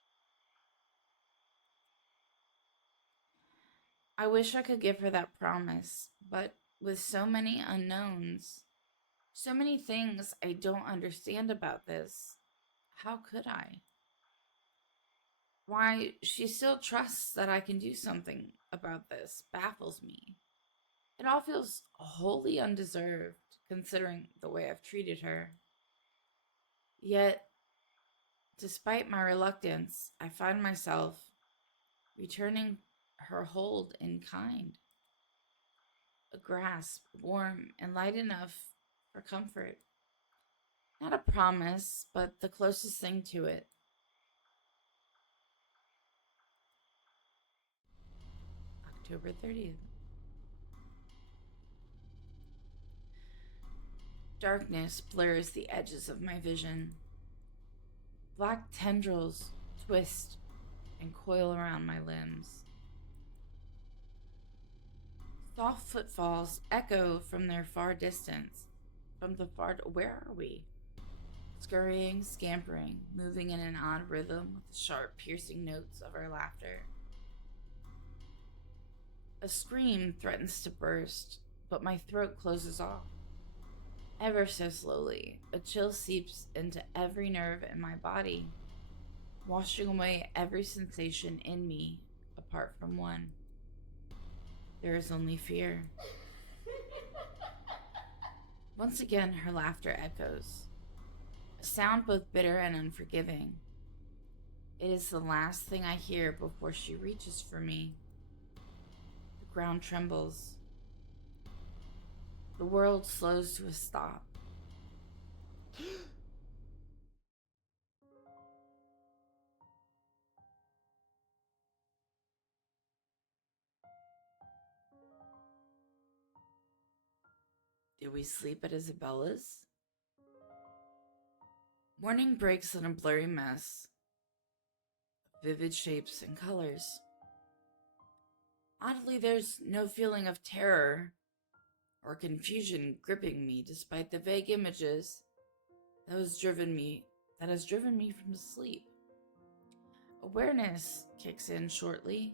I wish I could give her that promise, but with so many unknowns, so many things I don't understand about this, how could I? Why she still trusts that I can do something about this baffles me. It all feels wholly undeserved, considering the way I've treated her. Yet, despite my reluctance, I find myself returning her hold in kind. A grasp, warm and light enough for comfort. Not a promise, but the closest thing to it. October 30th. Darkness blurs the edges of my vision. Black tendrils twist and coil around my limbs. Soft footfalls echo from their far distance. Where are we? Scurrying, scampering, moving in an odd rhythm with the sharp, piercing notes of our laughter. A scream threatens to burst, but my throat closes off. Ever so slowly, a chill seeps into every nerve in my body, washing away every sensation in me apart from one. There is only fear. Once again, her laughter echoes, a sound both bitter and unforgiving. It is the last thing I hear before she reaches for me. The ground trembles. The world slows to a stop. Did we sleep at Isabella's? Morning breaks in a blurry mess of vivid shapes and colors. Oddly, there's no feeling of terror or confusion gripping me despite the vague images that has driven me from sleep. Awareness kicks in shortly,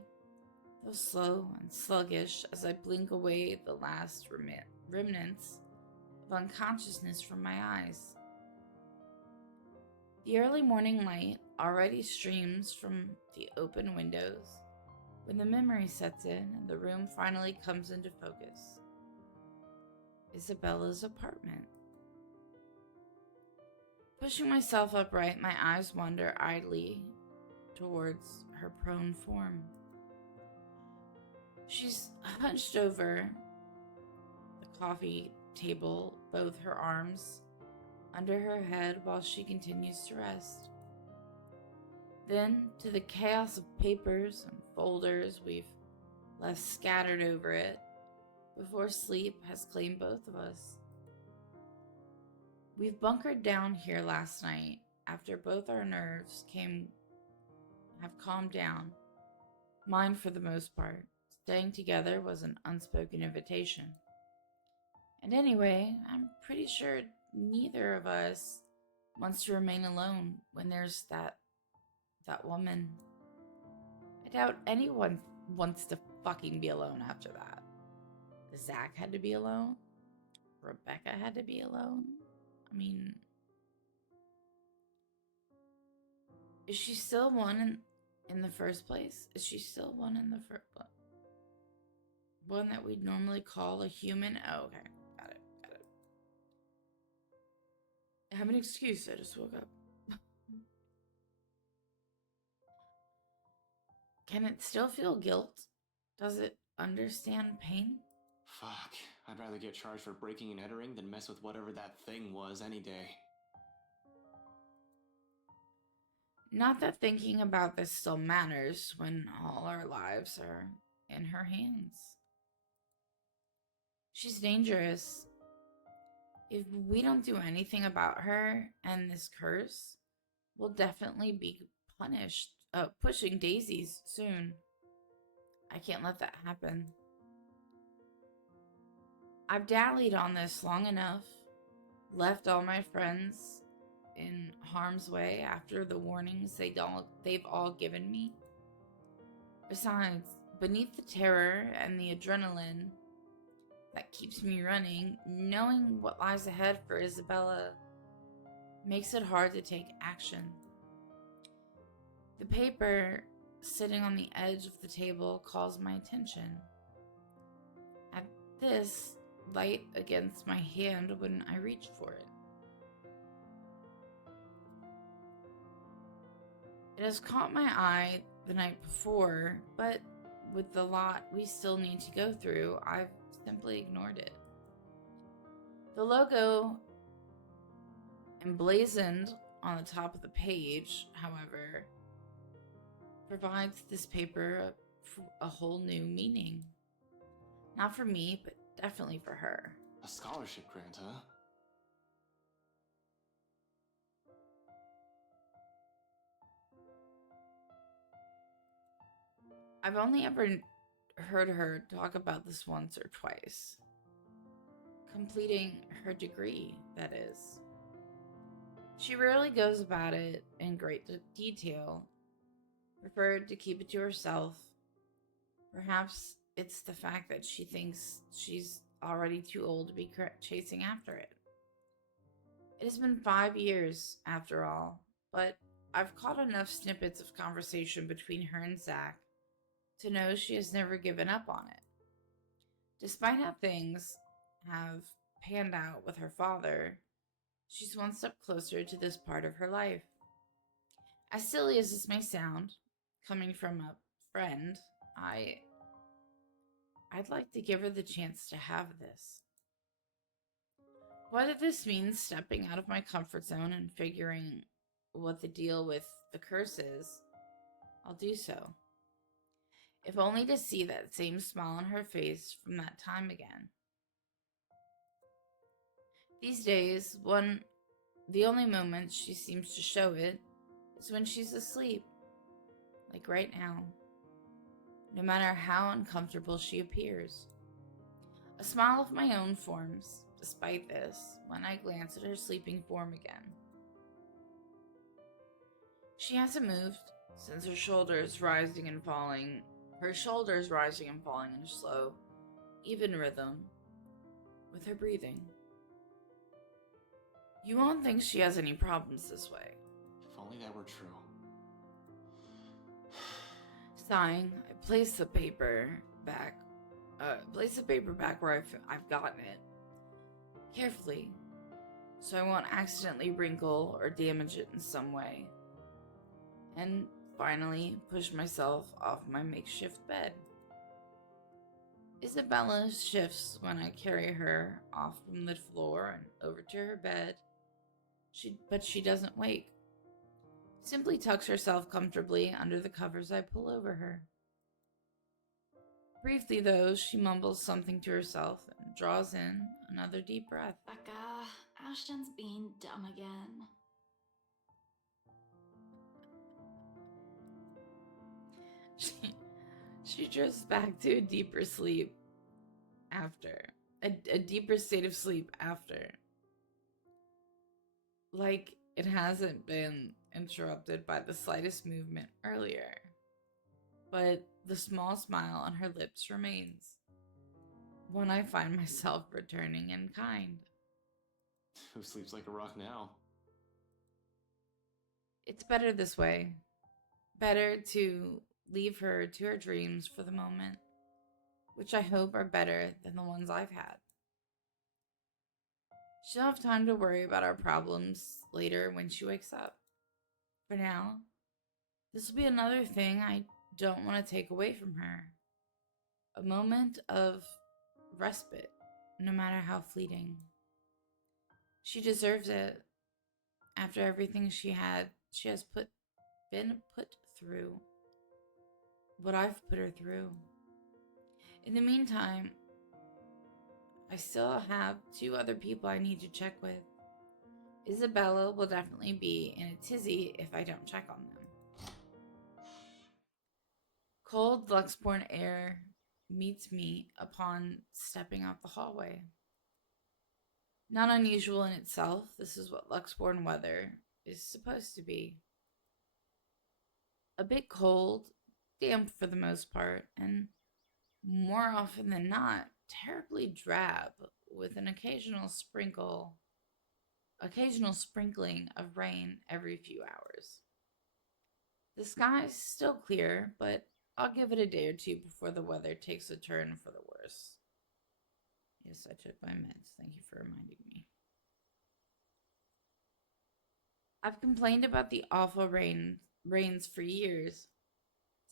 though slow and sluggish as I blink away the last remnants of unconsciousness from my eyes. The early morning light already streams from the open windows when the memory sets in and the room finally comes into focus. Isabella's apartment. Pushing myself upright, my eyes wander idly towards her prone form. She's hunched over the coffee table, both her arms under her head while she continues to rest. Then, to the chaos of papers and folders we've left scattered over it before sleep has claimed both of us. We've bunkered down here last night after both our nerves have calmed down. Mine for the most part. Staying together was an unspoken invitation. And anyway, I'm pretty sure neither of us wants to remain alone when there's that woman. I doubt anyone wants to fucking be alone after that. Zach had to be alone. Rebecca had to be alone. I mean, is she still one in the first place? Is she still one in the first one that we'd normally call a human? Oh, okay. Got it. I have an excuse. I just woke up. Can it still feel guilt? Does it understand pain? Fuck. I'd rather get charged for breaking and entering than mess with whatever that thing was any day. Not that thinking about this still matters when all our lives are in her hands. She's dangerous. If we don't do anything about her and this curse, we'll definitely be punished, pushing daisies soon. I can't let that happen. I've dallied on this long enough, left all my friends in harm's way after the warnings they've all given me. Besides, beneath the terror and the adrenaline that keeps me running, knowing what lies ahead for Isabella makes it hard to take action. The paper sitting on the edge of the table calls my attention. At this, light against my hand when I reach for it. It has caught my eye the night before, but with the lot we still need to go through, I've simply ignored it. The logo emblazoned on the top of the page, however, provides this paper a whole new meaning. Not for me, but definitely for her. A scholarship grant, huh? I've only ever heard her talk about this once or twice. Completing her degree, that is. She rarely goes about it in great detail, preferred to keep it to herself. Perhaps it's the fact that she thinks she's already too old to be chasing after it. It has been 5 years, after all, but I've caught enough snippets of conversation between her and Zach to know she has never given up on it. Despite how things have panned out with her father, she's one step closer to this part of her life. As silly as this may sound, coming from a friend, I'd like to give her the chance to have this. Whether this means stepping out of my comfort zone and figuring what the deal with the curse is, I'll do so. If only to see that same smile on her face from that time again. These days, the only moment she seems to show it is when she's asleep, like right now, no matter how uncomfortable she appears. A smile of my own forms, despite this, when I glance at her sleeping form again. She hasn't moved since her shoulders rising and falling in a slow, even rhythm with her breathing. You won't think she has any problems this way. If only that were true. Sighing, I place the paper back where I've gotten it, carefully, so I won't accidentally wrinkle or damage it in some way, and finally push myself off my makeshift bed. Isabella shifts when I carry her off from the floor and over to her bed, but she doesn't wake. Simply tucks herself comfortably under the covers I pull over her. Briefly, though, she mumbles something to herself and draws in another deep breath. Becca, Ashton's being dumb again. She drifts back to a deeper sleep after. A deeper state of sleep after. Like it hasn't been interrupted by the slightest movement earlier. But the small smile on her lips remains. One I find myself returning in kind. Who sleeps like a rock now? It's better this way. Better to leave her to her dreams for the moment, which I hope are better than the ones I've had. She'll have time to worry about our problems later when she wakes up. For now, this will be another thing I don't want to take away from her. A moment of respite, no matter how fleeting. She deserves it. After everything she has been put through. What I've put her through. In the meantime, I still have 2 other people I need to check with. Isabella will definitely be in a tizzy if I don't check on them. Cold Luxborn air meets me upon stepping out the hallway. Not unusual in itself, this is what Luxborn weather is supposed to be. A bit cold, damp for the most part, and more often than not, terribly drab with an occasional sprinkling of rain every few hours. The sky's still clear, but I'll give it a day or 2 before the weather takes a turn for the worse. Yes, I took my meds. Thank you for reminding me. I've complained about the awful rains for years,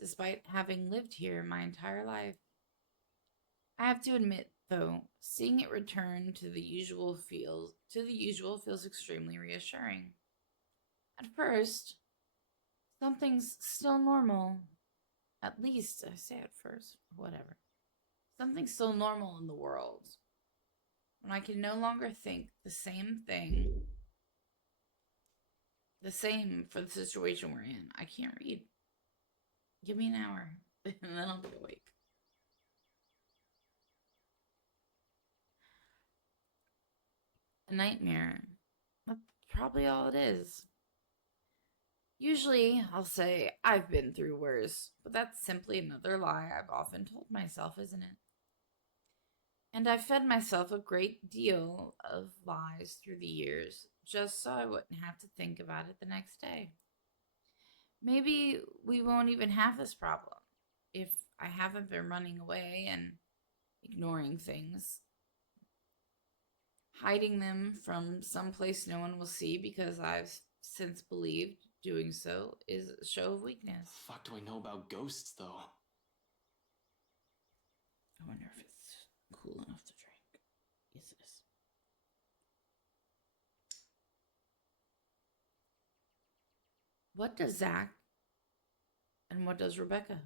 despite having lived here my entire life. I have to admit, though, seeing it return to the usual feels extremely reassuring. At first, something's still normal. At least, I say at first, whatever. Something's still normal in the world. When I can no longer think the same for the situation we're in. I can't read. Give me an hour, and then I'll be awake. A nightmare. That's probably all it is. Usually, I'll say I've been through worse, but that's simply another lie I've often told myself, isn't it? And I've fed myself a great deal of lies through the years, just so I wouldn't have to think about it the next day. Maybe we won't even have this problem if I haven't been running away and ignoring things, hiding them from someplace no one will see because I've since believed doing so is a show of weakness. The fuck do I know about ghosts, though? I wonder if it's cool enough to drink. Yes, it is. What does Zach and what does Rebecca?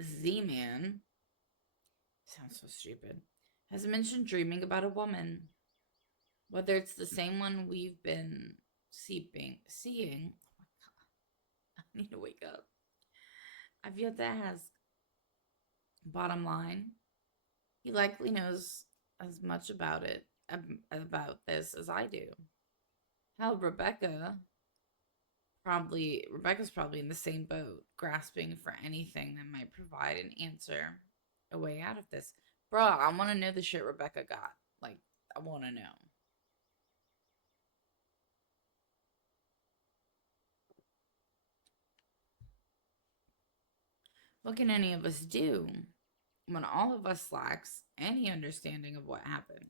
Z-Man, sounds so stupid, has mentioned dreaming about a woman. Whether it's the same one we've been seeing. Oh my god, I need to wake up. I've yet to ask. Bottom line, he likely knows as much about about this as I do. Hell, Rebecca's probably in the same boat, grasping for anything that might provide an answer, a way out of this. Bruh, I want to know the shit Rebecca got. Like, I want to know. What can any of us do when all of us lacks any understanding of what happened?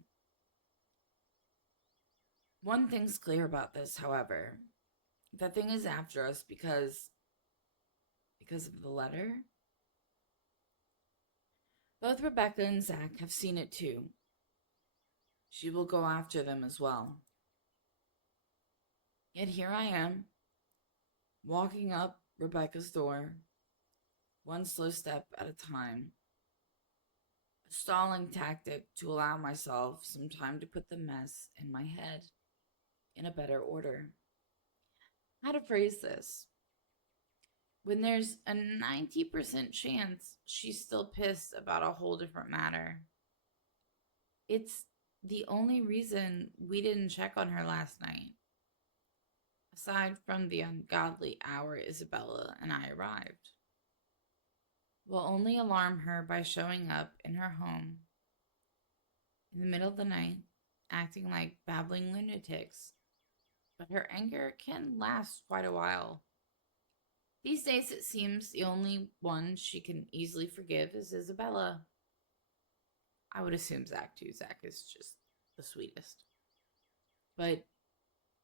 One thing's clear about this, however. That thing is after us because of the letter. Both Rebecca and Zach have seen it too. She will go after them as well. Yet here I am, walking up Rebecca's door, one slow step at a time. A stalling tactic to allow myself some time to put the mess in my head in a better order. How to phrase this? When there's a 90% chance she's still pissed about a whole different matter. It's the only reason we didn't check on her last night. Aside from the ungodly hour Isabella and I arrived. We'll only alarm her by showing up in her home in the middle of the night, acting like babbling lunatics. But her anger can last quite a while. These days, it seems the only one she can easily forgive is Isabella. I would assume Zach too. Zach is just the sweetest. But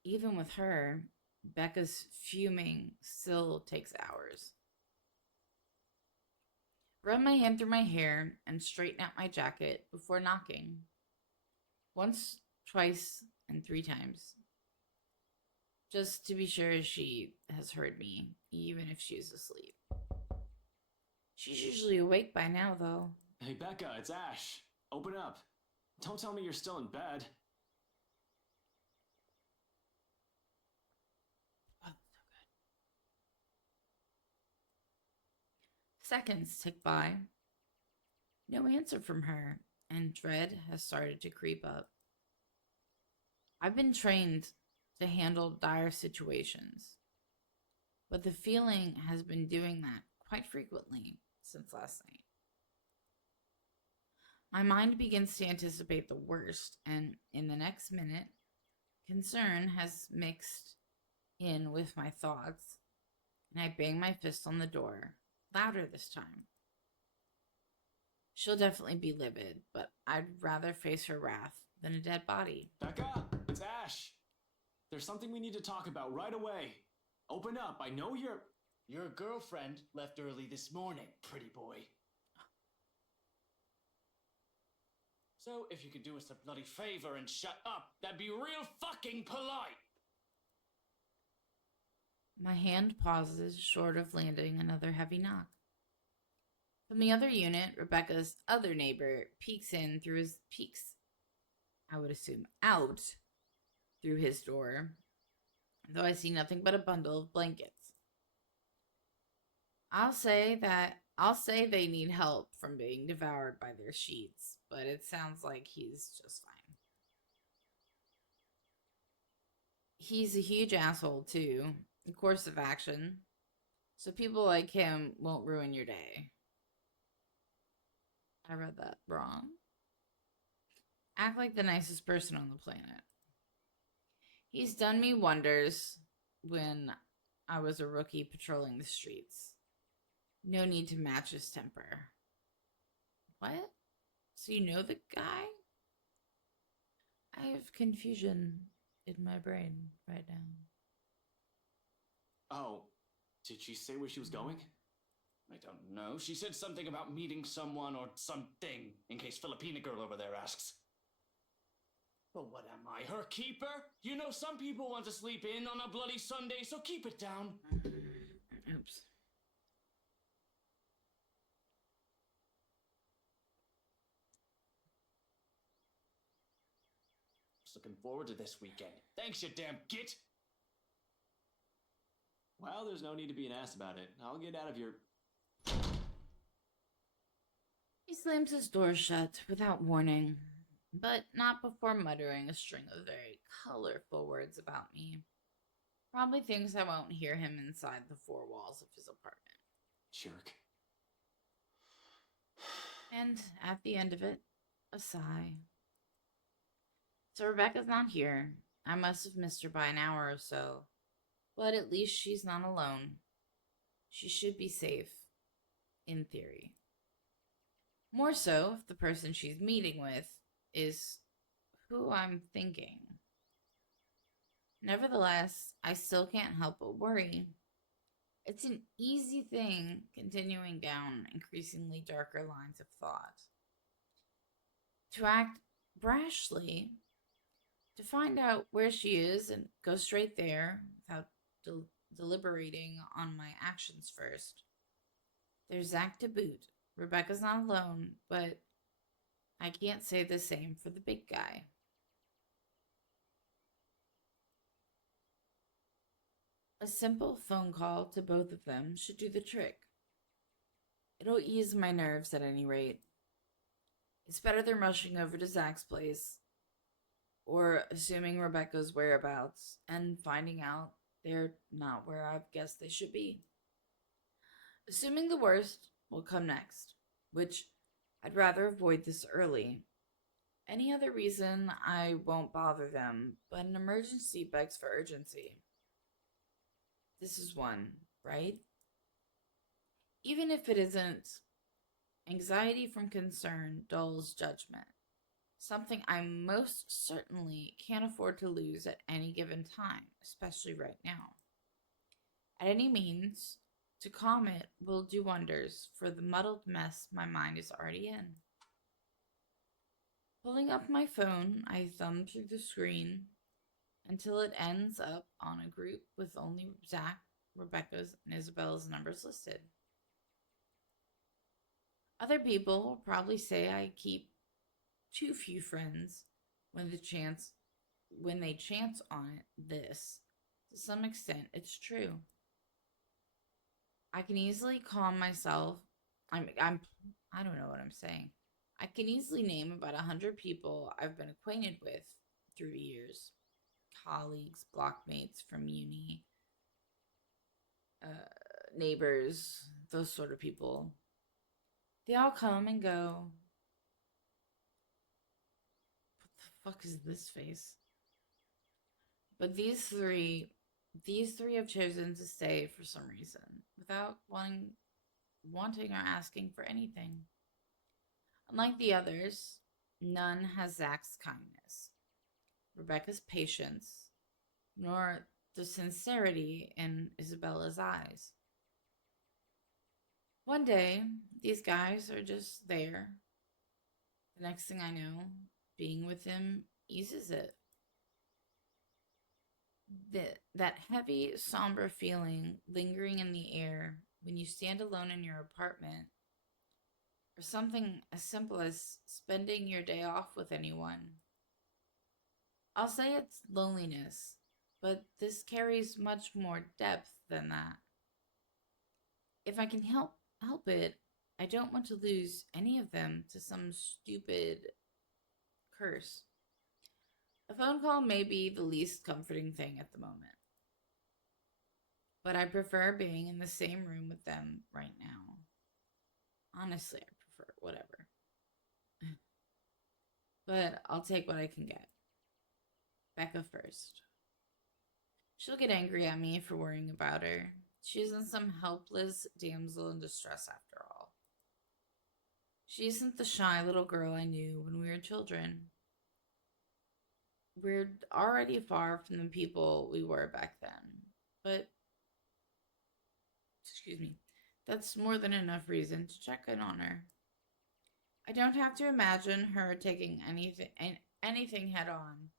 even with her, Becca's fuming still takes hours. Run my hand through my hair and straighten out my jacket before knocking. Once, twice, and 3 times. Just to be sure she has heard me, even if she's asleep. She's usually awake by now, though. Hey, Becca, it's Ash. Open up. Don't tell me you're still in bed. Oh, so good. Seconds tick by. No answer from her, and dread has started to creep up. I've been trained to handle dire situations, but the feeling has been doing that quite frequently since last night. My mind begins to anticipate the worst, and in the next minute, concern has mixed in with my thoughts, and I bang my fist on the door, louder this time. She'll definitely be livid, but I'd rather face her wrath than a dead body. Becca, it's Ash. There's something we need to talk about right away. Open up. I know you're... Your girlfriend left early this morning, pretty boy. So, if you could do us a bloody favor and shut up, that'd be real fucking polite! My hand pauses short of landing another heavy knock. From the other unit, Rebecca's other neighbor peeks I would assume out through his door, though I see nothing but a bundle of blankets. I'll say they need help from being devoured by their sheets, but it sounds like he's just fine. He's a huge asshole too, in course of action, so people like him won't ruin your day. I read that wrong. Act like the nicest person on the planet. He's done me wonders when I was a rookie patrolling the streets. No need to match his temper. What? So you know the guy? I have confusion in my brain right now. Oh, did she say where she was going? I don't know. She said something about meeting someone or something, in case Filipina girl over there asks. Well, what am I, her keeper? You know some people want to sleep in on a bloody Sunday, so keep it down. Oops. was looking forward to this weekend. Thanks, you damn git! Well, there's no need to be an ass about it. I'll get out of your... He slams his door shut without warning, but not before muttering a string of very colorful words about me. Probably things I won't hear him inside the four walls of his apartment. Jerk. And at the end of it, a sigh. So Rebecca's not here. I must have missed her by an hour or so. But at least she's not alone. She should be safe. In theory. More so if the person she's meeting with is who I'm thinking. Nevertheless, I still can't help but worry. It's an easy thing continuing down increasingly darker lines of thought. To act brashly, to find out where she is and go straight there without deliberating on my actions first. There's Zach to boot. Rebecca's not alone, but I can't say the same for the big guy. A simple phone call to both of them should do the trick. It'll ease my nerves at any rate. It's better than rushing over to Zach's place, or assuming Rebecca's whereabouts and finding out they're not where I've guessed they should be. Assuming the worst will come next, which I'd rather avoid this early. Any other reason, I won't bother them, but an emergency begs for urgency. This is one, right? Even if it isn't, anxiety from concern dulls judgment. Something I most certainly can't afford to lose at any given time, especially right now. At any means, to calm it will do wonders for the muddled mess my mind is already in. Pulling up my phone, I thumb through the screen until it ends up on a group with only Zach, Rebecca's, and Isabella's numbers listed. Other people will probably say I keep too few friends when they chance on this. To some extent, it's true. I can easily calm myself. I don't know what I'm saying. I can easily name about 100 people I've been acquainted with through the years. Colleagues, blockmates from uni, neighbors, those sort of people. They all come and go. What the fuck is this face? But these three have chosen to stay for some reason, without wanting or asking for anything. Unlike the others, none has Zach's kindness, Rebecca's patience, nor the sincerity in Isabella's eyes. One day, these guys are just there. The next thing I know, being with him eases it. That heavy, somber feeling lingering in the air when you stand alone in your apartment, or something as simple as spending your day off with anyone. I'll say it's loneliness, but this carries much more depth than that. If I can help it, I don't want to lose any of them to some stupid curse. A phone call may be the least comforting thing at the moment, but I prefer being in the same room with them right now. Honestly, I prefer whatever. But I'll take what I can get. Becca first. She'll get angry at me for worrying about her. She isn't some helpless damsel in distress after all. She isn't the shy little girl I knew when we were children. We're already far from the people we were back then. But, that's more than enough reason to check in on her. I don't have to imagine her taking anything head on.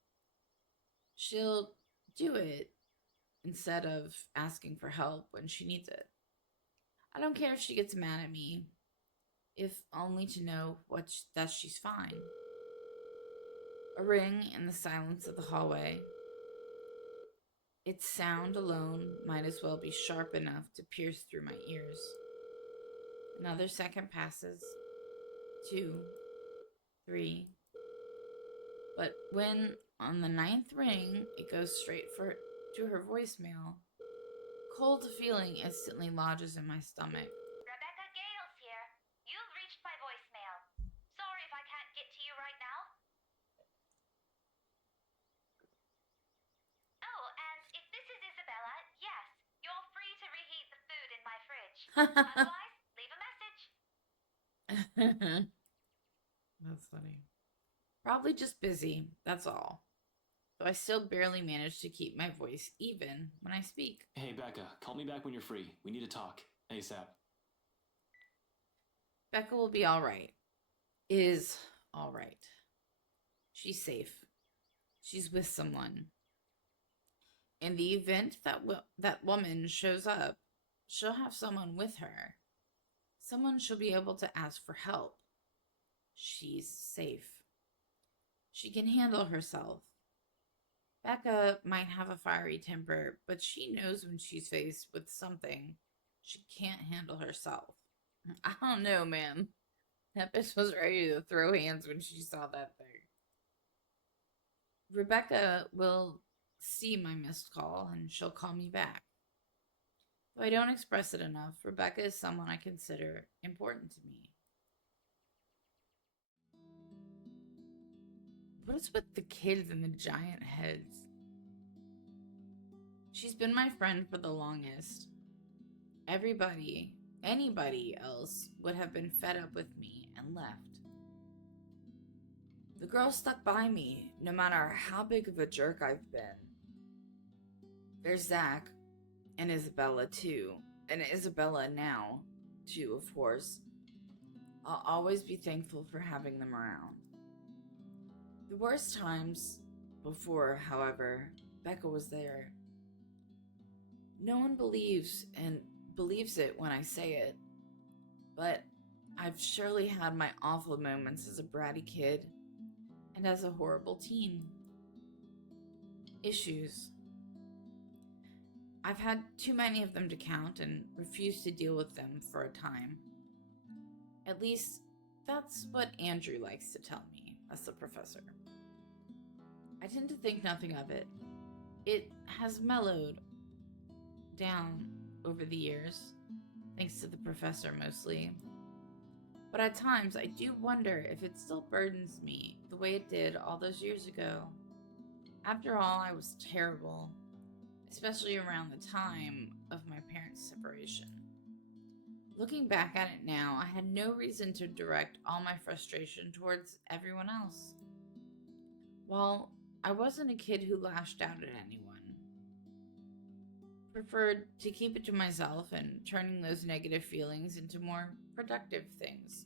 She'll do it instead of asking for help when she needs it. I don't care if she gets mad at me, if only to know that she's fine. A ring in the silence of the hallway. Its sound alone might as well be sharp enough to pierce through my ears. Another second passes. 2, 3. But when, on the 9th ring, it goes straight to her voicemail, cold feeling instantly lodges in my stomach. Rebecca Gales here. You've reached my voicemail. Sorry if I can't get to you right now. Oh, and if this is Isabella, yes, you're free to reheat the food in my fridge. Otherwise, leave a message. That's funny. Probably just busy, that's all. Though I still barely manage to keep my voice even when I speak. Hey, Becca, call me back when you're free. We need to talk. ASAP. Becca will be alright. Is alright. She's safe. She's with someone. In the event that woman shows up, she'll have someone with her. Someone she'll be able to ask for help. She's safe. She can handle herself. Becca might have a fiery temper, but she knows when she's faced with something she can't handle herself. I don't know, man. That bitch was ready to throw hands when she saw that thing. Rebecca will see my missed call and she'll call me back. Though I don't express it enough, Rebecca is someone I consider important to me. What is with the kids and the giant heads? She's been my friend for the longest. Anybody else would have been fed up with me and left. The girl stuck by me, no matter how big of a jerk I've been. There's Zach, and Isabella too, and Isabella now, too, of course. I'll always be thankful for having them around. The worst times before, however, Becca was there. No one believes it when I say it, but I've surely had my awful moments as a bratty kid and as a horrible teen. Issues. I've had too many of them to count and refused to deal with them for a time. At least, that's what Andrew likes to tell me, as the professor. I tend to think nothing of it. It has mellowed down over the years, thanks to the professor mostly. But at times, I do wonder if it still burdens me the way it did all those years ago. After all, I was terrible, especially around the time of my parents' separation. Looking back at it now, I had no reason to direct all my frustration towards everyone else. While I wasn't a kid who lashed out at anyone, preferred to keep it to myself and turning those negative feelings into more productive things.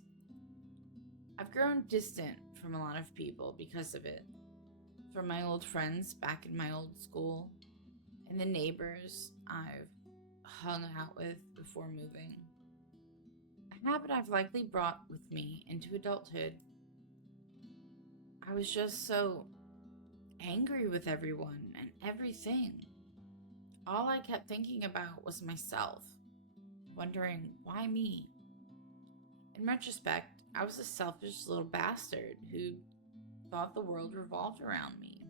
I've grown distant from a lot of people because of it. From my old friends back in my old school, and the neighbors I've hung out with before moving. A habit I've likely brought with me into adulthood. I was just so angry with everyone and everything. All I kept thinking about was myself, wondering why me. In retrospect, I was a selfish little bastard who thought the world revolved around me.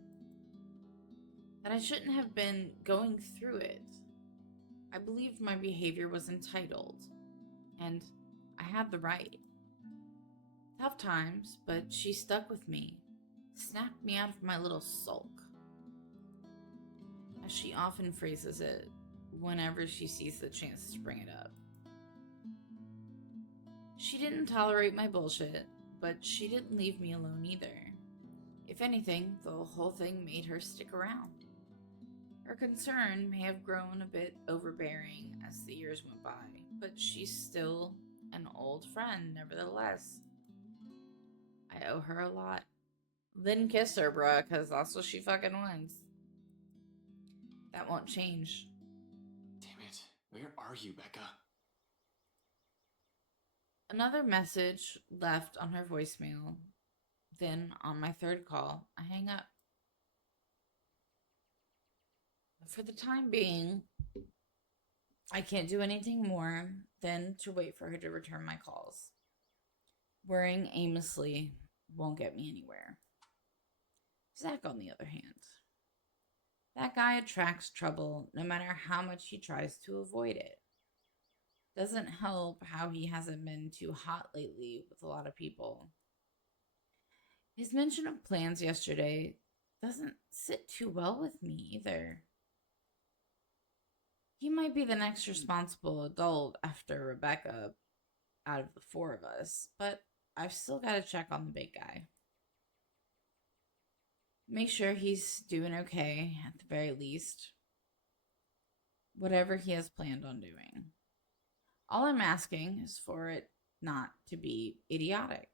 That I shouldn't have been going through it. I believed my behavior was entitled, and I had the right. Tough times, but she stuck with me, snapped me out of my little sulk. As she often phrases it, whenever she sees the chance to bring it up. She didn't tolerate my bullshit, but she didn't leave me alone either. If anything, the whole thing made her stick around. Her concern may have grown a bit overbearing as the years went by, but she's still an old friend nevertheless. I owe her a lot. Then kiss her, bruh, because that's what she fucking wants. That won't change. Damn it. Where are you, Becca? Another message left on her voicemail. Then, on my third call, I hang up. For the time being, I can't do anything more than to wait for her to return my calls. Worrying aimlessly won't get me anywhere. Zach, on the other hand, that guy attracts trouble no matter how much he tries to avoid it. Doesn't help how he hasn't been too hot lately with a lot of people. His mention of plans yesterday doesn't sit too well with me either. He might be the next responsible adult after Rebecca out of the four of us, but I've still got to check on the big guy. Make sure he's doing okay, at the very least. Whatever he has planned on doing. All I'm asking is for it not to be idiotic.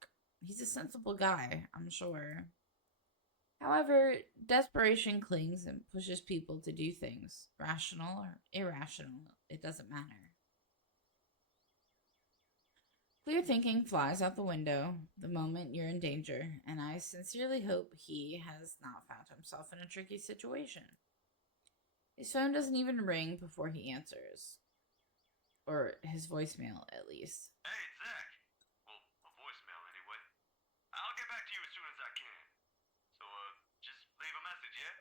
He's a sensible guy, I'm sure. However, desperation clings and pushes people to do things, rational or irrational, it doesn't matter. Clear thinking flies out the window the moment you're in danger, and I sincerely hope he has not found himself in a tricky situation. His phone doesn't even ring before he answers. Or his voicemail, at least. Hey, Zach. Well, a voicemail anyway. I'll get back to you as soon as I can. So, just leave a message, yeah?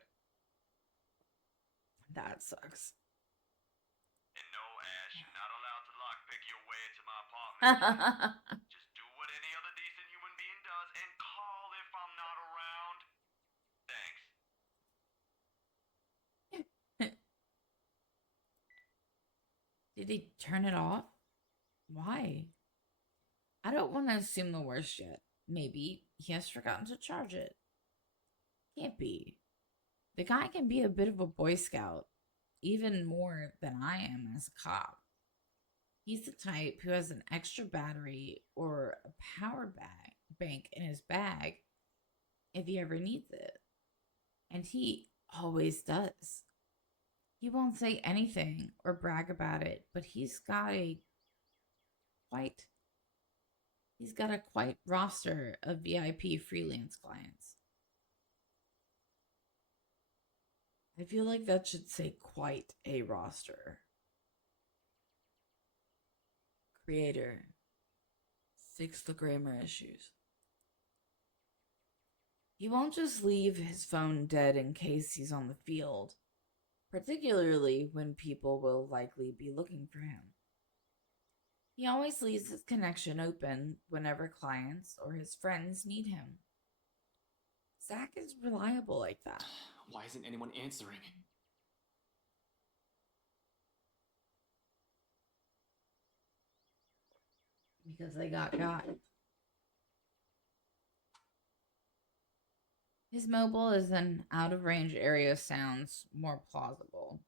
That sucks. And no, Ash, you're not allowed to lockpick your way into my apartment. Just do what any other decent human being does and call if I'm not around. Thanks. Did he turn it off? Why? I don't want to assume the worst yet. Maybe he has forgotten to charge it. Can't be. The guy can be a bit of a Boy Scout, even more than I am as a cop. He's the type who has an extra battery or a power bank in his bag if he ever needs it. And he always does. He won't say anything or brag about it, but he's got a quite roster of VIP freelance clients. I feel like that should say quite a roster. Creator. Fix the grammar issues. He won't just leave his phone dead in case he's on the field, particularly when people will likely be looking for him. He always leaves his connection open whenever clients or his friends need him. Zach is reliable like that. Why isn't anyone answering? Because they got. His mobile is an out-of-range area sounds more plausible.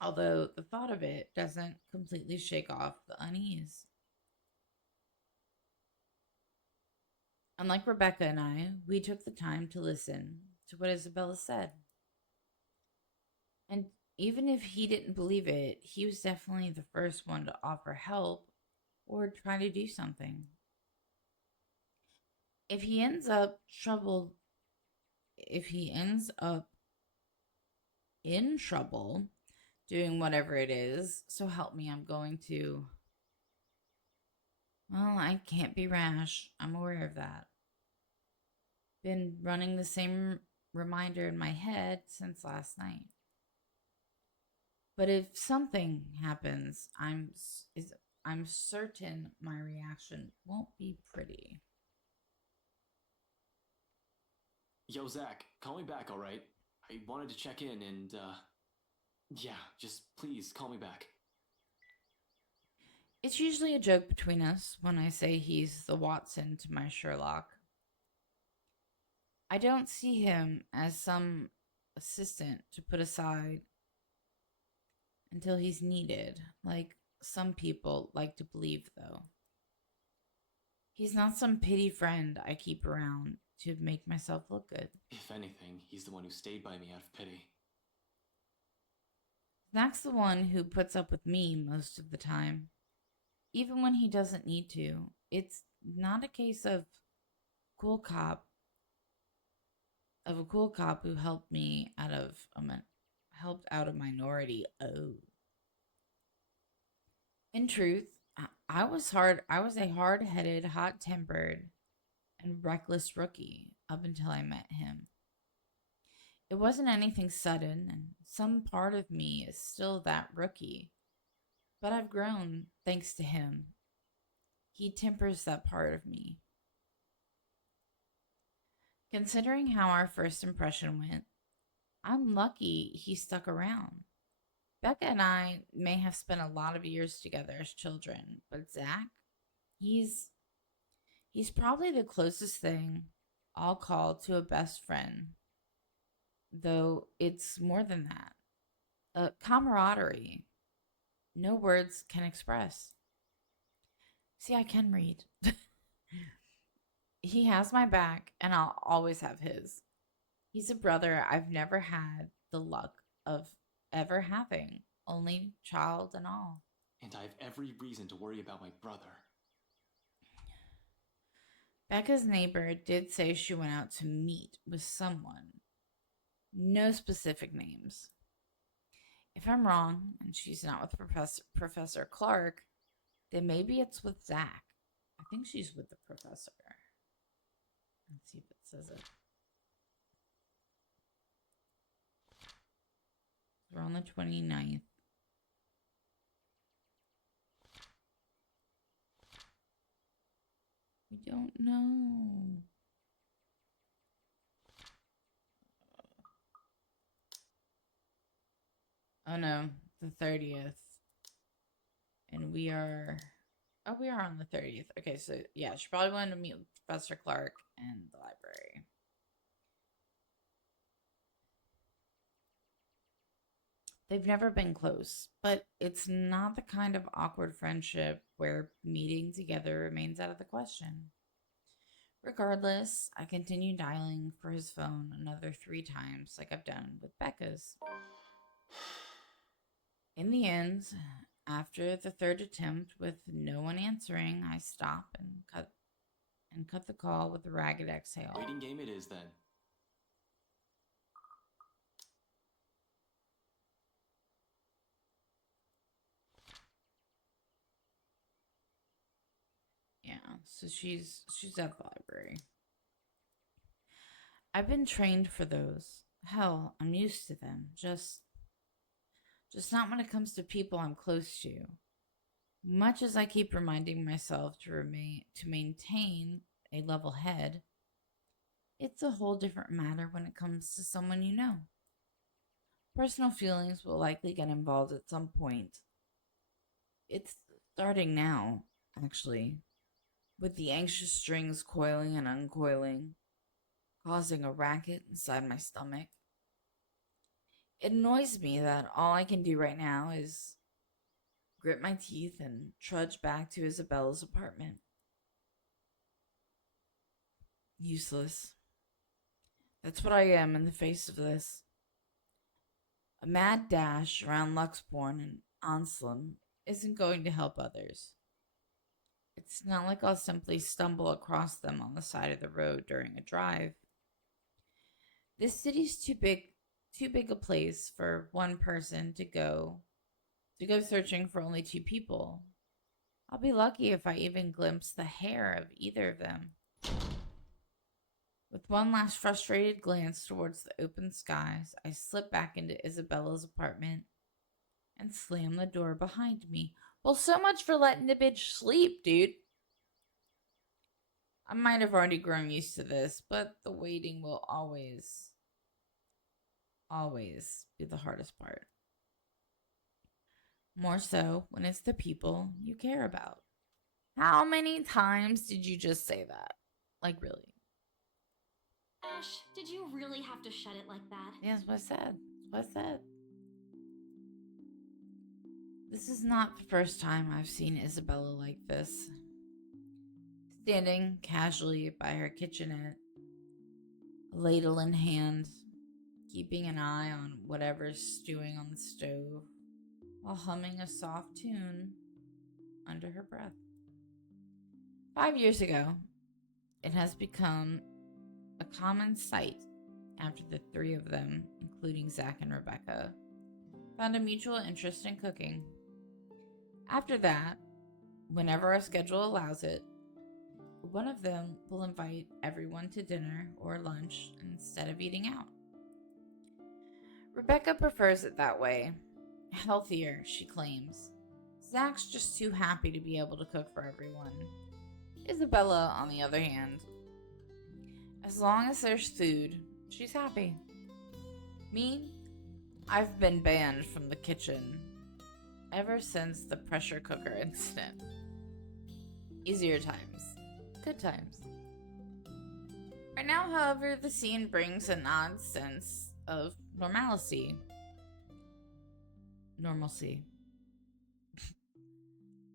Although the thought of it doesn't completely shake off the unease. Unlike Rebecca and I, we took the time to listen to what Isabella said. And even if he didn't believe it, he was definitely the first one to offer help or try to do something. If he ends up in trouble doing whatever it is, so help me, I'm going to... Well, I can't be rash. I'm aware of that. Been running the same reminder in my head since last night. But if something happens, I'm certain my reaction won't be pretty. Yo, Zach, call me back, alright? I wanted to check in and, yeah, just please call me back. It's usually a joke between us when I say he's the Watson to my Sherlock. I don't see him as some assistant to put aside until he's needed, like some people like to believe, though. He's not some pity friend I keep around to make myself look good. If anything, he's the one who stayed by me out of pity. Zach's the one who puts up with me most of the time. Even when he doesn't need to. It's not a case of cool cop who helped me out of helped out a minority. Oh. In truth, I was a hard-headed, hot-tempered, and reckless rookie up until I met him. It wasn't anything sudden, and some part of me is still that rookie. But I've grown thanks to him. He tempers that part of me. Considering how our first impression went, I'm lucky he stuck around. Becca and I may have spent a lot of years together as children, but Zach, he's probably the closest thing I'll call to a best friend. Though it's more than that. A camaraderie. No words can express. See, I can read. He has my back, and I'll always have his. He's a brother I've never had the luck of ever having, only child and all. And I have every reason to worry about my brother. Becca's neighbor did say she went out to meet with someone. No specific names. If I'm wrong, and she's not with Professor Clark, then maybe it's with Zach. I think she's with the professor. Let's see if it says it. We're on the 29th. We don't know. Oh no, the 30th. And we are on the 30th. Okay, so yeah, she probably wanted to meet with Professor Clark in the library. They've never been close, but it's not the kind of awkward friendship where meeting together remains out of the question. Regardless, I continue dialing for his phone another 3 times like I've done with Becca's. In the end, after the 3rd attempt with no one answering, I stop and cut the call with a ragged exhale. Waiting game it is then. Yeah, so she's at the library. I've been trained for those. Hell, I'm used to them. Just not when it comes to people I'm close to. Much as I keep reminding myself to maintain a level head, it's a whole different matter when it comes to someone you know. Personal feelings will likely get involved at some point. It's starting now, actually, with the anxious strings coiling and uncoiling, causing a racket inside my stomach. It annoys me that all I can do right now is grit my teeth and trudge back to Isabella's apartment. Useless. That's what I am in the face of this. A mad dash around Luxborn and Anselm isn't going to help others. It's not like I'll simply stumble across them on the side of the road during a drive. This city's too big a place for one person to go searching for only 2 people. I'll be lucky if I even glimpse the hair of either of them. With one last frustrated glance towards the open skies, I slip back into Isabella's apartment and slam the door behind me. Well, so much for letting the bitch sleep, dude. I might have already grown used to this, but the waiting will always be the hardest part. More so when it's the people you care about. How many times did you just say that? Like, really? Ash, did you really have to shut it like that? Yeah, that's what I said. This is not the first time I've seen Isabella like this. Standing casually by her kitchenette, a ladle in hand, keeping an eye on whatever's stewing on the stove, while humming a soft tune under her breath. 5 years ago, It has become a common sight after the three of them, including Zach and Rebecca, found a mutual interest in cooking. After that, whenever our schedule allows it, one of them will invite everyone to dinner or lunch instead of eating out. Rebecca prefers it that way. Healthier, she claims. Zach's just too happy to be able to cook for everyone. Isabella, on the other hand, as long as there's food, she's happy. Me, I've been banned from the kitchen ever since the pressure cooker incident. Easier times. Good times. Right now, however, the scene brings an odd sense of normalcy.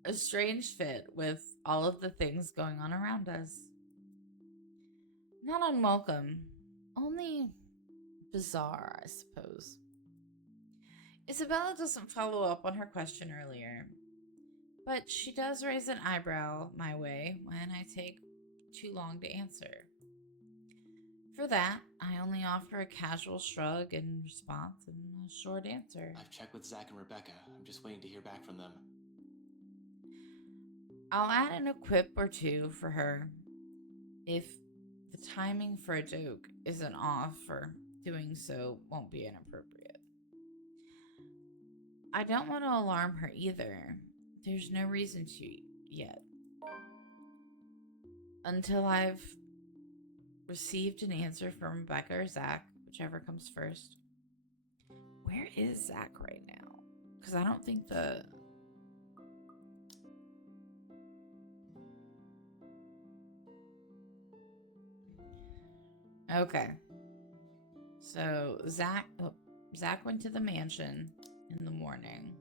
A strange fit with all of the things going on around us. Not unwelcome, only bizarre, I suppose. Isabella doesn't follow up on her question earlier, but she does raise an eyebrow my way when I take too long to answer. For that, I only offer a casual shrug in response and a short answer. I've checked with Zach and Rebecca. I'm just waiting to hear back from them. I'll add an a quip or two for her if the timing for a joke isn't off, or doing so won't be inappropriate. I don't want to alarm her either. There's no reason to yet. Until I've received an answer from Rebecca or Zach, whichever comes first. Where is Zach right now? Because I don't think the... Okay. So Zach went to the mansion in the morning.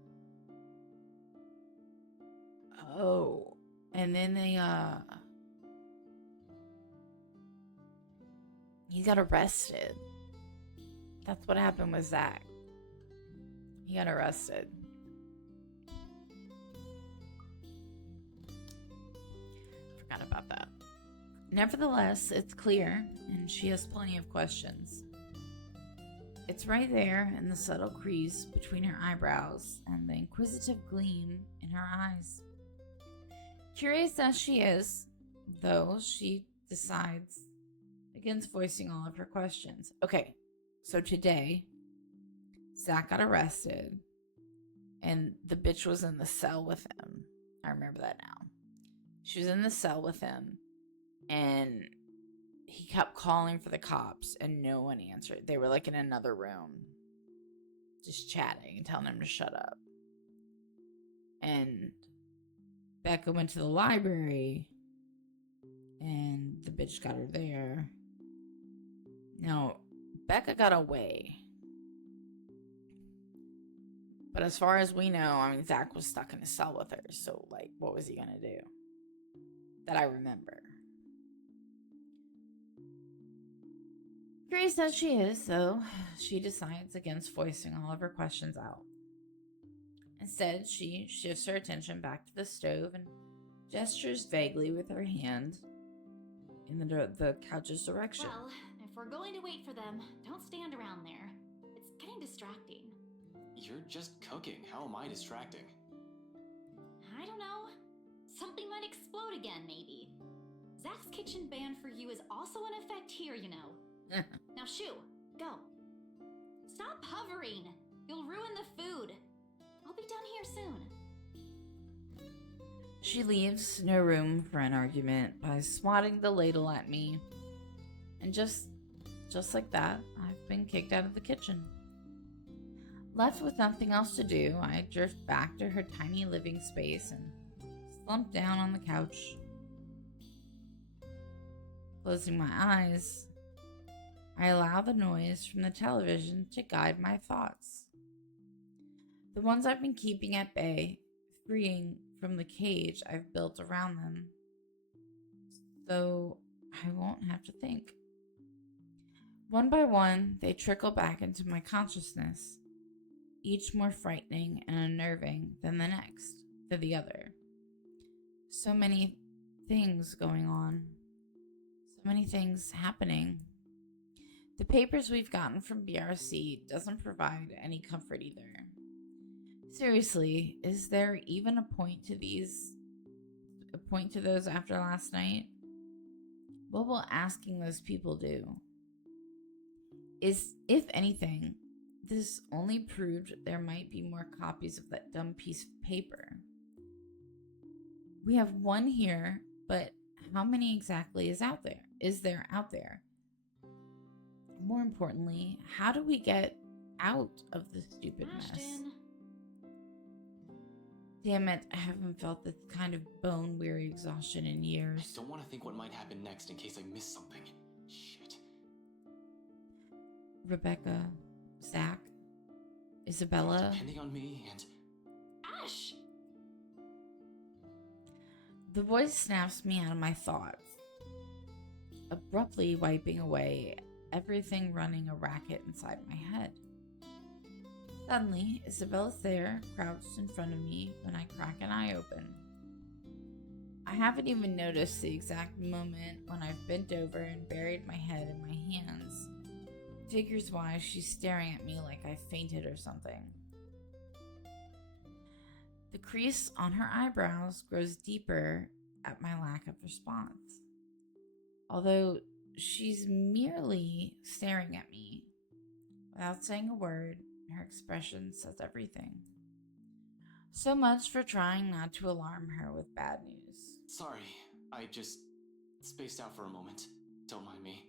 Oh, and then he got arrested. That's what happened with Zach. He got arrested. Forgot about that. Nevertheless, it's clear, and she has plenty of questions. It's right there in the subtle crease between her eyebrows and the inquisitive gleam in her eyes. Curious as she is, though, she decides against voicing all of her questions. Okay, so today, Zach got arrested, and the bitch was in the cell with him. I remember that now. She was in the cell with him, and he kept calling for the cops, and no one answered. They were like in another room, just chatting and telling him to shut up. And Becca went to the library, and the bitch got her there. Now, Becca got away. But as far as we know, I mean, Zach was stuck in a cell with her. So, like, what was he going to do? That I remember. Curious as she is, though, she decides against voicing all of her questions out. Instead, she shifts her attention back to the stove and gestures vaguely with her hand in the couch's direction. Well, if we're going to wait for them, don't stand around there. It's getting distracting. You're just cooking. How am I distracting? I don't know. Something might explode again, maybe. Zach's kitchen ban for you is also in effect here, you know. Now shoo, go. Stop hovering. You'll ruin the food. I'll be done here soon. She leaves no room for an argument by swatting the ladle at me. And just like that, I've been kicked out of the kitchen. Left with nothing else to do, I drift back to her tiny living space and slump down on the couch. Closing my eyes, I allow the noise from the television to guide my thoughts. The ones I've been keeping at bay, freeing from the cage I've built around them, so I won't have to think. One by one, they trickle back into my consciousness, each more frightening and unnerving than the other. So many things going on. many things happening. The papers we've gotten from BRC doesn't provide any comfort either. Seriously, is there even a point to those after last night? What will asking those people do? If anything, this only proved there might be more copies of that dumb piece of paper. We have one here, but how many exactly is there out there? More importantly, how do we get out of this stupid mess? Damn it, I haven't felt this kind of bone-weary exhaustion in years. I don't want to think what might happen next in case I miss something. Shit. Rebecca, Zach, Isabella. Depending on me and... Ash! The voice snaps me out of my thoughts, abruptly wiping away everything running a racket inside my head. Suddenly, Isabella's there, crouched in front of me when I crack an eye open. I haven't even noticed the exact moment when I've bent over and buried my head in my hands. Figures why she's staring at me like I fainted or something. The crease on her eyebrows grows deeper at my lack of response. Although she's merely staring at me, without saying a word, her expression says everything. So much for trying not to alarm her with bad news. Sorry, I just spaced out for a moment. Don't mind me.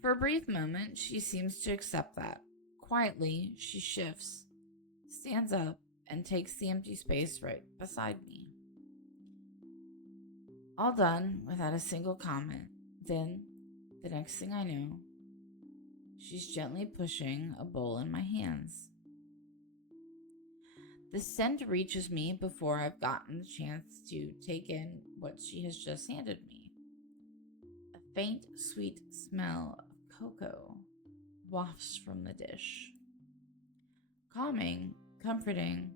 For a brief moment, she seems to accept that. Quietly, she shifts, stands up, and takes the empty space right beside me. All done without a single comment. Then, the next thing I know, she's gently pushing a bowl in my hands. The scent reaches me before I've gotten the chance to take in what she has just handed me. A faint, sweet smell of cocoa wafts from the dish. Calming, comforting,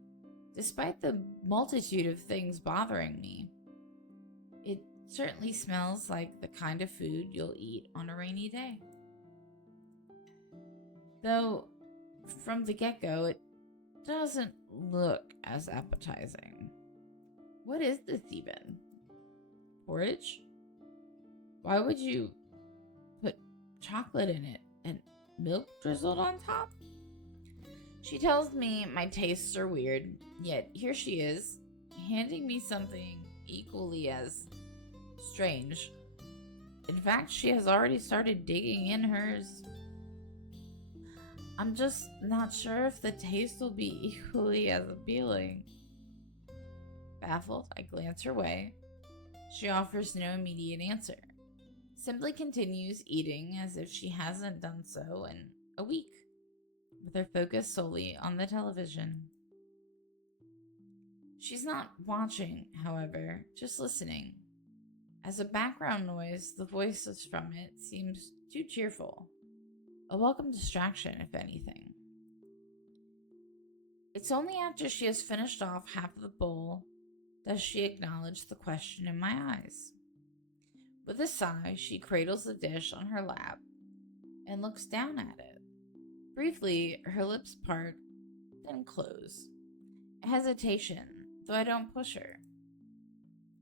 despite the multitude of things bothering me. It certainly smells like the kind of food you'll eat on a rainy day. Though, from the get-go, it doesn't look as appetizing. What is this even? Porridge? Why would you put chocolate in it and milk drizzled on top? She tells me my tastes are weird, yet here she is, handing me something equally as strange. In fact, she has already started digging in hers. I'm just not sure if the taste will be equally as appealing. Baffled, I glance her way. She offers no immediate answer, simply continues eating as if she hasn't done so in a week, with her focus solely on the television. She's not watching, however, just listening. As a background noise, the voices from it seems too cheerful. A welcome distraction, if anything. It's only after she has finished off half of the bowl does she acknowledge the question in my eyes. With a sigh, she cradles the dish on her lap and looks down at it. Briefly, her lips part, then close. A hesitation, though I don't push her.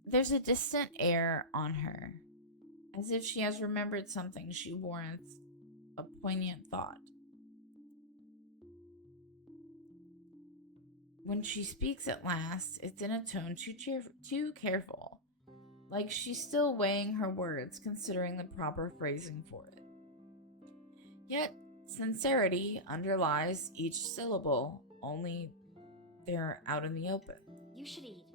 There's a distant air on her, as if she has remembered something she warrants a poignant thought. When she speaks at last, it's in a tone too careful, like she's still weighing her words, considering the proper phrasing for it. Yet, sincerity underlies each syllable, only they're out in the open. You should eat.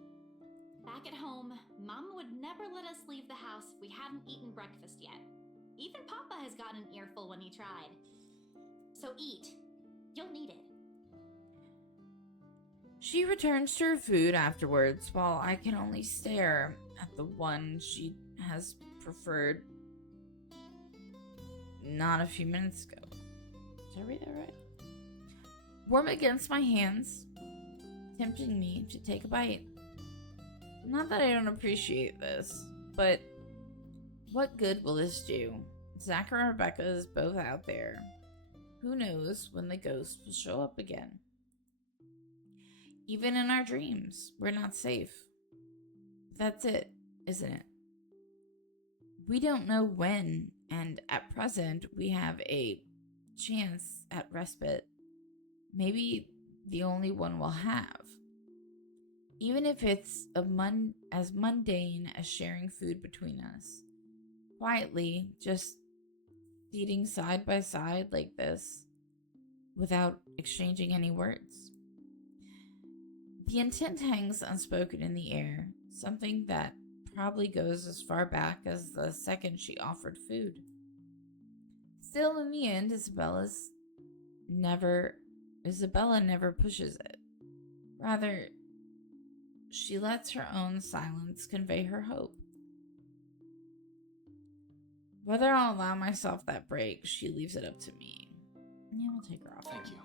Back at home, Mom would never let us leave the house if we hadn't eaten breakfast yet. Even Papa has gotten an earful when he tried. So eat. You'll need it. She returns to her food afterwards, while I can only stare at the one she has preferred not a few minutes ago. Did I read that right? Warm against my hands, tempting me to take a bite. Not that I don't appreciate this, but What good will this do? Zach and Rebecca is both out there. Who knows when the ghost will show up again? Even in our dreams, we're not safe. That's it, isn't it? We don't know when, and at present, we have a chance at respite. Maybe the only one we'll have. Even if it's as mundane as sharing food between us. Quietly, just eating side by side like this, without exchanging any words. The intent hangs unspoken in the air, something that probably goes as far back as the second she offered food. Still, in the end, Isabella never pushes it. Rather, she lets her own silence convey her hope. Whether I'll allow myself that break, she leaves it up to me. Yeah, we'll take her off. Thank you.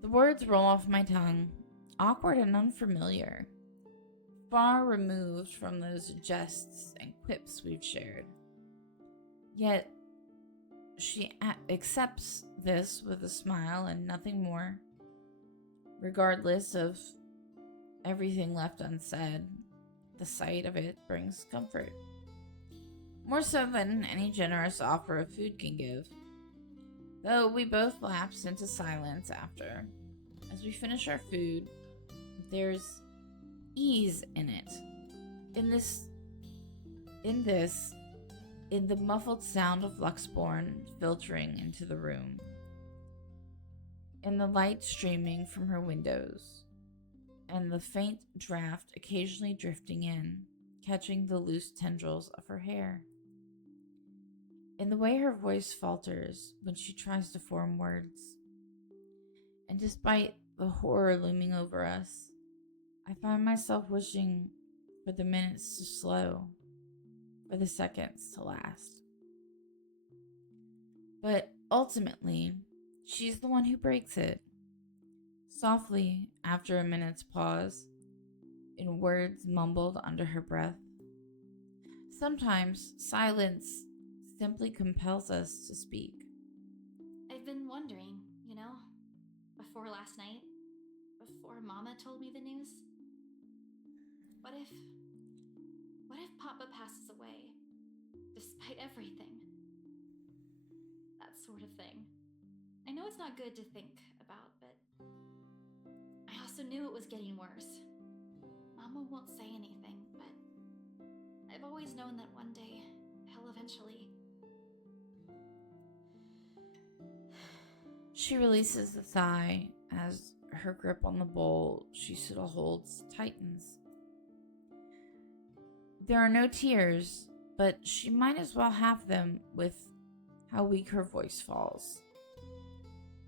The words roll off my tongue, awkward and unfamiliar, far removed from those jests and quips we've shared. Yet, she accepts this with a smile and nothing more. Regardless of everything left unsaid, the sight of it brings comfort. More so than any generous offer of food can give. Though we both lapse into silence after. As we finish our food, there's ease in it. In the muffled sound of Luxborn filtering into the room. In the light streaming from her windows. And the faint draft occasionally drifting in, catching the loose tendrils of her hair. In the way her voice falters when she tries to form words. And despite the horror looming over us, I find myself wishing for the minutes to slow, for the seconds to last. But ultimately, she's the one who breaks it. Softly, after a minute's pause, in words mumbled under her breath. Sometimes silence simply compels us to speak. I've been wondering, before last night, before Mama told me the news. What if Papa passes away, despite everything? That sort of thing. I know it's not good to think about, but I also knew it was getting worse. Mama won't say anything, but I've always known that one day he'll eventually... She releases a sigh as her grip on the bowl she still holds tightens. There are no tears, but she might as well have them with how weak her voice falls.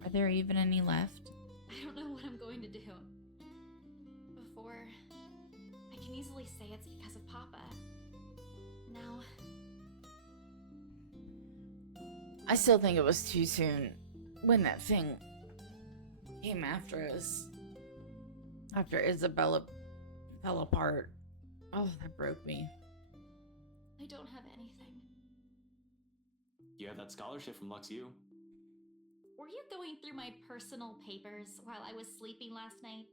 Are there even any left? I don't know what I'm going to do. Before, I can easily say it's because of Papa. Now... I still think it was too soon when that thing came after us. After Isabella fell apart. Oh, that broke me. I don't have anything. You have that scholarship from LuxU. Were you going through my personal papers while I was sleeping last night?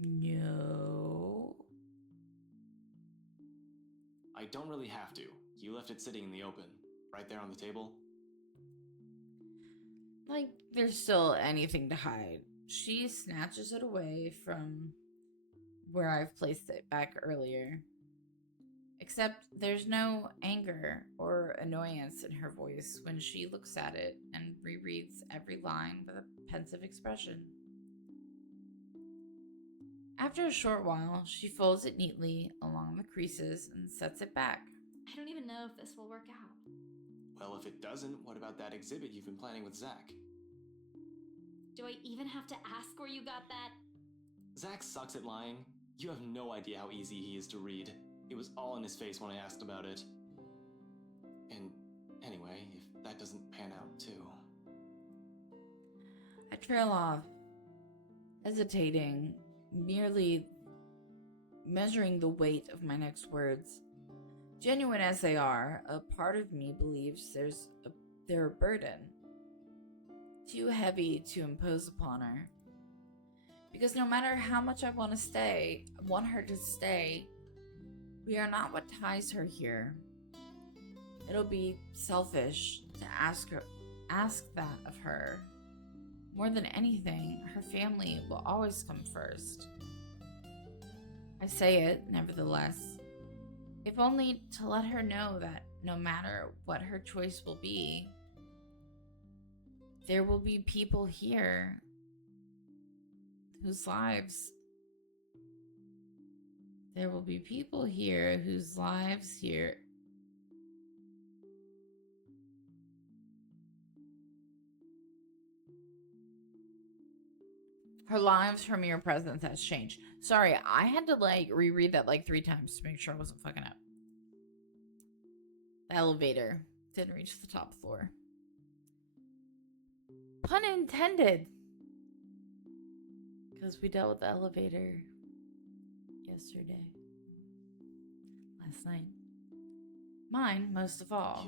No. I don't really have to. You left it sitting in the open, right there on the table. Like there's still anything to hide. She snatches it away from where I've placed it back earlier. Except there's no anger or annoyance in her voice when she looks at it and rereads every line with a pensive expression. After a short while, she folds it neatly along the creases and sets it back. I don't even know if this will work out. Well, if it doesn't, what about that exhibit you've been planning with Zach? Do I even have to ask where you got that? Zach sucks at lying. You have no idea how easy he is to read. It was all in his face when I asked about it. And anyway, if that doesn't pan out too... I trail off, hesitating, merely measuring the weight of my next words. Genuine as they are, a part of me believes they're a burden, too heavy to impose upon her. Because no matter how much I want her to stay, we are not what ties her here. It'll be selfish to ask that of her. More than anything, her family will always come first. I say it, nevertheless, if only to let her know that no matter what her choice will be, there will be people here whose lives here her lives from your presence has changed. Sorry, I had to reread that 3 times to make sure I wasn't fucking up. The elevator didn't reach the top floor. Pun intended. Because we dealt with the elevator yesterday. Last night. Mine, most of all.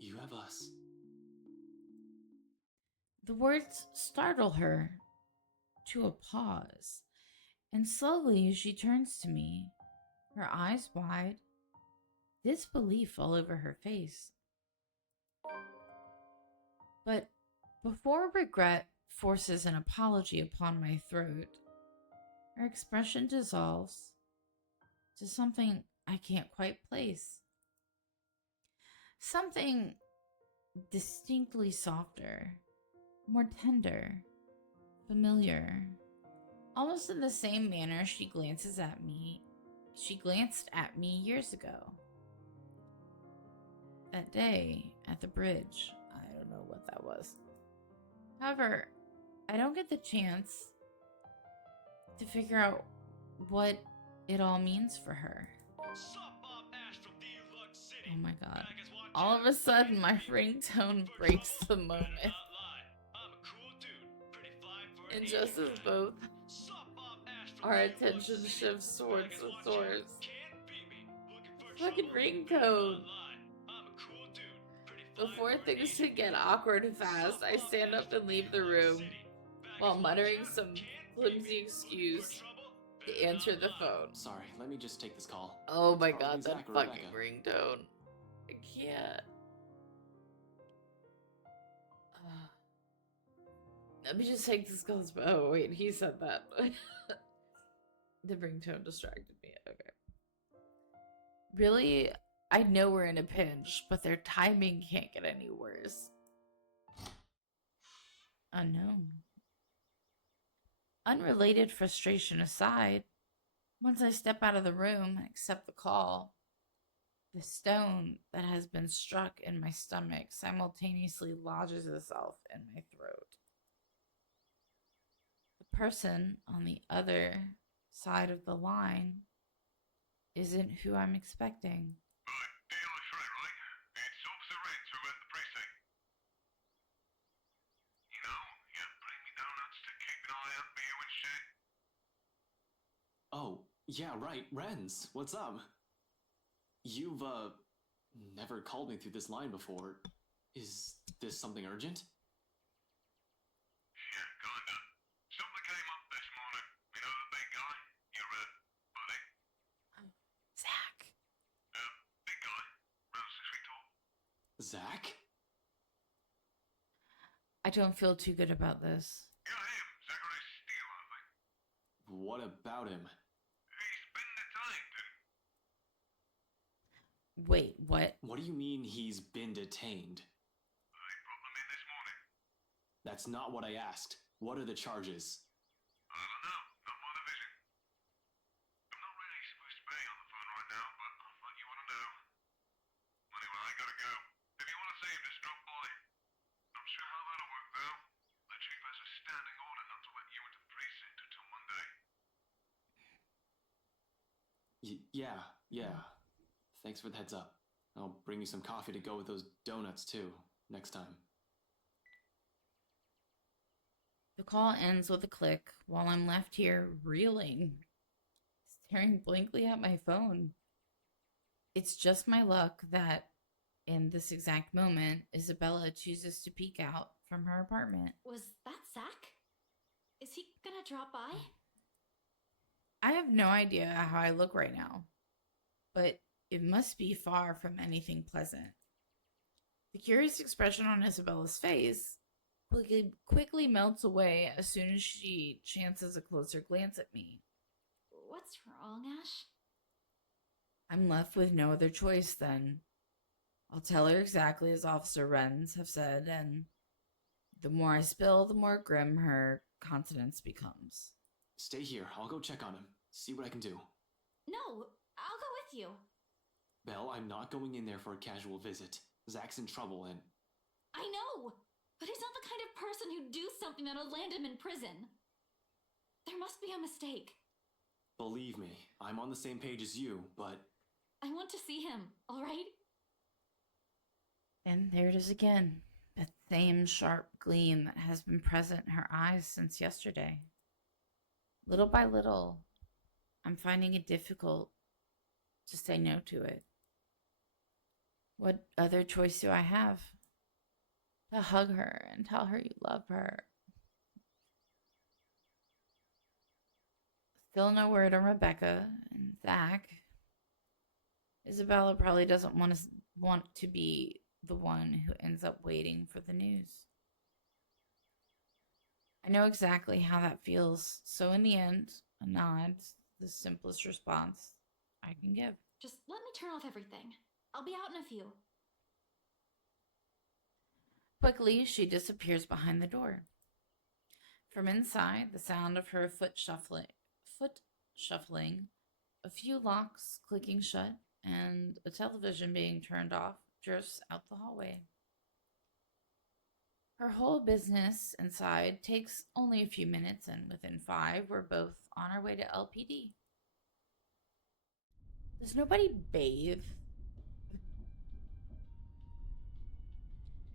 You have us. The words startle her to a pause, and slowly she turns to me, her eyes wide, disbelief all over her face. But before regret forces an apology upon my throat, her expression dissolves to something I can't quite place. Something distinctly softer, more tender, familiar, almost in the same manner she glanced at me years ago. That day at the bridge, I don't know what that was. However, I don't get the chance to figure out what it all means for her. Oh my god. All of a sudden, my ringtone breaks the moment. And just as both our attention shifts towards the source. Fucking ringtone. Before things should get awkward fast, I stand up and leave the room while muttering some flimsy excuse to answer the phone. Sorry, let me just take this call. Oh my It's god, probably that Zach or fucking Rebecca. ringtone. I can't. Let me just take this call. Oh wait, he said that. The ringtone distracted me. Okay. Really? I know we're in a pinch, but their timing can't get any worse. Unknown. Unrelated frustration aside, once I step out of the room and accept the call, the stone that has been struck in my stomach simultaneously lodges itself in my throat. The person on the other side of the line isn't who I'm expecting. Oh, yeah, right, Renz, what's up? You've, never called me through this line before. Is this something urgent? Yeah, kinda. Something came up this morning. You know the big guy? Your, buddy? Zach. Big guy. Around 6 feet tall. Zach? I don't feel too good about this. Yeah, him. Zachary Steele, I think. What about him? He's been detained. Wait, what? What do you mean he's been detained? They brought them in this morning. That's not what I asked. What are the charges? I don't know. Not my division. I'm not really supposed to be on the phone right now, but I thought you want to know. Anyway, I gotta go. If you want to see him, just drop by. Not sure how that'll work, though. The chief has a standing order not to let you into precinct until Monday. Yeah. Thanks for the heads up. I'll bring you some coffee to go with those donuts, too, next time. The call ends with a click while I'm left here reeling staring blankly at my phone. It's just my luck that in this exact moment, Isabella chooses to peek out from her apartment. Was that Zach? Is he gonna drop by? I have no idea how I look right now, but it must be far from anything pleasant. The curious expression on Isabella's face quickly melts away as soon as she chances a closer glance at me. What's wrong, Ash? I'm left with no other choice then. I'll tell her exactly as Officer Wrens have said, and the more I spill, the more grim her countenance becomes. Stay here. I'll go check on him. See what I can do. No, I'll go with you. Belle, I'm not going in there for a casual visit. Zach's in trouble and... I know, but he's not the kind of person who'd do something that'll land him in prison. There must be a mistake. Believe me, I'm on the same page as you, but... I want to see him, all right? And there it is again, that same sharp gleam that has been present in her eyes since yesterday. Little by little, I'm finding it difficult to say no to it. What other choice do I have? To hug her and tell her you love her. Still no word on Rebecca and Zach. Isabella probably doesn't want to be the one who ends up waiting for the news. I know exactly how that feels, so in the end, a nod's the simplest response I can give. Just let me turn off everything. I'll be out in a few. Quickly, she disappears behind the door. From inside, the sound of her foot shuffling, a few locks clicking shut, and a television being turned off drifts out the hallway. Her whole business inside takes only a few minutes, and within 5, we're both on our way to LPD. Does nobody bathe?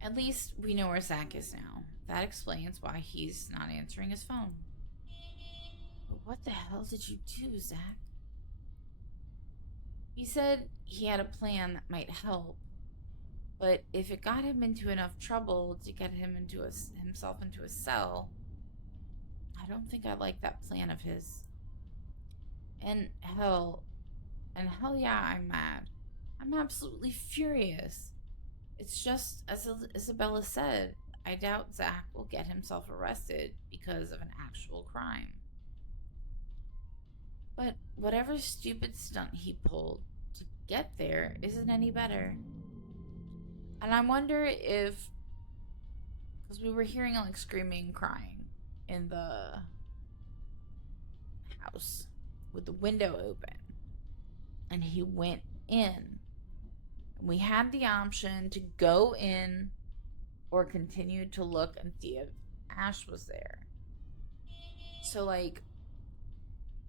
At least we know where Zach is now. That explains why he's not answering his phone. But what the hell did you do, Zach? He said he had a plan that might help, but if it got him into enough trouble to get him himself into a cell, I don't think I like that plan of his. And hell yeah, I'm mad. I'm absolutely furious. It's just, as Isabella said, I doubt Zach will get himself arrested because of an actual crime. But whatever stupid stunt he pulled to get there isn't any better. And I wonder if, because we were hearing like screaming and crying in the house with the window open, and he went in. And we had the option to go in or continue to look and see if Ash was there. So like,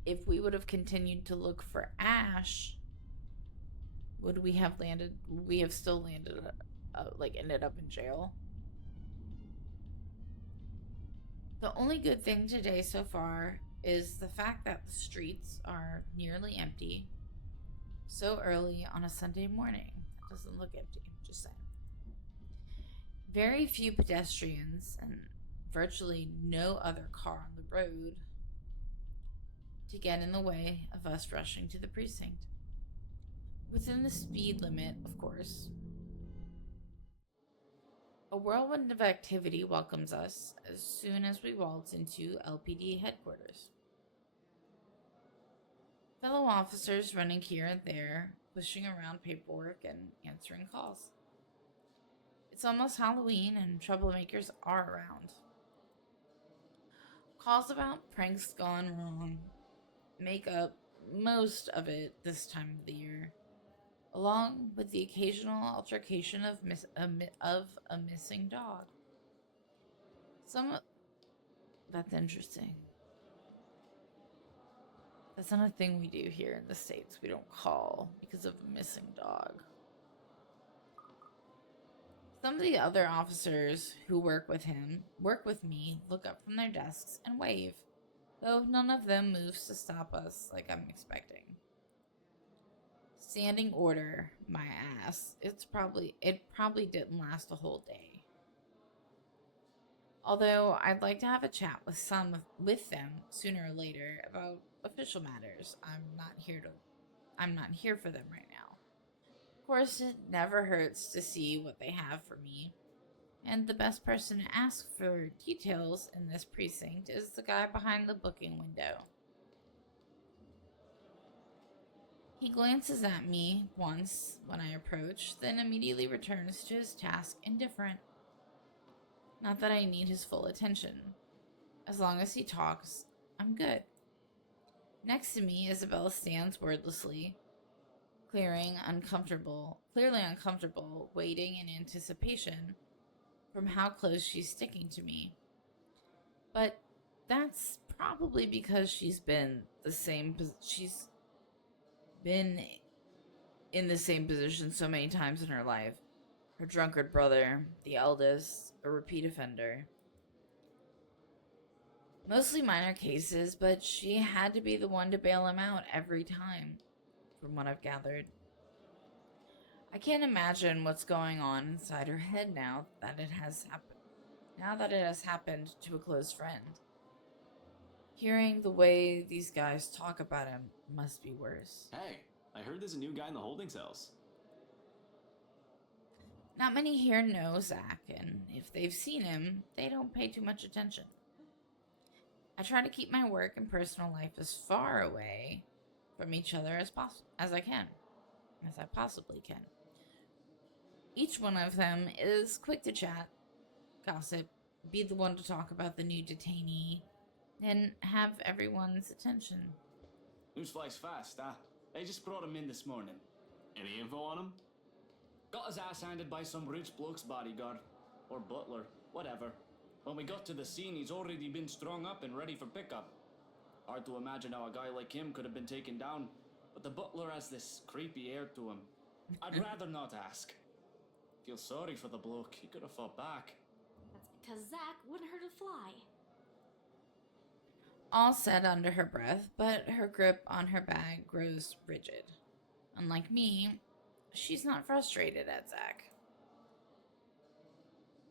if we would have continued to look for Ash, would we have still landed, ended up in jail? The only good thing today so far is the fact that the streets are nearly empty so early on a Sunday morning. That doesn't look empty, just saying. Very few pedestrians and virtually no other car on the road to get in the way of us rushing to the precinct. Within the speed limit, of course. A whirlwind of activity welcomes us as soon as we waltz into LPD headquarters. Fellow officers running here and there, pushing around paperwork and answering calls. It's almost Halloween and troublemakers are around. Calls about pranks gone wrong make up most of it this time of the year, along with the occasional altercation of a missing dog. That's interesting. That's not a thing we do here in the States. We don't call because of a missing dog. Some of the other officers who work with me, look up from their desks and wave. though none of them moves to stop us like I'm expecting. Standing order, my ass. It probably didn't last a whole day. Although I'd like to have a chat with them sooner or later about official matters. I'm not here for them right now. Of course, it never hurts to see what they have for me. And the best person to ask for details in this precinct is the guy behind the booking window. He glances at me once when I approach, then immediately returns to his task indifferent. Not that I need his full attention. As long as he talks, I'm good. Next to me, Isabella stands wordlessly, clearly uncomfortable, waiting in anticipation from how close she's sticking to me. But that's probably because she's been in the same position so many times in her life. Her drunkard brother, the eldest, a repeat offender. Mostly minor cases, but she had to be the one to bail him out every time, from what I've gathered. I can't imagine what's going on inside her head now that it has happened to a close friend. Hearing the way these guys talk about him must be worse. Hey, I heard there's a new guy in the holding cells. Not many here know Zach, and if they've seen him, they don't pay too much attention. I try to keep my work and personal life as far away from each other as I possibly can. Each one of them is quick to chat, gossip, be the one to talk about the new detainee, and have everyone's attention. News flies fast, huh? They just brought him in this morning. Any info on him? Got his ass handed by some rich bloke's bodyguard. Or butler, whatever. When we got to the scene, he's already been strung up and ready for pickup. Hard to imagine how a guy like him could have been taken down, but the butler has this creepy air to him. I'd rather not ask. Feel sorry for the bloke, he could have fought back. That's because Zach wouldn't hurt a fly. All said under her breath, but her grip on her bag grows rigid. Unlike me, she's not frustrated at Zach.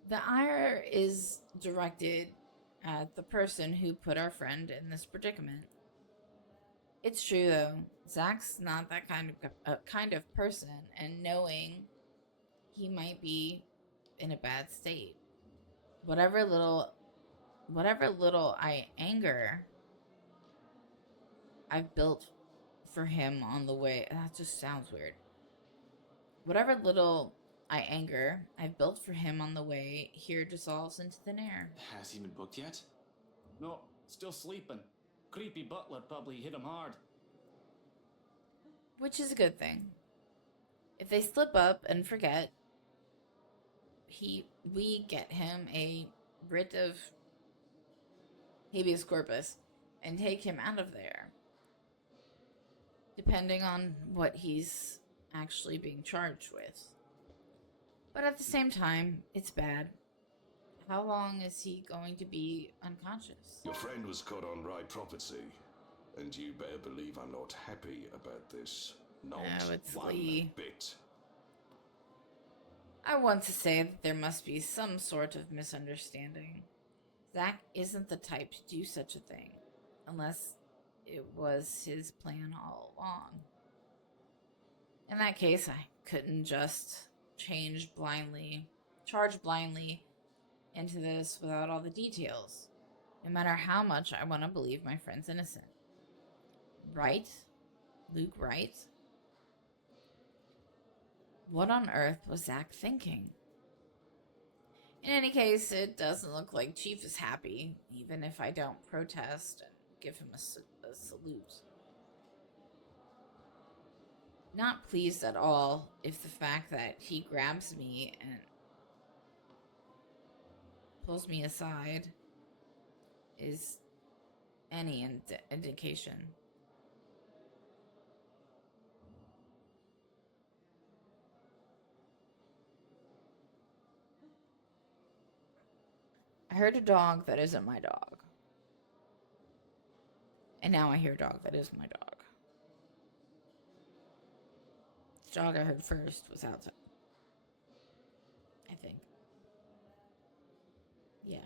The ire is directed at the person who put our friend in this predicament. It's true, though. Zach's not that kind of person, and knowing he might be in a bad state, whatever little anger I've built for him on the way. That just sounds weird. Whatever little anger I've built for him on the way here dissolves into thin air. Has he been booked yet? No, still sleeping. Creepy butler probably hit him hard. Which is a good thing. If they slip up and forget, we get him a writ of habeas corpus and take him out of there. Depending on what he's actually being charged with. But at the same time, it's bad. How long is he going to be unconscious? Your friend was caught on right property, and you better believe I'm not happy about this. Not it's one Lee. bit. I want to say that there must be some sort of misunderstanding. Zach isn't the type to do such a thing, unless it was his plan all along. In that case, I couldn't just charge blindly into this without all the details, no matter how much I want to believe my friend's innocent. Right? Luke, right? What on earth was Zach thinking? In any case, it doesn't look like Chief is happy, even if I don't protest and give him a salute. Not pleased at all if the fact that he grabs me and pulls me aside is any indication. I heard a dog that isn't my dog. And now I hear a dog. That is my dog. The dog I heard first was outside. I think. Yeah.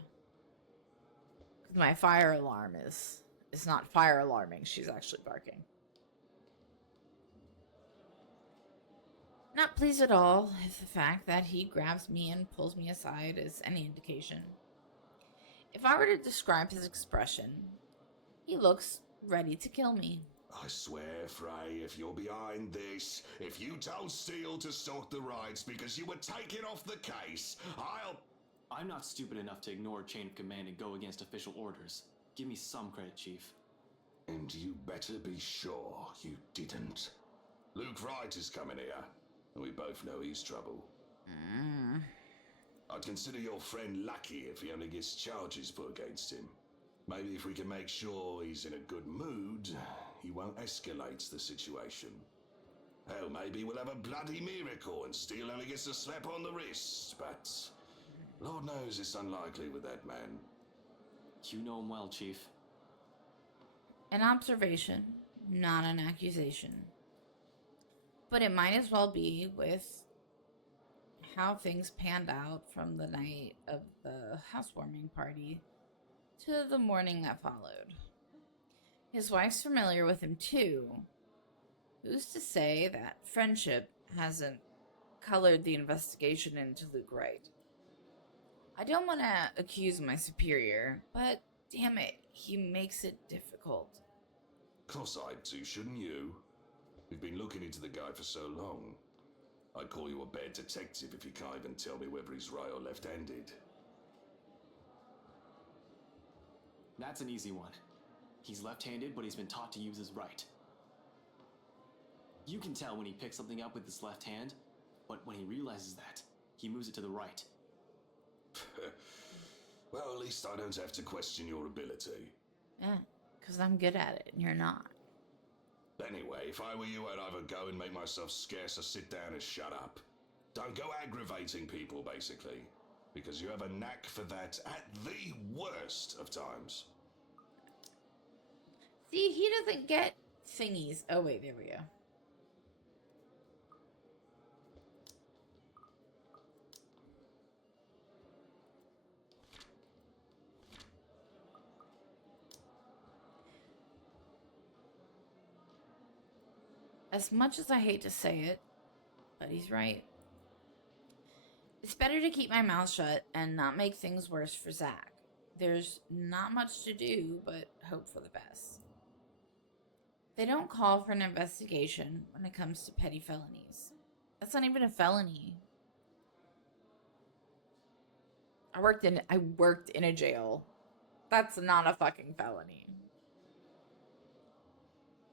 Because my fire alarm is not fire alarming. She's actually barking. Not pleased at all if the fact that he grabs me and pulls me aside is any indication. If I were to describe his expression, he looks ready to kill me. I swear, Frey, if you're behind this, if you told Steele to sort the rights because you were taken off the case, I'm not stupid enough to ignore chain of command and go against official orders. Give me some credit, Chief. And you better be sure you didn't. Luke Wright is coming here, and we both know he's trouble. I'd consider your friend lucky if he only gets charges put against him. Maybe if we can make sure he's in a good mood, he won't escalate the situation. Hell, maybe we'll have a bloody miracle and Steele only gets a slap on the wrist, but Lord knows it's unlikely with that man. You know him well, Chief. An observation, not an accusation. But it might as well be with how things panned out from the night of the housewarming party to the morning that followed. His wife's familiar with him too. Who's to say that friendship hasn't colored the investigation into Luke Wright? I don't want to accuse my superior, but damn it, he makes it difficult. Of course I do, shouldn't you? We've been looking into the guy for so long. I'd call you a bad detective if you can't even tell me whether he's right or left-handed. That's an easy one. He's left-handed, but he's been taught to use his right. You can tell when he picks something up with his left hand, but when he realizes that, he moves it to the right. Well, at least I don't have to question your ability. Yeah, because I'm good at it and you're not. Anyway, if I were you, I'd either go and make myself scarce or sit down and shut up. Don't go aggravating people, basically. Because you have a knack for that at the worst of times. See, he doesn't get thingies. Oh, wait, there we go. As much as I hate to say it, but he's right. It's better to keep my mouth shut and not make things worse for Zach. There's not much to do but hope for the best. They don't call for an investigation when it comes to petty felonies. That's not even a felony. I worked in a jail. That's not a fucking felony.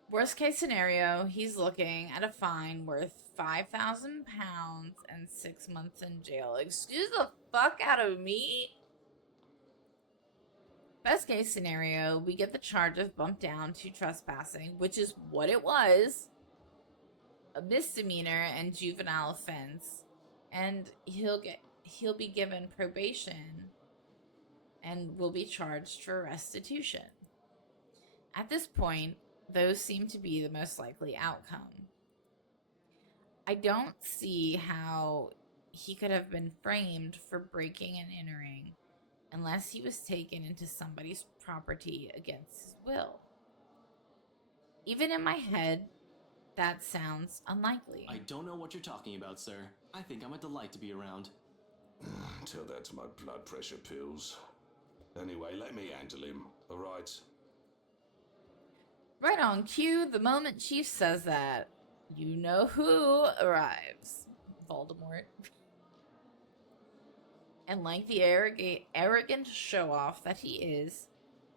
Worst case scenario, he's looking at a fine worth 5,000 pounds and 6 months in jail. Excuse the fuck out of me? Best case scenario, we get the charges bumped down to trespassing, which is what it was. A misdemeanor and juvenile offense. And he'll be given probation and will be charged for restitution. At this point, those seem to be the most likely outcome. I don't see how he could have been framed for breaking and entering unless he was taken into somebody's property against his will. Even in my head, that sounds unlikely. I don't know what you're talking about, sir. I think I'm a delight to be around. Tell that to my blood pressure pills. Anyway, let me handle him, alright? Right on cue, the moment Chief says that, you know who arrives. Voldemort. And like the arrogant show-off that he is,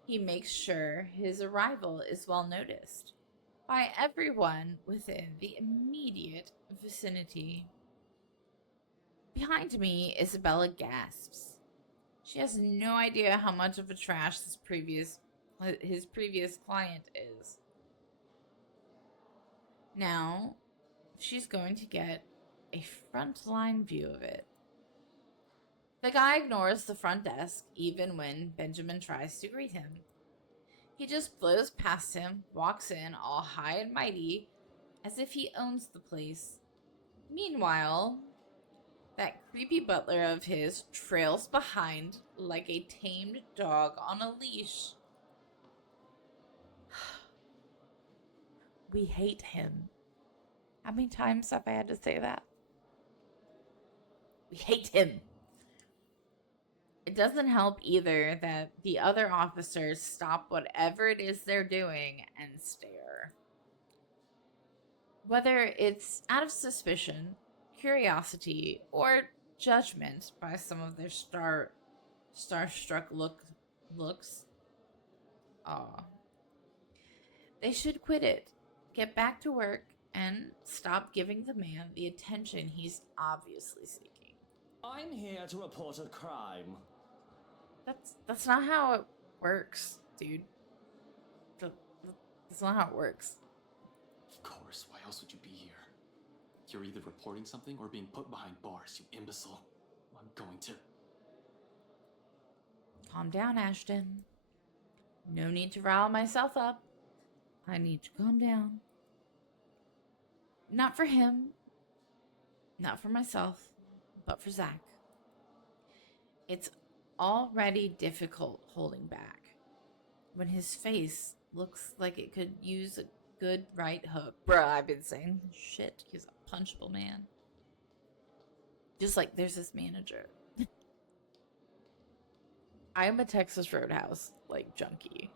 he makes sure his arrival is well noticed by everyone within the immediate vicinity. Behind me, Isabella gasps. She has no idea how much of a trash his previous client is. Now, she's going to get a frontline view of it. The guy ignores the front desk even when Benjamin tries to greet him. He just blows past him, walks in all high and mighty, as if he owns the place. Meanwhile, that creepy butler of his trails behind like a tamed dog on a leash. We hate him. How many times have I had to say that? We hate him. It doesn't help either that the other officers stop whatever it is they're doing and stare. Whether it's out of suspicion, curiosity, or judgment by some of their starstruck looks. Aw. They should quit it, get back to work, and stop giving the man the attention he's obviously seeking. I'm here to report a crime. That's not how it works, dude. That's not how it works. Of course, why else would you be here? You're either reporting something or being put behind bars, you imbecile. I'm going to... Calm down, Ashton. No need to rile myself up. I need to calm down. Not for him, not for myself, but for Zach. It's already difficult holding back when his face looks like it could use a good right hook. Bruh, I've been saying shit. He's a punchable man. Just like there's this manager. I am a Texas Roadhouse, like, junkie.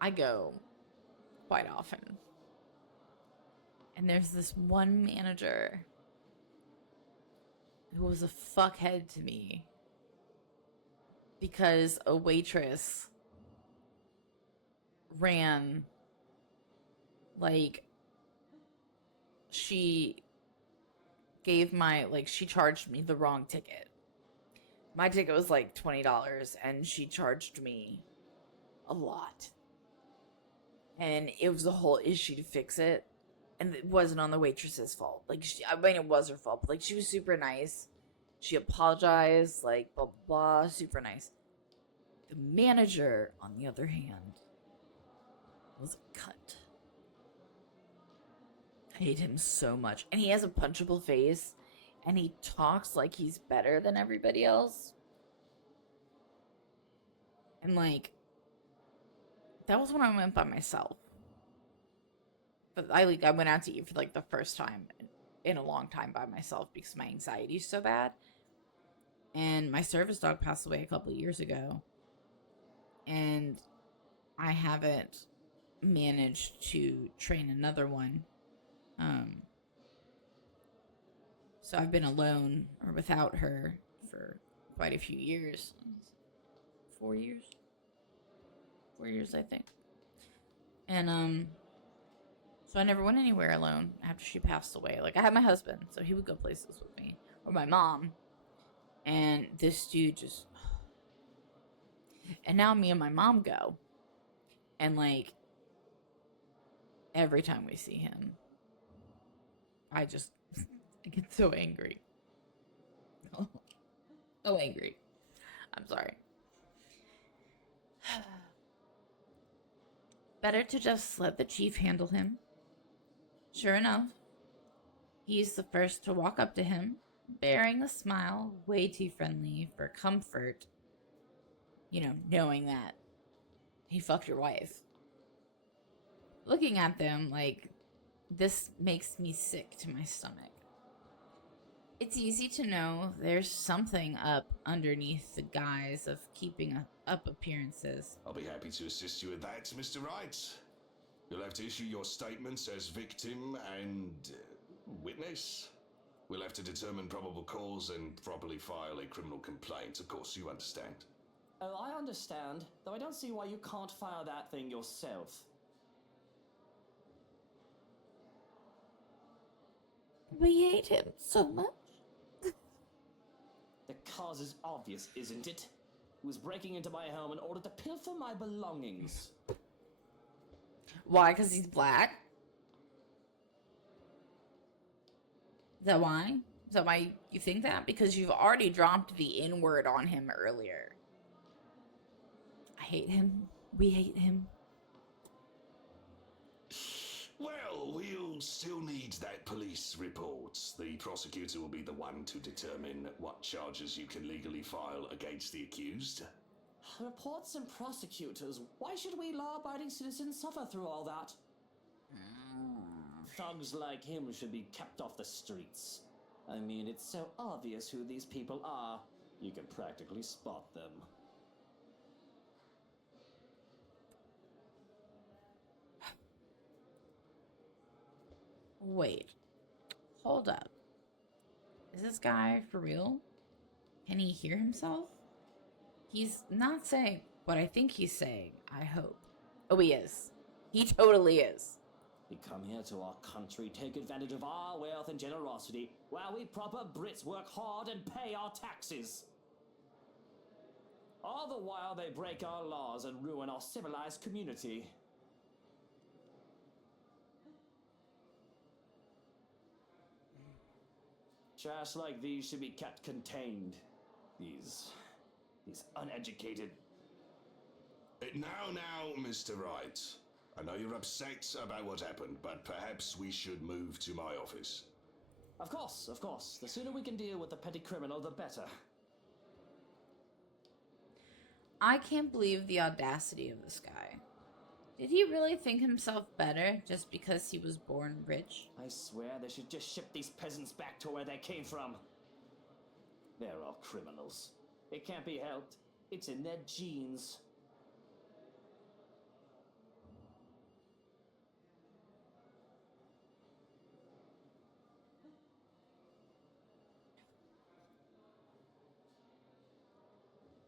I go quite often. And there's this one manager who was a fuckhead to me because a waitress ran, like, she charged me the wrong ticket. My ticket was like $20 and she charged me a lot. And it was a whole issue to fix it. And it wasn't on the waitress's fault. Like, it was her fault, but, like, she was super nice. She apologized, like, blah, blah, blah, super nice. The manager, on the other hand, was a cunt. I hate him so much. And he has a punchable face, and he talks like he's better than everybody else. And, like, that was when I went by myself. But I went out to eat for, like, the first time in a long time by myself because my anxiety is so bad. And my service dog passed away a couple of years ago. And I haven't managed to train another one. So I've been alone or without her for quite a few years. 4 years? 4 years, I think. And, so I never went anywhere alone after she passed away. Like, I had my husband, so he would go places with me. Or my mom. And this dude just... And now me and my mom go. And, like, every time we see him, I just... I get so angry. So angry. I'm sorry. Better to just let the chief handle him. Sure enough, he's the first to walk up to him, bearing a smile, way too friendly for comfort. You know, knowing that he fucked your wife. Looking at them, like, this makes me sick to my stomach. It's easy to know there's something up underneath the guise of keeping up appearances. I'll be happy to assist you with that, Mr. Wright. You'll have to issue your statements as victim and witness. We'll have to determine probable cause and properly file a criminal complaint. Of course, you understand. Oh, I understand, though I don't see why you can't file that thing yourself. We hate him so much. The cause is obvious, isn't it? He was breaking into my home in order to pilfer my belongings. Why? Because he's black? Is that why? Is that why you think that? Because you've already dropped the N-word on him earlier. I hate him. We hate him. Well, we'll still need that police report. The prosecutor will be the one to determine what charges you can legally file against the accused. Reports and prosecutors. Why should we law-abiding citizens suffer through all that? Thugs like him should be kept off the streets. I mean, it's so obvious who these people are. You can practically spot them. Wait. Hold up. Is this guy for real? Can he hear himself? He's not saying what I think he's saying, I hope. Oh, he is. He totally is. We come here to our country, take advantage of our wealth and generosity, while we proper Brits work hard and pay our taxes. All the while they break our laws and ruin our civilized community. Trash like these should be kept contained. These uneducated... Now, Mr. Wright. I know you're upset about what happened, but perhaps we should move to my office. Of course. The sooner we can deal with the petty criminal, the better. I can't believe the audacity of this guy. Did he really think himself better just because he was born rich? I swear they should just ship these peasants back to where they came from. They're all criminals. It can't be helped. It's in their genes.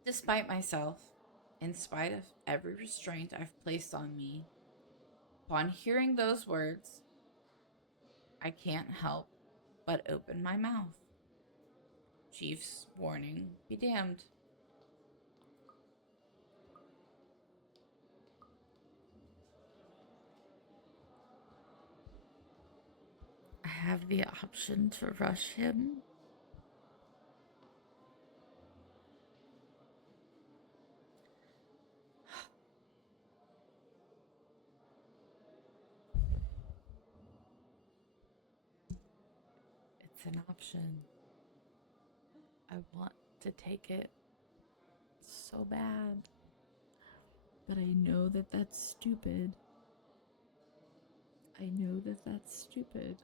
Despite myself, in spite of every restraint I've placed on me, upon hearing those words, I can't help but open my mouth. Chief's warning be damned. I have the option to rush him. It's an option. I want to take it so bad. But I know that that's stupid. I know that that's stupid.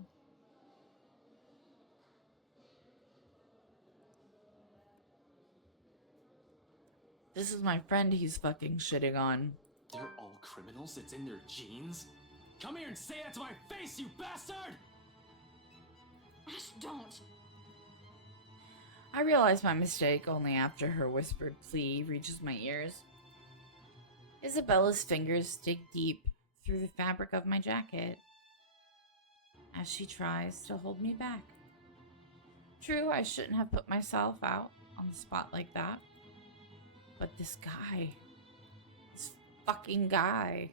This is my friend he's fucking shitting on. They're all criminals? It's in their genes? Come here and say that to my face, you bastard! Ash, don't. I realize my mistake only after her whispered plea reaches my ears. Isabella's fingers dig deep through the fabric of my jacket as she tries to hold me back. True, I shouldn't have put myself out on the spot like that. But this fucking guy.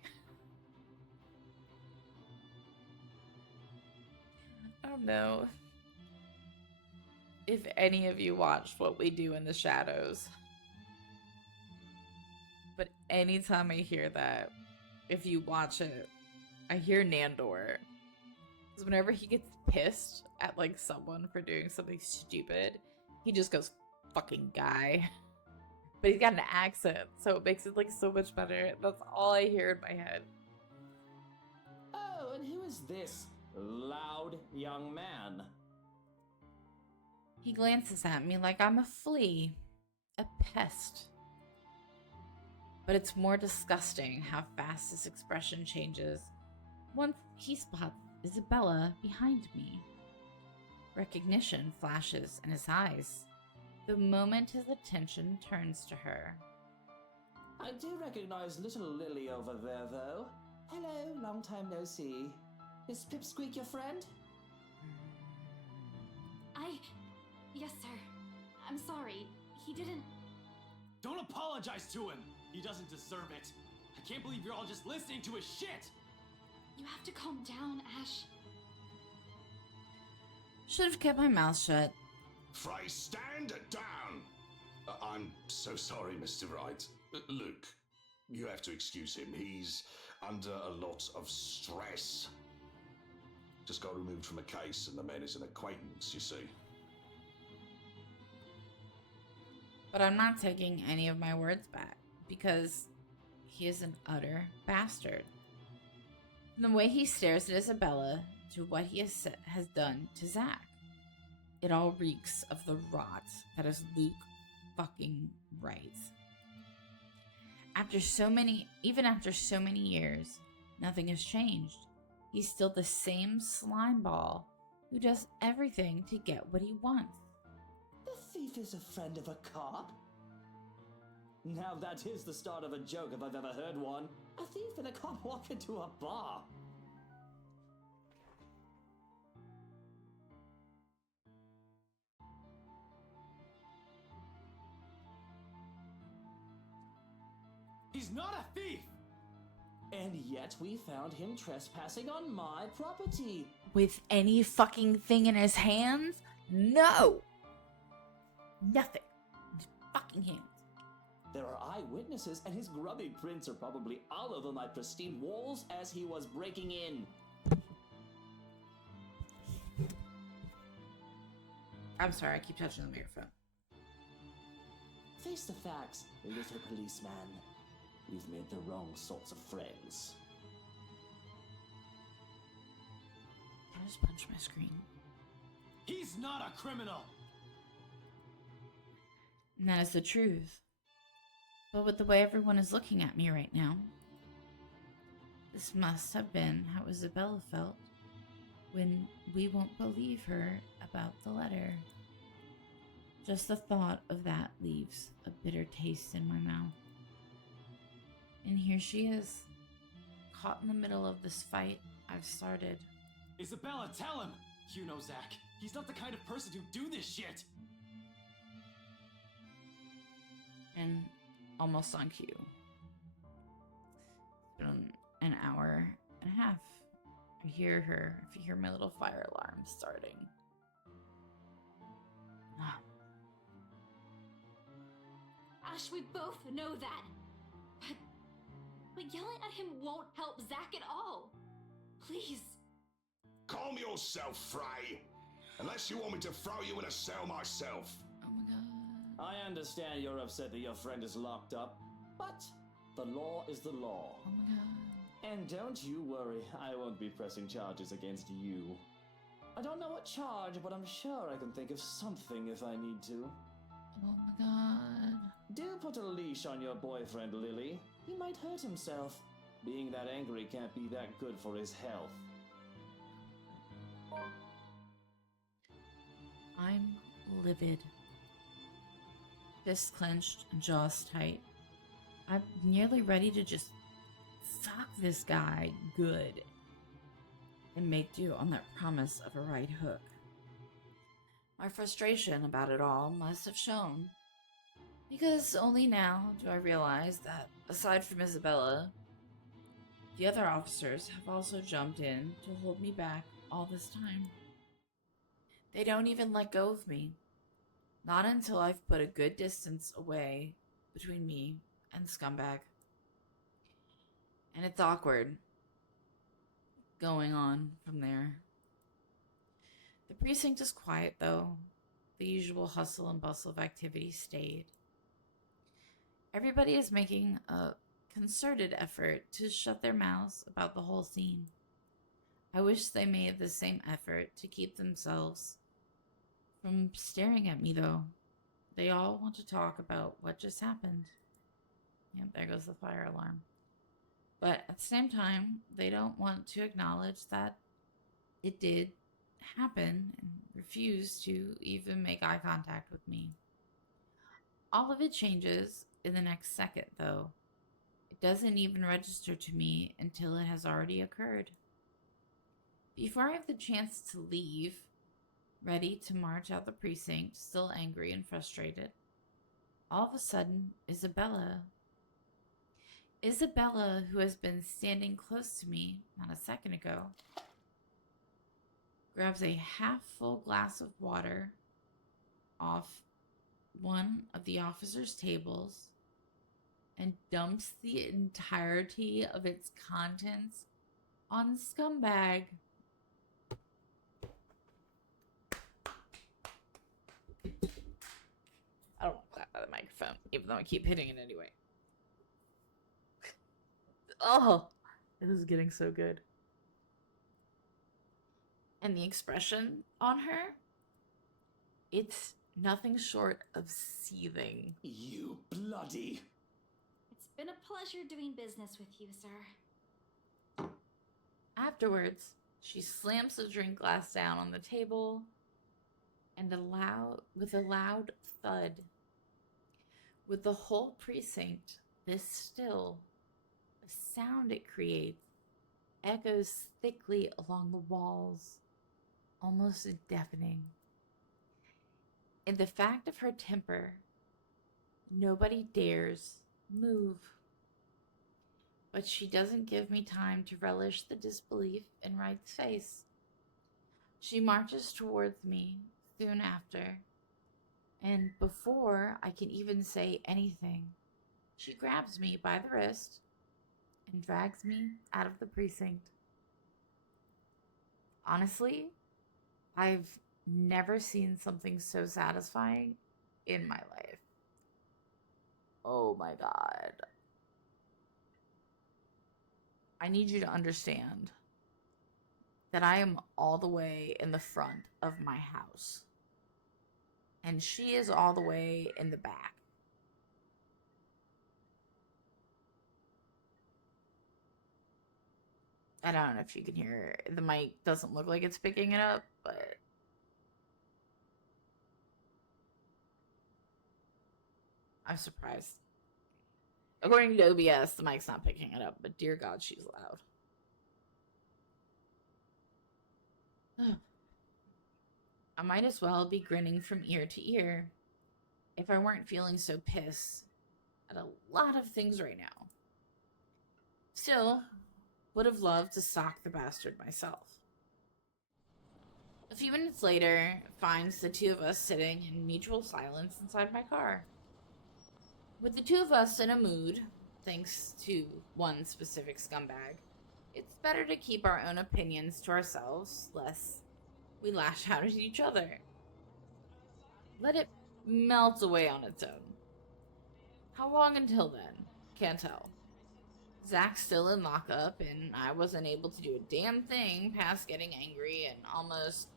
I don't know if any of you watched What We Do in the Shadows. But anytime I hear that, if you watch it, I hear Nandor. Because whenever he gets pissed at like someone for doing something stupid, he just goes, fucking guy. But he's got an accent, so it makes it like so much better. That's all I hear in my head. Oh, and who is this loud young man? He glances at me like I'm a flea, a pest. But it's more disgusting how fast his expression changes once he spots Isabella behind me. Recognition flashes in his eyes the moment his attention turns to her. I do recognize little Lily over there, though. Hello, long time no see. Is Pipsqueak your friend? Yes, sir. I'm sorry. He didn't... Don't apologize to him! He doesn't deserve it! I can't believe you're all just listening to his shit! You have to calm down, Ash. Should have kept my mouth shut. Frey, stand down! I'm so sorry, Mr. Wright. Luke, You have to excuse him. He's under a lot of stress. Just got removed from a case, and the man is an acquaintance, you see. But I'm not taking any of my words back, because he is an utter bastard. From the way he stares at Isabella to what he has done to Zach, it all reeks of the rot that is Luke fucking Wright. Even after so many years, nothing has changed. He's still the same slime ball who does everything to get what he wants. The thief is a friend of a cop? Now that is the start of a joke if I've ever heard one. A thief and a cop walk into a bar. He's not a thief! And yet we found him trespassing on my property. With any fucking thing in his hands? No! Nothing. His fucking hands. There are eyewitnesses, and his grubby prints are probably all over my pristine walls as he was breaking in. I'm sorry, I keep touching the microphone. Face the facts, little policeman. We've made the wrong sorts of friends. Can I just punch my screen? He's not a criminal! And that is the truth. But with the way everyone is looking at me right now, this must have been how Isabella felt when we won't believe her about the letter. Just the thought of that leaves a bitter taste in my mouth. And here she is, caught in the middle of this fight I've started. Isabella, tell him! You know Zach. He's not the kind of person who'd do this shit! And almost on cue. It's been an hour and a half. I hear her. If you hear my little fire alarm starting. Ah. Ash, we both know that. But yelling at him won't help Zach at all. Please. Calm yourself, Frey. Unless you want me to throw you in a cell myself. Oh my god. I understand you're upset that your friend is locked up, but the law is the law. Oh my god. And don't you worry, I won't be pressing charges against you. I don't know what charge, but I'm sure I can think of something if I need to. Oh my god. Do put a leash on your boyfriend, Lily. He might hurt himself. Being that angry can't be that good for his health. I'm livid. Fists clenched and jaws tight. I'm nearly ready to just sock this guy good and make do on that promise of a right hook. My frustration about it all must have shown, because only now do I realize that, aside from Isabella, the other officers have also jumped in to hold me back all this time. They don't even let go of me. Not until I've put a good distance away between me and the scumbag. And it's awkward going on from there. The precinct is quiet, though. The usual hustle and bustle of activity stayed. Everybody is making a concerted effort to shut their mouths about the whole scene. I wish they made the same effort to keep themselves from staring at me, though. They all want to talk about what just happened. Yep, there goes the fire alarm. But at the same time, they don't want to acknowledge that it did happen and refuse to even make eye contact with me. All of it changes in the next second, though. It doesn't even register to me until it has already occurred. Before I have the chance to leave, ready to march out the precinct, still angry and frustrated, all of a sudden, Isabella, who has been standing close to me not a second ago, grabs a half-full glass of water off one of the officers' tables and dumps the entirety of its contents on Scumbag. I don't want that by the microphone, even though I keep hitting it anyway. Oh, it is getting so good. And the expression on her, it's nothing short of seething. You bloody... It's been a pleasure doing business with you, sir. Afterwards, she slams the drink glass down on the table and with a loud thud. With the whole precinct this still, the sound it creates echoes thickly along the walls, almost deafening. In the fact of her temper, nobody dares move. But she doesn't give me time to relish the disbelief in Wright's face. She marches towards me soon after, and before I can even say anything, she grabs me by the wrist and drags me out of the precinct. Honestly, I've never seen something so satisfying in my life. Oh my God. I need you to understand that I am all the way in the front of my house, and she is all the way in the back. I don't know if you can hear it. The mic doesn't look like it's picking it up, but I'm surprised. According to OBS, the mic's not picking it up, but dear God, she's loud. I might as well be grinning from ear to ear if I weren't feeling so pissed at a lot of things right now. Still, would have loved to sock the bastard myself. A few minutes later, finds the two of us sitting in mutual silence inside my car. With the two of us in a mood, thanks to one specific scumbag, it's better to keep our own opinions to ourselves, lest we lash out at each other. Let it melt away on its own. How long until then? Can't tell. Zach's still in lockup, and I wasn't able to do a damn thing past getting angry and almost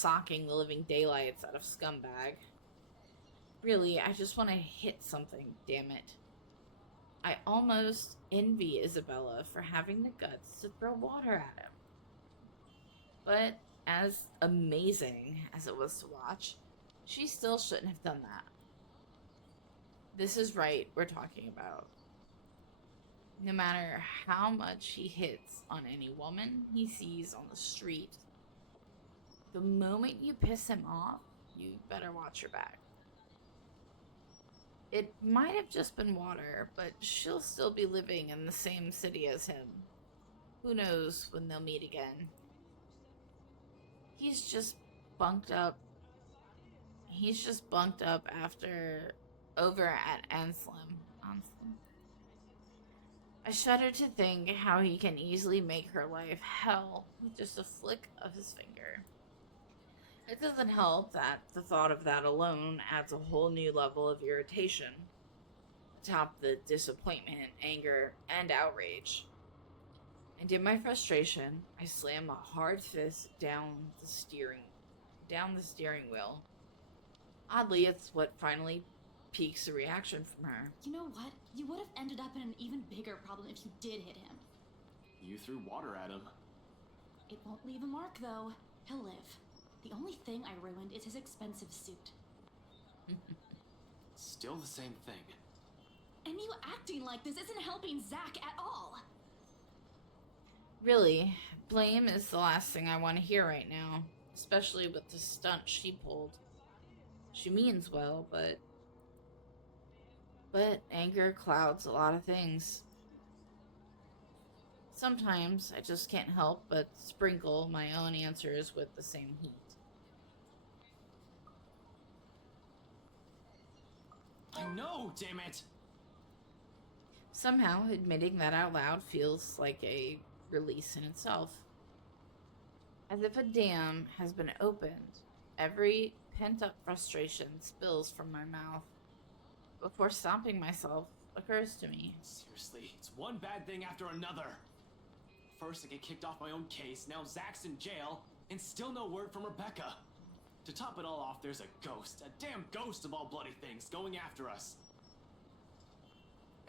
socking the living daylights out of Scumbag. Really, I just want to hit something, damn it. I almost envy Isabella for having the guts to throw water at him. But as amazing as it was to watch, she still shouldn't have done that. This is right we're talking about. No matter how much he hits on any woman he sees on the street, the moment you piss him off, you better watch your back. It might have just been water, but she'll still be living in the same city as him. Who knows when they'll meet again. He's just bunked up over at Anselm. I shudder to think how he can easily make her life hell with just a flick of his finger. It doesn't help that the thought of that alone adds a whole new level of irritation, atop the disappointment, anger, and outrage. And in my frustration, I slam a hard fist down the steering wheel. Oddly, it's what finally piques a reaction from her. You know what? You would have ended up in an even bigger problem if you did hit him. You threw water at him. It won't leave a mark, though. He'll live. The only thing I ruined is his expensive suit. Still the same thing. And you acting like this isn't helping Zach at all. Really, blame is the last thing I want to hear right now, especially with the stunt she pulled. She means well, but anger clouds a lot of things. Sometimes I just can't help but sprinkle my own answers with the same heat. I know, damn it! Somehow, admitting that out loud feels like a release in itself. As if a dam has been opened, every pent-up frustration spills from my mouth before stomping myself occurs to me. Seriously, it's one bad thing after another. First, I get kicked off my own case, now Zach's in jail, and still no word from Rebecca. To top it all off, there's a ghost, a damn ghost of all bloody things, going after us.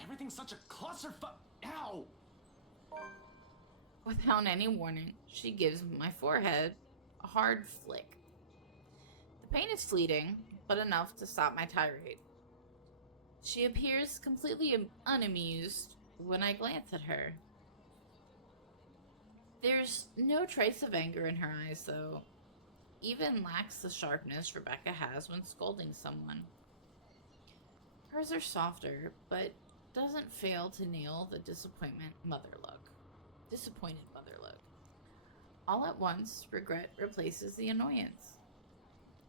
Everything's such a clusterfuck. Ow! Without any warning, she gives my forehead a hard flick. The pain is fleeting, but enough to stop my tirade. She appears completely unamused when I glance at her. There's no trace of anger in her eyes, though. Even lacks the sharpness Rebecca has when scolding someone. Hers are softer, but doesn't fail to nail the disappointed mother look. All at once, regret replaces the annoyance.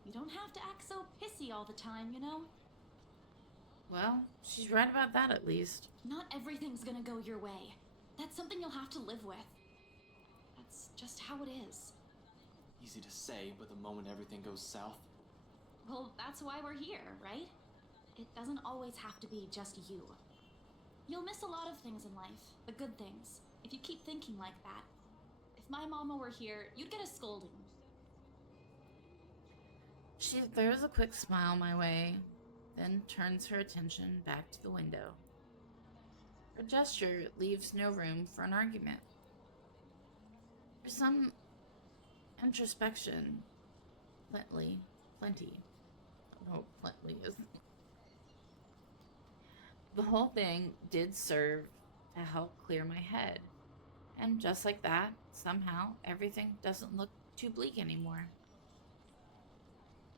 You don't have to act so pissy all the time, you know? Well, she's right about that at least. Not everything's gonna go your way. That's something you'll have to live with. That's just how it is. Easy to say, but the moment everything goes south. Well, that's why we're here, right? It doesn't always have to be just you. You'll miss a lot of things in life, the good things, if you keep thinking like that. If my mama were here, you'd get a scolding. She throws a quick smile my way, then turns her attention back to the window. Her gesture leaves no room for an argument. For some introspection, plenty. No, plenty isn't. The whole thing did serve to help clear my head. And just like that, somehow, everything doesn't look too bleak anymore.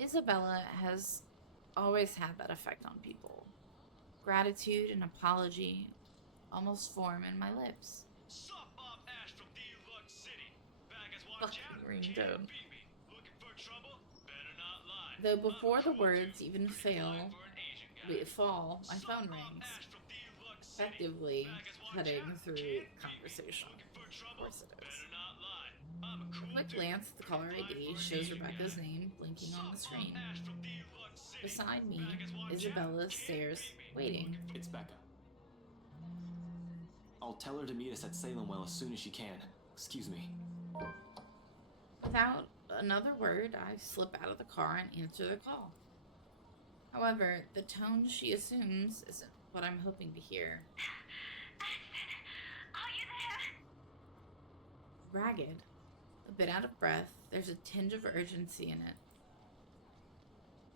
Isabella has always had that effect on people. Gratitude and apology almost form in my lips. Sup, I'm Ash from Deluxe City. Back as watch out. Fucking ringtone. Can't beat me. Looking for trouble? Better not lie. Though before the I'm words Trojan, even fail, for an Asian guy. fall, my Sup, phone I'm rings, Ash from Deluxe City. effectively Back as watch cutting out. through Can't beat me. conversation. Looking for Of trouble? course it is. Better not lie. I'm a cool A quick dude. glance at the caller ID 35 for an shows Asian Rebecca's guy. name blinking on the Sup, screen. I'm Ash from Deluxe City. Beside me, Back as watch out. Isabella Can't stares, beat me. waiting. It's Becca. I'll tell her to meet us at Salem Well as soon as she can. Excuse me. Without another word, I slip out of the car and answer the call. However, the tone she assumes isn't what I'm hoping to hear. Are you there? Ragged, a bit out of breath, there's a tinge of urgency in it.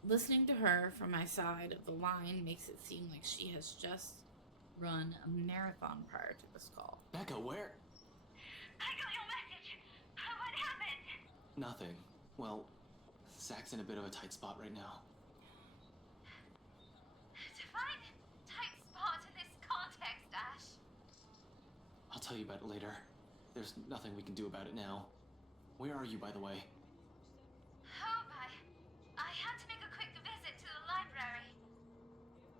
Listening to her from my side of the line makes it seem like she has just run a marathon prior to this call. Becca, where? I got your message. What happened? Nothing. Well, Zach's in a bit of a tight spot right now. Define tight spot in this context, Ash. I'll tell you about it later. There's nothing we can do about it now. Where are you, by the way? Home, I had to make a quick visit to the library.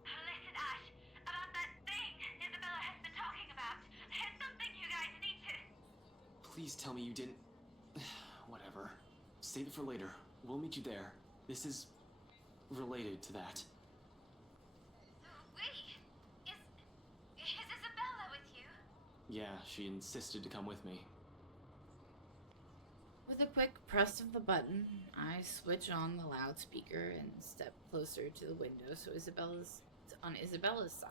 Listen, Ash, about that thing Isabella has been talking about. It's something you guys need to... Please tell me you didn't... Whatever. Save it for later. We'll meet you there. This is... related to that. Is Isabella with you? Yeah, she insisted to come with me. With a quick press of the button, I switch on the loudspeaker and step closer to the window so Isabella's on Isabella's side.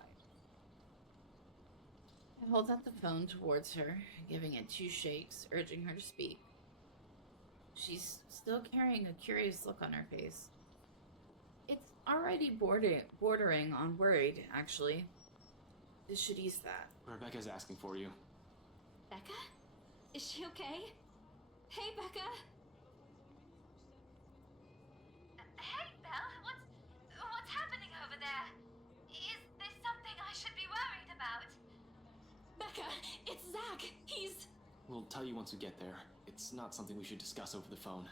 I hold out the phone towards her, giving it 2 shakes, urging her to speak. She's still carrying a curious look on her face. It's already bordering on worried, actually. This should ease that. Rebecca's asking for you. Becca? Is she okay? Hey, Becca! Hey, Belle, what's happening over there? Is there something I should be worried about? Becca, it's Zach! He's... We'll tell you once we get there. It's not something we should discuss over the phone.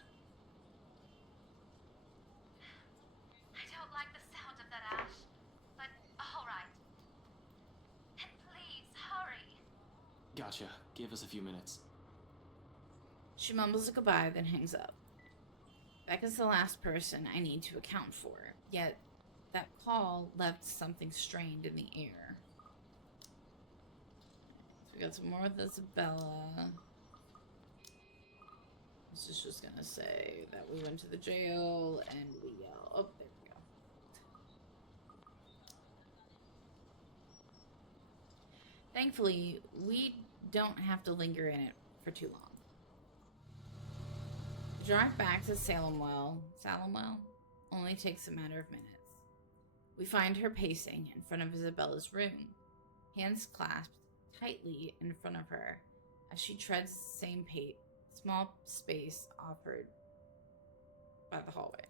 I don't like the sound of that, Ash. But, alright. And please, us a few minutes. She mumbles a goodbye, then hangs up. Becca's the last person I need to account for, yet that call left something strained in the air. So we got some more with Isabella. This is just gonna say that we went to the jail and we yell. Oh, there we go. Thankfully, we don't have to linger in it for too long. The drive back to Salemwell only takes a matter of minutes. We find her pacing in front of Isabella's room, hands clasped tightly in front of her as she treads the same small space offered by the hallway.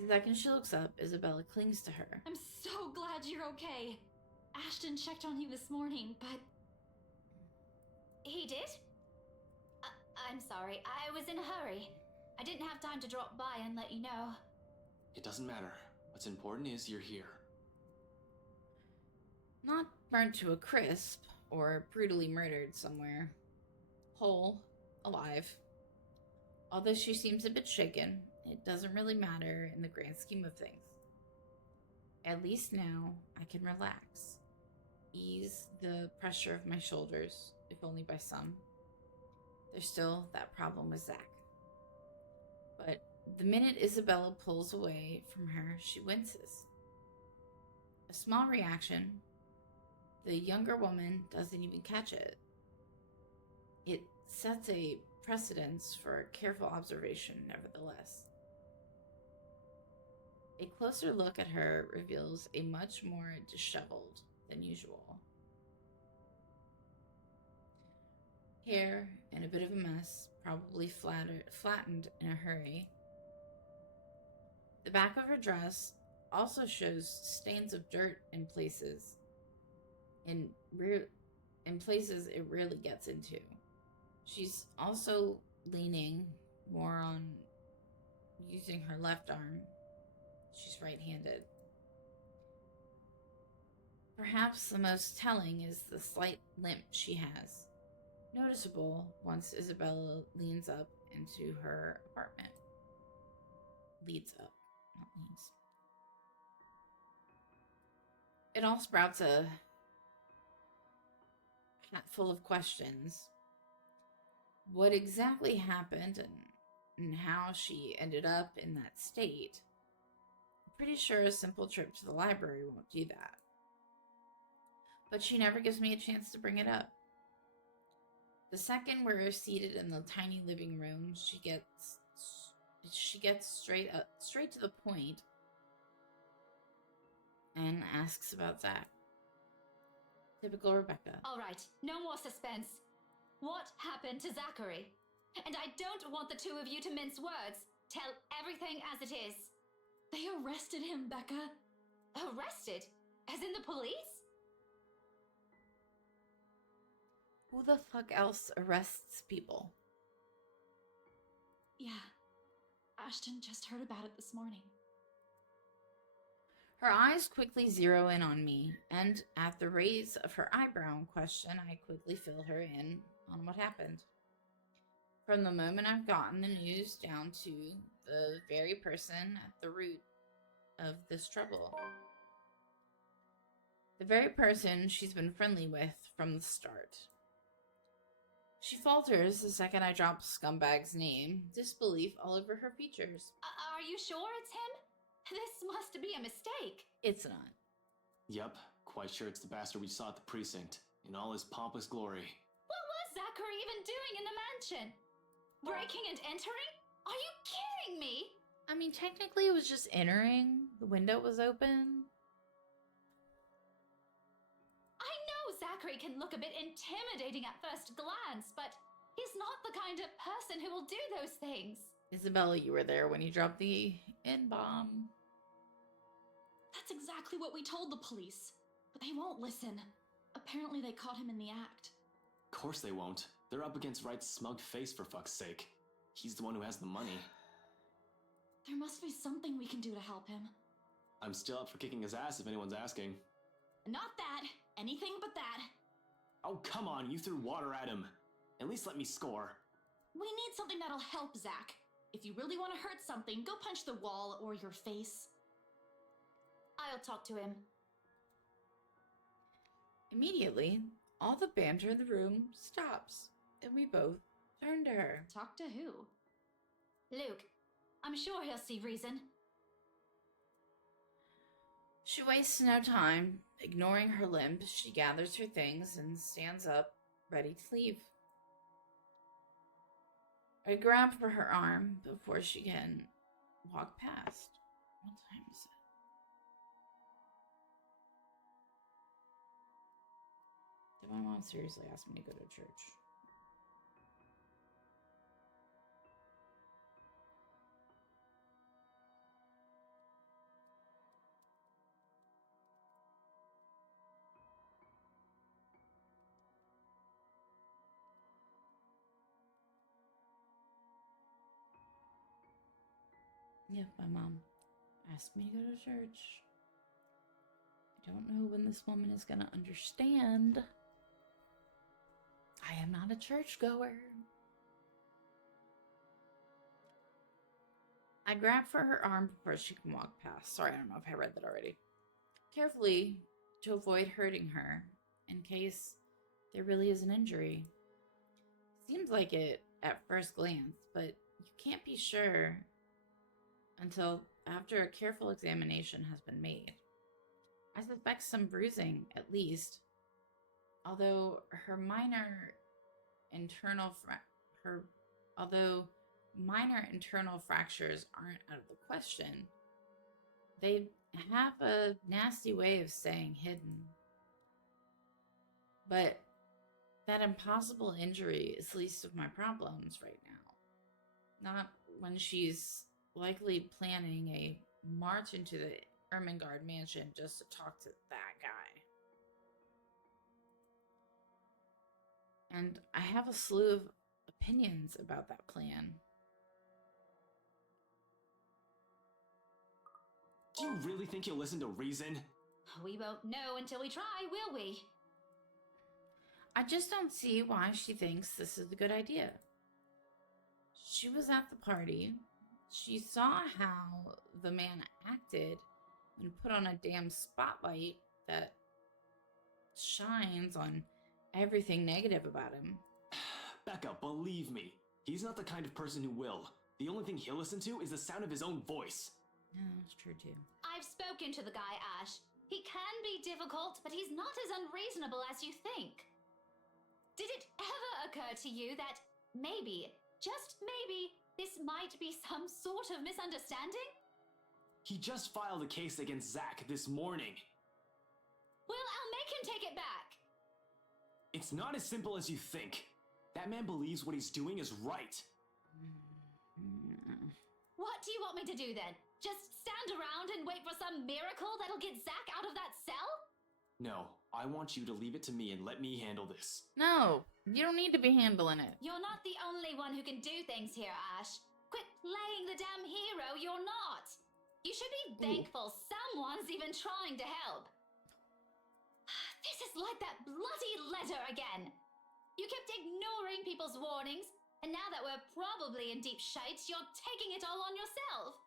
The second she looks up, Isabella clings to her. I'm so glad you're okay. Ashton checked on you this morning, but... He did? I'm sorry. I was in a hurry. I didn't have time to drop by and let you know. It doesn't matter. What's important is you're here. Not burnt to a crisp or brutally murdered somewhere. Whole, alive. Although she seems a bit shaken, it doesn't really matter in the grand scheme of things. At least now I can relax. Ease the pressure of my shoulders, if only by some. There's still that problem with Zach. But the minute Isabella pulls away from her, she winces. A small reaction. The younger woman doesn't even catch it. It sets a precedence for careful observation, nevertheless. A closer look at her reveals a much more disheveled than usual. Hair in a bit of a mess, probably flattened in a hurry. The back of her dress also shows stains of dirt in places. In places it rarely gets into. She's also leaning more on using her left arm. She's right-handed. Perhaps the most telling is the slight limp she has, noticeable once Isabella leans up into her apartment. Leads up, not leans. It all sprouts a hat full of questions. What exactly happened and how she ended up in that state? I'm pretty sure a simple trip to the library won't do that. But she never gives me a chance to bring it up. The second we're seated in the tiny living room, she gets straight to the point and asks about Zach. Typical Rebecca. All right, no more suspense. What happened to Zachary? And I don't want the two of you to mince words. Tell everything as it is. They arrested him, Becca. Arrested? As in the police? Who the fuck else arrests people? Yeah. Ashton just heard about it this morning. Her eyes quickly zero in on me, and at the raise of her eyebrow in question, I quickly fill her in on what happened. From the moment I've gotten the news down to the very person at the root of this trouble. The very person she's been friendly with from the start. She falters the second I drop Scumbag's name, disbelief all over her features. Are you sure it's him? This must be a mistake. It's not. Yup, quite sure it's the bastard we saw at the precinct, in all his pompous glory. What was Zachary even doing in the mansion? Breaking and entering? Are you kidding me? I mean, technically it was just entering. The window was open. I know Zachary can look a bit intimidating at first glance, but he's not the kind of person who will do those things. Isabella, you were there when he dropped the N-bomb. That's exactly what we told the police, but they won't listen. Apparently they caught him in the act. Of course they won't. They're up against Wright's smug face, for fuck's sake. He's the one who has the money. There must be something we can do to help him. I'm still up for kicking his ass if anyone's asking. Not that. Anything but that. Oh, come on, you threw water at him. At least let me score. We need something that'll help, Zach. If you really want to hurt something, go punch the wall or your face. I'll talk to him. Immediately, all the banter in the room stops, and we both turn to her. Talk to who? Luke, I'm sure he'll see reason. She wastes no time. Ignoring her limp, she gathers her things and stands up, ready to leave. I grab for her arm before she can walk past. What time is it? Did my mom seriously ask me to go to church? Yep, my mom asked me to go to church. I don't know when this woman is going to understand. I am not a churchgoer. I grab for her arm before she can walk past. Sorry, I don't know if I read that already. Carefully, to avoid hurting her, in case there really is an injury. Seems like it at first glance, but you can't be sure until after a careful examination has been made. I suspect some bruising, at least, although minor internal fractures aren't out of the question. They have a nasty way of staying hidden. But that impossible injury is least of my problems right now. Not when she's likely planning a march into the Ermengarde mansion just to talk to that guy. And I have a slew of opinions about that plan. Do you really think you'll listen to reason? We won't know until we try, will we? I just don't see why she thinks this is a good idea. She was at the party. She saw how the man acted and put on a damn spotlight that shines on everything negative about him. Becca, believe me, he's not the kind of person who will. The only thing he'll listen to is the sound of his own voice. No, it's true too. I've spoken to the guy, Ash. He can be difficult, but he's not as unreasonable as you think. Did it ever occur to you that maybe, just maybe, this might be some sort of misunderstanding? He just filed a case against Zach this morning. Well, I'll make him take it back. It's not as simple as you think. That man believes what he's doing is right. What do you want me to do then? Just stand around and wait for some miracle that'll get Zach out of that cell? No, I want you to leave it to me and let me handle this. No, you don't need to be handling it. You're not the only one who can do things here, Ash. Quit playing the damn hero, you're not. You should be thankful someone's even trying to help. This is like that bloody letter again. You kept ignoring people's warnings, and now that we're probably in deep shite, you're taking it all on yourself.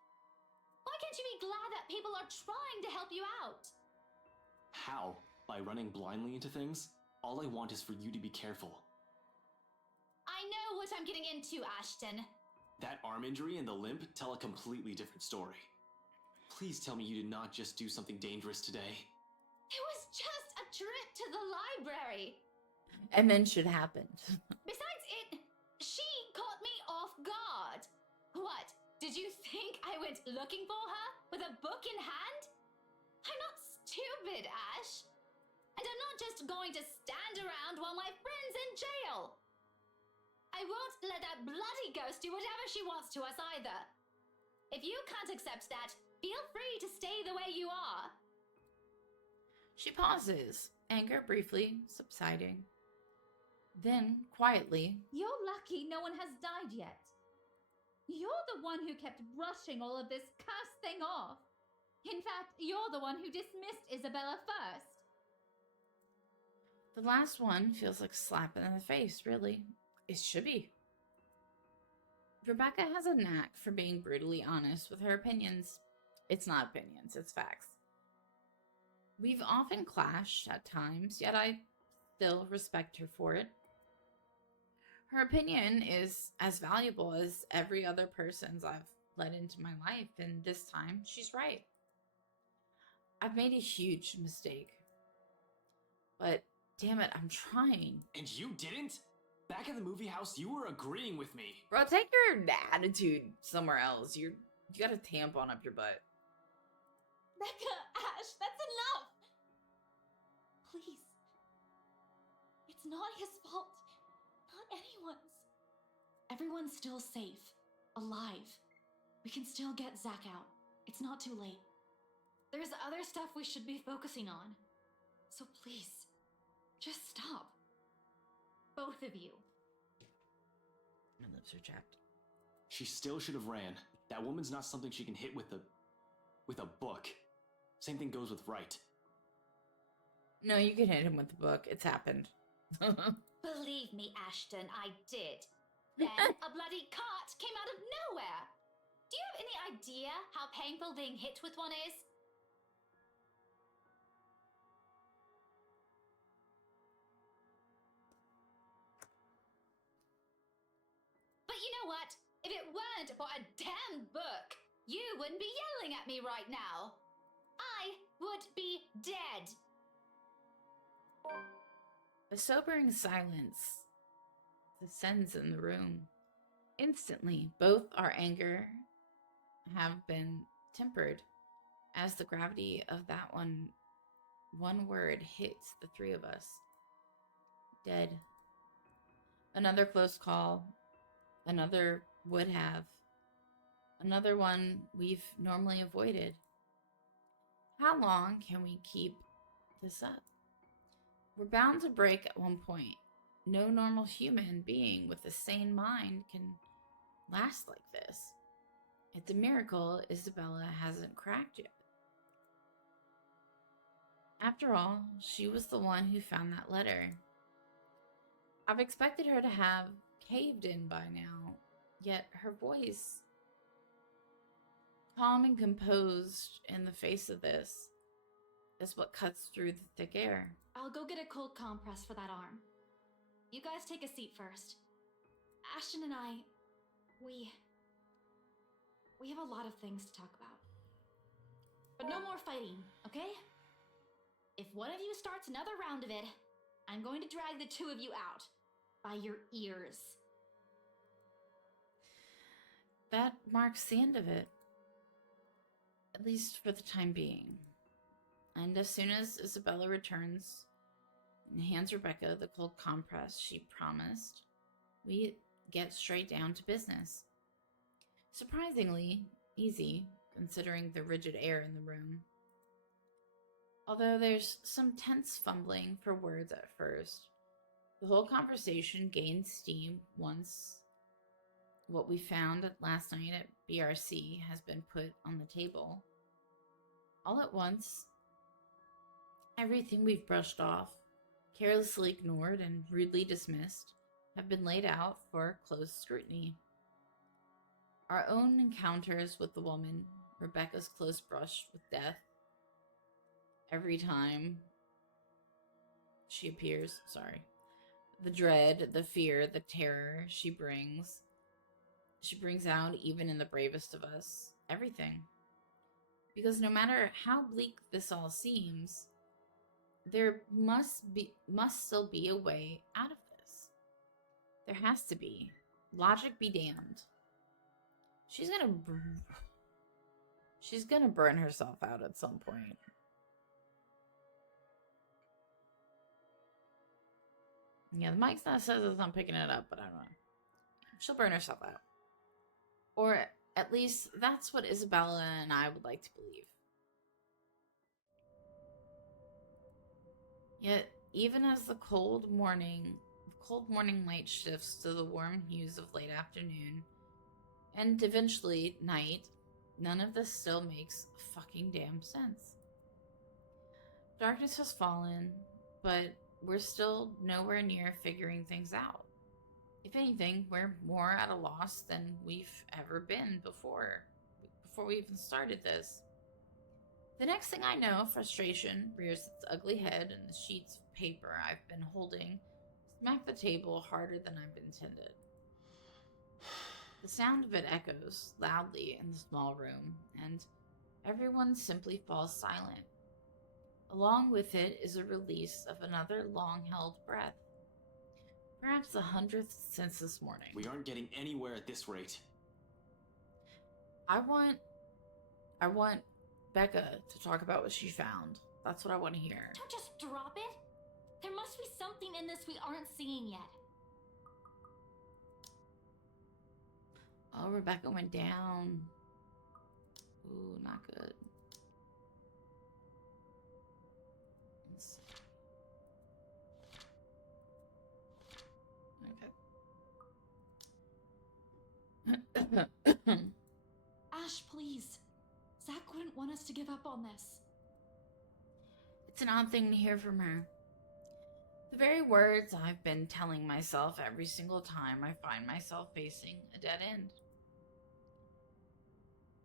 Why can't you be glad that people are trying to help you out? How? By running blindly into things? All I want is for you to be careful. I know what I'm getting into, Ashton. That arm injury and the limp tell a completely different story. Please tell me you did not just do something dangerous today. It was just a trip to the library. And then shit happened. Besides she caught me off guard. What, did you think I went looking for her with a book in hand? I'm not stupid, Ash. And I'm not just going to stand around while my friend's in jail. I won't let that bloody ghost do whatever she wants to us either. If you can't accept that, feel free to stay the way you are. She pauses, anger briefly subsiding. Then, quietly, You're lucky no one has died yet. You're the one who kept brushing all of this cursed thing off. In fact, you're the one who dismissed Isabella first. The last one feels like a slap in the face, really. It should be. Rebecca has a knack for being brutally honest with her opinions. It's not opinions, it's facts. We've often clashed at times, yet I still respect her for it. Her opinion is as valuable as every other person's I've let into my life, and this time she's right. I've made a huge mistake. But damn it, I'm trying. And you didn't? Back at the movie house, you were agreeing with me. Bro, take your attitude somewhere else. You got a tampon up your butt. Becca, Ash, that's enough! Please. It's not his fault. Not anyone's. Everyone's still safe. Alive. We can still get Zach out. It's not too late. There's other stuff we should be focusing on. So please, just stop. Both of you. My lips are chapped. She still should have ran. That woman's not something she can hit with a book. Same thing goes with Wright. No, you can hit him with the book. It's happened. Believe me, Ashton, I did. Then a bloody cart came out of nowhere. Do you have any idea how painful being hit with one is? But you know what? If it weren't for a damn book, you wouldn't be yelling at me right now. I would be dead. A sobering silence descends in the room. Instantly, both our anger have been tempered as the gravity of that one word hits the three of us. Dead. Another close call. Another would have. Another one we've normally avoided. How long can we keep this up? We're bound to break at one point. No normal human being with a sane mind can last like this. It's a miracle Isabella hasn't cracked yet. After all, she was the one who found that letter. I've expected her to have caved in by now, yet her voice, calm and composed in the face of this, is what cuts through the thick air. I'll go get a cold compress for that arm. You guys take a seat first. Ashton and I, we have a lot of things to talk about. But no more fighting, okay? If one of you starts another round of it, I'm going to drag the two of you out by your ears. That marks the end of it. At least for the time being. And as soon as Isabella returns and hands Rebecca the cold compress she promised, we get straight down to business. Surprisingly easy, considering the rigid air in the room. Although there's some tense fumbling for words at first, the whole conversation gains steam once what we found last night at BRC has been put on the table. All at once, everything we've brushed off, carelessly ignored, and rudely dismissed have been laid out for close scrutiny. Our own encounters with the woman, Rebecca's close brush with death, every time she appears, the dread, the fear, the terror she brings out even in the bravest of us, everything. Because no matter how bleak this all seems, there must still be a way out of this. There has to be. Logic be damned. She's gonna burn herself out at some point. Yeah, the mic says it's not picking it up, but I don't know. She'll burn herself out. Or at least that's what Isabella and I would like to believe. Yet, even as the cold morning light shifts to the warm hues of late afternoon, and eventually night, none of this still makes fucking damn sense. Darkness has fallen, but we're still nowhere near figuring things out. If anything, we're more at a loss than we've ever been before we even started this. The next thing I know, frustration rears its ugly head, and the sheets of paper I've been holding smack the table harder than I've intended. The sound of it echoes loudly in the small room, and everyone simply falls silent. Along with it is a release of another long-held breath. Perhaps the 100th since this morning. We aren't getting anywhere at this rate. I want Becca to talk about what she found. That's what I want to hear. Don't just drop it. There must be something in this we aren't seeing yet. Oh, Rebecca went down. Ooh, not good. Okay. Ash, please. Zach wouldn't want us to give up on this. It's an odd thing to hear from her. The very words I've been telling myself every single time I find myself facing a dead end.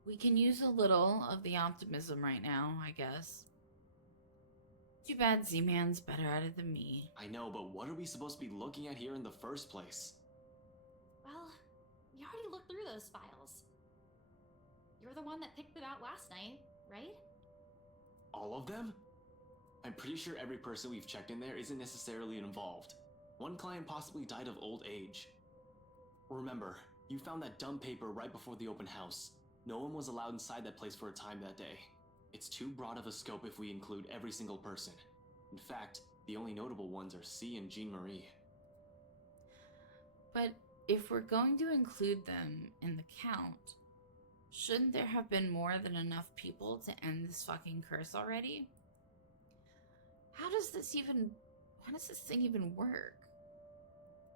We can use a little of the optimism right now, I guess. Too bad Z-Man's better at it than me. I know, but what are we supposed to be looking at here in the first place? Well, we already looked through those files. You're the one that picked them out last night, right? All of them? I'm pretty sure every person we've checked in there isn't necessarily involved. One client possibly died of old age. Remember, you found that dumb paper right before the open house. No one was allowed inside that place for a time that day. It's too broad of a scope if we include every single person. In fact, the only notable ones are C and Jean Marie. But if we're going to include them in the count, shouldn't there have been more than enough people to end this fucking curse already? How does this thing even work?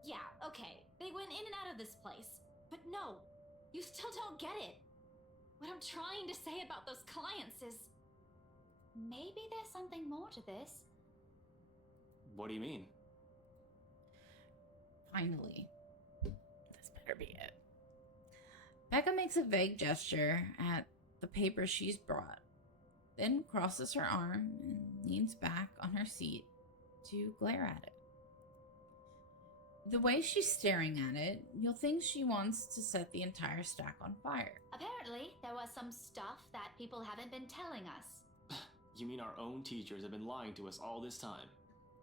Yeah, okay. They went in and out of this place. But no, you still don't get it. What I'm trying to say about those clients is... Maybe there's something more to this. What do you mean? Finally. This better be it. Becca makes a vague gesture at the paper she's brought, then crosses her arm and leans back on her seat to glare at it. The way she's staring at it, you'll think she wants to set the entire stack on fire. Apparently, there was some stuff that people haven't been telling us. You mean our own teachers have been lying to us all this time?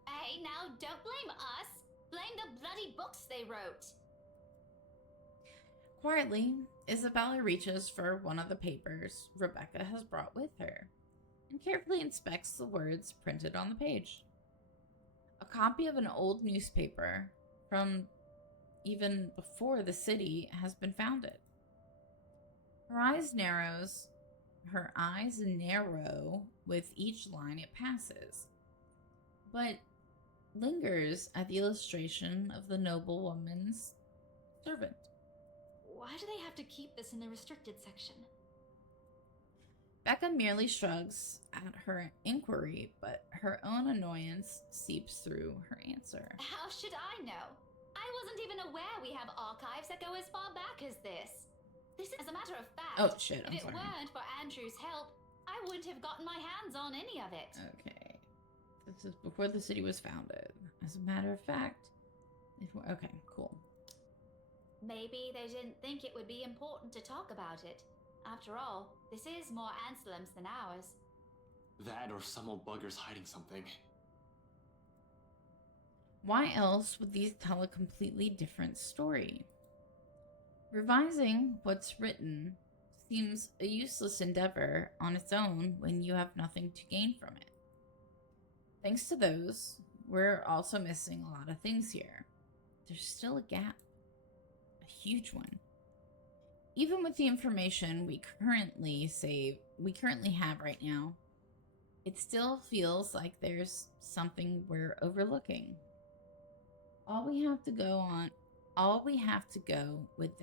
Hey, now don't blame us. Blame the bloody books they wrote. Quietly, Isabella reaches for one of the papers Rebecca has brought with her and carefully inspects the words printed on the page. A copy of an old newspaper from even before the city has been founded. Her eyes narrow with each line it passes, but lingers at the illustration of the noblewoman's servant. Why do they have to keep this in the restricted section? Becca merely shrugs at her inquiry, but her own annoyance seeps through her answer. How should I know? I wasn't even aware we have archives that go as far back as this. As a matter of fact, Oh, shit, I'm if it sorry. weren't for Andrew's help, I wouldn't have gotten my hands on any of it. Okay. This is before the city was founded. As a matter of fact, okay, cool. Maybe they didn't think it would be important to talk about it. After all, this is more Anselm's than ours. That or some old bugger's hiding something. Why else would these tell a completely different story? Revising what's written seems a useless endeavor on its own when you have nothing to gain from it. Thanks to those, we're also missing a lot of things here. There's still a gap. A huge one. Even with the information we currently have right now, it still feels like there's something we're overlooking. All we have to go with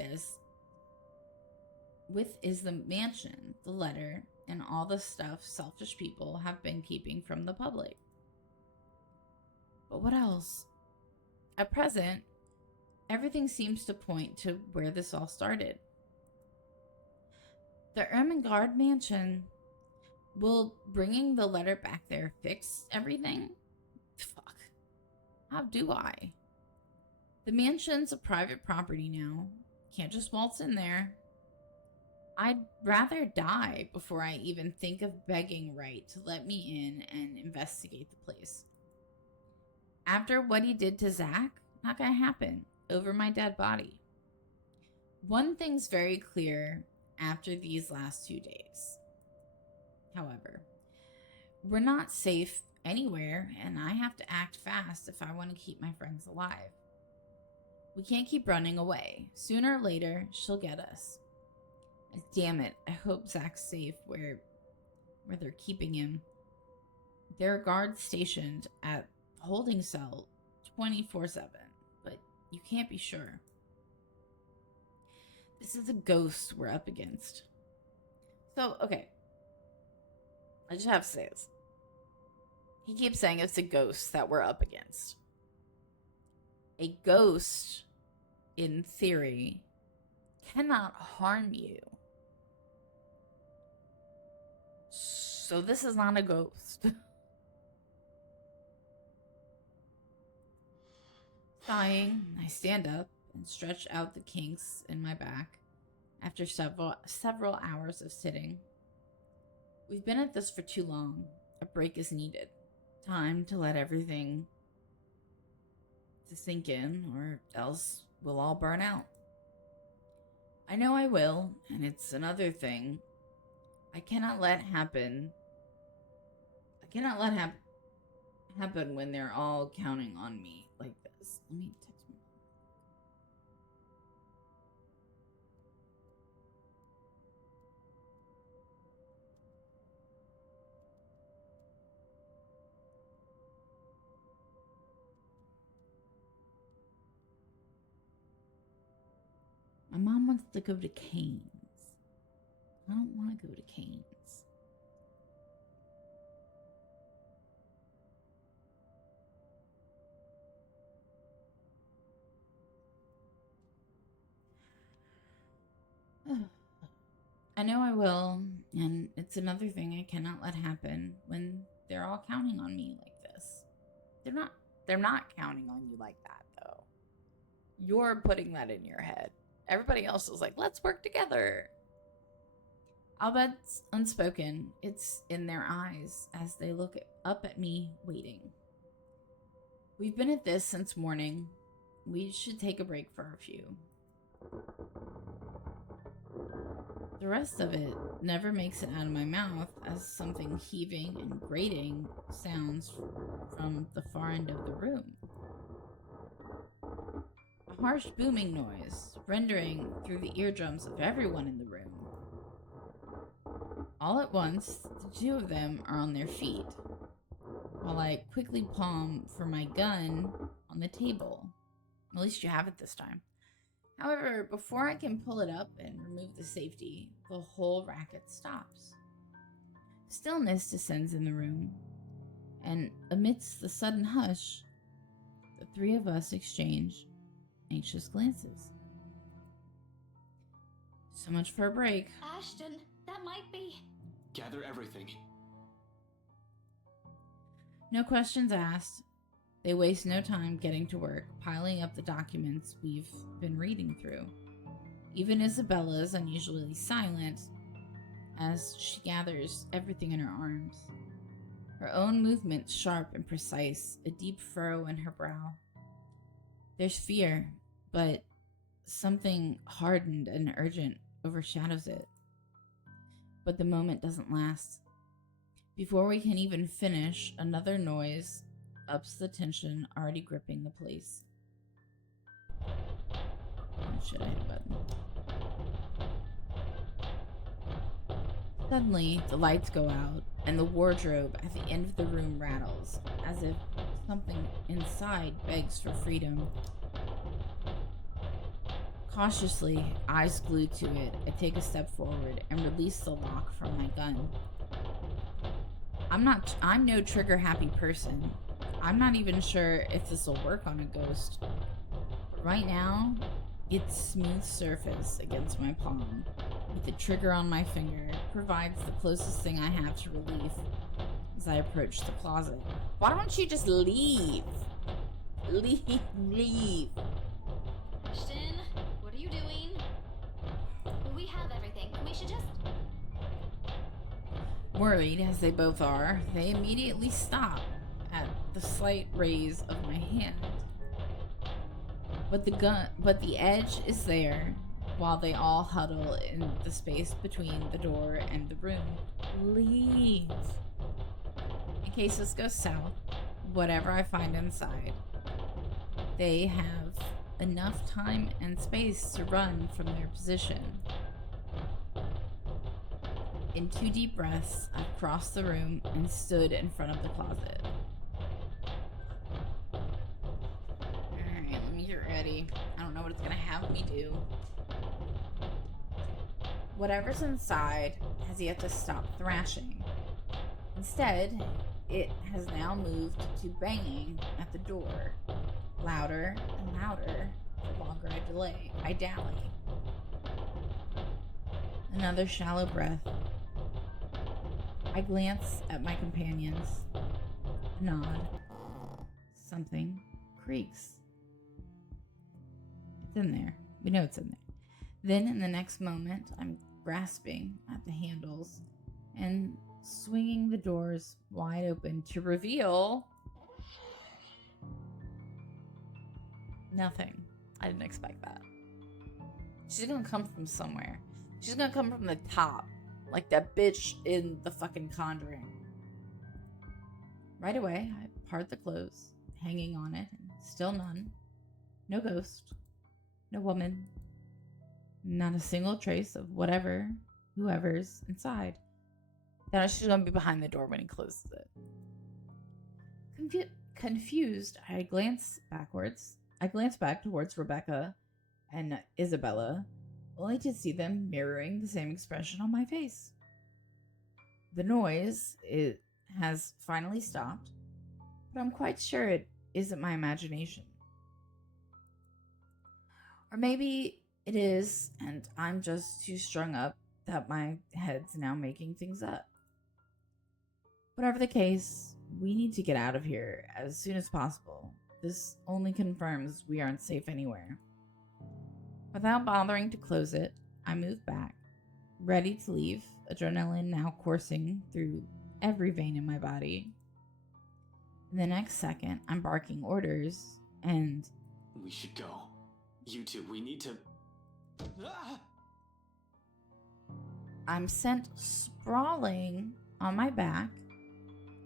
is the mansion, the letter, and all the stuff selfish people have been keeping from the public. But what else? At present, everything seems to point to where this all started. The Ermengarde mansion. Will bringing the letter back there fix everything? Fuck. How do I? The mansion's a private property now. Can't just waltz in there. I'd rather die before I even think of begging Wright to let me in and investigate the place. After what he did to Zach, not gonna happen over my dead body. One thing's very clear after these last 2 days. However, we're not safe anywhere, and I have to act fast if I want to keep my friends alive. We can't keep running away. Sooner or later, she'll get us. And damn it, I hope Zach's safe where they're keeping him. There are guards stationed at the holding cell 24/7, but you can't be sure. This is a ghost we're up against. So, okay. I just have to say this. He keeps saying it's a ghost that we're up against. A ghost, in theory, cannot harm you. So this is not a ghost. Sighing, I stand up and stretch out the kinks in my back after several hours of sitting. We've been at this for too long. A break is needed. Time to let everything to sink in, or else we'll all burn out. I know I will, and it's another thing I cannot let happen. Happen when they're all counting on me like this. Let me text me. My mom wants to go to Cane's. I don't want to go to Cane's. I know I will, and it's another thing I cannot let happen when they're all counting on me like this. They're not counting on you like that, though. You're putting that in your head. Everybody else is like, let's work together. I'll bet it's unspoken. It's in their eyes as they look up at me, waiting. We've been at this since morning. We should take a break for a few. The rest of it never makes it out of my mouth as something heaving and grating sounds from the far end of the room. A harsh booming noise, rendering through the eardrums of everyone in the room. All at once, the two of them are on their feet, while I quickly palm for my gun on the table. At least you have it this time. However, before I can pull it up and remove the safety, the whole racket stops. Stillness descends in the room, and amidst the sudden hush, the three of us exchange anxious glances. So much for a break. Ashton, that might be... Gather everything. No questions asked. They waste no time getting to work, piling up the documents we've been reading through. Even Isabella is unusually silent as she gathers everything in her arms. Her own movements sharp and precise, a deep furrow in her brow. There's fear, but something hardened and urgent overshadows it. But the moment doesn't last. Before we can even finish, another noise ups the tension already gripping the place. Oh shit, I hit a button. Suddenly, the lights go out, and the wardrobe at the end of the room rattles, as if something inside begs for freedom. Cautiously, eyes glued to it, I take a step forward and release the lock from my gun. I'm no trigger-happy person. I'm not even sure if this will work on a ghost. But right now, its smooth surface against my palm, with the trigger on my finger, provides the closest thing I have to relief as I approach the closet. Why don't you just leave? Leave. Ashton, what are you doing? We have everything. We should just... Worried as they both are, they immediately stop at the slight raise of my hand. But the edge is there while they all huddle in the space between the door and the room. Leave. In case this goes south, whatever I find inside, they have enough time and space to run from their position. In 2 deep breaths, I crossed the room and stood in front of the closet. Alright, let me get ready. I don't know what it's gonna have me do. Whatever's inside has yet to stop thrashing. Instead, it has now moved to banging at the door. Louder and louder the longer I dally. Another shallow breath. I glance at my companions. A nod. Something creaks. It's in there. We know it's in there. Then in the next moment, I'm grasping at the handles and swinging the doors wide open to reveal nothing. I didn't expect that. She's gonna come from somewhere. She's gonna come from the top, like that bitch in the fucking Conjuring. Right away, I part the clothes, hanging on it, and still none. No ghost. No woman. Not a single trace of whoever's inside. Now she's gonna be behind the door when he closes it. Confused, I glance backwards. I glance back towards Rebecca and Isabella, only to see them mirroring the same expression on my face. The noise, it has finally stopped, but I'm quite sure it isn't my imagination. Or maybe it is, and I'm just too strung up that my head's now making things up. Whatever the case, we need to get out of here as soon as possible. This only confirms we aren't safe anywhere. Without bothering to close it, I move back, ready to leave, adrenaline now coursing through every vein in my body. In the next second, I'm barking orders, and... We should go. You two, we need to... Ah! I'm sent sprawling on my back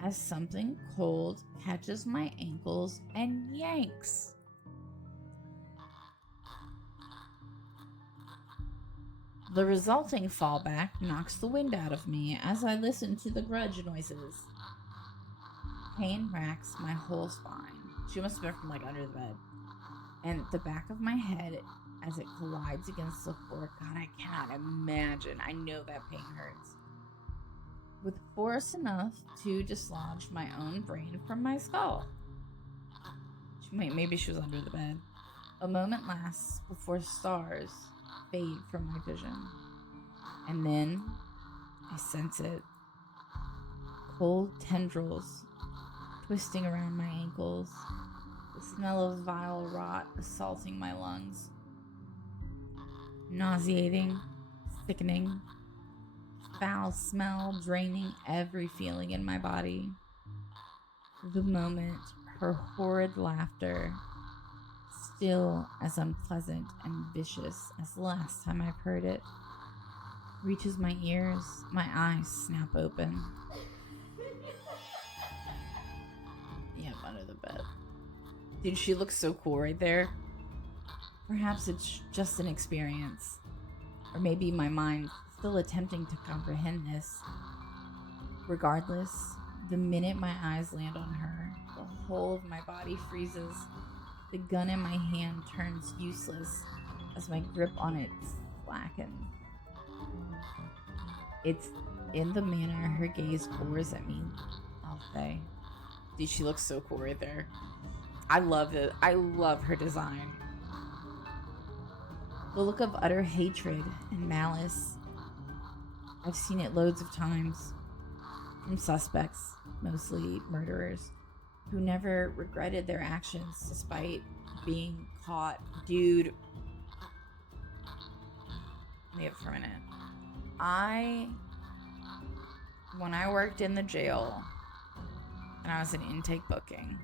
as something cold catches my ankles and yanks. The resulting fallback knocks the wind out of me as I listen to the grudge noises. Pain racks my whole spine. She must have been from like under the bed. And the back of my head as it collides against the floor. God, I cannot imagine. I know that pain hurts. With force enough to dislodge my own brain from my skull. Maybe she was under the bed. A moment lasts before stars fade from my vision. And then I sense it. Cold tendrils twisting around my ankles. The smell of vile rot assaulting my lungs. Nauseating, sickening, foul smell draining every feeling in my body. The moment her horrid laughter, still as unpleasant and vicious as the last time I've heard it, reaches my ears, my eyes snap open. Yep, under the bed. Dude, she looks so cool right there. Perhaps it's just an experience. Or maybe my mind still attempting to comprehend this. Regardless, the minute my eyes land on her, the whole of my body freezes. The gun in my hand turns useless as my grip on it slackens. It's in the manner her gaze pours at me, I'll say. Dude, she looks so cool right there. I love it. I love her design. The look of utter hatred and malice. I've seen it loads of times from suspects, mostly murderers, who never regretted their actions despite being caught. Dude. Leave it for a minute. When I worked in the jail and I was in intake booking,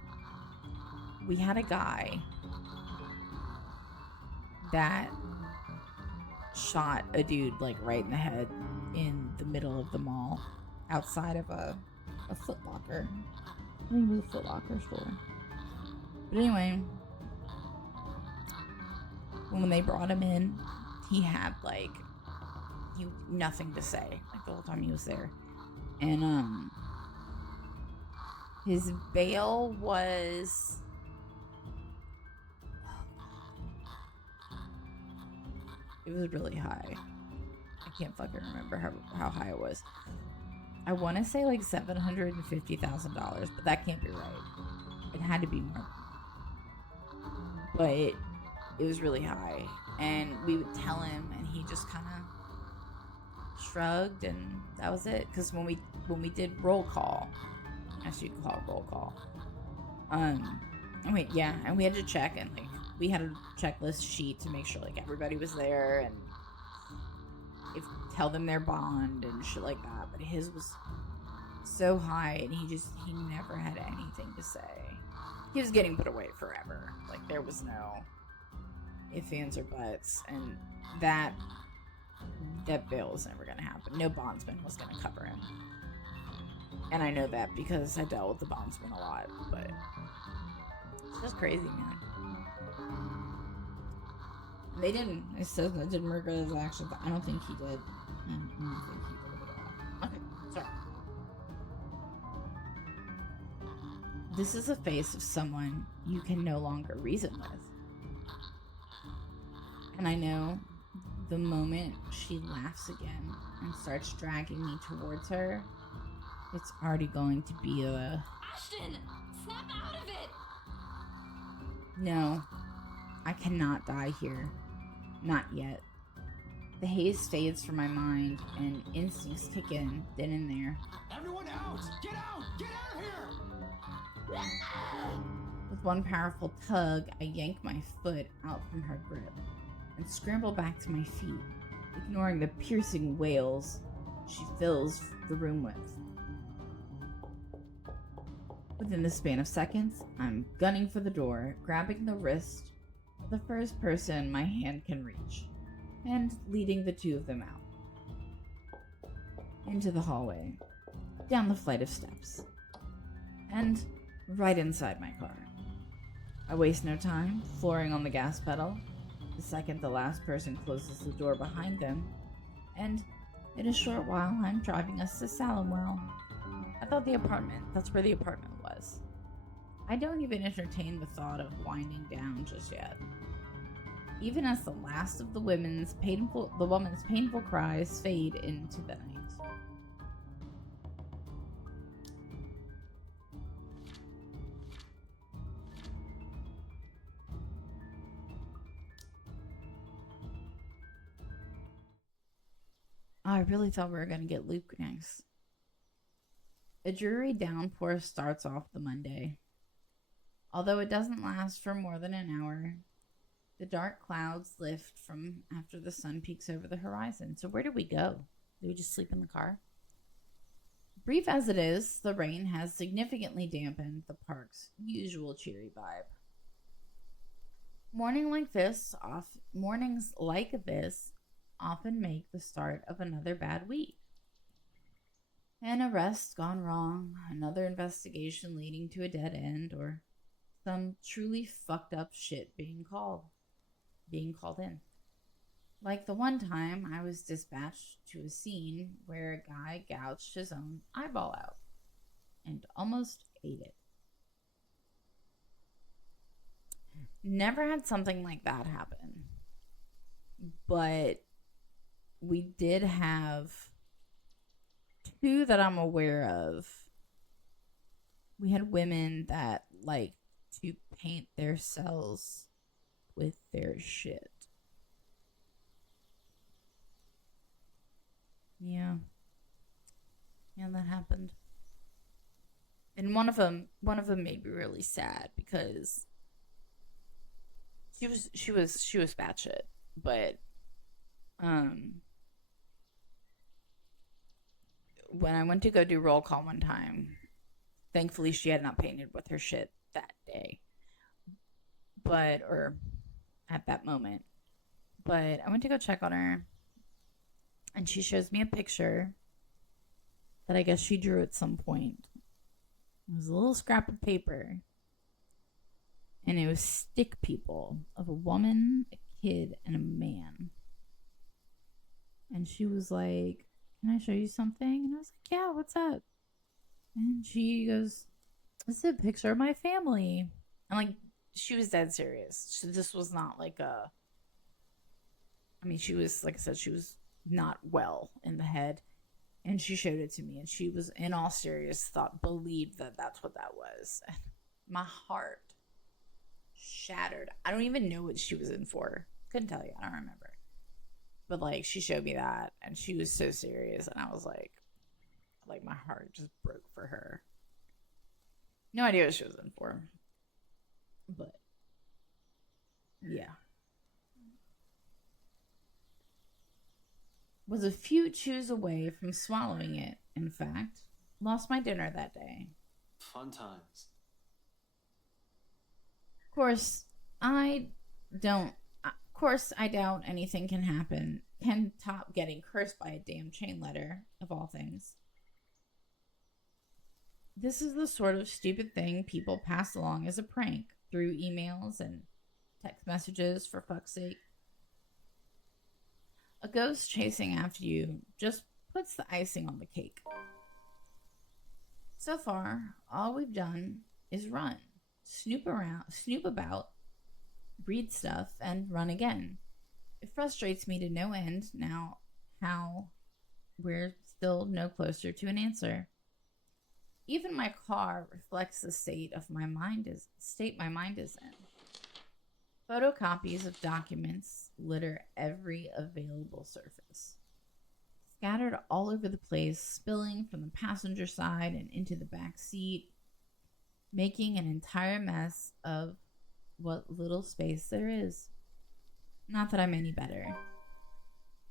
we had a guy that shot a dude like right in the head in the middle of the mall outside of a Foot Locker. I think it was a Foot Locker store. But anyway, when they brought him in, he had like nothing to say like the whole time he was there. And his bail was it was really high. I can't fucking remember how high it was. I want to say like $750,000, but that can't be right. It had to be more. But it was really high, and we would tell him, and he just kind of shrugged, and that was it. Because when we did roll call, as you call it roll call, and we had to check, and like we had a checklist sheet to make sure like everybody was there, and tell them their bond and shit like that. But his was so high, and he never had anything to say. He was getting put away forever. Like there was no ifs, ands, or buts, and that bail was never gonna happen. No bondsman was gonna cover him, and I know that because I dealt with the bondsman a lot. But it's just crazy, man. They didn't. It says I didn't regret his actions. I don't think he did. I don't think he did at all. Okay, sorry. This is a face of someone you can no longer reason with. And I know the moment she laughs again and starts dragging me towards her, it's already going to be a... Ashton! Snap out of it! No, I cannot die here. Not yet. The haze fades from my mind, and instincts kick in, then and there. Everyone out! Get out! Get out of here! With one powerful tug, I yank my foot out from her grip and scramble back to my feet, ignoring the piercing wails she fills the room with. Within the span of seconds, I'm gunning for the door, grabbing the wrist of the first person my hand can reach, and leading the two of them out. Into the hallway, down the flight of steps, and right inside my car. I waste no time, flooring on the gas pedal, the second the last person closes the door behind them, and in a short while I'm driving us to Salamwell. I thought that's where the apartment was. I don't even entertain the thought of winding down just yet. Even as the last of the woman's painful cries fade into the night. I really thought we were going to get Luke next. A dreary downpour starts off the Monday. Although it doesn't last for more than an hour, the dark clouds lift from after the sun peeks over the horizon. So where do we go? Do we just sleep in the car? Brief as it is, the rain has significantly dampened the park's usual cheery vibe. Mornings like this often make the start of another bad week. An arrest gone wrong, another investigation leading to a dead end, or some truly fucked up shit being called in. Like the one time I was dispatched to a scene where a guy gouged his own eyeball out and almost ate it. Never had something like that happen, but we did have two that I'm aware of We had women that like to paint their cells with their shit. Yeah. Yeah, that happened. And one of them made me really sad because she was batshit, but when I went to go do roll call one time, thankfully she had not painted with her shit that day, or at that moment. But I went to go check on her, and she shows me a picture that I guess she drew at some point. It was a little scrap of paper, and it was stick people of a woman, a kid, and a man. And she was like, "Can I show you something?" And I was like, "Yeah, what's up?" And she goes, "This is a picture of my family." And like, she was dead serious. This was not like a, I mean, she was, like I said, she was not well in the head. And she showed it to me, and she was, in all serious thought, believed that that's what that was. My heart shattered. I don't even know what she was in for. Couldn't tell you. I don't remember. But like, she showed me that, and she was so serious, and I was like my heart just broke for her. No idea what she was in for. But yeah. Was a few chews away from swallowing it, in fact. Lost my dinner that day. Fun times. Of course, I doubt anything can top getting cursed by a damn chain letter, of all things. This is the sort of stupid thing people pass along as a prank through emails and text messages, for fuck's sake. A ghost chasing after you just puts the icing on the cake. So far, all we've done is run, snoop about, read stuff, and run again. It frustrates me to no end now how we're still no closer to an answer. Even my car reflects the state my mind is in. Photocopies of documents litter every available surface. Scattered all over the place, spilling from the passenger side and into the back seat, making an entire mess of what little space there is. Not that I'm any better.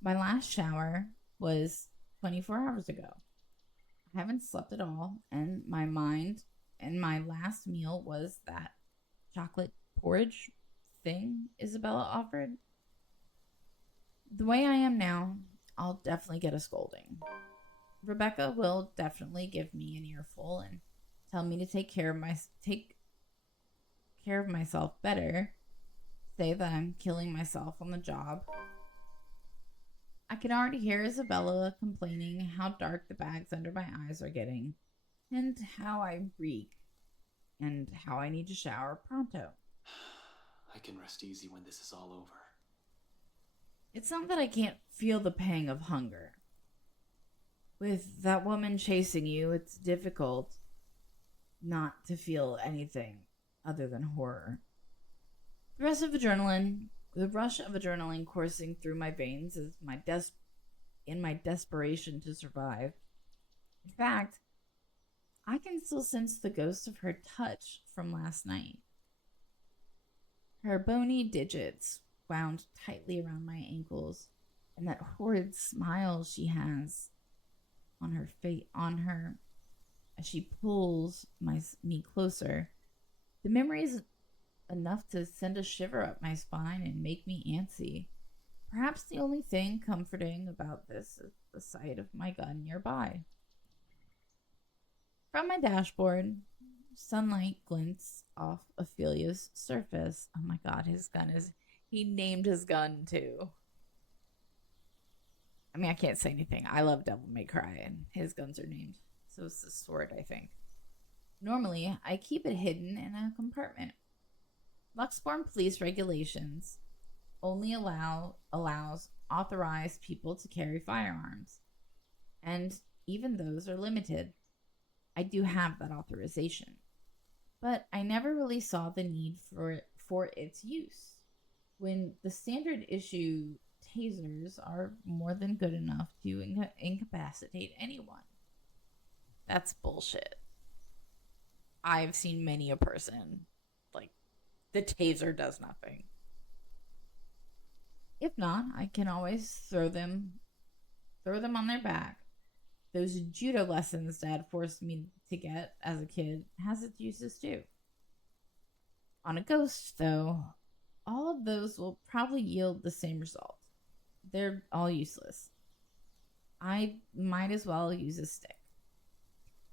My last shower was 24 hours ago. I haven't slept at all, and my last meal was that chocolate porridge thing Isabella offered. The way I am now, I'll definitely get a scolding. Rebecca will definitely give me an earful and tell me to take care of myself better. Say that I'm killing myself on the job. I can already hear Isabella complaining how dark the bags under my eyes are getting, and how I reek, and how I need to shower pronto. I can rest easy when this is all over. It's not that I can't feel the pang of hunger. With that woman chasing you, it's difficult not to feel anything other than horror. The rush of adrenaline coursing through my veins is in my desperation to survive. In fact, I can still sense the ghost of her touch from last night. Her bony digits wound tightly around my ankles, and that horrid smile she has on her as she pulls me closer. The memory is enough to send a shiver up my spine and make me antsy. Perhaps the only thing comforting about this is the sight of my gun nearby. From my dashboard, sunlight glints off Ophelia's surface. Oh my god, he named his gun too. I mean, I can't say anything. I love Devil May Cry, and his guns are named. So it's the sword, I think. Normally, I keep it hidden in a compartment. Luxborn police regulations only allows authorized people to carry firearms, and even those are limited. I do have that authorization. But I never really saw the need for its use, when the standard issue tasers are more than good enough to incapacitate anyone. That's bullshit. I've seen many a person, like, the taser does nothing. If not, I can always throw them on their back. Those judo lessons Dad forced me to get as a kid has its uses too. On a ghost, though, all of those will probably yield the same result. They're all useless. I might as well use a stick.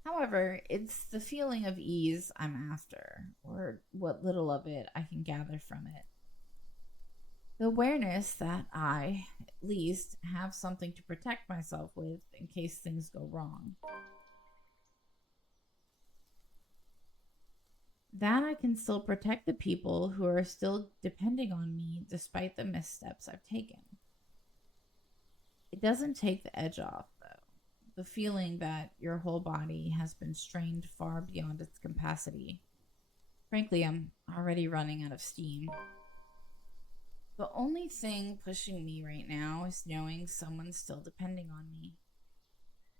However, it's the feeling of ease I'm after, or what little of it I can gather from it. The awareness that I, at least, have something to protect myself with in case things go wrong. That I can still protect the people who are still depending on me despite the missteps I've taken. It doesn't take the edge off, though. The feeling that your whole body has been strained far beyond its capacity. Frankly, I'm already running out of steam. The only thing pushing me right now is knowing someone's still depending on me.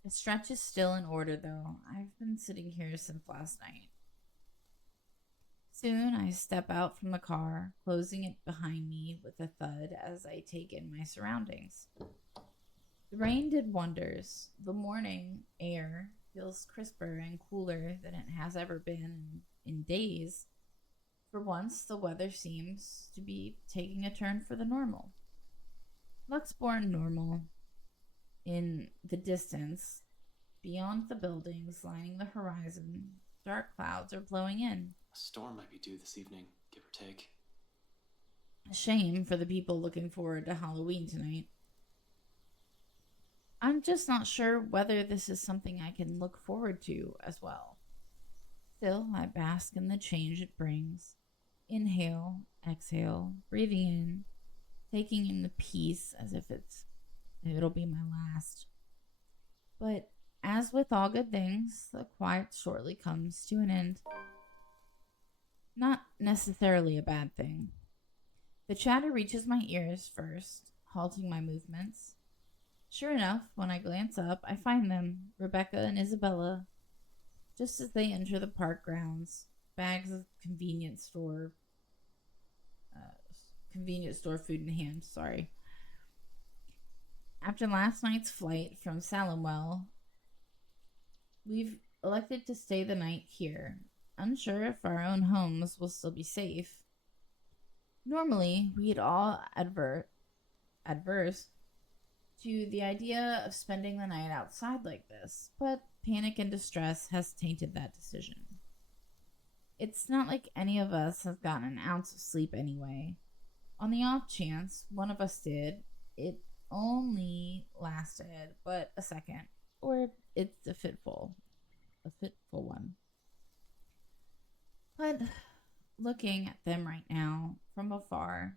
The stretch is still in order, though. I've been sitting here since last night. Soon I step out from the car, closing it behind me with a thud as I take in my surroundings. The rain did wonders. The morning air feels crisper and cooler than it has ever been in days. For once, the weather seems to be taking a turn for the normal. Luxborn normal. In the distance, beyond the buildings lining the horizon, dark clouds are blowing in. A storm might be due this evening, give or take. A shame for the people looking forward to Halloween tonight. I'm just not sure whether this is something I can look forward to as well. Still, I bask in the change it brings. Inhale, exhale, breathing in, taking in the peace as if it'll be my last. But as with all good things, the quiet shortly comes to an end. Not necessarily a bad thing. The chatter reaches my ears first, halting my movements. Sure enough, when I glance up, I find them, Rebecca and Isabella, just as they enter the park grounds, bags of convenience store food in hand, sorry. After last night's flight from Salimwell, we've elected to stay the night here, unsure if our own homes will still be safe. Normally, we'd all adverse to the idea of spending the night outside like this, but panic and distress has tainted that decision. It's not like any of us has gotten an ounce of sleep anyway. On the off chance one of us did, it only lasted but a second, or it's a fitful one. But looking at them right now from afar,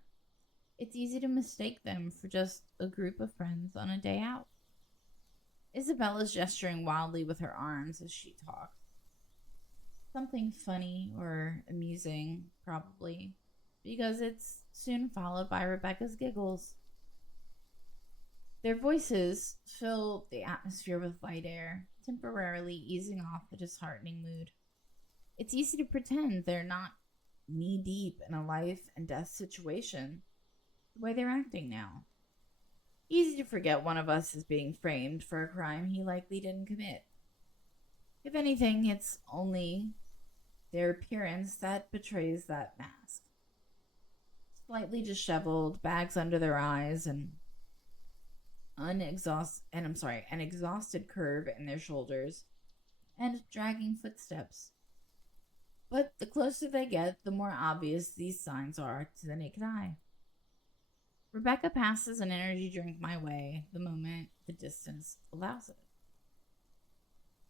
it's easy to mistake them for just a group of friends on a day out. Isabella's gesturing wildly with her arms as she talks. Something funny or amusing, probably, because it's soon followed by Rebecca's giggles. Their voices fill the atmosphere with light air, temporarily easing off the disheartening mood. It's easy to pretend they're not knee-deep in a life and death situation, the way they're acting now. Easy to forget one of us is being framed for a crime he likely didn't commit. If anything, it's only their appearance that betrays that mask. Slightly disheveled, bags under their eyes, and an exhausted curve in their shoulders, and dragging footsteps. But the closer they get, the more obvious these signs are to the naked eye. Rebecca passes an energy drink my way the moment the distance allows it.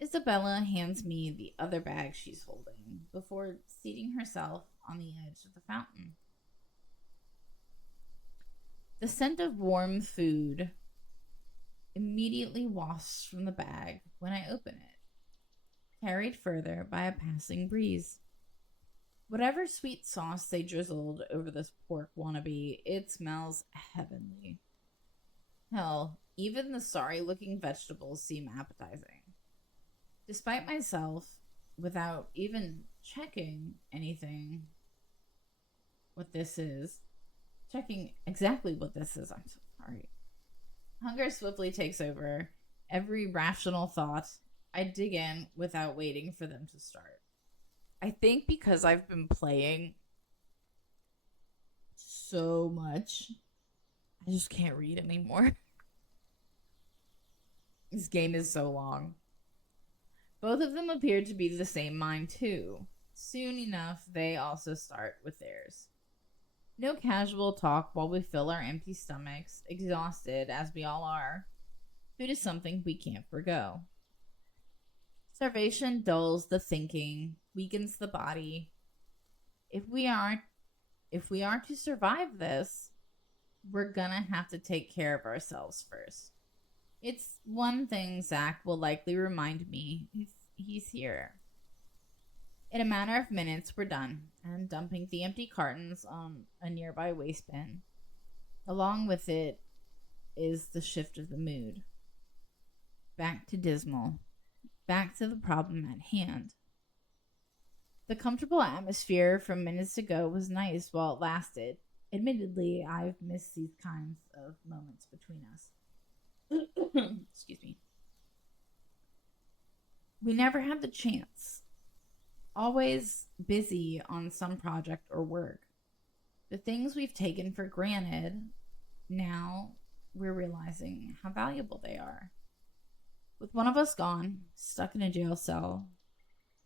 Isabella hands me the other bag she's holding before seating herself on the edge of the fountain. The scent of warm food immediately wafts from the bag when I open it. carried further by a passing breeze. Whatever sweet sauce they drizzled over this pork wannabe, it smells heavenly. Hell, even the sorry-looking vegetables seem appetizing. Despite myself, without even checking anything, checking exactly what this is, I'm so sorry. Hunger swiftly takes over. Every rational thought, I dig in without waiting for them to start. I think because I've been playing so much, I just can't read anymore. This game is so long. Both of them appear to be the same mind, too. Soon enough, they also start with theirs. No casual talk while we fill our empty stomachs, exhausted as we all are. Food is something we can't forgo. Starvation dulls the thinking, weakens the body. If we are to survive this, we're gonna have to take care of ourselves first. It's one thing Zach will likely remind me if he's here. In a matter of minutes, we're done, and dumping the empty cartons on a nearby waste bin. Along with it is the shift of the mood. Back to dismal. Back to the problem at hand. The comfortable atmosphere from minutes ago was nice while it lasted. Admittedly, I've missed these kinds of moments between us. Excuse me. We never had the chance. Always busy on some project or work. The things we've taken for granted, now we're realizing how valuable they are. With one of us gone, stuck in a jail cell,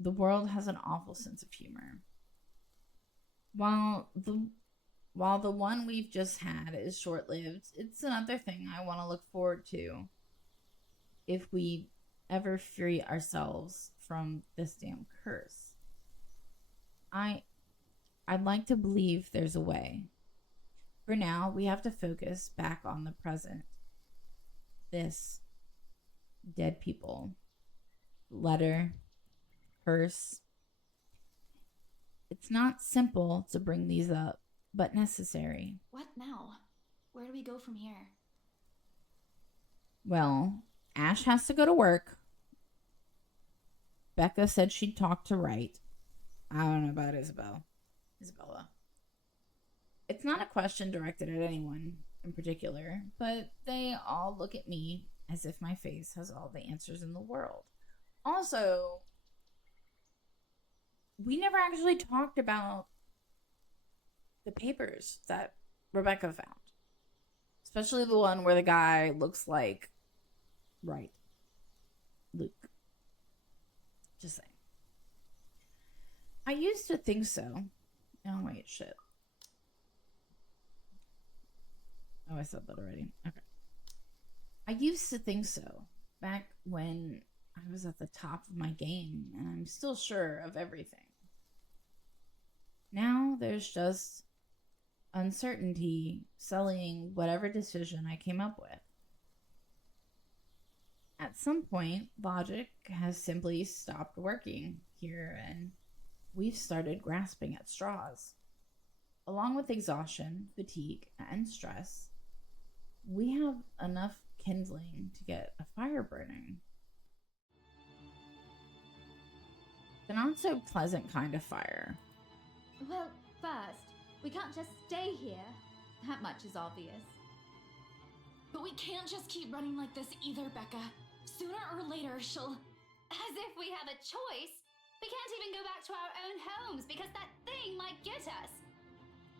the world has an awful sense of humor. While the one we've just had is short-lived, it's another thing I want to look forward to if we ever free ourselves from this damn curse. I'd like to believe there's a way. For now, we have to focus back on the present. This. Dead people. Letter. Curse. It's not simple to bring these up, but necessary. What now? Where do we go from here? Well, Ash has to go to work. Becca said she'd talk to Wright. I don't know about Isabella. It's not a question directed at anyone in particular, but they all look at me as if my face has all the answers in the world. Also, we never actually talked about the papers that Rebecca found. Especially the one where the guy looks like Wright. Luke. Just saying. I used to think so. Oh, wait, shit. Oh, I said that already. Okay. I used to think so. Back when I was at the top of my game, and I'm still sure of everything. Now there's just uncertainty sullying whatever decision I came up with. At some point, logic has simply stopped working here, and we've started grasping at straws. Along with exhaustion, fatigue, and stress, we have enough kindling to get a fire burning. The not so pleasant kind of fire. Well, first, we can't just stay here. That much is obvious. But we can't just keep running like this either, Becca. Sooner or later, she'll... As if we have a choice. We can't even go back to our own homes because that thing might get us.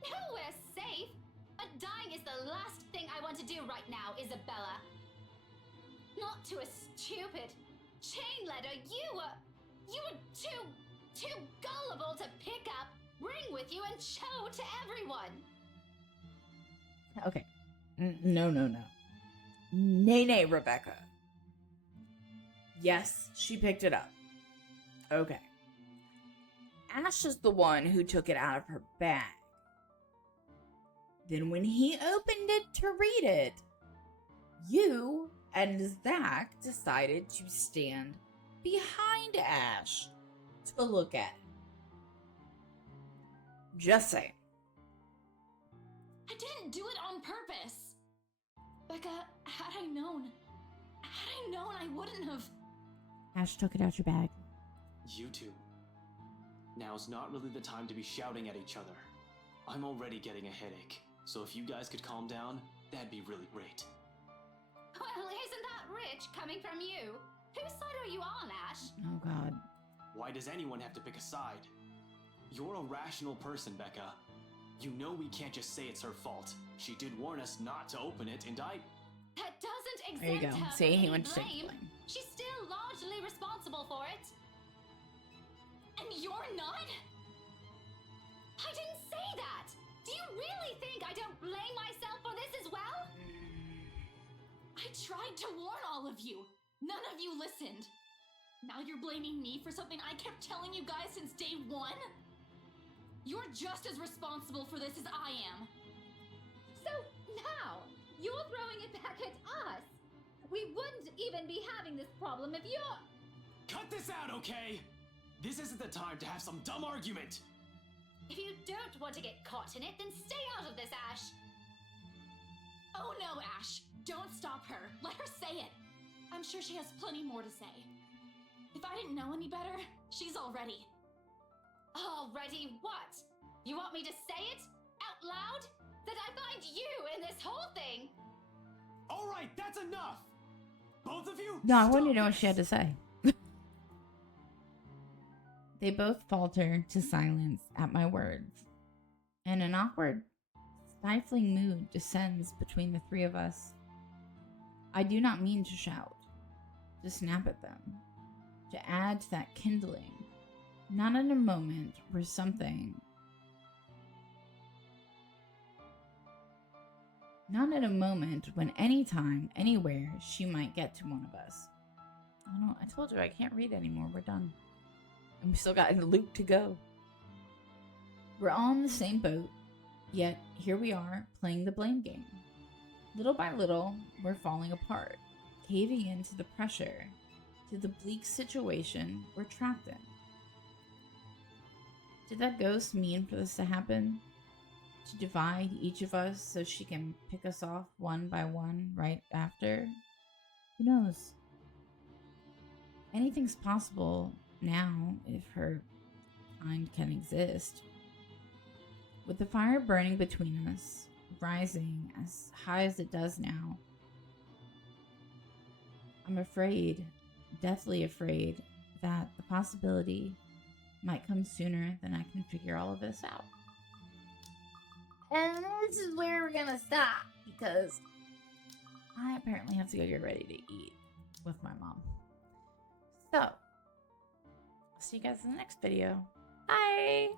Nowhere safe. But dying is the last thing I want to do right now, Isabella. Not to a stupid chain letter you were too gullible to pick up, bring with you, and show to everyone. Okay. No. Nay, Rebecca. Yes, she picked it up. Okay. Ash is the one who took it out of her bag. Then when he opened it to read it, you and Zach decided to stand behind Ash to look at. Just saying. I didn't do it on purpose. Becca, had I known, I wouldn't have. Ash took it out your bag. You two. Now's not really the time to be shouting at each other. I'm already getting a headache, so if you guys could calm down, that'd be really great. Well, isn't that rich coming from you? Whose side are you on, Ash? Oh, God. Why does anyone have to pick a side? You're a rational person, Becca. You know we can't just say it's her fault. She did warn us not to open it, and I... That doesn't There you exempt go. her See, from he any went to take the blame. blame. She's still largely responsible for it. And you're not? I didn't say that! Do you really think I don't blame myself for this as well? I tried to warn all of you. None of you listened. Now you're blaming me for something I kept telling you guys since day one? You're just as responsible for this as I am. So now, you're throwing it back at us. We wouldn't even be having this problem if you're... Cut this out, okay? This isn't the time to have some dumb argument. If you don't want to get caught in it, then stay out of this, Ash. Oh no, Ash. Don't stop her. Let her say it. I'm sure she has plenty more to say. If I didn't know any better, she's already. Already what? You want me to say it? Out loud? That I find you in this whole thing? All right, that's enough. Both of you? No, I wanted to know what she had to say. They both falter to silence at my words, and an awkward, stifling mood descends between the three of us. I do not mean to shout, to snap at them, to add to that kindling, not in a moment where something... Not at a moment when anytime, anywhere, she might get to one of us. Oh no, I told you I can't read anymore. We're done. And we still got a loop to go. We're all in the same boat, yet here we are playing the blame game. Little by little, we're falling apart, caving into the pressure, to the bleak situation we're trapped in. Did that ghost mean for this to happen? To divide each of us so she can pick us off one by one right after? Who knows? Anything's possible now if her kind can exist. With the fire burning between us, rising as high as it does now, I'm afraid, deathly afraid, that the possibility might come sooner than I can figure all of this out. And this is where we're gonna stop, because I apparently have to go get ready to eat with my mom. So, I'll see you guys in the next video. Bye!